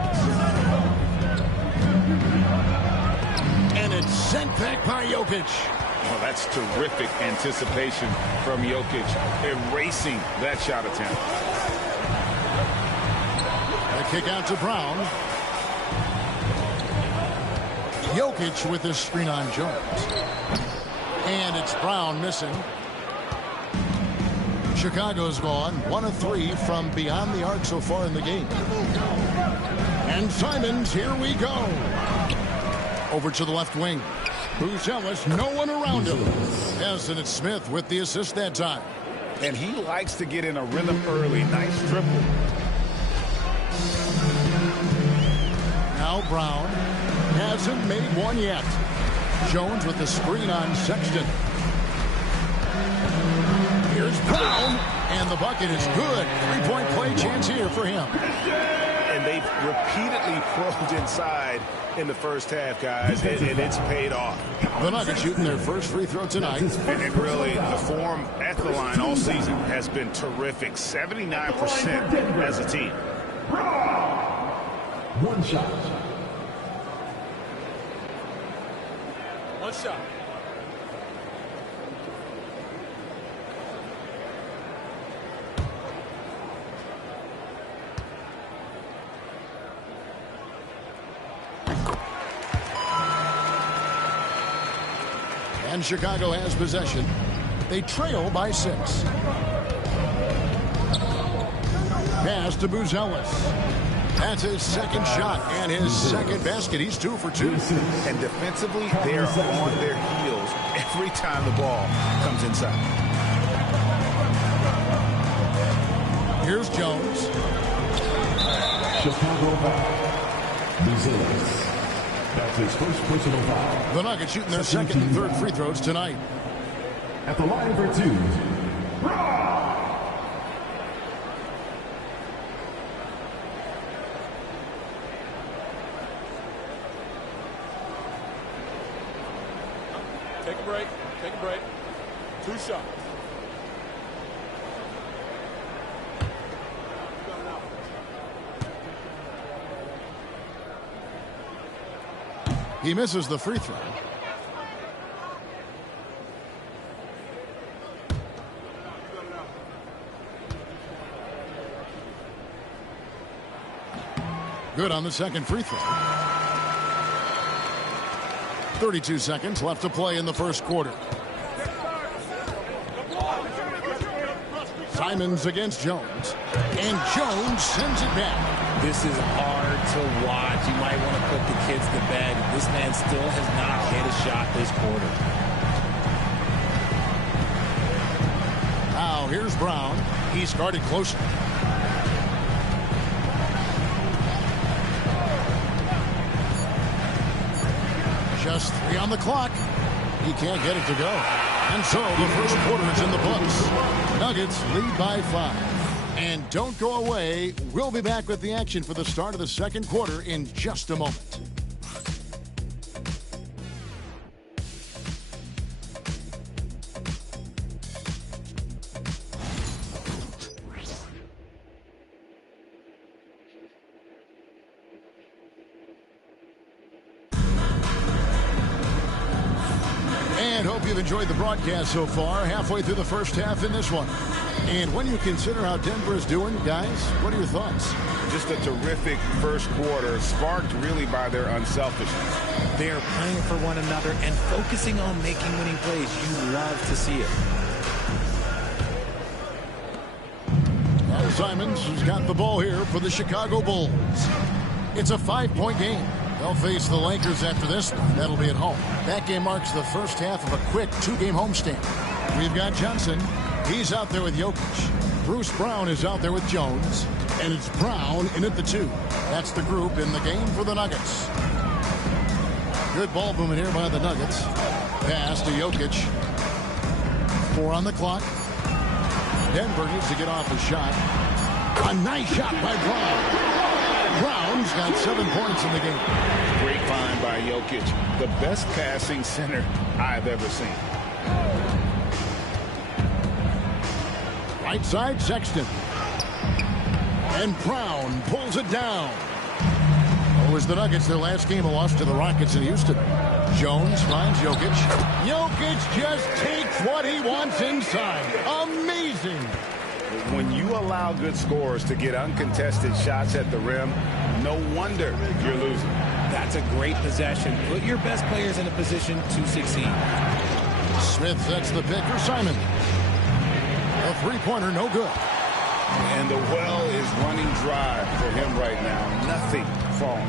And it's sent back by Jokic. Oh, that's terrific anticipation from Jokic, erasing that shot attempt. A kick out to Brown. Jokic with his screen on Jones. And it's Brown missing. Chicago's gone 1 of 3 from beyond the arc so far in the game. And Simons, here we go. Over to the left wing. Bruce Ellis, no one around him. Yes, and it's Smith with the assist that time. And he likes to get in a rhythm early. Nice triple. Now Brown hasn't made one yet. Jones with the screen on Sexton. Here's Brown, and the bucket is good. 3-point play chance here for him. And they've repeatedly probed inside in the first half, guys, and it's paid off. The Nuggets shooting their first free throw tonight. And really, the form at the line all season has been terrific. 79% as a team. One shot. One shot. And Chicago has possession. They trail by 6. Pass to Bruce Ellis. That's his second shot and his second basket. He's 2 for 2. And defensively, they're on their heels every time the ball comes inside. Here's Jones. Chicago foul. Bruce Ellis. That's his first personal foul. The Nuggets shooting their second and third free throws tonight. At the line for 2. Take a break. Take a break. 2 shots. He misses the free throw. Good on the second free throw. 32 seconds left to play in the first quarter. Simons against Jones. And Jones sends it back. This is hard to watch. You might want to put the kids to bed. This man still has not hit a shot this quarter. here's Brown. He's guarded closely. Just 3 on the clock. He can't get it to go. And so the first quarter is in the books. Nuggets lead by 5. And don't go away. We'll be back with the action for the start of the second quarter in just a moment. And hope you've enjoyed the broadcast so far. Halfway through the first half in this one. And when you consider how Denver is doing, guys, what are your thoughts? Just a terrific first quarter, sparked really by their unselfishness. They are playing for one another and focusing on making winning plays. You love to see it. Now Simons has got the ball here for the Chicago Bulls. It's a 5-point game. They'll face the Lakers after this one. That'll be at home. That game marks the first half of a quick 2-game homestand. We've got Johnson. He's out there with Jokic. Bruce Brown is out there with Jones. And it's Brown in at the 2. That's the group in the game for the Nuggets. Good ball movement here by the Nuggets. Pass to Jokic. 4 on the clock. Denver needs to get off a shot. A nice shot by Brown. Brown's got 7 points in the game. Great find by Jokic. The best passing center I've ever seen. Right side, Sexton. And Brown pulls it down. It was the Nuggets, their last game, a loss to the Rockets in Houston. Jones finds Jokic. Jokic just takes what he wants inside. Amazing. When you allow good scorers to get uncontested shots at the rim, no wonder you're losing. That's a great possession. Put your best players in a position to succeed. Smith sets the pick for Simon. A three-pointer, no good. And the well is running dry for him right now. Nothing falling.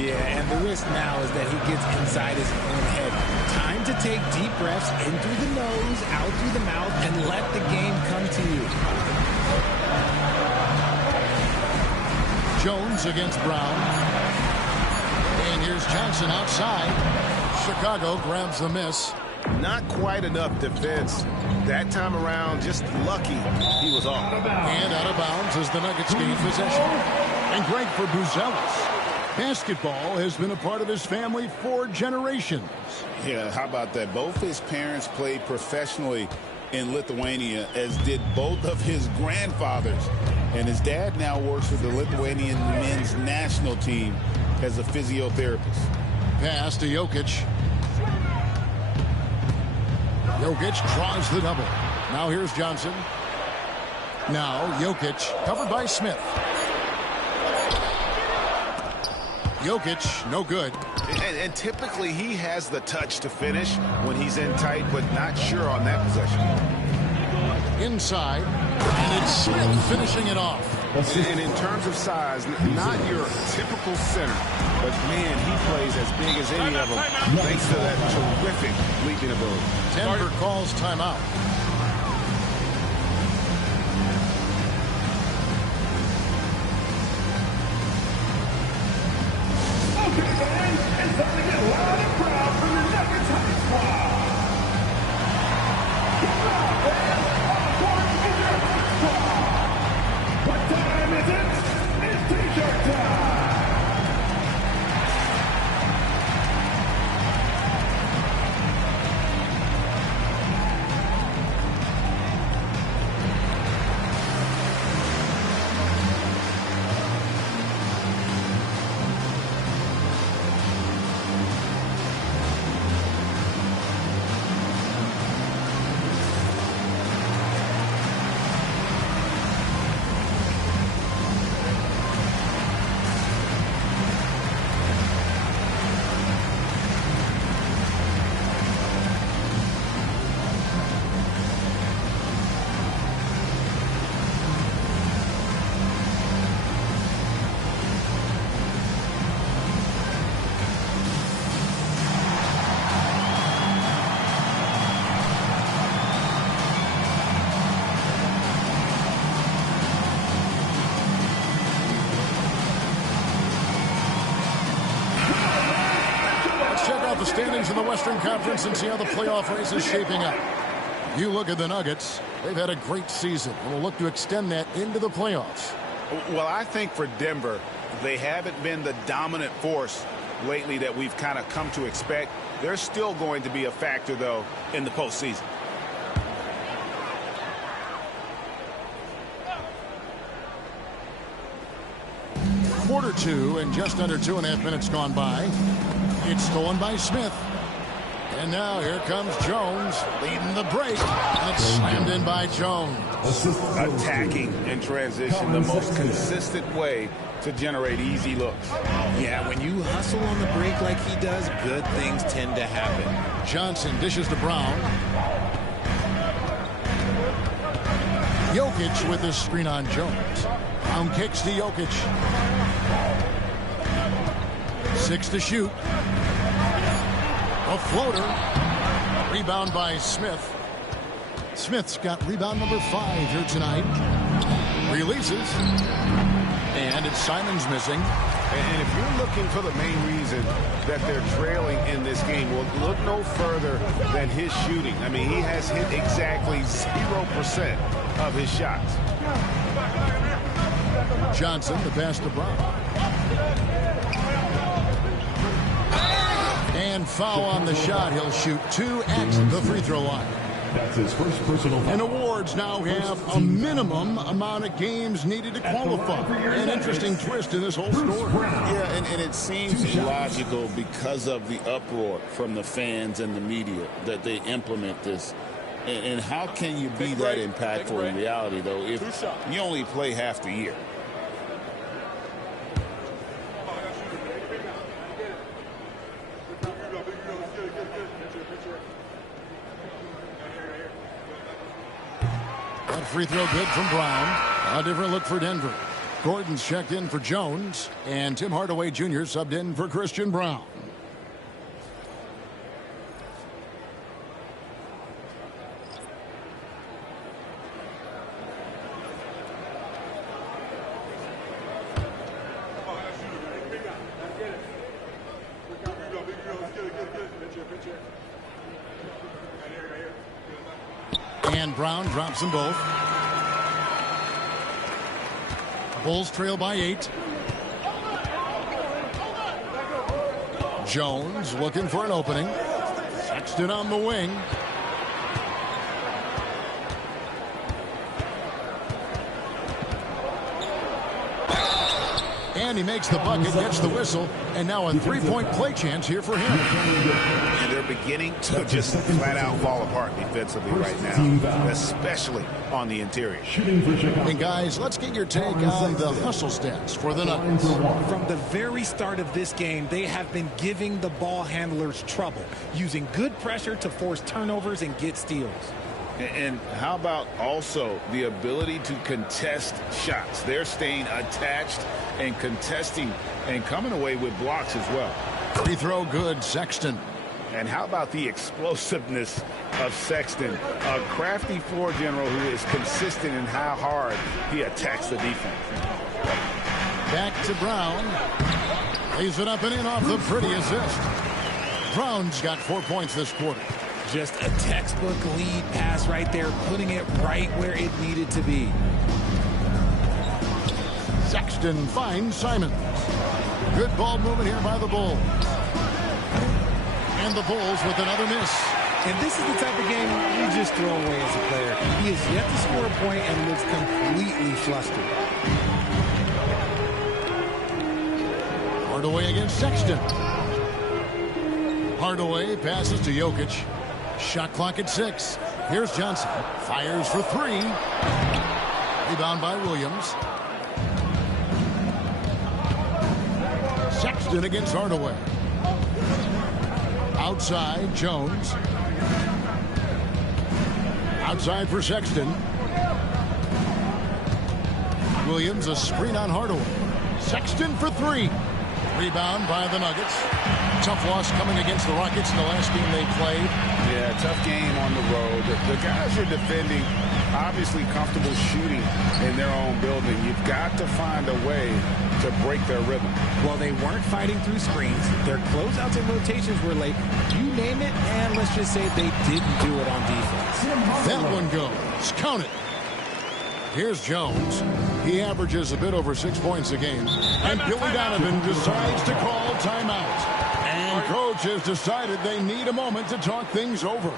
Yeah, and the risk now is that he gets inside his own head. Time to take deep breaths in through the nose, out through the mouth, and let the game come to you. Jones against Brown. And here's Johnson outside. Chicago grabs the miss. Not quite enough defense. That time around, just lucky he was off. And out of bounds as the Nuggets gain possession. And great for Buzelis. Basketball has been a part of his family for generations. Yeah, how about that? Both his parents played professionally in Lithuania, as did both of his grandfathers. And his dad now works for the Lithuanian men's national team as a physiotherapist. Pass to Jokic. Jokic draws the double. Now here's Johnson. Now Jokic, covered by Smith. Jokic, no good. And typically he has the touch to finish when he's in tight, but not sure on that possession. Inside, and it's Smith finishing it off. And in terms of size, not your typical center, but man, he plays as big as any of them thanks to that terrific leaping ability. Denver calls timeout. Okay, fans, it's time to get loud and proud for your Nuggets High Squad. Get loud, fans. On the court is your High Squad. What time is it? It's T-shirt time. out the standings in the Western Conference and see how the playoff race is shaping up. You look at the Nuggets. They've had a great season and will look to extend that into the playoffs. Well, I think for Denver, they haven't been the dominant force lately that we've kind of come to expect. They're still going to be a factor, though, in the postseason. Quarter two and just under 2.5 minutes gone by. It's stolen by Smith. And now here comes Jones leading the break. And it's slammed in by Jones. Attacking in transition, the most consistent way to generate easy looks. Yeah, when you hustle on the break like he does, good things tend to happen. Johnson dishes to Brown. Jokic with this screen on Jones. Brown kicks to Jokic. 6 to shoot. A floater. Rebound by Smith. Smith's got rebound number 5 here tonight. Releases. And it's Simon's missing. And if you're looking for the main reason that they're trailing in this game, well, look no further than his shooting. I mean, he has hit exactly 0% of his shots. Johnson, the pass to Brown. And foul on the shot. He'll shoot 2 at the free throw line. That's his first personal. And awards now have a minimum amount of games needed to qualify. An interesting twist in this whole story. Yeah, and it seems logical because of the uproar from the fans and the media that they implement this. And how can you be that impactful in reality, though, if you only play half the year? That free throw good from Brown. A different look for Denver. Gordon's checked in for Jones, and Tim Hardaway Jr. subbed in for Christian Brown. And Brown drops them both. Bulls trail by 8. Jones looking for an opening. Sexton on the wing. And he makes the bucket, gets the whistle, and now a three-point play chance here for him. And they're beginning to just flat out fall apart defensively right now, especially on the interior. And guys, let's get your take on the hustle stats for the Nuggets. From the very start of this game, they have been giving the ball handlers trouble, using good pressure to force turnovers and get steals. And how about also the ability to contest shots? They're staying attached and contesting and coming away with blocks as well. Free throw good, Sexton. And how about the explosiveness of Sexton, a crafty floor general who is consistent in how hard he attacks the defense. Back to Brown. Lays it up and in off the pretty assist. Brown's got 4 points this quarter. Just a textbook lead pass right there, putting it right where it needed to be. Sexton finds Simons. Good ball movement here by the Bulls. And the Bulls with another miss. And this is the type of game you just throw away as a player. He has yet to score a point and looks completely flustered. Hardaway against Sexton. Hardaway passes to Jokic. Shot clock at 6. Here's Johnson. Fires for 3. Rebound by Williams. Sexton against Hardaway. Outside, Jones. Outside for Sexton. Williams, a screen on Hardaway. Sexton for 3. Rebound by the Nuggets. Tough loss coming against the Rockets in the last game they played. Yeah, tough game on the road. The guys are defending, obviously comfortable shooting in their own building. You've got to find a way to break their rhythm. Well, they weren't fighting through screens. Their closeouts and rotations were late. You name it, and let's just say they didn't do it on defense. That one goes. Count it. Here's Jones. He averages a bit over 6 points a game. And Billy Donovan decides to call timeout. And coach has decided they need a moment to talk things over.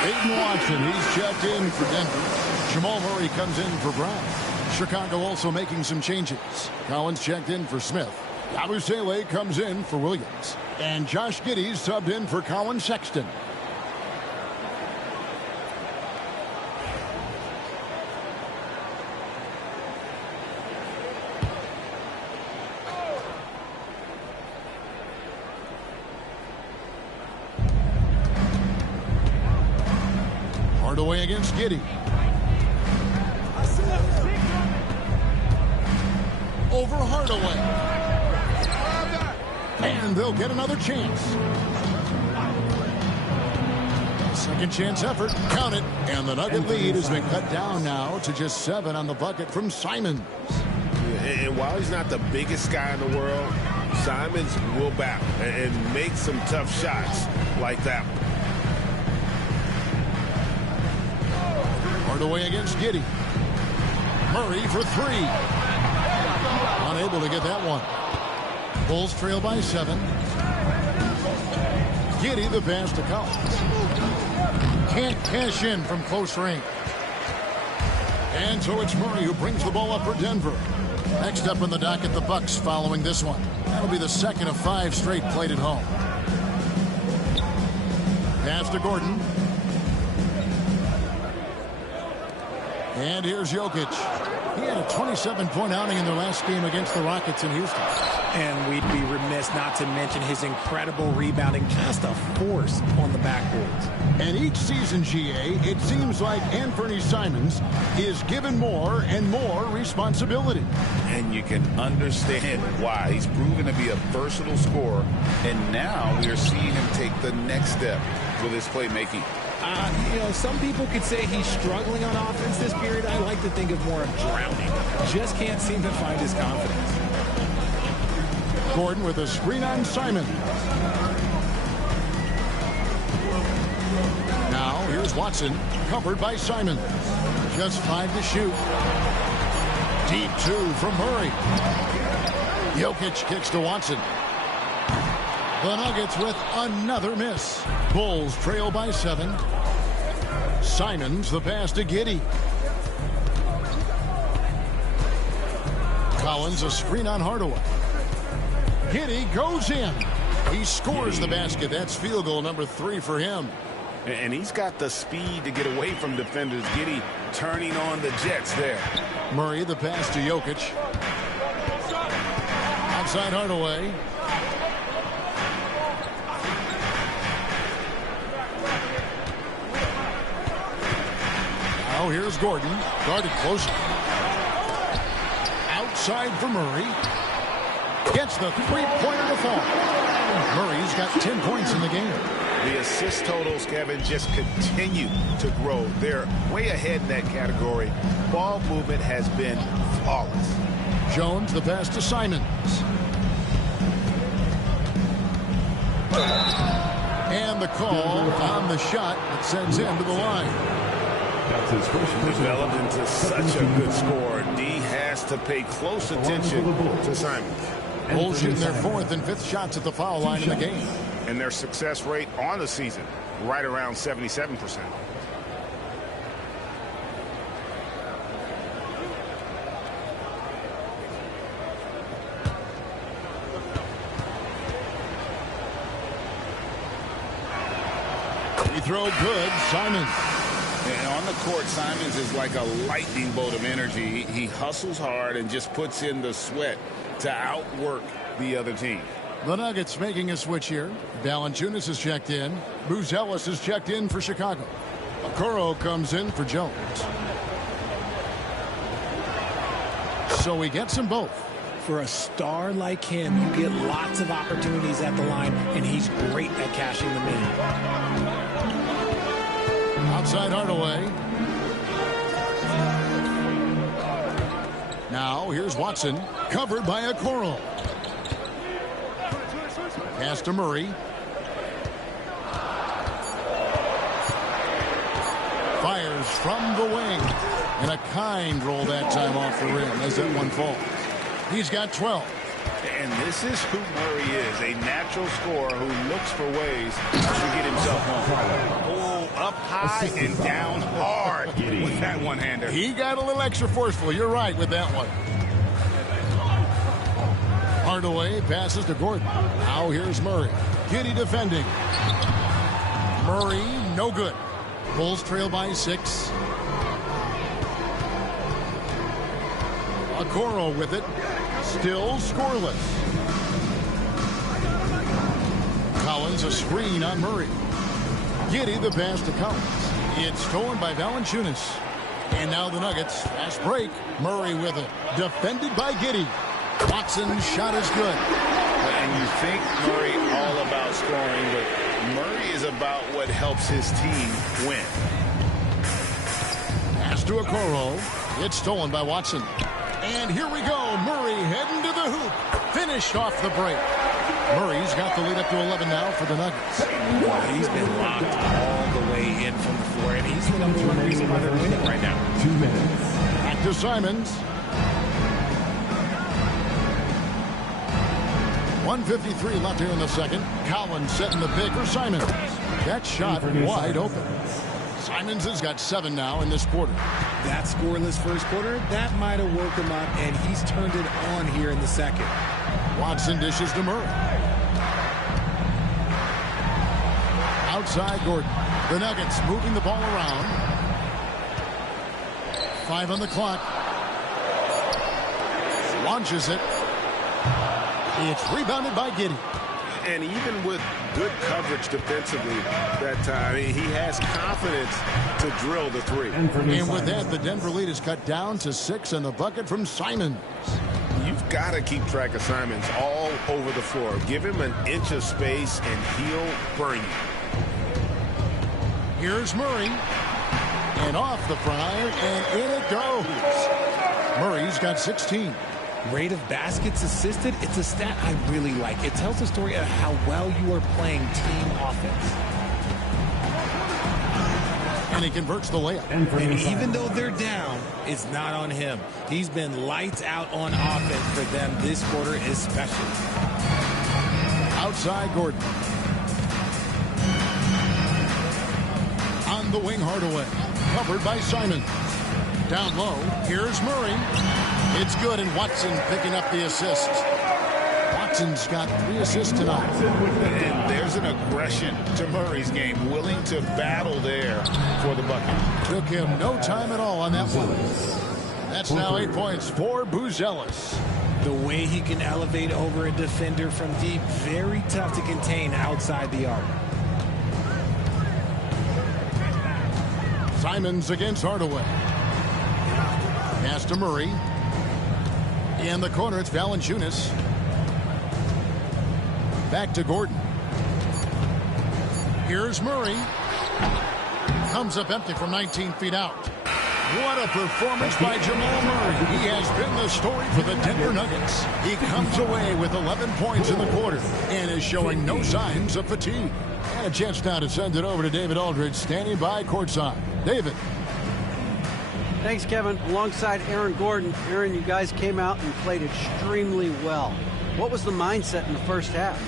Aiden Watson, he's checked in for Denver. Jamal Murray comes in for Brown. Chicago also making some changes. Collins checked in for Smith. Yabusele comes in for Williams. And Josh Giddey subbed in for Colin Sexton. Hardaway against Giddey. Over Hardaway. And they'll get another chance. Second chance effort. Count it. And the Nugget lead has been cut down now to just 7 on the bucket from Simons. And while he's not the biggest guy in the world, Simons will battle and make some tough shots like that one. Hardaway against Giddey. Murray for 3. Unable to get that one. Bulls trail by 7. Giddey the pass to Collins. Can't cash in from close range. And so it's Murray who brings the ball up for Denver. Next up in the docket, the Bucks following this one. That'll be the second of 5 straight played at home. Pass to Gordon. And here's Jokic. He had a 27-point outing in their last game against the Rockets in Houston. And we'd be remiss not to mention his incredible rebounding, just a force on the backboards. And each season, GA, it seems like Anthony Simons is given more and more responsibility. And you can understand why. He's proven to be a versatile scorer, and now we are seeing him take the next step with his playmaking. Some people could say he's struggling on offense this period. I like to think of more of drowning. Just can't seem to find his confidence. Gordon with a screen on Simon. Now here's Watson, covered by Simon. Just 5 to shoot. Deep 2 from Murray. Jokic kicks to Watson. The Nuggets with another miss. Bulls trail by 7. Simons the pass to Giddey. Collins a screen on Hardaway. Giddey goes in. He scores the basket. That's field goal number 3 for him. And he's got the speed to get away from defenders. Giddey turning on the Jets there. Murray the pass to Jokic. Outside Hardaway. Now here's Gordon, guarded closely. Outside for Murray. Gets the three-pointer to fall. Murray's got 10 points in the game. The assist totals, Kevin, just continue to grow. They're way ahead in that category. Ball movement has been flawless. Jones, the pass to Simons. And the call on the shot that sends him to the line. That's his first Developed into such a good score. D has to pay close attention to Simons. Bulls shooting their 4th and 5th shots at the foul line in the game. And their success rate on the season, right around 77%. Free throw good, Simons. And on the court, Simons is like a lightning bolt of energy. He hustles hard and just puts in the sweat to outwork the other team. The Nuggets making a switch here. Valanciunas is checked in. Buzelis is checked in for Chicago. Okoro comes in for Jones. So he gets them both. For a star like him, you get lots of opportunities at the line, and he's great at cashing them in. Outside Hardaway. Now here's Watson, covered by Okoro. Pass to Murray. Fires from the wing. And a kind roll that time off the rim as that one falls. He's got 12. And this is who Murray is, a natural scorer who looks for ways to get himself home. Oh, up high and down hard with that one-hander. He got a little extra forceful. You're right with that one. Hardaway passes to Gordon. Now here's Murray. Giddey defending. Murray, no good. Bulls trail by 6. Okoro with it. Still scoreless. Collins a screen on Murray. Giddey the pass to Collins. It's stolen by Valanciunas. And now the Nuggets. Fast break. Murray with it. Defended by Giddey. Watson's shot is good. And you think Murray all about scoring, but Murray is about what helps his team win. Pass to Okoro. It's stolen by Watson. And here we go. Murray heading to the hoop. Finished off the break. Murray's got the lead up to 11 now for the Nuggets. He's been locked all the way in from the floor, and he's the number one reason why they're winning right now. 2 minutes. Back to Simons. 1:53 left here in the second. Collins setting the pick for Simons. That shot wide open. Simons has got 7 now in this quarter. That scoreless first quarter, that might have woke him up, and he's turned it on here in the second. Watson dishes to Murray. Outside Gordon. The Nuggets moving the ball around. 5 on the clock. Launches it. It's rebounded by Giddey. And even with good coverage defensively that time, he has confidence to drill the three. And with that, the Denver lead is cut down to 6 and the bucket from Simons. You've got to keep track of Simons all over the floor. Give him an inch of space and he'll burn you. Here's Murray. And off the fryer, and in it goes. Murray's got 16. Rate of baskets assisted, it's a stat I really like. It tells the story of how well you are playing team offense. And he converts the layup. And even though they're down, it's not on him. He's been lights out on offense for them this quarter especially. Outside Gordon. On the wing, Hardaway. Covered by Simons. Down low, here's Murray. It's good, and Watson picking up the assist. Watson's got 3 assists tonight. And there's an aggression to Murray's game, willing to battle there for the bucket. Took him no time at all on that one. That's now 8 points for Buzelis. The way he can elevate over a defender from deep, very tough to contain outside the arc. Simons against Hardaway. Pass to Murray. In the corner, it's Valanciunas. Back to Gordon. Here's Murray. Comes up empty from 19 feet out. What a performance by Jamal Murray. He has been the story for the Denver Nuggets. He comes away with 11 points in the quarter and is showing no signs of fatigue. And a chance now to send it over to David Aldridge, standing by courtside. David. Thanks, Kevin. Alongside Aaron Gordon. Aaron, you guys came out and played extremely well. What was the mindset in the first half?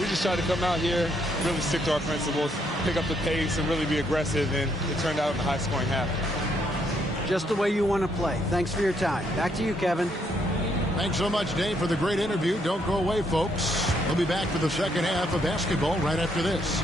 We just tried to come out here, really stick to our principles, pick up the pace, and really be aggressive, and it turned out in a high-scoring half. Just the way you want to play. Thanks for your time. Back to you, Kevin. Thanks so much, Dave, for the great interview. Don't go away, folks. We'll be back for the second half of basketball right after this.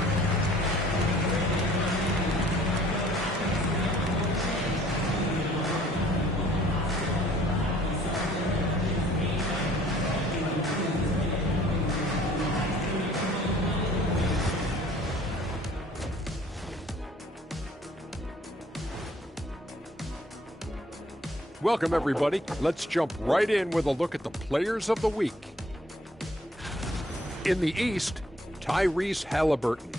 Welcome, everybody. Let's jump right in with a look at the players of the week. In the East, Tyrese Halliburton.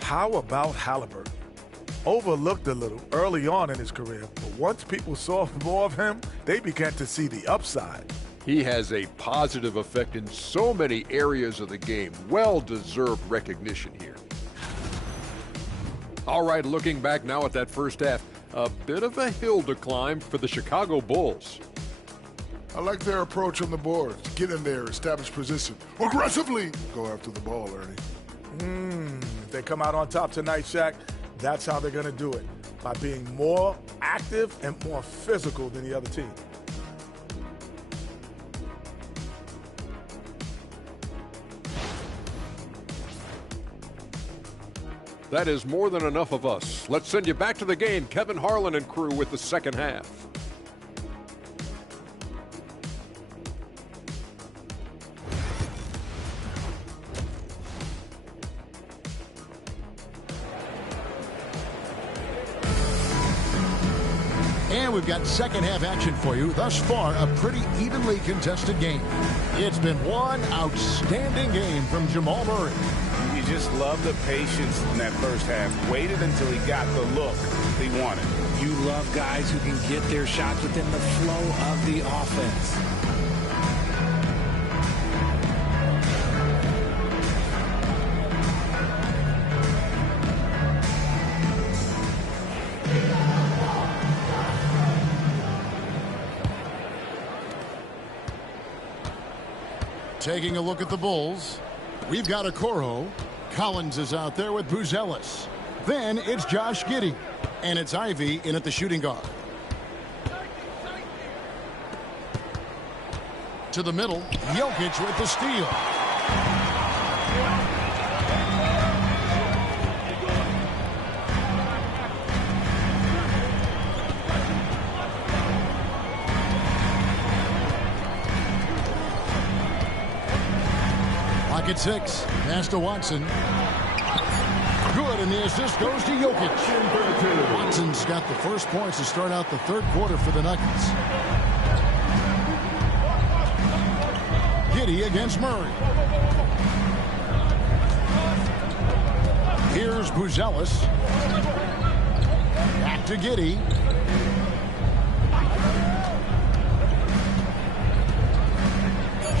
How about Halliburton? Overlooked a little early on in his career, but once people saw more of him, they began to see the upside. He has a positive effect in so many areas of the game. Well-deserved recognition here. All right, looking back now at that first half, a bit of a hill to climb for the Chicago Bulls. I like their approach on the boards. Get in there, establish position. Aggressively go after the ball, Ernie. If they come out on top tonight, Shaq, that's how they're going to do it. By being more active and more physical than the other team. That is more than enough of us. Let's send you back to the game. Kevin Harlan and crew with the second half. And we've got second half action for you. Thus far, a pretty evenly contested game. It's been one outstanding game from Jamal Murray. You just love the patience in that first half. Waited until he got the look he wanted. You love guys who can get their shots within the flow of the offense. Taking a look at the Bulls, we've got Okoro. Collins is out there with Buzelis. Then it's Josh Giddey. And it's Ivy in at the shooting guard. To the middle, Jokic with the steal. At 6, pass to Watson. Good, and the assist goes to Jokic. Watson's got the first points to start out the third quarter for the Nuggets. Giddey against Murray. Here's Buzelis. Back to Giddey.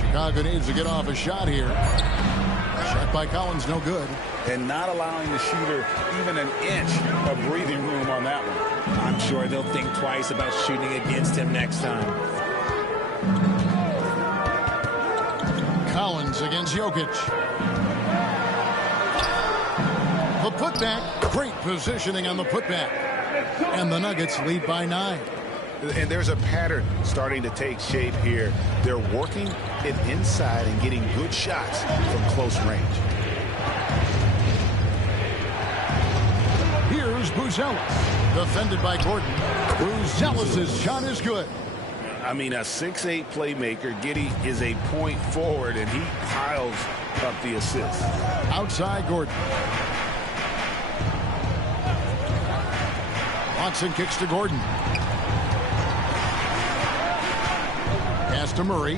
Chicago needs to get off a shot here. Shot by Collins, no good. And not allowing the shooter even an inch of breathing room on that one. I'm sure they'll think twice about shooting against him next time. Collins against Jokic. The putback. Great positioning on the putback. And the Nuggets lead by 9. And there's a pattern starting to take shape here. They're working it inside and getting good shots from close range. Here's Buzelis. Defended by Gordon. Buzelis' shot is good. I mean, a 6'8 playmaker. Giddey is a point forward, and he piles up the assists. Outside Gordon. Watson kicks to Gordon. Pass to Murray.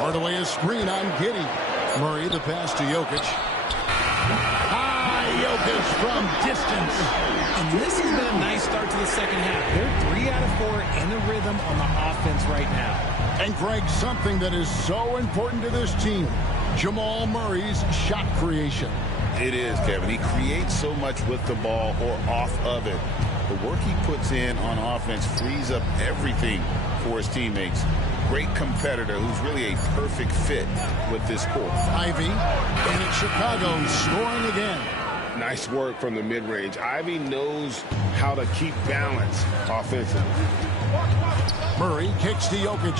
Hardaway is screen on Giddey. Murray, the pass to Jokic. Jokic from distance. And this has been a nice start to the second half. They're 3 out of 4 in a rhythm on the offense right now. And Greg, something that is so important to this team, Jamal Murray's shot creation. It is, Kevin. He creates so much with the ball or off of it. The work he puts in on offense frees up everything for his teammates. Great competitor who's really a perfect fit with this core. Ivy, and it's Chicago scoring again. Nice work from the mid-range. Ivy knows how to keep balance offensively. Murray kicks to Jokic.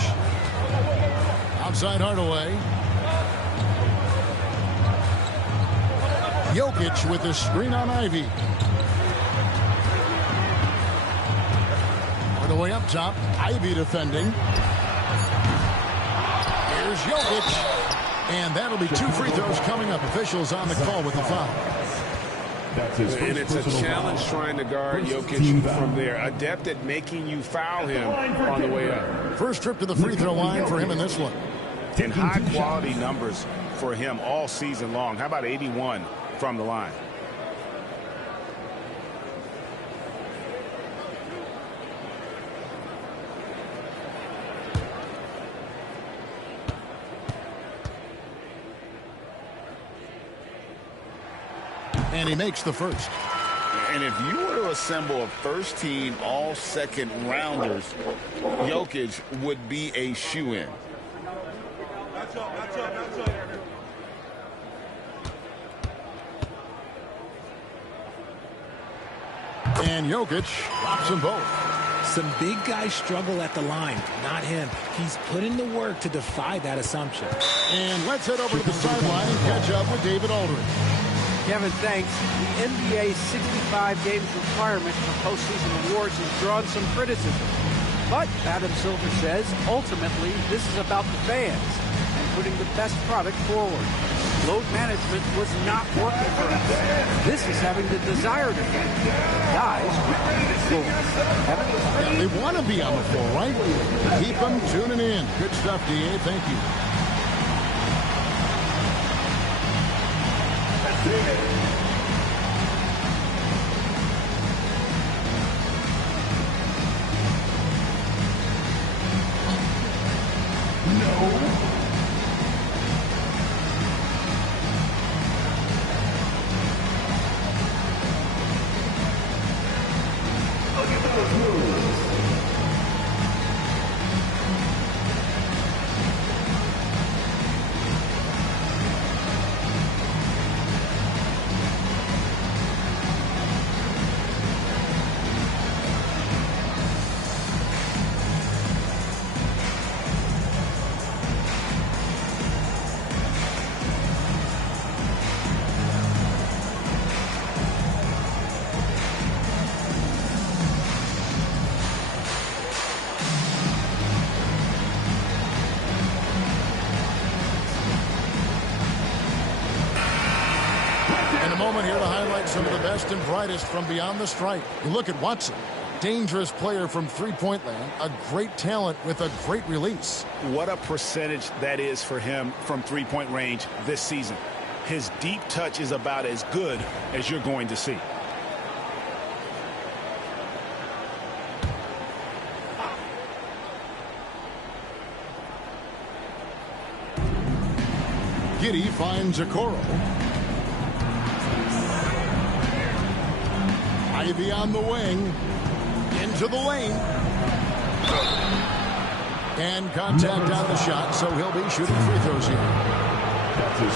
Outside Hardaway. Jokic with the screen on Ivy. Hardaway up top. Ivy defending. Here's Jokic. And that'll be 2 free throws coming up. Officials on the call with the foul. And it's a challenge trying to guard Jokic from there. Adept at making you foul him on the way up. First trip to the free throw line for him in this one. And high-quality numbers for him all season long. How about 81 from the line? And he makes the first. And if you were to assemble a first-team all-second rounders, Jokic would be a shoe-in. And Jokic locks them both. Some big guys struggle at the line. Not him. He's put in the work to defy that assumption. And let's head over to the sideline and catch up with David Aldridge. Kevin, thanks. The NBA's 65 games requirement for postseason awards has drawn some criticism. But Adam Silver says, ultimately, this is about the fans and putting the best product forward. Load management was not working for us. This is having the desired effect. Guys are on the floor. Yeah, they want to be on the floor, right? Keep them tuning in. Good stuff, DA. Thank you. Here to highlight some of the best and brightest from beyond the stripe. You look at Watson, dangerous player from three-point land, a great talent with a great release. What a percentage that is for him from three-point range this season. His deep touch is about as good as you're going to see. Giddey finds Okoro. Ivy on the wing, into the lane. And contact on the shot, so he'll be shooting free throws here.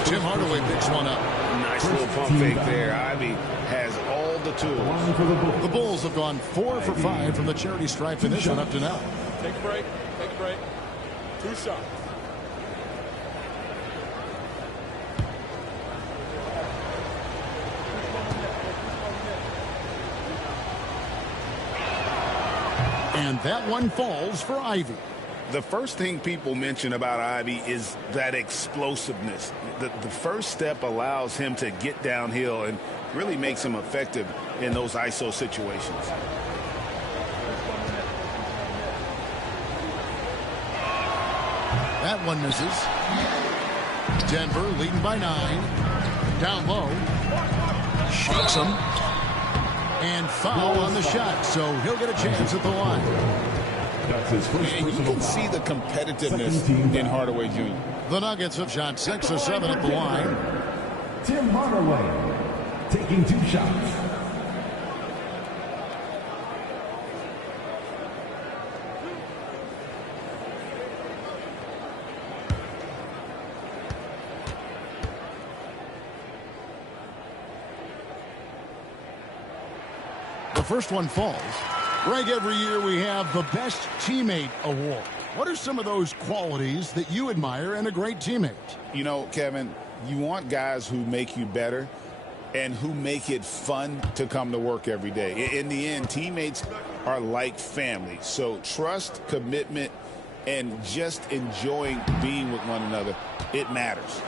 Tim Hardaway picks one up. Nice little pump fake there. Ivy has all the tools. The Bulls have gone 4 for 5 from the charity stripe in this one up to now. Take a break. Take a break. 2 shots. And that one falls for Ivy. The first thing people mention about Ivy is that explosiveness. The first step allows him to get downhill and really makes him effective in those ISO situations. That one misses. Denver leading by 9. Down low. Shakes him. And foul on the shot, so he'll get a chance at the line. And you can see the competitiveness in Hardaway Jr. The Nuggets have shot 6 of 7 at the line. Tim Hardaway taking 2 shots. The first one falls. Greg, every year we have the Best Teammate Award. What are some of those qualities that you admire in a great teammate? You know, Kevin, you want guys who make you better and who make it fun to come to work every day. In the end, teammates are like family. So trust, commitment, and just enjoying being with one another, it matters.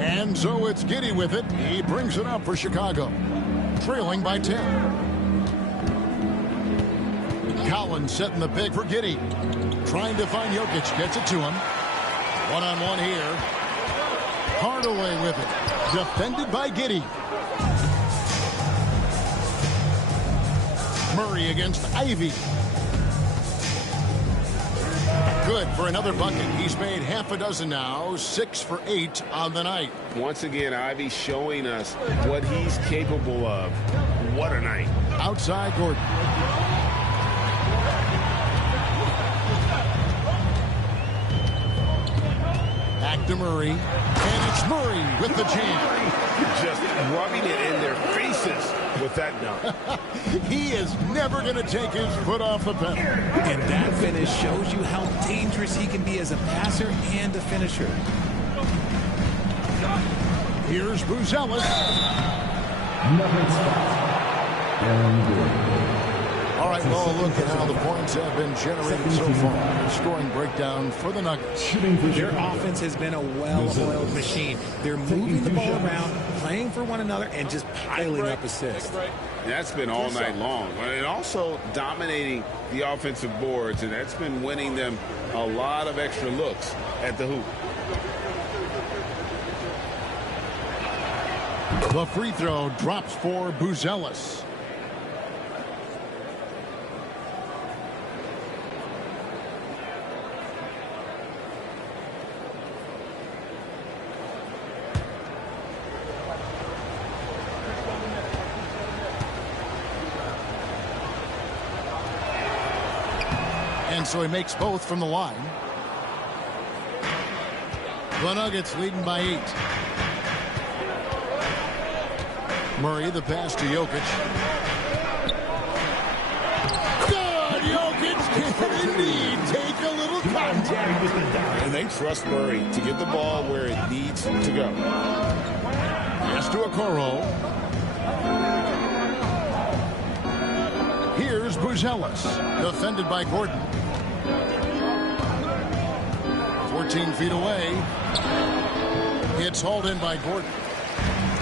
And so it's Giddey with it. He brings it up for Chicago. Trailing by 10. Collins setting the pick for Giddey. Trying to find Jokic. Gets it to him. One-on-one here. Hardaway with it. Defended by Giddey. Murray against Ivy. Good for another bucket. He's made half a dozen now. 6 for 8 on the night. Once again, Ivy showing us what he's capable of. What a night. Outside Gordon. Back to Murray. And it's Murray with the jam. Just rubbing it in their faces with that dunk. He is never going to take his foot off the pedal. And that finish shows you how dangerous he can be as a passer and a finisher. Here's Buzelis. All right, well, look at how the points have been generated so far. Scoring breakdown for the Nuggets. Their offense has been a well-oiled machine. They're moving the ball around, playing for one another, and just piling up assists. That's been all night long. And also dominating the offensive boards, and that's been winning them a lot of extra looks at the hoop. The free throw drops for Buzelis. And so he makes both from the line. The Nuggets leading by 8. Murray, the pass to Jokic. Good! Jokic can indeed take a little contact. And they trust Murray to get the ball where it needs to go. Pass to Okoro. Here's Buzelis. Defended by Gordon. 14 feet away. It's hauled in by Gordon.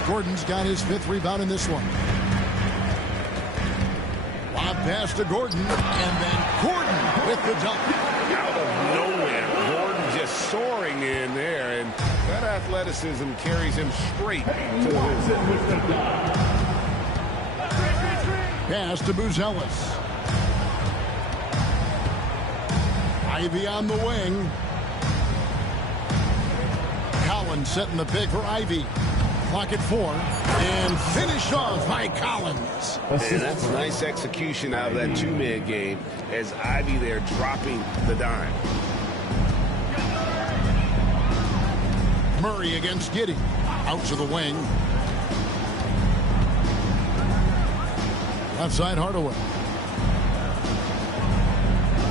Gordon's got his 5th rebound in this one. Lob pass to Gordon, and then Gordon with the dunk. Out of nowhere, Gordon just soaring in there, and that athleticism carries him straight to the rim. Pass to Buzelis. Ivy on the wing. Collins setting the pick for Ivy. Clock at 4. And finished off by Collins. And that's nice execution out of that two-man game as Ivy there dropping the dime. Murray against Giddey. Out to the wing. Left side Hardaway.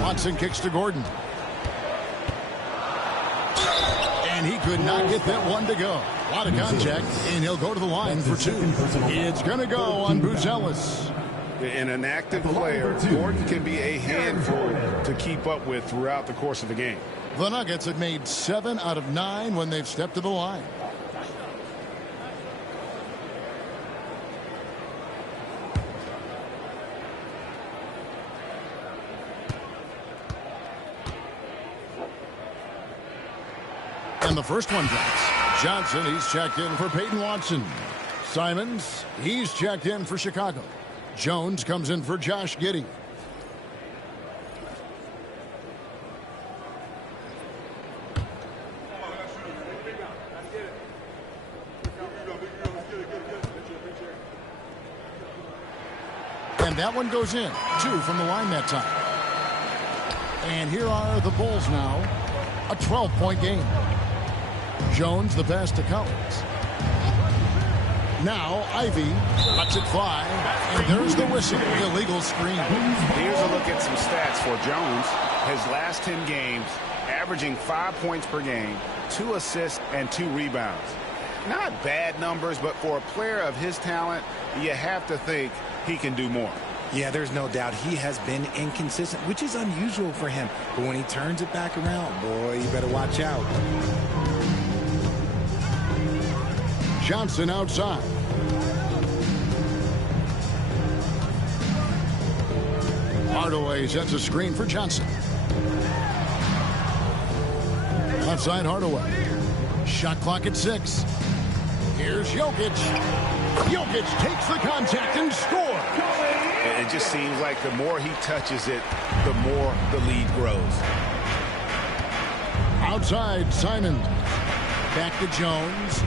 Watson kicks to Gordon. And he could not get that one to go. A lot of contact, and he'll go to the line for 2. It's going to go on Buzelis. And an active player, Gordon can be a handful to keep up with throughout the course of the game. The Nuggets have made 7 out of 9 when they've stepped to the line. And the first one drops. Johnson, he's checked in for Peyton Watson. Simons, he's checked in for Chicago. Jones comes in for Josh Giddey. And that one goes in. 2 from the line that time. And here are the Bulls now. A 12-point game. Jones, the pass to Collins. Now, Ivy lets it fly, and there's the whistle, illegal screen. Here's a look at some stats for Jones. His last 10 games, averaging 5 points per game, 2 assists, and 2 rebounds. Not bad numbers, but for a player of his talent, you have to think he can do more. Yeah, there's no doubt he has been inconsistent, which is unusual for him. But when he turns it back around, boy, you better watch out. Johnson outside. Hardaway sets a screen for Johnson. Outside Hardaway. Shot clock at 6. Here's Jokic. Jokic takes the contact and scores. It just seems like the more he touches it, the more the lead grows. Outside Simons. Back to Jones.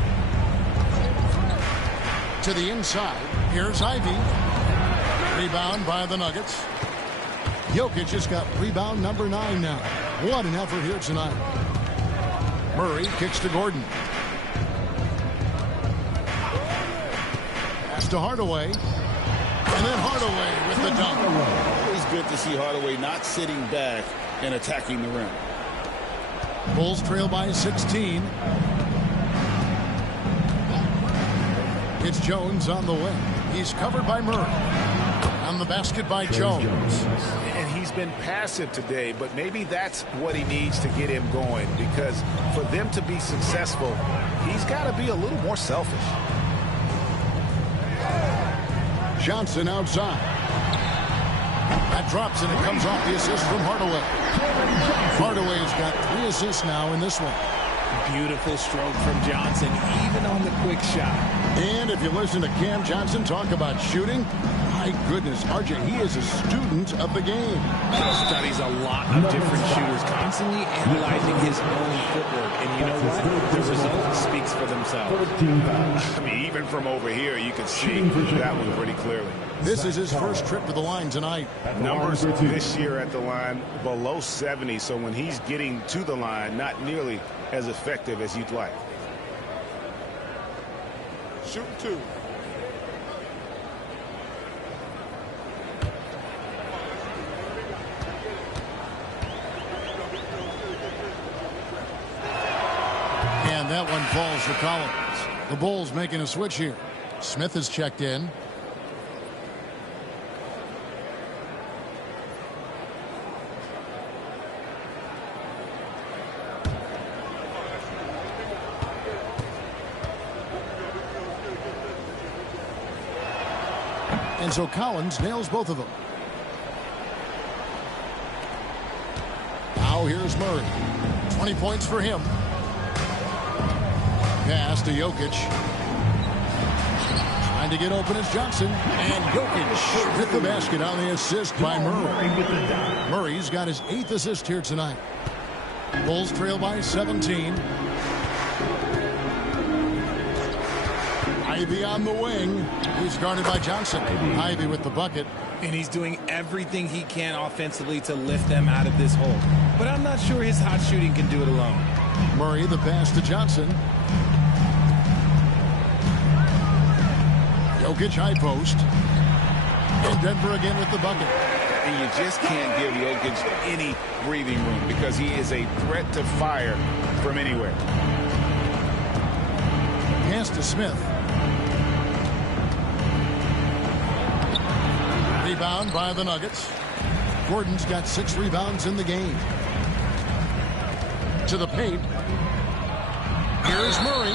To the inside. Here's Ivy. Rebound by the Nuggets. Jokic just got rebound number 9 now. What an effort here tonight. Murray kicks to Gordon. Pass to Hardaway. And then Hardaway with the dunk. Always good to see Hardaway not sitting back and attacking the rim. Bulls trail by 16. It's Jones on the wing. He's covered by Murray. On the basket by Jones. And he's been passive today, but maybe that's what he needs to get him going, because for them to be successful, he's got to be a little more selfish. Johnson outside. That drops and it comes off the assist from Hardaway. Hardaway's got 3 assists now in this one. Beautiful stroke from Johnson, even on the quick shot. And if you listen to Cam Johnson talk about shooting, my goodness, RJ, he is a student of the game. He studies a lot of different shooters, constantly analyzing his own footwork. And you know what? The result speaks for themselves. I mean, even from over here, you can see that one pretty clearly. This is his first trip to the line tonight. Numbers this year at the line below 70, so when he's getting to the line, not nearly as effective as you'd like. Shooting 2. And that one falls for Collins. The Bulls making a switch here. Smith is checked in. And so Collins nails both of them. Now here's Murray. 20 points for him. Pass to Jokic. Trying to get open is Johnson. And Jokic with the basket on the assist by Murray. Murray's got his 8th assist here tonight. Bulls trail by 17. Ivy on the wing. He's guarded by Johnson. Ivy with the bucket. And he's doing everything he can offensively to lift them out of this hole. But I'm not sure his hot shooting can do it alone. Murray the pass to Johnson. Jokic high post. And Denver again with the bucket. And you just can't give Jokic any breathing room because he is a threat to fire from anywhere. Pass to Smith. Rebound by the Nuggets. Gordon's got 6 rebounds in the game. To the paint. Here's Murray.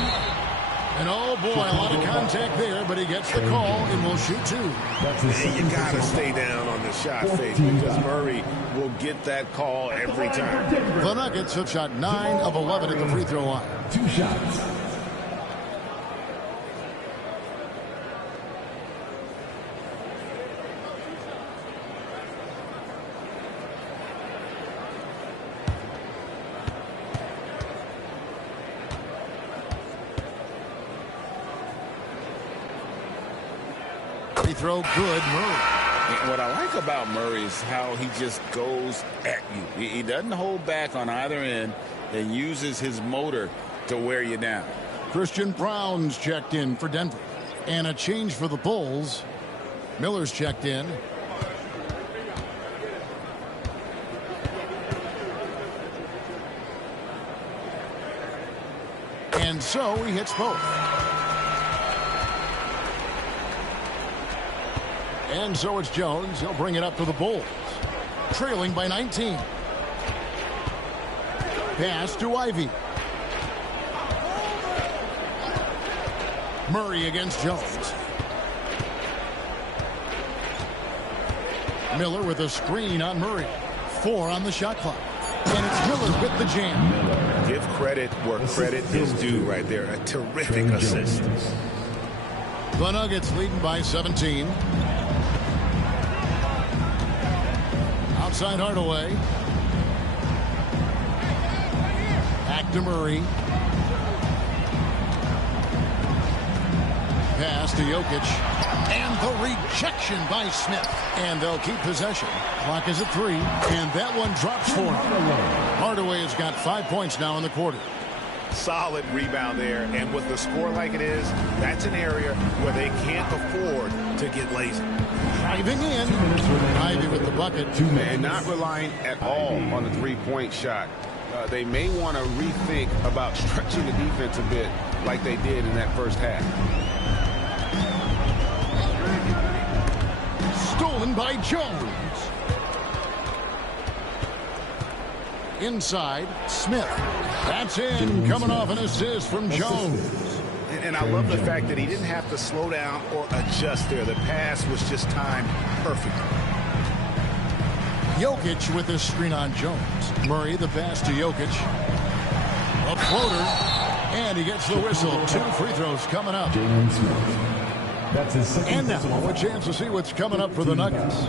And oh boy, a lot of contact there, but he gets the call and will shoot 2. And you got to stay down on the shot fake because Murray will get that call every time. The Nuggets have shot 9 of 11 at the free throw line. 2 shots. Throw good, Murray. And what I like about Murray is how he just goes at you. He doesn't hold back on either end and uses his motor to wear you down. Christian Brown's checked in for Denver. And a change for the Bulls. Miller's checked in. And so he hits both. And so it's Jones. He'll bring it up for the Bulls. Trailing by 19. Pass to Ivy. Murray against Jones. Miller with a screen on Murray. 4 on the shot clock. And it's Miller with the jam. Give credit where credit is due right there. A terrific assist. The Nuggets leading by 17. Outside Hardaway. Back to Murray. Pass to Jokic. And the rejection by Smith. And they'll keep possession. Clock is at 3. And that one drops for him. Hardaway has got 5 points now in the quarter. Solid rebound there. And with the score like it is, that's an area where they can't afford to get lazy. Driving in. Ivy with the bucket. And not relying at all on the three-point shot. They may want to rethink about stretching the defense a bit like they did in that first half. Stolen by Jones. Inside, Smith. That's in, coming off an assist from Jones. And I love the fact that he didn't have to slow down or adjust there. The pass was just timed perfectly. Jokic with this screen on Jones. Murray, the pass to Jokic. A floater. And he gets the whistle. 2 free throws coming up. That's his second. And now a chance to see what's coming up for the Nuggets.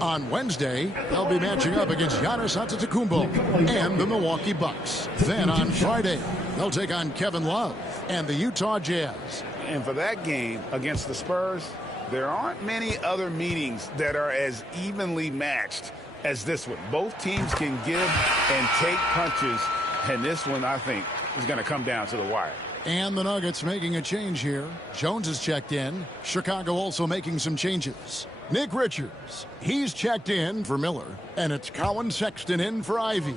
On Wednesday, they'll be matching up against Giannis Antetokounmpo and the Milwaukee Bucks. Then on Friday, they'll take on Kevin Love and the Utah Jazz. And for that game against the Spurs, there aren't many other meetings that are as evenly matched as this one. Both teams can give and take punches, and this one, I think, is going to come down to the wire. And the Nuggets making a change here. Jones is checked in. Chicago also making some changes. Nick Richards, he's checked in for Miller. And it's Colin Sexton in for Ivy.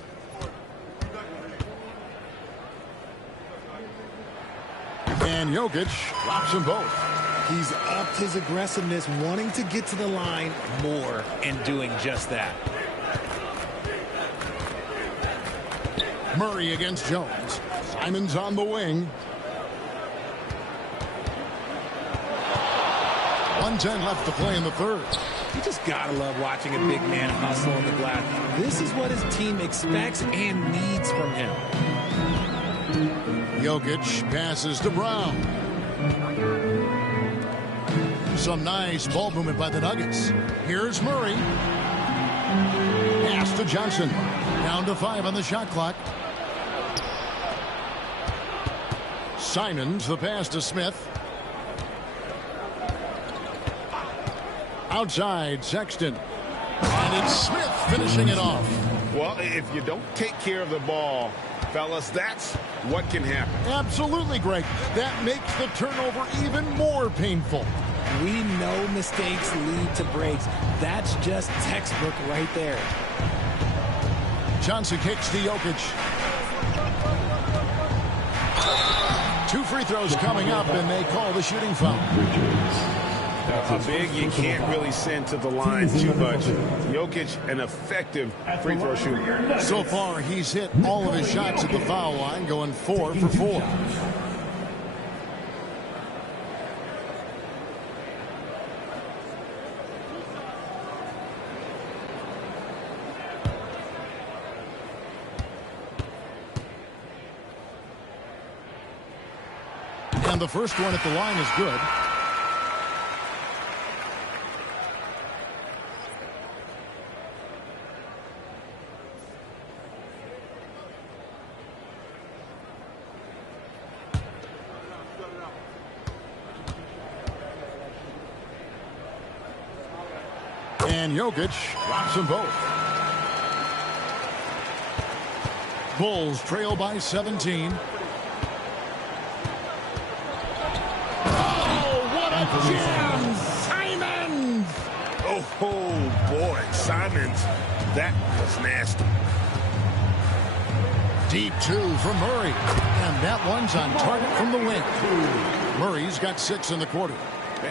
And Jokic drops them both. He's upped his aggressiveness, wanting to get to the line more and doing just that. Murray against Jones. Simon's on the wing. 1:10 left to play in the third. You just gotta love watching a big man hustle on the glass. This is what his team expects and needs from him. Jokic passes to Brown. Some nice ball movement by the Nuggets. Here's Murray. Pass to Johnson. Down to 5 on the shot clock. Simons, the pass to Smith. Outside, Sexton. And it's Smith finishing it off. Well, if you don't take care of the ball, fellas, that's what can happen. Absolutely, Greg. That makes the turnover even more painful. We know mistakes lead to breaks. That's just textbook right there. Johnson kicks to Jokic. 2 free throws coming up, and they call the shooting foul. A big you can't really send to the line too much. Jokic, an effective free throw shooter. So far, he's hit all of his shots at the foul line, going 4 for 4. And the first one at the line is good. And Jokic drops them both. Bulls trail by 17. Jam! Simons! Oh, boy, Simons. That was nasty. Deep 2 from Murray. And that one's on target from the wing. Murray's got 6 in the quarter.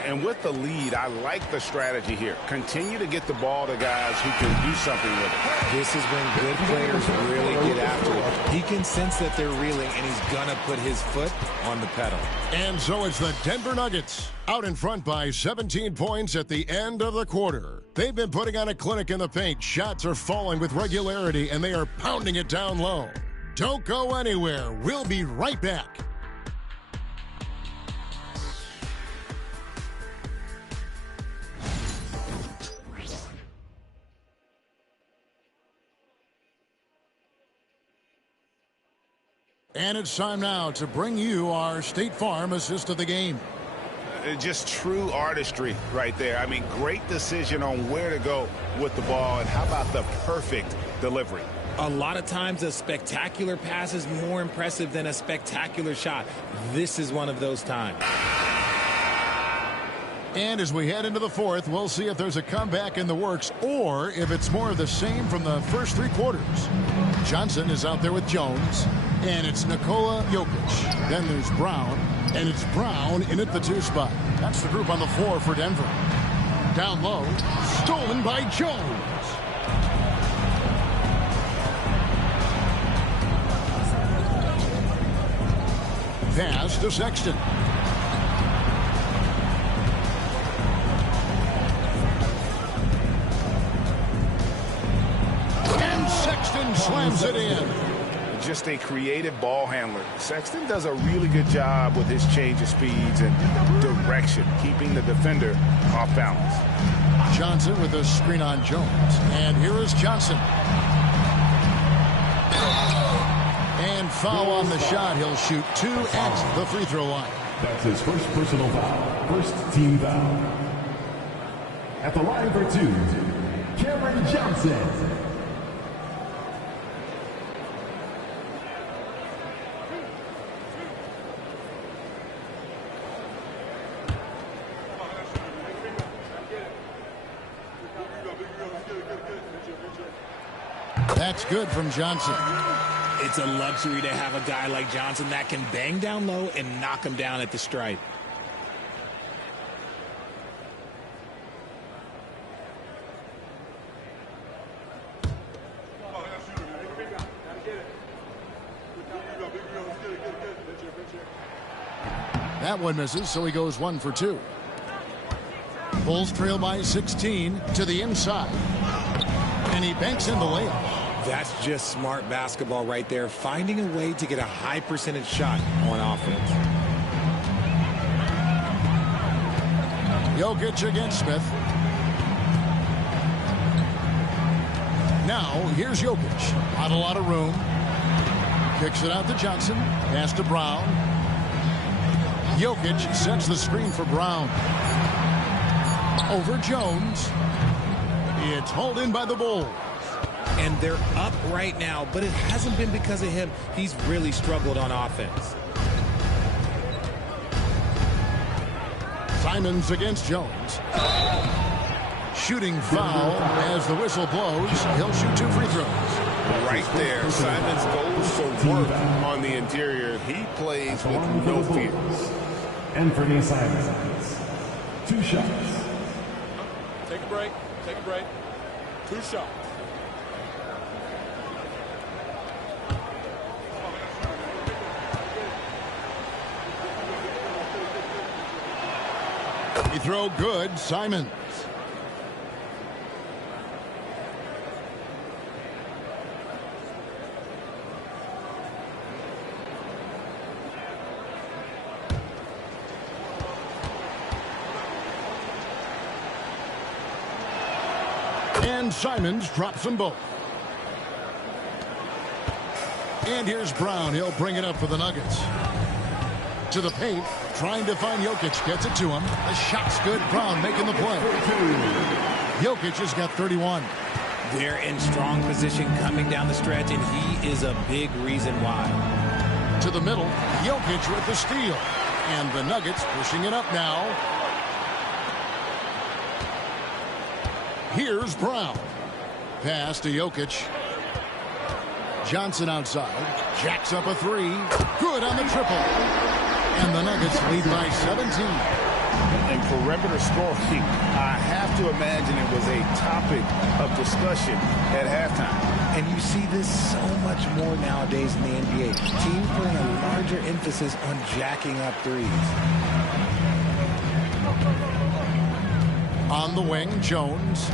And with the lead, I like the strategy here. Continue to get the ball to guys who can do something with it. This is when good players really get after it. He can sense that they're reeling, and he's going to put his foot on the pedal. And so it's the Denver Nuggets out in front by 17 points at the end of the quarter. They've been putting on a clinic in the paint. Shots are falling with regularity, and they are pounding it down low. Don't go anywhere. We'll be right back. And it's time now to bring you our State Farm assist of the game. Just true artistry right there. I mean, great decision on where to go with the ball, and how about the perfect delivery? A lot of times a spectacular pass is more impressive than a spectacular shot. This is one of those times. And as we head into the fourth, we'll see if there's a comeback in the works or if it's more of the same from the first 3 quarters. Johnson is out there with Jones, and it's Nikola Jokic. Then there's Brown, and it's Brown in at the 2 spot. That's the group on the floor for Denver. Down low, stolen by Jones. Pass to Sexton. Slams it in. Just a creative ball handler. Sexton does a really good job with his change of speeds and direction, keeping the defender off balance. Johnson with a screen on Jones. And here is Johnson. And foul on the shot. He'll shoot 2 at the free throw line. That's his first personal foul. First team foul. At the line for 2, Cameron Johnson. That's good from Johnson. It's a luxury to have a guy like Johnson that can bang down low and knock him down at the stripe. That one misses, so he goes 1 for 2. Bulls trail by 16 to the inside. And he banks in the layup. That's just smart basketball right there, finding a way to get a high percentage shot on offense. Jokic against Smith. Now, here's Jokic. Not a lot of room. Kicks it out to Johnson. Pass to Brown. Jokic sets the screen for Brown. Over Jones. It's hauled in by the Bulls. And they're up right now, but it hasn't been because of him. He's really struggled on offense. Simons against Jones. Shooting foul as the whistle blows. He'll shoot 2 free throws. Right there, Simons goes to work on the interior. He plays with no fear. Anthony Simons. 2 shots. Take a break. Take a break. 2 shots. He throw good, Simons. And Simons drops them both. And here's Brown. He'll bring it up for the Nuggets. To the paint, trying to find Jokic. Gets it to him. The shot's good. Brown making the play. Jokic has got 31. They're in strong position coming down the stretch, and he is a big reason why. To the middle, Jokic with the steal. And the Nuggets pushing it up now. Here's Brown. Pass to Jokic. Johnson outside. Jacks up a 3. Good on the triple. And the Nuggets lead by 17. And perimeter scoring, I have to imagine it was a topic of discussion at halftime. And you see this so much more nowadays in the NBA. Teams putting a larger emphasis on jacking up threes. On the wing, Jones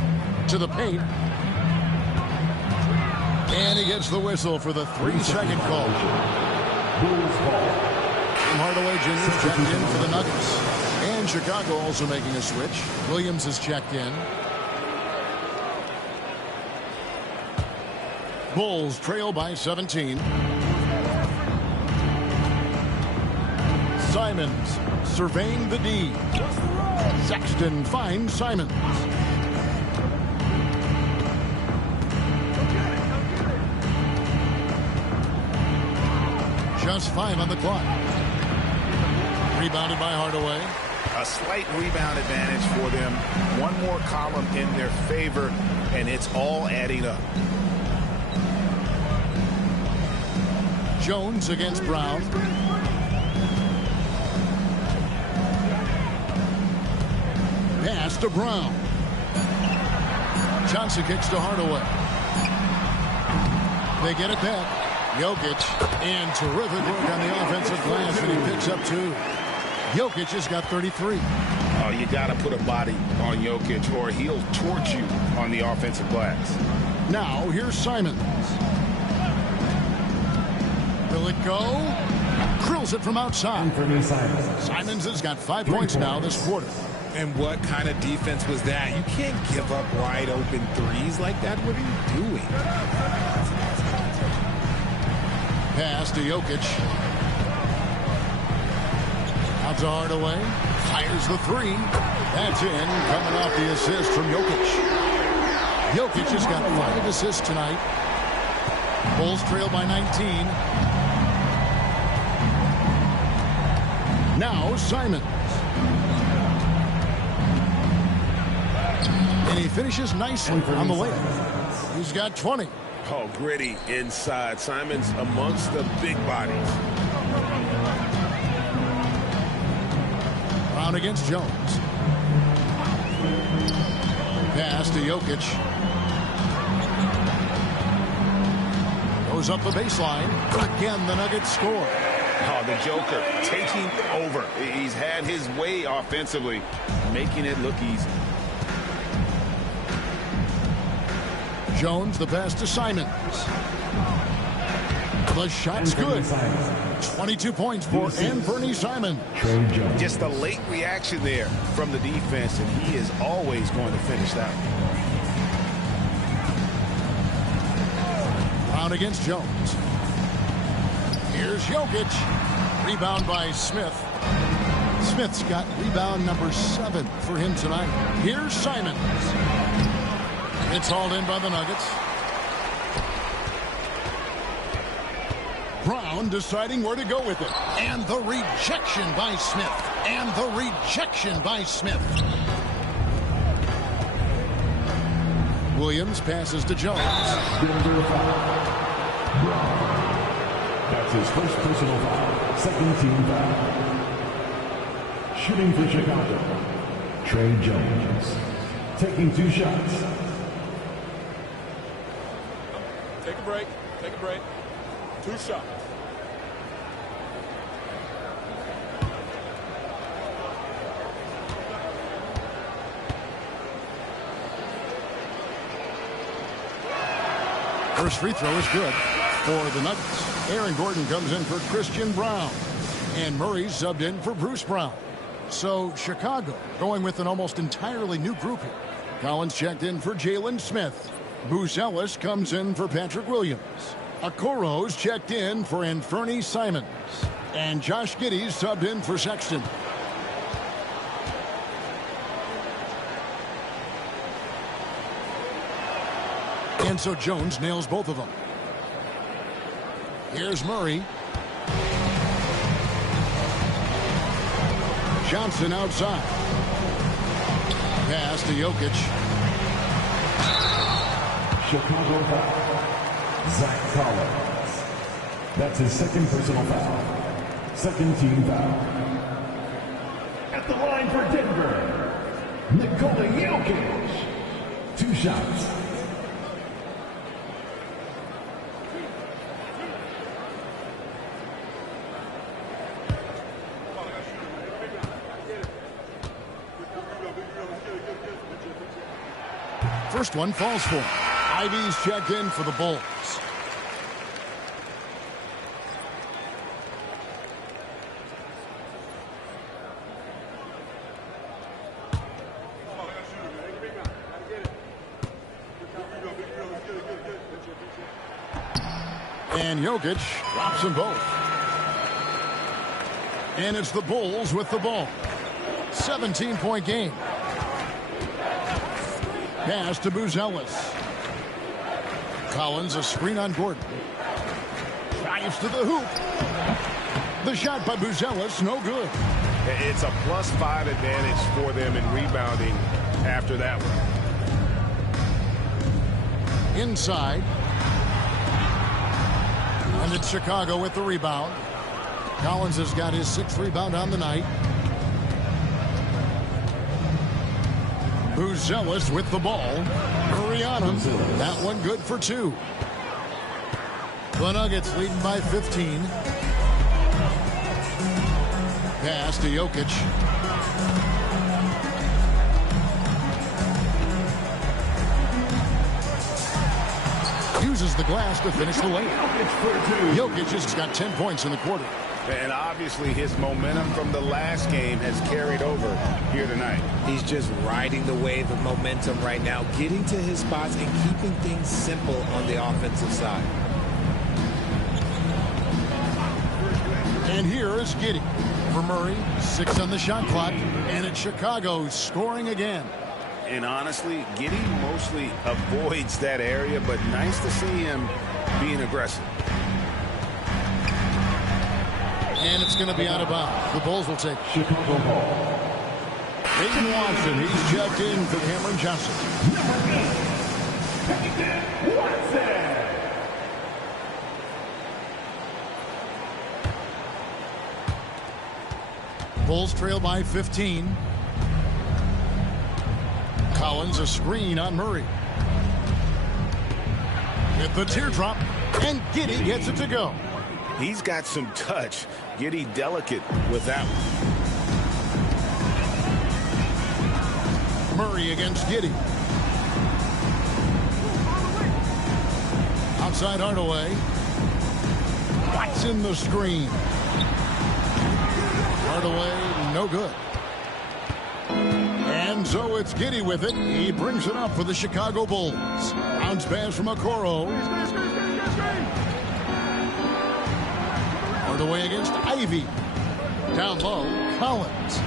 to the paint. And he gets the whistle for the 3-second call. Hardaway Jr. checked in for the Nuggets. And Chicago also making a switch. Williams is checked in. Bulls trail by 17. Simons surveying the D. Sexton finds Simons. Just 5 on the clock. Rebounded by Hardaway. A slight rebound advantage for them. One more column in their favor, and it's all adding up. Jones against Brown. Pass to Brown. Johnson kicks to Hardaway. They get it back. Jokic, and terrific work on the offensive glass, and he picks up 2. Jokic has got 33. Oh, you got to put a body on Jokic, or he'll torch you on the offensive glass. Now, here's Simons. Will it go? Drills it from outside. Simons has got 5 points now this quarter. And what kind of defense was that? You can't give up wide open threes like that. What are you doing? Pass to Jokic. Out to Hardaway. Fires the 3. That's in. Coming off the assist from Jokic. Jokic has got 5 assists tonight. Bulls trail by 19. Now Simons. And he finishes nicely on the layup. He's got 20. Oh, gritty inside. Simons amongst the big bodies. Brown against Jones. Pass to Jokic. Goes up the baseline. Again, the Nuggets score. Oh, the Joker taking over. He's had his way offensively, making it look easy. Jones, the pass to Simons. The shot's good. 22 points for Anthony Simons. Just a late reaction there from the defense, and he is always going to finish that. Brown against Jones. Here's Jokic. Rebound by Smith. Smith's got rebound number 7 for him tonight. Here's Simons. It's hauled in by the Nuggets. Brown deciding where to go with it. And the rejection by Smith. And the rejection by Smith. Williams passes to Jones. That's his first personal foul. Second team foul. Shooting for Chicago, Trey Jones, taking 2 shots. Take a break. Take a break. 2 shots. First free throw is good for the Nuggets. Aaron Gordon comes in for Christian Brown. And Murray subbed in for Bruce Brown. So Chicago going with an almost entirely new group here. Collins checked in for Jalen Smith. Buzelis comes in for Patrick Williams. Okoro's checked in for Anfernee Simons. And Josh Giddey subbed in for Sexton. And so Jones nails both of them. Here's Murray. Johnson outside. Pass to Jokic. Chicago foul. Zach Collins. That's his 2nd personal foul. 2nd team foul. At the line for Denver, Nikola Jokic. 2 shots. First one falls for him. Ivy's checked in for the Bulls. And Jokic drops them both. And it's the Bulls with the ball. 17-point game. Pass to Buzelis. Collins, a screen on Gordon. Drives to the hoop. The shot by Buzelis, no good. It's a +5 advantage for them in rebounding after that one. Inside. And it's Chicago with the rebound. Collins has got his 6th rebound on the night. Buzelis with the ball. Murray on him. That one good for 2. The Nuggets leading by 15. Pass to Jokic. Uses the glass to finish the layup. Jokic has got 10 points in the quarter. And obviously his momentum from the last game has carried over here tonight. He's just riding the wave of momentum right now, getting to his spots and keeping things simple on the offensive side. And here is Giddey for Murray. 6 on the shot clock. And it's Chicago scoring again. And honestly, Giddey mostly avoids that area, but nice to see him being aggressive. And it's going to be out of bounds. The Bulls will take Chicago ball. Aiden Watson, he's checked in for Cameron Johnson. Bulls trail by 15. Collins, a screen on Murray. With the teardrop, and Giddey gets it to go. He's got some touch. Giddey delicate with that one. Murray against Giddey. Outside Hardaway. What's in the screen? Hardaway, no good. And so it's Giddey with it. He brings it up for the Chicago Bulls. Bounce pass from Okoro. Hardaway against Ivy. Down low, Collins.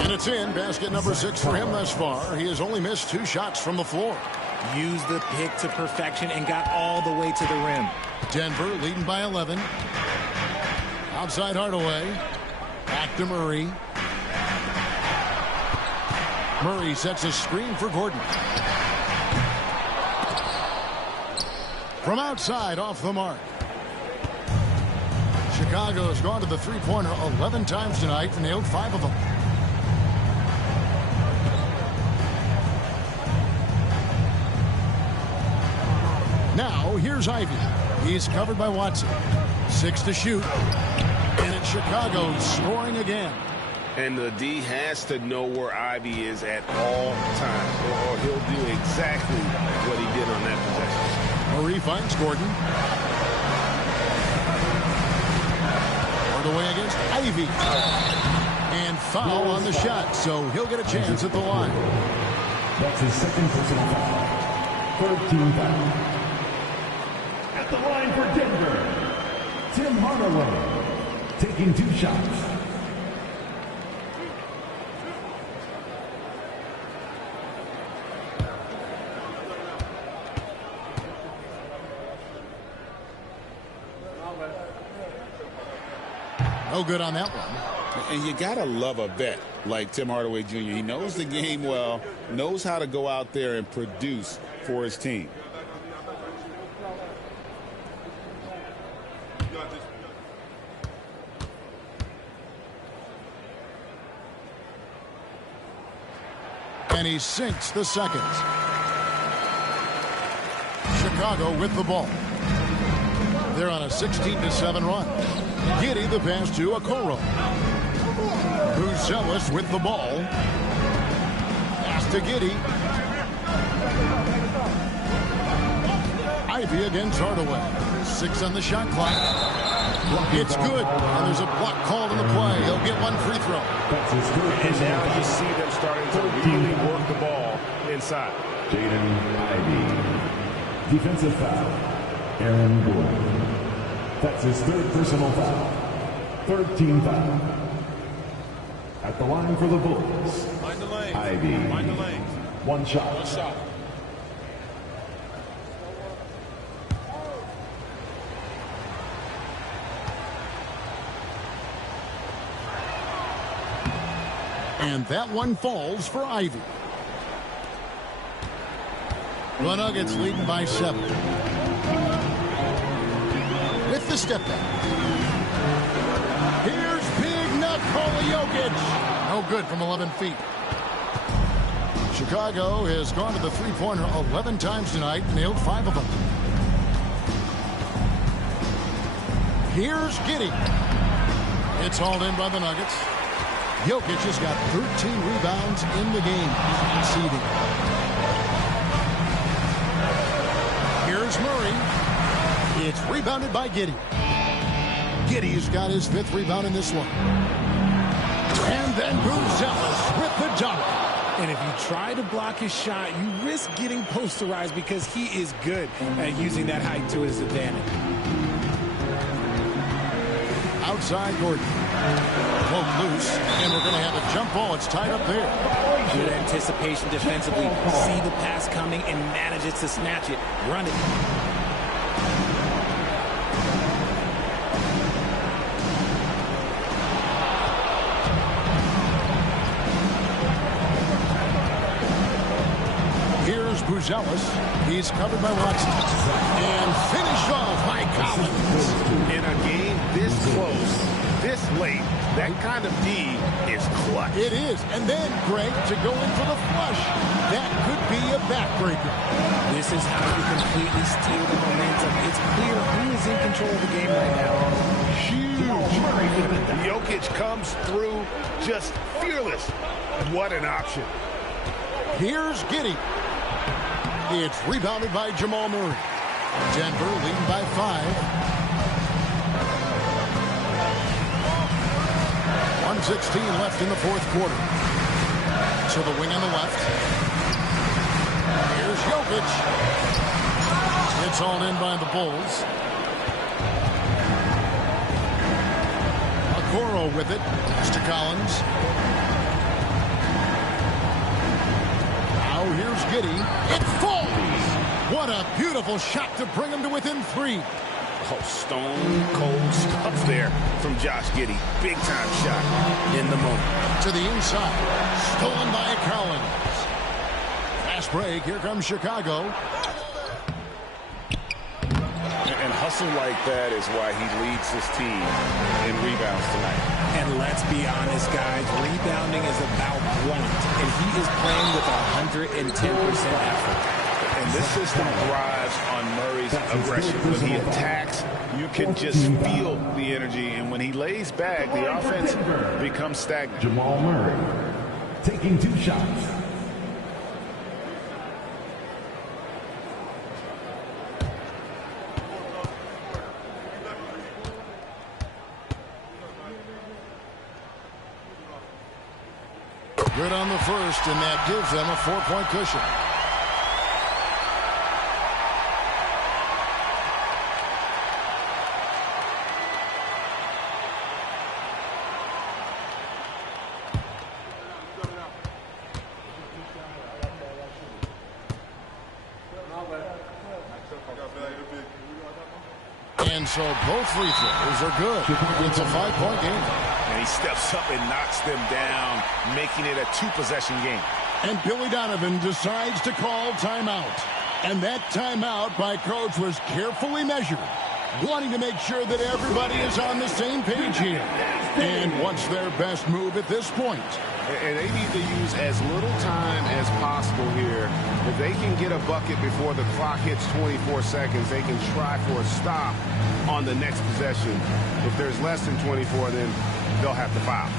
And it's in. Basket number 6 for him thus far. He has only missed 2 shots from the floor. Used the pick to perfection and got all the way to the rim. Denver leading by 11. Outside Hardaway. Back to Murray. Murray sets a screen for Gordon. From outside, off the mark. Chicago has gone to the three-pointer 11 times tonight and nailed 5 of them. Chicago, here's Ivy. He's covered by Watson. 6 to shoot. And it's Chicago scoring again. And the D has to know where Ivy is at all times, or he'll do exactly what he did on that possession. Murray finds Gordon. Away against Ivy. And foul on the shot, so he'll get a chance at the line. That's his second personal foul. Third team foul. At the line for Denver, Tim Hardaway, taking 2 shots. No good on that one. And you got to love a vet like Tim Hardaway Jr. He knows the game well, knows how to go out there and produce for his team. And he sinks the second. Chicago with the ball. They're on a 16-7 run. Giddey the pass to Okoro. Buzelis with the ball. Pass to Giddey. Ivy against Hardaway. 6 on the shot clock. It's good. And there's a block called in the play. He'll get 1 free throw. And now you see them starting to really work the ball inside. Jaden Ivey. Defensive foul. Aaron Gordon. That's his 3rd personal foul. 3rd team foul. At the line for the Bulls, Find the lane. Ivy. Find the lane. 1 shot. 1 shot. And that one falls for Ivy. The Nuggets leading by 7. With the step back. Here's Big Nikola Jokic. No good from 11 feet. Chicago has gone to the three-pointer 11 times tonight, nailed 5 of them. Here's Giddey. It's hauled in by the Nuggets. Jokic has got 13 rebounds in the game, conceding. Here's Murray. It's rebounded by Giddey. Giddey's got his 5th rebound in this one. And then Buzelis with the dunk. And if you try to block his shot, you risk getting posterized because he is good at using that height to his advantage. Outside Gordon. Broke loose, and we're going to have a jump ball. It's tied up there. Good anticipation defensively. See the pass coming and manages to snatch it. Run it. Here's Buzelis. He's covered by Watson. And finished off by Collins. In a game this close, this late, that kind of D is clutch. It is. And then, Greg, to go in for the flush. That could be a backbreaker. This is how you completely steal the momentum. It's clear who is in control of the game right now. Huge. Jokic comes through just fearless. What an option. Here's Giddey. It's rebounded by Jamal Murray. Denver leading by 5. 1:16 left in the 4th quarter. So the wing on the left. Here's Jokic. It's hauled in by the Bulls. Okoro with it. Pass to Collins. Now here's Giddey. It falls! What a beautiful shot to bring him to within 3. Oh, stone cold stuff there from Josh Giddey. Big time shot in the moment. To the inside. Stolen by Collins. Fast break. Here comes Chicago. And hustle like that is why he leads his team in rebounds tonight. And let's be honest, guys, rebounding is about point. And he is playing with 110% effort. And this system thrives on Murray's aggression. When he attacks, you can just feel the energy. And when he lays back, the offense becomes stagnant. Jamal Murray taking 2 shots. Good on the first, and that gives them a 4-point cushion. And so both free throws are good. It's a 5-point game. And he steps up and knocks them down, making it a 2-possession game. And Billy Donovan decides to call timeout. And that timeout by Coach was carefully measured, wanting to make sure that everybody is on the same page here. And what's their best move at this point? And they need to use as little time as possible here. If they can get a bucket before the clock hits 24 seconds, they can try for a stop on the next possession. If there's less than 24, then they'll have to foul.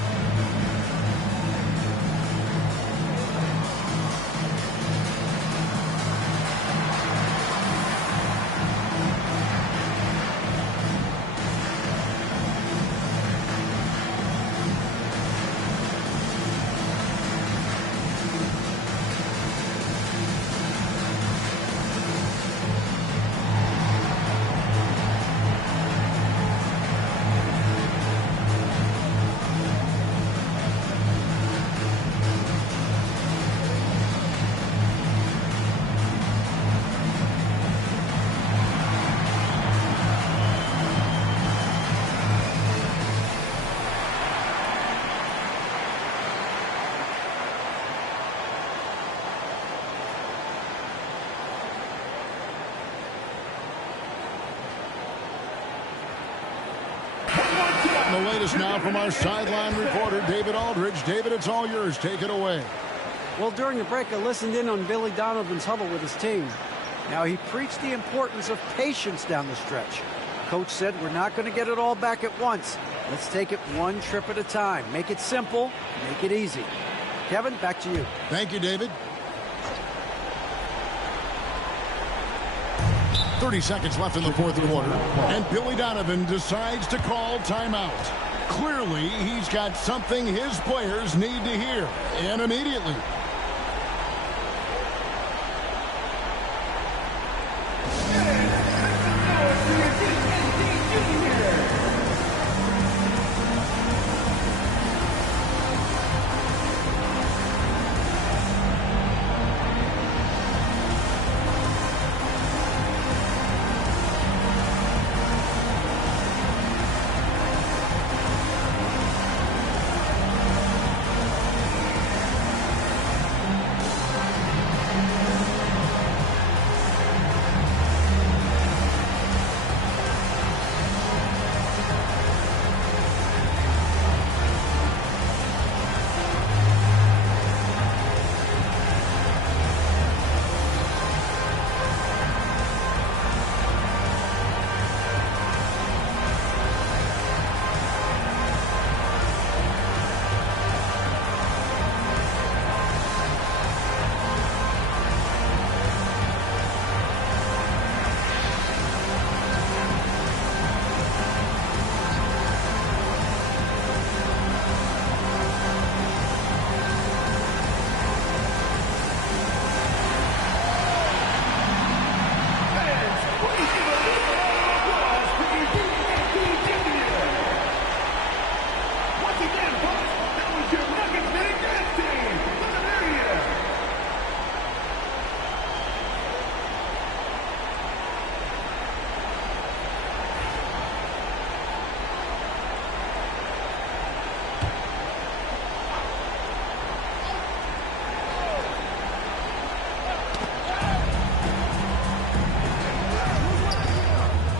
The latest now from our sideline reporter, David Aldridge. David, it's all yours. Take it away. Well, during the break, I listened in on Billy Donovan's huddle with his team. Now, he preached the importance of patience down the stretch. Coach said, we're not going to get it all back at once. Let's take it one trip at a time. Make it simple, make it easy. Kevin, back to you. Thank you, David. 30 seconds left in the fourth quarter, and Billy Donovan decides to call timeout. Clearly, he's got something his players need to hear, and immediately.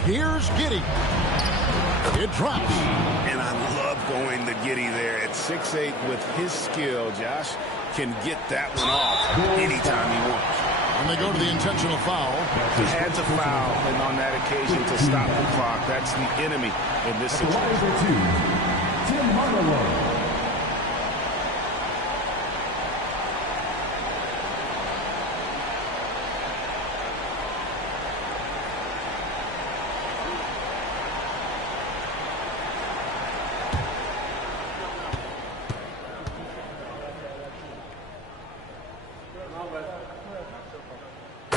Here's Giddey. It drops. And I love going to Giddey there at 6'8" with his skill. Josh can get that one off anytime he wants. And they go to the intentional foul. He had to foul, and on that occasion to stop the clock. That's the enemy in this situation. Tim Hardaway.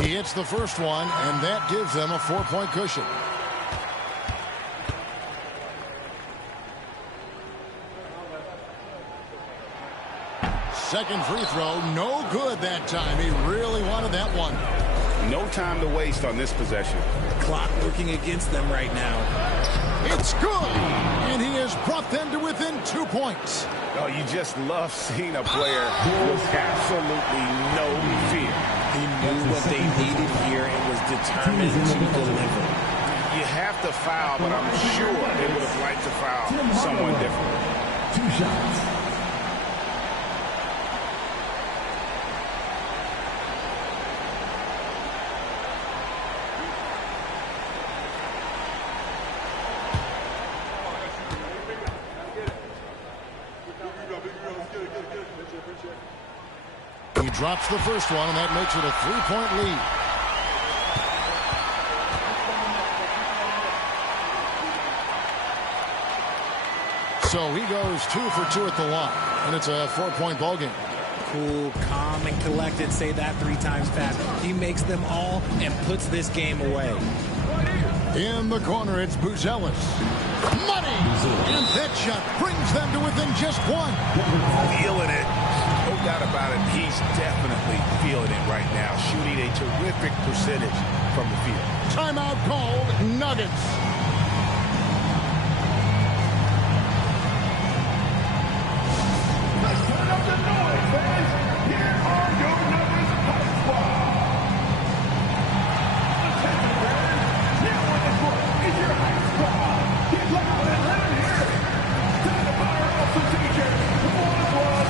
He hits the first one, and that gives them a 4-point cushion. Second free throw, no good that time. He really wanted that one. No time to waste on this possession. Clock working against them right now. It's good, and he has brought them to within 2 points. Oh, you just love seeing a player with absolutely no fear. He knew what they needed here and was determined to deliver. You have to foul, but I'm sure they would have liked to foul someone different. 2 shots. He drops the first one, and that makes it a 3-point lead. So he goes 2 for 2 at the line, and it's a 4-point ball game. Cool, calm, and collected. Say that 3 times fast. He makes them all and puts this game away. In the corner, it's Buzelis. Money! And that shot brings them to within just 1. Feeling it. No doubt about it. He's definitely feeling it right now. Shooting a terrific percentage from the field. Timeout called, Nuggets. Let's turn up the noise, fans. Here are your Nuggets Hype Squad. Attention, fans. Now on the court is your Hype Squad. Get loud and let it hear it. Time to fire off some teachers. Come on, squad.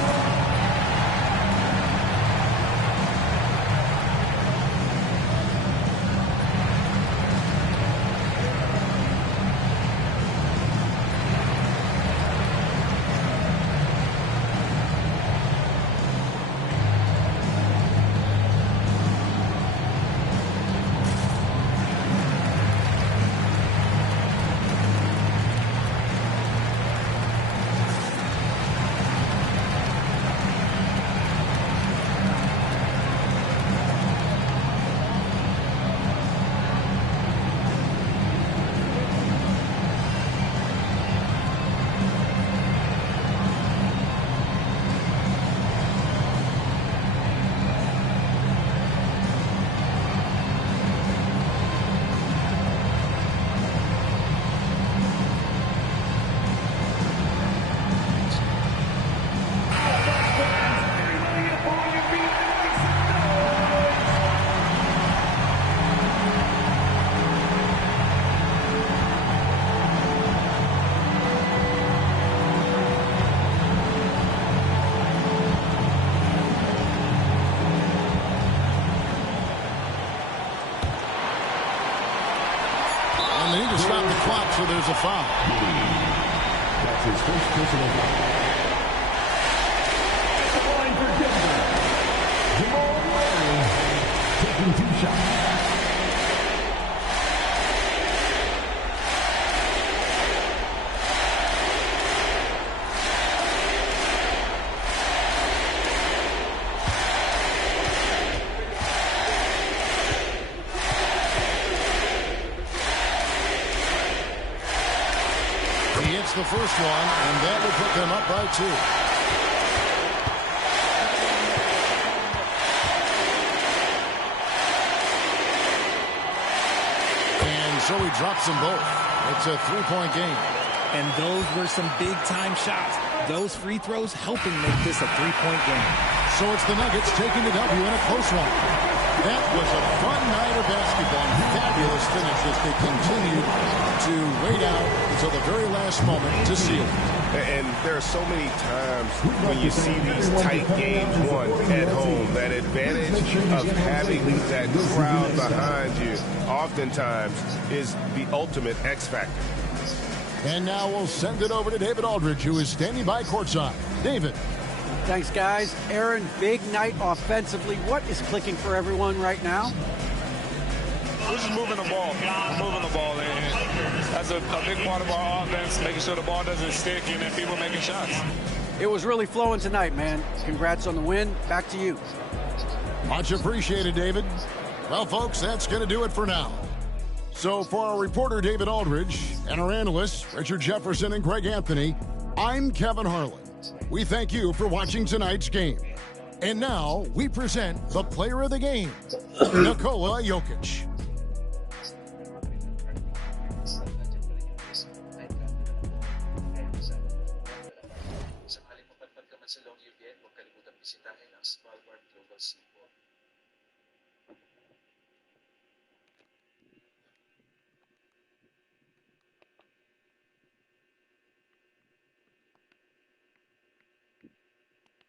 They need to stop the clock, so there's a foul. That's his first personal foul. At the line for Denver, Jamal Murray taking 2 shots. The first one, and that will put them up by 2. And so he drops them both. It's a 3-point game. And those were some big-time shots. Those free throws helping make this a 3-point game. So it's the Nuggets taking the W in a close one. That was a fun night of basketball. Fabulous finish as they continued to wait out until the very last moment to seal it. And there are so many times when you see these tight games won at home, that advantage of having that crowd behind you oftentimes is the ultimate X factor. And now we'll send it over to David Aldridge, who is standing by courtside. David. Thanks, guys. Aaron, big night offensively. What is clicking for everyone right now? We're just moving the ball. And that's a big part of our offense, making sure the ball doesn't stick and then people making shots. It was really flowing tonight, man. Congrats on the win. Back to you. Much appreciated, David. Well, folks, that's going to do it for now. So for our reporter, David Aldridge, and our analysts, Richard Jefferson and Greg Anthony, I'm Kevin Harlan. We thank you for watching tonight's game. And now we present the player of the game, Nikola Jokic. Sa kalimutan ka man sa Long Yvette, huwag kalimutan bisitahin ang Smart Global Seafood.